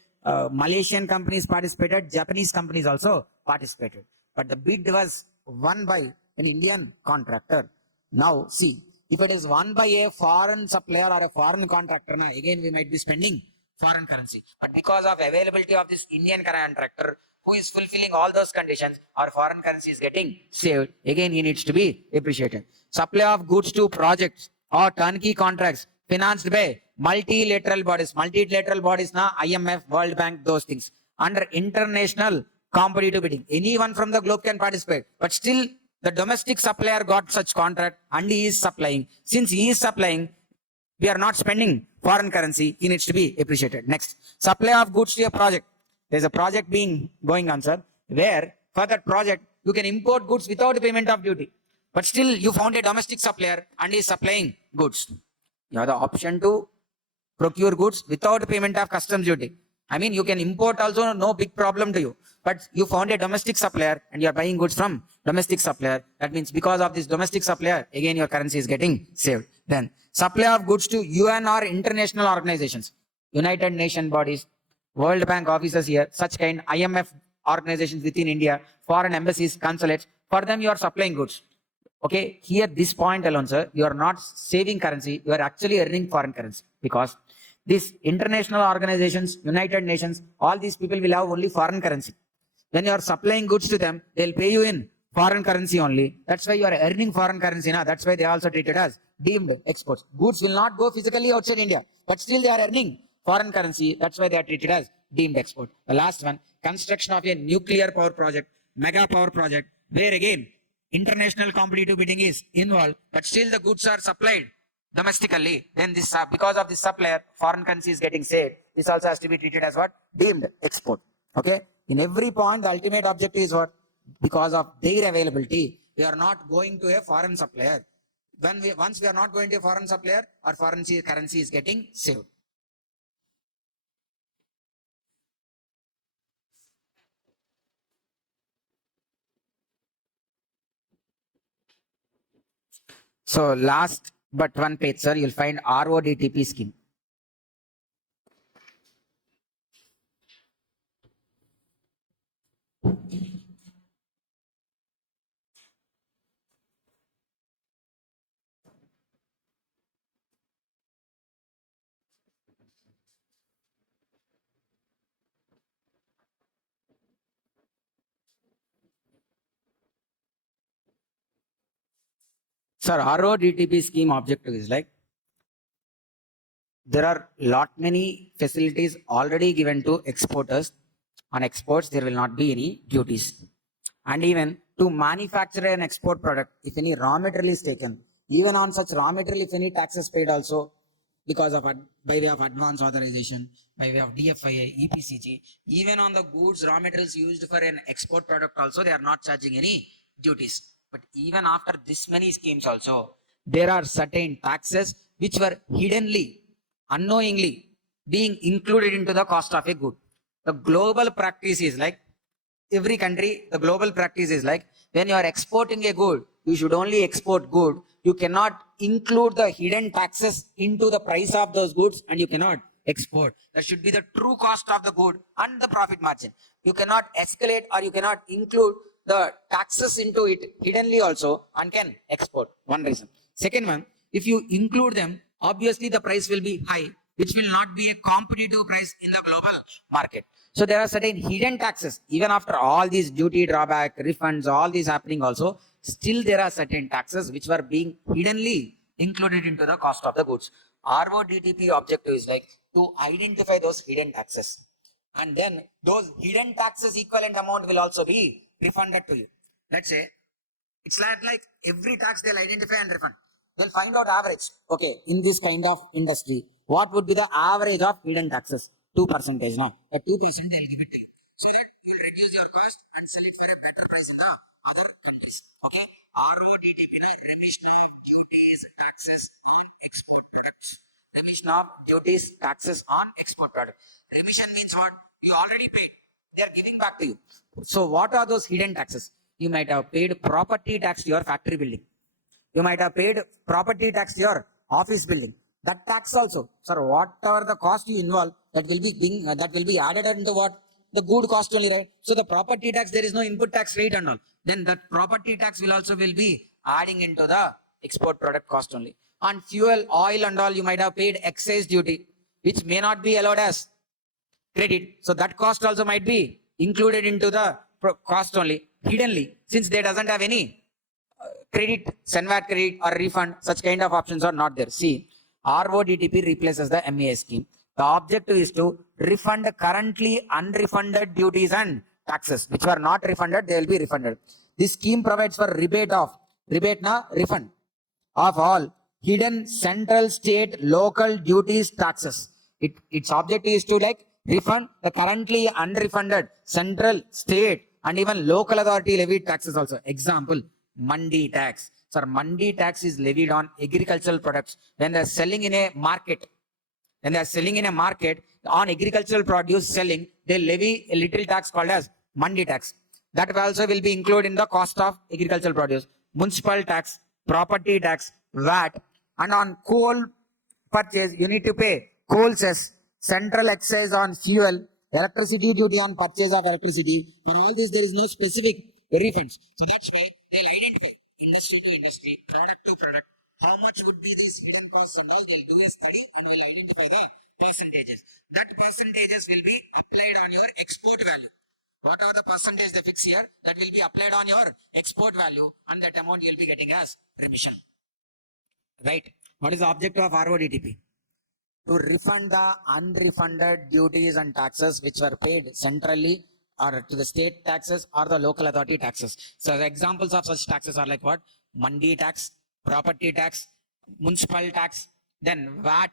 Malaysian companies participated, Japanese companies also participated. But the bid was won by an Indian contractor. Now, see, if it is won by a foreign supplier or a foreign contractor, again we might be spending foreign currency. But because of availability of this Indian contractor who is fulfilling all those conditions, our foreign currency is getting saved. Again, he needs to be appreciated. Supply of goods to projects or turnkey contracts financed by multilateral bodies. Multilateral bodies, IMF, World Bank, those things. Under international competitive bidding, anyone from the globe can participate. But still, the domestic supplier got such contract and he is supplying. Since he is supplying, we are not spending foreign currency. He needs to be appreciated. Next, supply of goods to a project. There's a project being going on, sir, where for that project, you can import goods without payment of duty. But still, you found a domestic supplier and he is supplying goods. You have the option to procure goods without payment of customs duty. I mean, you can import also, no big problem to you. But you found a domestic supplier and you are buying goods from domestic supplier. That means because of this domestic supplier, again, your currency is getting saved. Then supply of goods to UN or international organizations. United Nation bodies, World Bank offices here, such kind IMF organizations within India, foreign embassies, consulates. For them, you are supplying goods. Okay, here this point alone, sir, you are not saving currency, you are actually earning foreign currency, because these international organizations, United Nations, all these people will have only foreign currency. When you are supplying goods to them, they'll pay you in foreign currency only. That's why you are earning foreign currency now. That's why they also treat it as deemed exports. Goods will not go physically outside India, but still they are earning foreign currency. That's why they are treated as deemed export. The last one, construction of a nuclear power project, mega power project, where again international competitive bidding is involved, but still the goods are supplied domestically. Then this, because of this supplier, foreign currency is getting saved. This also has to be treated as what? Deemed export. Okay. In every point, the ultimate objective is what? Because of their availability, we are not going to a foreign supplier. Once we are not going to a foreign supplier, our foreign currency is getting saved. So last but one page, sir, you'll find RODTP scheme. Sir, RODTP scheme objective is like, there are many facilities already given to exporters. On exports, there will not be any duties. And even to manufacture an export product, if any raw material is taken, even on such raw material, if any taxes paid also, because of by way of advance authorization, by way of DFIA, EPCG, even on the goods, raw materials used for an export product also, they are not charging any duties. But even after this many schemes also, there are certain taxes which were hiddenly, unknowingly being included into the cost of a good. The global practice is like, every country, the global practice is like, when you are exporting a good, you should only export good. You cannot include the hidden taxes into the price of those goods, and you cannot export. That should be the true cost of the good and the profit margin. You cannot escalate or you cannot include the taxes into it hiddenly also and can export. One reason. Second one, if you include them, obviously the price will be high, which will not be a competitive price in the global market. So there are certain hidden taxes. Even after all these duty drawback, refunds, all these happening also, still there are certain taxes which were being hiddenly included into the cost of the goods. RODTP objective is like to identify those hidden taxes. And then those hidden taxes equivalent amount will also be refunded to you. Let's say, it's like every tax they'll identify and refund. They'll find out average. Okay, in this kind of industry, what would be the average of hidden taxes? 2% now. At 2% they'll give it to you. So that you'll reduce your cost and sell it for a better price in the other countries. Okay? RODTP, remission of duties, taxes on export products. Remission of duties, taxes on export products. Remission means what? You already paid. They are giving back to you. So what are those hidden taxes? You might have paid property tax to your factory building. You might have paid property tax to your office building. That tax also, sir, whatever the cost you involve, that will be added into what? The good cost only, right? So the property tax, there is no input tax rate and all. Then that property tax will be adding into the export product cost only. On fuel, oil and all, you might have paid excise duty, which may not be allowed as credit. So that cost also might be included into the cost only, hiddenly, since they doesn't have any credit, SENVAT credit or refund, such kind of options are not there. See, RODTP replaces the MAI scheme. The objective is to refund currently unrefunded duties and taxes, which were not refunded, they will be refunded. This scheme provides for refund of all hidden central, state, local duties, taxes. Its objective is to like refund the currently unrefunded central, state, and even local authority levied taxes also. Example, Mandi tax. Sir, Mandi tax is levied on agricultural products. When they are selling in a market, on agricultural produce selling, they levy a little tax called as Mandi tax. That also will be included in the cost of agricultural produce. Municipal tax, property tax, VAT, and on coal purchase, you need to pay coal cess, central excise on fuel, electricity duty on purchase of electricity. On all this, there is no specific refunds. So that's why they'll identify industry to industry, product to product, how much would be these hidden costs and all. They'll do a study and will identify the percentages. That percentages will be applied on your export value. What are the percentage they fix here? That will be applied on your export value, and that amount you'll be getting as remission. Right? What is the objective of RODTP? To refund the unrefunded duties and taxes which were paid centrally or to the state taxes or the local authority taxes. So the examples of such taxes are like what? Mandi tax, property tax, municipal tax, then VAT,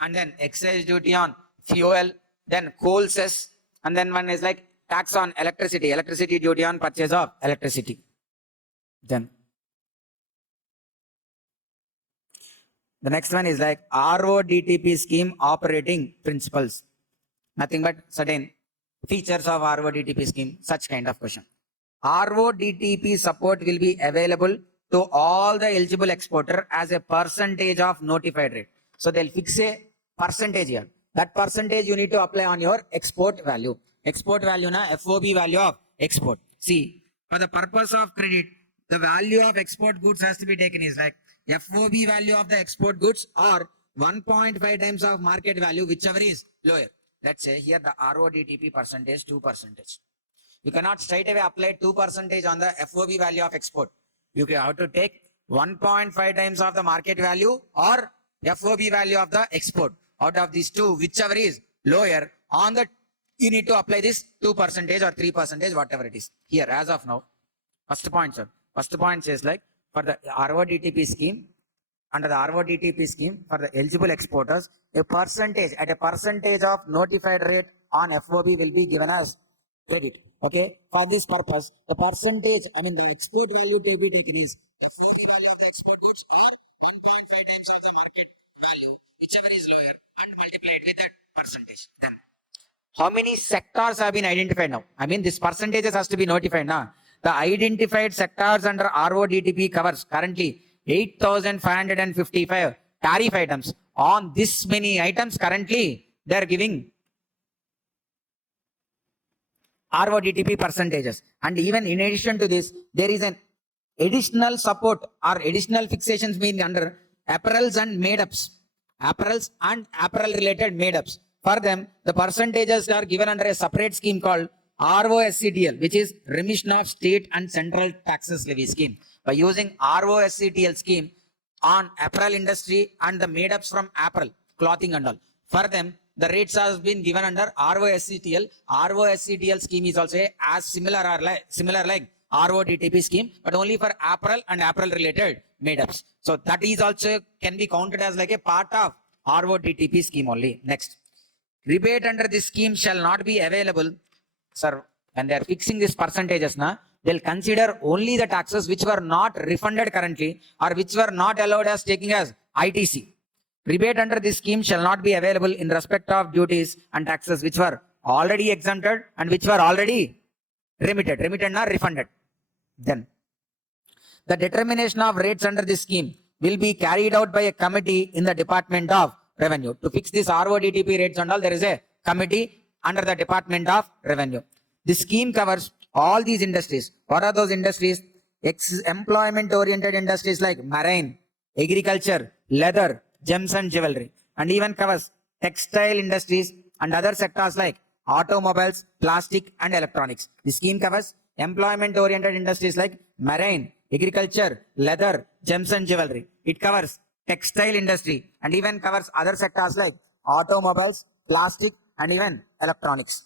and then excise duty on fuel, then coal cess, and then one is like tax on electricity, electricity duty on purchase of electricity. Then the next one is like RODTP scheme operating principles. Nothing but certain features of RODTP scheme, such kind of question. RODTP support will be available to all the eligible exporter as a percentage of notified rate. So they'll fix a percentage here. That percentage you need to apply on your export value. Export value na FOB value of export. See, for the purpose of credit, the value of export goods has to be taken is like FOB value of the export goods or 1.5 times of market value, whichever is lower. Let's say here the RODTP percentage 2%. You cannot straight away apply 2% on the FOB value of export. You have to take 1.5 times of the market value or FOB value of the export. Out of these two, whichever is lower, on the you need to apply this 2% or 3%, whatever it is. Here, as of now, first point, sir. First point says like for the RODTP scheme, under the RODTP scheme for the eligible exporters, a percentage of notified rate on FOB will be given as credit. Okay, for this purpose, the percentage, the export value to be taken is FOB value of the export goods or 1.5 times of the market value, whichever is lower, and multiply it with that percentage. Then, how many sectors have been identified now? This percentages has to be notified now. The identified sectors under RODTP covers currently 8,555 tariff items. On this many items, currently they are giving RODTP percentages. And even in addition to this, there is an additional support or additional fixations being under apparels and made-ups. Apparels and apparel-related made-ups. For them, the percentages are given under a separate scheme called ROSCTL, which is Remission of State and Central Taxes Levy Scheme. By using ROSCTL scheme on apparel industry and the made-ups from apparel, clothing and all. For them, the rates have been given under ROSCTL. ROSCTL scheme is also as similar like RODTP scheme, but only for apparel and apparel-related made-ups. So that is also can be counted as like a part of RODTP scheme only. Next. Rebate under this scheme shall not be available. Sir, when they are fixing these percentages, they'll consider only the taxes which were not refunded currently or which were not allowed as taking as ITC. Rebate under this scheme shall not be available in respect of duties and taxes which were already exempted and which were already remitted. Remitted not refunded. Then, the determination of rates under this scheme will be carried out by a committee in the Department of Revenue. To fix this RODTP rates and all, there is a committee under the Department of Revenue. This scheme covers all these industries. What are those industries? Employment-oriented industries like marine, agriculture, leather, gems and jewelry, and even covers textile industries and other sectors like automobiles, plastic and electronics. The scheme covers employment-oriented industries like marine, agriculture, leather, gems and jewelry. It covers textile industry and even covers other sectors like automobiles, plastic and even electronics.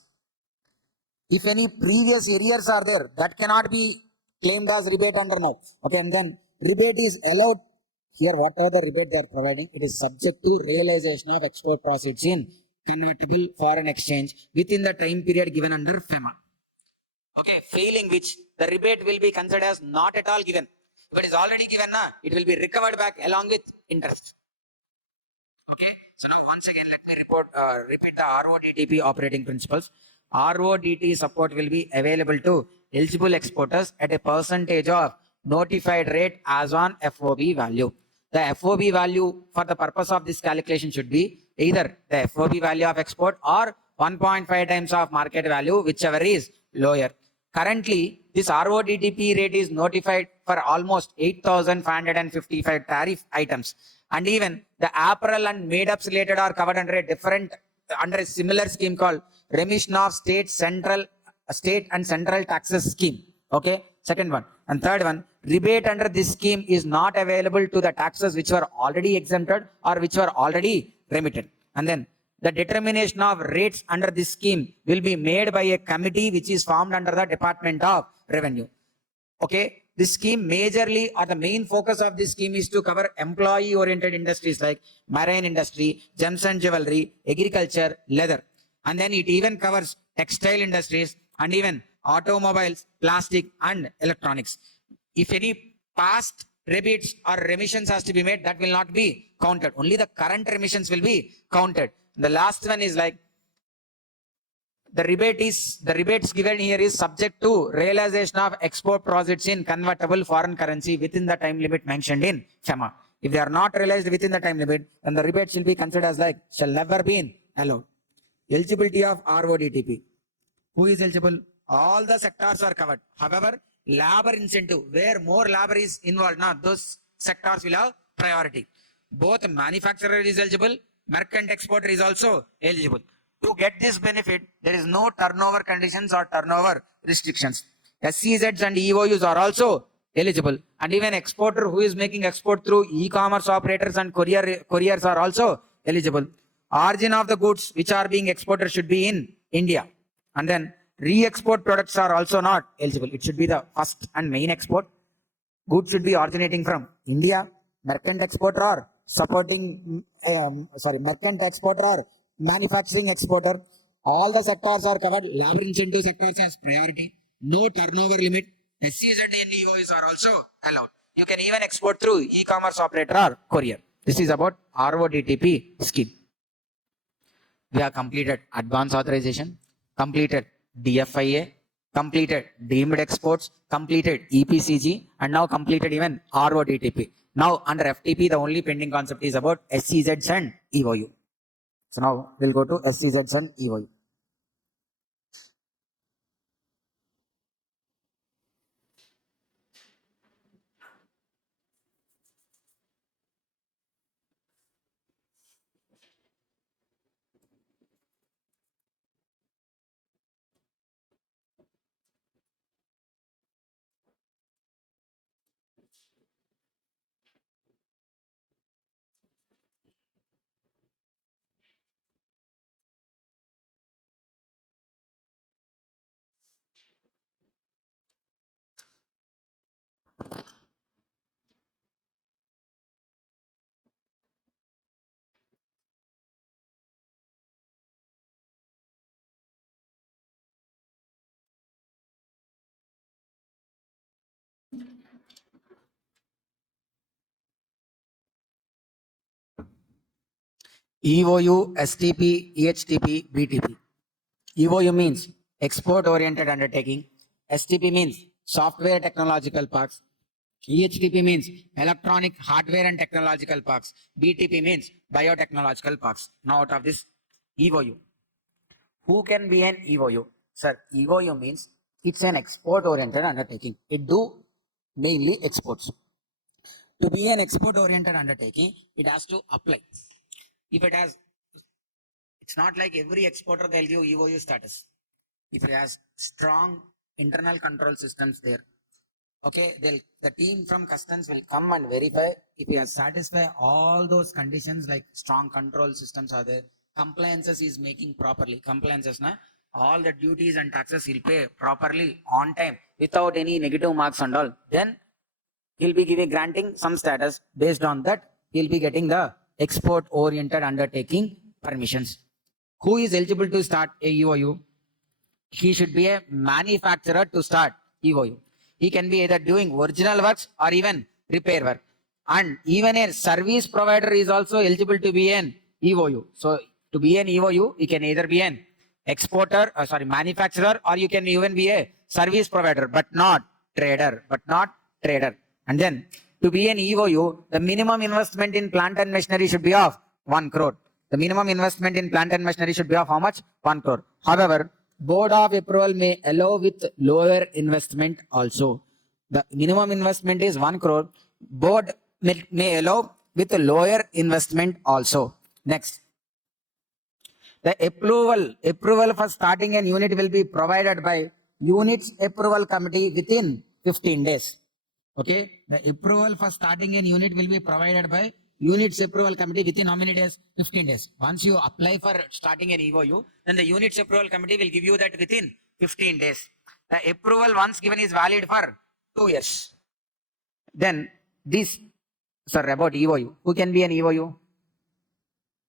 If any previous arrears are there, that cannot be claimed as rebate under now. Okay, and then rebate is allowed. Here, whatever the rebate they are providing, it is subject to realization of export profits in convertible foreign exchange within the time period given under FEMA. Okay, failing which the rebate will be considered as not at all given. If it is already given, it will be recovered back along with interest. Okay, so now once again, let me repeat the RODTP operating principles. RODT support will be available to eligible exporters at a percentage of notified rate as on FOB value. The FOB value for the purpose of this calculation should be either the FOB value of export or 1.5 times of market value, whichever is lower. Currently, this RODTP rate is notified for almost 8,555 tariff items. And even the apparel and made-ups related are covered under a similar scheme called remission of state and central taxes scheme. Okay, second one. And third one, rebate under this scheme is not available to the taxes which were already exempted or which were already remitted. And then the determination of rates under this scheme will be made by a committee which is formed under the Department of Revenue. Okay, this scheme majorly, or the main focus of this scheme is to cover employee oriented industries like marine industry, gems and jewelry, agriculture, leather. And then it even covers textile industries and even automobiles, plastic and electronics. If any past rebates or remissions has to be made, that will not be counted. Only the current remissions will be counted. The last one is like the rebates given here is subject to realization of export profits in convertible foreign currency within the time limit mentioned in FEMA. If they are not realized within the time limit, then the rebate shall be considered as like shall never be allowed. Eligibility of RODTP. Who is eligible? All the sectors are covered. However, labor incentive, where more labor is involved, now those sectors will have priority. Both manufacturer is eligible, merchant exporter is also eligible. To get this benefit, there is no turnover conditions or turnover restrictions. SCZs and EOUs are also eligible, and even exporter who is making export through e-commerce operators and couriers are also eligible. Origin of the goods which are being exported should be in India, and then re-export products are also not eligible. It should be the first and main export. Goods should be originating from India. Merchant exporter or merchant exporter or manufacturing exporter. All the sectors are covered. Labor incentive sectors has priority. No turnover limit. SCZ and EOs are also allowed. You can even export through e-commerce operator or courier. This is about RODTP scheme. We have completed advance authorization, completed DFIA, completed deemed exports, completed EPCG, and now completed even RODTP. Now under FTP, the only pending concept is about SCZs and EOU. So now we'll go to SCZs and EOU. EOU, STP, EHTP, BTP. EOU means export oriented undertaking. STP means software technological parks. EHTP means electronic hardware and technological parks. BTP means biotechnological parks. Now out of this EOU. Who can be an EOU? Sir, EOU means it's an export oriented undertaking. It do mainly exports. To be an export oriented undertaking, it has to apply. If it has, it's not like every exporter they'll give EOU status. If it has strong internal control systems there, okay, the team from customs will come and verify if you satisfy all those conditions like strong control systems are there, compliances is making properly, compliances na, all the duties and taxes he'll pay properly on time without any negative marks and all, then he'll be granting some status. Based on that, he'll be getting the export oriented undertaking permissions. Who is eligible to start a EOU? He should be a manufacturer to start EOU. He can be either doing original works or even repair work. And even a service provider is also eligible to be an EOU. So to be an EOU, you can either be an manufacturer, or you can even be a service provider, but not trader. And then to be an EOU, the minimum investment in plant and machinery should be of 1 crore. The minimum investment in plant and machinery should be of how much? 1 crore. However, board of approval may allow with lower investment also. The minimum investment is 1 crore. Board may allow with a lower investment also. Next. The approval for starting a unit will be provided by units approval committee within 15 days. Okay. The approval for starting a unit will be provided by units approval committee within how many days? 15 days. Once you apply for starting an EOU, then the units approval committee will give you that within 15 days. The approval once given is valid for 2 years. Then this, sir, about EOU. Who can be an EOU?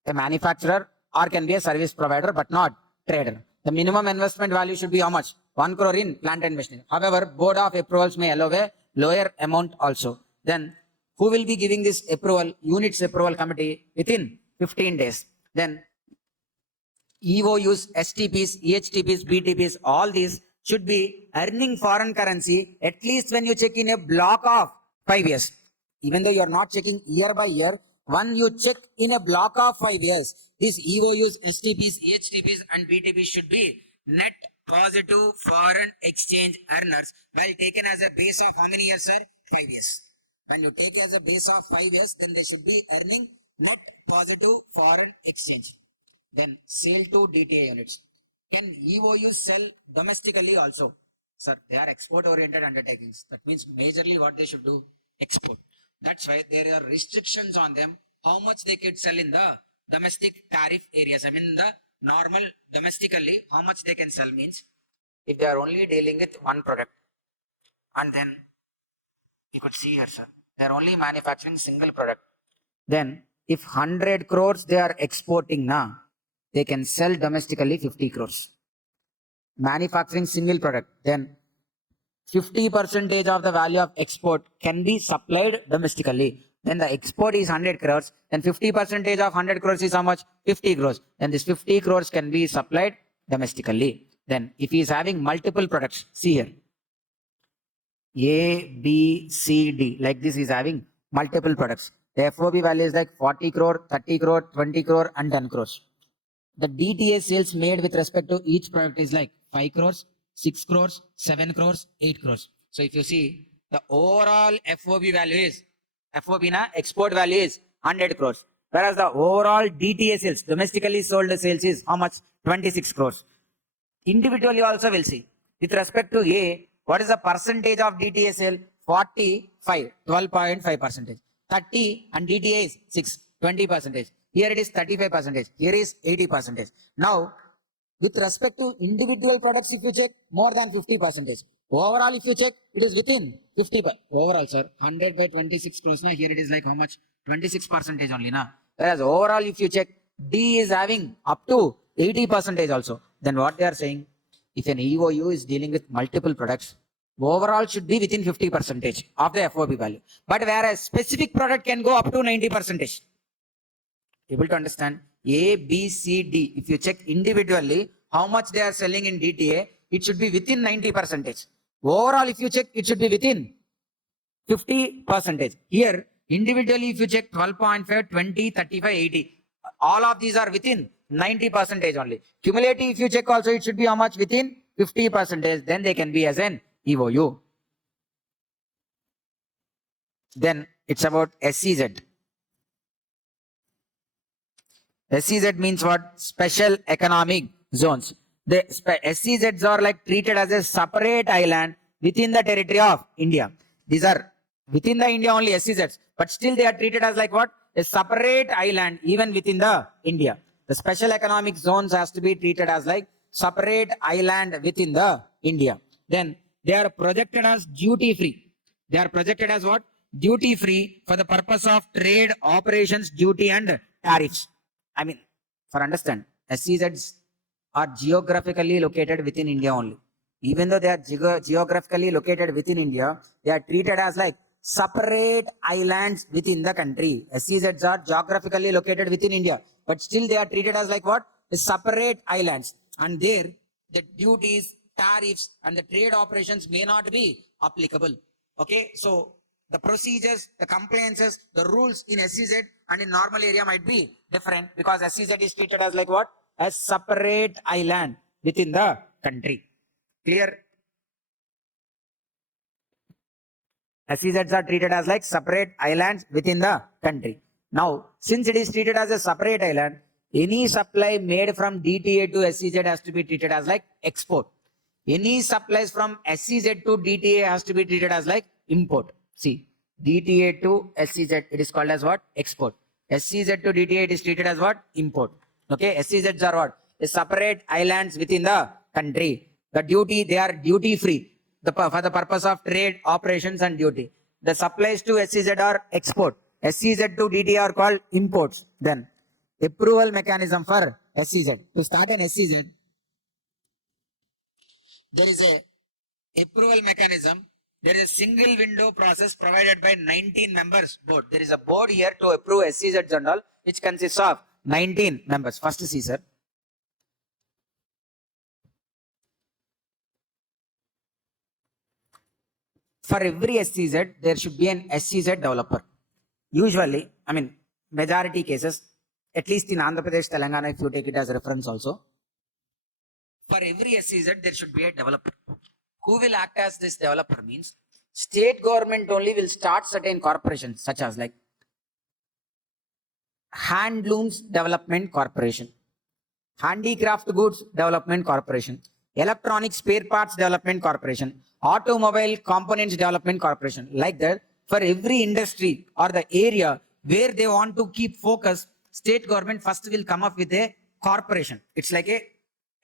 A manufacturer or can be a service provider, but not trader. The minimum investment value should be how much? 1 crore in plant and machinery. However, board of approvals may allow a lower amount also. Then who will be giving this approval? Units approval committee within 15 days. Then EOUs, STPs, EHTPs, BTPs, all these should be earning foreign currency at least when you check in a block of 5 years. Even though you are not checking year by year, when you check in a block of 5 years, these EOUs, STPs, EHTPs and BTPs should be net positive foreign exchange earners while taken as a base of how many years, sir? 5 years. When you take as a base of 5 years, then they should be earning net positive foreign exchange. Then sale to DTA units. Can EOU sell domestically also? Sir, they are export oriented undertakings. That means majorly what they should do? Export. That's why there are restrictions on them how much they could sell in the domestic tariff areas. I mean the normal domestically how much they can sell means if they are only dealing with one product. And then you could see here, sir, they are only manufacturing single product. Then if 100 crores they are exporting now, they can sell domestically 50 crores. Manufacturing single product, then 50% of the value of export can be supplied domestically. Then the export is 100 crores, then 50% of 100 crores is how much? 50 crores. Then this 50 crores can be supplied domestically. Then if he is having multiple products, see here, A, B, C, D, like this is having multiple products. The FOB value is like 40 crore, 30 crore, 20 crore and 10 crores. The DTA sales made with respect to each product is like 5 crores, 6 crores, 7 crores, 8 crores. So if you see, the overall FOB value is, FOB na export value is 100 crores. Whereas the overall DTA sales, domestically sold sales is how much? 26 crores. Individually also we'll see. With respect to A, what is the percentage of DTA sale? 45, 12.5%. 30 and DTA is 6, 20%. Here it is 35%. Here is 80%. Now, with respect to individual products, if you check, more than 50%. Overall, if you check, it is within 50. Overall, sir, 100 by 26 crores. Now, here it is like how much? 26% only. Now, whereas overall, if you check, D is having up to 80% also. Then what they are saying, if an EOU is dealing with multiple products, overall should be within 50% of the FOB value. But whereas specific product can go up to 90%. Able to understand? A, B, C, D. If you check individually how much they are selling in DTA, it should be within 90%. Overall, if you check, it should be within 50%. Here, individually, if you check 12.5, 20, 35, 80, all of these are within 90% only. Cumulative, if you check also, it should be how much? Within 50%. Then they can be as an EOU. Then it's about SEZ. SEZ means what? Special economic zones. The SEZs are like treated as a separate island within the territory of India. These are within the India only SEZs, but still they are treated as like what? A separate island even within the India. The special economic zones has to be treated as like separate island within the India. Then they are projected as duty free. They are projected as what? Duty free for the purpose of trade, operations, duty and tariffs. I mean, for understand, SEZs are geographically located within India only. Even though they are geographically located within India, they are treated as like separate islands within the country. SEZs are geographically located within India, but still they are treated as like what? Separate islands. And there, the duties, tariffs, and the trade operations may not be applicable. Okay, so the procedures, the compliances, the rules in SEZ and in normal area might be different because SEZ is treated as like what? As separate island within the country. Clear? SEZs are treated as like separate islands within the country. Now, since it is treated as a separate island, any supply made from DTA to SEZ has to be treated as like export. Any supplies from SEZ to DTA has to be treated as like import. See, DTA to SEZ, it is called as what? Export. SEZ to DTA, it is treated as what? Import. Okay, SEZs are what? The separate islands within the country. The duty, they are duty free for the purpose of trade, operations and duty. The supplies to SEZ are export. SEZ to DTA are called imports. Then, approval mechanism for SEZ. To start an SEZ, there is a approval mechanism. There is a single window process provided by 19 members board. There is a board here to approve SEZs and all, which consists of 19 members. First see, sir. For every SEZ, there should be an SEZ developer. Usually, I mean, majority cases, at least in Andhra Pradesh, Telangana, if you take it as a reference also, for every SEZ, there should be a developer. Who will act as this developer means state government only will start certain corporations such as like Handlooms Development Corporation, Handicraft Goods Development Corporation, Electronic Spare Parts Development Corporation, Automobile Components Development Corporation. Like that, for every industry or the area where they want to keep focus, state government first will come up with a corporation. It's like a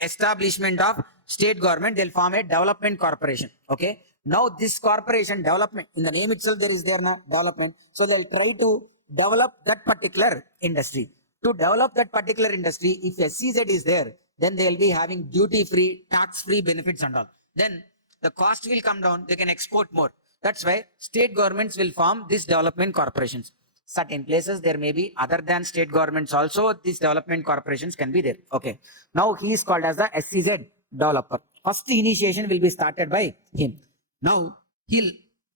establishment of state government. They'll form a development corporation. Okay. Now this corporation development, in the name itself there is there now development. So they'll try to develop that particular industry. To develop that particular industry, if SEZ is there, then they'll be having duty-free, tax-free benefits and all. Then the cost will come down. They can export more. That's why state governments will form these development corporations. Certain places there may be other than state governments also, these development corporations can be there. Okay. Now he is called as the SEZ developer. First initiation will be started by him. Now he'll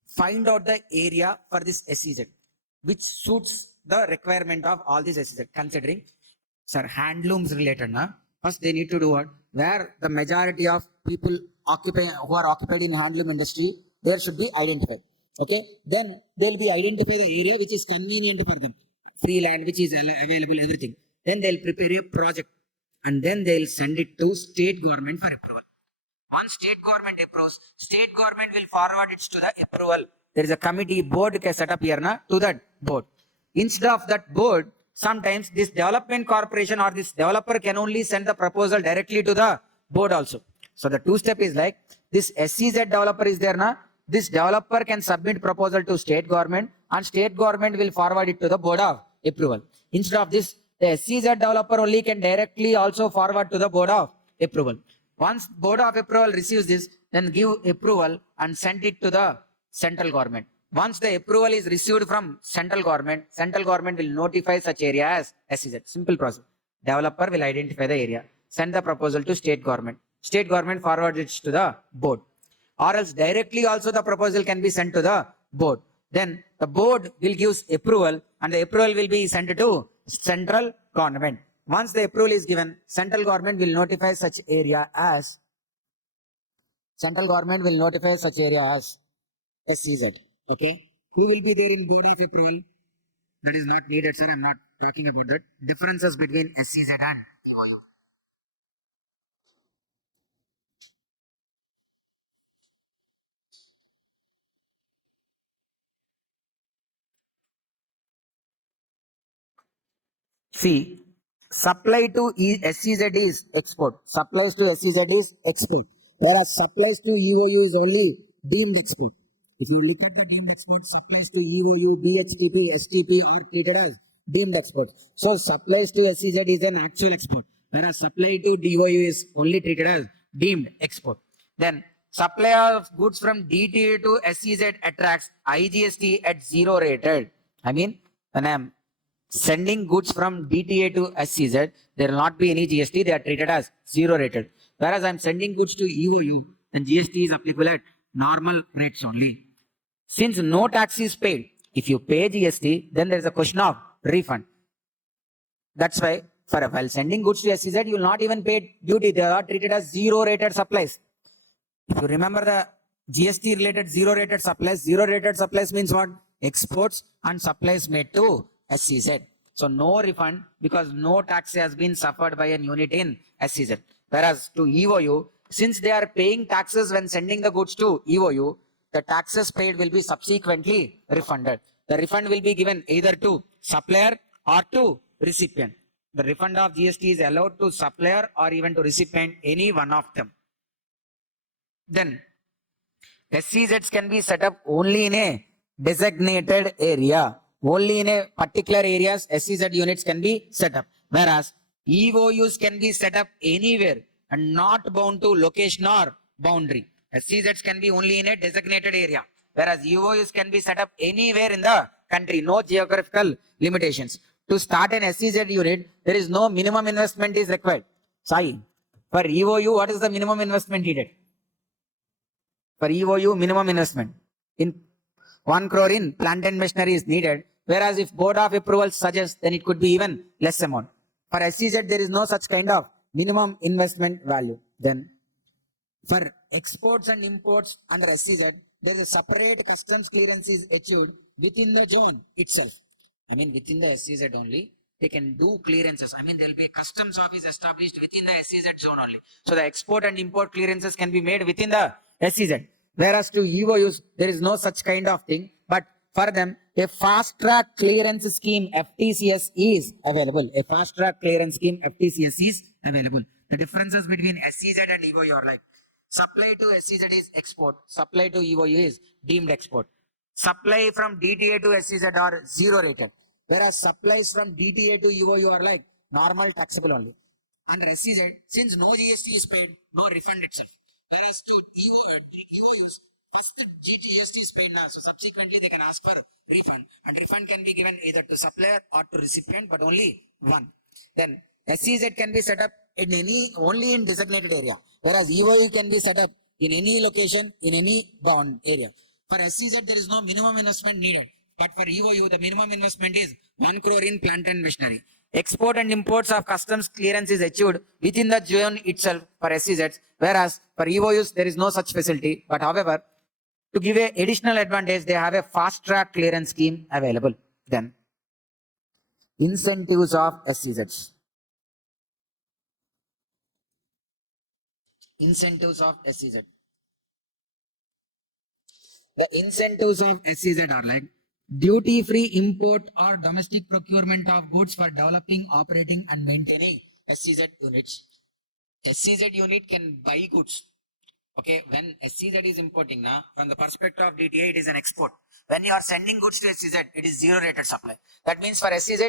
find out the area for this SEZ which suits the requirement of all these SEZ. Considering, sir, handlooms related now. First they need to do what? Where the majority of people who are occupied in handloom industry, there should be identified. Okay, then they'll be identify the area which is convenient for them, free land which is available, everything. Then they'll prepare a project and then they'll send it to state government for approval. Once state government approves, state government will forward it to the approval. There is a committee board set up here na, to that board. Instead of that board, sometimes this development corporation or this developer can only send the proposal directly to the board also. So the two step is like this SEZ developer is there na. This developer can submit proposal to state government and state government will forward it to the board of approval. Instead of this, the SEZ developer only can directly also forward to the board of approval. Once board of approval receives this, then give approval and send it to the central government. Once the approval is received from central government will notify such area as SEZ. Simple process. Developer will identify the area, send the proposal to state government. State government forwards it to the board. Or else directly also the proposal can be sent to the board. Then the board will give approval and the approval will be sent to central government. Once the approval is given, central government will notify such area as SEZ. Okay. Who will be there in board of approval? That is not needed, sir. I'm not talking about that. Differences between SEZ and see, supply to SEZ is export. Supplies to SEZ is export. Whereas supplies to EOU is only deemed export. If you look at the deemed export, supplies to EOU, BHTP, STP are treated as deemed export. So supplies to SEZ is an actual export. Whereas supply to DOU is only treated as deemed export. Then supply of goods from DTA to SEZ attracts IGST at 0 rated. I mean, when I am sending goods from DTA to SEZ, there will not be any GST. They are treated as 0 rated. Whereas I am sending goods to EOU, then GST is applicable at normal rates only. Since no tax is paid, if you pay GST, then there is a question of refund. That's why while sending goods to SEZ, you will not even pay duty. They are treated as zero rated supplies. If you remember the GST related zero rated supplies means what? Exports and supplies made to SEZ. So no refund because no tax has been suffered by an unit in SEZ. Whereas to EOU, since they are paying taxes when sending the goods to EOU, the taxes paid will be subsequently refunded. The refund will be given either to supplier or to recipient. The refund of GST is allowed to supplier or even to recipient, any one of them. Then SEZs can be set up only in a designated area. Only in a particular areas SEZ units can be set up. Whereas EOUs can be set up anywhere and not bound to location or boundary. SEZs can be only in a designated area. Whereas EOUs can be set up anywhere in the country. No geographical limitations. To start an SEZ unit, there is no minimum investment is required. Sai, for EOU, what is the minimum investment needed? For EOU, minimum investment in 1 crore in plant and machinery is needed. Whereas if board of approval suggests, then it could be even less amount. For SEZ, there is no such kind of minimum investment value. Then for exports and imports under SEZ, there is a separate customs clearance is achieved within the zone itself. I mean, within the SEZ only, they can do clearances. I mean, there will be a customs office established within the SEZ zone only. So the export and import clearances can be made within the SEZ. Whereas to EOUs, there is no such kind of thing. But for them, a fast-track clearance scheme FTCS is available. A fast-track clearance scheme FTCS is available. The differences between SEZ and EOU are like supply to SEZ is export, supply to EOU is deemed export. Supply from DTA to SEZ are zero rated, whereas supplies from DTA to EOU are like normal taxable only. Under SEZ, since no GST is paid, no refund itself. Whereas to EOUs, first the GST is paid now, so subsequently they can ask for refund, and refund can be given either to supplier or to recipient, but only one. Then SEZ can be set up in only in designated area, whereas EOU can be set up in any location in any bound area. For SEZ, there is no minimum investment needed, but for EOU, the minimum investment is 1 crore in plant and machinery. Export and imports of customs clearance is achieved within the zone itself for SEZs, whereas for EOUs, there is no such facility. But however, to give an additional advantage, they have a fast-track clearance scheme available. Then, incentives of SEZs. Incentives of SEZ. The incentives of SEZ are like duty-free import or domestic procurement of goods for developing, operating and maintaining SEZ units. SEZ unit can buy goods. Okay, when SEZ is importing now, from the perspective of DTA, it is an export. When you are sending goods to SEZ, it is zero rated supply. That means for SEZ,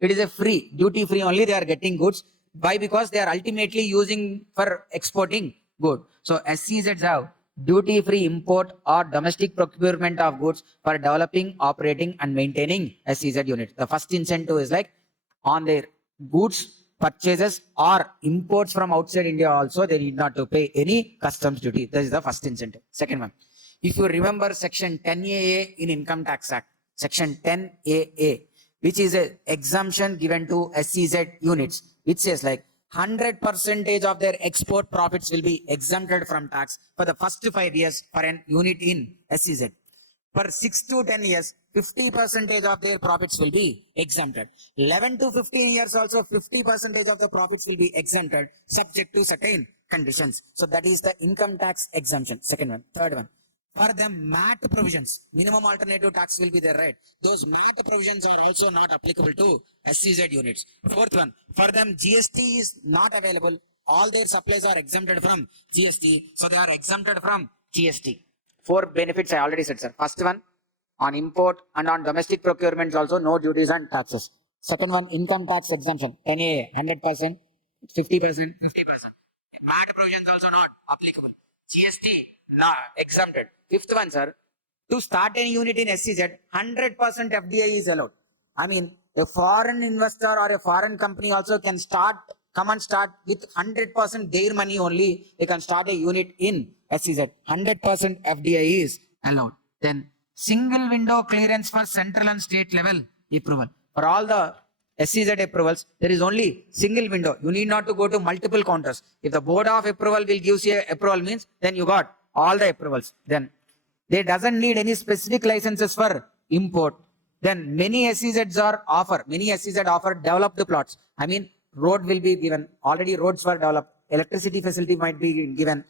it is a free, duty free only they are getting goods. Why? Because they are ultimately using for exporting good. So SEZs have duty free import or domestic procurement of goods for developing, operating and maintaining SEZ units. The first incentive is like on their goods purchases or imports from outside India also, they need not to pay any customs duty. That is the first incentive. Second one, if you remember section 10AA in Income Tax Act, section 10AA, which is an exemption given to SEZ units, which says like 100% of their export profits will be exempted from tax for the first 5 years for an unit in SEZ. For 6 to 10 years, 50% of their profits will be exempted. 11 to 15 years also, 50% of the profits will be exempted subject to certain conditions. So that is the income tax exemption. Second one. Third one. For them, MAT provisions, minimum alternative tax will be there, right? Those MAT provisions are also not applicable to SEZ units. Fourth one, for them, GST is not available. All their supplies are exempted from GST. So they are exempted from GST. 4 benefits I already said, sir. First one, on import and on domestic procurements also, no duties and taxes. Second one, income tax exemption, 10A, 100%, 50%, 50%. MAT provisions also not applicable. GST, not exempted. Fifth one, sir, to start any unit in SEZ, 100% FDI is allowed. I mean, a foreign investor or a foreign company also can come and start with 100% their money only. They can start a unit in SEZ. 100% FDI is allowed. Then single window clearance for central and state level approval. For all the SEZ approvals, there is only single window. You need not to go to multiple counters. If the board of approval will give you approval means, then you got all the approvals. Then they doesn't need any specific licenses for import. Then many SEZs offer developed plots. I mean, road will be given. Already roads were developed. Electricity facility might be given.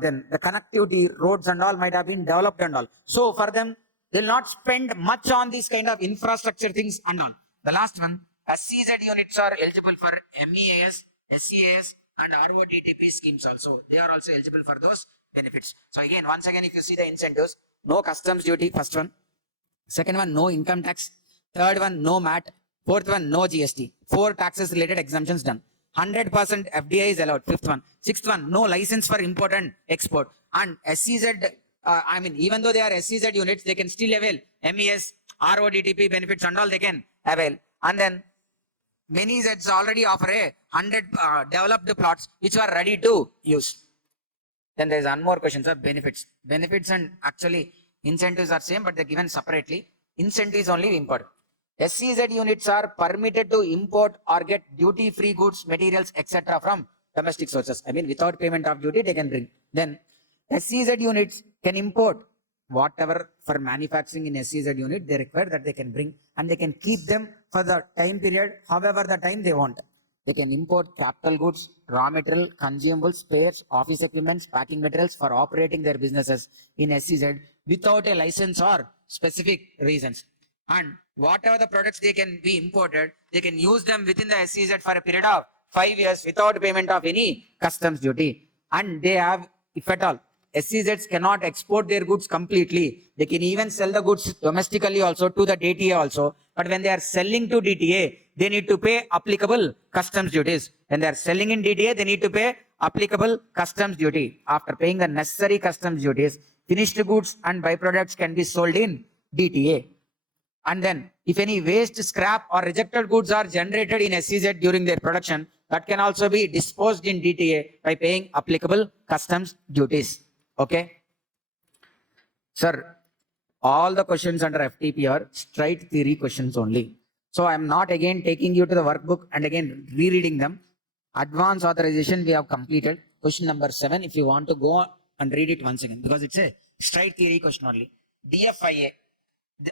Then the connectivity, roads and all might have been developed and all. So for them, they'll not spend much on these kind of infrastructure things and all. The last one, SEZ units are eligible for MEAS, SEAS and RODTP schemes also. They are also eligible for those benefits. So again, once again, if you see the incentives, no customs duty, first one. Second one, no income tax. Third one, no MAT. Fourth one, no GST. 4 taxes related exemptions done. 100% FDI is allowed. Fifth one. Sixth one, no license for import and export. And SEZ, even though they are SEZ units, they can still avail MES, RODTP benefits and all they can avail. And then many Zs already offer 100 developed plots which are ready to use. Then there is one more question, sir. Benefits. Benefits and actually incentives are same, but they're given separately. Incentives only important. SEZ units are permitted to import or get duty-free goods, materials, etc. from domestic sources. I mean, without payment of duty, they can bring. Then SEZ units can import whatever for manufacturing in SEZ unit they require that they can bring, and they can keep them for the time period, however the time they want. They can import capital goods, raw material, consumables, spares, office equipments, packing materials for operating their businesses in SEZ without a license or specific reasons. And whatever the products they can be imported, they can use them within the SEZ for a period of 5 years without payment of any customs duty. And they have, if at all, SEZs cannot export their goods completely. They can even sell the goods domestically also to the DTA also. But when they are selling to DTA, they need to pay applicable customs duties. When they are selling in DTA, they need to pay applicable customs duty. After paying the necessary customs duties, finished goods and byproducts can be sold in DTA. And then if any waste, scrap or rejected goods are generated in SEZ during their production, that can also be disposed in DTA by paying applicable customs duties. Okay. Sir, all the questions under FTP are straight theory questions only. So I am not again taking you to the workbook and again rereading them. Advanced authorization we have completed. Question number 7. If you want to go and read it once again, because it's a straight theory question only. DFIA.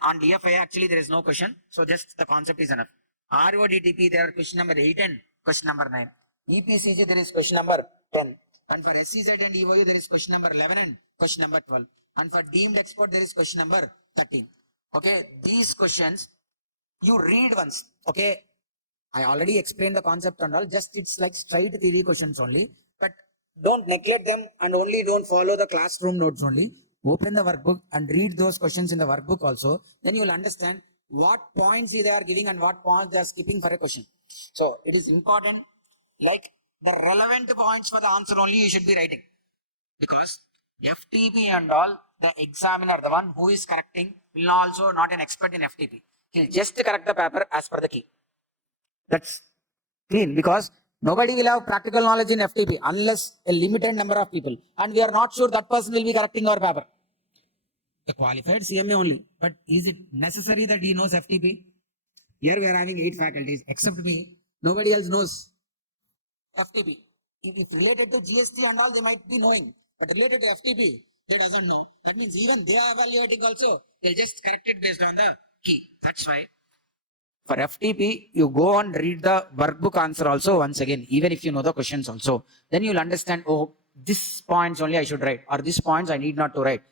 On DFIA, actually, there is no question. So just the concept is enough. RODTP, there are question number 8 and question number 9. EPCG, there is question number 10. And for SEZ and EOU, there is question number 11 and question number 12. And for deemed export, there is question number 13. Okay, these questions, you read once. Okay, I already explained the concept and all. Just it's like straight theory questions only. But don't neglect them and only don't follow the classroom notes only. Open the workbook and read those questions in the workbook also. Then you will understand what points they are giving and what points they are skipping for a question. So it is important, like the relevant points for the answer only you should be writing. Because FTP and all, the examiner, the one who is correcting, will also not an expert in FTP. He'll just correct the paper as per the key. That's clean, because nobody will have practical knowledge in FTP unless a limited number of people. And we are not sure that person will be correcting our paper. A qualified CMA only. But is it necessary that he knows FTP? Here we are having 8 faculties. Except me, nobody else knows FTP. If related to GST and all, they might be knowing. But related to FTP, they doesn't know. That means even they are evaluating also. They'll just correct it based on the key. That's why for FTP, you go and read the workbook answer also once again, even if you know the questions also. Then you'll understand, oh, this points only I should write, or this points I need not to write.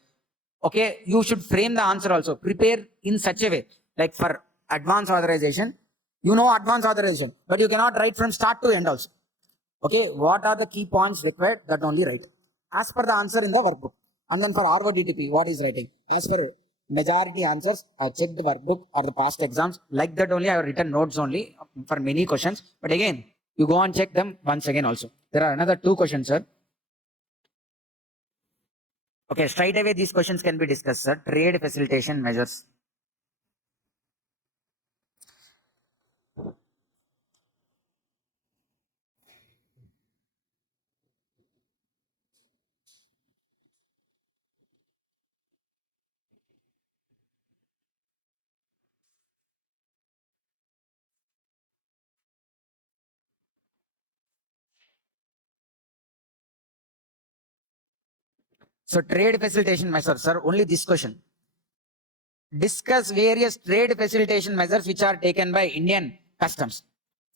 Okay, you should frame the answer also. Prepare in such a way, like for advanced authorization, you know advanced authorization, but you cannot write from start to end also. Okay, what are the key points required? That only write as per the answer in the workbook. And then for RODTP, what is writing? As per majority answers, I checked the workbook or the past exams. Like that only I have written notes only for many questions. But again, you go and check them once again also. There are another 2 questions, sir. Okay, straight away these questions can be discussed, sir. Trade facilitation measures. So trade facilitation measures, sir, only this question. Discuss various trade facilitation measures which are taken by Indian customs.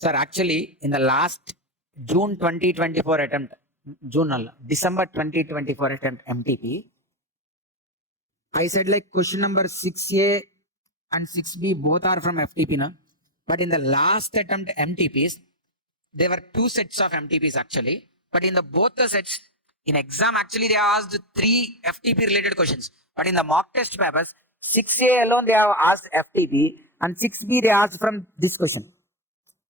Sir, actually, in the last June 2024 attempt, December 2024 attempt MTP, I said like question number 6A and 6B both are from FTP, na? But in the last attempt MTPs, there were two sets of MTPs actually. But in the both the sets, in exam actually they have asked 3 FTP related questions. But in the mock test papers, 6A alone they have asked FTP and 6B they asked from this question.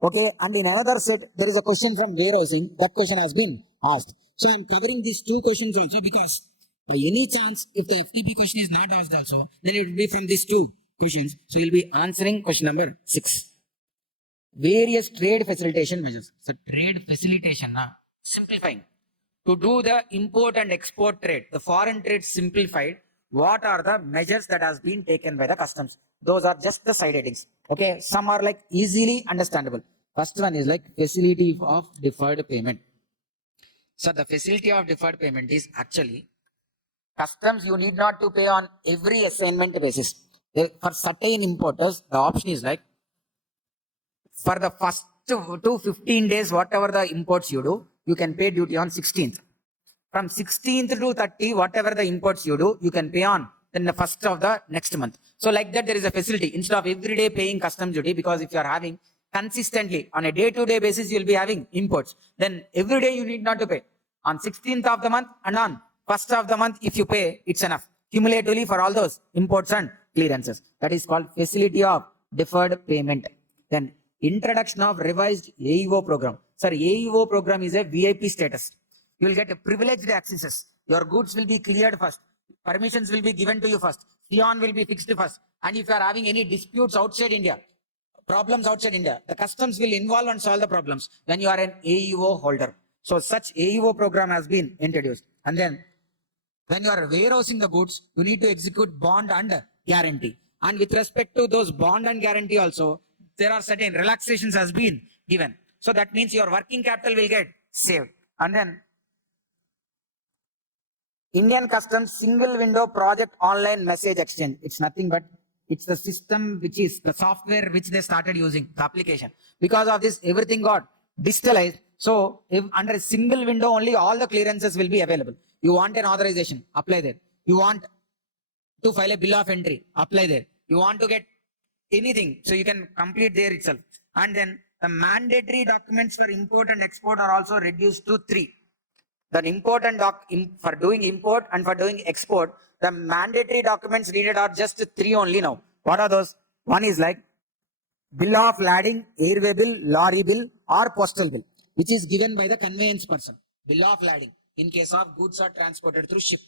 Okay, and in another set, there is a question from warehousing. That question has been asked. So I am covering these 2 questions also because by any chance, if the FTP question is not asked also, then it will be from these 2 questions. So you will be answering question number 6. Various trade facilitation measures. So trade facilitation, simplifying. To do the import and export trade, the foreign trade simplified, what are the measures that has been taken by the customs? Those are just the side headings. Okay, some are like easily understandable. First one is like facility of deferred payment. So the facility of deferred payment is actually customs you need not to pay on every assignment basis. For certain importers, the option is like for the first 15 days, whatever the imports you do, you can pay duty on 16th. From 16th to 30, whatever the imports you do, you can pay on then the first of the next month. So like that, there is a facility instead of every day paying customs duty, because if you are having consistently on a day-to-day basis, you will be having imports. Then every day you need not to pay. On 16th of the month and on first of the month, if you pay, it's enough. Cumulatively for all those imports and clearances. That is called facility of deferred payment. Then introduction of revised AEO program. Sir, AEO program is a VIP status. You will get a privileged accesses. Your goods will be cleared first. Permissions will be given to you first. Fion will be fixed first. And if you are having any disputes outside India, problems outside India, the customs will involve and solve the problems when you are an AEO holder. So such AEO program has been introduced. And then when you are warehousing the goods, you need to execute bond and guarantee. And with respect to those bond and guarantee also, there are certain relaxations has been given. So that means your working capital will get saved. And then Indian Customs single window project online message exchange. It's nothing but it's the system which is the software which they started using, the application. Because of this, everything got digitalized. So if under a single window only, all the clearances will be available. You want an authorization, apply there. You want to file a bill of entry, apply there. You want to get anything, so you can complete there itself. And then the mandatory documents for import and export are also reduced to 3. The import and for doing import and for doing export, the mandatory documents needed are just 3 only now. What are those? One is like bill of lading, airway bill, lorry bill or postal bill, which is given by the conveyance person. Bill of lading in case of goods are transported through ship.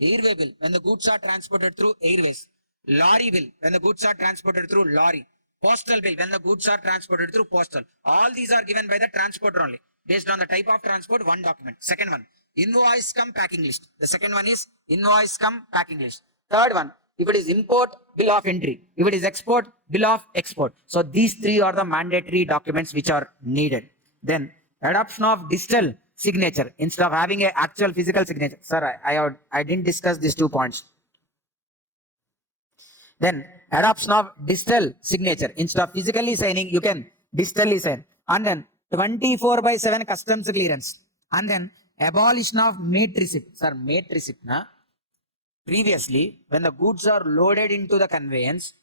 Airway bill when the goods are transported through airways. Lorry bill when the goods are transported through lorry. Postal bill when the goods are transported through postal. All these are given by the transporter only. Based on the type of transport, one document. Second one, invoice cum packing list. The second one is invoice cum packing list. Third one, if it is import, bill of entry. If it is export, bill of export. So these 3 are the mandatory documents which are needed. Then adoption of digital signature instead of having an actual physical signature. Sir, I didn't discuss these 2 points. Then adoption of digital signature. Instead of physically signing, you can digitally sign. And then 24/7 customs clearance. And then abolition of mate receipt. Sir, mate receipt. Previously, when the goods are loaded into the conveyance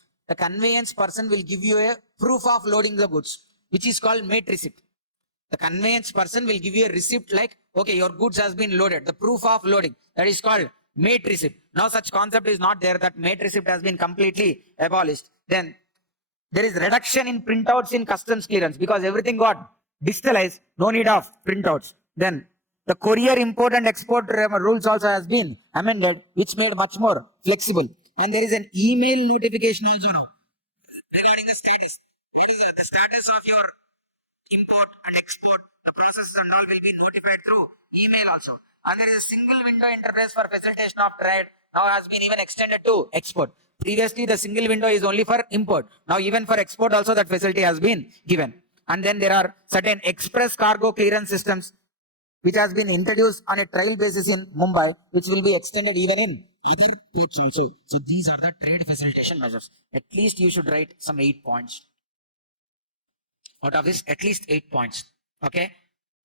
person will give you a proof of loading the goods, which is called mate receipt. The conveyance person will give you a receipt like, okay, your goods has been loaded. The proof of loading, that is called mate receipt. Now such concept is not there. That mate receipt has been completely abolished. Then there is reduction in printouts in customs clearance because everything got digitalized. No need of printouts. Then the courier import and export rules also has been amended, which made much more flexible. And there is an email notification also now regarding the status. What is the status of your import and export? The processes and all will be notified through email also. And there is a single window interface for facilitation of trade. Now has been even extended to export. Previously, the single window is only for import. Now even for export also that facility has been given. And then there are certain express cargo clearance systems. which has been introduced on a trial basis in Mumbai, which will be extended even in other ports also. So these are the trade facilitation measures. At least you should write some 8 points. Out of this, at least 8 points. Okay.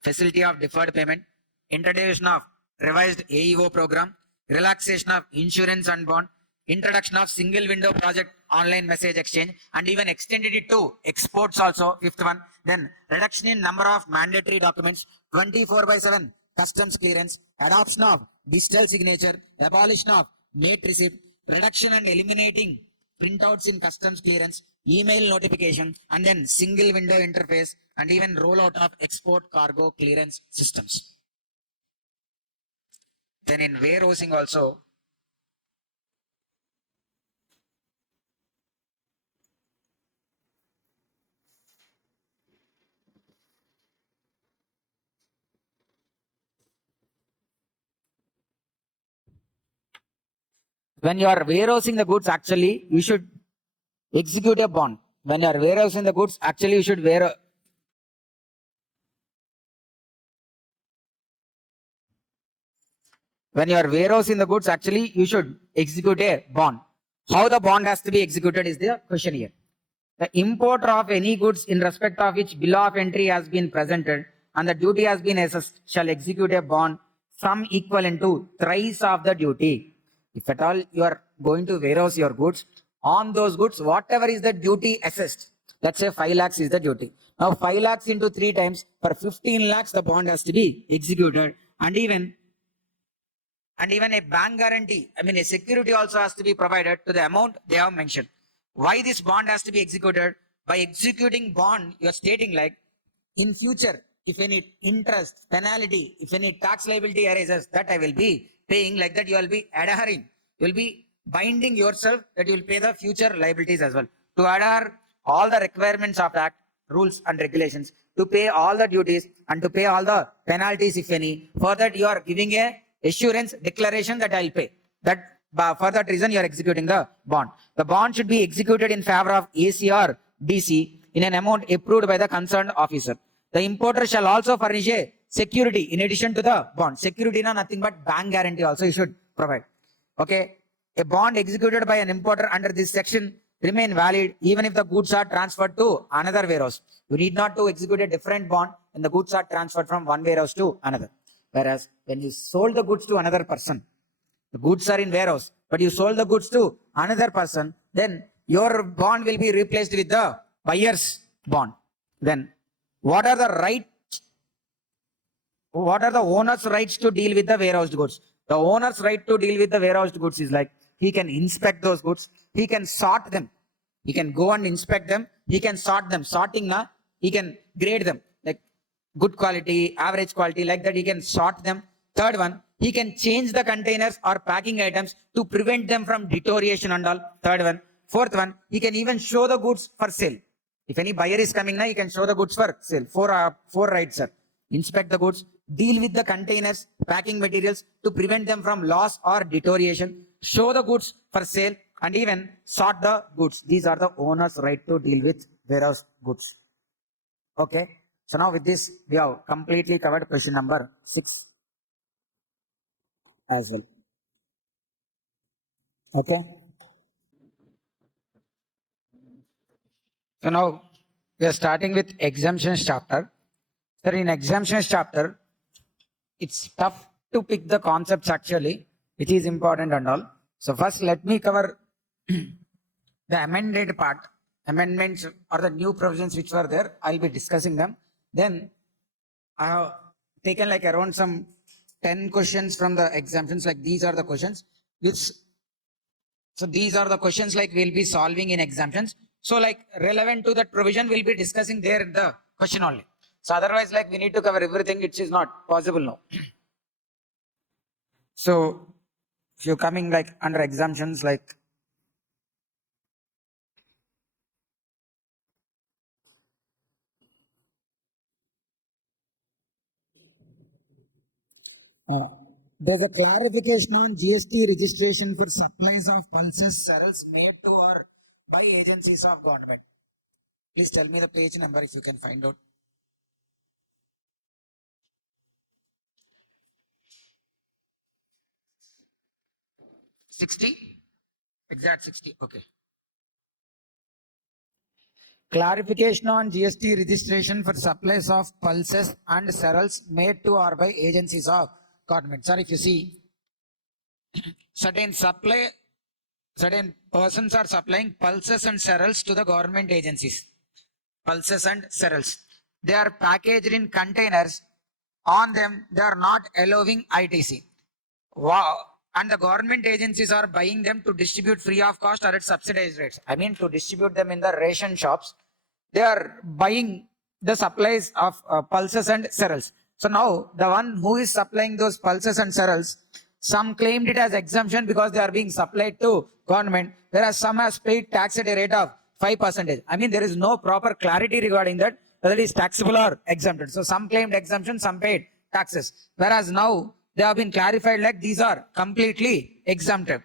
Facility of deferred payment, introduction of revised AEO program, relaxation of insurance and bond, introduction of single window project online message exchange, and even extended it to exports also, fifth one. Then reduction in number of mandatory documents, 24/7 customs clearance, adoption of digital signature, abolition of mate receipt, reduction and eliminating printouts in customs clearance, email notification, and then single window interface, and even rollout of export cargo clearance systems. Then in warehousing also, when you are warehousing the goods, actually you should execute a bond. When you are warehousing the goods, actually you should when you are warehousing the goods, actually you should execute a bond. How the bond has to be executed is the question here. The importer of any goods in respect of which bill of entry has been presented and the duty has been assessed shall execute a bond sum equivalent to thrice of the duty. If at all you are going to warehouse your goods, on those goods, whatever is the duty assessed, let's say 5 lakhs is the duty. Now 5 lakhs into 3 times, for 15 lakhs the bond has to be executed, and even a bank guarantee, a security also has to be provided to the amount they have mentioned. Why this bond has to be executed? By executing bond, you are stating like, in future, if any interest, penalty, if any tax liability arises, that I will be paying, like that you will be adhering. You will be binding yourself that you will pay the future liabilities as well. To adhere all the requirements of the Act, rules and regulations, to pay all the duties and to pay all the penalties if any. For that you are giving a assurance declaration that I will pay. That for that reason you are executing the bond. The bond should be executed in favor of AC or DC in an amount approved by the concerned officer. The importer shall also furnish a security in addition to the bond. Security na nothing but bank guarantee also you should provide. Okay. A bond executed by an importer under this section remain valid even if the goods are transferred to another warehouse. You need not to execute a different bond when the goods are transferred from one warehouse to another. Whereas when you sold the goods to another person, the goods are in warehouse, but you sold the goods to another person, then your bond will be replaced with the buyer's bond. Then what are the owner's rights to deal with the warehoused goods? The owner's right to deal with the warehoused goods is like, he can inspect those goods, he can sort them, he can go and inspect them, he can sort them. Sorting na, he can grade them like good quality, average quality, like that he can sort them. Third one, he can change the containers or packing items to prevent them from deterioration and all. Third one. Fourth one, he can even show the goods for sale. If any buyer is coming now, he can show the goods for sale. Four rights, sir. Inspect the goods, deal with the containers, packing materials to prevent them from loss or deterioration, show the goods for sale, and even sort the goods. These are the owner's right to deal with warehouse goods. Okay. So now with this, we have completely covered question number 6 as well. Okay. So now we are starting with exemptions chapter. So in exemptions chapter, it's tough to pick the concepts actually, which is important and all. So first let me cover the amended part, amendments or the new provisions which were there. I'll be discussing them. Then I have taken like around some 10 questions from the exemptions, like these are the questions which, so these are the questions like we'll be solving in exemptions. So like relevant to that provision, we'll be discussing there in the question only. So otherwise like we need to cover everything, which is not possible now. So if you're coming like under exemptions, like there's a clarification on GST registration for supplies of pulses cereals made to or by agencies of government. Please tell me the page number if you can find out. 60? Exact 60. Okay. Clarification on GST registration for supplies of pulses and cereals made to or by agencies of government. Sir, if you see, certain persons are supplying pulses and cereals to the government agencies. Pulses and cereals. They are packaged in containers. On them, they are not allowing ITC. Wow. And the government agencies are buying them to distribute free of cost or at subsidized rates. I mean, to distribute them in the ration shops. They are buying the supplies of pulses and cereals. So now, the one who is supplying those pulses and cereals, some claimed it as exemption because they are being supplied to government, whereas some has paid tax at a rate of 5%. I mean, there is no proper clarity regarding that, whether it is taxable or exempted. So some claimed exemption, some paid taxes. Whereas now, they have been clarified like these are completely exempted.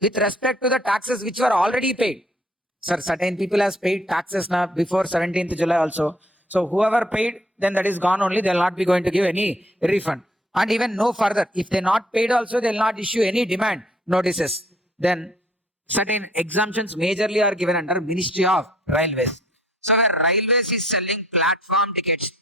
With respect to the taxes which were already paid, sir, certain people has paid taxes now before 17th July also. So whoever paid, then that is gone only. They will not be going to give any refund. And even no further. If they not paid also, they will not issue any demand notices. Then certain exemptions majorly are given under Ministry of Railways. So where Railways is selling platform tickets,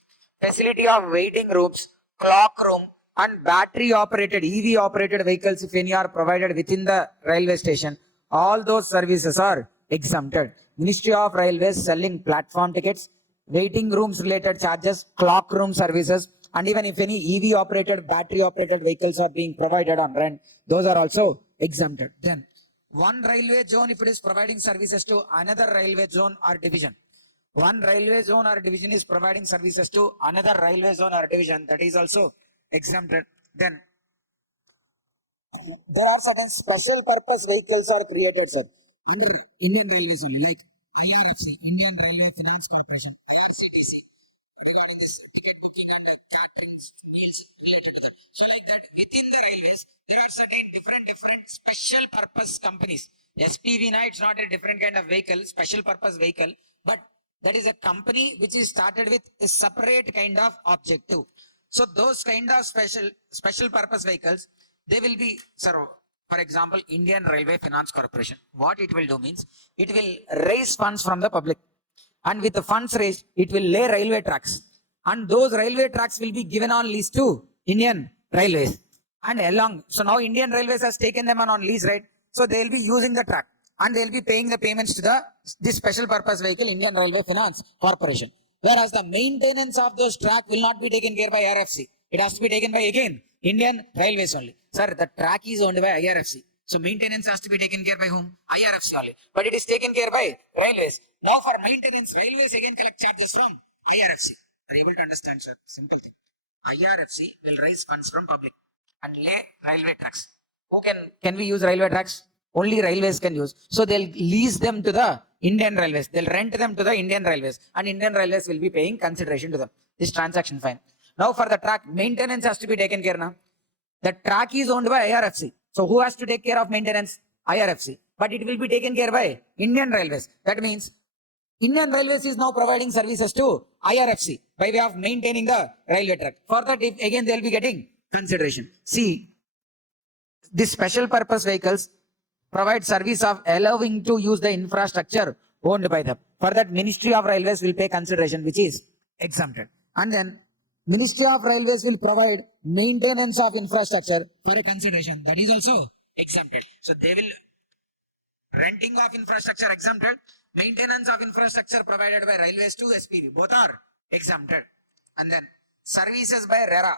facility of waiting rooms, clock room, and battery operated, EV operated vehicles, if any are provided within the railway station, all those services are exempted. Ministry of Railways selling platform tickets, waiting rooms related charges, clock room services, and even if any EV operated, battery operated vehicles are being provided on rent, those are also exempted. Then one railway zone, if it is providing services to another railway zone or division, one railway zone or division is providing services to another railway zone or division, that is also exempted. Then there are certain special purpose vehicles are created, sir, under Indian Railways only, like IRFC, Indian Railway Finance Corporation, IRCTC, regarding this ticket booking and catering meals related to that. So like that, within the railways, there are certain different special purpose companies. SPV, it's not a different kind of vehicle, special purpose vehicle, but that is a company which is started with a separate kind of objective. So those kind of special purpose vehicles, they will be, sir, for example, Indian Railway Finance Corporation. What it will do means, it will raise funds from the public. And with the funds raised, it will lay railway tracks. And those railway tracks will be given on lease to Indian Railways. And along, so now Indian Railways has taken them on lease, right? So they will be using the track. And they will be paying the payments to this special purpose vehicle, Indian Railway Finance Corporation. Whereas the maintenance of those track will not be taken care by RFC. It has to be taken by, again, Indian Railways only. Sir, the track is owned by IRFC. So maintenance has to be taken care by whom? IRFC only. But it is taken care by Railways. Now for maintenance, Railways again collect charges from IRFC. Are you able to understand, sir? Simple thing. IRFC will raise funds from public and lay railway tracks. Who can we use railway tracks? Only railways can use. So they'll lease them to the Indian Railways. They'll rent them to the Indian Railways. And Indian Railways will be paying consideration to them. This transaction fine. Now for the track, maintenance has to be taken care now. The track is owned by IRFC. So who has to take care of maintenance? IRFC. But it will be taken care by Indian Railways. That means Indian Railways is now providing services to IRFC by way of maintaining the railway track. For that, again, they will be getting consideration. See, these special purpose vehicles provide service of allowing to use the infrastructure owned by them. For that, Ministry of Railways will pay consideration, which is exempted. And then Ministry of Railways will provide maintenance of infrastructure for a consideration. That is also exempted. So they will renting of infrastructure exempted, maintenance of infrastructure provided by Railways to SPV. Both are exempted. And then services by RERA.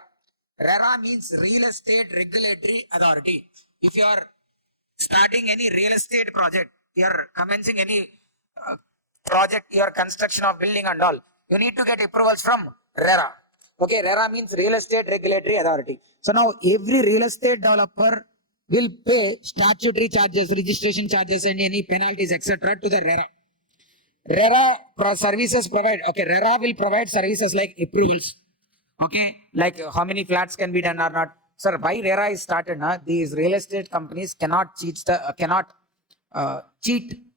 RERA means Real Estate Regulatory Authority. If you are starting any real estate project, you are commencing any project, your construction of building and all, you need to get approvals from RERA. Okay, RERA means Real Estate Regulatory Authority. So now every real estate developer will pay statutory charges, registration charges, and any penalties, etc. to the RERA. RERA services provide, okay, RERA will provide services like approvals. Okay, like how many flats can be done or not. Sir, why RERA is started now? These real estate companies cannot cheat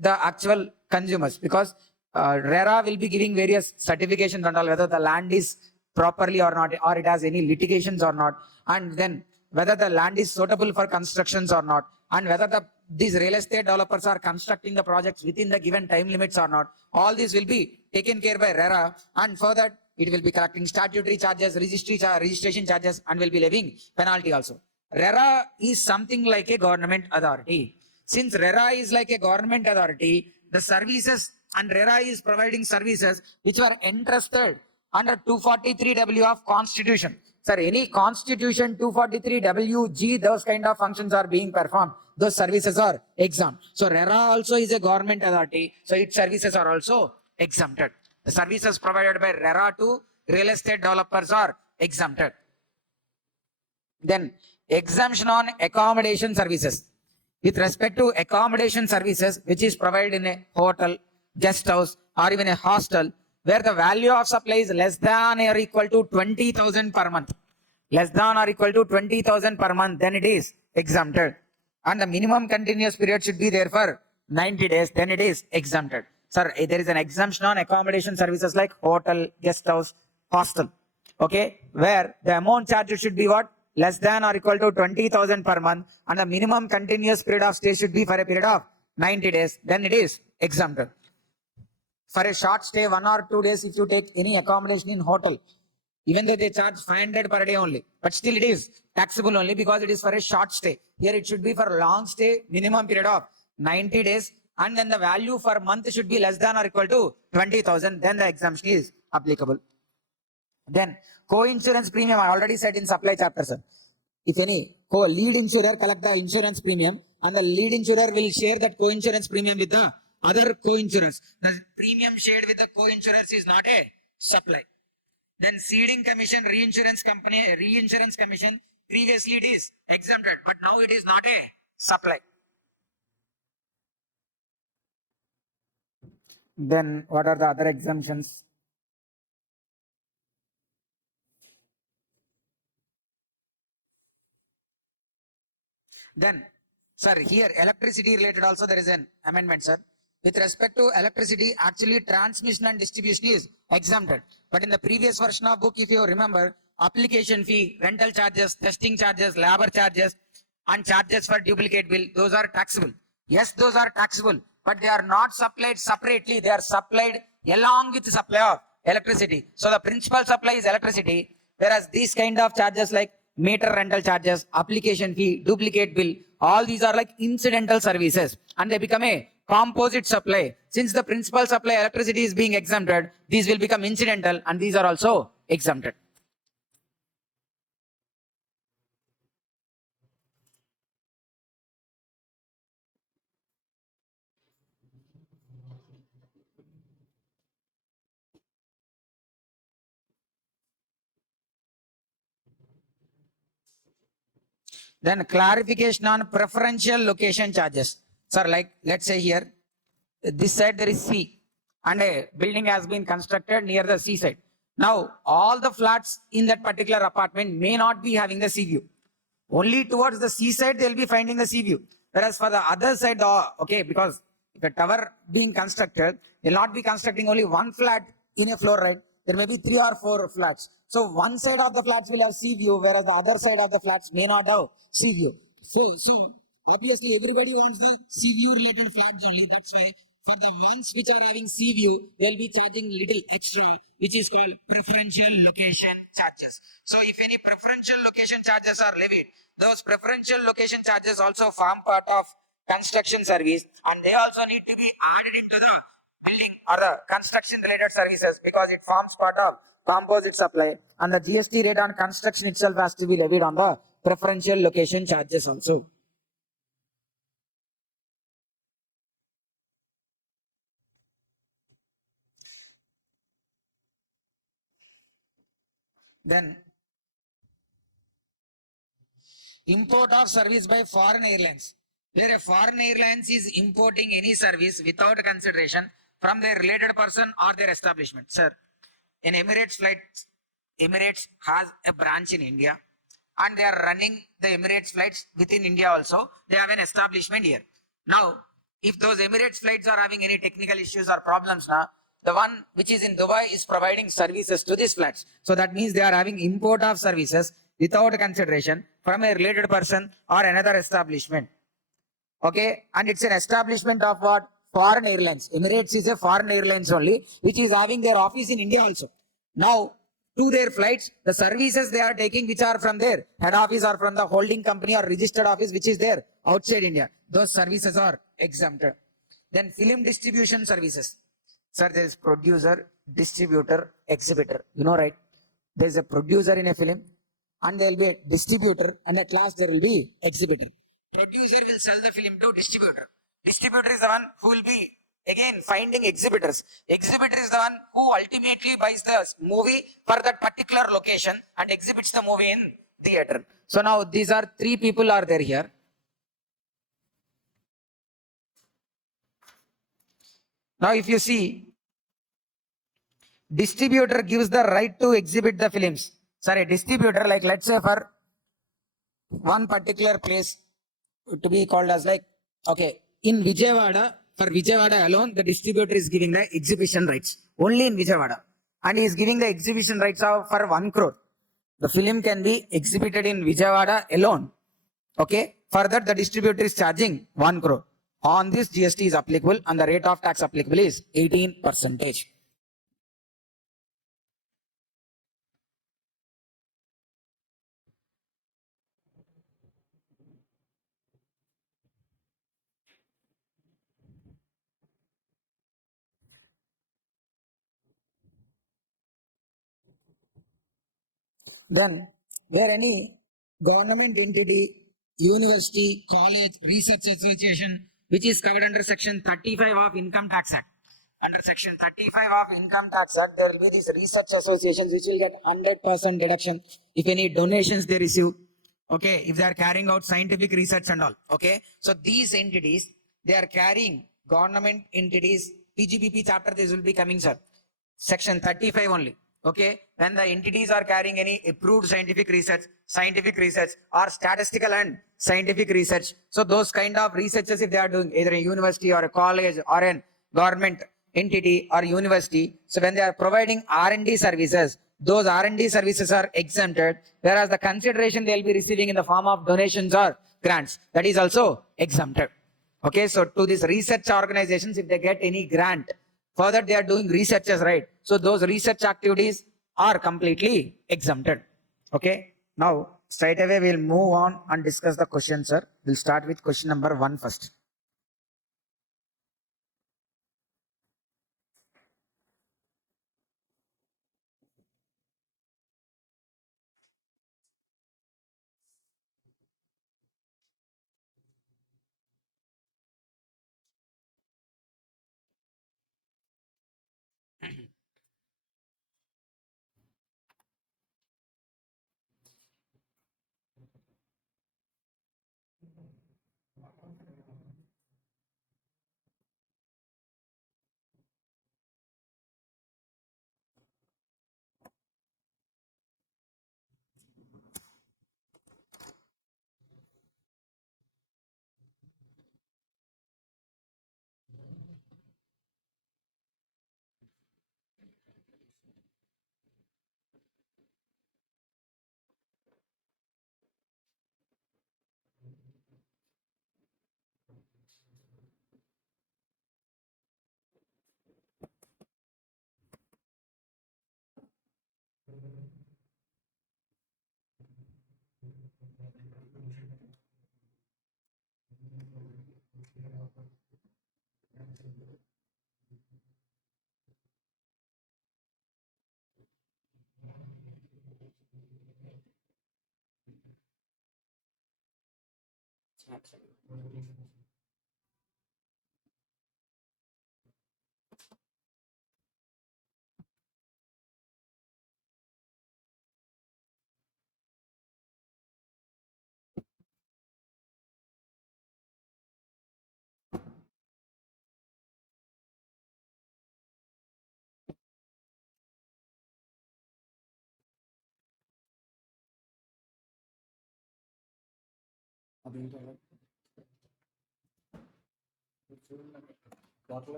the actual consumers, because RERA will be giving various certifications and all, whether the land is properly or not, or it has any litigations or not, and then whether the land is suitable for constructions or not. and whether these real estate developers are constructing the projects within the given time limits or not. All this will be taken care by RERA, and for that it will be collecting statutory charges, registration charges, and will be levying penalty also. RERA is something like a government authority. Since RERA is like a government authority, the services and RERA is providing services which were entrusted under 243W of Constitution. Sir, any Constitution 243WG, those kind of functions are being performed. Those services are exempt. So RERA also is a government authority. So its services are also exempted. The services provided by RERA to real estate developers are exempted. Then exemption on accommodation services. With respect to accommodation services, which is provided in a hotel, guest house, or even a hostel, where the value of supply is less than or equal to 20,000 per month. Less than or equal to 20,000 per month, then it is exempted. And the minimum continuous period should be there for 90 days, then it is exempted. Sir, there is an exemption on accommodation services like hotel, guest house, hostel. Okay, where the amount charged should be what? Less than or equal to 20,000 per month, and the minimum continuous period of stay should be for a period of 90 days, then it is exempted. For a short stay, 1 or 2 days, if you take any accommodation in hotel, even though they charge 500 per day only, but still it is taxable only because it is for a short stay. Here it should be for a long stay, minimum period of 90 days, and then the value for month should be less than or equal to 20,000, then the exemption is applicable. Then co-insurance premium, I already said in supply chapter, sir. If any lead insurer collect the insurance premium, and the lead insurer will share that co-insurance premium with the other co-insurers. The premium shared with the co-insurers is not a supply. Then ceding commission, reinsurance commission, previously it is exempted, but now it is not a supply. Then what are the other exemptions? Then, sir, here electricity related also there is an amendment, sir. With respect to electricity, actually transmission and distribution is exempted. But in the previous version of book, if you remember, application fee, rental charges, testing charges, labor charges, and charges for duplicate bill, those are taxable. Yes, those are taxable, but they are not supplied separately. They are supplied along with the supply of electricity. So the principal supply is electricity, whereas these kind of charges like meter rental charges, application fee, duplicate bill, all these are like incidental services, and they become a composite supply. Since the principal supply electricity is being exempted, these will become incidental, and these are also exempted. Then clarification on preferential location charges. Sir, like let's say here, this side there is sea, and a building has been constructed near the seaside. Now, all the flats in that particular apartment may not be having the sea view. Only towards the seaside they will be finding the sea view. Whereas for the other side, okay, because if a tower being constructed, they will not be constructing only one flat in a floor, right? There may be 3 or 4 flats. So one side of the flats will have sea view, whereas the other side of the flats may not have sea view. So obviously everybody wants the sea view related flats only. That's why for the ones which are having sea view, they'll be charging little extra, which is called preferential location charges. So if any preferential location charges are levied, those preferential location charges also form part of construction service, and they also need to be added into the building or the construction related services because it forms part of composite supply, and the GST rate on construction itself has to be levied on the preferential location charges also. Then import of service by foreign airlines, where a foreign airlines is importing any service without consideration from their related person or their establishment. Sir, in Emirates flights, Emirates has a branch in India, and they are running the Emirates flights within India also. They have an establishment here. Now, if those Emirates flights are having any technical issues or problems now, the one which is in Dubai is providing services to these flights. So that means they are having import of services without consideration from a related person or another establishment. Okay, and it's an establishment of what? Foreign airlines. Emirates is a foreign airlines only, which is having their office in India also. Now, to their flights, the services they are taking, which are from their head office or from the holding company or registered office, which is there outside India, those services are exempted. Then film distribution services. Sir, there is producer, distributor, exhibitor. You know, right? There is a producer in a film, and there will be a distributor, and at last there will be exhibitor. Producer will sell the film to distributor. Distributor is the one who will be again finding exhibitors. Exhibitor is the one who ultimately buys the movie for that particular location and exhibits the movie in theater. So now these are three people are there here. Now if you see, distributor gives the right to exhibit the films. Sorry, distributor, like let's say for one particular place to be called as like, okay, in Vijayawada, for Vijayawada alone, the distributor is giving the exhibition rights only in Vijayawada, and he is giving the exhibition rights of for 1 crore. The film can be exhibited in Vijayawada alone. Okay, for that the distributor is charging 1 crore. On this, GST is applicable, and the rate of tax applicable is 18%. Then, where any government entity, university, college, research association, which is covered under section 35 of Income Tax Act. Under section 35 of Income Tax Act, there will be these research associations which will get 100% deduction if any donations they receive. Okay, if they are carrying out scientific research and all. Okay, so these entities, they are carrying government entities, PGBP chapter, this will be coming, sir. Section 35 only. Okay, when the entities are carrying any approved scientific research or statistical and scientific research, so those kind of researches, if they are doing either a university or a college or a government entity or university, so when they are providing R&D services, those R&D services are exempted, whereas the consideration they will be receiving in the form of donations or grants, that is also exempted. Okay, so to these research organizations, if they get any grant, further they are doing researches, right? So those research activities are completely exempted. Okay, now straight away we'll move on and discuss the question, sir. We'll start with question number 1 first.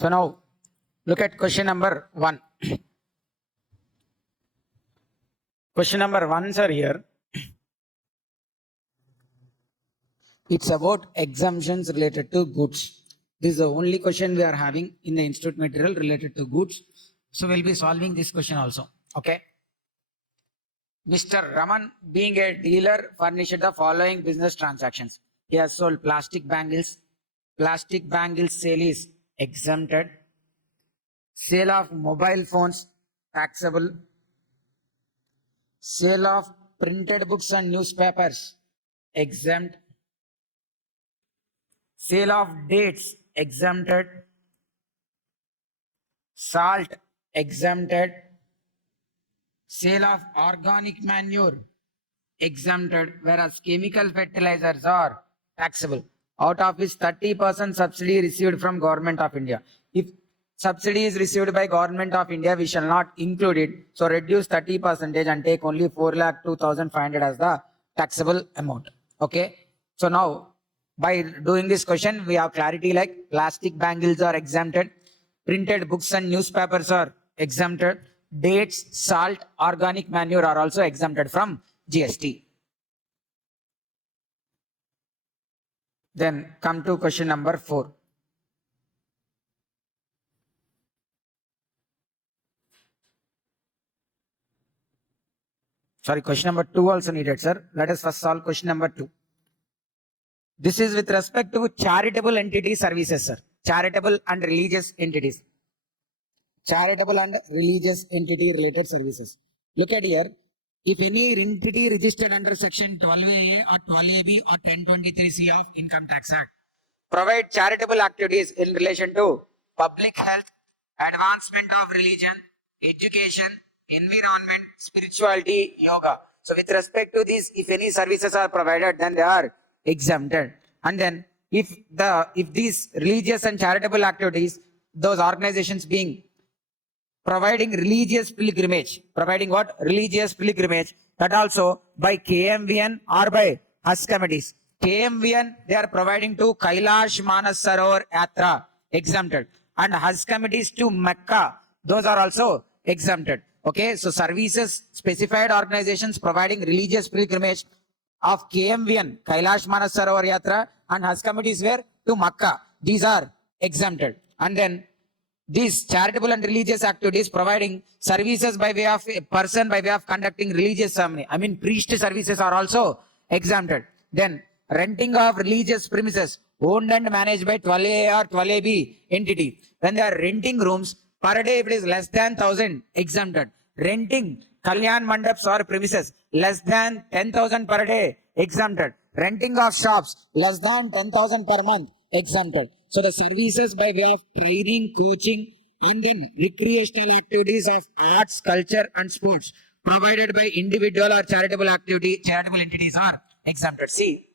So now look at question number 1. Question number 1, sir, here. It's about exemptions related to goods. This is the only question we are having in the institute material related to goods. So we'll be solving this question also. Okay. Mr. Raman, being a dealer, furnished the following business transactions. He has sold plastic bangles. Plastic bangles sale is exempted. Sale of mobile phones, taxable. Sale of printed books and newspapers, exempt. Sale of dates, exempted. Salt, exempted. Sale of organic manure, exempted, whereas chemical fertilizers are taxable, out of which 30% subsidy received from Government of India. If subsidy is received by Government of India, we shall not include it. So reduce 30% and take only 4,02,500 as the taxable amount. Okay. So now by doing this question, we have clarity like plastic bangles are exempted, printed books and newspapers are exempted, dates, salt, organic manure are also exempted from GST. Then come to question number 4. Sorry, question number 2 also needed, sir. Let us first solve question number 2. This is with respect to charitable entity services, sir. Charitable and religious entities. Charitable and religious entity related services. Look at here. If any entity registered under section 12A or 12AB or 1023C of Income Tax Act provide charitable activities in relation to public health, advancement of religion, education, environment, spirituality, yoga. So with respect to these, if any services are provided, then they are exempted. And then if these religious and charitable activities, those organizations being providing religious pilgrimage, providing what? Religious pilgrimage, that also by KMVN or by Hajj committees. KMVN, they are providing to Kailash Manas Sarovar Yatra, exempted. And Hajj committees to Mecca, those are also exempted. Okay, so services, specified organizations providing religious pilgrimage of KMVN, Kailash Manas Sarovar Yatra, and Hajj committees were to Makkah, these are exempted. And then these charitable and religious activities providing services by way of a person by way of conducting religious ceremony. I mean, priest services are also exempted. Then renting of religious premises owned and managed by 12A or 12AB entity. When they are renting rooms per day, if it is less than 1,000, exempted. Renting Kalyan Mandaps or premises less than 10,000 per day, exempted. Renting of shops less than 10,000 per month, exempted. So the services by way of training, coaching, and then recreational activities of arts, culture, and sports provided by individual or charitable entities are exempted. See,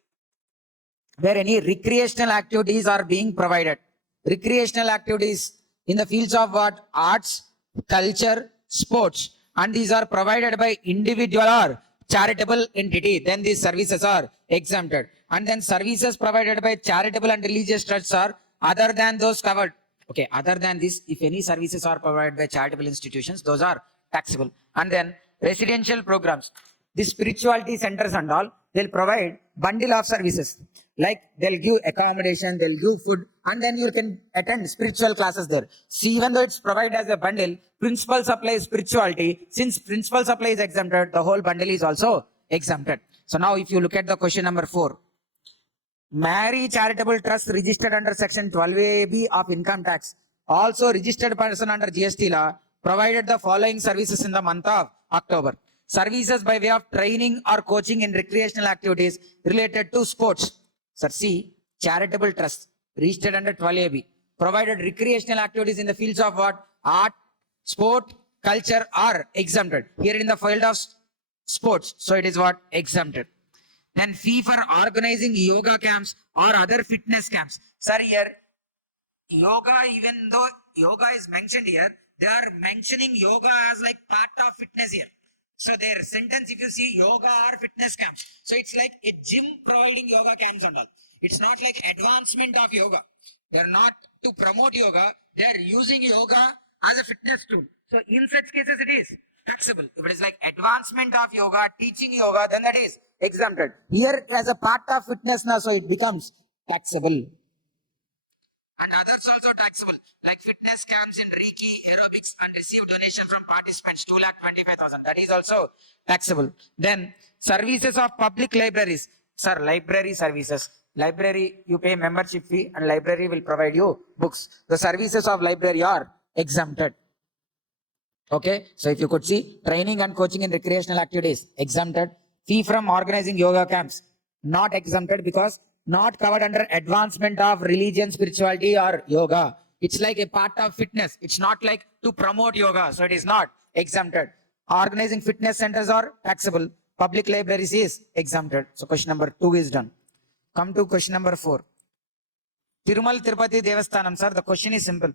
where any recreational activities are being provided, recreational activities in the fields of what? Arts, culture, sports, and these are provided by individual or charitable entity, then these services are exempted. And then services provided by charitable and religious trusts are other than those covered. Okay, other than this, if any services are provided by charitable institutions, those are taxable. And then residential programs, the spirituality centers and all, they'll provide bundle of services. Like they'll give accommodation, they'll give food, and then you can attend spiritual classes there. See, even though it's provided as a bundle, principal supply spirituality, since principal supply is exempted, the whole bundle is also exempted. So now if you look at the question number 4, Mary Charitable Trust registered under section 12AB of Income Tax, also registered person under GST law, provided the following services in the month of October. Services by way of training or coaching in recreational activities related to sports. Sir, see, charitable trust registered under 12AB provided recreational activities in the fields of what? Art, sport, culture are exempted. Here in the field of sports, so it is what? Exempted. Then fee for organizing yoga camps or other fitness camps. Sir, here yoga, even though yoga is mentioned here, they are mentioning yoga as like part of fitness here. So their sentence, if you see, yoga or fitness camps. So it's like a gym providing yoga camps and all. It's not like advancement of yoga. They are not to promote yoga, they are using yoga as a fitness tool. So in such cases, it is taxable. If it is like advancement of yoga, teaching yoga, then that is exempted. Here as a part of fitness now, so it becomes taxable. And others also taxable, like fitness camps in Reiki, aerobics, and receive donation from participants, 2,25,000. That is also taxable. Then services of public libraries. Sir, library services. Library, you pay membership fee and library will provide you books. The services of library are exempted. Okay, so if you could see, training and coaching in recreational activities, exempted. Fee from organizing yoga camps, not exempted because not covered under advancement of religion, spirituality or yoga. It's like a part of fitness. It's not like to promote yoga. So it is not exempted. Organizing fitness centers are taxable. Public libraries is exempted. So question number 2 is done. Come to question number 4. Tirumal Tirupati Devasthanam, sir. The question is simple.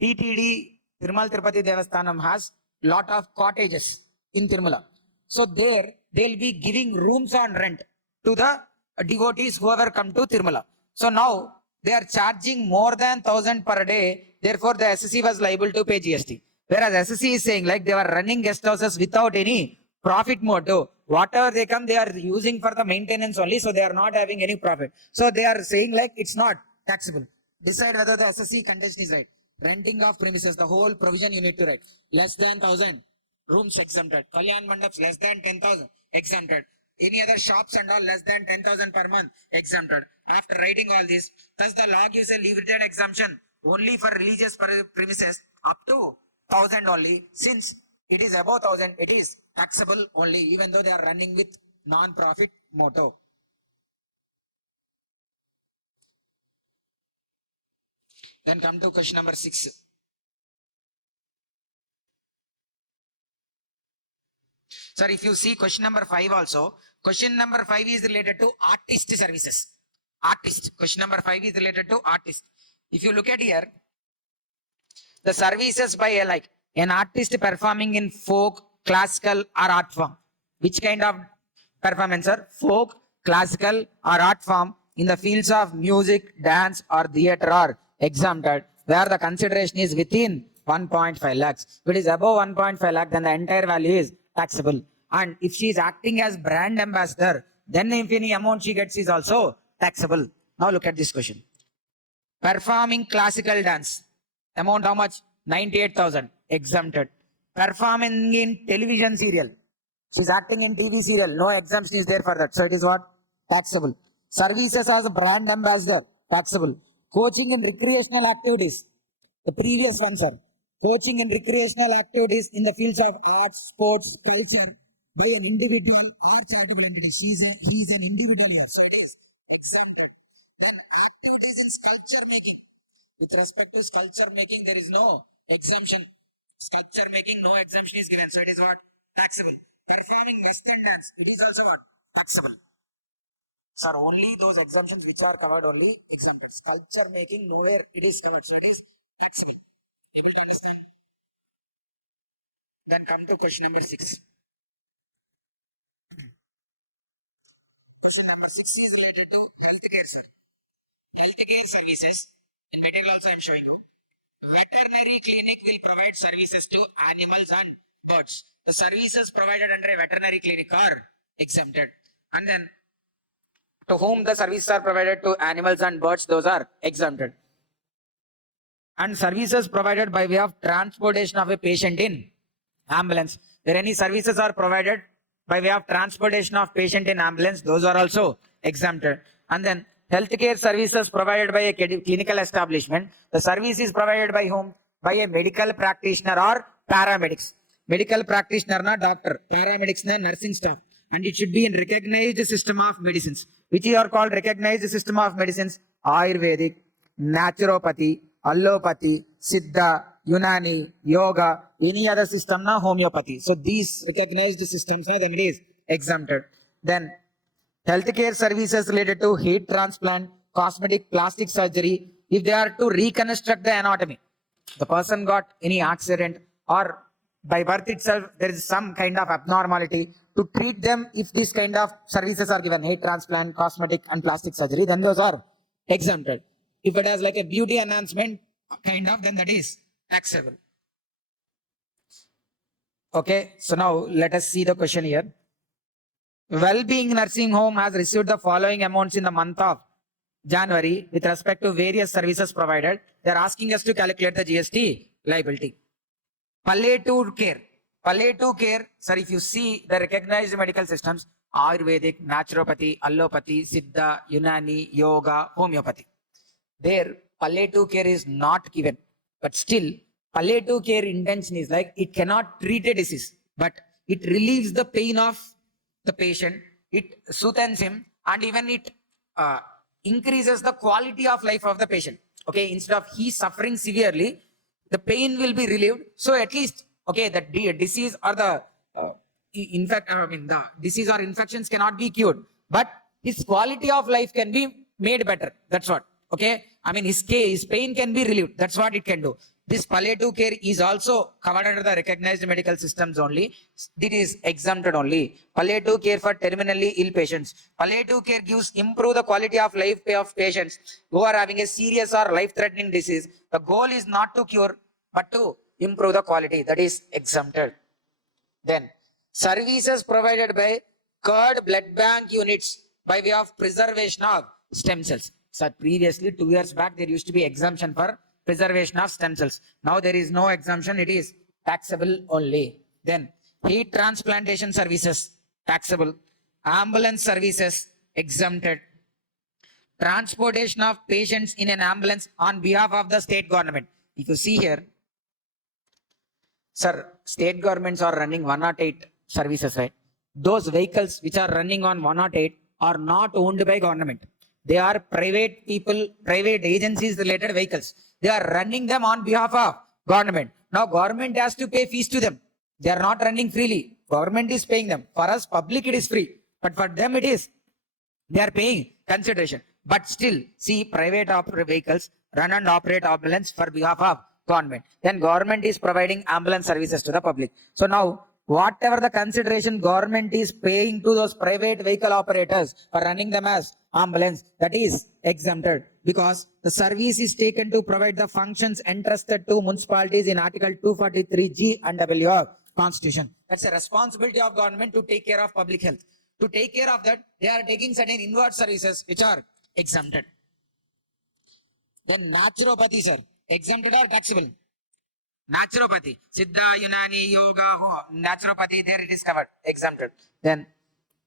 TTD Tirumal Tirupati Devasthanam has lot of cottages in Tirumala. So there they'll be giving rooms on rent to the devotees whoever come to Tirumala. So now they are charging more than 1,000 per day. Therefore, the SSC was liable to pay GST. Whereas SSC is saying like they were running guest houses without any profit motive. Whatever they come, they are using for the maintenance only. So they are not having any profit. So they are saying like it's not taxable. Decide whether the SSC contention is right. Renting of premises, the whole provision you need to write. Less than 1,000. Rooms exempted. Kalyan Mandaps less than 10,000 exempted. Any other shops and all less than 10,000 per month exempted. After writing all this, thus the law gives a leave return exemption only for religious premises up to 1,000 only. Since it is above 1,000, it is taxable only, even though they are running with non-profit motto. Then come to question number 6. Sir, if you see question number 5 also, question number 5 is related to artist services. Artist. Question number 5 is related to artist. If you look at here, the services by like an artist performing in folk, classical or art form. Which kind of performance, sir? Folk, classical or art form in the fields of music, dance or theatre are exempted, where the consideration is within 1.5 lakhs. If it is above 1.5 lakh, then the entire value is taxable. And if she is acting as brand ambassador, then if any amount she gets is also taxable. Now look at this question. Performing classical dance, amount how much? 98,000, exempted. Performing in television serial, she's acting in TV serial, no exemption is there for that. So it is what? Taxable. Services as a brand ambassador, taxable. Coaching in recreational activities, the previous one, sir. Coaching in recreational activities in the fields of arts, sports, culture by an individual or charitable entity. He is an individual here, so it is exempted. Then activities in sculpture making. With respect to sculpture making, there is no exemption. Sculpture making, no exemption is given, so it is what? Taxable. Performing western dance, it is also what? Taxable. Sir, only those exemptions which are covered only exempted. Sculpture making, nowhere it is covered, so it is taxable. Able to understand? Then come to question number 6. Question number 6 is related to healthcare, sir. Healthcare services. In material also I am showing you. Veterinary clinic will provide services to animals and birds. The services provided under a veterinary clinic are exempted. And then to whom the services are provided to animals and birds, those are exempted. And services provided by way of transportation of a patient in ambulance. Where any services are provided by way of transportation of patient in ambulance, those are also exempted. And then healthcare services provided by a clinical establishment. The service is provided by whom? By a medical practitioner or paramedics. Medical practitioner na doctor, paramedics na nursing staff. And it should be in recognized system of medicines. Which are called recognized system of medicines? Ayurvedic, naturopathy, allopathy, siddha, Unani, yoga, any other system na homeopathy. So these recognized systems are then it is exempted. Then healthcare services related to heat transplant, cosmetic, plastic surgery, if they are to reconstruct the anatomy, the person got any accident or by birth itself there is some kind of abnormality, to treat them if this kind of services are given, heat transplant, cosmetic and plastic surgery, then those are exempted. If it has like a beauty enhancement, kind of, then that is taxable. Okay, so now let us see the question here. Well-being nursing home has received the following amounts in the month of January with respect to various services provided. They are asking us to calculate the GST liability. Palliative care. Palliative care, sir, if you see the recognized medical systems, Ayurvedic, naturopathy, allopathy, Siddha, Unani, yoga, homeopathy. There, palliative care is not given. But still, palliative care intention is like it cannot treat a disease, but it relieves the pain of the patient, it soothes him, and even it increases the quality of life of the patient. Okay, instead of he suffering severely, the pain will be relieved. So at least, okay, the disease or the the disease or infections cannot be cured, but his quality of life can be made better. That's what. Okay, I mean his pain can be relieved. That's what it can do. This palliative care is also covered under the recognized medical systems only. It is exempted only. Palliative care for terminally ill patients. Palliative care improve the quality of life of patients who are having a serious or life-threatening disease. The goal is not to cure, but to improve the quality. That is exempted. Then, services provided by curd blood bank units by way of preservation of stem cells. So previously, 2 years back, there used to be exemption for preservation of stem cells. Now there is no exemption, it is taxable only. Then heat transplantation services, taxable. Ambulance services, exempted. Transportation of patients in an ambulance on behalf of the state government. If you see here, sir, state governments are running 108 services, right? Those vehicles which are running on 108 are not owned by government. They are private people, private agencies related vehicles. They are running them on behalf of government. Now government has to pay fees to them. They are not running freely. Government is paying them. For us, public, it is free. But for them, it is. They are paying consideration. But still, see, private vehicles run and operate ambulance for behalf of government. Then government is providing ambulance services to the public. So now, whatever the consideration government is paying to those private vehicle operators for running them as ambulance, that is exempted because the service is taken to provide the functions entrusted to municipalities in Article 243G and W of Constitution. That's a responsibility of government to take care of public health. To take care of that, they are taking certain inward services which are exempted. Then naturopathy, sir, exempted or taxable? Naturopathy, Siddha, Unani, Yoga, naturopathy, there it is covered, exempted. Then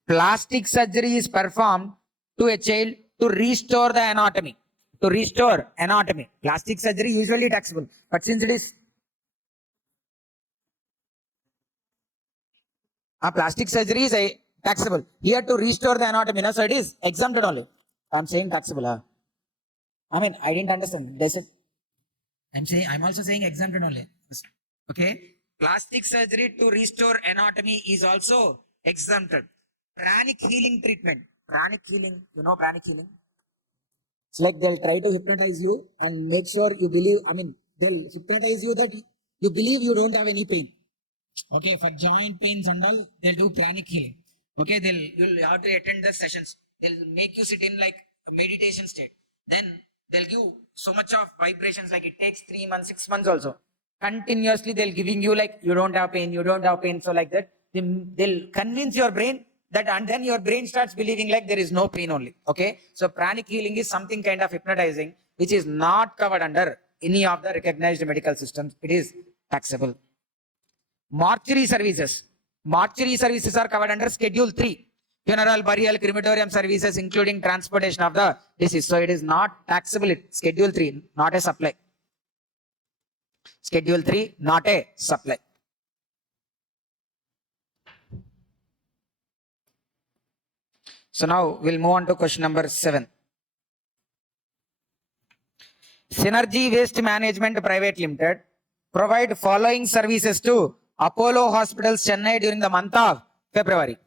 plastic surgery is performed to a child to restore the anatomy. To restore anatomy. Plastic surgery usually taxable, but since it is a plastic surgery is a taxable. Here to restore the anatomy, so it is exempted only. I'm saying taxable. I mean, I didn't understand. Does it? I'm also saying exempted only. Okay. Plastic surgery to restore anatomy is also exempted. Pranic healing treatment. Pranic healing, you know pranic healing? It's like they'll try to hypnotize you and make sure you believe, they'll hypnotize you that you believe you don't have any pain. Okay, for joint pains and all, they'll do pranic healing. Okay, you'll have to attend the sessions. They'll make you sit in like a meditation state. Then they'll give so much of vibrations, like it takes 3 months, 6 months also. Continuously, they'll giving you like, you don't have pain, you don't have pain. So like that, they'll convince your brain that, and then your brain starts believing like there is no pain only. Okay. So pranic healing is something kind of hypnotizing, which is not covered under any of the recognized medical systems. It is taxable. Mortuary services. Mortuary services are covered under Schedule 3. Funeral, burial, crematorium services, including transportation of the deceased. So it is not taxable. Schedule 3, not a supply. Schedule 3, not a supply. So now we'll move on to question number 7. Synergy Waste Management Private Limited provide following services to Apollo Hospitals Chennai during the month of February.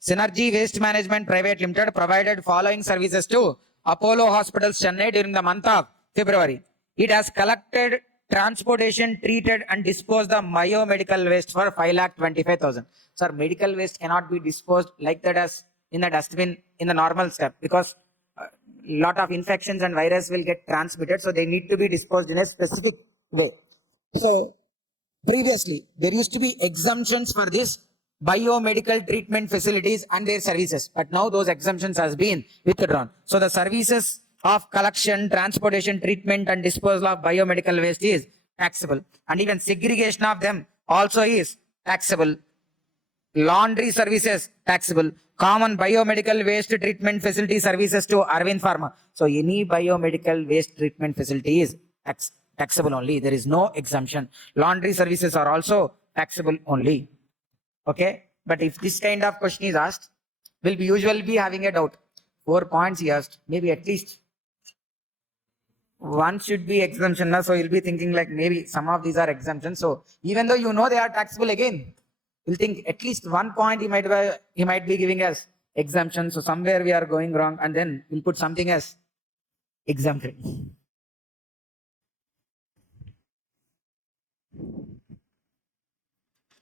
Synergy Waste Management Private Limited provided following services to Apollo Hospitals Chennai during the month of February. It has collected, transportation, treated and disposed the biomedical waste for 5,25,000. Sir, medical waste cannot be disposed like that as in the dustbin in the normal step because lot of infections and virus will get transmitted. So they need to be disposed in a specific way. So previously, there used to be exemptions for this biomedical treatment facilities and their services, but now those exemptions has been withdrawn. So the services of collection, transportation, treatment and disposal of biomedical waste is taxable, and even segregation of them also is taxable. Laundry services taxable. Common biomedical waste treatment facility services to Arvind Pharma. So any biomedical waste treatment facility is taxable only. There is no exemption. Laundry services are also taxable only. Okay. But if this kind of question is asked, we'll be usually be having a doubt. 4 points he asked. Maybe at least one should be exemption. So you'll be thinking like maybe some of these are exemptions. So even though you know they are taxable again, we'll think at least 1 point he might be giving us exemption. So somewhere we are going wrong, and then we'll put something as exempted.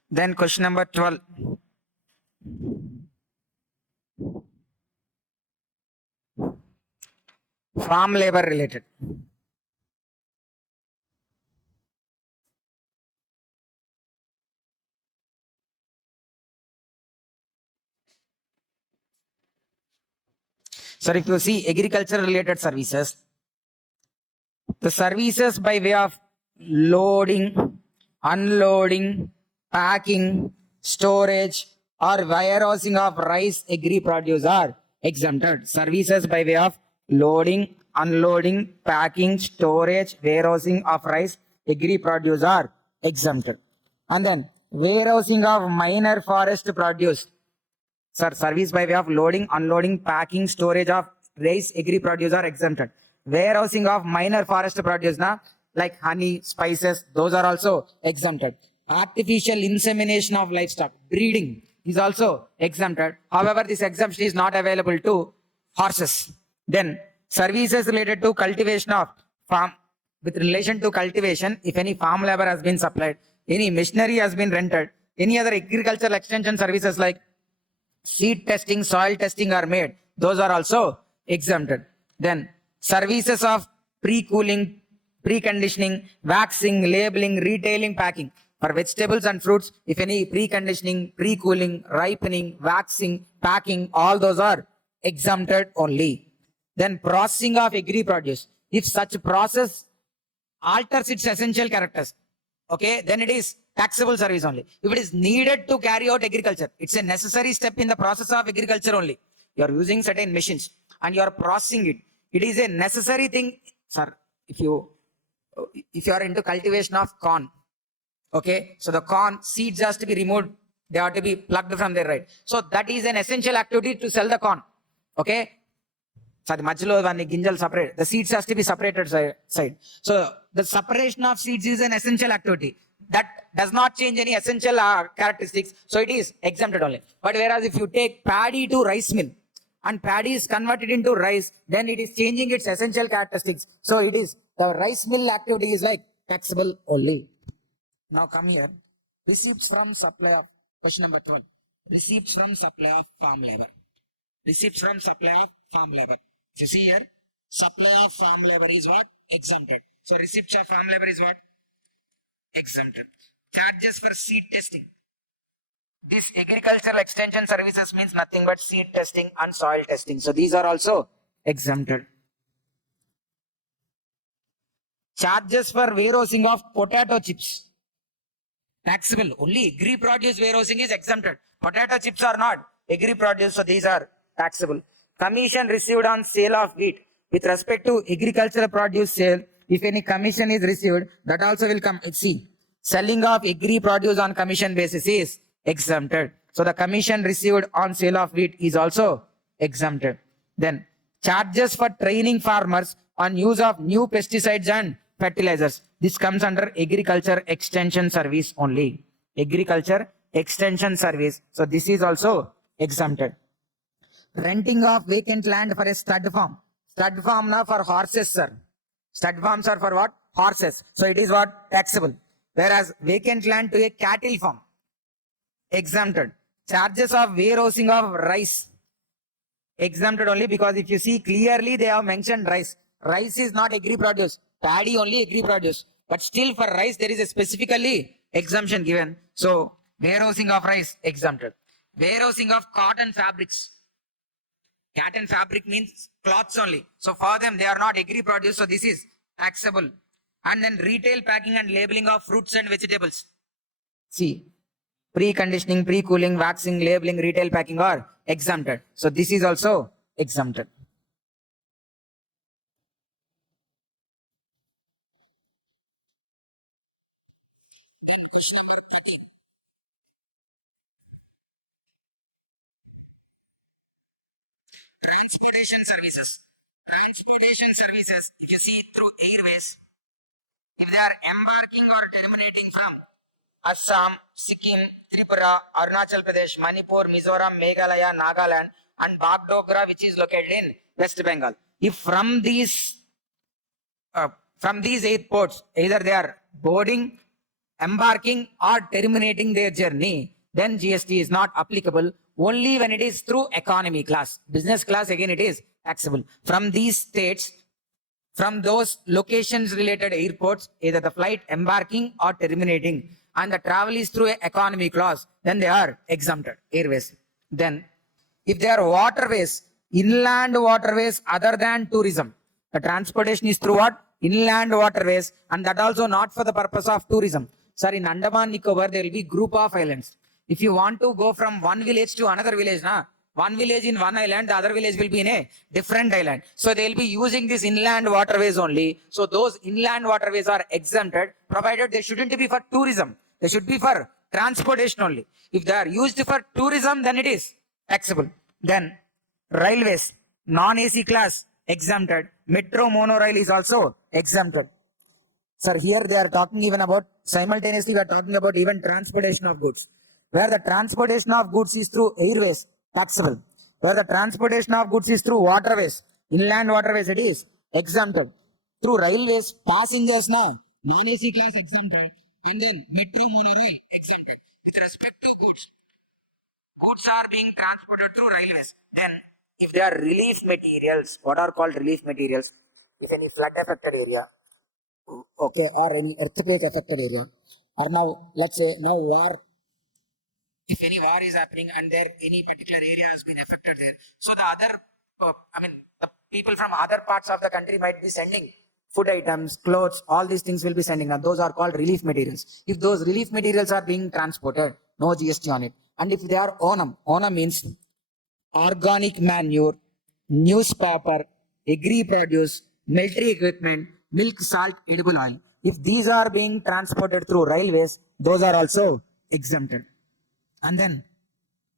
Then question number 12. Farm labor related. So if you see agriculture related services, the services by way of loading, unloading, packing, storage or warehousing of rice agri produce are exempted. Services by way of loading, unloading, packing, storage, warehousing of rice agri produce are exempted. And then warehousing of minor forest produce. Sir, service by way of loading, unloading, packing, storage of rice agri produce are exempted. Warehousing of minor forest produce, like honey, spices, those are also exempted. Artificial insemination of livestock, breeding is also exempted. However, this exemption is not available to horses. Then services related to cultivation of farm. With relation to cultivation, if any farm labor has been supplied, any machinery has been rented, any other agricultural extension services like seed testing, soil testing are made, those are also exempted. Then services of pre-cooling, preconditioning, waxing, labeling, retailing, packing. For vegetables and fruits, if any preconditioning, pre-cooling, ripening, waxing, packing, all those are exempted only. Then processing of agri produce. If such process alters its essential characters, okay, then it is taxable service only. If it is needed to carry out agriculture, it's a necessary step in the process of agriculture only. You are using certain machines and you are processing it. It is a necessary thing. Sir, if you are into cultivation of corn, okay, so the corn seeds has to be removed. They have to be plucked from there, right? So that is an essential activity to sell the corn. Okay. So the seeds has to be separated side. So the separation of seeds is an essential activity. That does not change any essential characteristics. So it is exempted only. But whereas if you take paddy to rice mill and paddy is converted into rice, then it is changing its essential characteristics. So it is the rice mill activity is like taxable only. Now come here. Receipts from supply of question number 12. Receipts from supply of farm labor. Receipts from supply of farm labor. You see here, supply of farm labor is what? Exempted. So receipts of farm labor is what? Exempted. Charges for seed testing. This agricultural extension services means nothing but seed testing and soil testing. So these are also exempted. Charges for warehousing of potato chips. Taxable. Only agri produce warehousing is exempted. Potato chips are not agri produce, so these are taxable. Commission received on sale of wheat. With respect to agricultural produce sale, if any commission is received, that also will come. See, selling of agri produce on commission basis is exempted. So the commission received on sale of wheat is also exempted. Then charges for training farmers on use of new pesticides and fertilizers. This comes under agriculture extension service only. Agriculture extension service. So this is also exempted. Renting of vacant land for a stud farm. Stud farm now for horses, sir. Stud farms are for what? Horses. So it is what? Taxable. Whereas vacant land to a cattle farm, exempted. Charges of warehousing of rice. exempted only because if you see clearly they have mentioned rice. Rice is not agri produce. Paddy only agri produce. But still for rice there is a specifically exemption given. So warehousing of rice exempted. Warehousing of cotton fabrics. Cotton fabric means cloths only. So for them they are not agri produce. So this is taxable. And then retail packing and labeling of fruits and vegetables. See, pre-conditioning, pre-cooling, waxing, labeling, retail packing are exempted. So this is also exempted. Then question number 13. Transportation services. Transportation services, if you see through airways, if they are embarking or terminating from Assam, Sikkim, Tripura, Arunachal Pradesh, Manipur, Mizoram, Meghalaya, Nagaland, and Bagdogra, which is located in West Bengal. If from these 8 ports, either they are boarding, embarking, or terminating their journey, then GST is not applicable. Only when it is through economy class. Business class, again, it is taxable. From these states, from those locations related airports, either the flight embarking or terminating, and the travel is through economy class, then they are exempted, airways. Then, if they are waterways, inland waterways other than tourism, the transportation is through what? Inland waterways, and that also not for the purpose of tourism. Sir, in Andaman Nicobar, there will be group of islands. If you want to go from one village to another village, one village in one island, the other village will be in a different island. So they will be using these inland waterways only. So those inland waterways are exempted, provided they shouldn't be for tourism. They should be for transportation only. If they are used for tourism, then it is taxable. Then railways, non-AC class, exempted. Metro monorail is also exempted. Sir, here they are talking even about, simultaneously we are talking about even transportation of goods. Where the transportation of goods is through airways, taxable. Where the transportation of goods is through waterways, inland waterways, it is exempted. Through railways, passengers now, non-AC class exempted. And then metro monorail exempted. With respect to goods, goods are being transported through railways. Then if they are relief materials, what are called relief materials? If any flood affected area, okay, or any earthquake affected area, or now let's say now war, if any war is happening and there any particular area has been affected there, so the other the people from other parts of the country might be sending food items, clothes, all these things will be sending. Now those are called relief materials. If those relief materials are being transported, no GST on it. And if they are onam means organic manure, newspaper, agri produce, military equipment, milk, salt, edible oil. If these are being transported through railways, those are also exempted. And then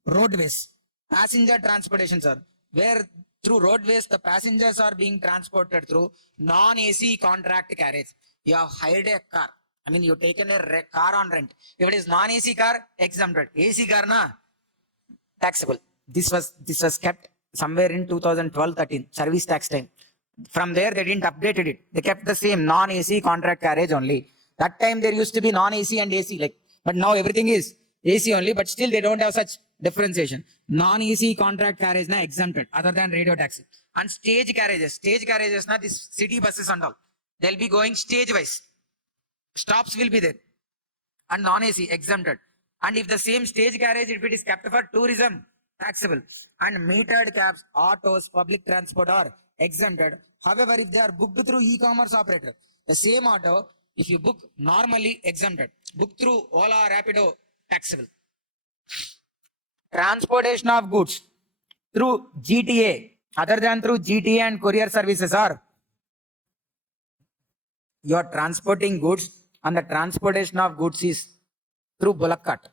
roadways, passenger transportation, sir, where through roadways the passengers are being transported through non-AC contract carriage. You have hired a car. You've taken a car on rent. If it is non-AC car, exempted. AC car, taxable. This was kept somewhere in 2012-13, service tax time. From there, they didn't update it. They kept the same non-AC contract carriage only. That time there used to be non-AC and AC, but now everything is AC only, but still they don't have such differentiation. Non-AC contract carriage exempted, other than radio taxi. And stage carriages, this city buses and all, they'll be going stage wise. Stops will be there. And non-AC exempted. And if the same stage carriage, if it is kept for tourism, taxable. And metered cabs, autos, public transport are exempted. However, if they are booked through e-commerce operator, the same auto, if you book normally, exempted. Book through Ola, Rapido, taxable. Transportation of goods through GTA, other than through GTA and courier services, are you are transporting goods, and the transportation of goods is through bullock cart,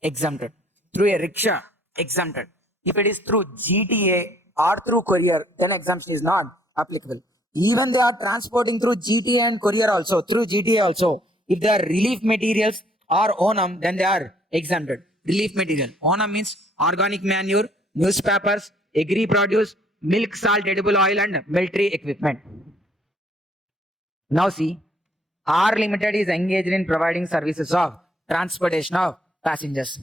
exempted. Through a rickshaw, exempted. If it is through GTA or through courier, then exemption is not applicable. Even they are transporting through GTA and courier also, through GTA also. If they are relief materials or onam, then they are exempted. Relief material. Onam means organic manure, newspapers, agri produce, milk, salt, edible oil, and military equipment. Now see, R Limited is engaged in providing services of transportation of passengers.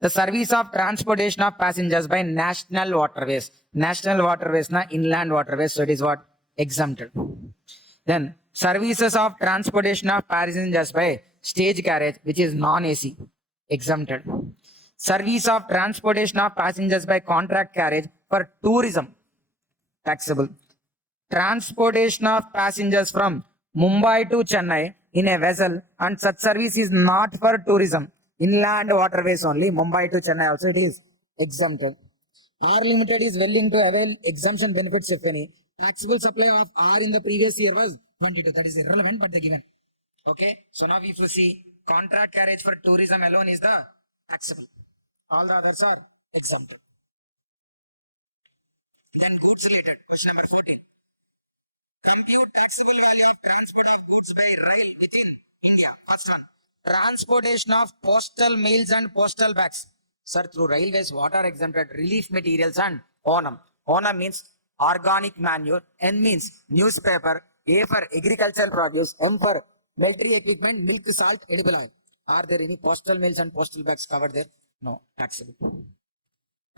The service of transportation of passengers by national waterways. National waterways na inland waterways. So it is what? Exempted. Then services of transportation of passengers by stage carriage, which is non-AC, exempted. Service of transportation of passengers by contract carriage for tourism, taxable. Transportation of passengers from Mumbai to Chennai in a vessel, and such service is not for tourism. Inland waterways only, Mumbai to Chennai also it is exempted. R Limited is willing to avail exemption benefits if any. Taxable supply of R in the previous year was 22. That is irrelevant, but they given. Okay. So now if you see contract carriage for tourism alone is the taxable. All the others are exempted. Then goods related. Question number 14. Compute taxable value of transport of goods by rail within India. First one. Transportation of postal mails and postal bags. Sir, through railways, what are exempted? Relief materials and Onam. Onam means organic manure. N means newspaper. A for agricultural produce. M for military equipment, milk, salt, edible oil. Are there any postal mails and postal bags covered there? No, taxable.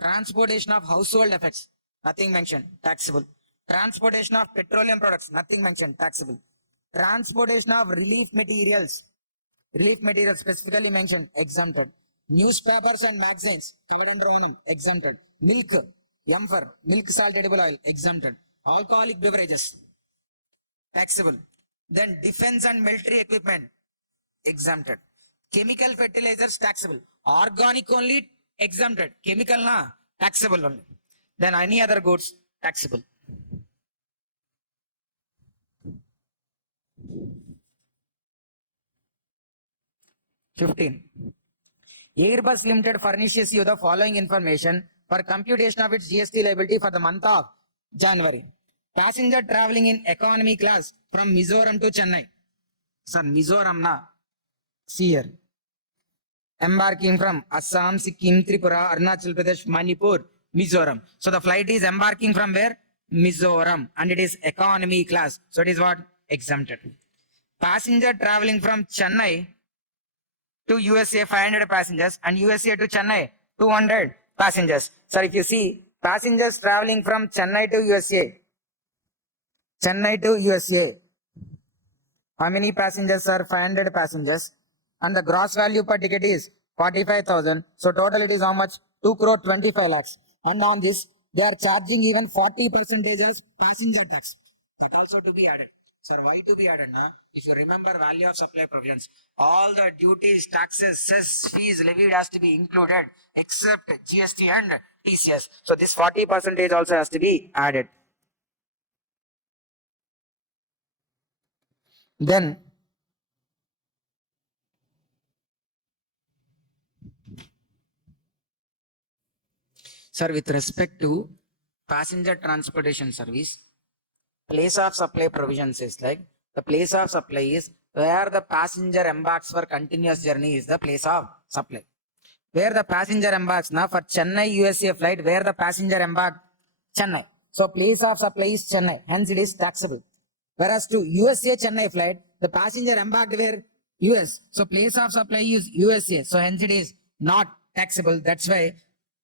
Transportation of household effects. Nothing mentioned. Taxable. Transportation of petroleum products. Nothing mentioned. Taxable. Transportation of relief materials. Relief materials specifically mentioned. Exempted. Newspapers and magazines covered under Onam. Exempted. Milk. M for milk, salt, edible oil. Exempted. Alcoholic beverages. Taxable. Then defense and military equipment. Exempted. Chemical fertilizers taxable. Organic only exempted. Chemical na taxable only. Then any other goods taxable. Airbus Limited furnishes you the following information for computation of its GST liability for the month of January. Passenger traveling in economy class from Mizoram to Chennai. Sir, Mizoram na. See here. Embarking from Assam, Sikkim, Tripura, Arunachal Pradesh, Manipur, Mizoram. So the flight is embarking from where? Mizoram. And it is economy class. So it is what? Exempted. Passenger traveling from Chennai to USA 500 passengers and USA to Chennai 200 passengers. Sir, if you see passengers traveling from Chennai to USA, how many passengers are 500 passengers? And the gross value per ticket is 45,000. So total it is how much? 2 crore 25 lakhs. And on this, they are charging even 40% as passenger tax. That also to be added. Sir, why to be added? Na? If you remember value of supply provisions, all the duties, taxes, cess, fees levied has to be included except GST and TCS. So this 40% also has to be added. Then sir, with respect to passenger transportation service, place of supply provisions is like the place of supply is where the passenger embarks for continuous journey is the place of supply. Where the passenger embarks now for Chennai USA flight, where the passenger embarked Chennai. So place of supply is Chennai, hence it is taxable. Whereas to USA Chennai flight, the passenger embarked where? US. So place of supply is USA. So hence it is not taxable. That's why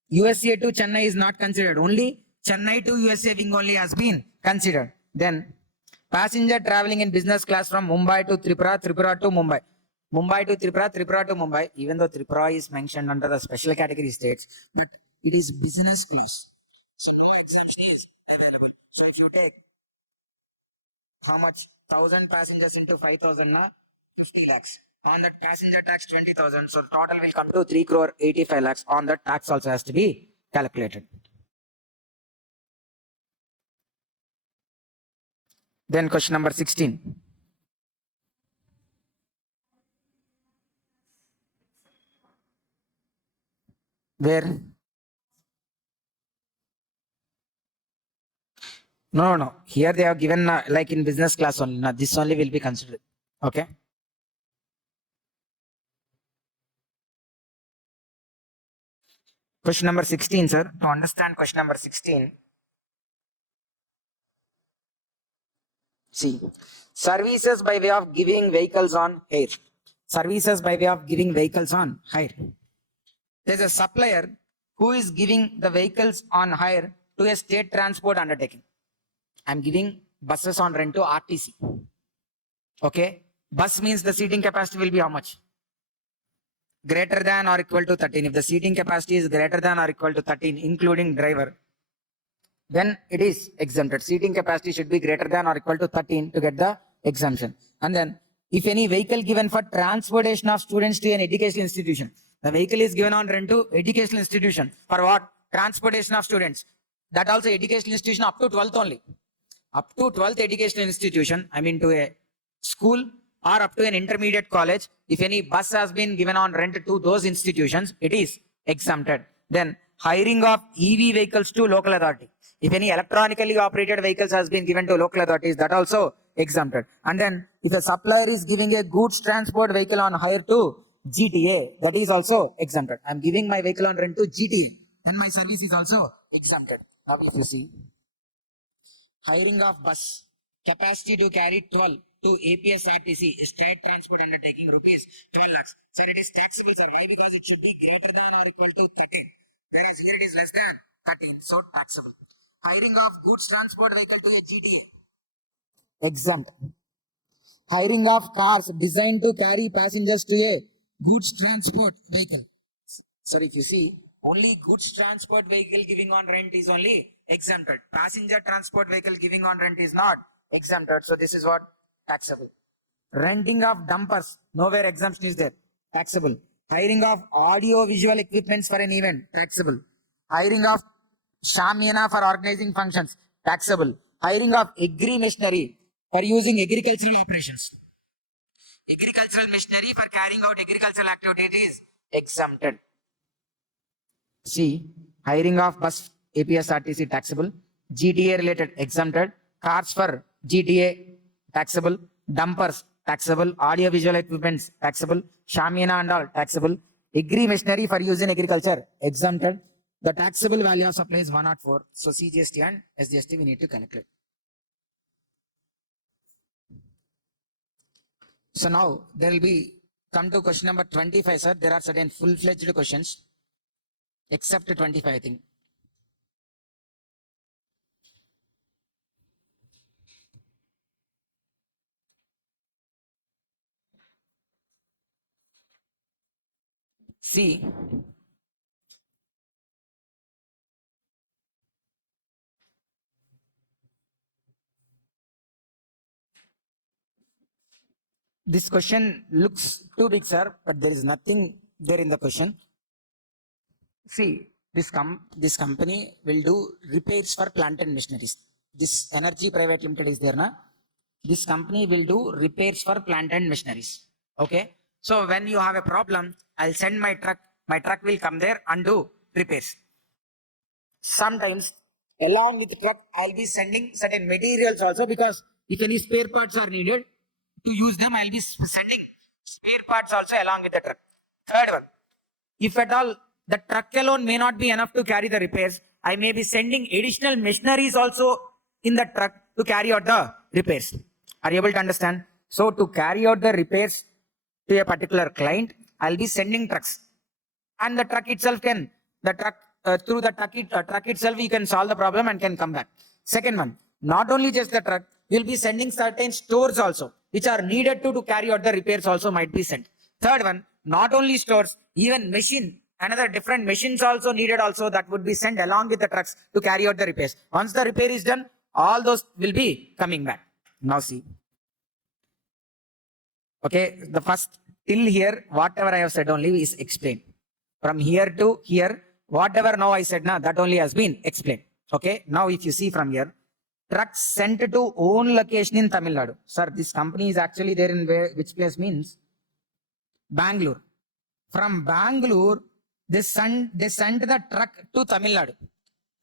USA to Chennai is not considered. Only Chennai to USA wing only has been considered. Then passenger traveling in business class from Mumbai to Tripura, Tripura to Mumbai. Mumbai to Tripura, Tripura to Mumbai, even though Tripura is mentioned under the special category states, but it is business class. So no exemption is available. So if you take how much? 1,000 passengers into 5,000 na 50 lakhs. On that passenger tax 20,000. So total will come to 3 crore 85 lakhs. On that tax also has to be calculated. Then question number 16. Where? No. Here they have given like in business class only. Now this only will be considered. Okay. Question number 16, sir. To understand question number 16. See, services by way of giving vehicles on hire. Services by way of giving vehicles on hire. There's a supplier who is giving the vehicles on hire to a state transport undertaking. I'm giving buses on rent to RTC. Okay. Bus means the seating capacity will be how much? Greater than or equal to 13. If the seating capacity is greater than or equal to 13, including driver, then it is exempted. Seating capacity should be greater than or equal to 13 to get the exemption. And then if any vehicle given for transportation of students to an educational institution, the vehicle is given on rent to educational institution. For what? Transportation of students. That also educational institution up to 12th only. Up to 12th educational institution, I mean to a school or up to an intermediate college, if any bus has been given on rent to those institutions, it is exempted. Then hiring of EV vehicles to local authority. If any electronically operated vehicles has been given to local authorities, that also exempted. And then if a supplier is giving a goods transport vehicle on hire to GTA, that is also exempted. I'm giving my vehicle on rent to GTA, then my service is also exempted. Now if you see, hiring of bus, capacity to carry 12 to APSRTC, state transport undertaking, rupees 12 lakhs. So it is taxable, sir. Why? Because it should be greater than or equal to 13. Whereas here it is less than 13, so taxable. Hiring of goods transport vehicle to a GTA, exempt. Hiring of cars designed to carry passengers to a goods transport vehicle. Sorry, if you see, only goods transport vehicle giving on rent is only exempted. Passenger transport vehicle giving on rent is not exempted. So this is what? Taxable. Renting of dumpers, nowhere exemption is there. Taxable. Hiring of audio visual equipments for an event, taxable. Hiring of shamiana for organizing functions, taxable. Hiring of agri machinery for using agricultural operations. Agricultural machinery for carrying out agricultural activities, exempted. C. Hiring of bus APSRTC, taxable. GTA related, exempted. Cars for GTA, taxable. Dumpers, taxable. Audio visual equipments, taxable. Shamiana and all, taxable. Agri machinery for use in agriculture, exempted. The taxable value of supply is 104. So CGST and SGST we need to calculate. So now there will be come to question number 25, sir. There are certain full-fledged questions, except 25, I think. See, this question looks too big, sir, but there is nothing there in the question. See, this company will do repairs for plant and machineries. This Energy Private Limited is there, na? This company will do repairs for plant and machineries. Okay. So when you have a problem, I'll send my truck. My truck will come there and do repairs. Sometimes along with the truck, I'll be sending certain materials also, because if any spare parts are needed to use them, I'll be sending spare parts also along with the truck. Third one, if at all the truck alone may not be enough to carry the repairs, I may be sending additional machineries also in the truck to carry out the repairs. Are you able to understand? So to carry out the repairs to a particular client, I'll be sending trucks, and the truck itself can, through the truck itself, you can solve the problem and can come back. Second one, not only just the truck, you'll be sending certain stores also, which are needed to carry out the repairs also might be sent. Third one, not only stores, even machine, another different machines also needed also, that would be sent along with the trucks to carry out the repairs. Once the repair is done, all those will be coming back. Now see. Okay, the first till here, whatever I have said only is explained. From here to here, whatever now I said, that only has been explained. Okay, now if you see from here, trucks sent to own location in Tamil Nadu. Sir, this company is actually there in which place means Bangalore. From Bangalore, they sent the truck to Tamil Nadu.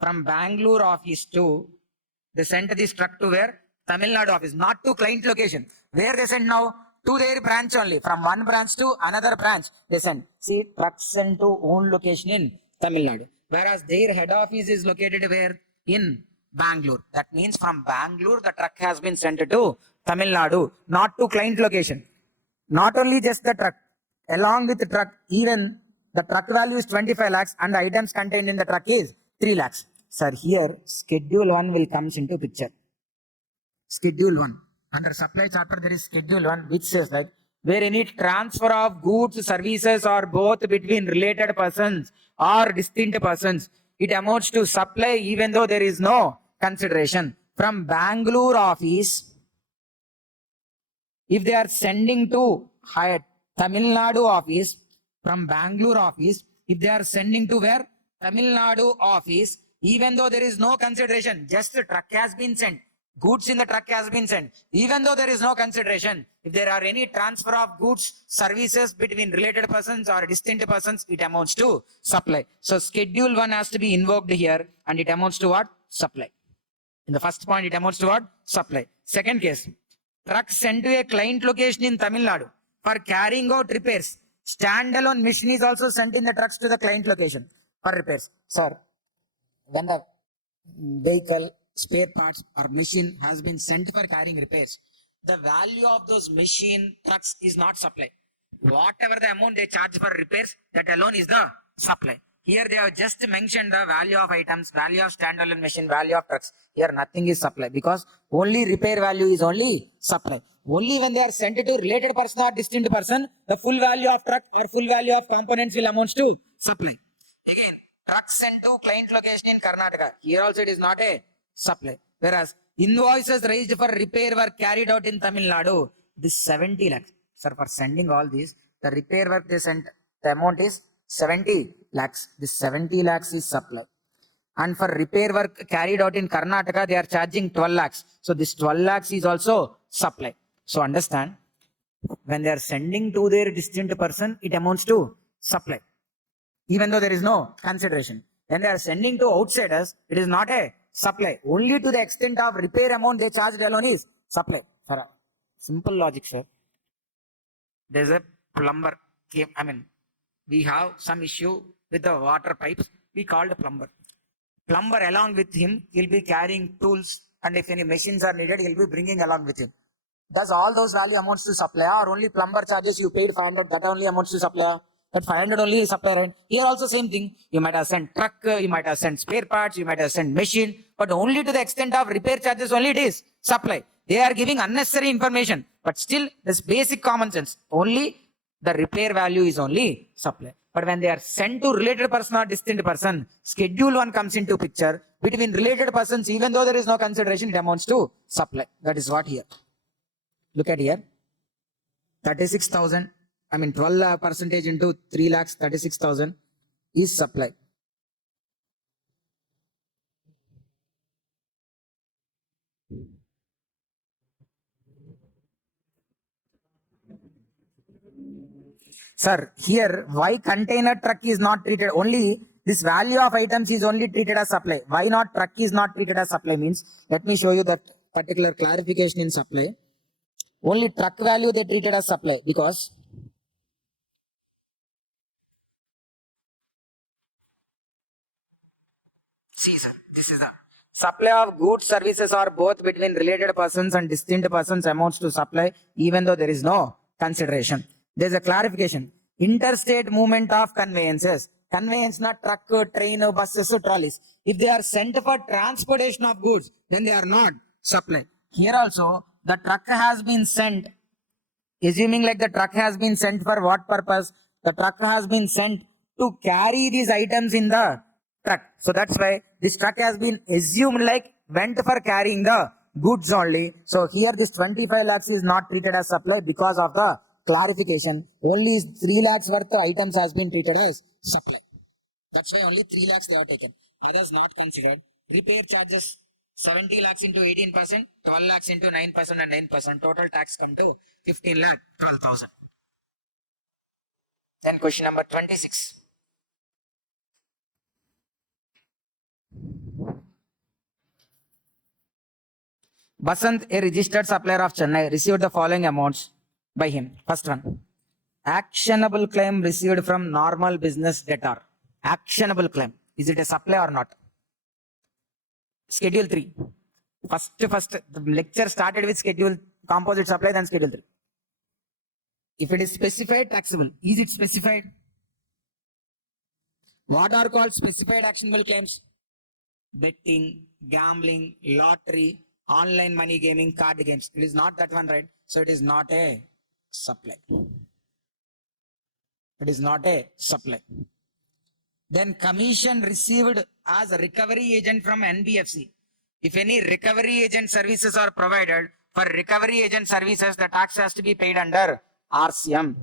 From Bangalore office to, they sent this truck to where? Tamil Nadu office, not to client location. Where they send now? To their branch only. From one branch to another branch, they send. See, trucks sent to own location in Tamil Nadu. Whereas their head office is located where? In Bangalore. That means from Bangalore, the truck has been sent to Tamil Nadu, not to client location. Not only just the truck, along with the truck, even The truck value is 25 lakhs and the items contained in the truck is 3 lakhs. Sir, here schedule 1 will comes into picture. Schedule 1. Under supply charter, there is schedule 1, which says like, where any transfer of goods, services, or both between related persons or distinct persons, it amounts to supply even though there is no consideration. From Bangalore office, if they are sending to Tamil Nadu office, from Bangalore office, if they are sending to where? Tamil Nadu office, even though there is no consideration, just the truck has been sent. Goods in the truck has been sent. Even though there is no consideration, if there are any transfer of goods, services between related persons or distinct persons, it amounts to supply. So schedule 1 has to be invoked here and it amounts to what? Supply. In the first point, it amounts to what? Supply. Second case, truck sent to a client location in Tamil Nadu for carrying out repairs. Standalone machine is also sent in the trucks to the client location for repairs. Sir, when the vehicle, spare parts or machine has been sent for carrying repairs, the value of those machine trucks is not supply. Whatever the amount they charge for repairs, that alone is the supply. Here they have just mentioned the value of items, value of standalone machine, value of trucks. Here nothing is supply because only repair value is only supply. Only when they are sent to related person or distinct person, the full value of truck or full value of components will amount to supply. Again, truck sent to client location in Karnataka. Here also it is not a supply. Whereas invoices raised for repair were carried out in Tamil Nadu. This 70 lakhs. Sir, for sending all these, the repair work they sent, the amount is 70 lakhs. This 70 lakhs is supply. And for repair work carried out in Karnataka, they are charging 12 lakhs. So this 12 lakhs is also supply. So understand, when they are sending to their distant person, it amounts to supply. Even though there is no consideration. When they are sending to outsiders, it is not a supply. Only to the extent of repair amount they charged alone is supply. Sir, simple logic, sir. There's a plumber came, we have some issue with the water pipes. We called a plumber. Plumber along with him, he'll be carrying tools, and if any machines are needed, he'll be bringing along with him. Does all those value amounts to supply, or only plumber charges you paid 500, that only amounts to supply? That 500 only is supply, right? Here also same thing. You might have sent truck, you might have sent spare parts, you might have sent machine, but only to the extent of repair charges only it is supply. They are giving unnecessary information, but still this basic common sense. Only the repair value is only supply. But when they are sent to related person or distant person, schedule 1 comes into picture. Between related persons, even though there is no consideration, it amounts to supply. That is what here. Look at here. 36,000. 12% into 3 lakhs, 36,000 is supply. Sir, here, why container truck is not treated? Only this value of items is only treated as supply. Why not truck is not treated as supply means, let me show you that particular clarification in supply. Only truck value they treated as supply because see, sir, this is the supply of goods, services or both between related persons and distinct persons amounts to supply even though there is no consideration. There is a clarification. Interstate movement of conveyances. Conveyance not truck, train, buses, trolleys. If they are sent for transportation of goods, then they are not supply. Here also, the truck has been sent. Assuming like the truck has been sent for what purpose? The truck has been sent to carry these items in the truck. So that's why this truck has been assumed like went for carrying the goods only. So here this 25 lakhs is not treated as supply because of the clarification. Only 3 lakhs worth of items has been treated as supply. That's why only 3 lakhs they are taken. Others not considered. Repair charges 70 lakhs into 18%, 12 lakhs into 9% and 9%. Total tax come to 15 lakh 12,000. Then question number 26. Basant, a registered supplier of Chennai, received the following amounts by him. First one, actionable claim received from normal business debtor. Actionable claim. Is it a supply or not? Schedule 3. First, the lecture started with schedule composite supply, then schedule 3. If it is specified, taxable. Is it specified? What are called specified actionable claims? Betting, gambling, lottery, online money gaming, card games. It is not that one, right? So it is not a supply. It is not a supply. Then commission received as a recovery agent from NBFC. If any recovery agent services are provided, for recovery agent services, the tax has to be paid under RCM.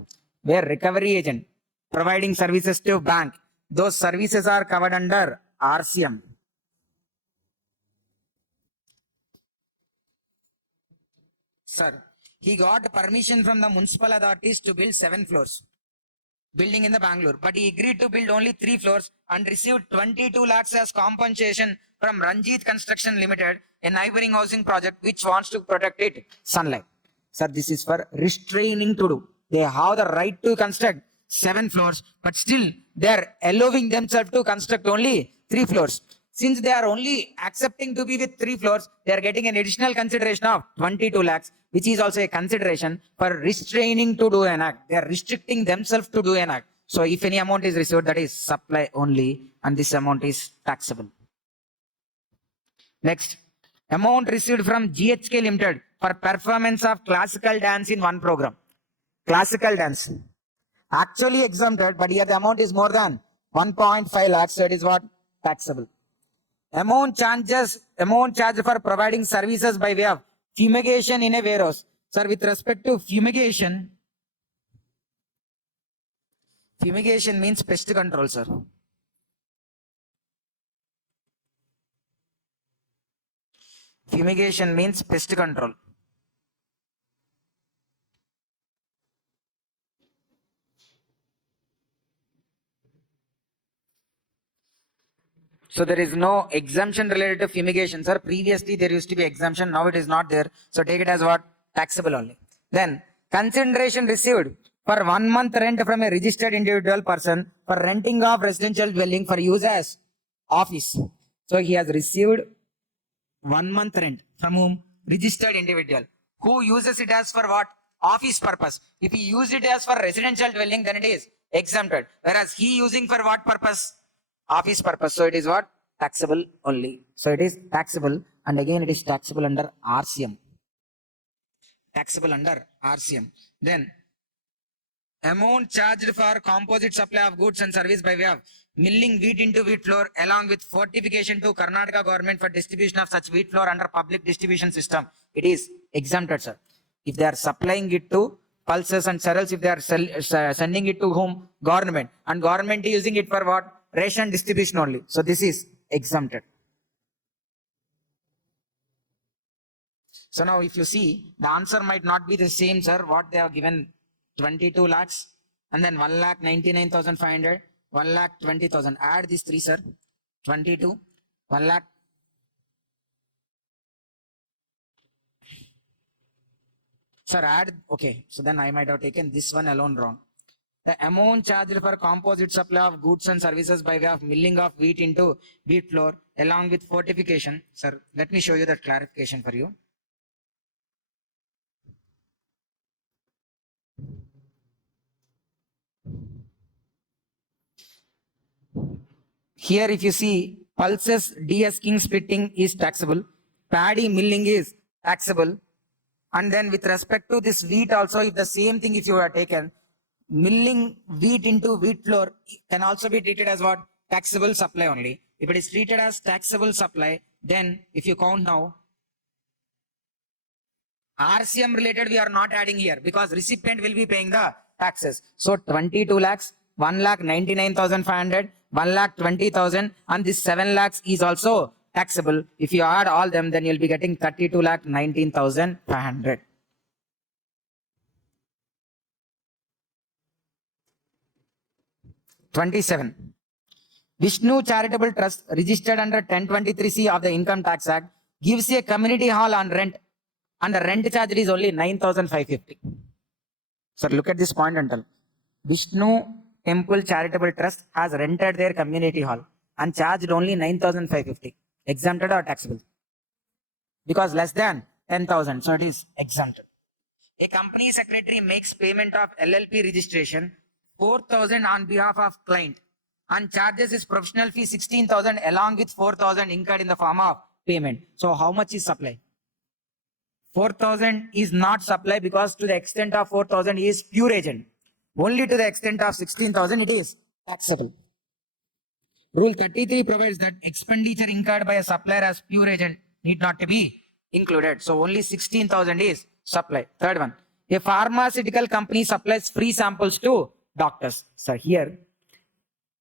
Where recovery agent providing services to bank, those services are covered under RCM. Sir, he got permission from the municipal authorities to build 7 floors. Building in the Bangalore, but he agreed to build only 3 floors and received 22 lakhs as compensation from Ranjit Construction Limited, a neighboring housing project which wants to protect it sunlight. Sir, this is for restraining to do. They have the right to construct 7 floors, but still they are allowing themselves to construct only 3 floors. Since they are only accepting to be with 3 floors, they are getting an additional consideration of 22 lakhs, which is also a consideration for restraining to do an act. They are restricting themselves to do an act. So if any amount is received, that is supply only, and this amount is taxable. Next, amount received from GHK Limited for performance of classical dance in one program. Classical dance. Actually exempted, but here the amount is more than 1.5 lakhs, so it is what? Taxable. Amount charged for providing services by way of fumigation in a warehouse. Sir, with respect to fumigation means pest control, sir. Fumigation means pest control. So there is no exemption related to fumigation, sir. Previously there used to be exemption, now it is not there. So take it as what? Taxable only. Then consideration received for 1 month rent from a registered individual person for renting of residential dwelling for use as office. So he has received 1 month rent from whom? Registered individual. Who uses it as for what? Office purpose. If he used it as for residential dwelling, then it is exempted. Whereas he using for what purpose? Office purpose. So it is what? Taxable only. So it is taxable, and again it is taxable under RCM. Taxable under RCM. Then amount charged for composite supply of goods and service by way of milling wheat into wheat flour along with fortification to Karnataka government for distribution of such wheat flour under public distribution system. It is exempted, sir. If they are supplying it to pulses and cereals, if they are sending it to whom? Government. And government is using it for what? Ration distribution only. So this is exempted. So now if you see, the answer might not be the same, sir. What they have given 22 lakhs and then 1,99,500, 1,20,000. Add these three, sir. 22, 1 lakh. Sir, add. Okay. So then I might have taken this one alone wrong. The amount charged for composite supply of goods and services by way of milling of wheat into wheat flour along with fortification. Sir, let me show you that clarification for you. Here if you see, pulses de-husking splitting is taxable, paddy milling is taxable, and then with respect to this wheat also, if the same thing if you are taken, milling wheat into wheat flour can also be treated as what? Taxable supply only. If it is treated as taxable supply, then if you count now, RCM related we are not adding here because recipient will be paying the taxes. So 22 lakhs, 1,99,500, 1,20,000, and this 7 lakhs is also taxable. If you add all them, then you'll be getting 32,19,500. '27. Vishnu Charitable Trust registered under 1023C of the Income Tax Act gives a community hall on rent, and the rent charge is only 9,550. So look at this point and tell. Vishnu Temple Charitable Trust has rented their community hall and charged only 9,550. Exempted or taxable? Because less than 10,000, so it is exempted. A company secretary makes payment of LLP registration 4,000 on behalf of client and charges is professional fee 16,000 along with 4,000 incurred in the form of payment. So how much is supply? 4,000 is not supply because to the extent of 4,000 is pure agent. Only to the extent of 16,000 it is taxable. Rule 33 provides that expenditure incurred by a supplier as pure agent need not to be included. So only 16,000 is supply. Third one, a pharmaceutical company supplies free samples to doctors. So here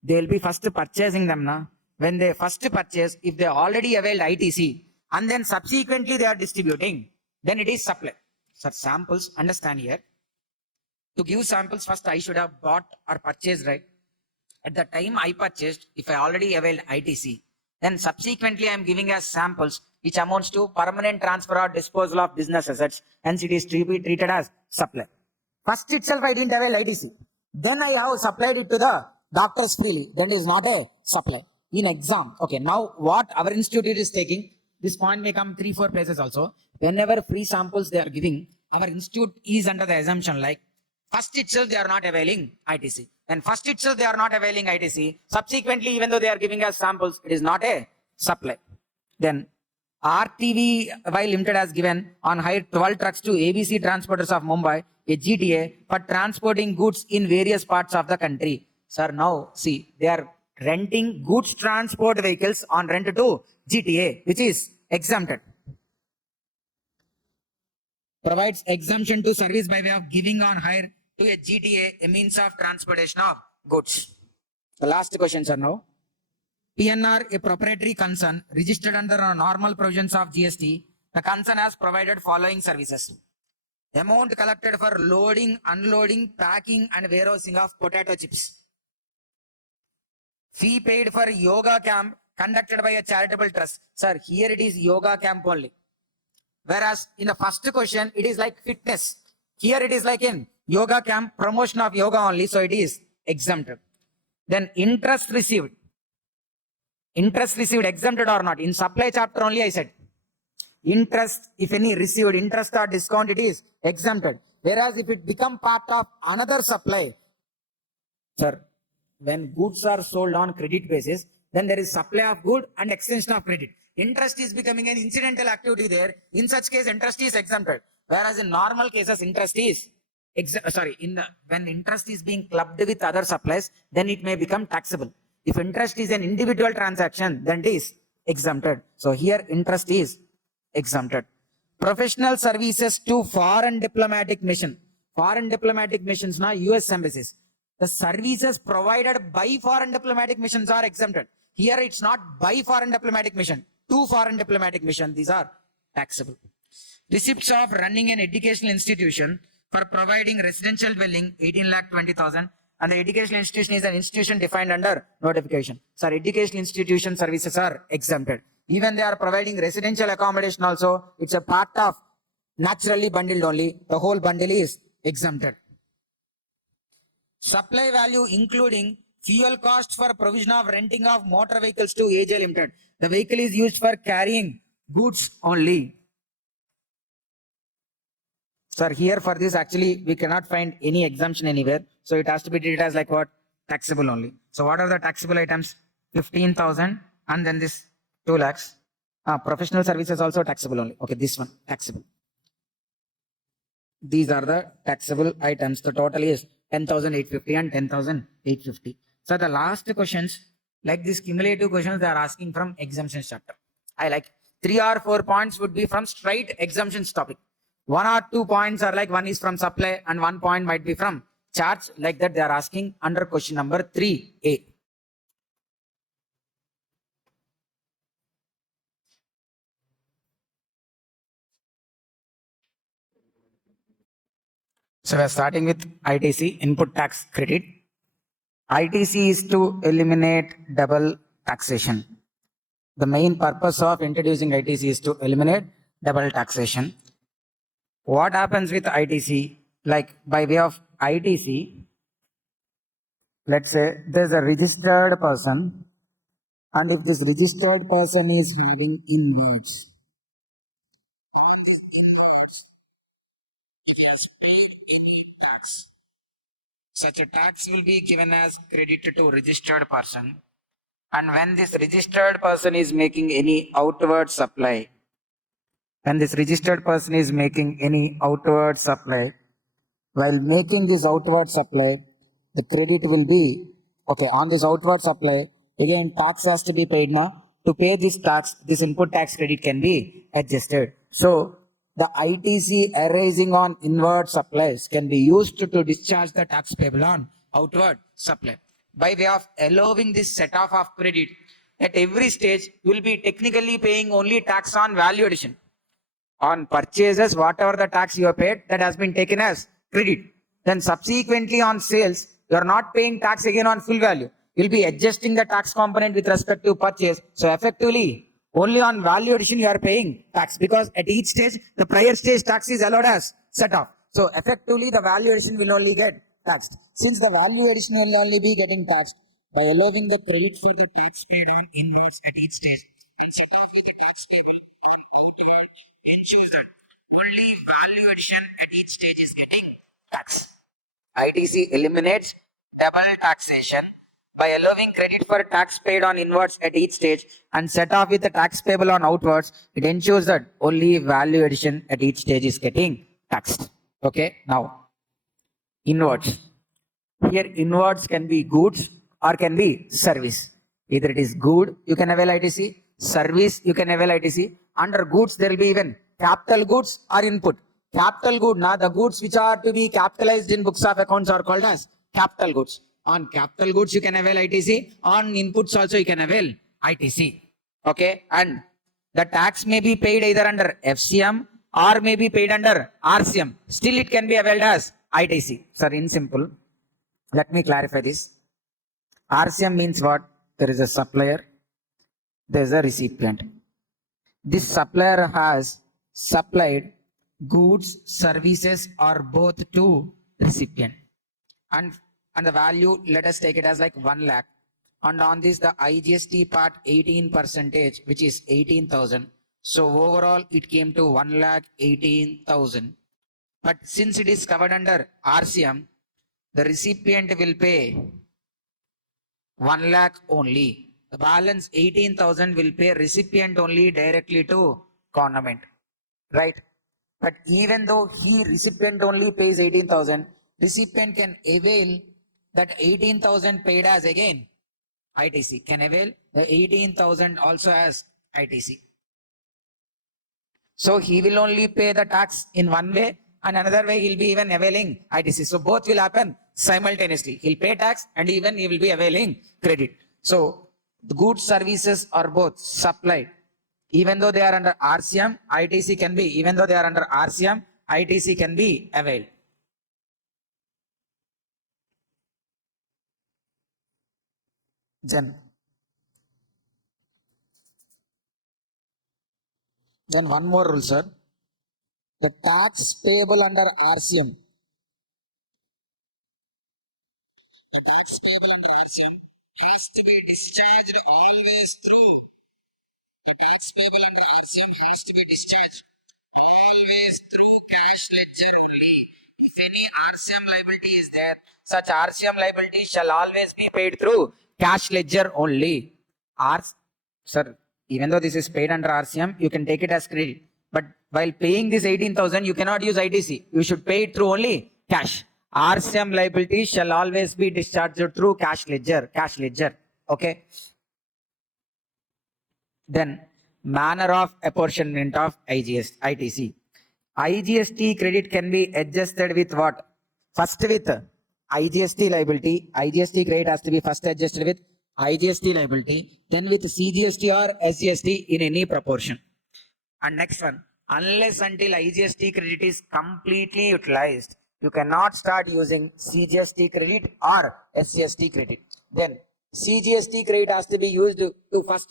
they will be first purchasing them now. When they first purchase, if they already availed ITC and then subsequently they are distributing, then it is supply. Such samples, understand here. To give samples, first I should have bought or purchased, right? At the time I purchased, if I already availed ITC, then subsequently I am giving as samples, which amounts to permanent transfer or disposal of business assets. Hence it is to be treated as supply. First itself I didn't avail ITC. Then I have supplied it to the doctors freely. Then it is not a supply. In exam, okay, now what our institute is taking, this point may come 3-4 places also. Whenever free samples they are giving, our institute is under the assumption like first itself they are not availing ITC. Then first itself they are not availing ITC. Subsequently, even though they are giving us samples, it is not a supply. Then RTVY Limited has given on hire 12 trucks to ABC Transporters of Mumbai, a GTA, for transporting goods in various parts of the country. Sir, now see, they are renting goods transport vehicles on rent to GTA, which is exempted. Provides exemption to service by way of giving on hire to a GTA, a means of transportation of goods. The last question, sir, now. PNR, a proprietary concern registered under normal provisions of GST, the concern has provided following services. Amount collected for loading, unloading, packing and warehousing of potato chips. Fee paid for yoga camp conducted by a charitable trust. Sir, here it is yoga camp only. Whereas in the first question, it is like fitness. Here it is like in yoga camp, promotion of yoga only. So it is exempted. Then interest received. Interest received exempted or not? In supply chapter only I said. Interest, if any received interest or discount, it is exempted. Whereas if it become part of another supply, sir, when goods are sold on credit basis, then there is supply of good and extension of credit. Interest is becoming an incidental activity there. In such case, interest is exempted. Whereas in normal cases, interest is when interest is being clubbed with other supplies, then it may become taxable. If interest is an individual transaction, then it is exempted. So here interest is exempted. Professional services to foreign diplomatic mission. Foreign diplomatic missions now US embassies. The services provided by foreign diplomatic missions are exempted. Here it's not by foreign diplomatic mission, to foreign diplomatic mission. These are taxable. Receipts of running an educational institution for providing residential dwelling 18,20,000, and the educational institution is an institution defined under notification. So educational institution services are exempted. Even they are providing residential accommodation also, it's a part of naturally bundled only. The whole bundle is exempted. Supply value including fuel cost for provision of renting of motor vehicles to AJ Limited. The vehicle is used for carrying goods only. Sir, here for this actually we cannot find any exemption anywhere. So it has to be treated as like what? Taxable only. So what are the taxable items? 15,000 and then this 2 lakhs. Professional services also taxable only. Okay, this one taxable. These are the taxable items. The total is 10,850 and 10,850. So the last questions, like these cumulative questions, they are asking from exemptions chapter. I like 3 or 4 points would be from straight exemptions topic. 1 or 2 points are like one is from supply and 1 point might be from charge. Like that they are asking under question number 3A. So we are starting with ITC, input tax credit. ITC is to eliminate double taxation. The main purpose of introducing ITC is to eliminate double taxation. What happens with ITC? Like by way of ITC, let's say there's a registered person, and if this registered person is having invoice, on this invoice, if he has paid any tax, such a tax will be given as credit to registered person. And when this registered person is making any outward supply, when this registered person is making any outward supply, while making this outward supply, the credit will be, okay, on this outward supply, again tax has to be paid now. To pay this tax, this input tax credit can be adjusted. So, the ITC arising on inward supplies can be used to discharge the tax payable on outward supply. By way of allowing this set off of credit, at every stage, you will be technically paying only tax on value addition. On purchases, whatever the tax you have paid, that has been taken as credit. Then subsequently on sales, you are not paying tax again on full value. You will be adjusting the tax component with respect to purchase. So effectively, only on value addition you are paying tax, because at each stage, the prior stage tax is allowed as set off. So effectively, the value addition will only get taxed. Since the value addition will only be getting taxed, by allowing the credit for the tax paid on inwards at each stage and set off with the tax payable on outward, ensures that only value addition at each stage is getting taxed. ITC eliminates double taxation by allowing credit for tax paid on inwards at each stage and set off with the tax payable on outwards. It ensures that only value addition at each stage is getting taxed. Okay, now inwards. Here inwards can be goods or can be service. Either it is good, you can avail ITC, service, you can avail ITC. Under goods, there will be even capital goods or input. Capital good, now the goods which are to be capitalized in books of accounts are called as capital goods. On capital goods, you can avail ITC. On inputs also, you can avail ITC. Okay, and the tax may be paid either under FCM or may be paid under RCM. Still, it can be availed as ITC. Sir, in simple, let me clarify this. RCM means what? There is a supplier, there is a recipient. This supplier has supplied goods, services, or both to recipient. And the value, let us take it as like 1 lakh. And on this, the IGST part 18%, which is 18,000. So overall, it came to 1,18,000. But since it is covered under RCM, the recipient will pay 1 lakh only. The balance 18,000 will pay recipient only directly to government, right? But even though recipient only pays 18,000, recipient can avail that 18,000 paid as again ITC, can avail the 18,000 also as ITC. So he will only pay the tax in one way, and another way he'll be even availing ITC. So both will happen simultaneously. He'll pay tax and even he will be availing credit. So the goods services are both supplied. Even though they are under RCM, ITC can be, even though they are under RCM, ITC can be availed. Then one more rule, sir. The tax payable under RCM. The tax payable under RCM has to be discharged always through. The tax payable under RCM has to be discharged always through cash ledger only. If any RCM liability is there, such RCM liability shall always be paid through cash ledger only. Sir, even though this is paid under RCM, you can take it as credit. But while paying this 18,000, you cannot use ITC. You should pay it through only cash. RCM liability shall always be discharged through cash ledger. Okay. Then manner of apportionment of ITC. IGST credit can be adjusted with what? First with IGST liability. IGST credit has to be first adjusted with IGST liability, then with CGST or SGST in any proportion. And next one, unless until IGST credit is completely utilized, you cannot start using CGST credit or SGST credit. Then CGST credit has to be used to first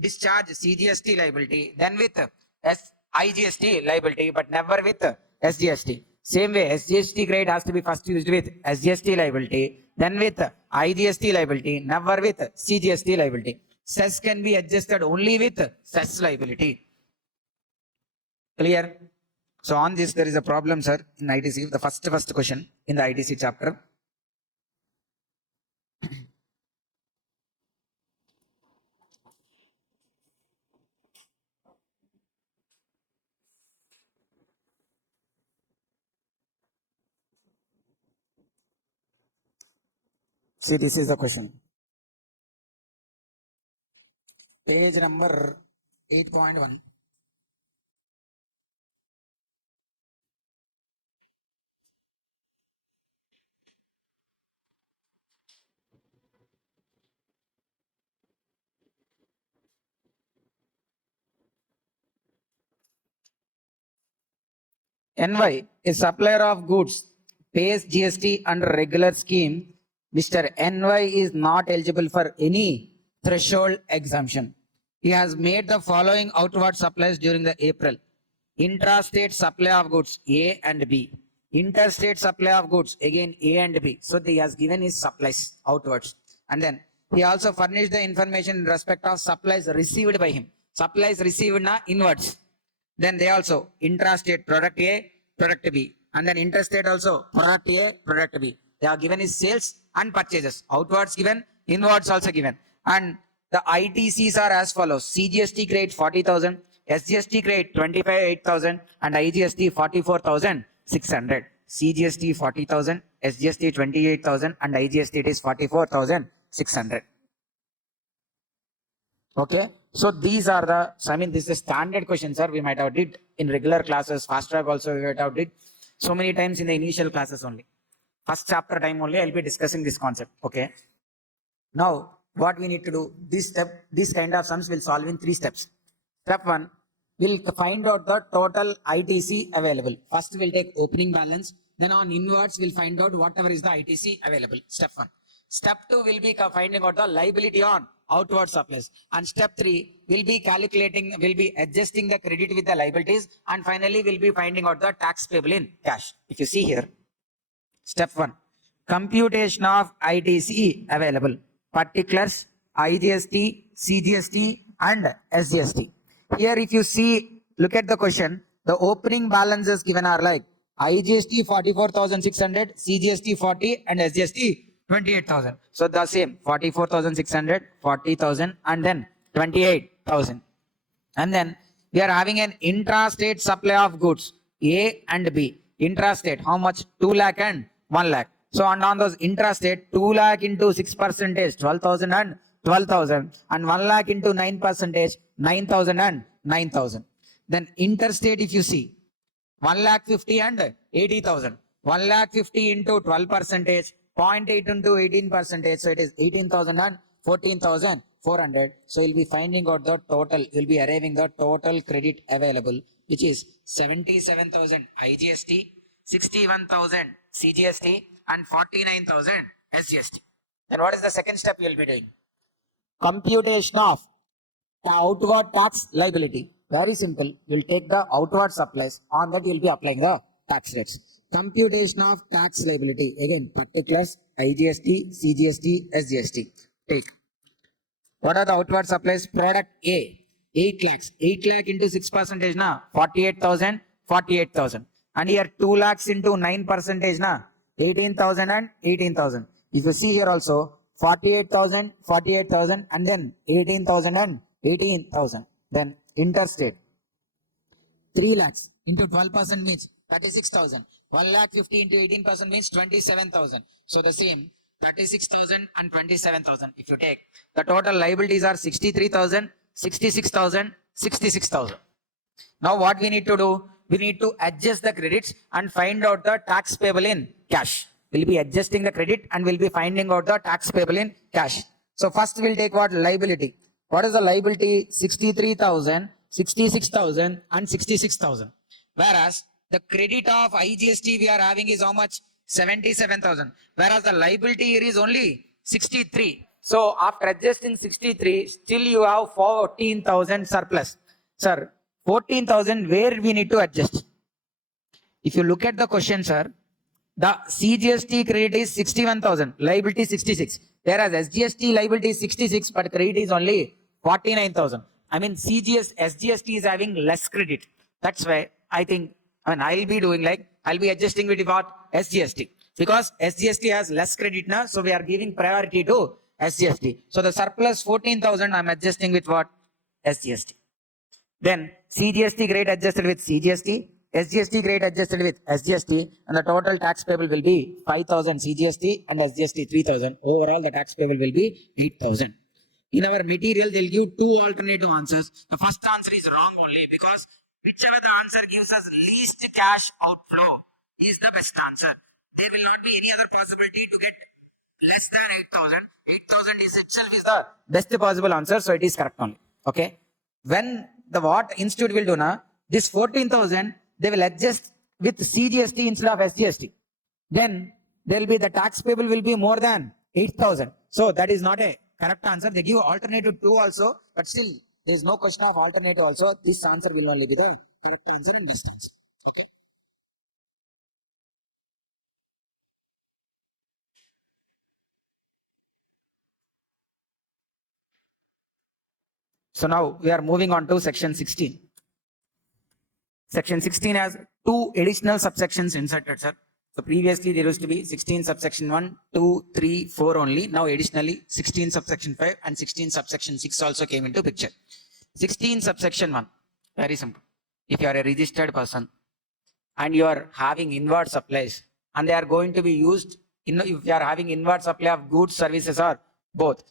discharge CGST liability, then with IGST liability, but never with SGST. Same way, SGST credit has to be first used with SGST liability, then with IGST liability, never with CGST liability. Cess can be adjusted only with cess liability. Clear? So on this, there is a problem, sir, in ITC, the first question in the ITC chapter. See, this is the question. Page number 8.1. NY, a supplier of goods, pays GST under regular scheme. Mr. NY is not eligible for any threshold exemption. He has made the following outward supplies during the April. Intrastate supply of goods A and B. Interstate supply of goods, again A and B. So he has given his supplies outwards. And then he also furnished the information in respect of supplies received by him. Supplies received na inwards. Then they also intrastate product A, product B. And then interstate also product A, product B. They are given his sales and purchases. Outwards given, inwards also given. And the ITCs are as follows. CGST credit 40,000, SGST credit 25,800 and IGST 44,600. CGST 40,000, SGST 28,000 and IGST it is 44,600. Okay. So these are the, I mean, this is a standard question, sir. We might have did in regular classes, FASTRACK also we might have did so many times in the initial classes only. First chapter time only I'll be discussing this concept. Okay. Now, what we need to do, this kind of sums will solve in 3 steps. Step 1, we'll find out the total ITC available. First, we'll take opening balance. Then on inwards, we'll find out whatever is the ITC available. Step 1. Step 2 will be finding out the liability on outward supplies. And step 3 will be adjusting the credit with the liabilities. And finally, we'll be finding out the tax payable in cash. If you see here, step 1, computation of ITC available. Particulars, IGST, CGST and SGST. Here if you see, look at the question, the opening balances given are like IGST 44,600, CGST 40 and SGST 28,000. So the same 44,600, 40,000 and then 28,000. And then we are having an intrastate supply of goods A and B. Intrastate, how much? 2 lakh and 1 lakh. So on those intrastate, 2 lakh into 6%, 12,000 and 12,000 and 1 lakh into 9%, 9,000 and 9,000. Then interstate if you see, 1 lakh 50 and 80,000. 1 lakh 50 into 12%, 0.8 into 18%, so it is 18,000 and 14,400. So you'll be finding out the total, you'll be arriving the total credit available, which is 77,000 IGST, 61,000 CGST and 49,000 SGST. Then what is the second step you will be doing? Computation of the outward tax liability. Very simple. You will take the outward supplies. On that you will be applying the tax rates. Computation of tax liability. Again, particulars, IGST, CGST, SGST. Take. What are the outward supplies? Product A, 8 lakhs. 8 lakh into 6% na, 48,000, 48,000. And here 2 lakhs into 9% na, 18,000 and 18,000. If you see here also, 48,000, 48,000 and then 18,000 and 18,000. Then interstate. 3 lakhs into 12% means 36,000. 1 lakh 50 into 18% means 27,000. So the same 36,000 and 27,000. If you take, the total liabilities are 63,000, 66,000, 66,000. Now what we need to do? We need to adjust the credits and find out the tax payable in cash. We'll be adjusting the credit and we'll be finding out the tax payable in cash. So first we'll take what? Liability. What is the liability? 63,000, 66,000 and 66,000. Whereas the credit of IGST we are having is how much? 77,000. Whereas the liability here is only 63. So after adjusting 63, still you have 14,000 surplus. Sir, 14,000 where we need to adjust? If you look at the question, sir, the CGST credit is 61,000, liability 66. Whereas SGST liability is 66, but credit is only 49,000. I mean SGST is having less credit. That's why I think And I'll be doing like, I'll be adjusting with what? SGST. Because SGST has less credit now, so we are giving priority to SGST. So the surplus 14,000, I'm adjusting with what? SGST. Then CGST grade adjusted with CGST, SGST grade adjusted with SGST, and the total tax payable will be 5,000 CGST and SGST 3,000. Overall, the tax payable will be 8,000. In our material, they'll give two alternative answers. The first answer is wrong only because whichever the answer gives us least cash outflow is the best answer. There will not be any other possibility to get less than 8,000. 8,000 is itself is the best possible answer, so it is correct only. Okay. When the what institute will do now, this 14,000 they will adjust with CGST instead of SGST. Then there will be the tax payable will be more than 8,000. So that is not a correct answer. They give alternative 2 also, but still there is no question of alternative also. This answer will only be the correct answer and best answer. Okay. So now we are moving on to section 16. Section 16 has 2 additional subsections inserted, sir. So previously there used to be 16 subsection 1, 2, 3, 4 only. Now additionally 16 subsection 5 and 16 subsection 6 also came into picture. 16 subsection 1, very simple. If you are a registered person and you are having inward supplies and they are going to be used, if you are having inward supply of goods, services or both,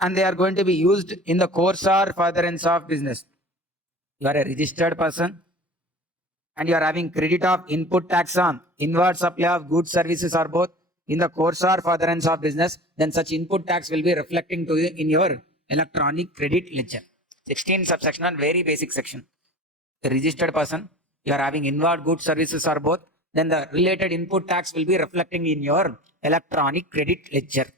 and they are going to be used in the course or furtherance of business. You are a registered person and you are having credit of input tax on inward supply of goods, services or both in the course or furtherance of business, then such input tax will be reflecting to you in your electronic credit ledger. 16 subsection 1, very basic section. The registered person, you are having inward goods, services or both, then the related input tax will be reflecting in your electronic credit ledger.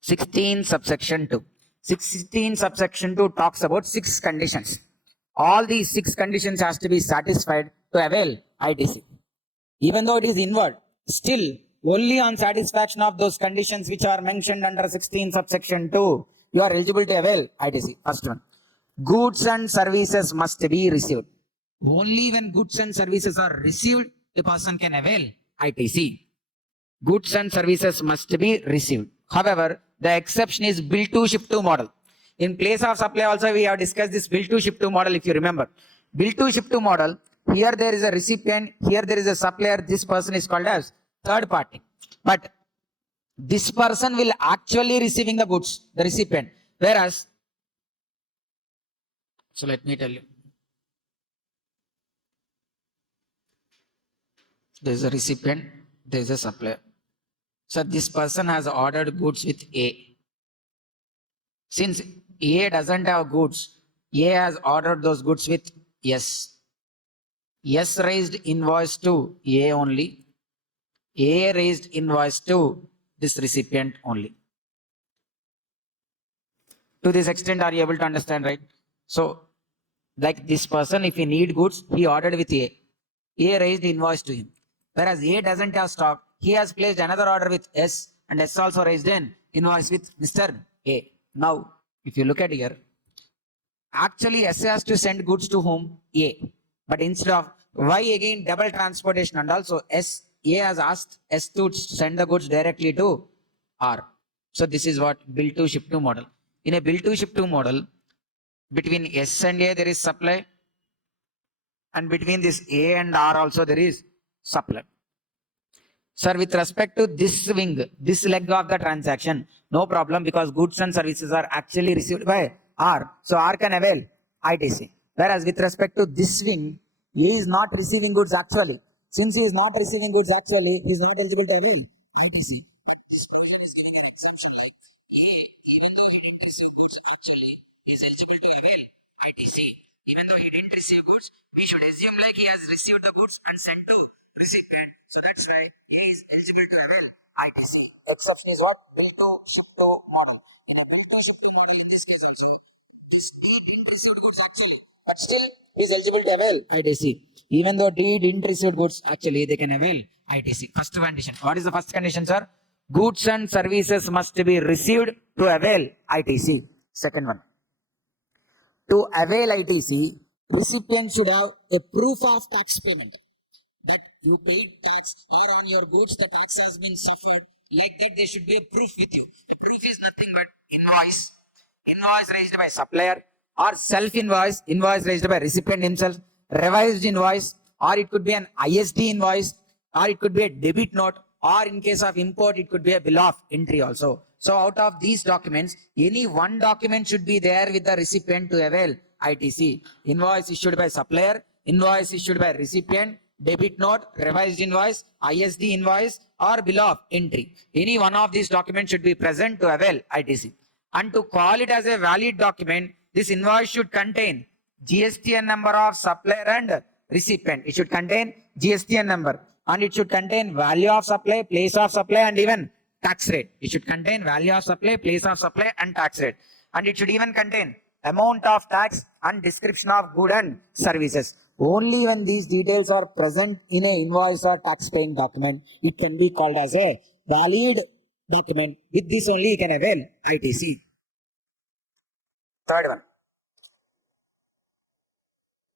16 subsection 2. 16 subsection 2 talks about 6 conditions. All these 6 conditions has to be satisfied to avail ITC. Even though it is inward, still only on satisfaction of those conditions which are mentioned under 16 subsection 2, you are eligible to avail ITC. First one, goods and services must be received. Only when goods and services are received, the person can avail ITC. Goods and services must be received. However, the exception is bill to ship to model. In place of supply also we have discussed this bill to ship to model, if you remember. Bill to ship to model, here there is a recipient, here there is a supplier, this person is called as third party. But this person will actually receiving the goods, the recipient. Whereas, so let me tell you. There is a recipient, there is a supplier. So this person has ordered goods with A. Since A doesn't have goods, A has ordered those goods with S. S raised invoice to A only. A raised invoice to this recipient only. To this extent, are you able to understand, right? So, like this person, if he need goods, he ordered with A. A raised invoice to him. Whereas A doesn't have stock, he has placed another order with S and S also raised an invoice with Mr. A. Now, if you look at here, actually S has to send goods to whom? A. But instead of, why again double transportation, and also A has asked S to send the goods directly to R. So this is what bill to ship to model. In a bill to ship to model, between S and A there is supply, and between this A and R also there is supply. Sir, with respect to this wing, this leg of the transaction, no problem because goods and services are actually received by R. So R can avail ITC. Whereas with respect to this wing, A is not receiving goods actually. Since he is not receiving goods actually, he is not eligible to avail ITC. This provision is giving an exception like A, even though he didn't receive goods actually, is eligible to avail ITC. Even though he didn't receive goods, we should assume like he has received the goods and sent to recipient. So that's why A is eligible to avail ITC. Exception is what? Bill to ship to model. In a bill to ship to model, in this case also, this D didn't receive goods actually, but still is eligible to avail ITC. Even though D didn't receive goods actually, they can avail ITC. First condition. What is the first condition, sir? Goods and services must be received to avail ITC. Second one. To avail ITC, recipient should have a proof of tax payment that you paid tax or on your goods the tax has been suffered. Like that, there should be a proof with you. The proof is nothing but invoice raised by supplier, or self invoice raised by recipient himself, revised invoice, or it could be an ISD invoice, or it could be a debit note, or in case of import, it could be a bill of entry also. So out of these documents, any one document should be there with the recipient to avail ITC. Invoice issued by supplier, invoice issued by recipient, debit note, revised invoice, ISD invoice, or bill of entry. Any one of these documents should be present to avail ITC. And to call it as a valid document, this invoice should contain GSTN number of supplier and recipient. It should contain GSTN number, and it should contain value of supply, place of supply, and even tax rate. It should contain value of supply, place of supply, and tax rate. And it should even contain amount of tax and description of good and services. Only when these details are present in a invoice or tax paying document, it can be called as a valid document. With this only you can avail ITC. Third one.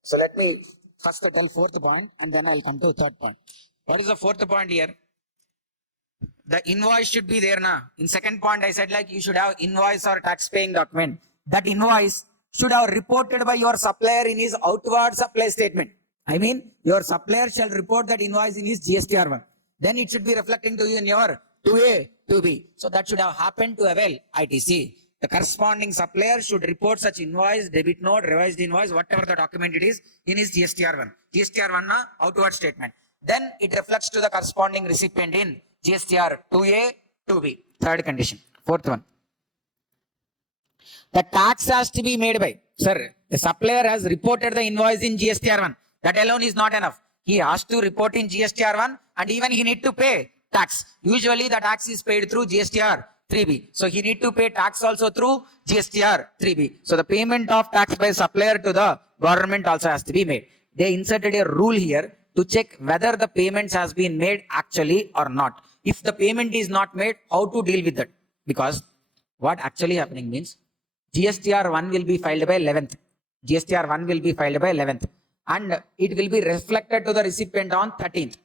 So let me first tell fourth point and then I will come to third point. What is the fourth point here? The invoice should be there now. In second point, I said like you should have invoice or tax paying document. That invoice should have reported by your supplier in his outward supply statement. I mean, your supplier shall report that invoice in his GSTR1. Then it should be reflecting to you in your 2A, 2B. So that should have happened to avail ITC. The corresponding supplier should report such invoice, debit note, revised invoice, whatever the document it is, in his GSTR1. GSTR1 na outward statement. Then it reflects to the corresponding recipient in GSTR 2A, 2B. Third condition. Fourth one. The tax has to be made by, sir, the supplier has reported the invoice in GSTR1. That alone is not enough. He has to report in GSTR1 and even he need to pay tax. Usually the tax is paid through GSTR 3B. So he need to pay tax also through GSTR 3B. So the payment of tax by supplier to the government also has to be made. They inserted a rule here to check whether the payments has been made actually or not. If the payment is not made, how to deal with that? Because what actually happening means GSTR1 will be filed by 11th. GSTR1 will be filed by 11th. And it will be reflected to the recipient on 13th.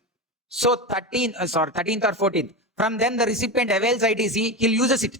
So 13th or 14th. From then the recipient avails ITC, he'll uses it.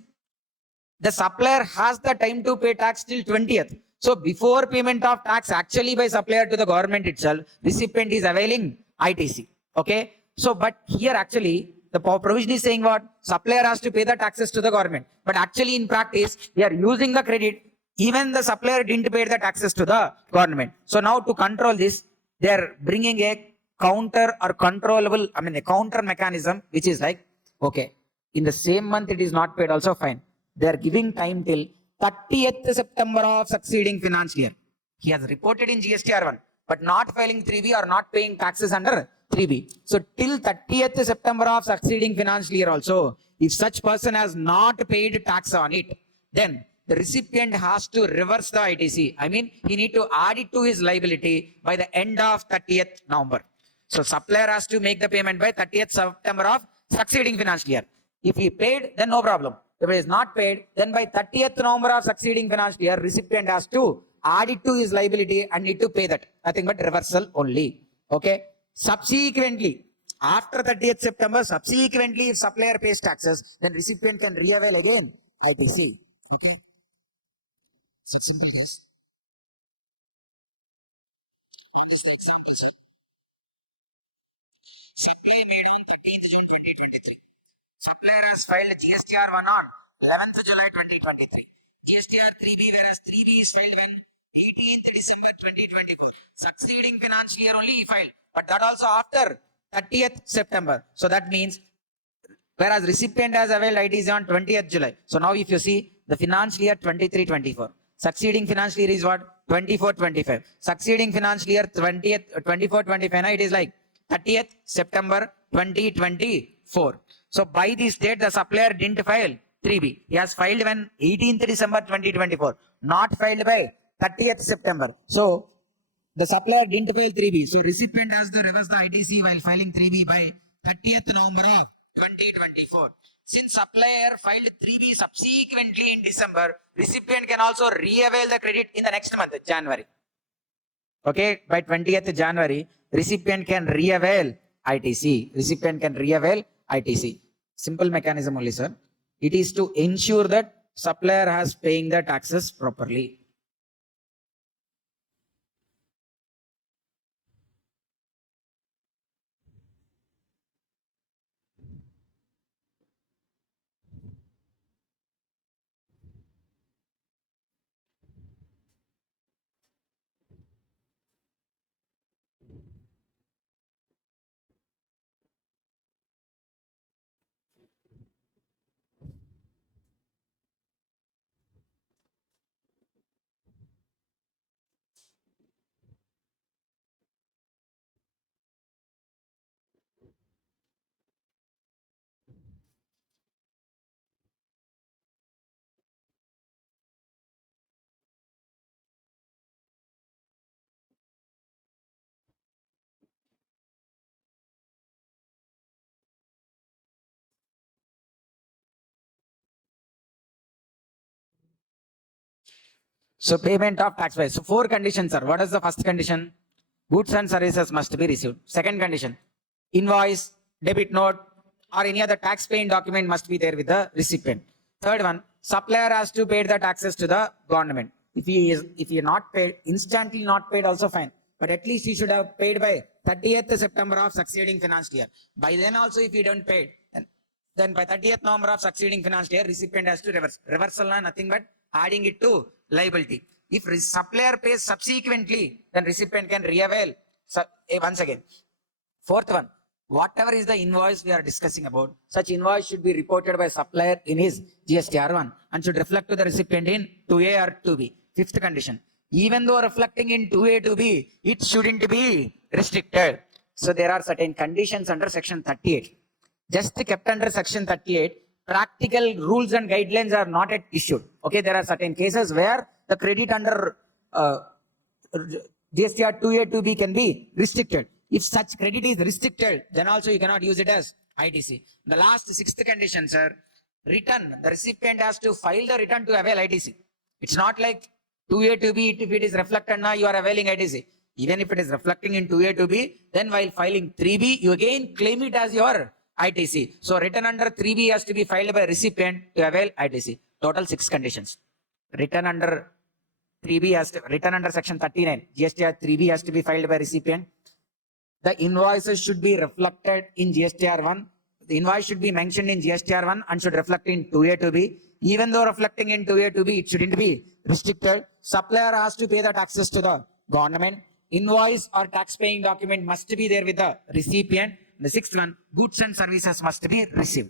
The supplier has the time to pay tax till 20th. So before payment of tax actually by supplier to the government itself, recipient is availing ITC. Okay. So, but here actually the provision is saying what? Supplier has to pay the taxes to the government. But actually in practice, they are using the credit. Even the supplier didn't pay the taxes to the government. So now to control this, they are bringing a counter or controllable, a counter mechanism, which is like, okay, in the same month it is not paid also fine. They are giving time till 30th September of succeeding financial year. He has reported in GSTR1, but not filing 3B or not paying taxes under 3B. So till 30th September of succeeding financial year also, if such person has not paid tax on it, then the recipient has to reverse the ITC. I mean, he need to add it to his liability by the end of 30th November. So supplier has to make the payment by 30th September of succeeding financial year. If he paid, then no problem. If it is not paid, then by 30th November of succeeding financial year, recipient has to add it to his liability and need to pay that. Nothing but reversal only. Okay. Subsequently, after 30th September, subsequently, if supplier pays taxes, then recipient can re-avail again ITC. Okay. Such simple, guys. What is the example, sir? Supply made on 13th June 2023. Supplier has filed GSTR1 on 11th July 2023. GSTR 3B, whereas 3B is filed when 18th December 2024. Succeeding financial year only he filed, but that also after 30th September. So that means, whereas recipient has availed ITC on 20th July. So now if you see the financial year 23-24. Succeeding financial year is what? 24-25. Succeeding financial year 24-25, it is like 30th September 2024. So by this date, the supplier didn't file 3B. He has filed when 18th December 2024, not filed by 30th September. So the supplier didn't file 3B. So recipient has to reverse the ITC while filing 3B by 30th November of 2024. Since supplier filed 3B subsequently in December, recipient can also re-avail the credit in the next month, January. Okay, by 20th January, recipient can re-avail ITC. Recipient can re-avail ITC. Simple mechanism only, sir. It is to ensure that supplier has paying the taxes properly. So payment of tax price. So 4 conditions, sir. What is the first condition? Goods and services must be received. Second condition, invoice, debit note, or any other tax paying document must be there with the recipient. Third one, supplier has to pay the taxes to the government. If he not paid, instantly not paid also fine. But at least he should have paid by 30th September of succeeding financial year. By then also if he don't pay, then by 30th November of succeeding financial year, recipient has to reverse. Reversal nothing but adding it to liability. If supplier pays subsequently, then recipient can re-avail. So, once again. Fourth one, whatever is the invoice we are discussing about, such invoice should be reported by supplier in his GSTR1 and should reflect to the recipient in 2A or 2B. Fifth condition, even though reflecting in 2A, 2B, it shouldn't be restricted. So there are certain conditions under section 38. Just kept under section 38, practical rules and guidelines are not yet issued. Okay, there are certain cases where the credit under GSTR 2A, 2B can be restricted. If such credit is restricted, then also you cannot use it as ITC. The last sixth condition, sir, return. The recipient has to file the return to avail ITC. It's not like 2A, 2B, if it is reflected now, you are availing ITC. Even if it is reflecting in 2A, 2B, then while filing 3B, you again claim it as your ITC. So return under 3B has to be filed by recipient to avail ITC. Total 6 conditions. Return under 3B has to, return under section 39, GSTR 3B has to be filed by recipient. The invoices should be reflected in GSTR1. The invoice should be mentioned in GSTR1 and should reflect in 2A, 2B. Even though reflecting in 2A, 2B, it shouldn't be restricted. Supplier has to pay the taxes to the government. Invoice or tax paying document must be there with the recipient. The sixth one, goods and services must be received.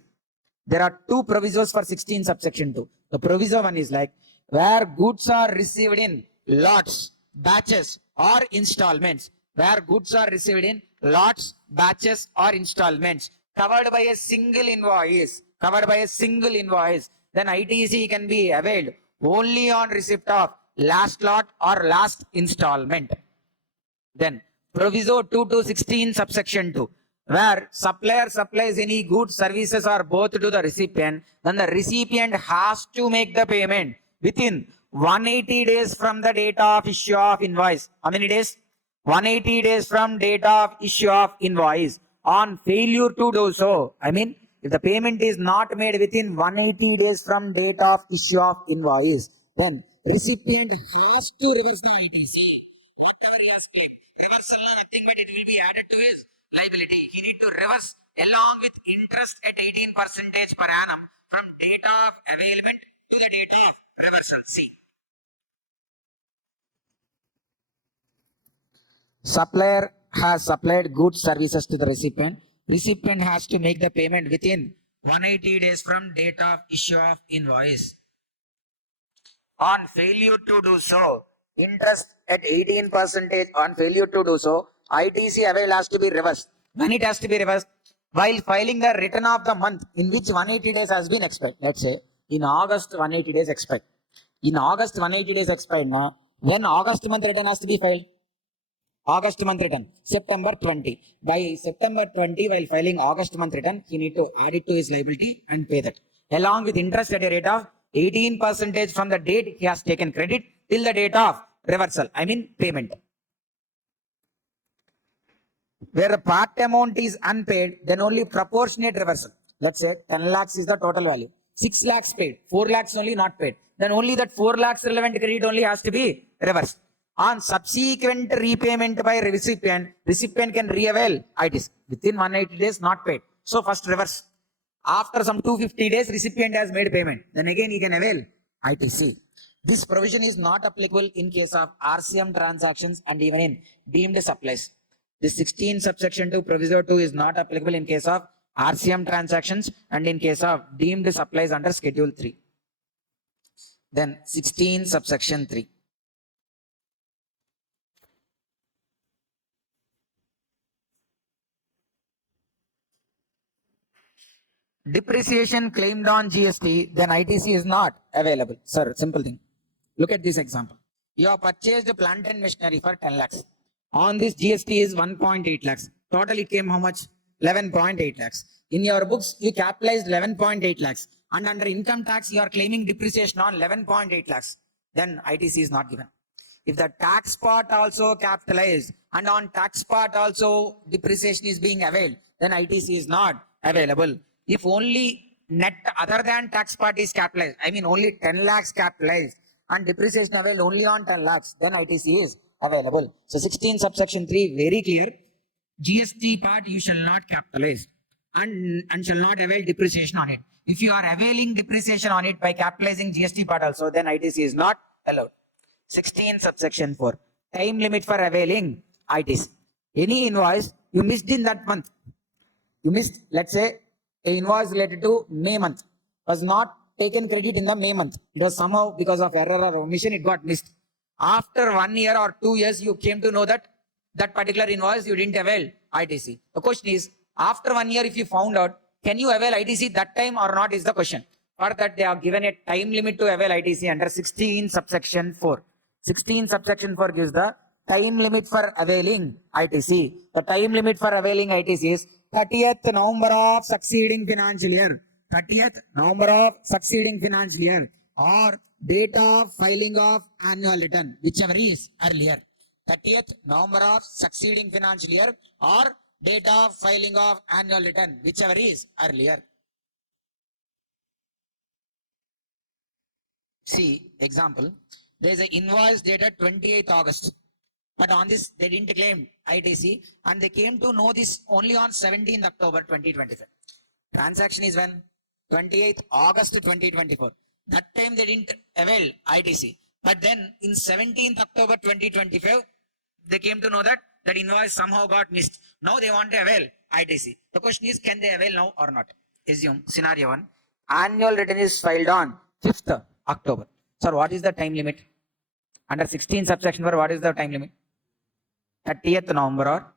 There are 2 provisos for 16 subsection 2. The proviso one is like, where goods are received in lots, batches or installments. Where goods are received in lots, batches or installments. Covered by a single invoice. Covered by a single invoice. Then ITC can be availed only on receipt of last lot or last installment. Then proviso 2 to 16 subsection 2. Where supplier supplies any goods, services or both to the recipient, then the recipient has to make the payment within 180 days from the date of issue of invoice. How many days? 180 days from date of issue of invoice. On failure to do so, if the payment is not made within 180 days from date of issue of invoice, then recipient has to reverse the ITC. Whatever he has claimed, reversal nothing but it will be added to his liability. He need to reverse along with interest at 18% per annum from date of availment to the date of reversal. C. Supplier has supplied goods services to the recipient. Recipient has to make the payment within 180 days from date of issue of invoice. On failure to do so, interest at 18%. On failure to do so, ITC avail has to be reversed. When it has to be reversed? While filing the return of the month in which 180 days has been expired. Let's say in August 180 days expired. In August 180 days expired now, when August month return has to be filed? August month return, September 20. By September 20, while filing August month return, he need to add it to his liability and pay that. Along with interest at a rate of 18% from the date he has taken credit till the date of reversal, payment. where the part amount is unpaid, then only proportionate reversal. Let's say 10 lakhs is the total value. 6 lakhs paid, 4 lakhs only not paid. Then only that 4 lakhs relevant credit only has to be reversed. On subsequent repayment by recipient, recipient can re-avail ITC. Within 180 days not paid. So first reverse. After some 250 days, recipient has made payment. Then again he can avail ITC. This provision is not applicable in case of RCM transactions and even in deemed supplies. This 16 subsection 2 proviso 2 is not applicable in case of RCM transactions and in case of deemed supplies under schedule 3. Then 16 subsection 3. Depreciation claimed on GST, then ITC is not available. Sir, simple thing. Look at this example. You have purchased plant and machinery for 10 lakhs. On this GST is 1.8 lakhs. Total it came how much? 11.8 lakhs. In your books, you capitalized 11.8 lakhs. And under income tax, you are claiming depreciation on 11.8 lakhs. Then ITC is not given. If the tax part also capitalized and on tax part also depreciation is being availed, then ITC is not available. If only net other than tax part is capitalized, I mean only 10 lakhs capitalized and depreciation availed only on 10 lakhs, then ITC is available. So 16 subsection 3 very clear. GST part you shall not capitalize and shall not avail depreciation on it. If you are availing depreciation on it by capitalizing GST part also, then ITC is not allowed. 16 subsection 4. Time limit for availing ITC. Any invoice you missed in that month. You missed, let's say, an invoice related to May month was not taken credit in the May month. It was somehow because of error or omission, it got missed. After 1 year or 2 years, you came to know that that particular invoice you didn't avail ITC. The question is, after 1 year, if you found out, can you avail ITC that time or not is the question. For that, they have given a time limit to avail ITC under 16 subsection 4. 16 subsection 4 gives the time limit for availing ITC. The time limit for availing ITC is 30th November of succeeding financial year. 30th November of succeeding financial year or date of filing of annual return, whichever is earlier. 30th November of succeeding financial year or date of filing of annual return, whichever is earlier. See, example, there is an invoice dated 28th August. But on this, they didn't claim ITC and they came to know this only on 17th October 2025. Transaction is when? 28th August 2024. That time they didn't avail ITC. But then in 17th October 2025, they came to know that that invoice somehow got missed. Now they want to avail ITC. The question is, can they avail now or not? Assume scenario 1. Annual return is filed on 5th October. Sir, what is the time limit? Under 16 subsection 4, what is the time limit? 30th November or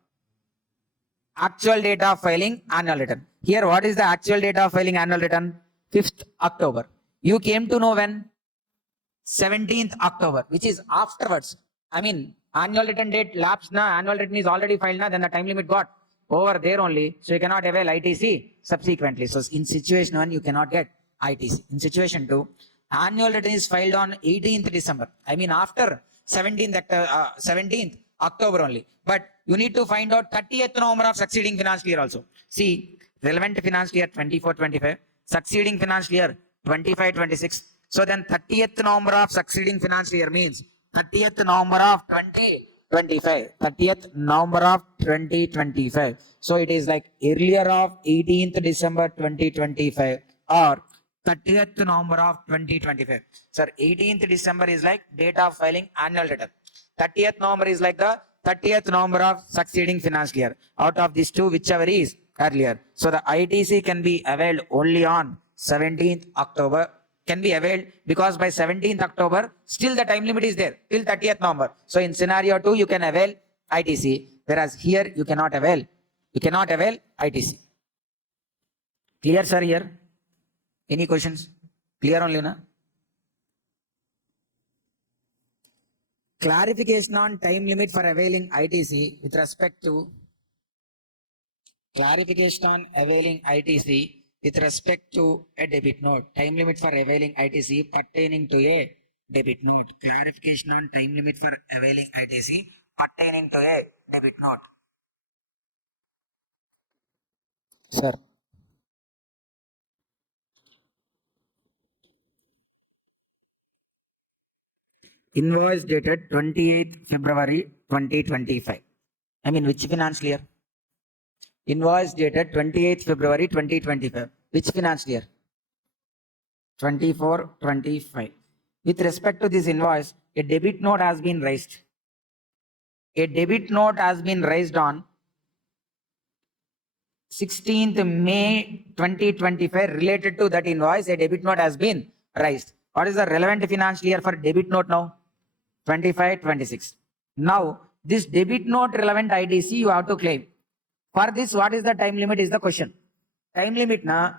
actual date of filing annual return. Here, what is the actual date of filing annual return? 5th October. You came to know when? 17th October, which is afterwards. I mean, annual return date lapsed now, annual return is already filed now, then the time limit got over there only. So you cannot avail ITC subsequently. So in situation 1, you cannot get ITC. In situation 2, annual return is filed on 18th December. I mean, after 17th October only. But you need to find out 30th November of succeeding financial year also. See, relevant financial year 24-25, succeeding financial year 25-26. So then 30th November of succeeding financial year means 30th November of 2025. 30th November of 2025. So it is like earlier of 18th December 2025 or 30th November of 2025. Sir, 18th December is like date of filing annual return. 30th November is like the 30th November of succeeding financial year. Out of these two, whichever is earlier. So the ITC can be availed only on 17th October. Can be availed because by 17th October, still the time limit is there till 30th November. So in scenario 2, you can avail ITC, whereas here you cannot avail. You cannot avail ITC. Clear, sir, here? Any questions? Clear only, na? Clarification on time limit for availing ITC with respect to clarification on availing ITC with respect to a debit note. Time limit for availing ITC pertaining to a debit note. Clarification on time limit for availing ITC pertaining to a debit note. Sir. Invoice dated 28th February 2025. I mean, which financial year? Invoice dated 28th February 2025. Which financial year? 24-25. With respect to this invoice, a debit note has been raised. A debit note has been raised on 16th May 2025 related to that invoice. A debit note has been raised. What is the relevant financial year for debit note now? 25-26. Now, this debit note relevant IDC you have to claim. For this, what is the time limit is the question. Time limit na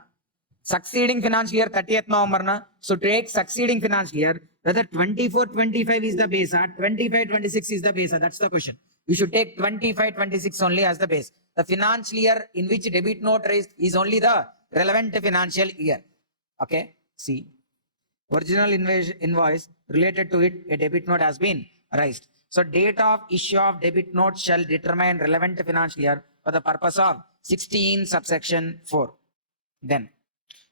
succeeding financial year 30th November na. So take succeeding financial year, whether 24-25 is the base or 25-26 is the base. That's the question. You should take 25-26 only as the base. The financial year in which debit note raised is only the relevant financial year. Okay, see. Original invoice related to it, a debit note has been raised. So date of issue of debit note shall determine relevant financial year for the purpose of 16 subsection 4. Then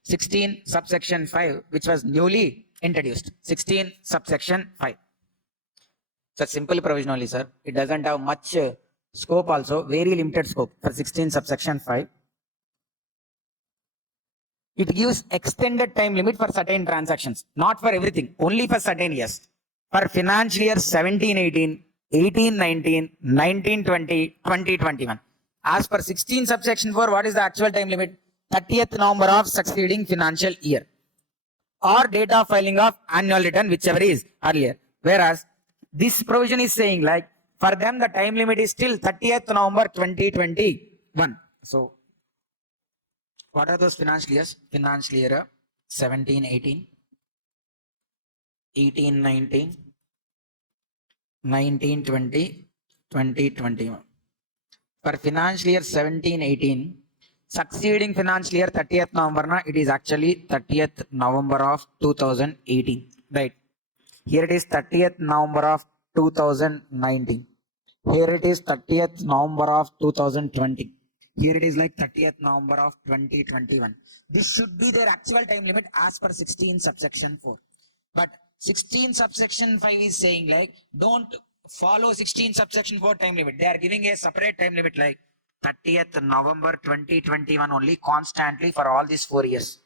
16 subsection 5, which was newly introduced. 16 subsection 5. It's a simple provision only, sir. It doesn't have much scope also, very limited scope for 16 subsection 5. It gives extended time limit for certain transactions, not for everything, only for certain years. For financial year 17-18, 18-19, 19-20, 20-21. As per 16 subsection 4, what is the actual time limit? 30th November of succeeding financial year. Or date of filing of annual return, whichever is earlier. Whereas this provision is saying like, for them the time limit is still 30th November 2021. So, what are those financial years? Financial year 17-18, 18-19, 19-20, 20-21. For financial year 17-18, succeeding financial year 30th November, it is actually 30th November of 2018. Right. Here it is 30th November of 2019. Here it is 30th November of 2020. Here it is like 30th November of 2021. This should be their actual time limit as per 16 subsection 4. But 16 subsection 5 is saying like, don't follow 16 subsection 4 time limit. They are giving a separate time limit like 30th November 2021 only constantly for all these 4 years.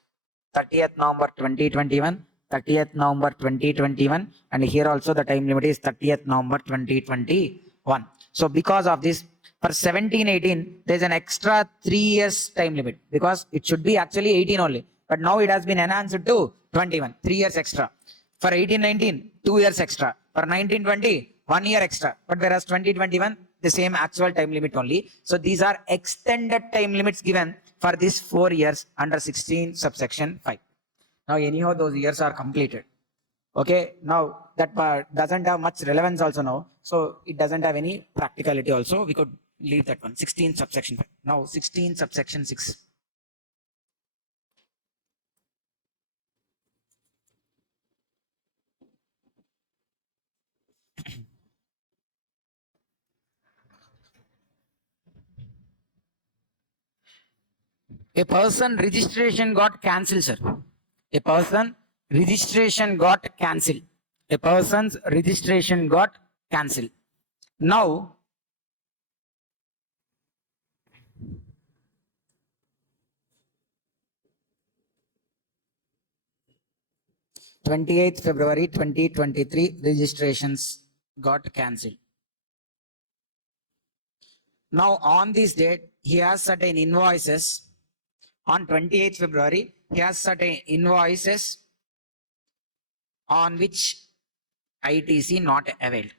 30th November 2021, 30th November 2021, and here also the time limit is 30th November 2021. So because of this, for 17-18, there is an extra 3 years time limit because it should be actually 18 only. But now it has been enhanced to 21, 3 years extra. For 18-19, 2 years extra. For 19-20, 1 year extra. But whereas 20-21, the same actual time limit only. So these are extended time limits given for these 4 years under 16 subsection 5. Now anyhow those years are completed. Okay, now that part doesn't have much relevance also now. So it doesn't have any practicality also. We could leave that one. 16 subsection 5. Now 16 subsection 6. A person registration got cancelled, sir. A person registration got cancelled. A person's registration got cancelled. Now, February 2023 registrations got cancelled. Now on this date, he has certain invoices. On 28th February, he has certain invoices on which ITC not availed.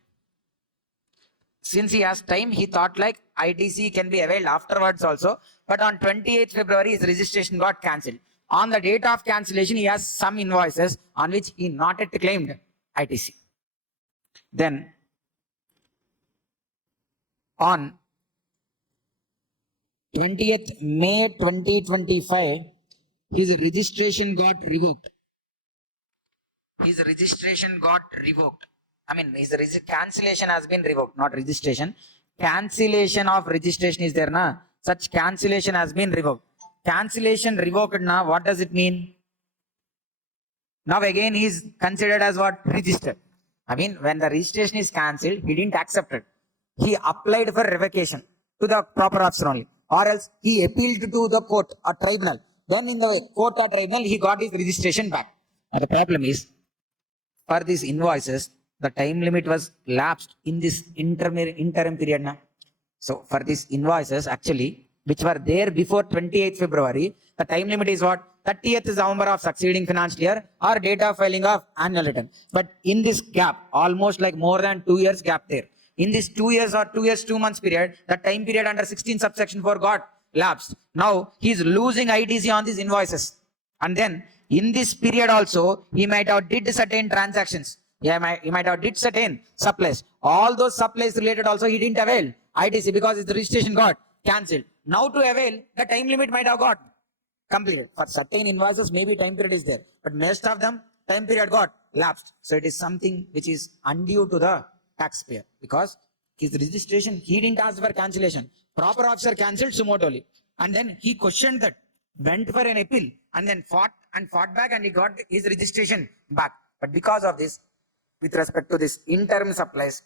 Since he has time, he thought like ITC can be availed afterwards also. But on 28th February, his registration got cancelled. On the date of cancellation, he has some invoices on which he not yet claimed ITC. Then on 20th May 2025, his registration got revoked. His registration got revoked. I mean, his cancellation has been revoked, not registration. Cancellation of registration is there, na? Such cancellation has been revoked. cancellation revoked now, what does it mean? Now again he is considered as what? Registered. I mean, when the registration is cancelled, he didn't accept it. He applied for revocation to the proper officer only, or else he appealed to the court or tribunal. Then in the court or tribunal, he got his registration back. Now the problem is, for these invoices, the time limit was lapsed in this interim period now. So for these invoices, actually, which were there before 28th February, the time limit is what? 30th November of succeeding financial year or date of filing of annual return. But in this gap, almost like more than 2 years gap there. In this 2 years or 2 years, 2 months period, the time period under 16 subsection 4 got lapsed. Now he is losing ITC on these invoices. And then in this period also, he might have did certain transactions. He might have did certain supplies. All those supplies related also he didn't avail ITC because his registration got cancelled. Now to avail, the time limit might have got completed. For certain invoices, maybe time period is there, but most of them time period got lapsed. So it is something which is undue to the taxpayer because his registration, he didn't ask for cancellation. Proper officer cancelled summarily, and then he questioned that, went for an appeal, and then fought back, and he got his registration back. But because of this, with respect to this interim supplies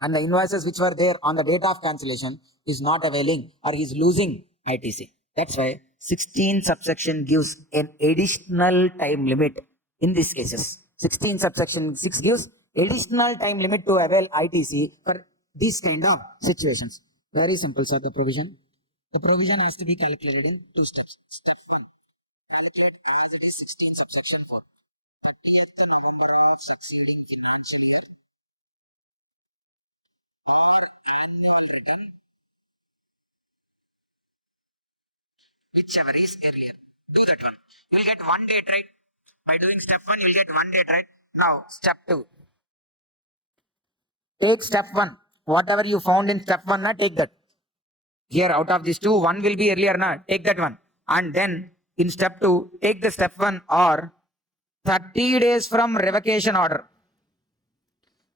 and the invoices which were there on the date of cancellation, is not availing or is losing ITC. That's why 16 subsection gives an additional time limit in these cases. 16 subsection 6 gives additional time limit to avail ITC for these kind of situations. Very simple, sir, the provision. The provision has to be calculated in 2 steps. Step 1, calculate as it is 16 subsection 4. 30th November of succeeding financial year or annual return, whichever is earlier. Do that one. You will get 1 date, right? By doing step 1, you will get 1 date, right? Now, step 2. Take step 1. Whatever you found in step 1, na, take that. Here, out of these two, 1 will be earlier, na, take that one. And then, in step 2, take the step 1 or 30 days from revocation order.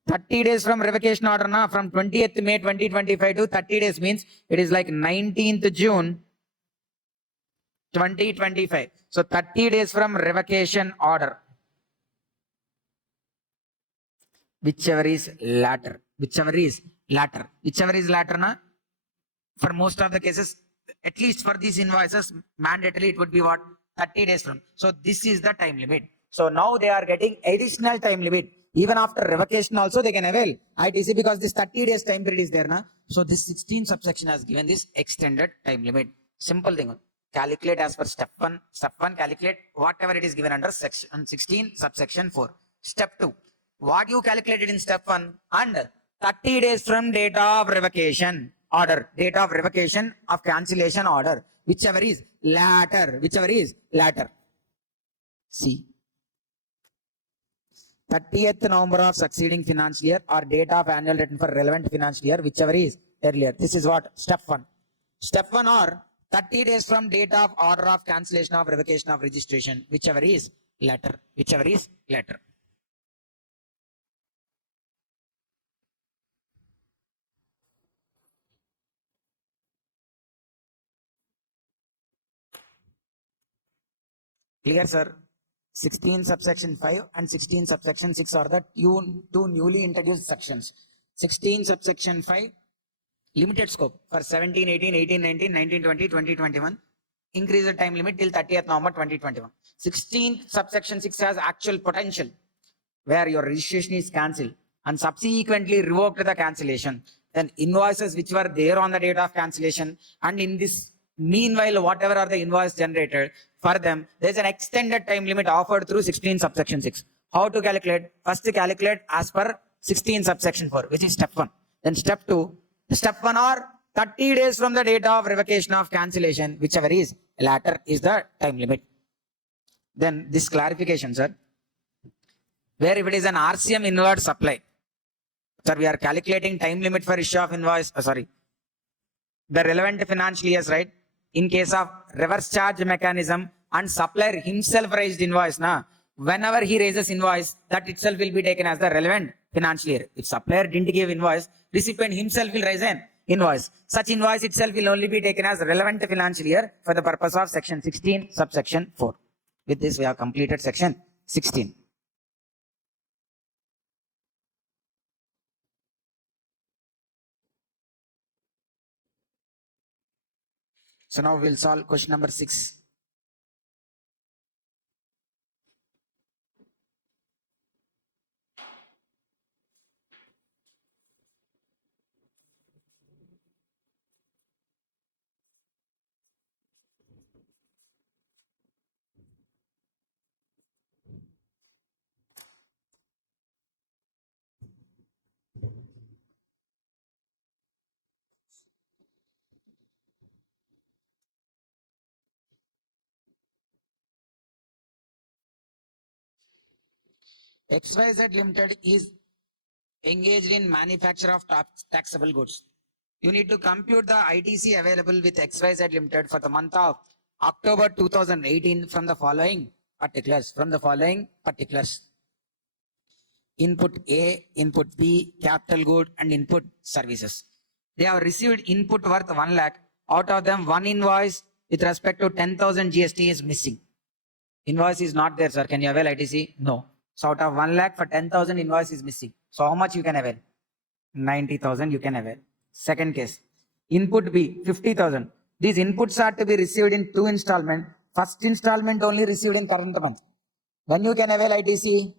30 days from revocation order, na, from 20th May 2025 to 30 days means it is like 19th June 2025. So 30 days from revocation order. Whichever is latter. Whichever is latter. Whichever is latter, na, for most of the cases, at least for these invoices, mandatorily it would be what? 30 days from. So this is the time limit. So now they are getting additional time limit. Even after revocation also they can avail ITC because this 30 days time period is there. Na? So this 16 subsection has given this extended time limit. Simple thing. Calculate as per step 1. Step 1, calculate whatever it is given under section 16 subsection 4. Step 2, what you calculated in step 1 and 30 days from date of revocation order, date of revocation of cancellation order, whichever is latter, whichever is latter. See, 30th November of succeeding financial year or date of annual return for relevant financial year, whichever is earlier. This is what? Step 1. Step 1 or 30 days from date of order of cancellation of revocation of registration, whichever is latter, whichever is latter. Clear, sir? 16 subsection 5 and 16 subsection 6 are the two newly introduced sections. 16 subsection 5, limited scope for 17, 18, 18, 19, 19, 20, 20, 21. Increase the time limit till 30th November 2021. 16 subsection 6 has actual potential where your registration is cancelled and subsequently revoked the cancellation. Then invoices which were there on the date of cancellation and in this meanwhile whatever are the invoice generated, for them there is an extended time limit offered through 16 subsection 6. How to calculate? First calculate as per 16 subsection 4, which is step 1. Then step 2, step 1 or 30 days from the date of revocation of cancellation, whichever is latter is the time limit. Then this clarification, sir, where if it is an RCM inward supply, sir, we are calculating time limit for issue of invoice, the relevant financial years, right? In case of reverse charge mechanism and supplier himself raised invoice, whenever he raises invoice, that itself will be taken as the relevant financial year. If supplier didn't give invoice, recipient himself will raise an invoice. Such invoice itself will only be taken as relevant financial year for the purpose of section 16, subsection 4. With this, we have completed section 16. So now we'll solve question number 6. XYZ Limited is engaged in manufacture of taxable goods. You need to compute the ITC available with XYZ Limited for the month of October 2018 from the following particulars. Input A, input B, capital good, and input services. They have received input worth 1 lakh. Out of them, one invoice with respect to 10,000 GST is missing. Invoice is not there, sir. Can you avail ITC? No. So out of 1 lakh for 10,000, invoice is missing. So how much you can avail? 90,000 you can avail. Second case, input B, 50,000. These inputs are to be received in 2 installments. First installment only received in current month. When you can avail ITC?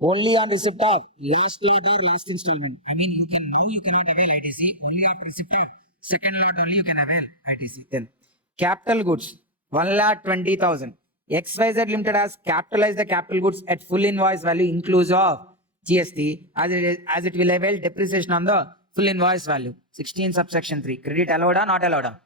Only on receipt of last lot or last installment. I mean, you cannot avail ITC. Only after receipt of second lot only you can avail ITC. Then capital goods, 1,20,000. XYZ Limited has capitalized the capital goods at full invoice value inclusive of GST as it will avail depreciation on the full invoice value. 16 subsection 3. Credit allowed or not allowed?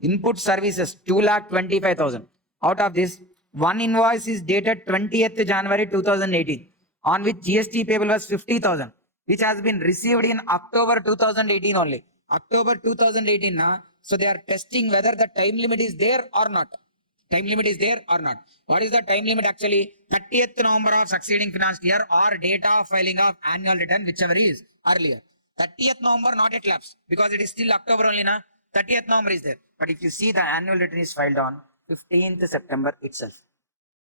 Input services, 2,25,000. Out of this, one invoice is dated 20th January 2018, on which GST payable was 50,000, which has been received in October 2018 only. October 2018, so they are testing whether the time limit is there or not. Time limit is there or not. What is the time limit actually? 30th November of succeeding financial year or date of filing of annual return, whichever is earlier. 30th November not yet lapsed because it is still October only, 30th November is there. But if you see, the annual return is filed on 15th September itself.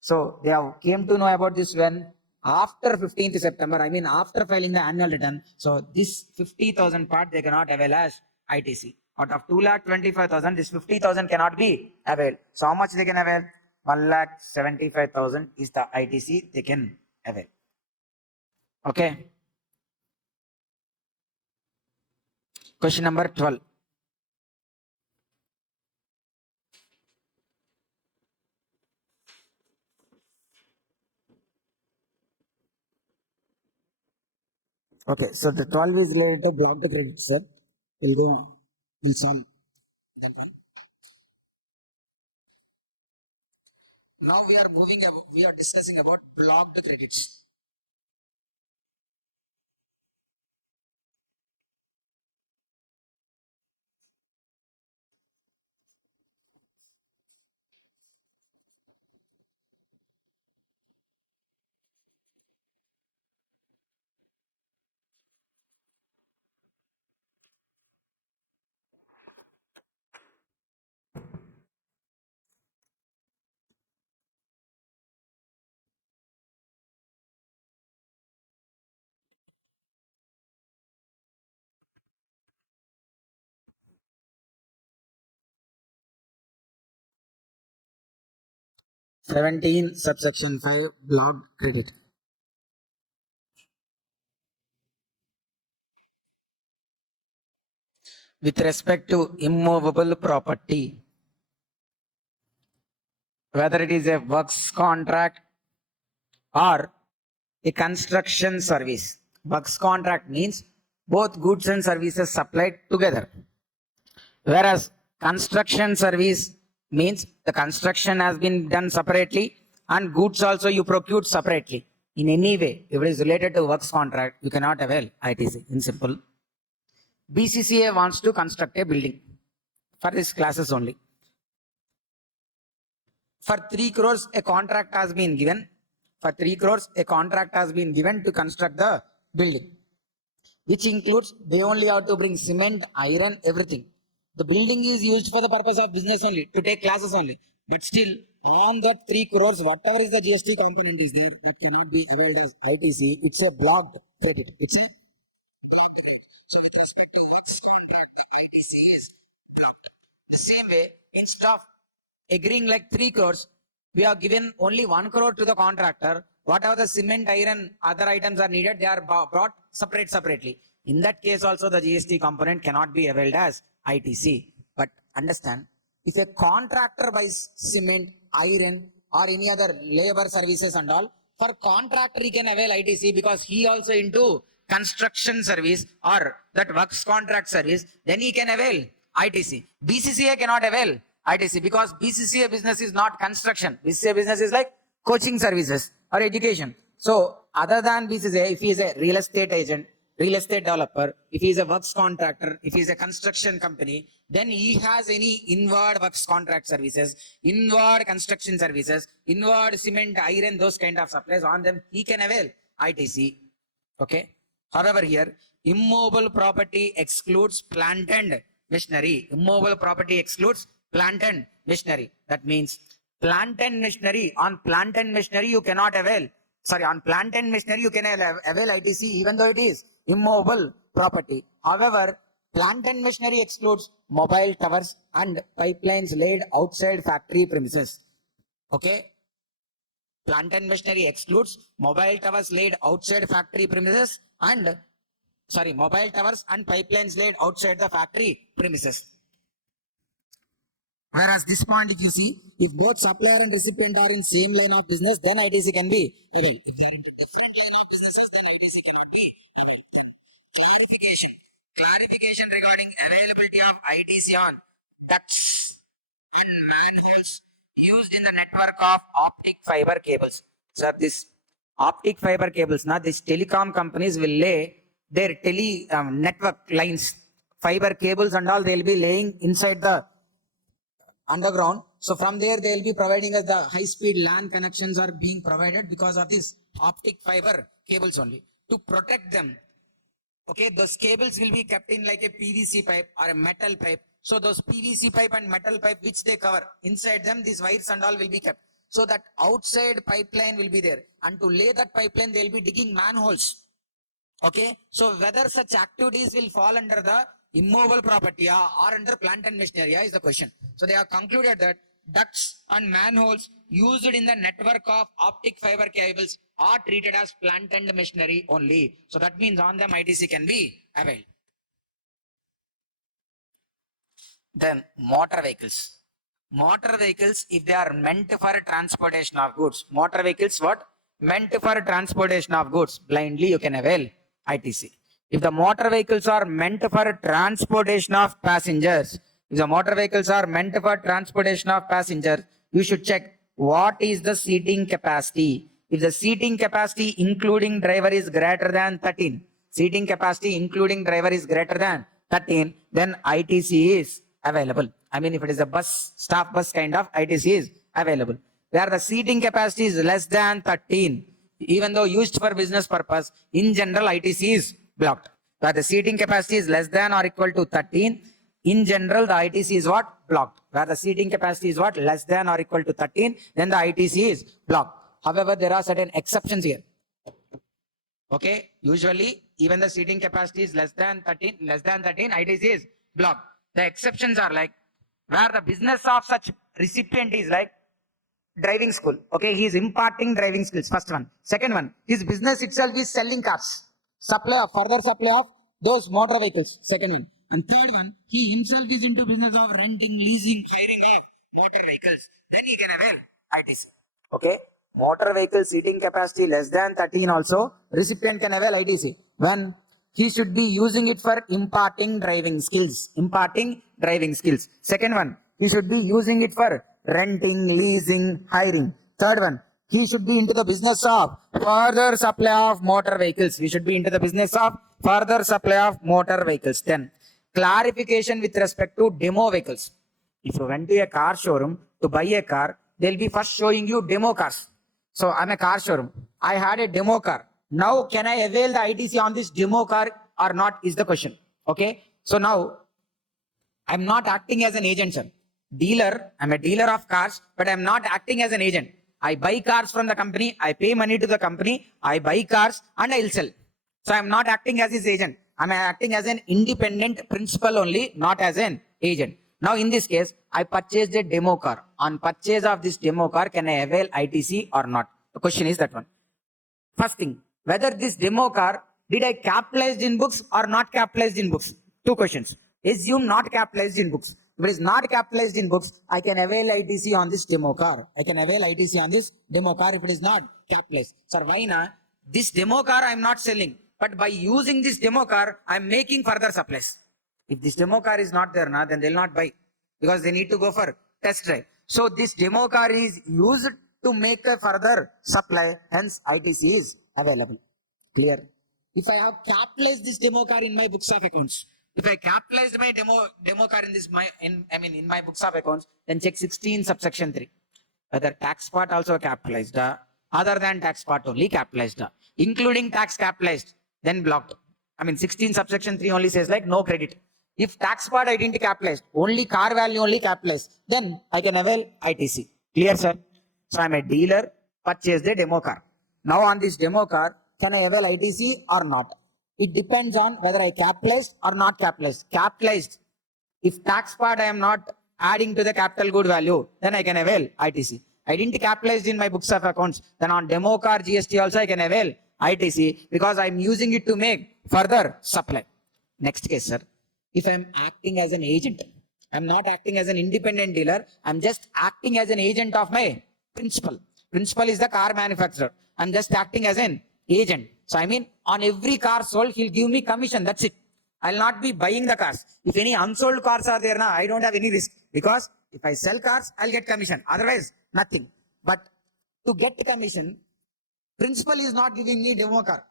So they have came to know about this when? After 15th September, I mean after filing the annual return. So this 50,000 part they cannot avail as ITC. Out of 2,25,000, this 50,000 cannot be availed. So how much they can avail? 1,75,000 is the ITC they can avail. Okay. Question number 12. Okay, so the 12 is related to block the credit, sir. We'll solve that one. Now we are discussing about blocked credits. (17) subsection 5 blocked credit. With respect to immovable property, whether it is a works contract or a construction service. Works contract means both goods and services supplied together. Whereas construction service means the construction has been done separately and goods also you procured separately. In any way, if it is related to works contract, you cannot avail ITC. In simple, BCCA wants to construct a building for these classes only. For 3 crores, a contract has been given. For 3 crores, a contract has been given to construct the building. which includes they only have to bring cement, iron, everything. The building is used for the purpose of business only, to take classes only. But still, on that 3 crores, whatever is the GST component is there, that cannot be availed as ITC. It's a blocked credit. It's a so with respect to X contract, the ITC is blocked. The same way, instead of agreeing like 3 crores, we have given only 1 crore to the contractor. Whatever the cement, iron, other items are needed, they are brought separately. In that case also, the GST component cannot be availed as ITC. But understand, if a contractor buys cement, iron, or any other labor services and all, for contractor he can avail ITC because he also into construction service or that works contract service, then he can avail ITC. BCCA cannot avail ITC because BCCA business is not construction. BCCA business is like coaching services or education. So other than BCCA, if he is a real estate agent, real estate developer, if he is a works contractor, if he is a construction company, then he has any inward works contract services, inward construction services, inward cement, iron, those kind of supplies on them, he can avail ITC. Okay. However, here, immovable property excludes plant and machinery. Immovable property excludes plant and machinery. That means plant and machinery, on plant and machinery you cannot avail. Sorry, on plant and machinery you can avail ITC even though it is immovable property. However, plant and machinery excludes mobile towers and pipelines laid outside factory premises. Okay. Plant and machinery excludes mobile towers laid outside factory premises and mobile towers and pipelines laid outside the factory premises. Whereas this point, if you see, if both supplier and recipient are in same line of business, then ITC can be availed. If they are into different line of businesses, then ITC cannot be availed. Then clarification regarding availability of ITC on ducts and manholes used in the network of optic fiber cables. So this optic fiber cables, now these telecom companies will lay their network lines, fiber cables and all, they will be laying inside the underground. So from there they will be providing us the high speed LAN connections are being provided because of this optic fiber cables only. To protect them, okay, those cables will be kept in like a PVC pipe or a metal pipe. So those PVC pipe and metal pipe which they cover, inside them these wires and all will be kept. So that outside pipeline will be there. And to lay that pipeline, they will be digging manholes. Okay. So whether such activities will fall under the immovable property or under plant and machinery is the question. So they have concluded that ducts and manholes used in the network of optic fiber cables are treated as plant and machinery only. So that means on them ITC can be availed. Then motor vehicles. Motor vehicles, if they are meant for transportation of goods, motor vehicles what? Meant for transportation of goods, blindly you can avail ITC. If the motor vehicles are meant for transportation of passengers, if the motor vehicles are meant for transportation of passengers, you should check what is the seating capacity. If the seating capacity including driver is greater than 13, seating capacity including driver is greater than 13, then ITC is available. I mean, if it is a bus, staff bus kind of, ITC is available. Where the seating capacity is less than 13, even though used for business purpose, in general ITC is blocked. Where the seating capacity is less than or equal to 13, in general the ITC is what? Blocked. Where the seating capacity is what? Less than or equal to 13, then the ITC is blocked. However, there are certain exceptions here. Okay, usually even the seating capacity is less than 13, ITC is blocked. The exceptions are like where the business of such recipient is like driving school. Okay, he is imparting driving skills. First one. Second one, his business itself is selling cars. Further supply of those motor vehicles. Second one. And third one, he himself is into business of renting, leasing, hiring of motor vehicles. Then he can avail ITC. Okay. Motor vehicle seating capacity less than 13 also, recipient can avail ITC. When he should be using it for imparting driving skills. Imparting driving skills. Second one, he should be using it for renting, leasing, hiring. Third one, he should be into the business of further supply of motor vehicles. He should be into the business of further supply of motor vehicles. Then, clarification with respect to demo vehicles. If you went to a car showroom to buy a car, they'll be first showing you demo cars. So I'm a car showroom. I had a demo car. Now, can I avail the ITC on this demo car or not is the question. Okay. So now I'm not acting as an agent, sir. Dealer, I'm a dealer of cars, but I'm not acting as an agent. I buy cars from the company, I pay money to the company, I buy cars and I'll sell. So I'm not acting as his agent. I'm acting as an independent principal only, not as an agent. Now in this case, I purchased a demo car. On purchase of this demo car, can I avail ITC or not? The question is that one. First thing, whether this demo car, did I capitalized in books or not capitalized in books? Two questions. Assume not capitalized in books. If it is not capitalized in books, I can avail ITC on this demo car. I can avail ITC on this demo car if it is not capitalized. Sir, why not? This demo car I am not selling, but by using this demo car, I am making further supplies. If this demo car is not there, then they'll not buy because they need to go for test drive. So this demo car is used to make a further supply, hence ITC is available. Clear? If I have capitalized this demo car in my books of accounts, if I capitalized my demo car in this in my books of accounts, then check 16 subsection 3. Whether tax part also capitalized, other than tax part only capitalized, including tax capitalized, then blocked. 16 subsection 3 only says like no credit. If tax part I didn't capitalize, only car value only capitalized, then I can avail ITC. Clear, sir? So I'm a dealer, purchased a demo car. Now on this demo car, can I avail ITC or not? It depends on whether I capitalized or not capitalized. Capitalized, if tax part I am not adding to the capital good value, then I can avail ITC. I didn't capitalize in my books of accounts, then on demo car GST also I can avail ITC because I'm using it to make further supply. Next case, sir. If I'm acting as an agent, I'm not acting as an independent dealer, I'm just acting as an agent of my principal. Principal is the car manufacturer. I'm just acting as an agent. So on every car sold, he'll give me commission. That's it. I'll not be buying the cars. If any unsold cars are there now, I don't have any risk because if I sell cars, I'll get commission. Otherwise, nothing. But to get commission, principal is not giving me demo car.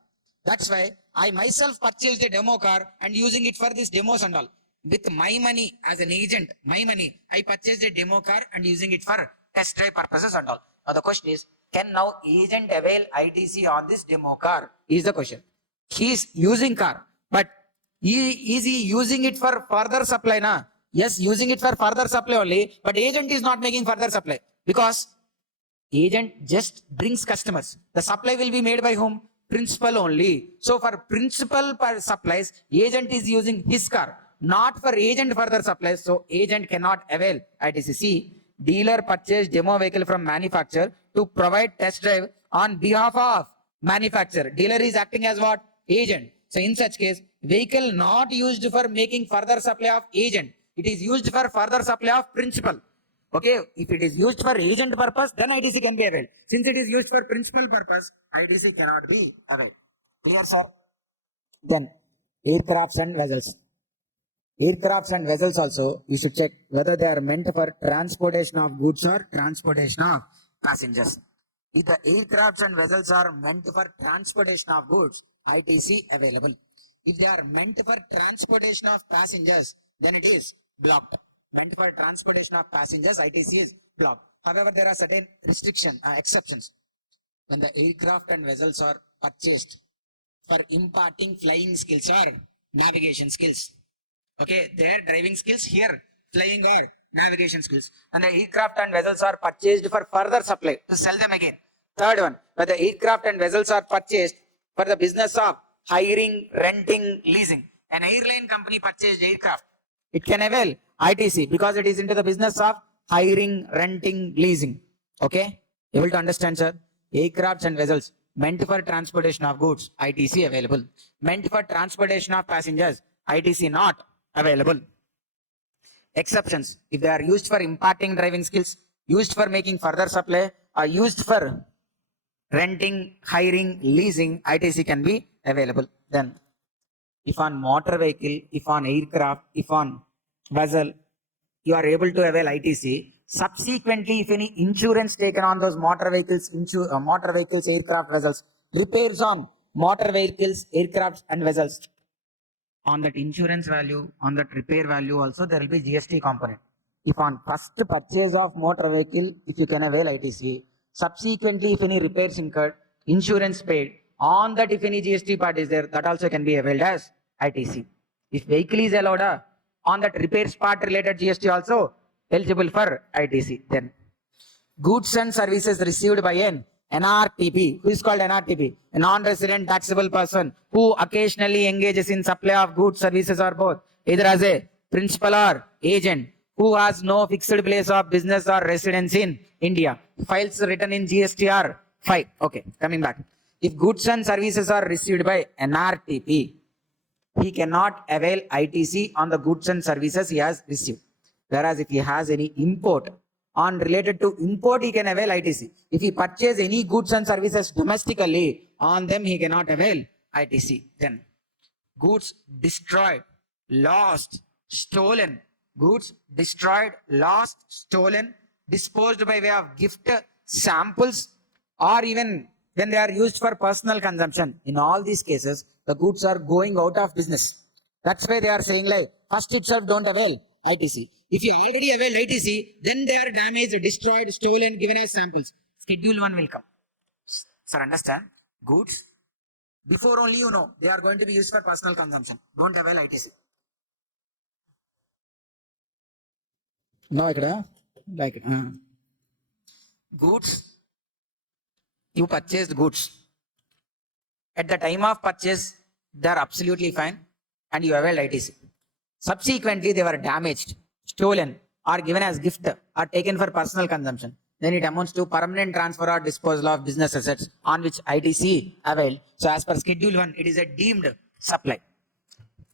That's why I myself purchased a demo car and using it for this demos and all. With my money as an agent, I purchased a demo car and using it for test drive purposes and all. Now the question is, can now agent avail ITC on this demo car? Is the question. He is using car, but is he using it for further supply? Na? Yes, using it for further supply only, but agent is not making further supply because agent just brings customers. The supply will be made by whom? Principal only. So for principal supplies, agent is using his car, not for agent further supplies. So agent cannot avail ITC. See, dealer purchased demo vehicle from manufacturer to provide test drive on behalf of manufacturer. Dealer is acting as what? Agent. So in such case, vehicle not used for making further supply of agent. It is used for further supply of principal. Okay, if it is used for agent purpose, then ITC can be availed. Since it is used for principal purpose, ITC cannot be availed. Clear, sir? Then, aircrafts and vessels. Aircrafts and vessels also, you should check whether they are meant for transportation of goods or transportation of passengers. If the aircrafts and vessels are meant for transportation of goods, ITC available. If they are meant for transportation of passengers, then it is blocked. Meant for transportation of passengers, ITC is blocked. However, there are certain exceptions. When the aircraft and vessels are purchased for imparting flying skills or navigation skills. Okay, their driving skills, here flying or navigation skills. And the aircraft and vessels are purchased for further supply to sell them again. Third one, where the aircraft and vessels are purchased for the business of hiring, renting, leasing. An airline company purchased aircraft. It can avail ITC because it is into the business of hiring, renting, leasing. Okay? Able to understand, sir? Aircrafts and vessels meant for transportation of goods, ITC available. Meant for transportation of passengers, ITC not available. Exceptions, if they are used for imparting driving skills, used for making further supply, or used for renting, hiring, leasing, ITC can be available. Then, if on motor vehicle, if on aircraft, if on vessel, you are able to avail ITC. Subsequently, if any insurance taken on those motor vehicles, aircraft, vessels, repairs on motor vehicles, aircrafts and vessels, on that insurance value, on that repair value also, there will be GST component. If on first purchase of motor vehicle, if you can avail ITC, subsequently, if any repairs incurred, insurance paid, on that if any GST part is there, that also can be availed as ITC. If vehicle is allowed, on that repairs part related GST also eligible for ITC. Then goods and services received by an NRTP. Who is called NRTP? A non-resident taxable person who occasionally engages in supply of goods, services or both, either as a principal or agent, who has no fixed place of business or residence in India. Files written in GSTR 5. Okay, coming back. If goods and services are received by NRTP, he cannot avail ITC on the goods and services he has received. Whereas if he has any import on related to import, he can avail ITC. If he purchase any goods and services domestically, on them he cannot avail ITC. Then goods destroyed, lost, stolen, goods destroyed, lost, stolen, disposed by way of gift, samples, or even when they are used for personal consumption. In all these cases, the goods are going out of business. That's why they are saying like, first itself don't avail ITC. If you already avail ITC, then they are damaged, destroyed, stolen, given as samples. Schedule 1 will come. Sir, understand? Goods, before only you know, they are going to be used for personal consumption. Don't avail ITC. No, like goods, you purchased goods. At the time of purchase, they are absolutely fine and you availed ITC. Subsequently, they were damaged, stolen, or given as gift, or taken for personal consumption. Then it amounts to permanent transfer or disposal of business assets on which ITC availed. So as per Schedule 1, it is a deemed supply.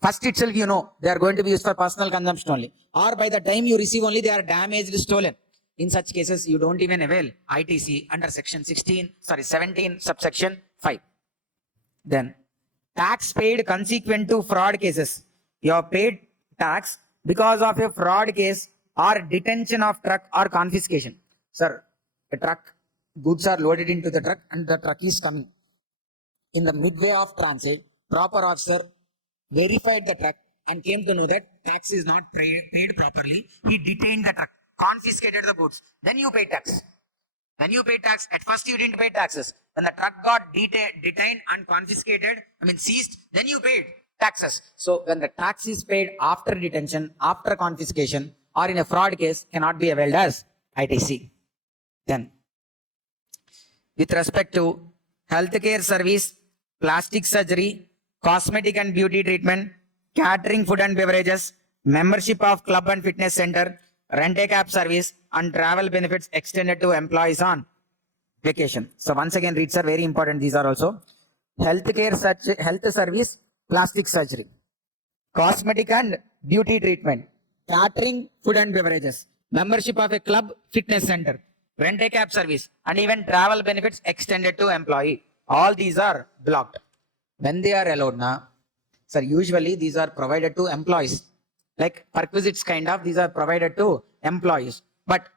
First itself, you know, they are going to be used for personal consumption only. Or by the time you receive only, they are damaged, stolen. In such cases, you don't even avail ITC under section 17, subsection 5. Then, tax paid consequent to fraud cases. You have paid tax because of a fraud case or detention of truck or confiscation. Sir, a truck, goods are loaded into the truck and the truck is coming. In the midway of transit, proper officer verified the truck and came to know that tax is not paid properly. He detained the truck, confiscated the goods. Then you pay tax. When you pay tax, at first you didn't pay taxes. When the truck got detained and confiscated, seized, then you paid taxes. So when the tax is paid after detention, after confiscation, or in a fraud case, cannot be availed as ITC. Then, with respect to healthcare service, plastic surgery, cosmetic and beauty treatment, catering, food and beverages, membership of club and fitness center, rent-a-cab service, and travel benefits extended to employees on vacation. So once again, reads are very important. These are also health service, plastic surgery, cosmetic and beauty treatment, catering, food and beverages, membership of a club, fitness center, rent-a-cab service, and even travel benefits extended to employee. All these are blocked. When they are allowed now, sir, usually these are provided to employees. Like perquisites kind of, these are provided to employees. But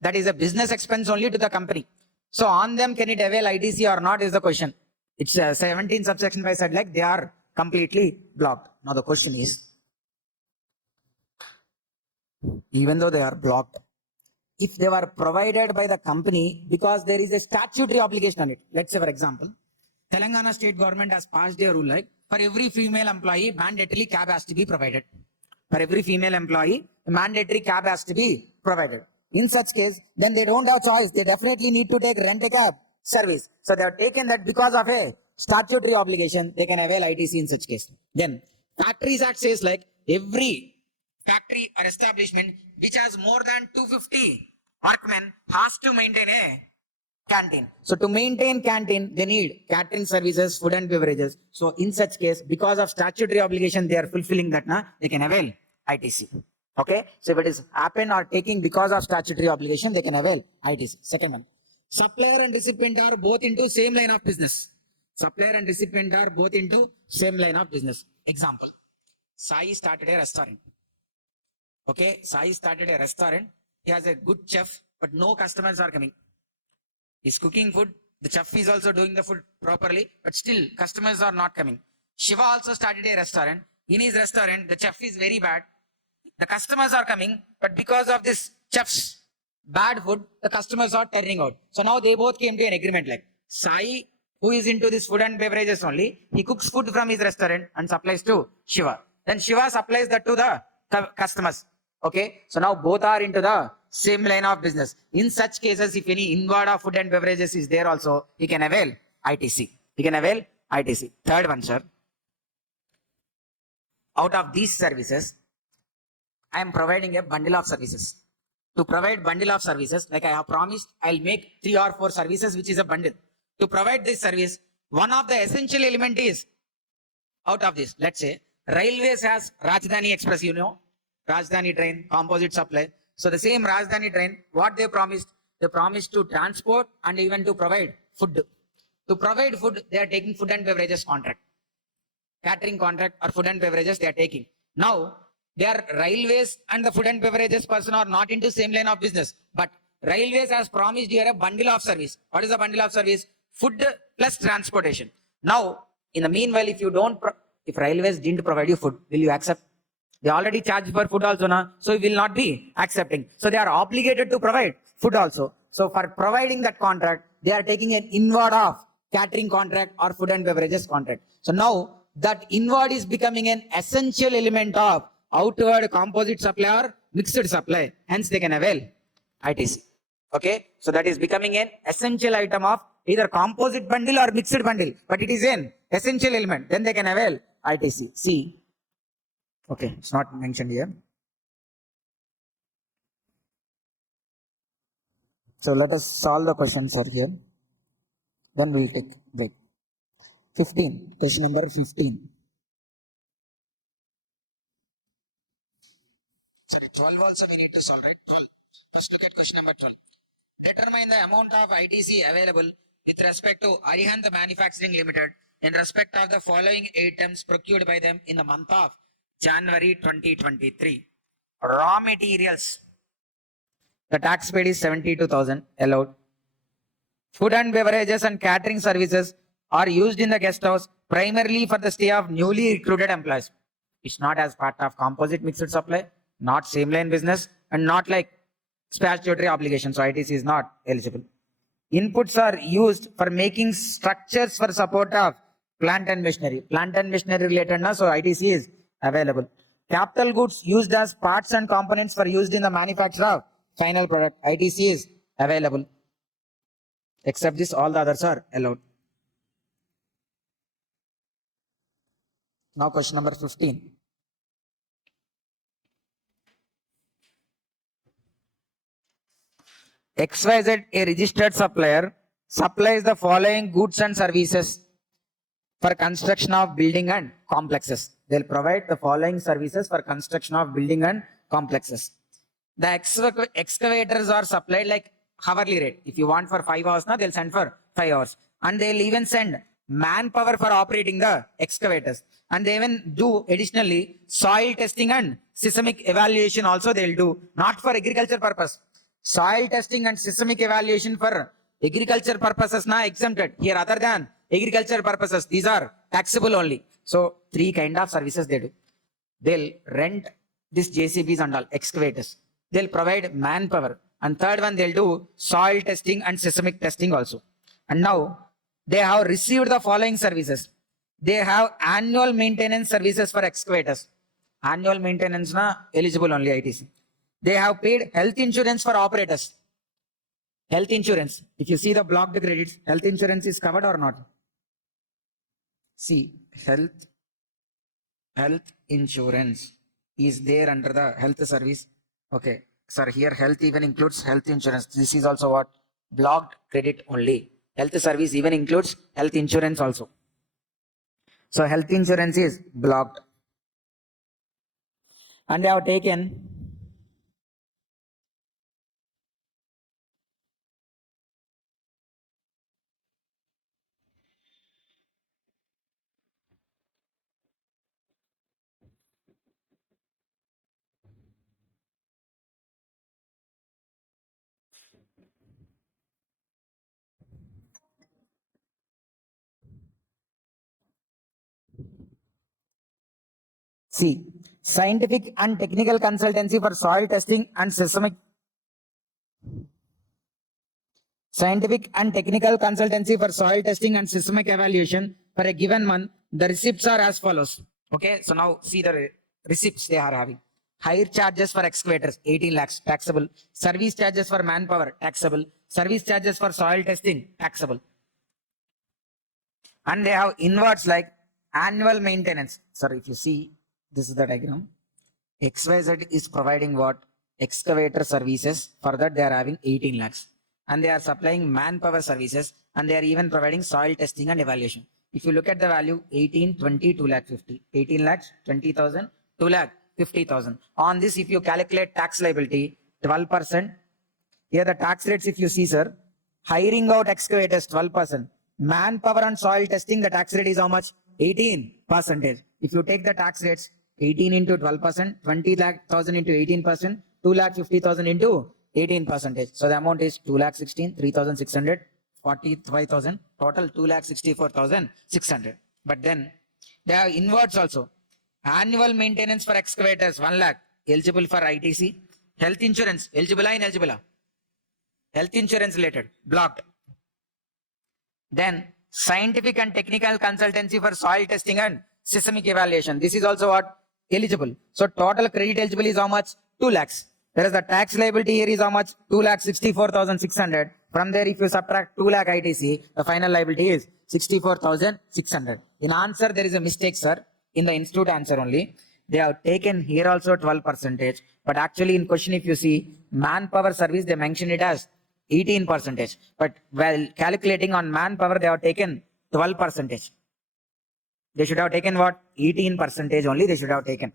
that is a business expense only to the company. So on them, can it avail ITC or not is the question. It's 17 subsection 5 said like they are completely blocked. Now the question is, even though they are blocked, if they were provided by the company because there is a statutory obligation on it. Let's say for example, Telangana state government has passed a rule like for every female employee, mandatory cab has to be provided. For every female employee, a mandatory cab has to be provided. In such case, then they don't have choice. They definitely need to take rent-a-cab service. So they have taken that because of a statutory obligation, they can avail ITC in such case. Then, Factories Act says like every factory or establishment which has more than 250 workmen has to maintain a canteen. So to maintain canteen, they need catering services, food and beverages. So in such case, because of statutory obligation, they are fulfilling that, they can avail ITC. Okay. So if it is happen or taking because of statutory obligation, they can avail ITC. Second one, supplier and recipient are both into same line of business. Supplier and recipient are both into same line of business. Example, Sai started a restaurant. Okay. Sai started a restaurant. He has a good chef, but no customers are coming. He's cooking food. The chef is also doing the food properly, but still customers are not coming. Shiva also started a restaurant. In his restaurant, the chef is very bad. The customers are coming, but because of this chef's bad food, the customers are turning out. So now they both came to an agreement like Sai who is into this food and beverages only. He cooks food from his restaurant and supplies to Shiva. Then Shiva supplies that to the customers. Okay, so now both are into the same line of business. In such cases, if any inward of food and beverages is there also, he can avail ITC. He can avail ITC. Third one, sir. Out of these services, I am providing a bundle of services. To provide bundle of services, like I have promised, I'll make 3 or 4 services, which is a bundle. To provide this service, one of the essential element is, out of this, let's say, railways has Rajdhani Express, you know, Rajdhani train, composite supply. So the same Rajdhani train, what they promised to transport and even to provide food. To provide food, they are taking food and beverages contract. Catering contract or food and beverages they are taking. Now, their railways and the food and beverages person are not into same line of business. But railways has promised here a bundle of service. What is the bundle of service? Food plus transportation. Now, in the meanwhile, if railways didn't provide you food, will you accept? They already charge for food also now, so you will not be accepting. So they are obligated to provide food also. So for providing that contract, they are taking an inward of catering contract or food and beverages contract. So now that inward is becoming an essential element of outward composite supply or mixed supply. Hence they can avail ITC. Okay, so that is becoming an essential item of either composite bundle or mixed bundle, but it is an essential element. Then they can avail ITC. See, okay, it's not mentioned here. So let us solve the questions are here. Then we'll take break. 15, question number 15. Sorry, 12 also we need to solve, right? 12. Let's look at question number 12. Determine the amount of ITC available with respect to Arihant Manufacturing Limited in respect of the following items procured by them in the month of January 2023. Raw materials. The tax paid is 72,000 allowed. Food and beverages and catering services are used in the guest house primarily for the stay of newly recruited employees. It's not as part of composite mixed supply, not same line business, and not like statutory obligation. So ITC is not eligible. Inputs are used for making structures for support of plant and machinery. Plant and machinery related now, so ITC is available. Capital goods used as parts and components for used in the manufacture of final product. ITC is available. Except this, all the others are allowed. Now question number 15. XYZ, a registered supplier, supplies the following goods and services for construction of building and complexes. They'll provide the following services for construction of building and complexes. The excavators are supplied like hourly rate. If you want for 5 hours now, they'll send for 5 hours. And they'll even send manpower for operating the excavators. And they even do additionally soil testing and seismic evaluation also they'll do, not for agriculture purpose. Soil testing and seismic evaluation for agriculture purposes now exempted. Here other than agriculture purposes, these are taxable only. So 3 kind of services they do. They'll rent these JCBs and all excavators. They'll provide manpower. And third one, they'll do soil testing and seismic testing also. And now they have received the following services. They have annual maintenance services for excavators. Annual maintenance na eligible only ITC. They have paid health insurance for operators. Health insurance. If you see the blocked credits, health insurance is covered or not? See, health insurance is there under the health service. Okay, sir, here health even includes health insurance. This is also what? Blocked credit only. Health service even includes health insurance also. So health insurance is blocked. And they have taken C. Scientific and technical consultancy for soil testing and seismic. Scientific and technical consultancy for soil testing and seismic evaluation for a given month. The receipts are as follows. Okay, so now see the receipts they are having. Hire charges for excavators, 18 lakhs, taxable. Service charges for manpower, taxable. Service charges for soil testing, taxable. And they have inwards like annual maintenance. Sir, if you see, this is the diagram. XYZ is providing what? Excavator services. For that, they are having 18 lakhs. And they are supplying manpower services. And they are even providing soil testing and evaluation. If you look at the value, 18, 20, 2 lakh 50. 18 lakhs, 20,000, 2 lakh 50,000. On this, if you calculate tax liability, 12%. Here the tax rates, if you see, sir, hiring out excavators, 12%. Manpower and soil testing, the tax rate is how much? 18%. If you take the tax rates, 18 into 12%, 20,000 into 18%, 2,50,000 into 18%. So the amount is 2,16,000, 3,600, 45,000, total 2,64,600. But then they have inwards also. Annual maintenance for excavators, 1 lakh, eligible for ITC. Health insurance, eligible or ineligible? Health insurance related, blocked. Then scientific and technical consultancy for soil testing and seismic evaluation. This is also what? Eligible. So total credit eligible is how much? 2 lakhs. Whereas the tax liability here is how much? 2,64,600. From there, if you subtract 2 lakh ITC, the final liability is 64,600. In answer, there is a mistake, sir. In the institute answer only. They have taken here also 12%. But actually in question, if you see, manpower service, they mention it as 18%. But while calculating on manpower, they have taken 12%. They should have taken what? 18% only they should have taken.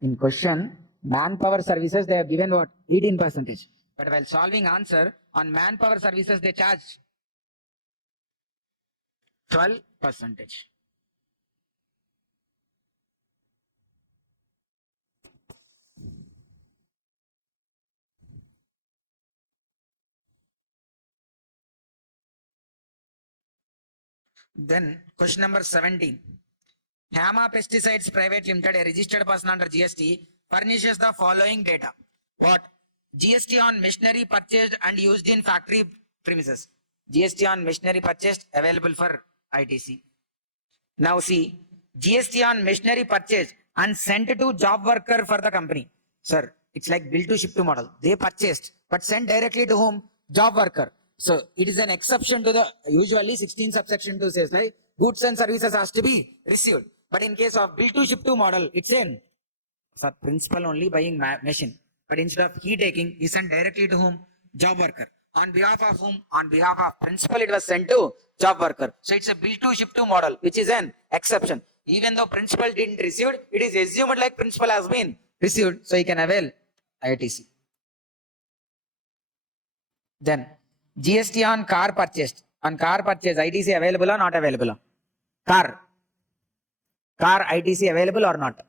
In question, manpower services, they have given what? 18%. But while solving answer, on manpower services, they charge 12%. Then question number 17. Hama Pesticides Private Limited, a registered person under GST, furnishes the following data. What? GST on machinery purchased and used in factory premises. GST on machinery purchased available for ITC. Now see, GST on machinery purchased and sent to job worker for the company. Sir, it's like bill to ship to model. They purchased, but sent directly to whom? Job worker. So it is an exception to the usually 16 subsection 2 says like goods and services has to be received. But in case of bill to ship to model, it's in principal only buying machine. But instead of he taking, he sent directly to whom? Job worker. On behalf of whom? On behalf of principal, it was sent to job worker. So it's a bill to ship to model, which is an exception. Even though principal didn't receive it, it is assumed like principal has been received. So he can avail ITC. Then GST on car purchased. On car purchase, ITC available or not available? Car ITC available or not?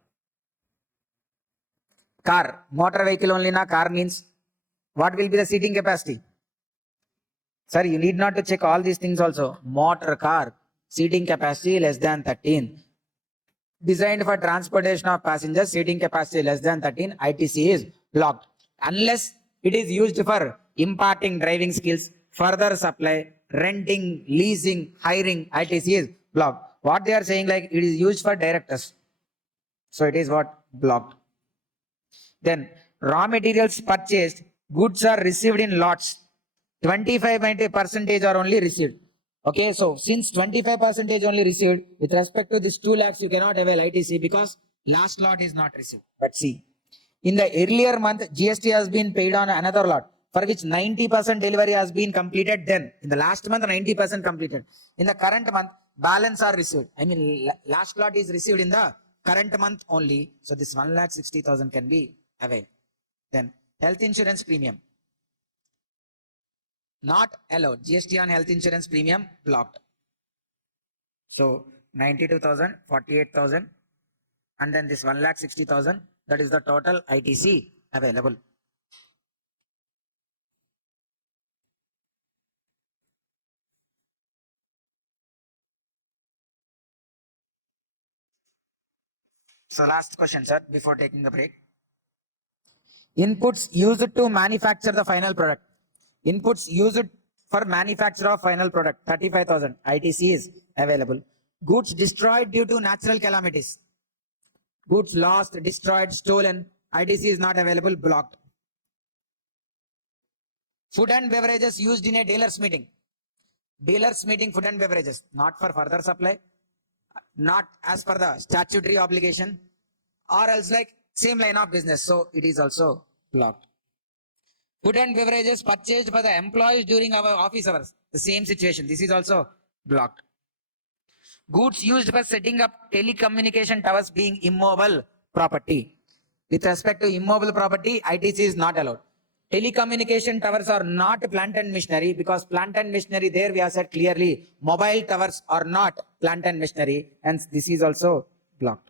Car, motor vehicle only na, car means what will be the seating capacity? Sir, you need not to check all these things also. Motor car, seating capacity less than 13. Designed for transportation of passengers, seating capacity less than 13, ITC is blocked. Unless it is used for imparting driving skills, further supply, renting, leasing, hiring, ITC is blocked. What they are saying like it is used for directors. So it is what? Blocked. Then raw materials purchased, goods are received in lots. 25% are only received. Okay, so since 25% only received, with respect to this 2 lakhs, you cannot avail ITC because last lot is not received. But see, in the earlier month, GST has been paid on another lot for which 90% delivery has been completed. Then in the last month, 90% completed. In the current month, balance are received. I mean, last lot is received in the current month only. So this 1,60,000 can be availed. Then health insurance premium. Not allowed. GST on health insurance premium blocked. So 92,000, 48,000, and then this 1,60,000. That is the total ITC available. So last question, sir, before taking the break. Inputs used to manufacture the final product. Inputs used for manufacture of final product, 35,000. ITC is available. Goods destroyed due to natural calamities. Goods lost, destroyed, stolen. ITC is not available, blocked. Food and beverages used in a dealer's meeting. Dealer's meeting, food and beverages, not for further supply, not as per the statutory obligation, or else like same line of business. So it is also blocked. Food and beverages purchased by the employees during our office hours. The same situation. This is also blocked. Goods used for setting up telecommunication towers being immobile property. With respect to immobile property, ITC is not allowed. Telecommunication towers are not plant and machinery, because plant and machinery, there we have said clearly, mobile towers are not plant and machinery, and this is also blocked.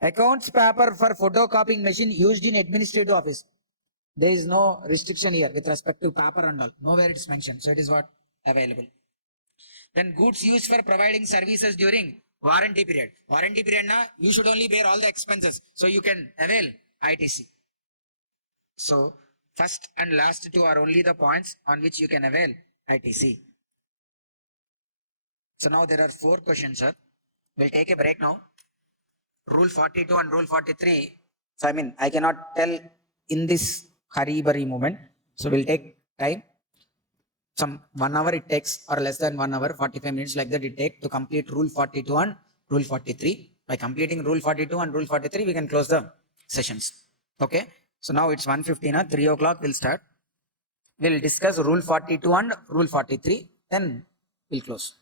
Accounts paper for photocopying machine used in administrative office. There is no restriction here with respect to paper and all. Nowhere it is mentioned. So it is what available. Then goods used for providing services during warranty period. Warranty period na, you should only bear all the expenses. So you can avail ITC. So first and last two are only the points on which you can avail ITC. So now there are 4 questions, sir. We'll take a break now. Rule 42 and Rule 43. So I cannot tell in this hurry-burry moment. So we'll take time. Some 1 hour it takes, or less than 1 hour, 45 minutes like that it takes to complete Rule 42 and Rule 43. By completing Rule 42 and Rule 43, we can close the sessions. Okay. So now it's 1:15, 3 o'clock we'll start. We'll discuss Rule 42 and Rule 43, then we'll close.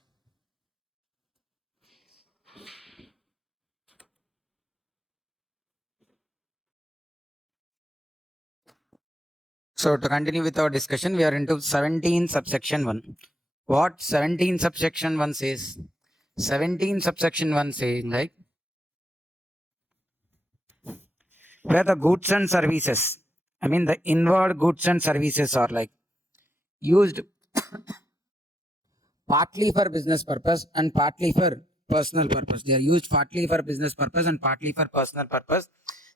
So to continue with our discussion, we are into 17 subsection 1. What 17 subsection 1 says? 17 subsection 1 says like, where the goods and services, the inward goods and services are like used partly for business purpose and partly for personal purpose. They are used partly for business purpose and partly for personal purpose.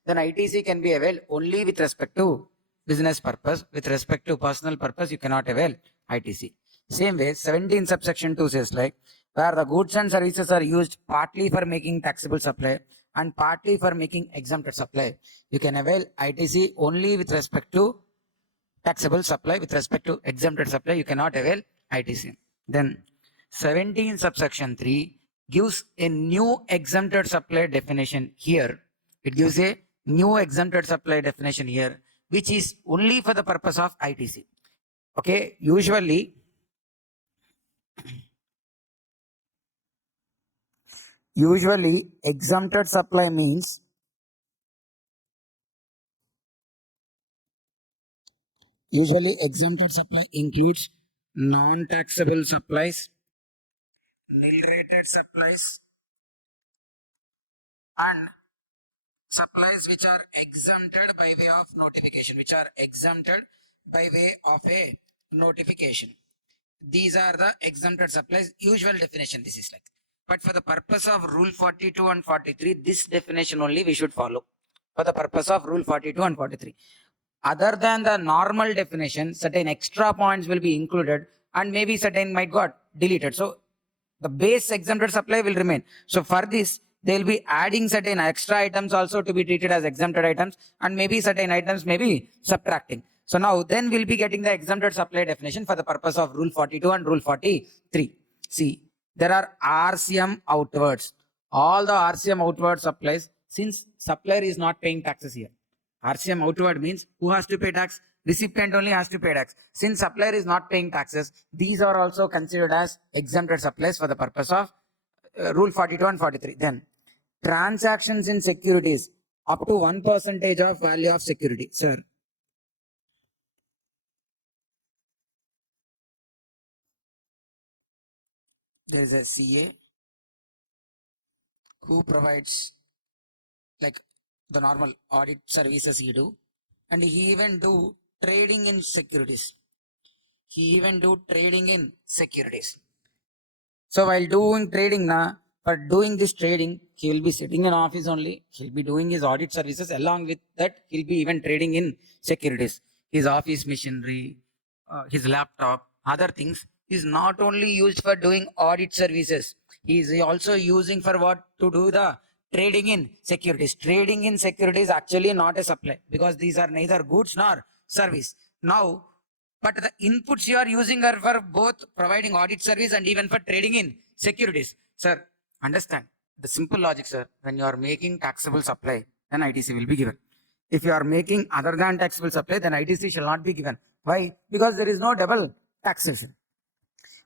Then ITC can be availed only with respect to business purpose. With respect to personal purpose, you cannot avail ITC. Same way, 17 subsection 2 says like, where the goods and services are used partly for making taxable supply and partly for making exempted supply, you can avail ITC only with respect to taxable supply. With respect to exempted supply, you cannot avail ITC. Then 17 subsection 3 gives a new exempted supply definition here. It gives a new exempted supply definition here, which is only for the purpose of ITC. Okay, usually exempted supply means exempted supply includes non-taxable supplies, nil-rated supplies, and supplies which are exempted by way of notification, These are the exempted supplies. Usual definition, this is like. But for the purpose of Rule 42 and 43, this definition only we should follow. For the purpose of Rule 42 and 43. Other than the normal definition, certain extra points will be included and maybe certain might got deleted. So the base exempted supply will remain. So for this, they will be adding certain extra items also to be treated as exempted items, and maybe certain items may be subtracting. So now then we'll be getting the exempted supply definition for the purpose of Rule 42 and Rule 43. See, there are RCM outwards. All the RCM outward supplies, since supplier is not paying taxes here. RCM outward means who has to pay tax? Recipient only has to pay tax. Since supplier is not paying taxes, these are also considered as exempted supplies for the purpose of Rule 42 and 43. Then transactions in securities up to 1% of value of security. Sir, there is a CA who provides like the normal audit services he do, and he even do trading in securities. So while doing trading for doing this trading, he will be sitting in office only. He'll be doing his audit services. Along with that, he'll be even trading in securities. His office machinery, his laptop, other things, is not only used for doing audit services. He is also using for what? To do the trading in securities. Trading in securities actually not a supply, because these are neither goods nor service. Now, but the inputs you are using are for both providing audit service and even for trading in securities. Sir, understand the simple logic, sir. When you are making taxable supply, then ITC will be given. If you are making other than taxable supply, then ITC shall not be given. Why? Because there is no double taxation.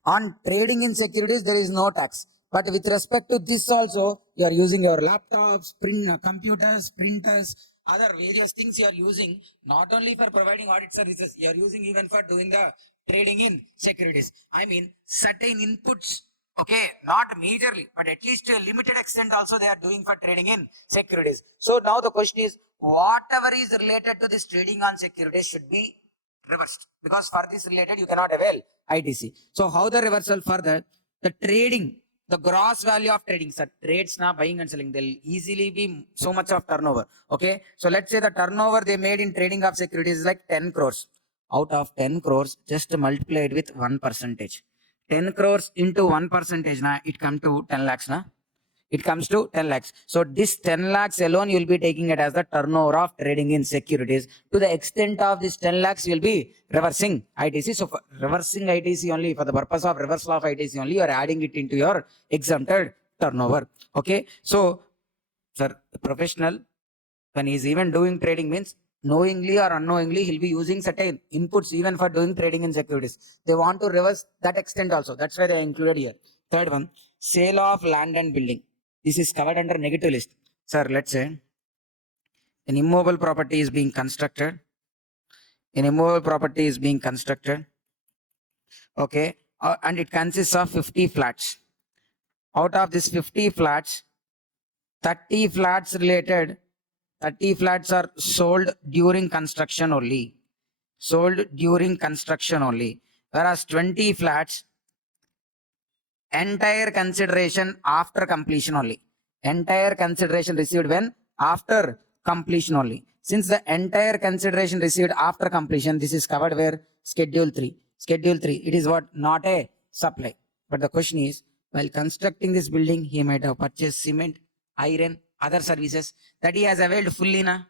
On trading in securities, there is no tax. But with respect to this also, you are using your laptops, computers, printers, other various things you are using, not only for providing audit services, you are using even for doing the trading in securities. I mean, certain inputs, okay, not majorly, but at least to a limited extent also they are doing for trading in securities. So now the question is, whatever is related to this trading on securities should be reversed, because for this related you cannot avail ITC. So how the reversal for the trading, the gross value of trading, sir, trades now buying and selling, they'll easily be so much of turnover. Okay, so let's say the turnover they made in trading of securities is like 10 crores. Out of 10 crores, just multiply it with 1%. 10 crores into 1% now, it come to 10 lakhs now. It comes to 10 lakhs. So this 10 lakhs alone, you will be taking it as the turnover of trading in securities. To the extent of this 10 lakhs, you will be reversing ITC. So for reversing ITC only, for the purpose of reversal of ITC only, you are adding it into your exempted turnover. Okay. So, sir, professional, when he is even doing trading means, knowingly or unknowingly, he'll be using certain inputs even for doing trading in securities. They want to reverse that extent also. That's why they included here. Third one, sale of land and building. This is covered under negative list. Sir, let's say an immovable property is being constructed. An immovable property is being constructed. Okay. And it consists of 50 flats. Out of this 50 flats, 30 flats related, 30 flats are sold during construction only. Sold during construction only. Whereas 20 flats, entire consideration after completion only. Entire consideration received when? After completion only. Since the entire consideration received after completion, this is covered where? Schedule 3. Schedule 3. It is what? Not a supply. But the question is, while constructing this building, he might have purchased cement, iron, other services that he has availed fully na.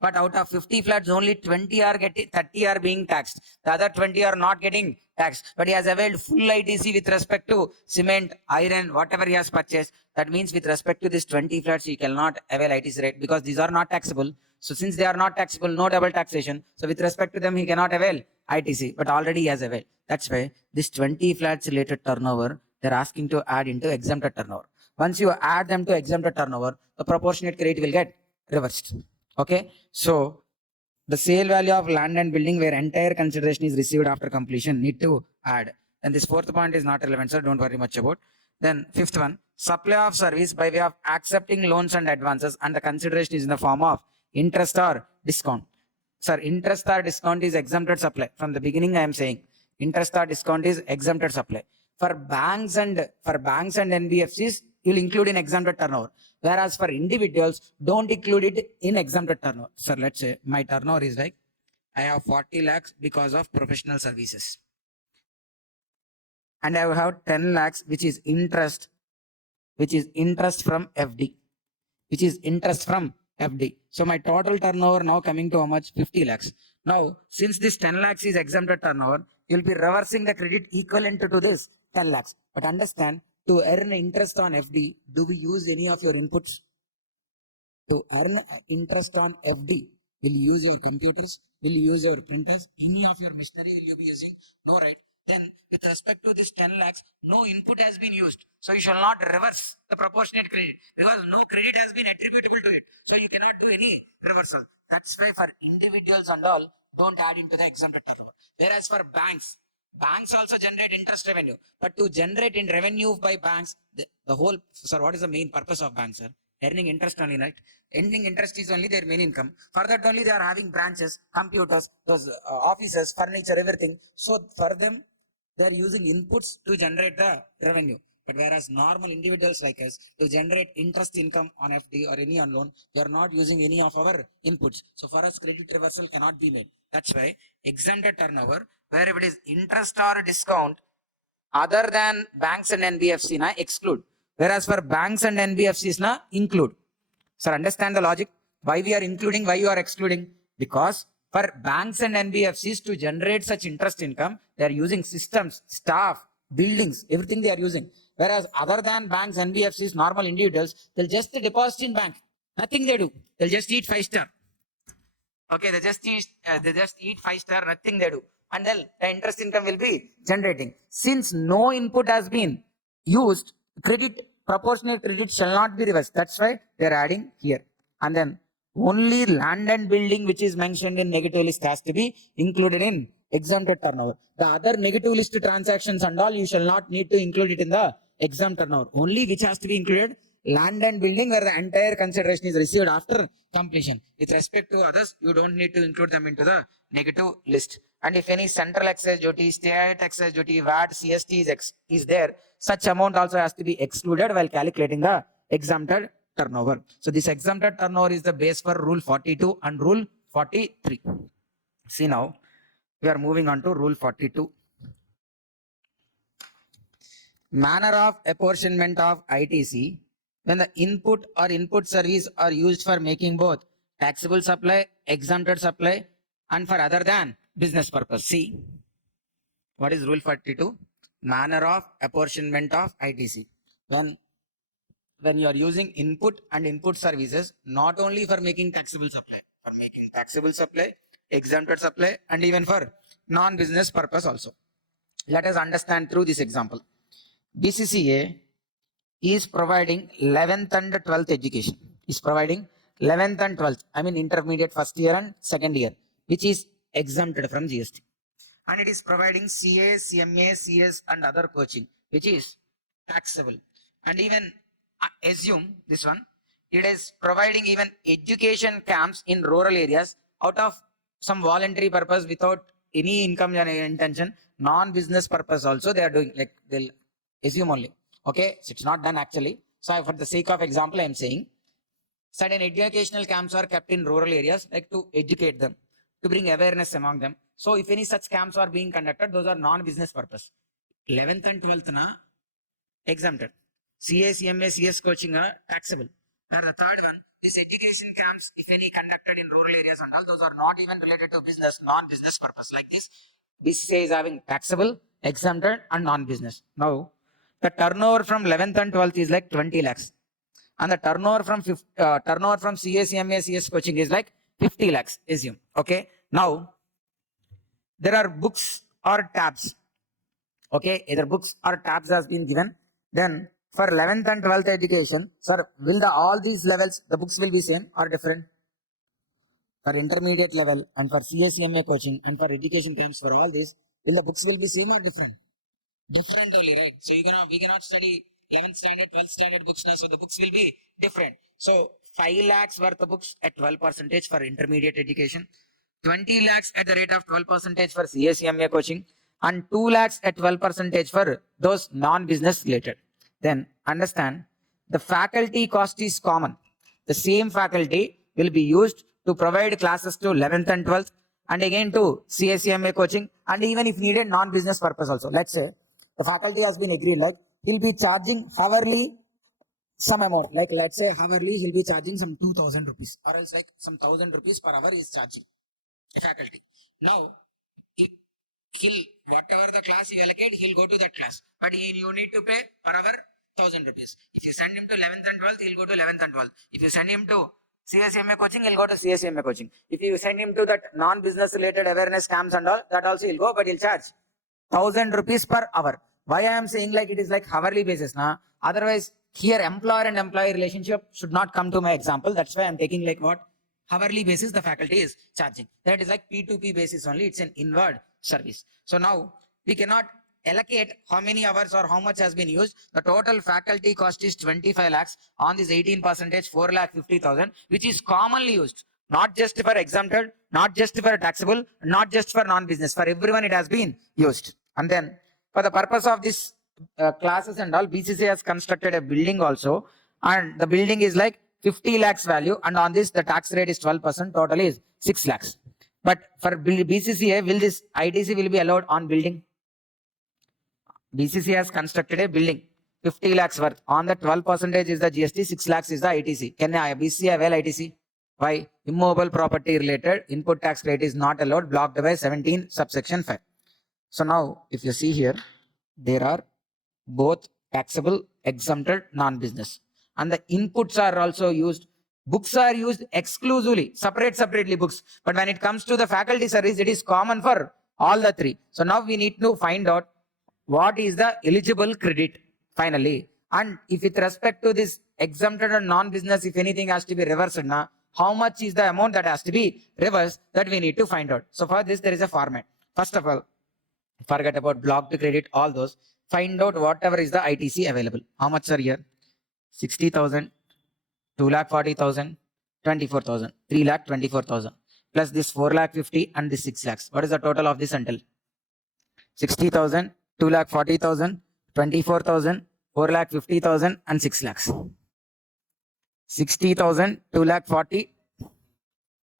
But out of 50 flats, only 20 are getting, 30 are being taxed. The other 20 are not getting taxed. But he has availed full ITC with respect to cement, iron, whatever he has purchased. That means with respect to this 20 flats, he cannot avail ITC rate because these are not taxable. So since they are not taxable, no double taxation. So with respect to them, he cannot avail ITC, but already he has availed. That's why this 20 flats related turnover, they're asking to add into exempted turnover. Once you add them to exempted turnover, the proportionate credit will get reversed. Okay, so the sale value of land and building where entire consideration is received after completion need to add. And this fourth point is not relevant, sir. Don't worry much about. Then fifth one, supply of service by way of accepting loans and advances, and the consideration is in the form of interest or discount. Sir, interest or discount is exempted supply. From the beginning, I am saying interest or discount is exempted supply. For banks and NBFCs, you'll include in exempted turnover. Whereas for individuals, don't include it in exempted turnover. Sir, let's say my turnover is like, I have 40 lakhs because of professional services. And I have 10 lakhs, which is interest from FD. Which is interest from FD. So my total turnover now coming to how much? 50 lakhs. Now, since this 10 lakhs is exempted turnover, you'll be reversing the credit equivalent to this 10 lakhs. But understand, to earn interest on FD, do we use any of your inputs? To earn interest on FD, will you use your computers? Will you use your printers? Any of your machinery will you be using? No, right? Then with respect to this 10 lakhs, no input has been used. So you shall not reverse the proportionate credit because no credit has been attributable to it. So you cannot do any reversal. That's why for individuals and all, don't add into the exempted turnover. Whereas for banks also generate interest revenue. But to generate in revenue by banks, the whole, sir, what is the main purpose of banks, sir? Earning interest only, right? Earning interest is only their main income. For that only they are having branches, computers, those offices, furniture, everything. So for them, they are using inputs to generate the revenue. But whereas normal individuals like us, to generate interest income on FD or any on loan, we are not using any of our inputs. So for us, credit reversal cannot be made. That's why exempted turnover, where if it is interest or discount other than banks and NBFC na exclude, whereas for banks and NBFCs na include. Sir, understand the logic? Why we are including, why you are excluding? Because for banks and NBFCs to generate such interest income, they are using systems, staff, buildings, everything they are using. Whereas other than banks, NBFCs, normal individuals, they'll just deposit in bank. Nothing they do. They'll just eat 5-star. Okay, they just eat 5-star, nothing they do. And then the interest income will be generating. Since no input has been used, proportionate credit shall not be reversed. That's why they're adding here. And then only land and building which is mentioned in negative list has to be included in exempted turnover. The other negative list transactions and all, you shall not need to include it in the exempt turnover. Only which has to be included, land and building, where the entire consideration is received after completion. With respect to others, you don't need to include them into the negative list. And if any central excise duty, state excise duty, VAT, CST is there, such amount also has to be excluded while calculating the exempted turnover. So this exempted turnover is the base for Rule 42 and Rule 43. See now, we are moving on to Rule 42. Manner of apportionment of ITC when the input or input service are used for making both taxable supply, exempted supply, and for other than business purpose. See, what is Rule 42? Manner of apportionment of ITC. When you are using input and input services, not only for making taxable supply, for making taxable supply, exempted supply, and even for non-business purpose also. Let us understand through this example. BCCA is providing 11th and 12th education. Is providing 11th and 12th, I mean intermediate first year and second year, which is exempted from GST. And it is providing CA, CMA, CS and other coaching, which is taxable. And even assume this one, it is providing even education camps in rural areas out of some voluntary purpose without any income intention, non-business purpose also they are doing, like they'll assume only. Okay, so it's not done actually. So for the sake of example, I am saying certain educational camps are kept in rural areas, like to educate them, to bring awareness among them. So if any such camps are being conducted, those are non-business purpose. 11th and 12th na exempted. CA, CMA, CS coaching are taxable. Now the third one, this education camps, if any conducted in rural areas and all, those are not even related to business, non-business purpose. Like this, BCCA is having taxable, exempted and non-business. Now, the turnover from 11th and 12th is like 20 lakhs. And the turnover from CA, CMA, CS coaching is like 50 lakhs, assume. Okay. Now, there are books or tabs. Okay, either books or tabs has been given. Then for 11th and 12th education, sir, will all these levels, the books will be same or different? For intermediate level and for CMA coaching and for education camps, for all these, will the books will be same or different? Different only, right? So we cannot study 11th standard, 12th standard books now, so the books will be different. So 5 lakhs worth of books at 12% for intermediate education, 20 lakhs at the rate of 12% for CMA coaching, and 2 lakhs at 12% for those non-business related. Then understand, the faculty cost is common. The same faculty will be used to provide classes to 11th and 12th, and again to CMA coaching, and even if needed non-business purpose also. Let's say the faculty has been agreed, like he'll be charging hourly some amount, like let's say hourly he'll be charging some 2,000 rupees, or else like some 1,000 rupees per hour is charging a faculty. Now, whatever the class you allocate, he'll go to that class, but you need to pay per hour 1,000 rupees. If you send him to 11th and 12th, he'll go to 11th and 12th. If you send him to CMA coaching, he'll go to CMA coaching. If you send him to that non-business related awareness camps and all, that also he'll go, but he'll charge 1,000 rupees per hour. Why I am saying like it is like hourly basis now? Otherwise, here employer and employee relationship should not come to my example. That's why I'm taking like what? Hourly basis the faculty is charging. That is like P2P basis only. It's an inward service. So now we cannot allocate how many hours or how much has been used. The total faculty cost is 25 lakhs. On this 18%, 4 lakh 50,000, which is commonly used. Not just for exempted, not just for taxable, not just for non-business. For everyone it has been used. And then for the purpose of this classes and all, BCCA has constructed a building also. And the building is like 50 lakhs value. And on this, the tax rate is 12%. Total is 6 lakhs. But for BCCA, will this ITC will be allowed on building? BCCA has constructed a building, 50 lakhs worth. On the 12% is the GST, 6 lakhs is the ITC. Can BCCA avail ITC? Why? Immovable property related input tax credit is not allowed, blocked by 17 subsection 5. So now, if you see here, there are both taxable, exempted, non-business. And the inputs are also used. Books are used exclusively, separately books. But when it comes to the faculty service, it is common for all the three. So now we need to find out what is the eligible credit finally. And if with respect to this exempted and non-business, if anything has to be reversed, how much is the amount that has to be reversed, that we need to find out. So for this, there is a format. First of all, forget about blocked credit, all those. Find out whatever is the ITC available. How much are here? 60,000, 2,40,000, 24,000, 3,24,000. Plus this 4,50,000 and this 6 lakhs. What is the total of this until? 60,000, 2,40,000, 24,000, 4,50,000 and 6 lakhs. 60,000, 2,40,000,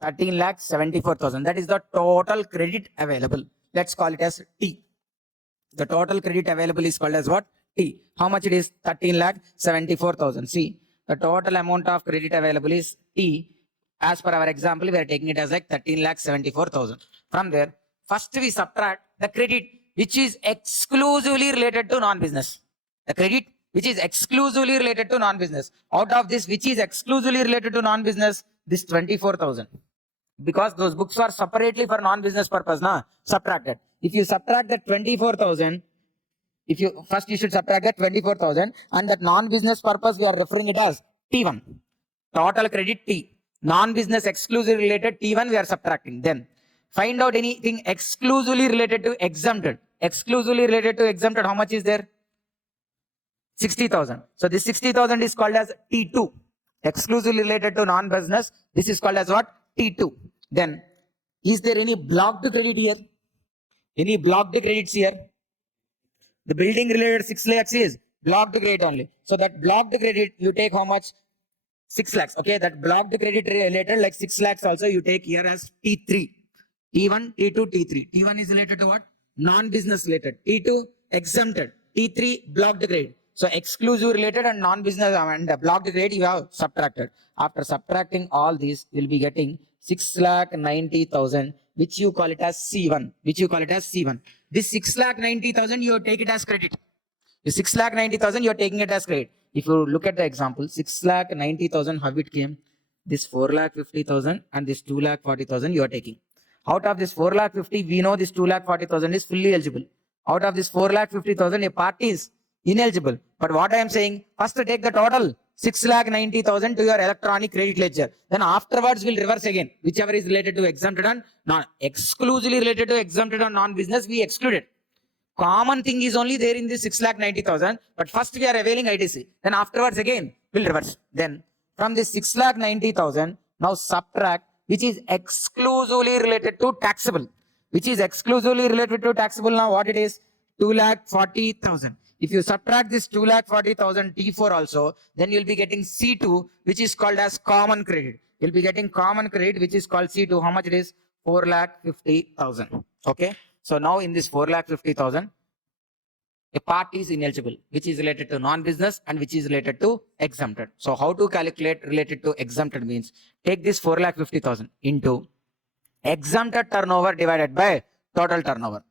13,74,000. That is the total credit available. Let's call it as T. The total credit available is called as what? T. How much it is? 13,74,000. See, the total amount of credit available is T. As per our example, we are taking it as like 13,74,000. From there, first we subtract the credit which is exclusively related to non-business. The credit which is exclusively related to non-business. Out of this, which is exclusively related to non-business, this 24,000. Because those books are separately for non-business purpose, subtracted. If you subtract that 24,000, first you should subtract that 24,000, and that non-business purpose we are referring it as T1. Total credit T. Non-business exclusively related T1 we are subtracting. Then find out anything exclusively related to exempted. Exclusively related to exempted, how much is there? 60,000. So this 60,000 is called as T2. Exclusively related to non-business, this is called as what? T2. Then, is there any blocked credit here? Any blocked credits here? The building related 6 lakhs is blocked credit only. So that blocked credit, you take how much? 6 lakhs. Okay, that blocked credit related like 6 lakhs also you take here as T3. T1, T2, T3. T1 is related to what? Non-business related. T2, exempted. T3, blocked credit. So exclusive related and non-business and blocked credit you have subtracted. After subtracting all these, you will be getting 6,90,000, which you call it as C1. This 6,90,000 you take it as credit. The 6,90,000 you are taking it as credit. If you look at the example, 6,90,000 how it came? This 4,50,000 and this 2,40,000 you are taking. Out of this 4,50,000, we know this 2,40,000 is fully eligible. Out of this 4,50,000, a part is ineligible. But what I am saying, first take the total 6,90,000 to your electronic credit ledger. Then afterwards we'll reverse again. Whichever is related to exempted and non exclusively related to exempted and non-business, we excluded. Common thing is only there in this 6,90,000. But first we are availing ITC. Then afterwards again we'll reverse. Then from this 6,90,000, now subtract which is exclusively related to taxable. Which is exclusively related to taxable now what it is? 2,40,000. If you subtract this 2,40,000 T4 also, then you'll be getting C2, which is called as common credit. You'll be getting common credit, which is called C2. How much it is? 4,50,000. Okay. So now in this 4,50,000, a part is ineligible, which is related to non-business and which is related to exempted. So how to calculate related to exempted means take this 4,50,000 into exempted turnover divided by total turnover.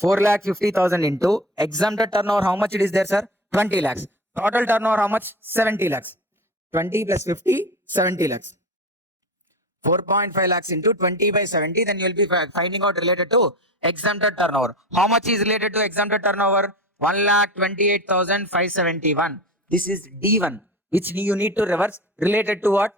4,50,000 into exempted turnover, how much it is there, sir? 20 lakhs. Total turnover, how much? 70 lakhs. 20 plus 50, 70 lakhs. 4.5 lakhs into 20 by 70, then you will be finding out related to exempted turnover. How much is related to exempted turnover? 1,28,571. This is D1, which you need to reverse related to what?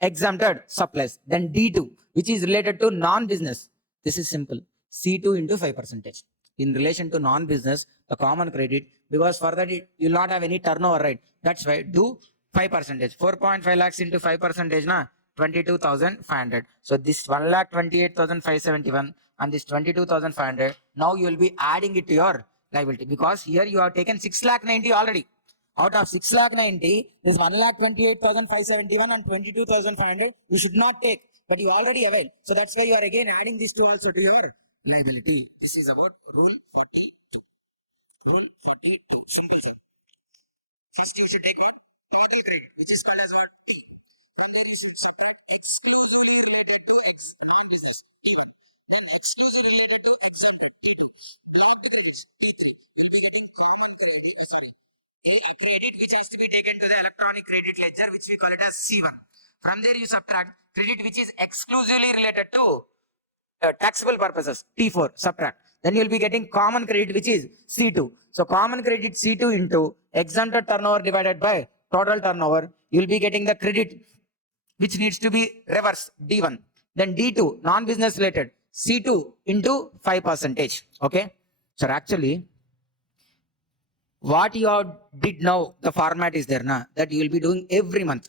Exempted supplies. Then D2, which is related to non-business. This is simple. C2 into 5%. In relation to non-business, the common credit, because for that you will not have any turnover, right? That's why do 5%. 4.5 lakhs into 5%, 22,500. So this 1,28,571 and this 22,500. Now you will be adding it to your liability because here you have taken 6,90,000 already. Out of 6,90,000, this 1,28,571 and 22,500 you should not take. but you already availed. So that's why you are again adding this to also to your liability. This is about rule 42. Rule 42. Simple, sir. First you should take one total credit, which is called as what? Then there you should separate exclusively related to X non-business T1 and exclusively related to exemption T2. Blocked credits T3 will be getting common credit, a credit which has to be taken to the electronic credit ledger, which we call it as C1. From there you subtract credit which is exclusively related to taxable purposes T4, subtract. Then you will be getting common credit which is C2. So common credit C2 into exempted turnover divided by total turnover, you will be getting the credit which needs to be reversed D1. Then D2 non-business related C2 into 5%. Okay. So actually what you have did now, the format is there now that you will be doing every month.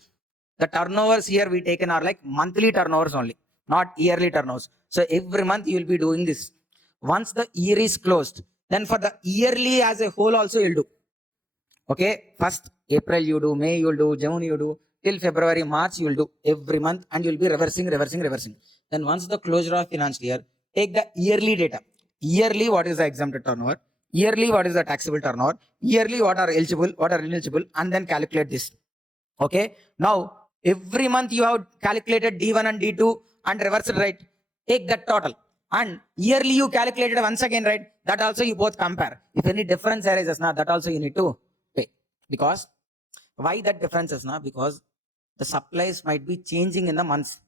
The turnovers here we taken are like monthly turnovers only, not yearly turnovers. So every month you will be doing this. Once the year is closed, then for the yearly as a whole also you'll do. Okay, first April you do, May you'll do, June you do, till February, March you'll do every month, and you'll be reversing. Then once the closure of financial year, take the yearly data. Yearly, what is the exempted turnover? Yearly, what is the taxable turnover? Yearly, what are eligible, what are ineligible, and then calculate this. Okay, now every month you have calculated D1 and D2 and reversed, right? Take that total. And yearly you calculated once again, right? That also you both compare. If any difference arises now, that also you need to pay. Because why that difference is now? Because the supplies might be changing in the months.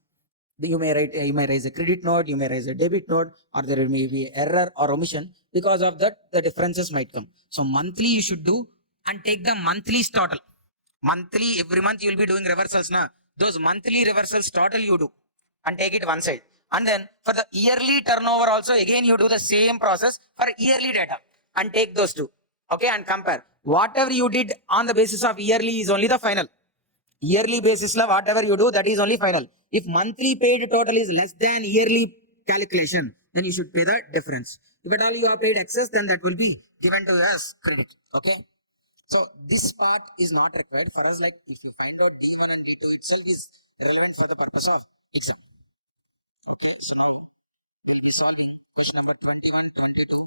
You may raise a credit note, you may raise a debit note, or there may be error or omission. Because of that, the differences might come. So monthly you should do and take the monthly's total. Monthly, every month you will be doing reversals now. Those monthly reversals total you do and take it one side. And then for the yearly turnover also, again you do the same process for yearly data and take those two. Okay, and compare. Whatever you did on the basis of yearly is only the final. Yearly basis la whatever you do, that is only final. If monthly paid total is less than yearly calculation, then you should pay the difference. If at all you have paid excess, then that will be given to us as credit. Okay. So this part is not required for us. Like if you find out D1 and D2 itself is relevant for the purpose of exam. Okay, so now we'll be solving question number 21, 22.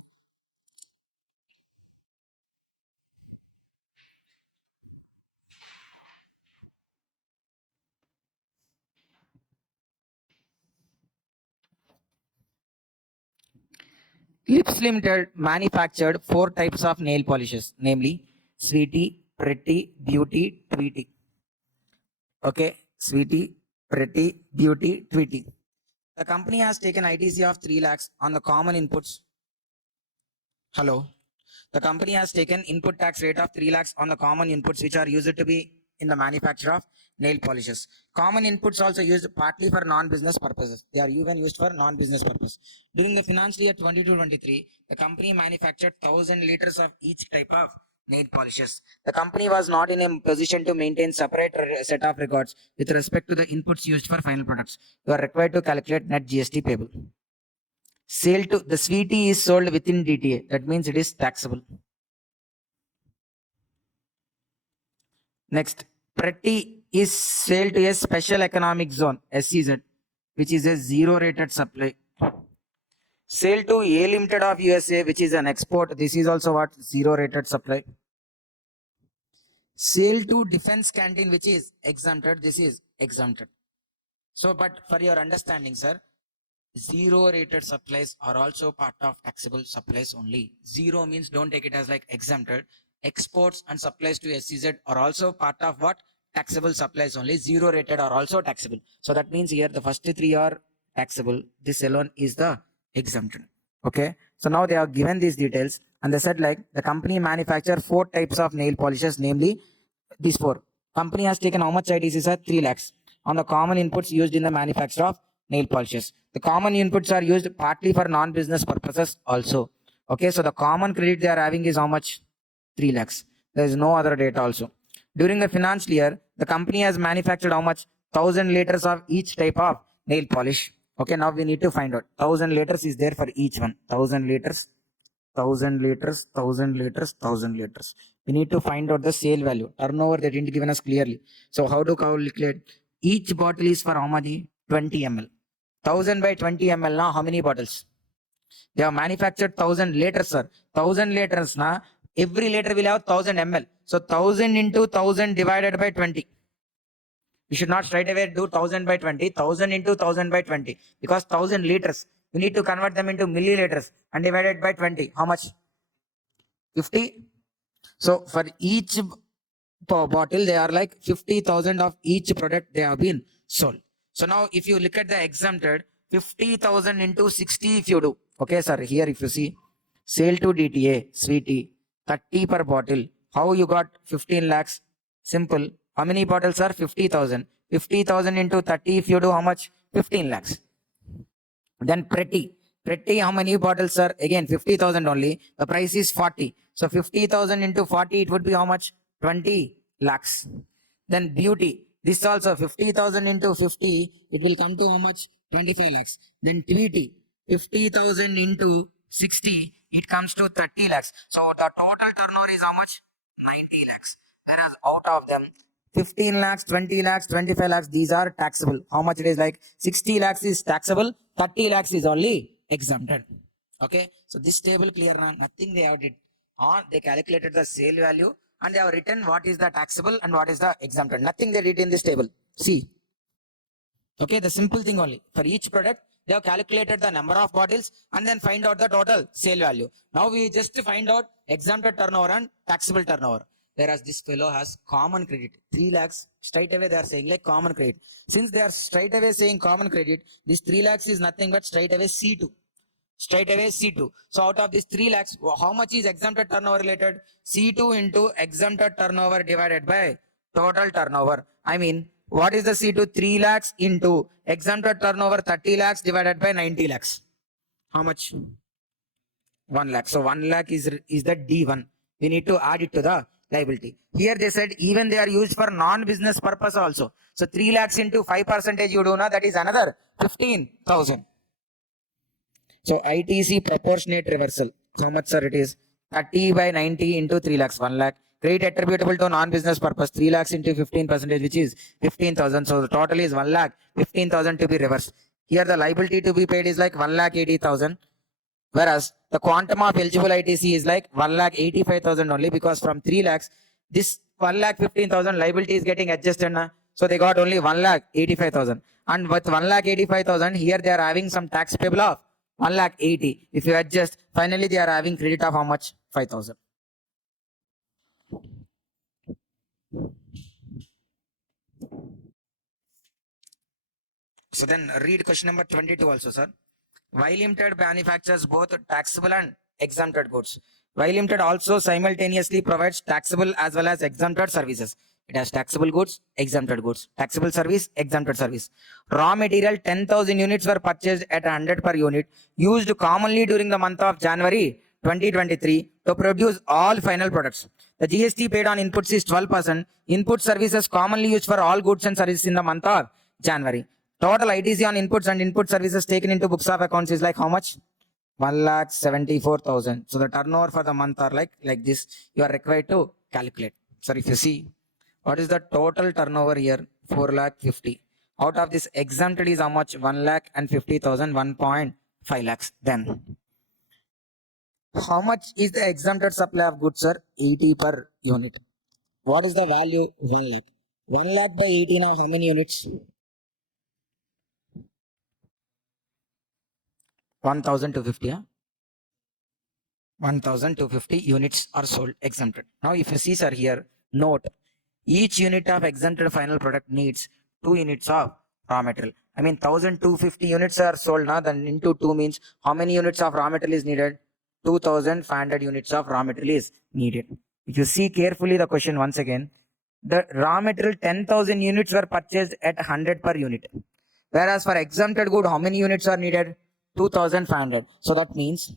Lips Limited manufactured 4 types of nail polishes, namely Sweetie, Pretty, Beauty, Tweety. Okay, Sweetie, Pretty, Beauty, Tweety. The company has taken ITC of 3 lakhs on the common inputs. Hello. The company has taken input tax rate of 3 lakhs on the common inputs which are used to be in the manufacture of nail polishes. Common inputs also used partly for non-business purposes. They are even used for non-business purpose. During the financial year 22-23, the company manufactured 1,000 liters of each type of nail polishes. The company was not in a position to maintain separate set of records with respect to the inputs used for final products. You are required to calculate net GST payable. Sale to the Sweetie is sold within DTA. That means it is taxable. Next, Pretty is sold to a special economic zone (SEZ), which is a zero rated supply. Sale to A Limited of USA, which is an export. This is also what? Zero rated supply. Sale to Defense Canteen, which is exempted. This is exempted. So, but for your understanding, sir, zero rated supplies are also part of taxable supplies only. Zero means don't take it as like exempted. Exports and supplies to SEZ are also part of what? Taxable supplies only. Zero rated are also taxable. So that means here the first 3 are taxable. This alone is the exempted. Okay. So now they have given these details and they said like the company manufacture 4 types of nail polishes, namely these 4. Company has taken how much ITC, sir? 3 lakhs on the common inputs used in the manufacture of nail polishes. The common inputs are used partly for non-business purposes also. Okay, so the common credit they are having is how much? 3 lakhs. There is no other data also. During the financial year, the company has manufactured how much? 1,000 liters of each type of nail polish. Okay, now we need to find out. 1,000 liters is there for each one. 1,000 liters, 1,000 liters, 1,000 liters, 1,000 liters. We need to find out the sale value. Turnover they didn't given us clearly. So how to calculate? Each bottle is for how much? 20 ml. 1000 by 20 ml now, how many bottles? They have manufactured 1000 liters, sir. 1000 liters na, every liter will have 1000 ml. So 1000 into 1000 divided by 20. You should not straight away do 1000 by 20, 1000 into 1000 by 20, because 1000 liters. You need to convert them into milliliters and divided by 20. How much? 50. So for each bottle, they are like 50,000 of each product they have been sold. So now if you look at the exempted, 50,000 into 60 if you do. Okay, sir, here if you see, sale to DTA, sweetie, 30 per bottle. How you got 15 lakhs? Simple. How many bottles are 50,000? 50,000 into 30 if you do, how much? 15 lakhs. Then pretty, how many bottles are? Again 50,000 only. The price is 40. So 50,000 into 40, it would be how much? 20 lakhs. Then beauty, this also 50,000 into 50, it will come to how much? 25 lakhs. Then Tweety, 50,000 into 60, it comes to 30 lakhs. So the total turnover is how much? 90 lakhs. Whereas out of them, 15 lakhs, 20 lakhs, 25 lakhs, these are taxable. How much it is? Like 60 lakhs is taxable, 30 lakhs is only exempted. Okay, so this table clear now, nothing they have did. Or they calculated the sale value and they have written what is the taxable and what is the exempted. Nothing they did in this table. See. Okay, the simple thing only. For each product, they have calculated the number of bottles and then find out the total sale value. Now we just find out exempted turnover and taxable turnover. Whereas this fellow has common credit. 3 lakhs, straight away they are saying like common credit. Since they are straight away saying common credit, this 3 lakhs is nothing but straight away C2. Straight away C2. So out of this 3 lakhs, how much is exempted turnover related? C2 into exempted turnover divided by total turnover. I mean, what is the C2? 3 lakhs into exempted turnover 30 lakhs divided by 90 lakhs. How much? 1 lakh. So 1 lakh is the D1. We need to add it to the liability. Here they said even they are used for non-business purpose also. So 3 lakhs into 5% you do now, that is another 15,000. So ITC proportionate reversal. How much, sir, it is? 30 by 90 into 3 lakhs, 1 lakh. Credit attributable to non-business purpose, 3 lakhs into 15%, which is 15,000. So the total is 1 lakh, 15,000 to be reversed. Here the liability to be paid is like 1 lakh 80,000. Whereas the quantum of eligible ITC is like 1 lakh 85,000 only, because from 3 lakhs, this 1 lakh 15,000 liability is getting adjusted. So they got only 1 lakh 85,000. And with 1 lakh 85,000, here they are having some tax payable of 1 lakh 80. If you adjust, finally they are having credit of how much? 5,000. So then read question number 22 also, sir. Y Limited manufactures both taxable and exempted goods. Y Limited also simultaneously provides taxable as well as exempted services. It has taxable goods, exempted goods, taxable service, exempted service. Raw material 10,000 units were purchased at 100 per unit, used commonly during the month of January 2023 to produce all final products. The GST paid on inputs is 12%. Input services commonly used for all goods and services in the month of January. Total ITC on inputs and input services taken into books of accounts is like how much? 1,74,000. So the turnover for the month are like this. You are required to calculate. So if you see, what is the total turnover here? 4,50,000. Out of this exempted is how much? 1,50,000, 1.5 lakhs. Then how much is the exempted supply of goods, sir? 80 per unit. What is the value? 1 lakh. 1 lakh by 80 now, how many units? 1,250. Huh? 1,250 units are sold exempted. Now if you see, sir, here, note, each unit of exempted final product needs 2 units of raw material. I mean 1,250 units are sold now, then into 2 means how many units of raw material is needed? 2,500 units of raw material is needed. If you see carefully the question once again, the raw material 10,000 units were purchased at 100 per unit. Whereas for exempted good, how many units are needed? 2,500. So that means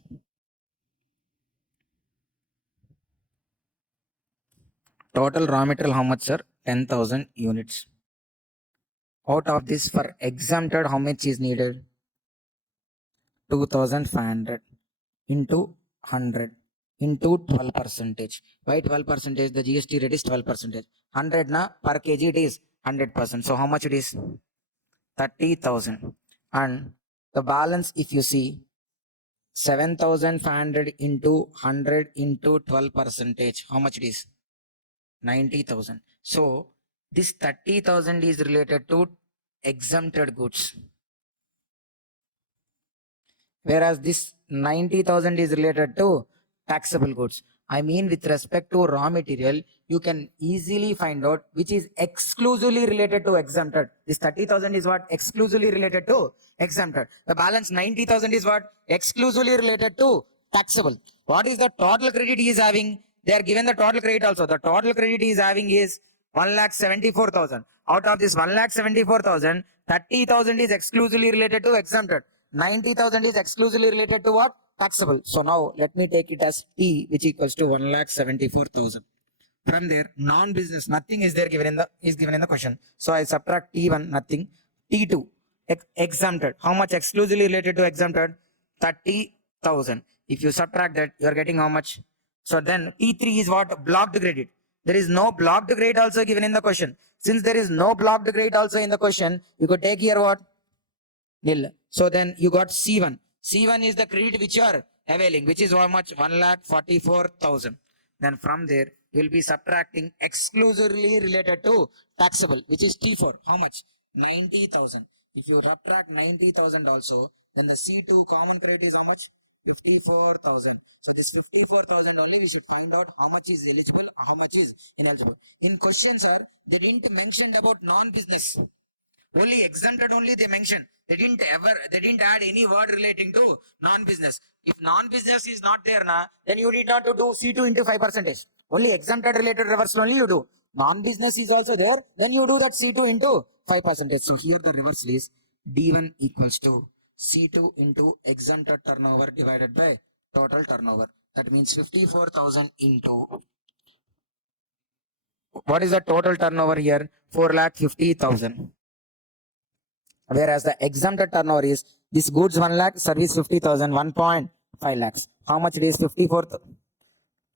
total raw material how much, sir? 10,000 units. Out of this, for exempted, how much is needed? 2,500 into 100 into 12%. Why 12%? The GST rate is 12%. 100 na per kg it is 100%. So how much it is? 30,000. And the balance, if you see, 7,500 into 100 into 12%, how much it is? 90,000. So this 30,000 is related to exempted goods, whereas this 90,000 is related to taxable goods. I mean, with respect to raw material, you can easily find out which is exclusively related to exempted. This 30,000 is what? Exclusively related to exempted. The balance 90,000 is what? Exclusively related to taxable. What is the total credit he is having? They are given the total credit also. The total credit he is having is 1,74,000. Out of this 1,74,000, 30,000 is exclusively related to exempted. 90,000 is exclusively related to what? Taxable. So now let me take it as T, which equals to 1,74,000. From there, non-business, nothing is there given in the question. So I subtract T1, nothing. T2, exempted. How much exclusively related to exempted? 30,000. If you subtract that, you are getting how much? So then T3 is what? Blocked credit. There is no blocked credit also given in the question. Since there is no blocked credit also in the question, you could take here what? Nil. So then you got C1. C1 is the credit which you are availing, which is how much? 1,44,000. Then from there, you will be subtracting exclusively related to taxable, which is T4. How much? 90,000. If you subtract 90,000 also, then the C2 common credit is how much? 54,000. So this 54,000 only we should find out how much is eligible, how much is ineligible. In questions are, they didn't mention about non-business. Only exempted only they mentioned. They didn't add any word relating to non-business. If non-business is not there, then you need not to do C2 into 5%. Only exempted related reversal only you do. Non-business is also there, then you do that C2 into 5%. So here the reversal is D1 equals to C2 into exempted turnover divided by total turnover. That means 54,000 into, what is the total turnover here? 4,50,000. Whereas the exempted turnover is this goods 1 lakh, service 50,000, 1.5 lakhs. How much it is? 54,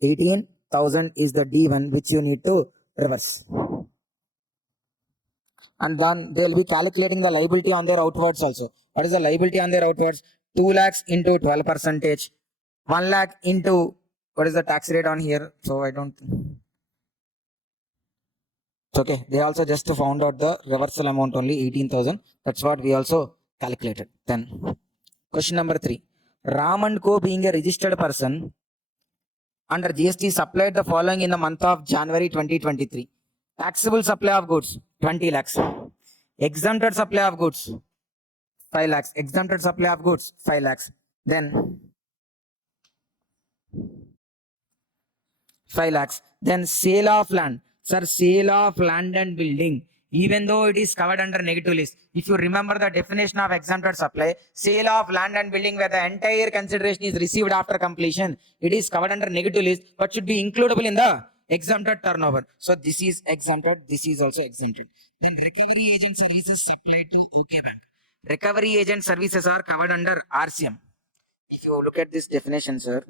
18,000 is the D1 which you need to reverse. And then they will be calculating the liability on their outwards also. What is the liability on their outwards? 2 lakhs into 12%. 1 lakh into, what is the tax rate on here? So I don't. Okay, they also just found out the reversal amount only 18,000. That's what we also calculated. Then question number 3. Ram and Co being a registered person under GST supplied the following in the month of January 2023. Taxable supply of goods 20 lakhs. Exempted supply of goods 5 lakhs. Exempted supply of goods 5 lakhs. Then 5 lakhs. Then sale of land. Sir, sale of land and building, even though it is covered under negative list. If you remember the definition of exempted supply, sale of land and building where the entire consideration is received after completion, it is covered under negative list, but should be includable in the exempted turnover. So this is exempted, this is also exempted. Then recovery agent services supplied to OK Bank. Recovery agent services are covered under RCM. If you look at this definition, sir,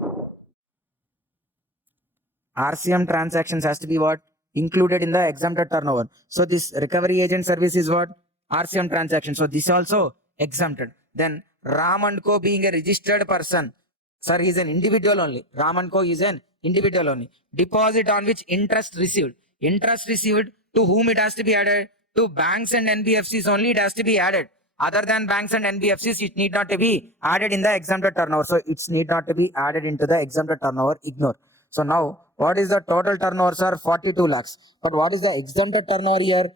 RCM transactions has to be what? Included in the exempted turnover. So this recovery agent service is what? RCM transaction. So this also exempted. Then Ram and Co being a registered person. Sir, he is an individual only. Ram and Co is an individual only. Deposit on which interest received. Interest received, to whom it has to be added? To banks and NBFCs only it has to be added. Other than banks and NBFCs, it need not to be added in the exempted turnover. So it's need not to be added into the exempted turnover. Ignore. So now, what is the total turnover, sir? 42 lakhs. But what is the exempted turnover here?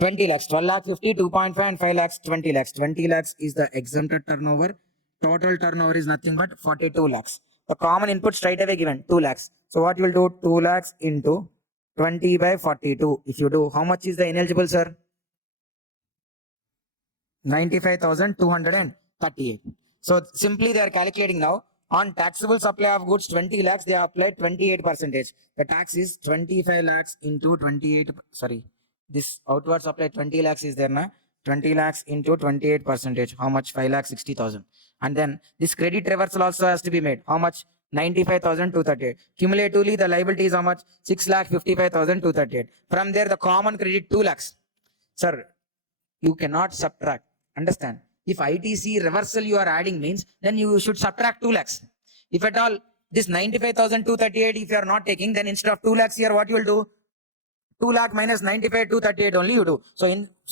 20 lakhs. 12 lakh 50, 2.5 and 5 lakhs, 20 lakhs. 20 lakhs is the exempted turnover. Total turnover is nothing but 42 lakhs. The common input straight away given, 2 lakhs. So what you will do? 2 lakhs into 20 by 42. If you do, how much is the ineligible, sir? 95,238. So simply they are calculating now. On taxable supply of goods 20 lakhs, they applied 28%. The tax is 25 lakhs into 28. Sorry, this outward supply 20 lakhs is there now. 20 lakhs into 28%. How much? 5 lakhs 60,000. And then this credit reversal also has to be made. How much? 95,238. Cumulatively, the liability is how much? 6 lakh 55,238. From there, the common credit 2 lakhs. Sir, You cannot subtract. Understand? If ITC reversal you are adding means, then you should subtract 2 lakhs. If at all this 95,238 if you are not taking, then instead of 2 lakhs here, what you will do? 2 lakh minus 95,238 only you do.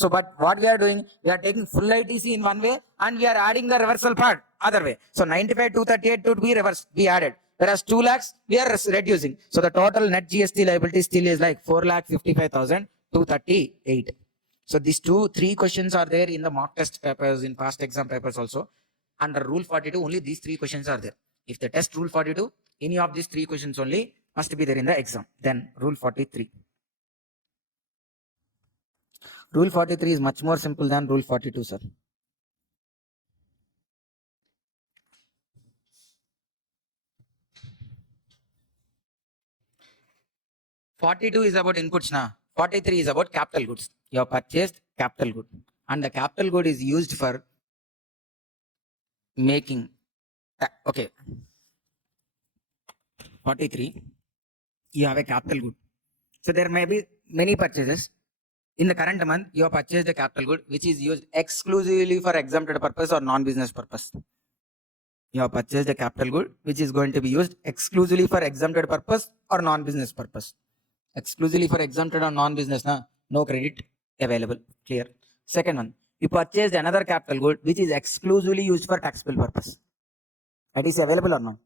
But what we are doing, we are taking full ITC in one way and we are adding the reversal part other way. So 95,238 to be reversed, we added. Whereas 2 lakhs, we are reducing. So the total net GST liability still is like 4,55,238. So these 3 questions are there in the mock test papers, in past exam papers also. Under Rule 42, only these 3 questions are there. If they test Rule 42, any of these 3 questions only must be there in the exam. Then Rule 43. Rule 43 is much more simple than Rule 42, sir. (42) is about inputs now. 43 is about capital goods. You have purchased capital good, and the capital good is used for making. Okay. 43. You have a capital good. So there may be many purchases. In the current month, you have purchased a capital good which is used exclusively for exempted purpose or non-business purpose. You have purchased a capital good which is going to be used exclusively for exempted purpose or non-business purpose. Exclusively for exempted or non-business, no credit available. Clear. Second one, you purchased another capital good which is exclusively used for taxable purpose. That is available or not?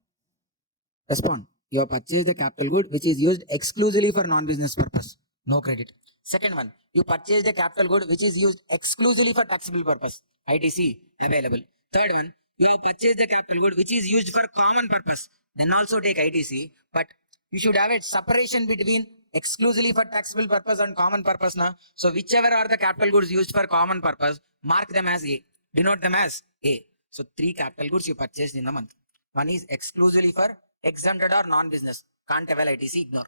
Respond. You have purchased a capital good which is used exclusively for non-business purpose. No credit. Second one, you purchased a capital good which is used exclusively for taxable purpose. ITC available. Third one, you have purchased a capital good which is used for common purpose. Then also take ITC, but you should have a separation between exclusively for taxable purpose and common purpose now. So whichever are the capital goods used for common purpose, mark them as A. Denote them as A. So 3 capital goods you purchased in the month. One is exclusively for exempted or non-business. Can't avail ITC, ignore.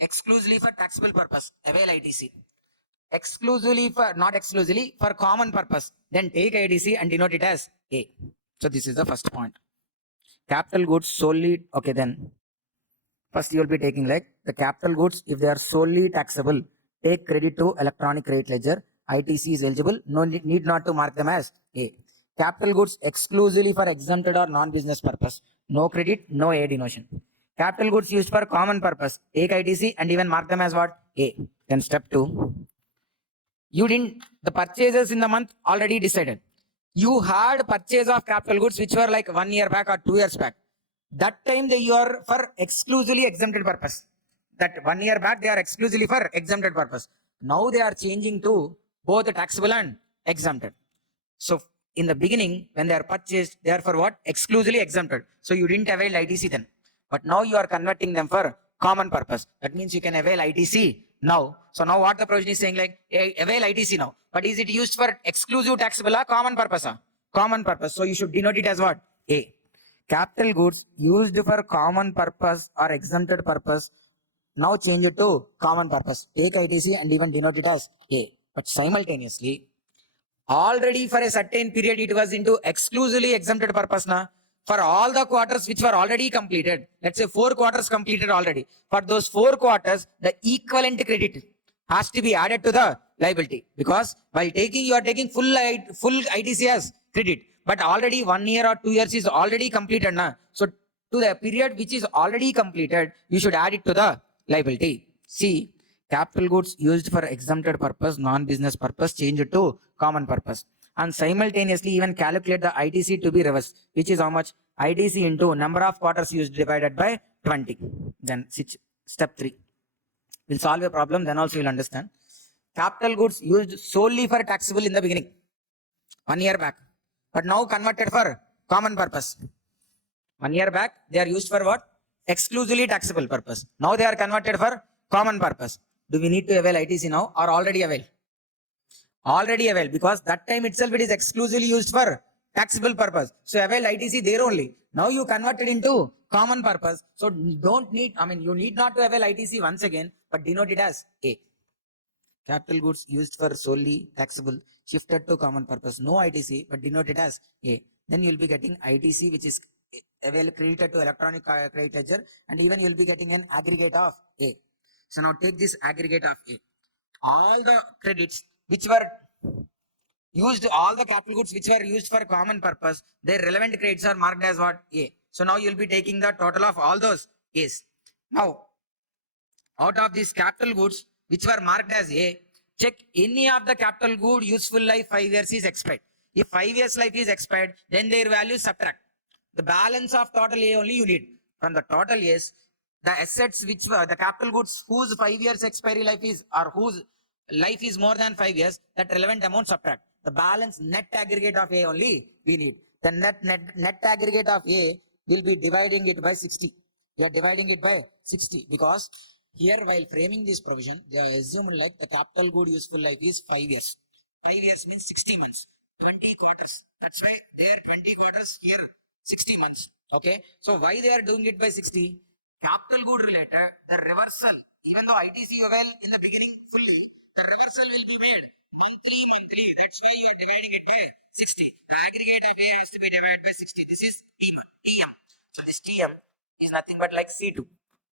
Exclusively for taxable purpose, avail ITC. Exclusively for, not exclusively, for common purpose, then take ITC and denote it as A. So this is the first point. Capital goods solely, okay, then first you will be taking like the capital goods, if they are solely taxable, take credit to electronic credit ledger. ITC is eligible, no need not to mark them as A. Capital goods exclusively for exempted or non-business purpose, no credit, no A denotion. Capital goods used for common purpose, take ITC and even mark them as what? A. Then step 2. You didn't, the purchases in the month already decided. You had purchase of capital goods which were like 1 year back or 2 years back. That time they are for exclusively exempted purpose. That 1 year back they are exclusively for exempted purpose. Now they are changing to both taxable and exempted. So in the beginning when they are purchased, they are for what? Exclusively exempted. So you didn't avail ITC then. But now you are converting them for common purpose. That means you can avail ITC now. So now what the provision is saying, like avail ITC now. But is it used for exclusive taxable or common purpose? Common purpose. So you should denote it as what? A. Capital goods used for common purpose or exempted purpose, now change it to common purpose. Take ITC and even denote it as A. But simultaneously, already for a certain period it was into exclusively exempted purpose now. For all the quarters which were already completed, let's say 4 quarters completed already. For those 4 quarters, the equivalent credit has to be added to the liability, because while taking, you are taking full ITC as credit, but already 1 year or 2 years is already completed now. So to the period which is already completed, you should add it to the liability. C. Capital goods used for exempted purpose, non-business purpose, change it to common purpose. And simultaneously even calculate the ITC to be reversed, which is how much? ITC into number of quarters used divided by 20. Then step 3. We'll solve a problem, then also you'll understand. Capital goods used solely for taxable in the beginning, 1 year back, but now converted for common purpose. 1 year back, they are used for what? Exclusively taxable purpose. Now they are converted for common purpose. Do we need to avail ITC now or already avail? Already avail, because that time itself it is exclusively used for taxable purpose. So avail ITC there only. Now you converted into common purpose. So don't need, you need not to avail ITC once again, but denote it as A. Capital goods used for solely taxable, shifted to common purpose. No ITC, but denote it as A. Then you will be getting ITC, which is credited to electronic credit ledger, and even you will be getting an aggregate of A. So now take this aggregate of A. All the credits which were used all the capital goods which were used for common purpose, their relevant credits are marked as what? A. So now you'll be taking the total of all those A's. Now, out of these capital goods which were marked as A, check any of the capital good useful life 5 years is expired. If 5 years life is expired, then their value subtract. The balance of total A only you need. From the total A's, the assets which were the capital goods whose 5 years expiry life is or whose life is more than 5 years, that relevant amount subtract. The balance net aggregate of A only we need. The net aggregate of A will be dividing it by 60. We are dividing it by 60 because here while framing this provision, they are assumed like the capital good useful life is 5 years. 5 years means 60 months, 20 quarters. That's why there 20 quarters, here 60 months. Okay. So why they are doing it by 60? Capital good related, the reversal, even though ITC well in the beginning fully, the reversal will be made monthly. That's why you are dividing it by 60. The aggregate of A has to be divided by 60. This is TM. So this TM is nothing but like C2.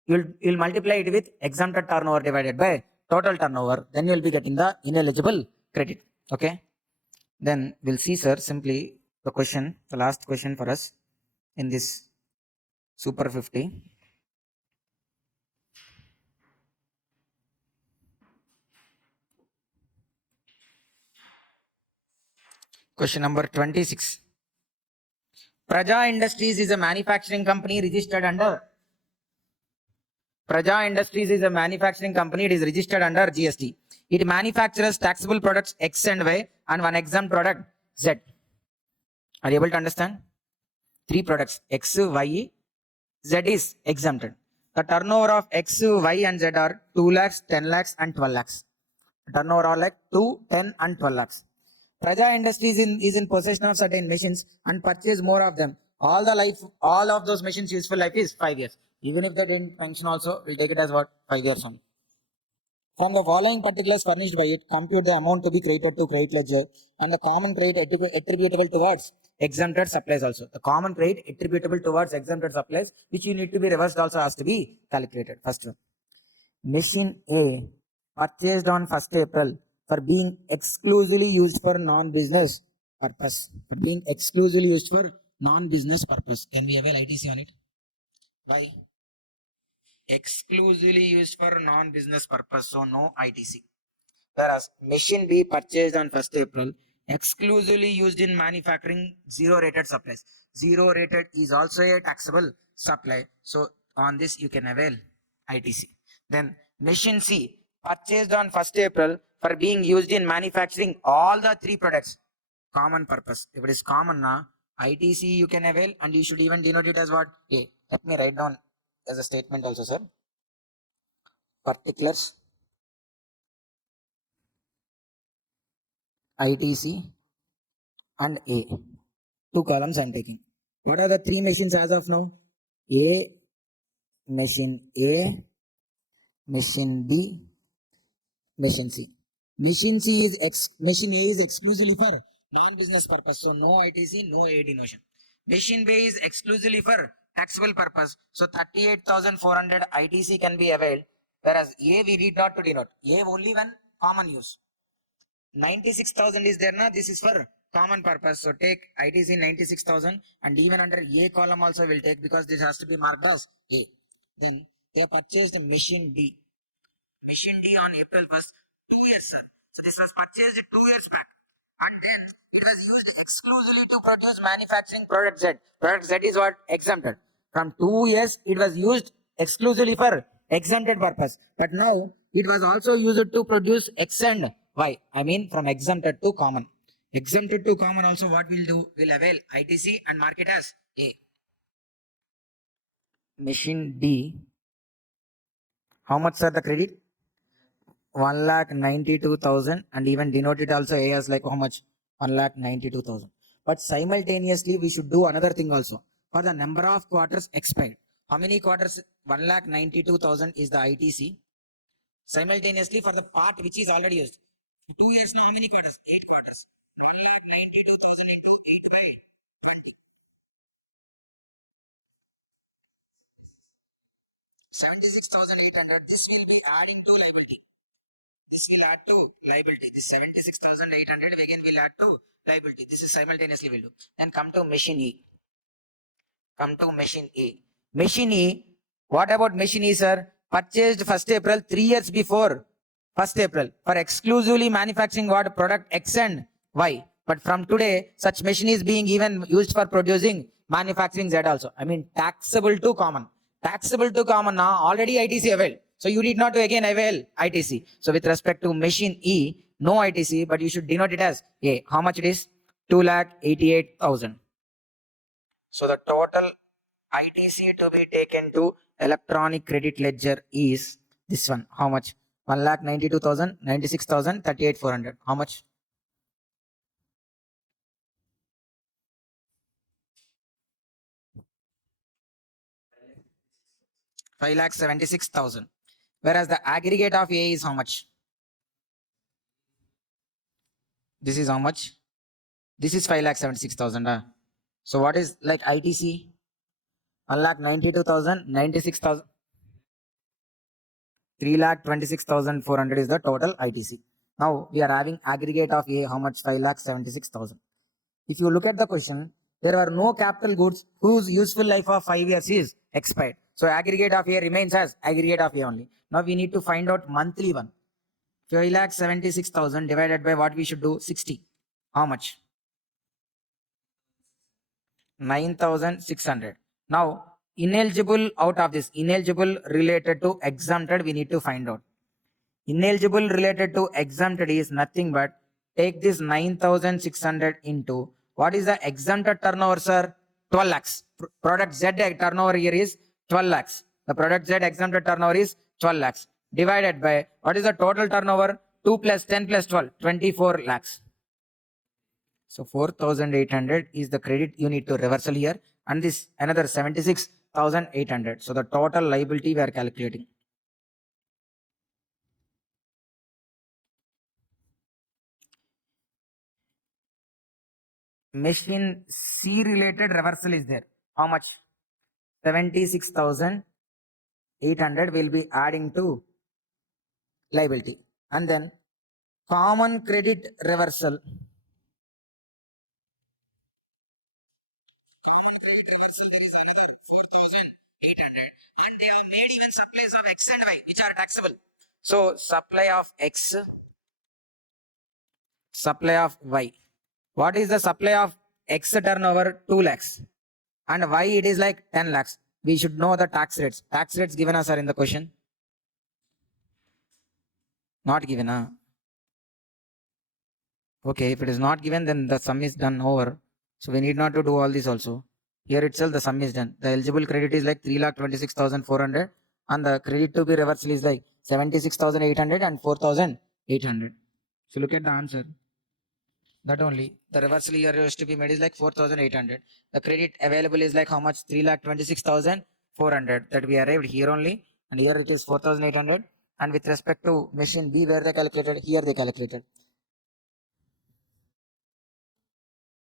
You'll multiply it with exempted turnover divided by total turnover. Then you'll be getting the ineligible credit. Okay. Then we'll see, sir, simply the question, the last question for us in this Super 50. Question number 26. Praja Industries is a manufacturing company registered under Praja Industries is a manufacturing company. It is registered under GST. It manufactures taxable products X and Y and one exempt product Z. Are you able to understand? 3 products X, Y, Z is exempted. The turnover of X, Y and Z are 2 lakhs, 10 lakhs and 12 lakhs. The turnover are like 2, 10 and 12 lakhs. Praja Industries is in possession of certain machines and purchase more of them. All of those machines useful life is 5 years. Even if they didn't mention also, we'll take it as what? 5 years on. From the following particulars furnished by it, compute the amount to be credited to credit ledger and the common credit attributable towards exempted supplies also. The common credit attributable towards exempted supplies, which you need to be reversed also has to be calculated. First one. Machine A purchased on 1st April for being exclusively used for non-business purpose. For being exclusively used for non-business purpose. Can we avail ITC on it? Why? Exclusively used for non-business purpose, so no ITC. Whereas machine B purchased on 1st April, exclusively used in manufacturing zero rated supplies. Zero rated is also a taxable supply. So on this you can avail ITC. Then machine C purchased on 1st April for being used in manufacturing all the 3 products. Common purpose. If it is common now, ITC you can avail and you should even denote it as what? A. Let me write down as a statement also, sir. Particulars ITC and A. 2 columns I am taking. What are the 3 machines as of now? Machine A, machine B, machine C. Machine A is exclusively for non-business purpose, so no ITC, no A denotion. Machine B is exclusively for taxable purpose, so 38,400 ITC can be availed, whereas A we need not to denote. A only when common use. 96,000 is there now. This is for common purpose. So take ITC 96,000 and even under A column also will take because this has to be marked as A. Then they purchased machine D. Machine D on April 1st, 2 years, sir. So this was purchased 2 years back. And then it was used exclusively to produce manufacturing product Z. Product Z is what? Exempted. From 2 years, it was used exclusively for exempted purpose. But now, it was also used to produce X and Y. I mean, from exempted to common. Exempted to common also what we'll do? We'll avail ITC and mark it as A. Machine D. How much, sir, the credit? 1,92,000 and even denote it also A as like how much? 1,92,000. But simultaneously we should do another thing also. For the number of quarters expired. How many quarters? 1,92,000 is the ITC. Simultaneously for the part which is already used. 2 years now, how many quarters? 8 quarters. 1,92,000 into 8 by 20. 76,800. This will be adding to liability. This This will add to liability. This 76,800 again will add to liability. This is simultaneously will do. Then come to machine E. Come to machine E. Machine E. What about machine E, sir? Purchased 1st April 3 years before 1st April for exclusively manufacturing what product X and Y. But from today, such machine is being even used for producing manufacturing Z also. I mean, taxable to common. Taxable to common now, already ITC availed. So you need not to again avail ITC. So with respect to machine E, no ITC, but you should denote it as A. How much it is? 2,88,000. So the total ITC to be taken to electronic credit ledger is this one. How much? 1,92,000, 96,000, 38,400. How much? Five lakh 76,000. Whereas the aggregate of A is how much? This is how much? This is 5,76,000. So what is like ITC? 1,92,000, 96,000. 3,26,400 is the total ITC. Now we are having aggregate of A, how much? 5,76,000. If you look at the question, there are no capital goods whose useful life of 5 years is expired. So aggregate of A remains as aggregate of A only. Now we need to find out monthly one. 5,76,000 divided by what we should do? 60. How much? 9,600. Now ineligible out of this, ineligible related to exempted, we need to find out. Ineligible related to exempted is nothing but take this 9,600 into what is the exempted turnover, sir? 12 lakhs. Product Z turnover here is 12 lakhs. The product Z exempted turnover is 12 lakhs. Divided by what is the total turnover? 2 plus 10 plus 12, 24 lakhs. So 4,800 is the credit you need to reversal here, and this another 76,800. So the total liability we are calculating. Machine C related reversal is there. How much? 76,800 will be adding to liability. And then common credit reversal. Common credit reversal, there is another 4,800. And they have made even supplies of X and Y, which are taxable. So supply of X, supply of Y. What is the supply of X turnover? 2 lakhs. And Y it is like 10 lakhs. We should know the tax rates. Tax rates given us are in the question. Not given, huh? Okay, if it is not given, then the sum is done over. So we need not to do all this also. Here itself the sum is done. The eligible credit is like 3,26,400 and the credit to be reversal is like 76,800 and 4,800. So look at the answer. That only. The reversal here is to be made is like 4,800. The credit available is like how much? 3,26,400. That we arrived here only. And here it is 4,800. And with respect to machine B, where they calculated? Here they calculated.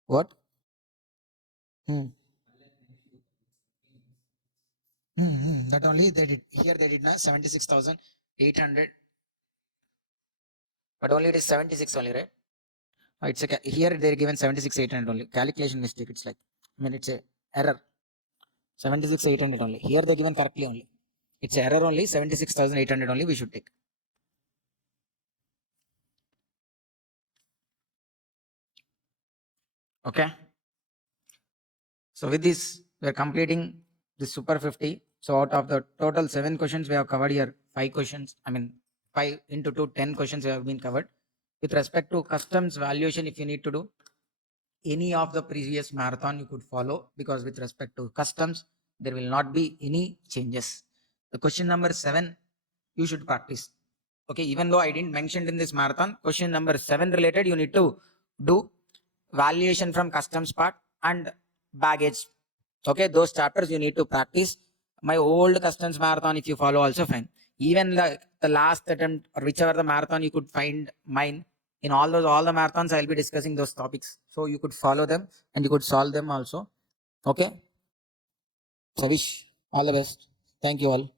What? That only they did. Here they did not 76,800. But only it is 76 only, right? It's a here they're given 76,800 only. Calculation mistake. It's like, I mean, it's a error. 76,800 only. Here they given correctly only. It's a error only. 76,800 only we should take. Okay. So with this, we are completing the Super 50. So out of the total 7 questions we have covered here, 5 questions. I mean, 5 into 2, 10 questions have been covered. With respect to customs valuation, if you need to do any of the previous marathon, you could follow, because with respect to customs, there will not be any changes. The question number 7, you should practice. Okay, even though I didn't mention in this marathon, question number 7 related, you need to do valuation from customs part and baggage. Okay, those chapters you need to practice. My old customs marathon, if you follow, also fine. Even the last attempt or whichever the marathon you could find mine, in all the marathons I'll be discussing those topics, so you could follow them and you could solve them also. Okay, so wish all the best. Thank you all.